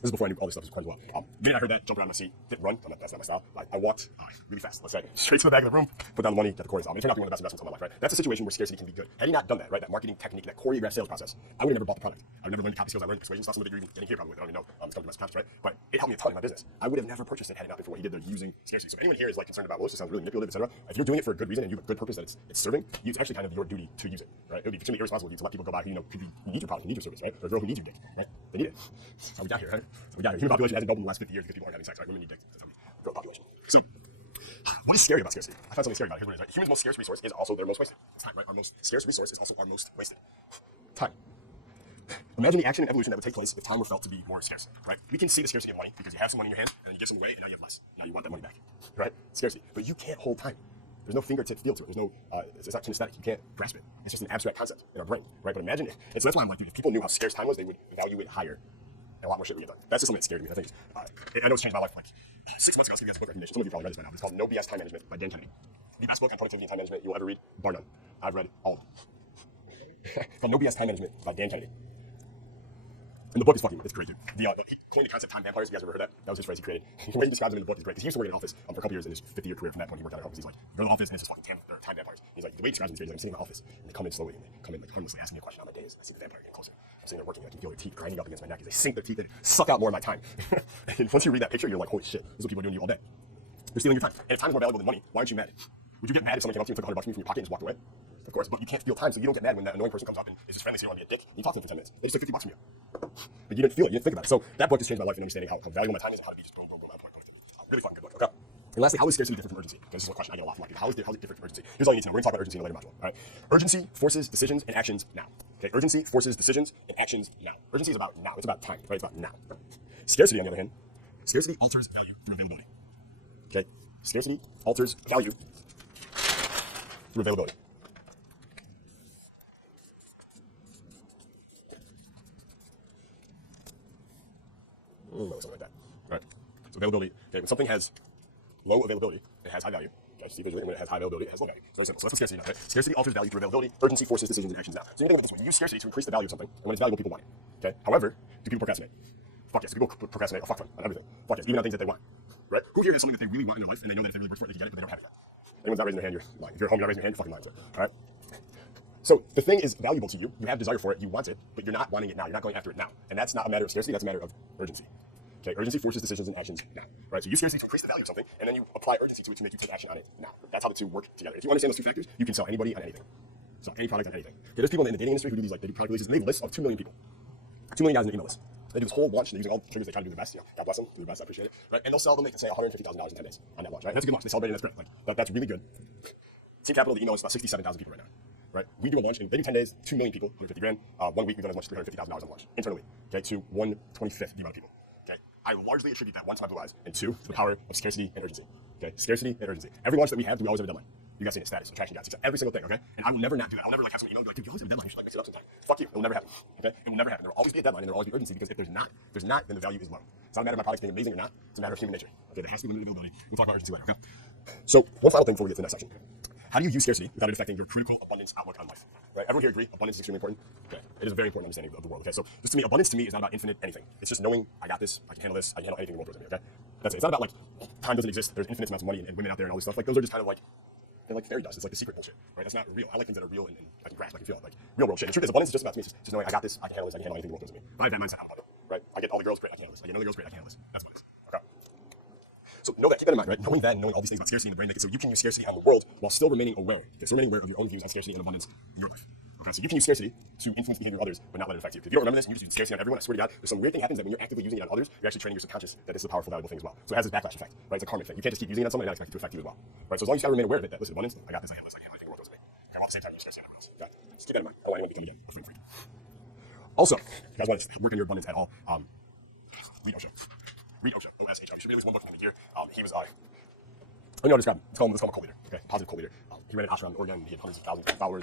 This is before I knew all this stuff was quite as well. The minute I heard that, jumped around in my seat, didn't run. That's not my style. I walked really fast, let's say, straight to the back of the room, put down the money, got the course. It turned out to be one of the best investments of my life, right? That's a situation where scarcity can be good. Had he not done that, right, that marketing technique, that choreographed sales process, I would have never bought the product. I would never learned the copy skills. I learned the persuasion stuff, some of it you're even getting here probably with. I don't even know. It's coming to my subconscious, right? But it helped me a ton in my business. I would have never purchased it had it not been for what he did there using scarcity. So if anyone here is like concerned about, well, this just sounds really manipulative, etc. If you're doing it for a good reason and you have a good purpose that it's serving, it's actually kind of your duty to use it, right? It would be extremely irresponsible of you to let people go by who could be who need your product, who need your service, right? Or a girl who needs your dick, right? They need it. That's how we got here, right? That's how we got here. Human population hasn't doubled in the last 50 years because people aren't having sex, right? Women need dick. That's how we grow the population. So, what is scary about scarcity? I find something scary about it. Here's what it is, right? Humans' most scarce resource is also their most wasted. It's time, right? Our most scarce resource is also our most wasted. Time. Imagine the action and evolution that would take place if time were felt to be more scarce, right? We can see the scarcity of money because you have some money in your hand and then you give some away and now you have less. Now you want that money back, right? Scarcity. But you can't hold time. There's no fingertip feel to it. There's no, it's not kinesthetic. You can't grasp it. It's just an abstract concept in our brain, right? But imagine that's why I'm like, dude, if people knew how scarce time was, they would value it higher. And a lot more shit would get done. That's just something that scared me. I think I know it's changed my life. Like 6 months ago, I'll give you guys a book recommendation. Some of you probably read this by now. It's called No BS Time Management by Dan Kennedy. The best book on productivity and time management you'll ever read, bar none. I've read all of them. It's called No BS Time Management by Dan Kennedy. And the book is it's great, dude. He coined the concept time vampires. If you guys ever heard that? That was his phrase he created. The way he describes them in the book is great. Because he used to work in an office for a couple years in his 50-year career. From that point, he worked out at home. Because he's like, you're the office, and it's just fucking time vampires. And he's like, the way he describes them is great. He's like, I'm sitting in my office, and they come in slowly, and they come in like harmlessly, asking me a question how my day is. I see the vampire getting closer. I'm sitting there working, I can feel their teeth grinding up against my neck as they sink their teeth in and suck out more of my time. And once you read that picture, you're like, holy shit, this is what people are doing to you all day. They're stealing your time. And if time is more valuable than money, why aren't you mad? Would you get mad if someone came up to you and took $100 from you from your pocket and just walked away? Of course, but you can't feel time, so you don't get mad when that annoying person comes up and is just friendly, so you don't want to be a dick, and you talk to them for 10 minutes. They just took $50 from you. But you didn't feel it, you didn't think about it. So that book just changed my life in understanding how valuable my time is and how to be just boom, boom, boom, on point productivity. Really fucking good book, okay? And lastly, how is scarcity different from urgency? Okay, this is a question I get a lot from people. How is it different from urgency? Here's all you need to know. We're going to talk about urgency in a later module, all right? Urgency forces decisions and actions now. Okay, urgency forces decisions and actions now. Urgency is about now. It's about time, right? It's about now. Scarcity, on the other hand, scarcity alters value through availability. Okay? Scarcity alters value through availability. Something like that, right? So availability, okay, when something has low availability, it has high value. Okay, see visually, and when it has high availability, it has low value. It's very simple. So that's what scarcity does, right? Scarcity alters value through availability. Urgency forces decisions and actions now. So you can think of it this way. You use scarcity to increase the value of something, and when it's valuable, people want it. Okay? However, do people procrastinate? Fuck yes. Do people procrastinate a fuck ton on everything? Fuck yes. Even on things that they want. Right? Who here has something that they really want in their life, and they know that if they really work for it, they can get it, but they don't have it yet? Anyone's not raising their hand, you're lying. If you're at home, you're not raising your hand, you're fucking lying too. All right? So the thing is valuable to you. You have desire for it. You want it, but you're not wanting it now. You're not going after it now. And that's not a matter of scarcity. That's a matter of urgency. Okay, urgency forces decisions and actions now, right? So you use scarcity to increase the value of something, and then you apply urgency to it to make you take action on it now. That's how the two work together. If you understand those two factors, you can sell anybody on anything. Sell any product on anything. Okay, there's people in the dating industry who do these, like, they do product releases, and they have lists of 2 million people. 2 million guys in their email list. They do this whole launch, they're using all the triggers, they try to do their best, God bless them, do their best, I appreciate it, right? And they'll sell them, they can say $150,000 in 10 days on that launch, right? That's a good launch, they celebrate it, and that's great, like, that's really good. Team Capital, the email list is about 67,000 people right now, right? We do a launch, and they do 10 days, 2 million people, 150 grand. 1 week, we've done as much as $350,000 on launch, internally, okay, to 1/25th the amount of people. Okay, I largely attribute that, 1, to my blue eyes, and 2, to the power of scarcity and urgency. Okay, scarcity and urgency. Every launch that we have, do we always have a deadline? You guys seen it, status, attraction guides, every single thing, okay? And I will never not do that. I'll never like have someone email and be like, dude, you always have a deadline, you should like mix it up sometime. Fuck you, it will never happen, okay? It will never happen. There will always be a deadline and there will always be urgency, because if there's not, then the value is low. It's not a matter of my products being amazing or not, it's a matter of human nature. Okay, there has to be limited availability. We'll talk about urgency later, okay? So, one final thing before we get to the next section. How do you use scarcity without it affecting your critical abundance outlook on life? Right? Everyone here agree? Abundance is extremely important. Okay, it is a very important understanding of the world. Okay, so just to me, abundance to me is not about infinite anything. It's just knowing I got this, I can handle this, I can handle anything the world throws at me. Okay, that's it. It's not about like time doesn't exist. There's infinite amounts of money and women out there and all this stuff. Like those are just kind of like they're like fairy dust. It's like the secret bullshit, right? That's not real. I like things that are real and I can grasp, I can feel it. Like real world shit. The truth is, abundance is just about to me. It's just knowing I got this, I can handle this, I can handle anything the world throws at me. If I have that mindset, I'm abundant, right? I get all the girls, great, I can handle this. I get none of the girls, great, I can handle this. That's abundance. Okay. So know that, keep that in mind, right? Knowing that and knowing all these things about scarcity in the brain make it so you can use scarcity on the world while still remaining aware. Okay, so remaining aware of your own views on scarcity and abundance in your life. Okay, so you can use scarcity to influence the behavior of others, but not let it affect you. If you don't remember this and you're just using scarcity on everyone, I swear to God, there's some weird thing happens that when you're actively using it on others, you're actually training your subconscious that this is a powerful, valuable thing as well. So it has this backlash effect, right? It's a karmic thing. You can't just keep using it on someone and not expect it to affect you as well, right? So as long as you gotta remain aware of it, that listen, abundance, I got this, I handle this, I can handle anything the world throws at me. Okay, while at the same time use scarcity on everyone else. Okay, just keep that in mind. I don't want anyone to become again a frame freak. Also, if you guys want to work on your abundance at all, read Osho. Read Osho, O-S-H-O. You should read at least one book from him a year. He was I don't know how to describe him. Let's call him a cult leader. Okay, positive cult leader. He ran an ashram in Oregon. He had hundreds of thousands of followers.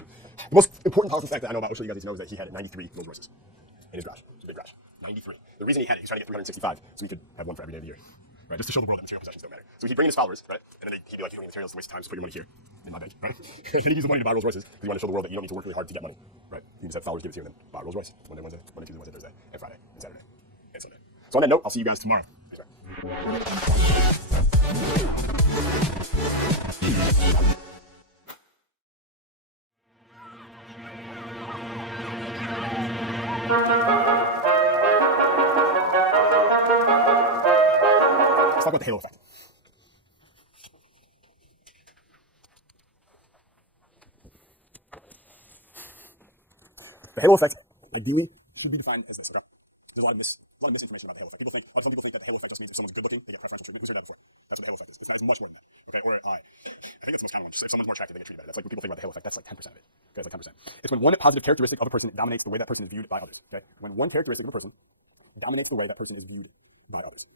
The most important, powerful fact that I know about Osho you guys need to know is that he had 93 Rolls Royces in his garage. It's a big garage. 93. The reason he had it, he was trying to get 365, so he could have one for every day of the year. Right, just to show the world that material possessions don't matter. So he'd bring in his followers, right, and then he'd be like, you don't need materials, it's a waste of time, just put your money here in my bank, right? And he'd use the money to buy Rolls Royces because he wanted to show the world that you don't need to work really hard to get money, right? You just have followers give it to you and then buy Rolls Royce Monday, Tuesday, Wednesday, Thursday, and Friday, and Saturday, and Sunday. So So on that note, I'll see you guys tomorrow. Peace, man. Let's talk about the halo effect. The halo effect ideally should be defined as this, okay? There's a lot of misinformation about the halo effect. Some people think that the halo effect just means if someone's good looking, they get preferential treatment. Who's heard that before? That's what the halo effect is. It's much more than that, okay? Or I think that's the most common one. Just if someone's more attractive, they get treated better. That's like when people think about the halo effect. That's like 10% of it. Okay, it's like 10%. It's when one positive characteristic of a person dominates the way that person is viewed by others, okay? When one characteristic of a person dominates the way that person is viewed by others.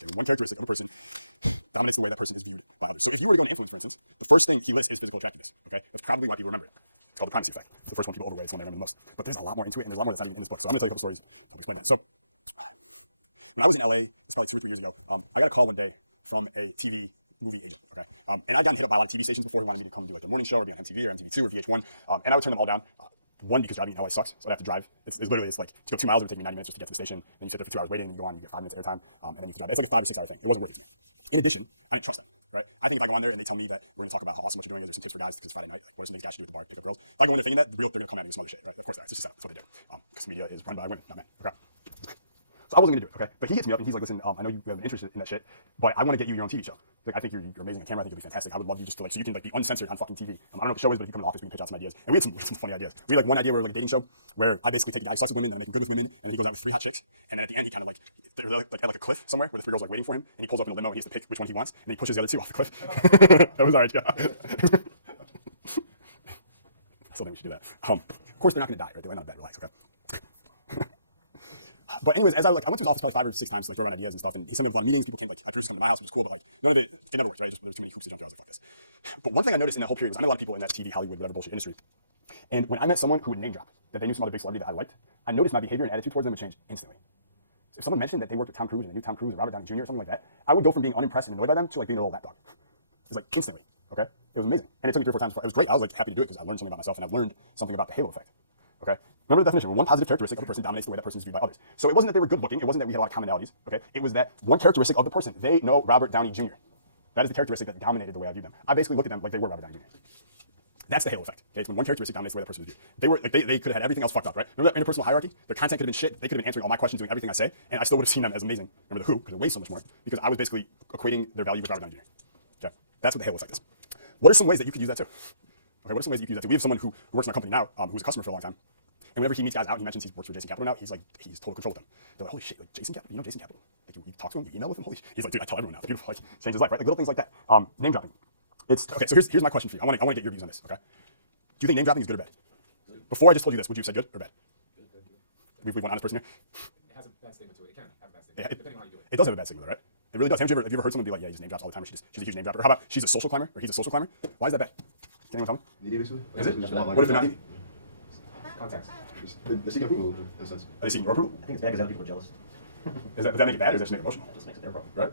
Okay, one characteristic of a person dominates the way that person is viewed by others. So if you were to go on influence, for instance, the first thing he lists is physical attractiveness, okay? That's probably why people remember it. It's called the primacy effect. It's the first one people overweigh. It's the one they remember the most. But there's a lot more into it, and there's a lot more that's not even in this book. So I'm going to tell you a couple stories to help explain that. So when I was in LA, it's probably 2 or 3 years ago, I got a call one day from a TV movie agent, okay? And I'd gotten hit up by a lot of TV stations before who wanted me to come do like the morning show or be on MTV or MTV2 or VH1, and I would turn them all down. One, because driving in LA sucks, so I'd have to drive. It's literally, it's like, to go 2 miles, it would take me 90 minutes just to get to the station, then you sit there for 2 hours waiting, and you go on, you get 5 minutes airtime, and then you have to drive. It's like a 5 or 6 hour thing. It wasn't worth it to me. In addition, I didn't trust them, right? I think if I go on there and they tell me that we're gonna talk about how awesome what you're doing is, there's some tips for guys because it's Friday night, like what are some things guys should do at the bar to pick up girls? If I go in there thinking that, they're gonna come at me with some other shit, right? Of course they are. It's just a setup. That's what they do. Because media is run by women, not men, okay? So I wasn't gonna do it, okay? But he hits me up and he's like, listen, I know you have an interest in that shit, but I want to get you your own TV show. Like, I think you're amazing on camera. I think you'll be fantastic. I would love you just to like, so you can like be uncensored on fucking TV. I don't know what the show is, but if you come to the office, we can pitch out some ideas. And we had some funny ideas. We had like one idea where like a dating show where I basically take a guy who sucks with women, then I make him good with women, and then he goes out with 3 hot chicks, and then at the end he kind of like they're like at like a cliff somewhere where the 3 girls are like waiting for him, and he pulls up in a limo and he has to pick which one he wants, and then he pushes the other 2 off the cliff. That was our idea. I still think we should do that. Of course they're not gonna die, right? They land on a bed, relax, okay? But anyways, as I went to his office probably 5 or 6 times to like throw around ideas and stuff, and he sent me a lot of meetings. People came, like I produced them to my house, which was cool, but like none of it never worked, right? Just there was too many hoops to jump through. I was like, fuck this. But one thing I noticed in that whole period was I met a lot of people in that TV, Hollywood, whatever bullshit industry. And when I met someone who would name drop that they knew some other big celebrity that I liked, I noticed my behavior and attitude towards them would change instantly. So if someone mentioned that they worked with Tom Cruise and they knew Tom Cruise or Robert Downey Jr. or something like that, I would go from being unimpressed and annoyed by them to like being a little lapdog. It's like instantly, okay? It was amazing, and it took me 3 or 4 times. It was great. I was like happy to do it because I learned something about myself and I've learned something about the halo effect. Okay? Remember the definition. When one positive characteristic of a person dominates the way that person is viewed by others. So it wasn't that they were good looking. It wasn't that we had a lot of commonalities. Okay? It was that one characteristic of the person. They know Robert Downey Jr. That is the characteristic that dominated the way I viewed them. I basically looked at them like they were Robert Downey Jr. That's the halo effect. Okay? It's when one characteristic dominates the way that person is viewed. They were like they could have had everything else fucked up, right? Remember that interpersonal hierarchy? Their content could have been shit. They could have been answering all my questions, doing everything I say, and I still would have seen them as amazing. Remember the who? Because it weighs so much more. Because I was basically equating their value with Robert Downey Jr. Okay? That's what the halo effect is. What are some ways that you could use that too? Okay, what are some ways that you could use that too? We have someone who works in our company now, who's a customer for a long time. And whenever he meets guys out, he mentions he works for Jason Capital now. He's total control with them. They're like, holy shit, like Jason Capital, you know Jason Capital? Like you talk to him, you email with him, holy shit. He's like, dude, I tell everyone now. It's beautiful, like change his life, right? Like little things like that. Name dropping. It's okay. So here's my question for you. I want to get your views on this. Okay. Do you think name dropping is good or bad? Before I just told you this, would you have said good or bad? We've one honest person here. It has a bad stigma to it. It can have a bad stigma, depending on how you do it. It does have a bad stigma, right? It really does. Have you ever heard someone be like, yeah, he just name drops all the time, or she's a huge name dropper? Or how about she's a social climber, or he's a social climber? Why is that bad? Can anyone tell me? Is it? What if they're not needy? Context. They're seeking approval in a sense. Are they seeking your approval? I think it's bad because other people are jealous. Does that make it bad, or does that just make it emotional? It just makes it their problem. Right?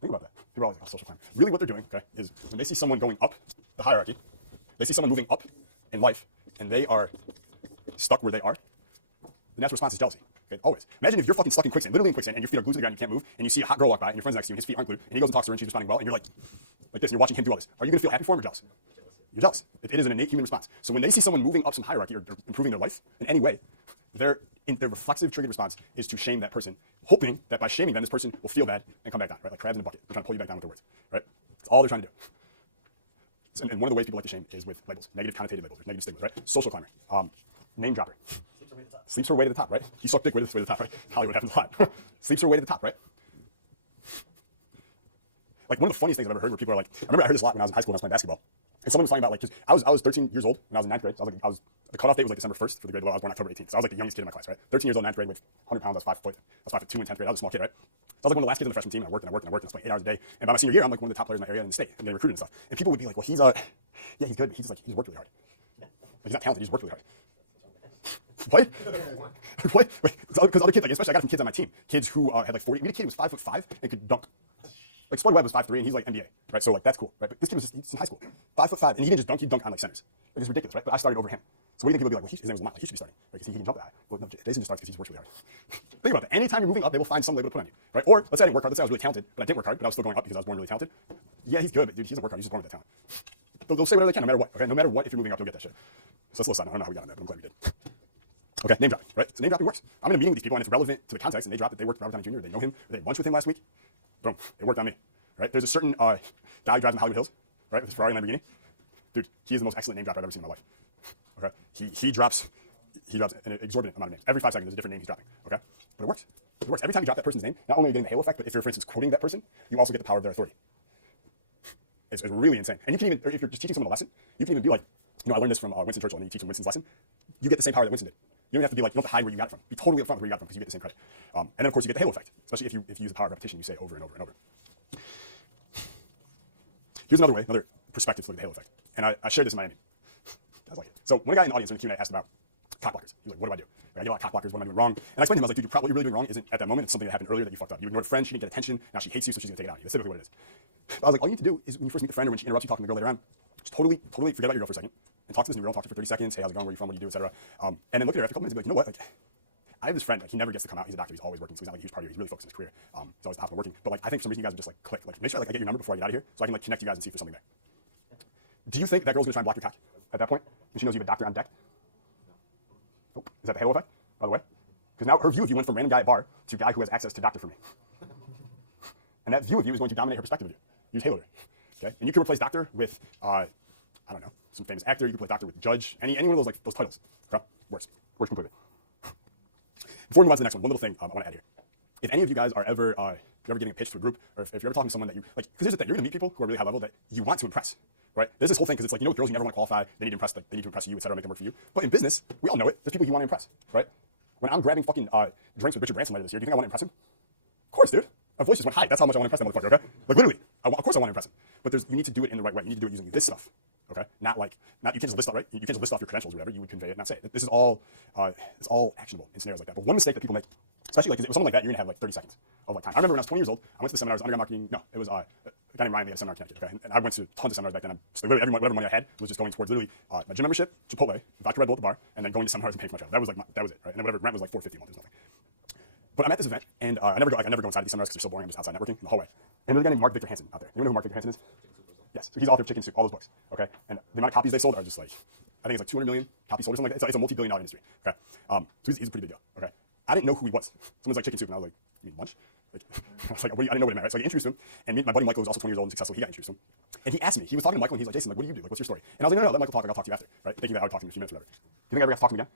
Think about that. People are always like, oh, social climber. Really what they're doing, okay, is when they see someone going up the hierarchy, they see someone moving up in life, and they are stuck where they are, the natural response is jealousy. Okay, always. Imagine if you're fucking stuck in quicksand, literally in quicksand, and your feet are glued to the ground, you can't move, and you see a hot girl walk by, and your friend's next to you, and his feet aren't glued, and he goes and talks to her, and she's responding well, and you're like this, and you're watching him do all this. Are you gonna feel happy for him or jealous? You're jealous. It is an innate human response. So when they see someone moving up some hierarchy or improving their life in any way, their reflexive triggered response is to shame that person, hoping that by shaming them, this person will feel bad and come back down, right? Like crabs in a bucket. They're trying to pull you back down with their words, right? That's all they're trying to do. And one of the ways people like to shame is with labels, negative connotated labels, or negative stigmas, right? Social climber, name dropper. Sleeps her way to the top, right? You suck dick way to the top, right? Hollywood happens a lot. Sleeps her way to the top, right? Like one of the funniest things I've ever heard where people are like, I remember I heard this a lot when I was in high school when I was playing basketball. And someone was talking about like, because I was 13 years old when I was in 9th grade. So the cutoff date was like December 1st for the grade below. I was born October 18th. So I was like the youngest kid in my class, right? 13 years old, 9th grade, weighed 100 pounds. I was 5 foot. I was 5'2" in 10th grade. I was a small kid, right? So I was like one of the last kids on the freshman team, and I worked. I was playing 8 hours a day. And by my senior year, I'm like one of the top players in my area in the state, and getting recruited and stuff. And people would be like, well, he's yeah, he's good, but he's worked really hard. Like, he's not talented. He's worked really hard. What? What? Because other kids, like especially I got it from kids on my team, kids who had like 40. We had a kid who was 5'5" and could dunk. Like Spud Webb was 5'3", and he's like NBA, right? So like that's cool, right? But this kid was just, he's in high school, 5'5", and he didn't just dunk, he'd dunk on like centers. Like it's ridiculous, right? But I started over him. So what do you think people be like? Well, his name was Lamont, like he should be starting, right? Because he can jump that high. Well, no, Jason just starts because he's worked really hard. Think about that. Anytime you're moving up, they will find some label to put on you, right? Or let's say I didn't work hard. Let's say I was really talented, but I didn't work hard, but I was still going up because I was born really talented. Yeah, he's good, but dude, he doesn't work hard. He's just born with that talent. They'll say whatever they can, no matter what. Okay, no matter what, if you're moving up, you'll get that shit. So let's listen. I don't know how we got on that, but I'm glad we did. Okay, name dropping, right? So name dropping works. I'm in a meeting with these people, and it's relevant to the context, and they drop that they worked with Robert Downey Jr., or they know him, or they had lunch with him last week. Boom, it worked on me, right? There's a certain guy who drives in Hollywood Hills, right, with his Ferrari and Lamborghini. Dude, he is the most excellent name dropper I've ever seen in my life. Okay, he drops an exorbitant amount of names. Every 5 seconds, there's a different name he's dropping. Okay, but it works. It works. Every time you drop that person's name, not only are you getting the halo effect, but if you're, for instance, quoting that person, you also get the power of their authority. It's really insane. And you can even, or if you're just teaching someone a lesson, you can even be like, I learned this from Winston Churchill, and you teach them Winston's lesson. You get the same power that Winston did. You don't have to be like, you don't have to hide where you got it from. Be totally upfront with where you got it from because you get the same credit. And then of course you get the halo effect, especially if you use the power of repetition. You say over and over and over. Here's another way, another perspective to look at the halo effect. And I shared this in Miami. I was like, so when a guy in the audience in the Q&A asked about cock blockers, he was like, what do I do? Like, I get a lot of cock blockers. What am I doing wrong? And I explained to him, I was like, dude, what you're really doing wrong isn't at that moment. It's something that happened earlier that you fucked up. You ignored a friend. She didn't get attention. Now she hates you, so she's gonna take it out on you. That's typically what it is. But I was like, all you need to do is when you first meet the friend or when she interrupts you talking to the girl later on, just totally forget about your girl for a second and talk to this new girl. Talk to her for 30 seconds. Hey, how's it going? Where are you from? What do you do? Etc. And then look at her after a couple minutes and be like, you know what? Like, I have this friend. Like, he never gets to come out. He's a doctor. He's always working. So he's not like a huge part of it. He's really focused on his career. He's always at the hospital working. But like, I think for some reason you guys would just like click. Like, make sure like I get your number before I get out of here, so I can like connect you guys and see if there's something there. Do you think that girl's gonna try and block your cock at that point when she knows you have a doctor on deck? Oh, is that the halo effect, by the way? Because now her view of you went from random guy at bar to guy who has access to doctor for me. And that view of you is going to dominate her perspective of you. Use halo there. Okay? And you can replace doctor with, I don't know, some famous actor. You can replace doctor with judge. Any one of those like those titles. Okay? Works completely. Before we move on to the next one little thing I want to add here. If any of you guys are ever, you're ever getting a pitch to a group, or if you're ever talking to someone that you like, because here's the thing, you're gonna meet people who are really high level that you want to impress. Right? There's this whole thing because it's like, you know, girls you never want to qualify, they need to impress, like, they need to impress you, etc., make them work for you. But in business, we all know it. There's people you want to impress, right? When I'm grabbing fucking drinks with Richard Branson later this year, do you think I want to impress him? Of course, dude. My voice just went high. That's how much I want to impress that motherfucker, okay? Like literally, of course I want to impress him. But you need to do it in the right way. You need to do it using this stuff, okay? Not you can't just list off, right? You can't just list off your credentials or whatever. You would convey it, not say it. This is all, it's all actionable in scenarios like that. But one mistake that people make, especially like with someone like that, you're gonna have like 30 seconds of like time. I remember when I was 20 years old, I went to the seminars, undergrad marketing. No, it was a guy named Ryan. They had a seminar in Connecticut, okay? And I went to tons of seminars back then. So literally whatever money I had was just going towards literally my gym membership, Chipotle, vodka Red Bull at the bar, and then going to seminars and paying for my travel. That was it, right? And then whatever rent was like $450 a month. It was nothing. But I'm at this event, and I never go inside these seminars because they're so boring. I'm just outside networking in the hallway. And there's a guy named Mark Victor Hansen out there. You know who Mark Victor Hansen is? Yes. So he's the author of Chicken Soup, all those books. Okay. And the amount of copies they sold are just like, I think it's like 200 million copies sold or something like that. It's a multi-billion-dollar industry. Okay. So he's a pretty big deal. Okay. I didn't know who he was. Someone's like Chicken Soup, and I was like, you mean lunch? Like, I was like, I didn't know what it meant, right? So I introduced him, and my buddy Michael was also 20 years old and successful. He got introduced to him, and he asked me. He was talking to Michael, and he's like, Jason, like, what do you do? Like, what's your story? And I was like, no, let Michael talk. Like, I'll talk to you after, right? Thinking that I would talk to him in a few minutes or whatever. Do you think I ever got to talk to him again?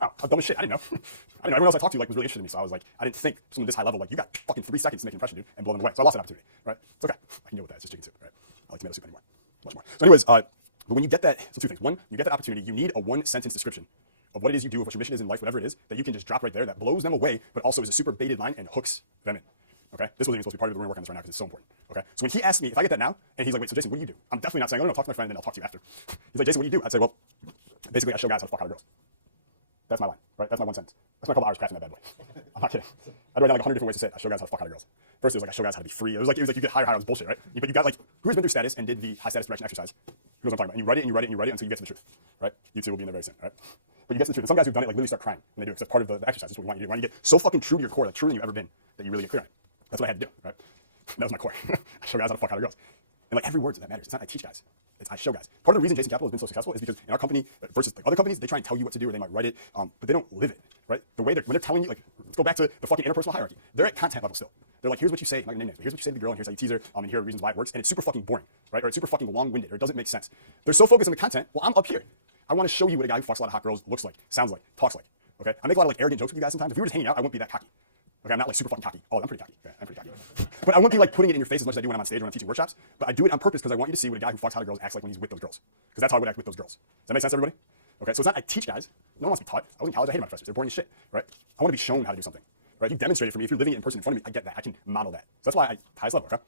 No, I was dumb as shit. I didn't know. Everyone else I talked to like was really interested in me, so I was like, I didn't think someone this high level, like, you got fucking 3 seconds to make an impression, dude, and blow them away. So I lost that opportunity, right? It's okay. I can deal with that. It's just Chicken Soup, right? I like tomato soup anymore. Much more. So anyways, but when you get that, so 2 things. One, you get that opportunity, you need a 1-sentence description of what it is you do, what your mission is in life, whatever it is, that you can just drop right there that blows them away, but also is a super baited line and hooks them in. Okay? This wasn't even supposed to be part of it, but we're gonna work on this right now because it's so important. Okay? So when he asked me, if I get that now, and he's like, wait, so Jason, what do you do? I'm definitely not saying, oh, no, talk to my friend and then I'll talk to you after. He's like, Jason, what do you do? I'd say, well, basically I show guys how to fuck out of girls. That's my line, right? That's my 1 sentence. That's my couple hours crafting that bad boy. I'm not kidding. I'd write down like 100 different ways to say it. I show guys how to fuck out of girls. First, it was like I show guys how to be free. It was like you get higher on this bullshit, right? But you got like, who's been through status and did the high status direction exercise? Who knows what I'm talking about? And you write it and you write it and you write it until you get to the truth, right? You two will be in there very soon, right? But you get to the truth. And some guys who've done it like literally start crying when they do it because that's part of the exercise. That's what we want you to do. We want you to get so fucking true to your core, like truer than you've ever been, that you really get clear on it. That's what I had to do, right? That was my core. I show guys how to fuck out of girls. And like every word that matters. It's not I teach guys. It's I show guys. Part of the reason Jason Capital has been so successful is because in our company versus like other companies, they try and tell you what to do or they might write it, but they don't live it, right? The way when they're telling you, like, let's go back to the fucking interpersonal hierarchy. They're at content level still. They're like, here's what you say, I'm not gonna name names, but here's what you say to the girl, and here's how you tease her, and here are reasons why it works, and it's super fucking boring, right? Or it's super fucking long-winded, or it doesn't make sense. They're so focused on the content. Well, I'm up here. I want to show you what a guy who fucks a lot of hot girls looks like, sounds like, talks like. Okay? I make a lot of like arrogant jokes with you guys sometimes. If we were just hanging out, I wouldn't be that cocky. Okay, I'm not like super fucking cocky. Oh, I'm pretty cocky. Okay, I'm pretty cocky. But I wouldn't be like putting it in your face as much as I do when I'm on stage or when I'm teaching workshops. But I do it on purpose because I want you to see what a guy who fucks hot girls acts like when he's with those girls. Because that's how I would act with those girls. Does that make sense, everybody? Okay, so it's not I teach guys. No one wants to be taught. I was in college. I hated my professors. They're boring as shit, right? I want to be shown how to do something, right? If you demonstrate it for me, if you're living it in person in front of me, I get that. I can model that. So that's why highest level. Okay.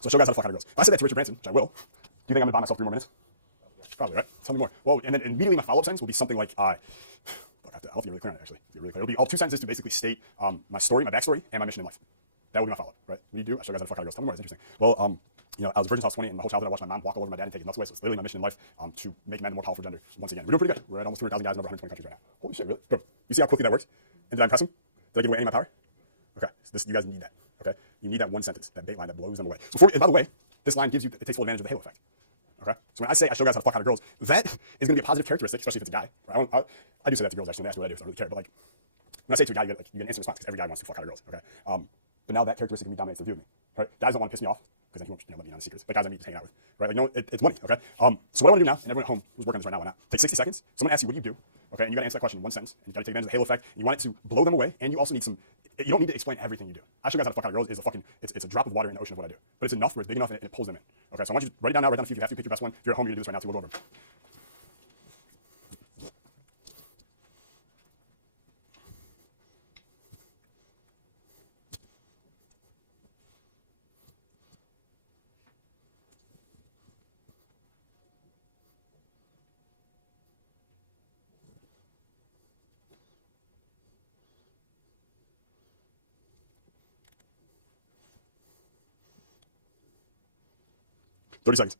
So show guys how to fuck hot girls. If I said that to Richard Branson, which I will, do you think I'm gonna buy myself 3 more minutes? Probably, right? Tell me more. Well, and then immediately my follow-up sentence will be something like, I'll have to be really clear on it, actually. Be really clear. It'll be all 2 sentences to basically state my story, my backstory, and my mission in life. That will be my follow-up, right? What do you do? I show you guys how to fuck out of girls. Tell me more. It's interesting. Well, you know, I was virgin till I was 20, and my whole childhood I watched my mom walk all over my dad and take his nuts away. So it's literally my mission in life to make men a more powerful gender once again. We're doing pretty good. We're at almost 200,000 guys in over 120 countries right now. Holy shit, really? Bro, you see how quickly that works? And did I impress him? Did I give away any of my power? Okay, so this, you guys need that. Okay, you need that one sentence, that bait line that blows them away. So and by the way, this line gives you, it takes full advantage of the halo effect. Okay, so when I say I show guys how to fuck out of girls, that is going to be a positive characteristic, especially if it's a guy. Right? I do say that to girls actually. When they ask me what I do, so I don't really care. But like, when I say to a guy, you get an instant response because every guy wants to fuck out of girls. Okay, but now that characteristic can be dominates the view of me. Right? Guys don't want to piss me off because then he won't let me in on the secrets. But guys I meet just hanging out with. Right? Like, you know, it's money. Okay. So what I want to do now, and everyone at home who's working on this right now, why not? Take 60 seconds. Someone asks you, what do you do? Okay, and you got to answer that question in one sentence. And you got to take advantage of the halo effect. And you want it to blow them away, and you also need some. You don't need to explain everything you do. I show you guys how to fuck out of girls is a fucking. It's a drop of water in the ocean of what I do. But it's enough where it's big enough and it pulls them in. Okay, so I want you to write it down now. Write down a few if you have to. Pick your best one. If you're at home, you're gonna do this right now too. We'll go over them. Thirty seconds.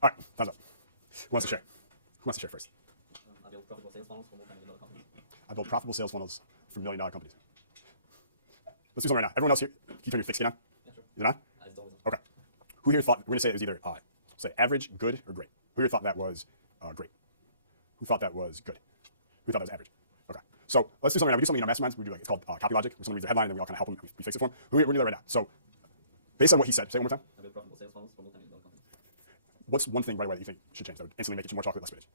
All right, time's up. Who wants to share? Who wants to share first? I build profitable sales funnels for multi-million-dollar companies. I build profitable sales funnels for $1 million companies. Let's do something right now. Everyone else here, can you turn your thick skin on? Yeah, sure. Is it on? It's always on. Okay. Who here thought, we're going to say it was either, say average, good, or great? Who here thought that was great? Who thought that was good? Who thought that was average? Okay. So let's do something right now. We do something in our masterminds. We do like, it's called copy logic, where someone reads their headline and then we all kind of help them. We fix it for them. We're going to do that right now. So based on what he said, say it one more time. I build profitable sales funnels for multi-million-dollar companies. What's one thing right away that you think should change that would instantly make it more chocolate, less spinach?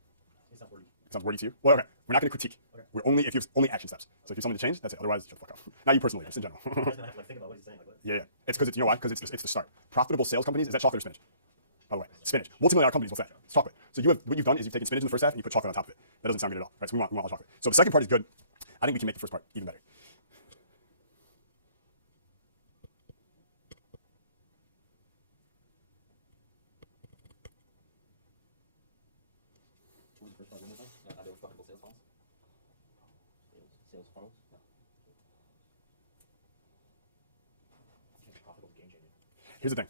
It sounds wordy. It sounds wordy to you? Well, okay. We're not going to critique. Okay. We're only, if you have only action steps. So if you have something to change, that's it. Otherwise, shut the fuck up. Not you personally, just in general. I'm just gonna have to like think about what he's saying. Like, what? Yeah. It's because it's, you know why? Because it's the start. Profitable sales companies, is that chocolate or spinach? By the way, spinach. Multi-million-dollar companies, what's that? It's chocolate. So what you've done is you've taken spinach in the first half and you put chocolate on top of it. That doesn't sound good at all, right? So we want all chocolate. So the second part is good. I think we can make the first part even better. What was the first part one more time? Yeah, I build profitable sales funnels. Sales funnels? Yeah. Profitable game changer. Here's the thing.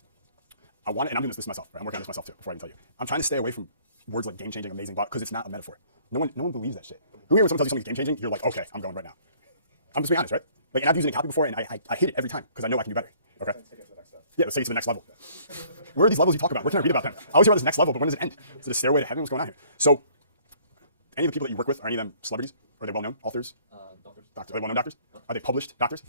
I want it, and I'm doing this myself, right? I'm working on this myself too, before I even tell you. I'm trying to stay away from words like game-changing, amazing, because it's not a metaphor. No one believes that shit. Who here, when someone tells you something's game-changing, you're like, okay, I'm going right now. I'm just being honest, right? Like, and I've used it in copy before, and I hate it every time, because I know I can do better, okay? Yeah, let's take it to the next level. Where are these levels you talk about? Where can I read about them? I always hear about this next level, but when does it end? Is it a stairway to heaven? What's going on here? So, any of the people that you work with, are any of them celebrities? Are they well-known authors? Doctors. Doctors. Are they well-known doctors? Are they published doctors?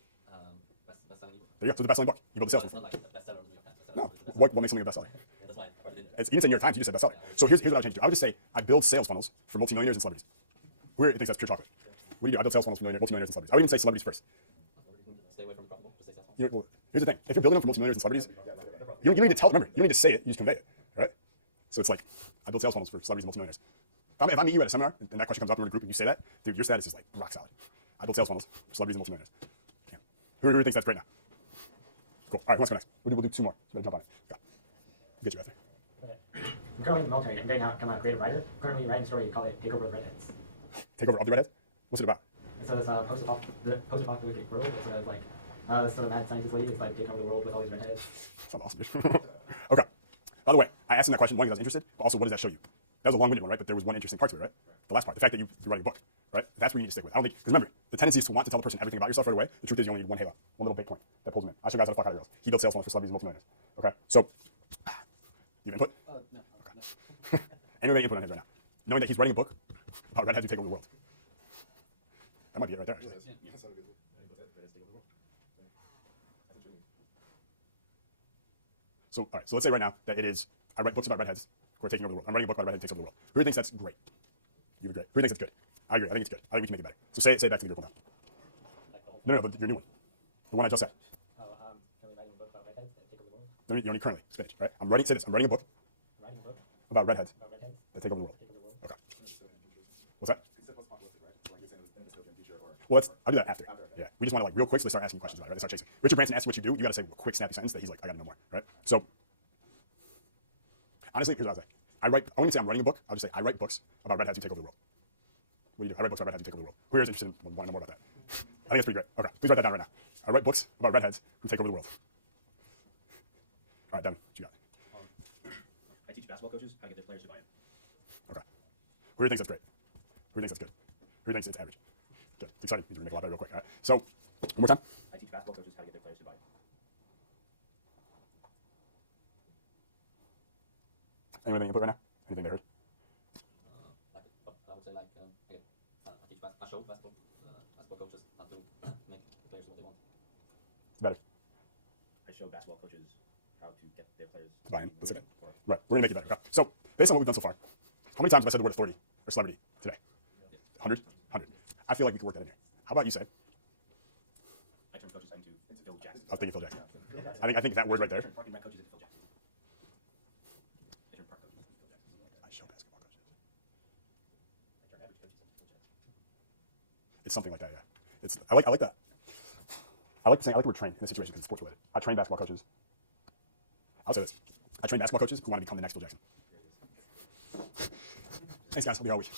Best-selling ebook. There you go. So the best-selling book. You build a sales It's funnel. not like the bestseller of the New York Times. Bestseller No. is the bestseller. What makes something a bestseller? Yeah, that's why I already did that. You didn't say New York Times, you just said bestseller. So here's what I would change to. I would just say I build sales funnels for multimillionaires and celebrities. Who here thinks that's pure chocolate? What do you do? I build sales funnels for multimillionaires and celebrities. I would even say celebrities first. Stay away from the profitable. Just say sales funnels. You know, well, here's the thing. If you're building them for multimillionaires and celebrities, you don't need to tell. Remember, you don't need to say it. You just convey it, right? So it's like I build sales funnels for celebrities and multimillionaires. If I meet you at a seminar and that question comes up in a group and you say that, dude, your status is like rock solid. I build sales funnels for celebrities and multimillionaires. Damn. Who thinks that's great now? Cool. All right, let's go next. We'll do two more. So better jump on it. Go. I'll get you out there. Okay. I'm currently in the military. I'm a creative writer. Currently writing a story. Call it Takeover of the Redheads. Takeover of the Redheads? What's it about? And so this post-apocalyptic world, it's sort of like this sort of mad scientist lady is like taking over the world with all these redheads. Sounds awesome, dude. Okay. By the way, I asked him that question, one, because I was interested, but also, what does that show you? That was a long-winded one, right? But there was one interesting part to it, right? The last part, the fact that you're writing a book, right? That's where you need to stick with. I don't think, because remember, the tendency is to want to tell the person everything about yourself right away. The truth is you only need one halo, one little big point that pulls them in. I show guys how to fuck out of girls. He built sales funnels for celebrities and multimillionaires. Okay? So, you have input? No. Anybody input on his right now? Knowing that he's writing a book about redheads who take over the world. That might be it right there, actually. That sounded good. So, all right, so let's say right now that it is, I write books about redheads who are taking over the world. I'm writing a book about a redhead who takes over the world. Who thinks that's great? You agree. Who thinks it's good? I agree. I think it's good. I think we can make it better. So say it back to the group one time. Like the whole No, your new one. The one I just said. Oh, currently writing a book about redheads that take over the world. You don't need currently. Spinach, right? I'm writing, say this, I'm writing a book I'm writing a book about redheads about redheads that take over the world. that take over the world. Okay. What's that? It's post-apocalyptic, right? So like you're saying in a dystopian future or... Well, I'll do that after. After, okay. Yeah. We just want to like real quick, so they start asking you questions about it, right? They start chasing. Richard Branson asks you what you do. You got to say a quick, snappy sentence that he's like, I got to know more, right? So, honestly, here's what I'll say. I won't even say I'm writing a book. I'll just say I write books about redheads who take over the world. What do you do? I write books about redheads who take over the world. Who here is interested in wanting to know more about that? I think it's pretty great. Okay, please write that down right now. I write books about redheads who take over the world. All right, Devin, what you got? I teach basketball coaches how to get their players to buy in. Okay. Who here thinks that's great? Who thinks that's good? Who thinks it's average? Good. It's exciting. You're going to make a lot better real quick. All right. So, one more time. I teach basketball coaches how to get their players to buy in. Anyone have any input right now? Anything they heard? Like, I would say like, again, I show basketball coaches how to make the players what they want. It's better. I show basketball coaches how to get their players To buy in. That's believe okay. or Right. We're going to make it better. Okay. So, based on what we've done so far, how many times have I said the word authority or celebrity today? 100? 100. I feel like we could work that in here. How about you say? I turn coaches into Phil Jackson. I was thinking Phil Jackson. I think that word right I there. turn park and rec coaches into Phil Jackson. I turn park coaches into Phil Jackson. I show basketball coaches. I turn average coaches into Phil Jackson. It's something like that, yeah. I like that. I like the word train in this situation because it's sports related. I train basketball coaches. I'll say this. I train basketball coaches who want to become the next Phil Jackson. Thanks, guys. I'll be all week.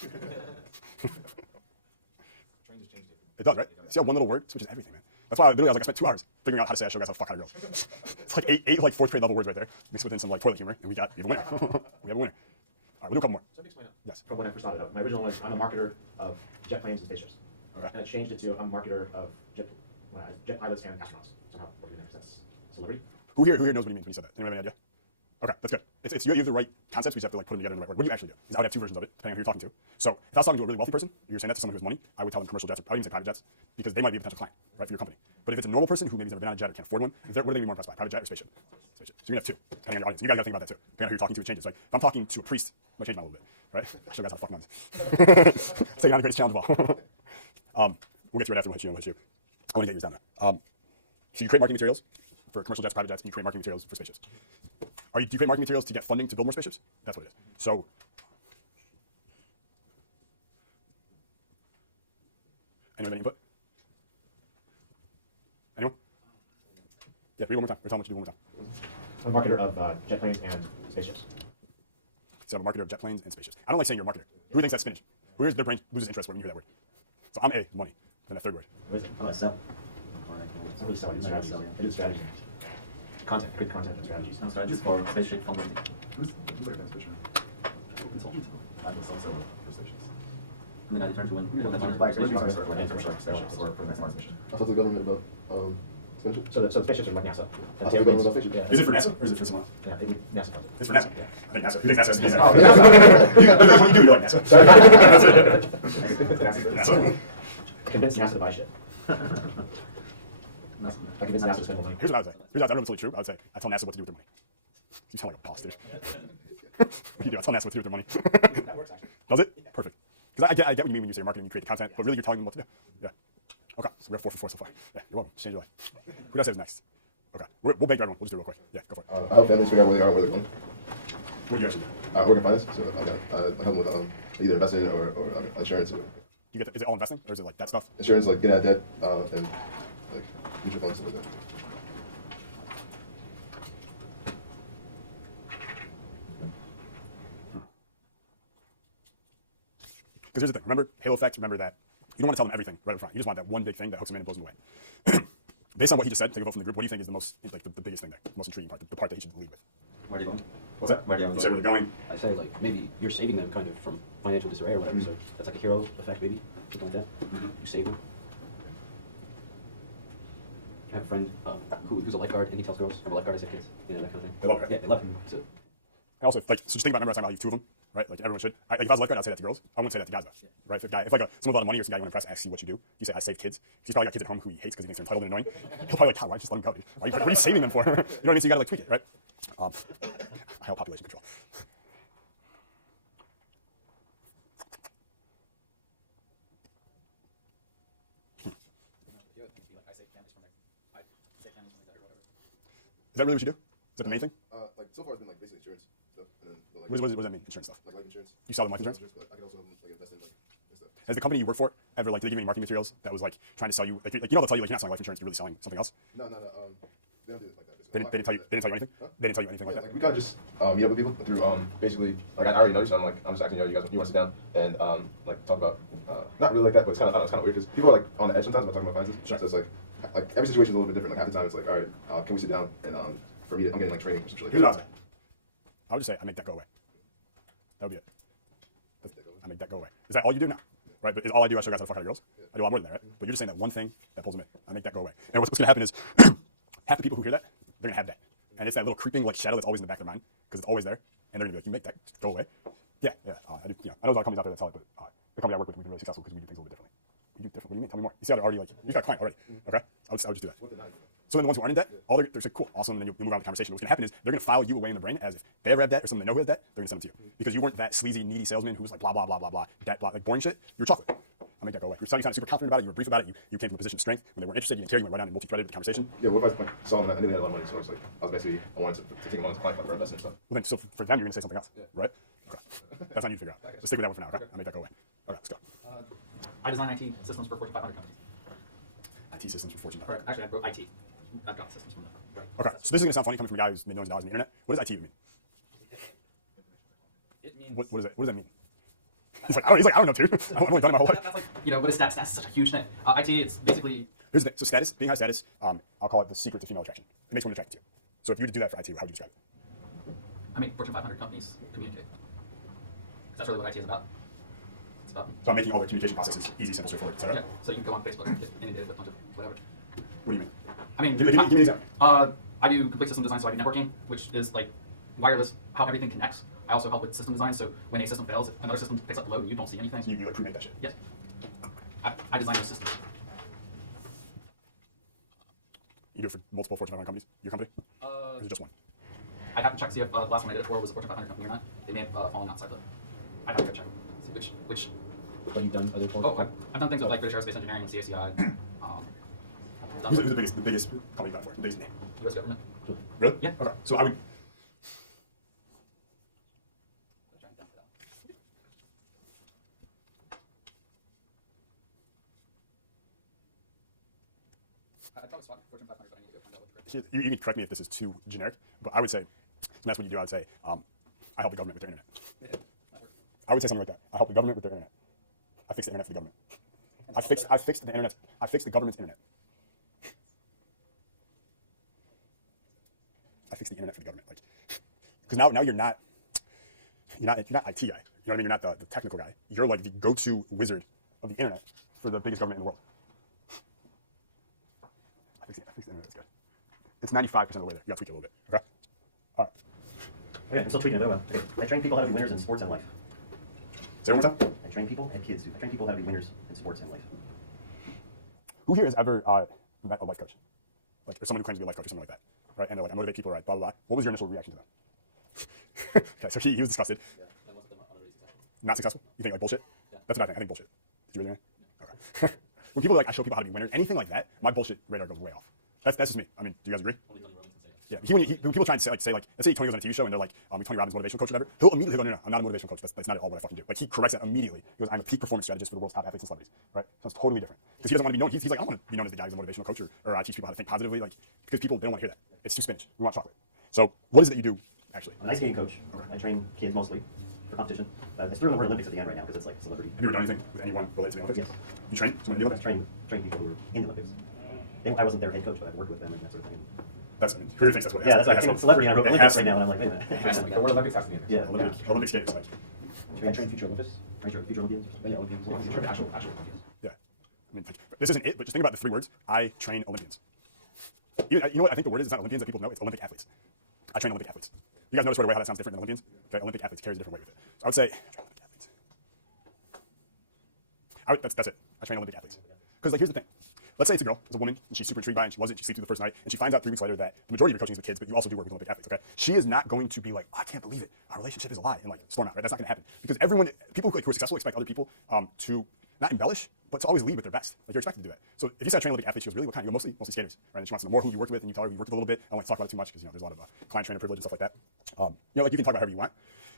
Train just changed it. It does, right? See how one little word switches everything, man. That's why I was like, I spent 2 hours figuring out how to say I show guys how to fuck hot girls. It's like eight like fourth grade level words right there, mixed within some like toilet humor, and we have a winner. We have a winner. All right, we'll do a couple more. So explain it. Yes. From when I first started out, my original was I'm a marketer of jet planes and spaceships. Okay. And I changed it to I'm a marketer of jet pilots and astronauts. Somehow working there, 'cause that's celebrity. Who here knows what he means when he said that? Anyone have any idea? Okay, that's good. It's you have the right concepts. We just have to like put them together in the right word. What do you actually do? Because I would have 2 versions of it, depending on who you're talking to. So if I was talking to a really wealthy person, you're saying that to someone who has money, I would tell them commercial jets, or I would even say private jets, because they might be a potential client, right, for your company. But if it's a normal person who maybe has never been on a jet or can't afford one, what are they gonna be more impressed by? Private jet or spaceship? Spaceship. So you're gonna have 2, depending on your audience. You guys gotta think about that too. Depending on who you're talking to, it changes. Like if I'm talking to a priest, I might change mine a little bit, right? I'll show you guys how to fuck nuns. Taking on the greatest challenge of all. We'll get to it after we'll hit you. I want to get yours down there. So you create marketing materials for commercial jets, private jets, and you create marketing materials for spaceships. Do you create marketing materials to get funding to build more spaceships? That's what it is. So, anyone have any input? Anyone? Yeah, read one more time. We're telling what you do one more time. I'm a marketer of jet planes and spaceships. So I'm a marketer of jet planes and spaceships. I don't like saying you're a marketer. Who thinks that's spinach? Who here's their brain loses interest when you hear that word? So I'm A, money. Then that third word. What is it? How about sell? Or like, It's not really selling, it's like strategies. sell, yeah. I do strategy. Content, good content and strategies. Some strategies for spaceship fundraising. Who's like a best fisherman? Consultant. I was also for stations. And then I determine to win. Yeah, What that's that right. fundraising. Like infrastructure spaceships or for the next Mars mission. I thought the government about spaceship. So the spaceships are like NASA. I thought the government about spaceship. Yeah. Is it for NASA or is it for someone else? Yeah, they need NASA funds it. It's for NASA. Yeah. I think NASA. Who thinks NASA is NASA? Oh, That's what you do. You're like NASA. That's it. NASA. Convince NASA to buy shit. I convince NASA to spend more money. Here's what I would say. I don't know if it's totally true. I would say I tell NASA what to do with their money. You sound like a boss, dude. What do you do? I tell NASA what to do with their money. That works actually. Does it? Perfect. Because I get what you mean when you say you're marketing, you create the content, but really you're telling them what to do. Yeah. Okay, so we have 4 for 4 so far. Yeah, you're welcome. Change your life. Who does say is next? Okay, we'll beg everyone. We'll just do it real quick. Yeah, go for it. I help families figure out where they are and where they're going. What do you actually do? I work in finance, so I help them with either investing or insurance. Or You get is it all investing or is it like that stuff? insurance, like getting out of debt, and like mutual funds, stuff like that. Because here's the thing. Remember Halo Effect. Remember that you don't want to tell them everything right up front. You just want that one big thing that hooks them in and blows them away. Based on what he just said, take a vote from the group. What do you think is the most like the biggest thing there, the most intriguing part, the part that he should lead with? Where are you going? What's that? Where do you You say where they're going. I say like maybe you're saving them kind of from financial disarray or whatever. So that's like a hero effect, maybe something like that. You save them. I have a friend who's a lifeguard and he tells girls I'm a lifeguard. I said kids, you know, that kind of thing. They love it. Yeah, they love it. So And also, like, so just think about, remember I was talking about you have 2 of them, right? Like everyone should. Like if I was a lifeguard, I'd say that to girls. I wouldn't say that to guys though, right? If like someone with a lot of money or some guy you want to impress asks you what you do, you say I save kids. He's probably got kids at home who he hates because he thinks they're entitled and annoying. He'll probably like, God, why don't you just let him go, dude? What are you saving them for? You know what I mean? So you gotta like tweak it, right? I help population control. I save families from their debt or whatever. Is that really what you do? Is that the main thing? Like so far it's been like basically insurance stuff, and then but, like, What does that mean? Insurance stuff. like life insurance. You sell them life insurance? But I can also like invest in like stuff. Has the company you work for ever like did they give you any marketing materials that was like trying to sell you like you know they'll tell you like you're not selling life insurance, you're really selling something else? No. They don't do it like that. They didn't tell you anything? Huh? They didn't tell you anything like Yeah, that? like we kind of just meet up with people through basically like I already know you, so I'm just asking you guys you want to sit down and like talk about not really like that, but it's kind of weird because people are like on the edge sometimes about talking about finances. Sure. So it's like every situation is a little bit different. Like half the time it's like, all right, can we sit down and for me I'm getting like training or something like Here's what I would that. say. I would just say I make that go away. That would be it. I make that go away. Is that all you do now? Right? But is all I do I show guys how to fuck out of girls? I do a lot more than that, right? But you're just saying that one thing that pulls them in. I make that go away. And what's gonna happen is half the people who hear that, they're gonna have that. And it's that little creeping like shadow that's always in the back of their mind because it's always there. And they're gonna be like, you make that go away. Yeah. I do. Yeah. I know there's a lot of companies out there that sell it, but the company I work with, we've been really successful because we do things a little bit differently. We do different. What do you mean? Tell me more. You see how they're already like you got a client already. Okay. I would just do that. So then the ones who aren't in debt, all they're saying, cool, awesome, and then you move on to the conversation. What's gonna happen is they're gonna file you away in the brain as if they ever have debt or someone they know who has debt, they're gonna send them to you because you weren't that sleazy, needy salesman who's like blah blah blah blah blah, debt, blah, like boring shit. You're chocolate. I make that go away. You sounded super confident about it. You were brief about it. You came from a position of strength. When they weren't interested, you didn't care. You went right down and multi-threaded the conversation. Yeah, what if I like, saw them and I knew they had a lot of money, so I was like, I wanted to take them on as a client for investment and stuff. Well then, so for them, you're gonna say something else, right? Okay. That's on you to figure out. Let's stick with that one for now. Okay. I make that go away. Okay, let's go. I design IT systems for Fortune 500 companies. IT systems for Fortune 500. Or actually, I wrote IT. I've got systems from them. Right. Okay, so this is gonna sound funny coming from a guy who's made millions of dollars on the internet. What does IT even mean? It means. What does that mean? He's like, I don't know, dude. I've only done it my whole life. That's like, what is stats? That's such a huge thing. IT, it's basically. Here's the thing. So status, being high status, I'll call it the secret to female attraction. It makes women attracted to you. So if you were to do that for IT, how would you describe it? I mean, Fortune 500 companies communicate. That's really what IT is about. It's about. So I'm making all the communication processes easy, simple, straightforward, etc. Yeah. So you can go on Facebook and get inundated with a bunch of whatever. What do you mean? I mean, Give me an example. I do complete system design, so I do networking, which is like wireless, how everything connects. I also help with system design, so when a system fails, another system picks up the load and you don't see anything. You like pre-make that shit. Yes. I design those systems. You do it for multiple Fortune 500 companies? Your company? Or is it just one? I'd have to check to see if the last one I did it for was a Fortune 500 company or not. They may have fallen outside the. I'd have to go check. See which. What you've done other Oh, I've done things with like British Aerospace Engineering and CACI. Who's the biggest company you've done for? The biggest name? U.S. government. Really? Yeah. Okay. So I would. I'd probably swap Fortune 500, but I need to go find out what the correct. You can correct me if this is too generic, but I would say, so that's what you do. I would say, I help the government with their internet. Yeah, that works. I would say something like that. I help the government with their internet. I fix the internet for the government. I fixed the internet. I fixed the government's internet. I fixed the internet for the government, like, because now you're not IT guy. You know what I mean? You're not the technical guy. You're like the go-to wizard of the internet for the biggest government in the world. I fixed the internet. That's good. It's 95% of the way there. You got to tweak it a little bit. Okay. All right. Okay, I'm still tweaking it. Okay, I train people how to be winners in sports and life. Say it one more time. I train people and kids too. I train people how to be winners in sports and life. Who here has ever met a life coach, like, or someone who claims to be a life coach or something like that, right? And they're like, I motivate people, right? Blah blah blah. What was your initial reaction to them? Okay, so he was disgusted. Yeah, and most of them are really successful. Not successful. You think like bullshit? Yeah. That's what I think. I think bullshit. Did you raise your hand? Okay. When people are like, I show people how to be winners, anything like that, my bullshit radar goes way off. That's just me. I mean, do you guys agree? Only Tony Robbins can say that. Yeah, when people try and say like, let's say Tony goes on a TV show and they're like, Tony Robbins motivational coach or whatever, he'll immediately go, no, I'm not a motivational coach. That's not at all what I fucking do. Like, he corrects that immediately. He goes, I'm a peak performance strategist for the world's top athletes and celebrities, right? So it's totally different. Because he doesn't want to be known. He's like, I don't want to be known as the guy who's a motivational coach or I teach people how to think positively, like, because people, they don't want to hear that. It's too spinach. We want chocolate. So what is it that you do, actually? I'm an ice skating coach. I train kids mostly for competition. It's through the word Olympics at the end right now because it's like celebrity. Have you ever done anything with anyone related to the Olympics? Yes. You train someone in the I Olympics? train people who were in the Olympics. I wasn't their head coach, but I've worked with them and that sort of thing. That's, I mean, who thinks that's what it Yeah, has? that's why I It came up has with celebrity and I wrote it Olympics has right to- now and I'm like, wait a minute. The word Olympics has to be in there. Yeah. Olympic skaters, like, I train future Olympics. Future Olympians or something. Yeah, Olympians. You train actual Olympians. yeah. I mean, like, this isn't it, but just think about the three words. I train Olympians. You know what I think the word is? It's not Olympians that people know. It's Olympic athletes. I train Olympic athletes. You guys notice right away how that sounds different than Olympians? Okay, Olympic athletes carries a different weight with it. So I would say, I train Olympic athletes. That's it. I train Olympic athletes. Because like, here's the thing. Let's say it's a girl, it's a woman, and she's super intrigued by it, and she loves it, she sleeps through the first night, and she finds out 3 weeks later that the majority of your coaching is with kids, but you also do work with Olympic athletes, okay? She is not going to be like, oh, I can't believe it, our relationship is a lie, and like storm out, right? That's not gonna happen. Because people who are successful expect other people to not embellish, but to always lead with their best. Like, you're expected to do that. So if you say I train Olympic athletes, she goes, really, what kind? You go, mostly skaters, right? And she wants to know more who you worked with, and you tell her you worked with a little bit. I don't like to talk about it too much because, you know, there's a lot of client trainer privilege and stuff like that. Like, you can talk about however you want.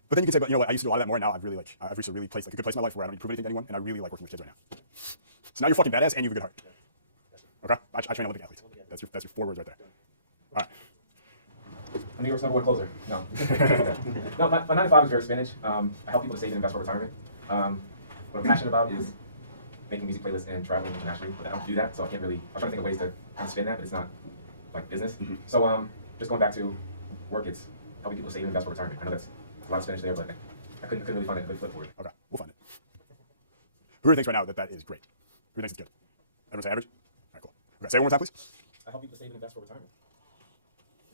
But then you can say, but, you know what, I used to do a lot of that more, and now I've reached a really place, like a good place in my life where I don't need to prove anything to anyone, and I really like working with kids right now. So now you're fucking badass, and you have a good heart. Okay? I train Olympic athletes. That's your 4 words right there. All right. I'm New York's #1 closer. No. No, my 9 to 5 is very Spanish. I help people to save and invest for retirement. What I'm passionate about is making music playlists and traveling internationally, but I don't do that, so I can't really, I'm trying to think of ways to kind of spin that, but it's not like business. So just going back to work, it's helping people save and invest for retirement. I know that's a lot of Spanish there, but I couldn't really find a good flip for it. Okay, we'll find it. Who thinks right now that is great? Who thinks it's good? Everyone say average? All right, cool. Okay, say it one more time, please. I help people save and invest for retirement.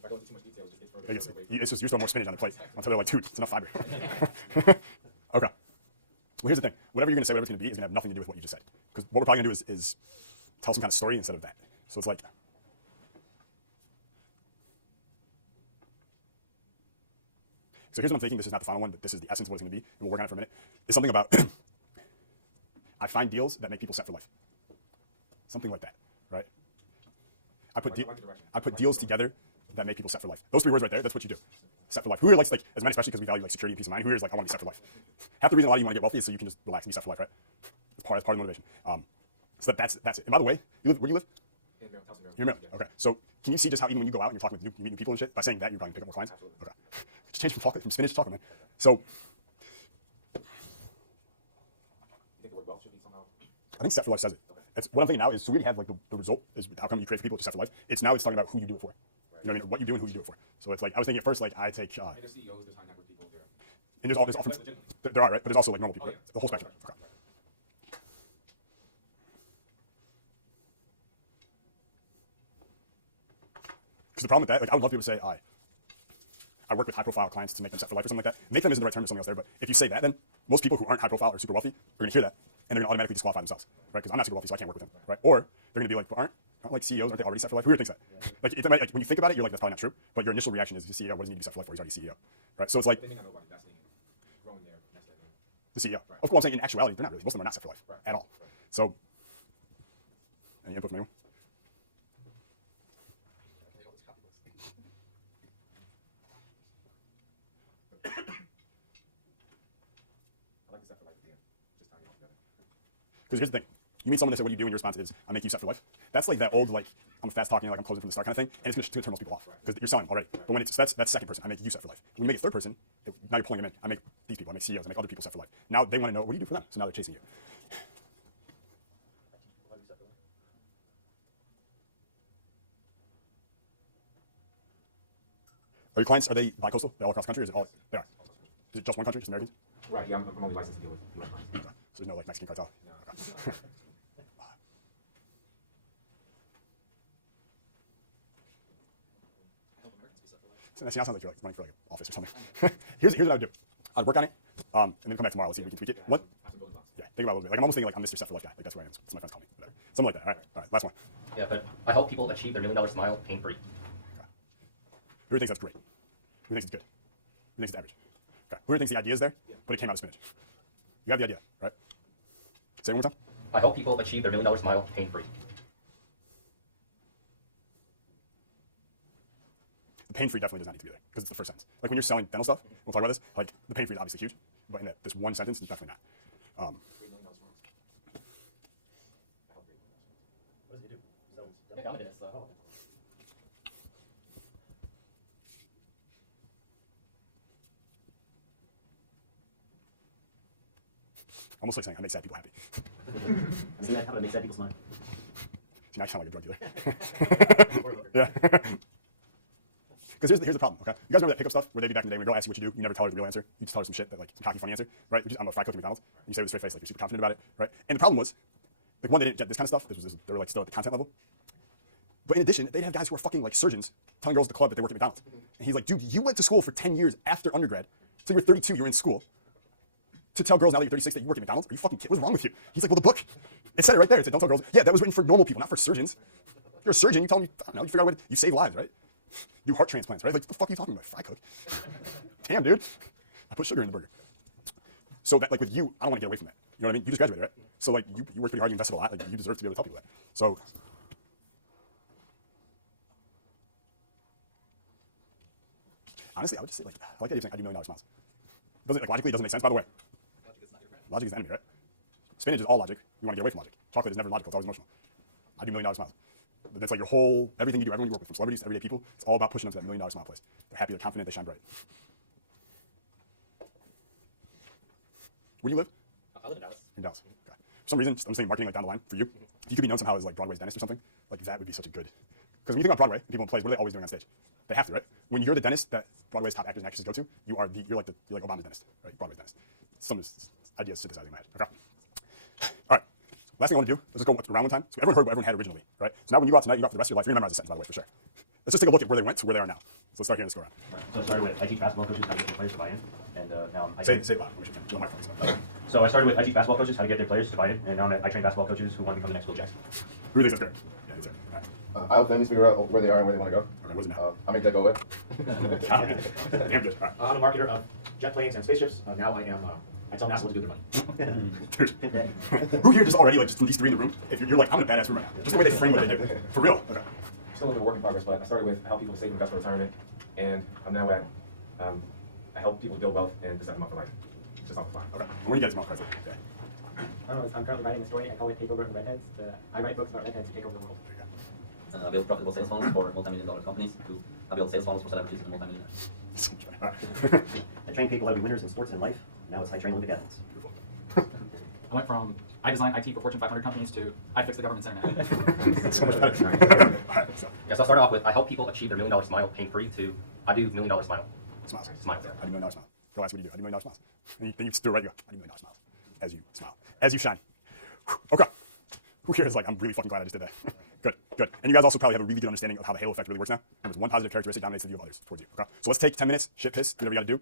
If I go into too much detail, it just gets further. It's just you're throwing more spinach on the plate until they're like, dude, it's enough fiber. Okay. Well, here's the thing. Whatever you're going to say, whatever it's going to be, is going to have nothing to do with what you just said. Because what we're probably going to do is tell some kind of story instead of that. So it's like, so here's what I'm thinking. This is not the final one, but this is the essence of what it's going to be, and we'll work on it for a minute. It's something about, I find deals that make people set for life. Something like that, right? I put deals together that make people set for life. Those 3 words right there, that's what you do. Set for life. Who here likes, like, as men especially because we value like security and peace of mind, who here is like, I want to be set for life? Half the reason a lot of you want to get wealthy is so you can just relax and be set for life, right? That's part of the motivation. So that's it. And by the way, where do you live? In Maryland, Towson, Maryland. You're in Maryland. Okay. So can you see just how even when you go out and you're talking with you meet new people and shit, by saying that you're probably gonna pick up more clients? Absolutely. Okay. Just change from spinach to chocolate, man. So You think the word wealth should be somehow? I think set for life says it. It's, what I'm thinking now is, so we already have like the result is the outcome you create for people, which is set for life. It's talking about who you do it for. You know what I mean? What you do and who you do it for. So it's like, I was thinking at first, like I take, And there's CEOs, there's high net worth people there. and there's often, there are, right? But there's also like normal people, right? The whole spectrum. Okay. Because the problem with that, like I would love people to say, I work with high profile clients to make them set for life or something like that. Make them isn't the right term, there's something else there, but if you say that, then most people who aren't high profile or super wealthy are going to hear that, and they're going to automatically disqualify themselves, right? Because I'm not super wealthy, so I can't work with them, right? Or they're going to be like, but aren't like CEOs, aren't they already set for life? Who here thinks that? Like when you think about it, you're like, that's probably not true, but your initial reaction is the CEO, what does he need to be set for life for? He's already CEO, right? So it's like They may not know about investing and growing their nest egg. the CEO. Of course, I'm saying in actuality, they're not really. Most of them are not set for life at all. So, any input from anyone? I like the set for life at the end. Just tying it all together. Because here's the thing. You meet someone that say, what do you do? And your response is, I make you set for life. That's like that old, like, I'm fast talking, like I'm closing from the start kind of thing. And it's going to turn most people off because you're selling them already. But when it's, that's second person, I make you set for life. When you make it third person, now you're pulling them in. I make these people, I make CEOs, I make other people set for life. Now they want to know, what do you do for them? So now they're chasing you. Are your clients, are they bi-coastal? They all across the country? Or is it all, they are. Is it just one country, just Americans? Right, yeah, I'm only licensed to deal with US clients. Okay. So there's no like Mexican cartel? No. Okay. So that sounds like you're like running for like an office or something. here's what I would do. I'd work on it, and then come back tomorrow. Let's see if we can tweak it. What? Have some building blocks. Yeah, think about it a little bit. Like I'm almost thinking like I'm Mr. Set for Life guy. Like that's who I am. That's what my friends call me. Whatever. Something like that. All right. Last one. Yeah, but I help people achieve their $1 million smile pain-free. Okay. Who thinks that's great? Who thinks it's good? Who thinks it's average? Okay. Who thinks the idea is there, but it came out of spinach? You have the idea, right? Say it one more time. I help people achieve their $1 million smile pain-free. The pain-free definitely does not need to be there because it's the first sentence. Like when you're selling dental stuff, we'll talk about this. Like the pain-free is obviously huge, but in this one sentence, it's definitely not. $3 million smiles. I help $3 million smiles. What does he do? Yeah, I'm a dentist, so. Almost like saying I make sad people happy. Isn't that how to make sad people smile? See, now I sound like a drug dealer. Yeah. Because here's the problem, okay? You guys remember that pickup stuff where they'd be back in the day when a girl asks you what you do, you never tell her the real answer. You just tell her some shit, that like some cocky funny answer, right? I'm a fried cook at McDonald's. And you say with a straight face, like you're super confident about it, right? And the problem was, like one, they didn't get this kind of stuff. They were like still at the content level. But in addition, they'd have guys who are fucking like surgeons telling girls at the club that they work at McDonald's. And he's like, dude, you went to school for 10 years after undergrad. So you were 32, you were in school. To tell girls now that you're 36 that you work at McDonald's? Are you fucking kidding? What's wrong with you? He's like, well, the book, it said it right there. It said, don't tell girls. Yeah, that was written for normal people, not for surgeons. If you're a surgeon, you tell them, I don't know, you figure out what, you save lives, right? Do heart transplants, right? Like, what the fuck are you talking about? Fry cook. Damn, dude. I put sugar in the burger. So that, like with you, I don't want to get away from that. You know what I mean? You just graduated, right? So like, you worked pretty hard, you invested a lot. Like, you deserve to be able to tell people that. So, honestly, I would just say, like the idea of saying I do $1 million smiles. Doesn't, like, logically, it doesn't make sense, by the way. Logic is not your friend. Logic is the enemy, right? Spinach is all logic. You want to get away from logic. Chocolate is never logical, it's always emotional. I do $1 million smiles. That's like your whole, everything you do, everyone you work with, from celebrities to everyday people, it's all about pushing them to that $1 million smile place. They're happy, they're confident, they shine bright. Where do you live? I live in Dallas. In Dallas. Okay. For some reason, I'm saying marketing like down the line for you. If you could be known somehow as like Broadway's dentist or something, like that would be such a good. Because when you think about Broadway and people in plays, what are they always doing on stage? They have to, right? When you're the dentist that Broadway's top actors and actresses go to, you're like Obama's dentist, right? Broadway's dentist. Some ideas synthesizing in my head. Okay. All right. Last thing I want to do is just go around one time. So everyone heard what everyone had originally, right? So now when you go out tonight, you go out for the rest of your life. You're gonna memorize this sentence, by the way, for sure. Let's just take a look at where they went to where they are now. So let's start here and let's go around. So I started with, I teach basketball coaches how to get their players to buy in, and now I Say it loud. We should do my phone. So I started with, I teach basketball coaches how to get their players to buy in, and now I train basketball coaches who want to become the next Will Jackson. Who do you think that's great? Yeah, these are. All right. I help families figure out where they are and where they want to go. Okay, what is it now? I make that go away. Damn good. All right. I'm a marketer of jet planes and spaceships. Now I am, I tell NASA what to do with their money. Dude, who here just already, like, just from these three in the room, if you're like, I'm in a badass room right now. Just the way they frame what they do. For real. Okay. Still a little bit of work in progress, but I started with help people save and invest for retirement, and I'm now at I help people build wealth and set them up for life. It's just off the fly. Okay. When you get small present. Okay. I don't know, I'm currently writing a story. I call it Takeover of Redheads. I write books about redheads who take over the world. I build profitable sales funnels for multi-million-dollar companies. I build sales funnels for celebrities and multi-millionaires. All right. I train people how to be winners in sports and life. Now it's I train Olympic athletes. Beautiful. I went from I design IT for Fortune 500 companies to I fix the government's internet. So much better. All right. So, Yes, I'll start off with, I help people achieve their $1 million smile pain-free to, I do $1 million smile. smiles. Smiles. I do $1 million smiles. Girl, ask what do you do. I do $1 million smiles. And then you just do it right. You go, I do $1 million smiles. As you smile. As you shine. Whew. Okay. Who here is like, I'm really fucking glad I just did that. Good, good. And you guys also probably have a really good understanding of how the halo effect really works now. Remember, one positive characteristic dominates the view of others towards you. Okay. So let's take 10 minutes, shit piss, do whatever you gotta do.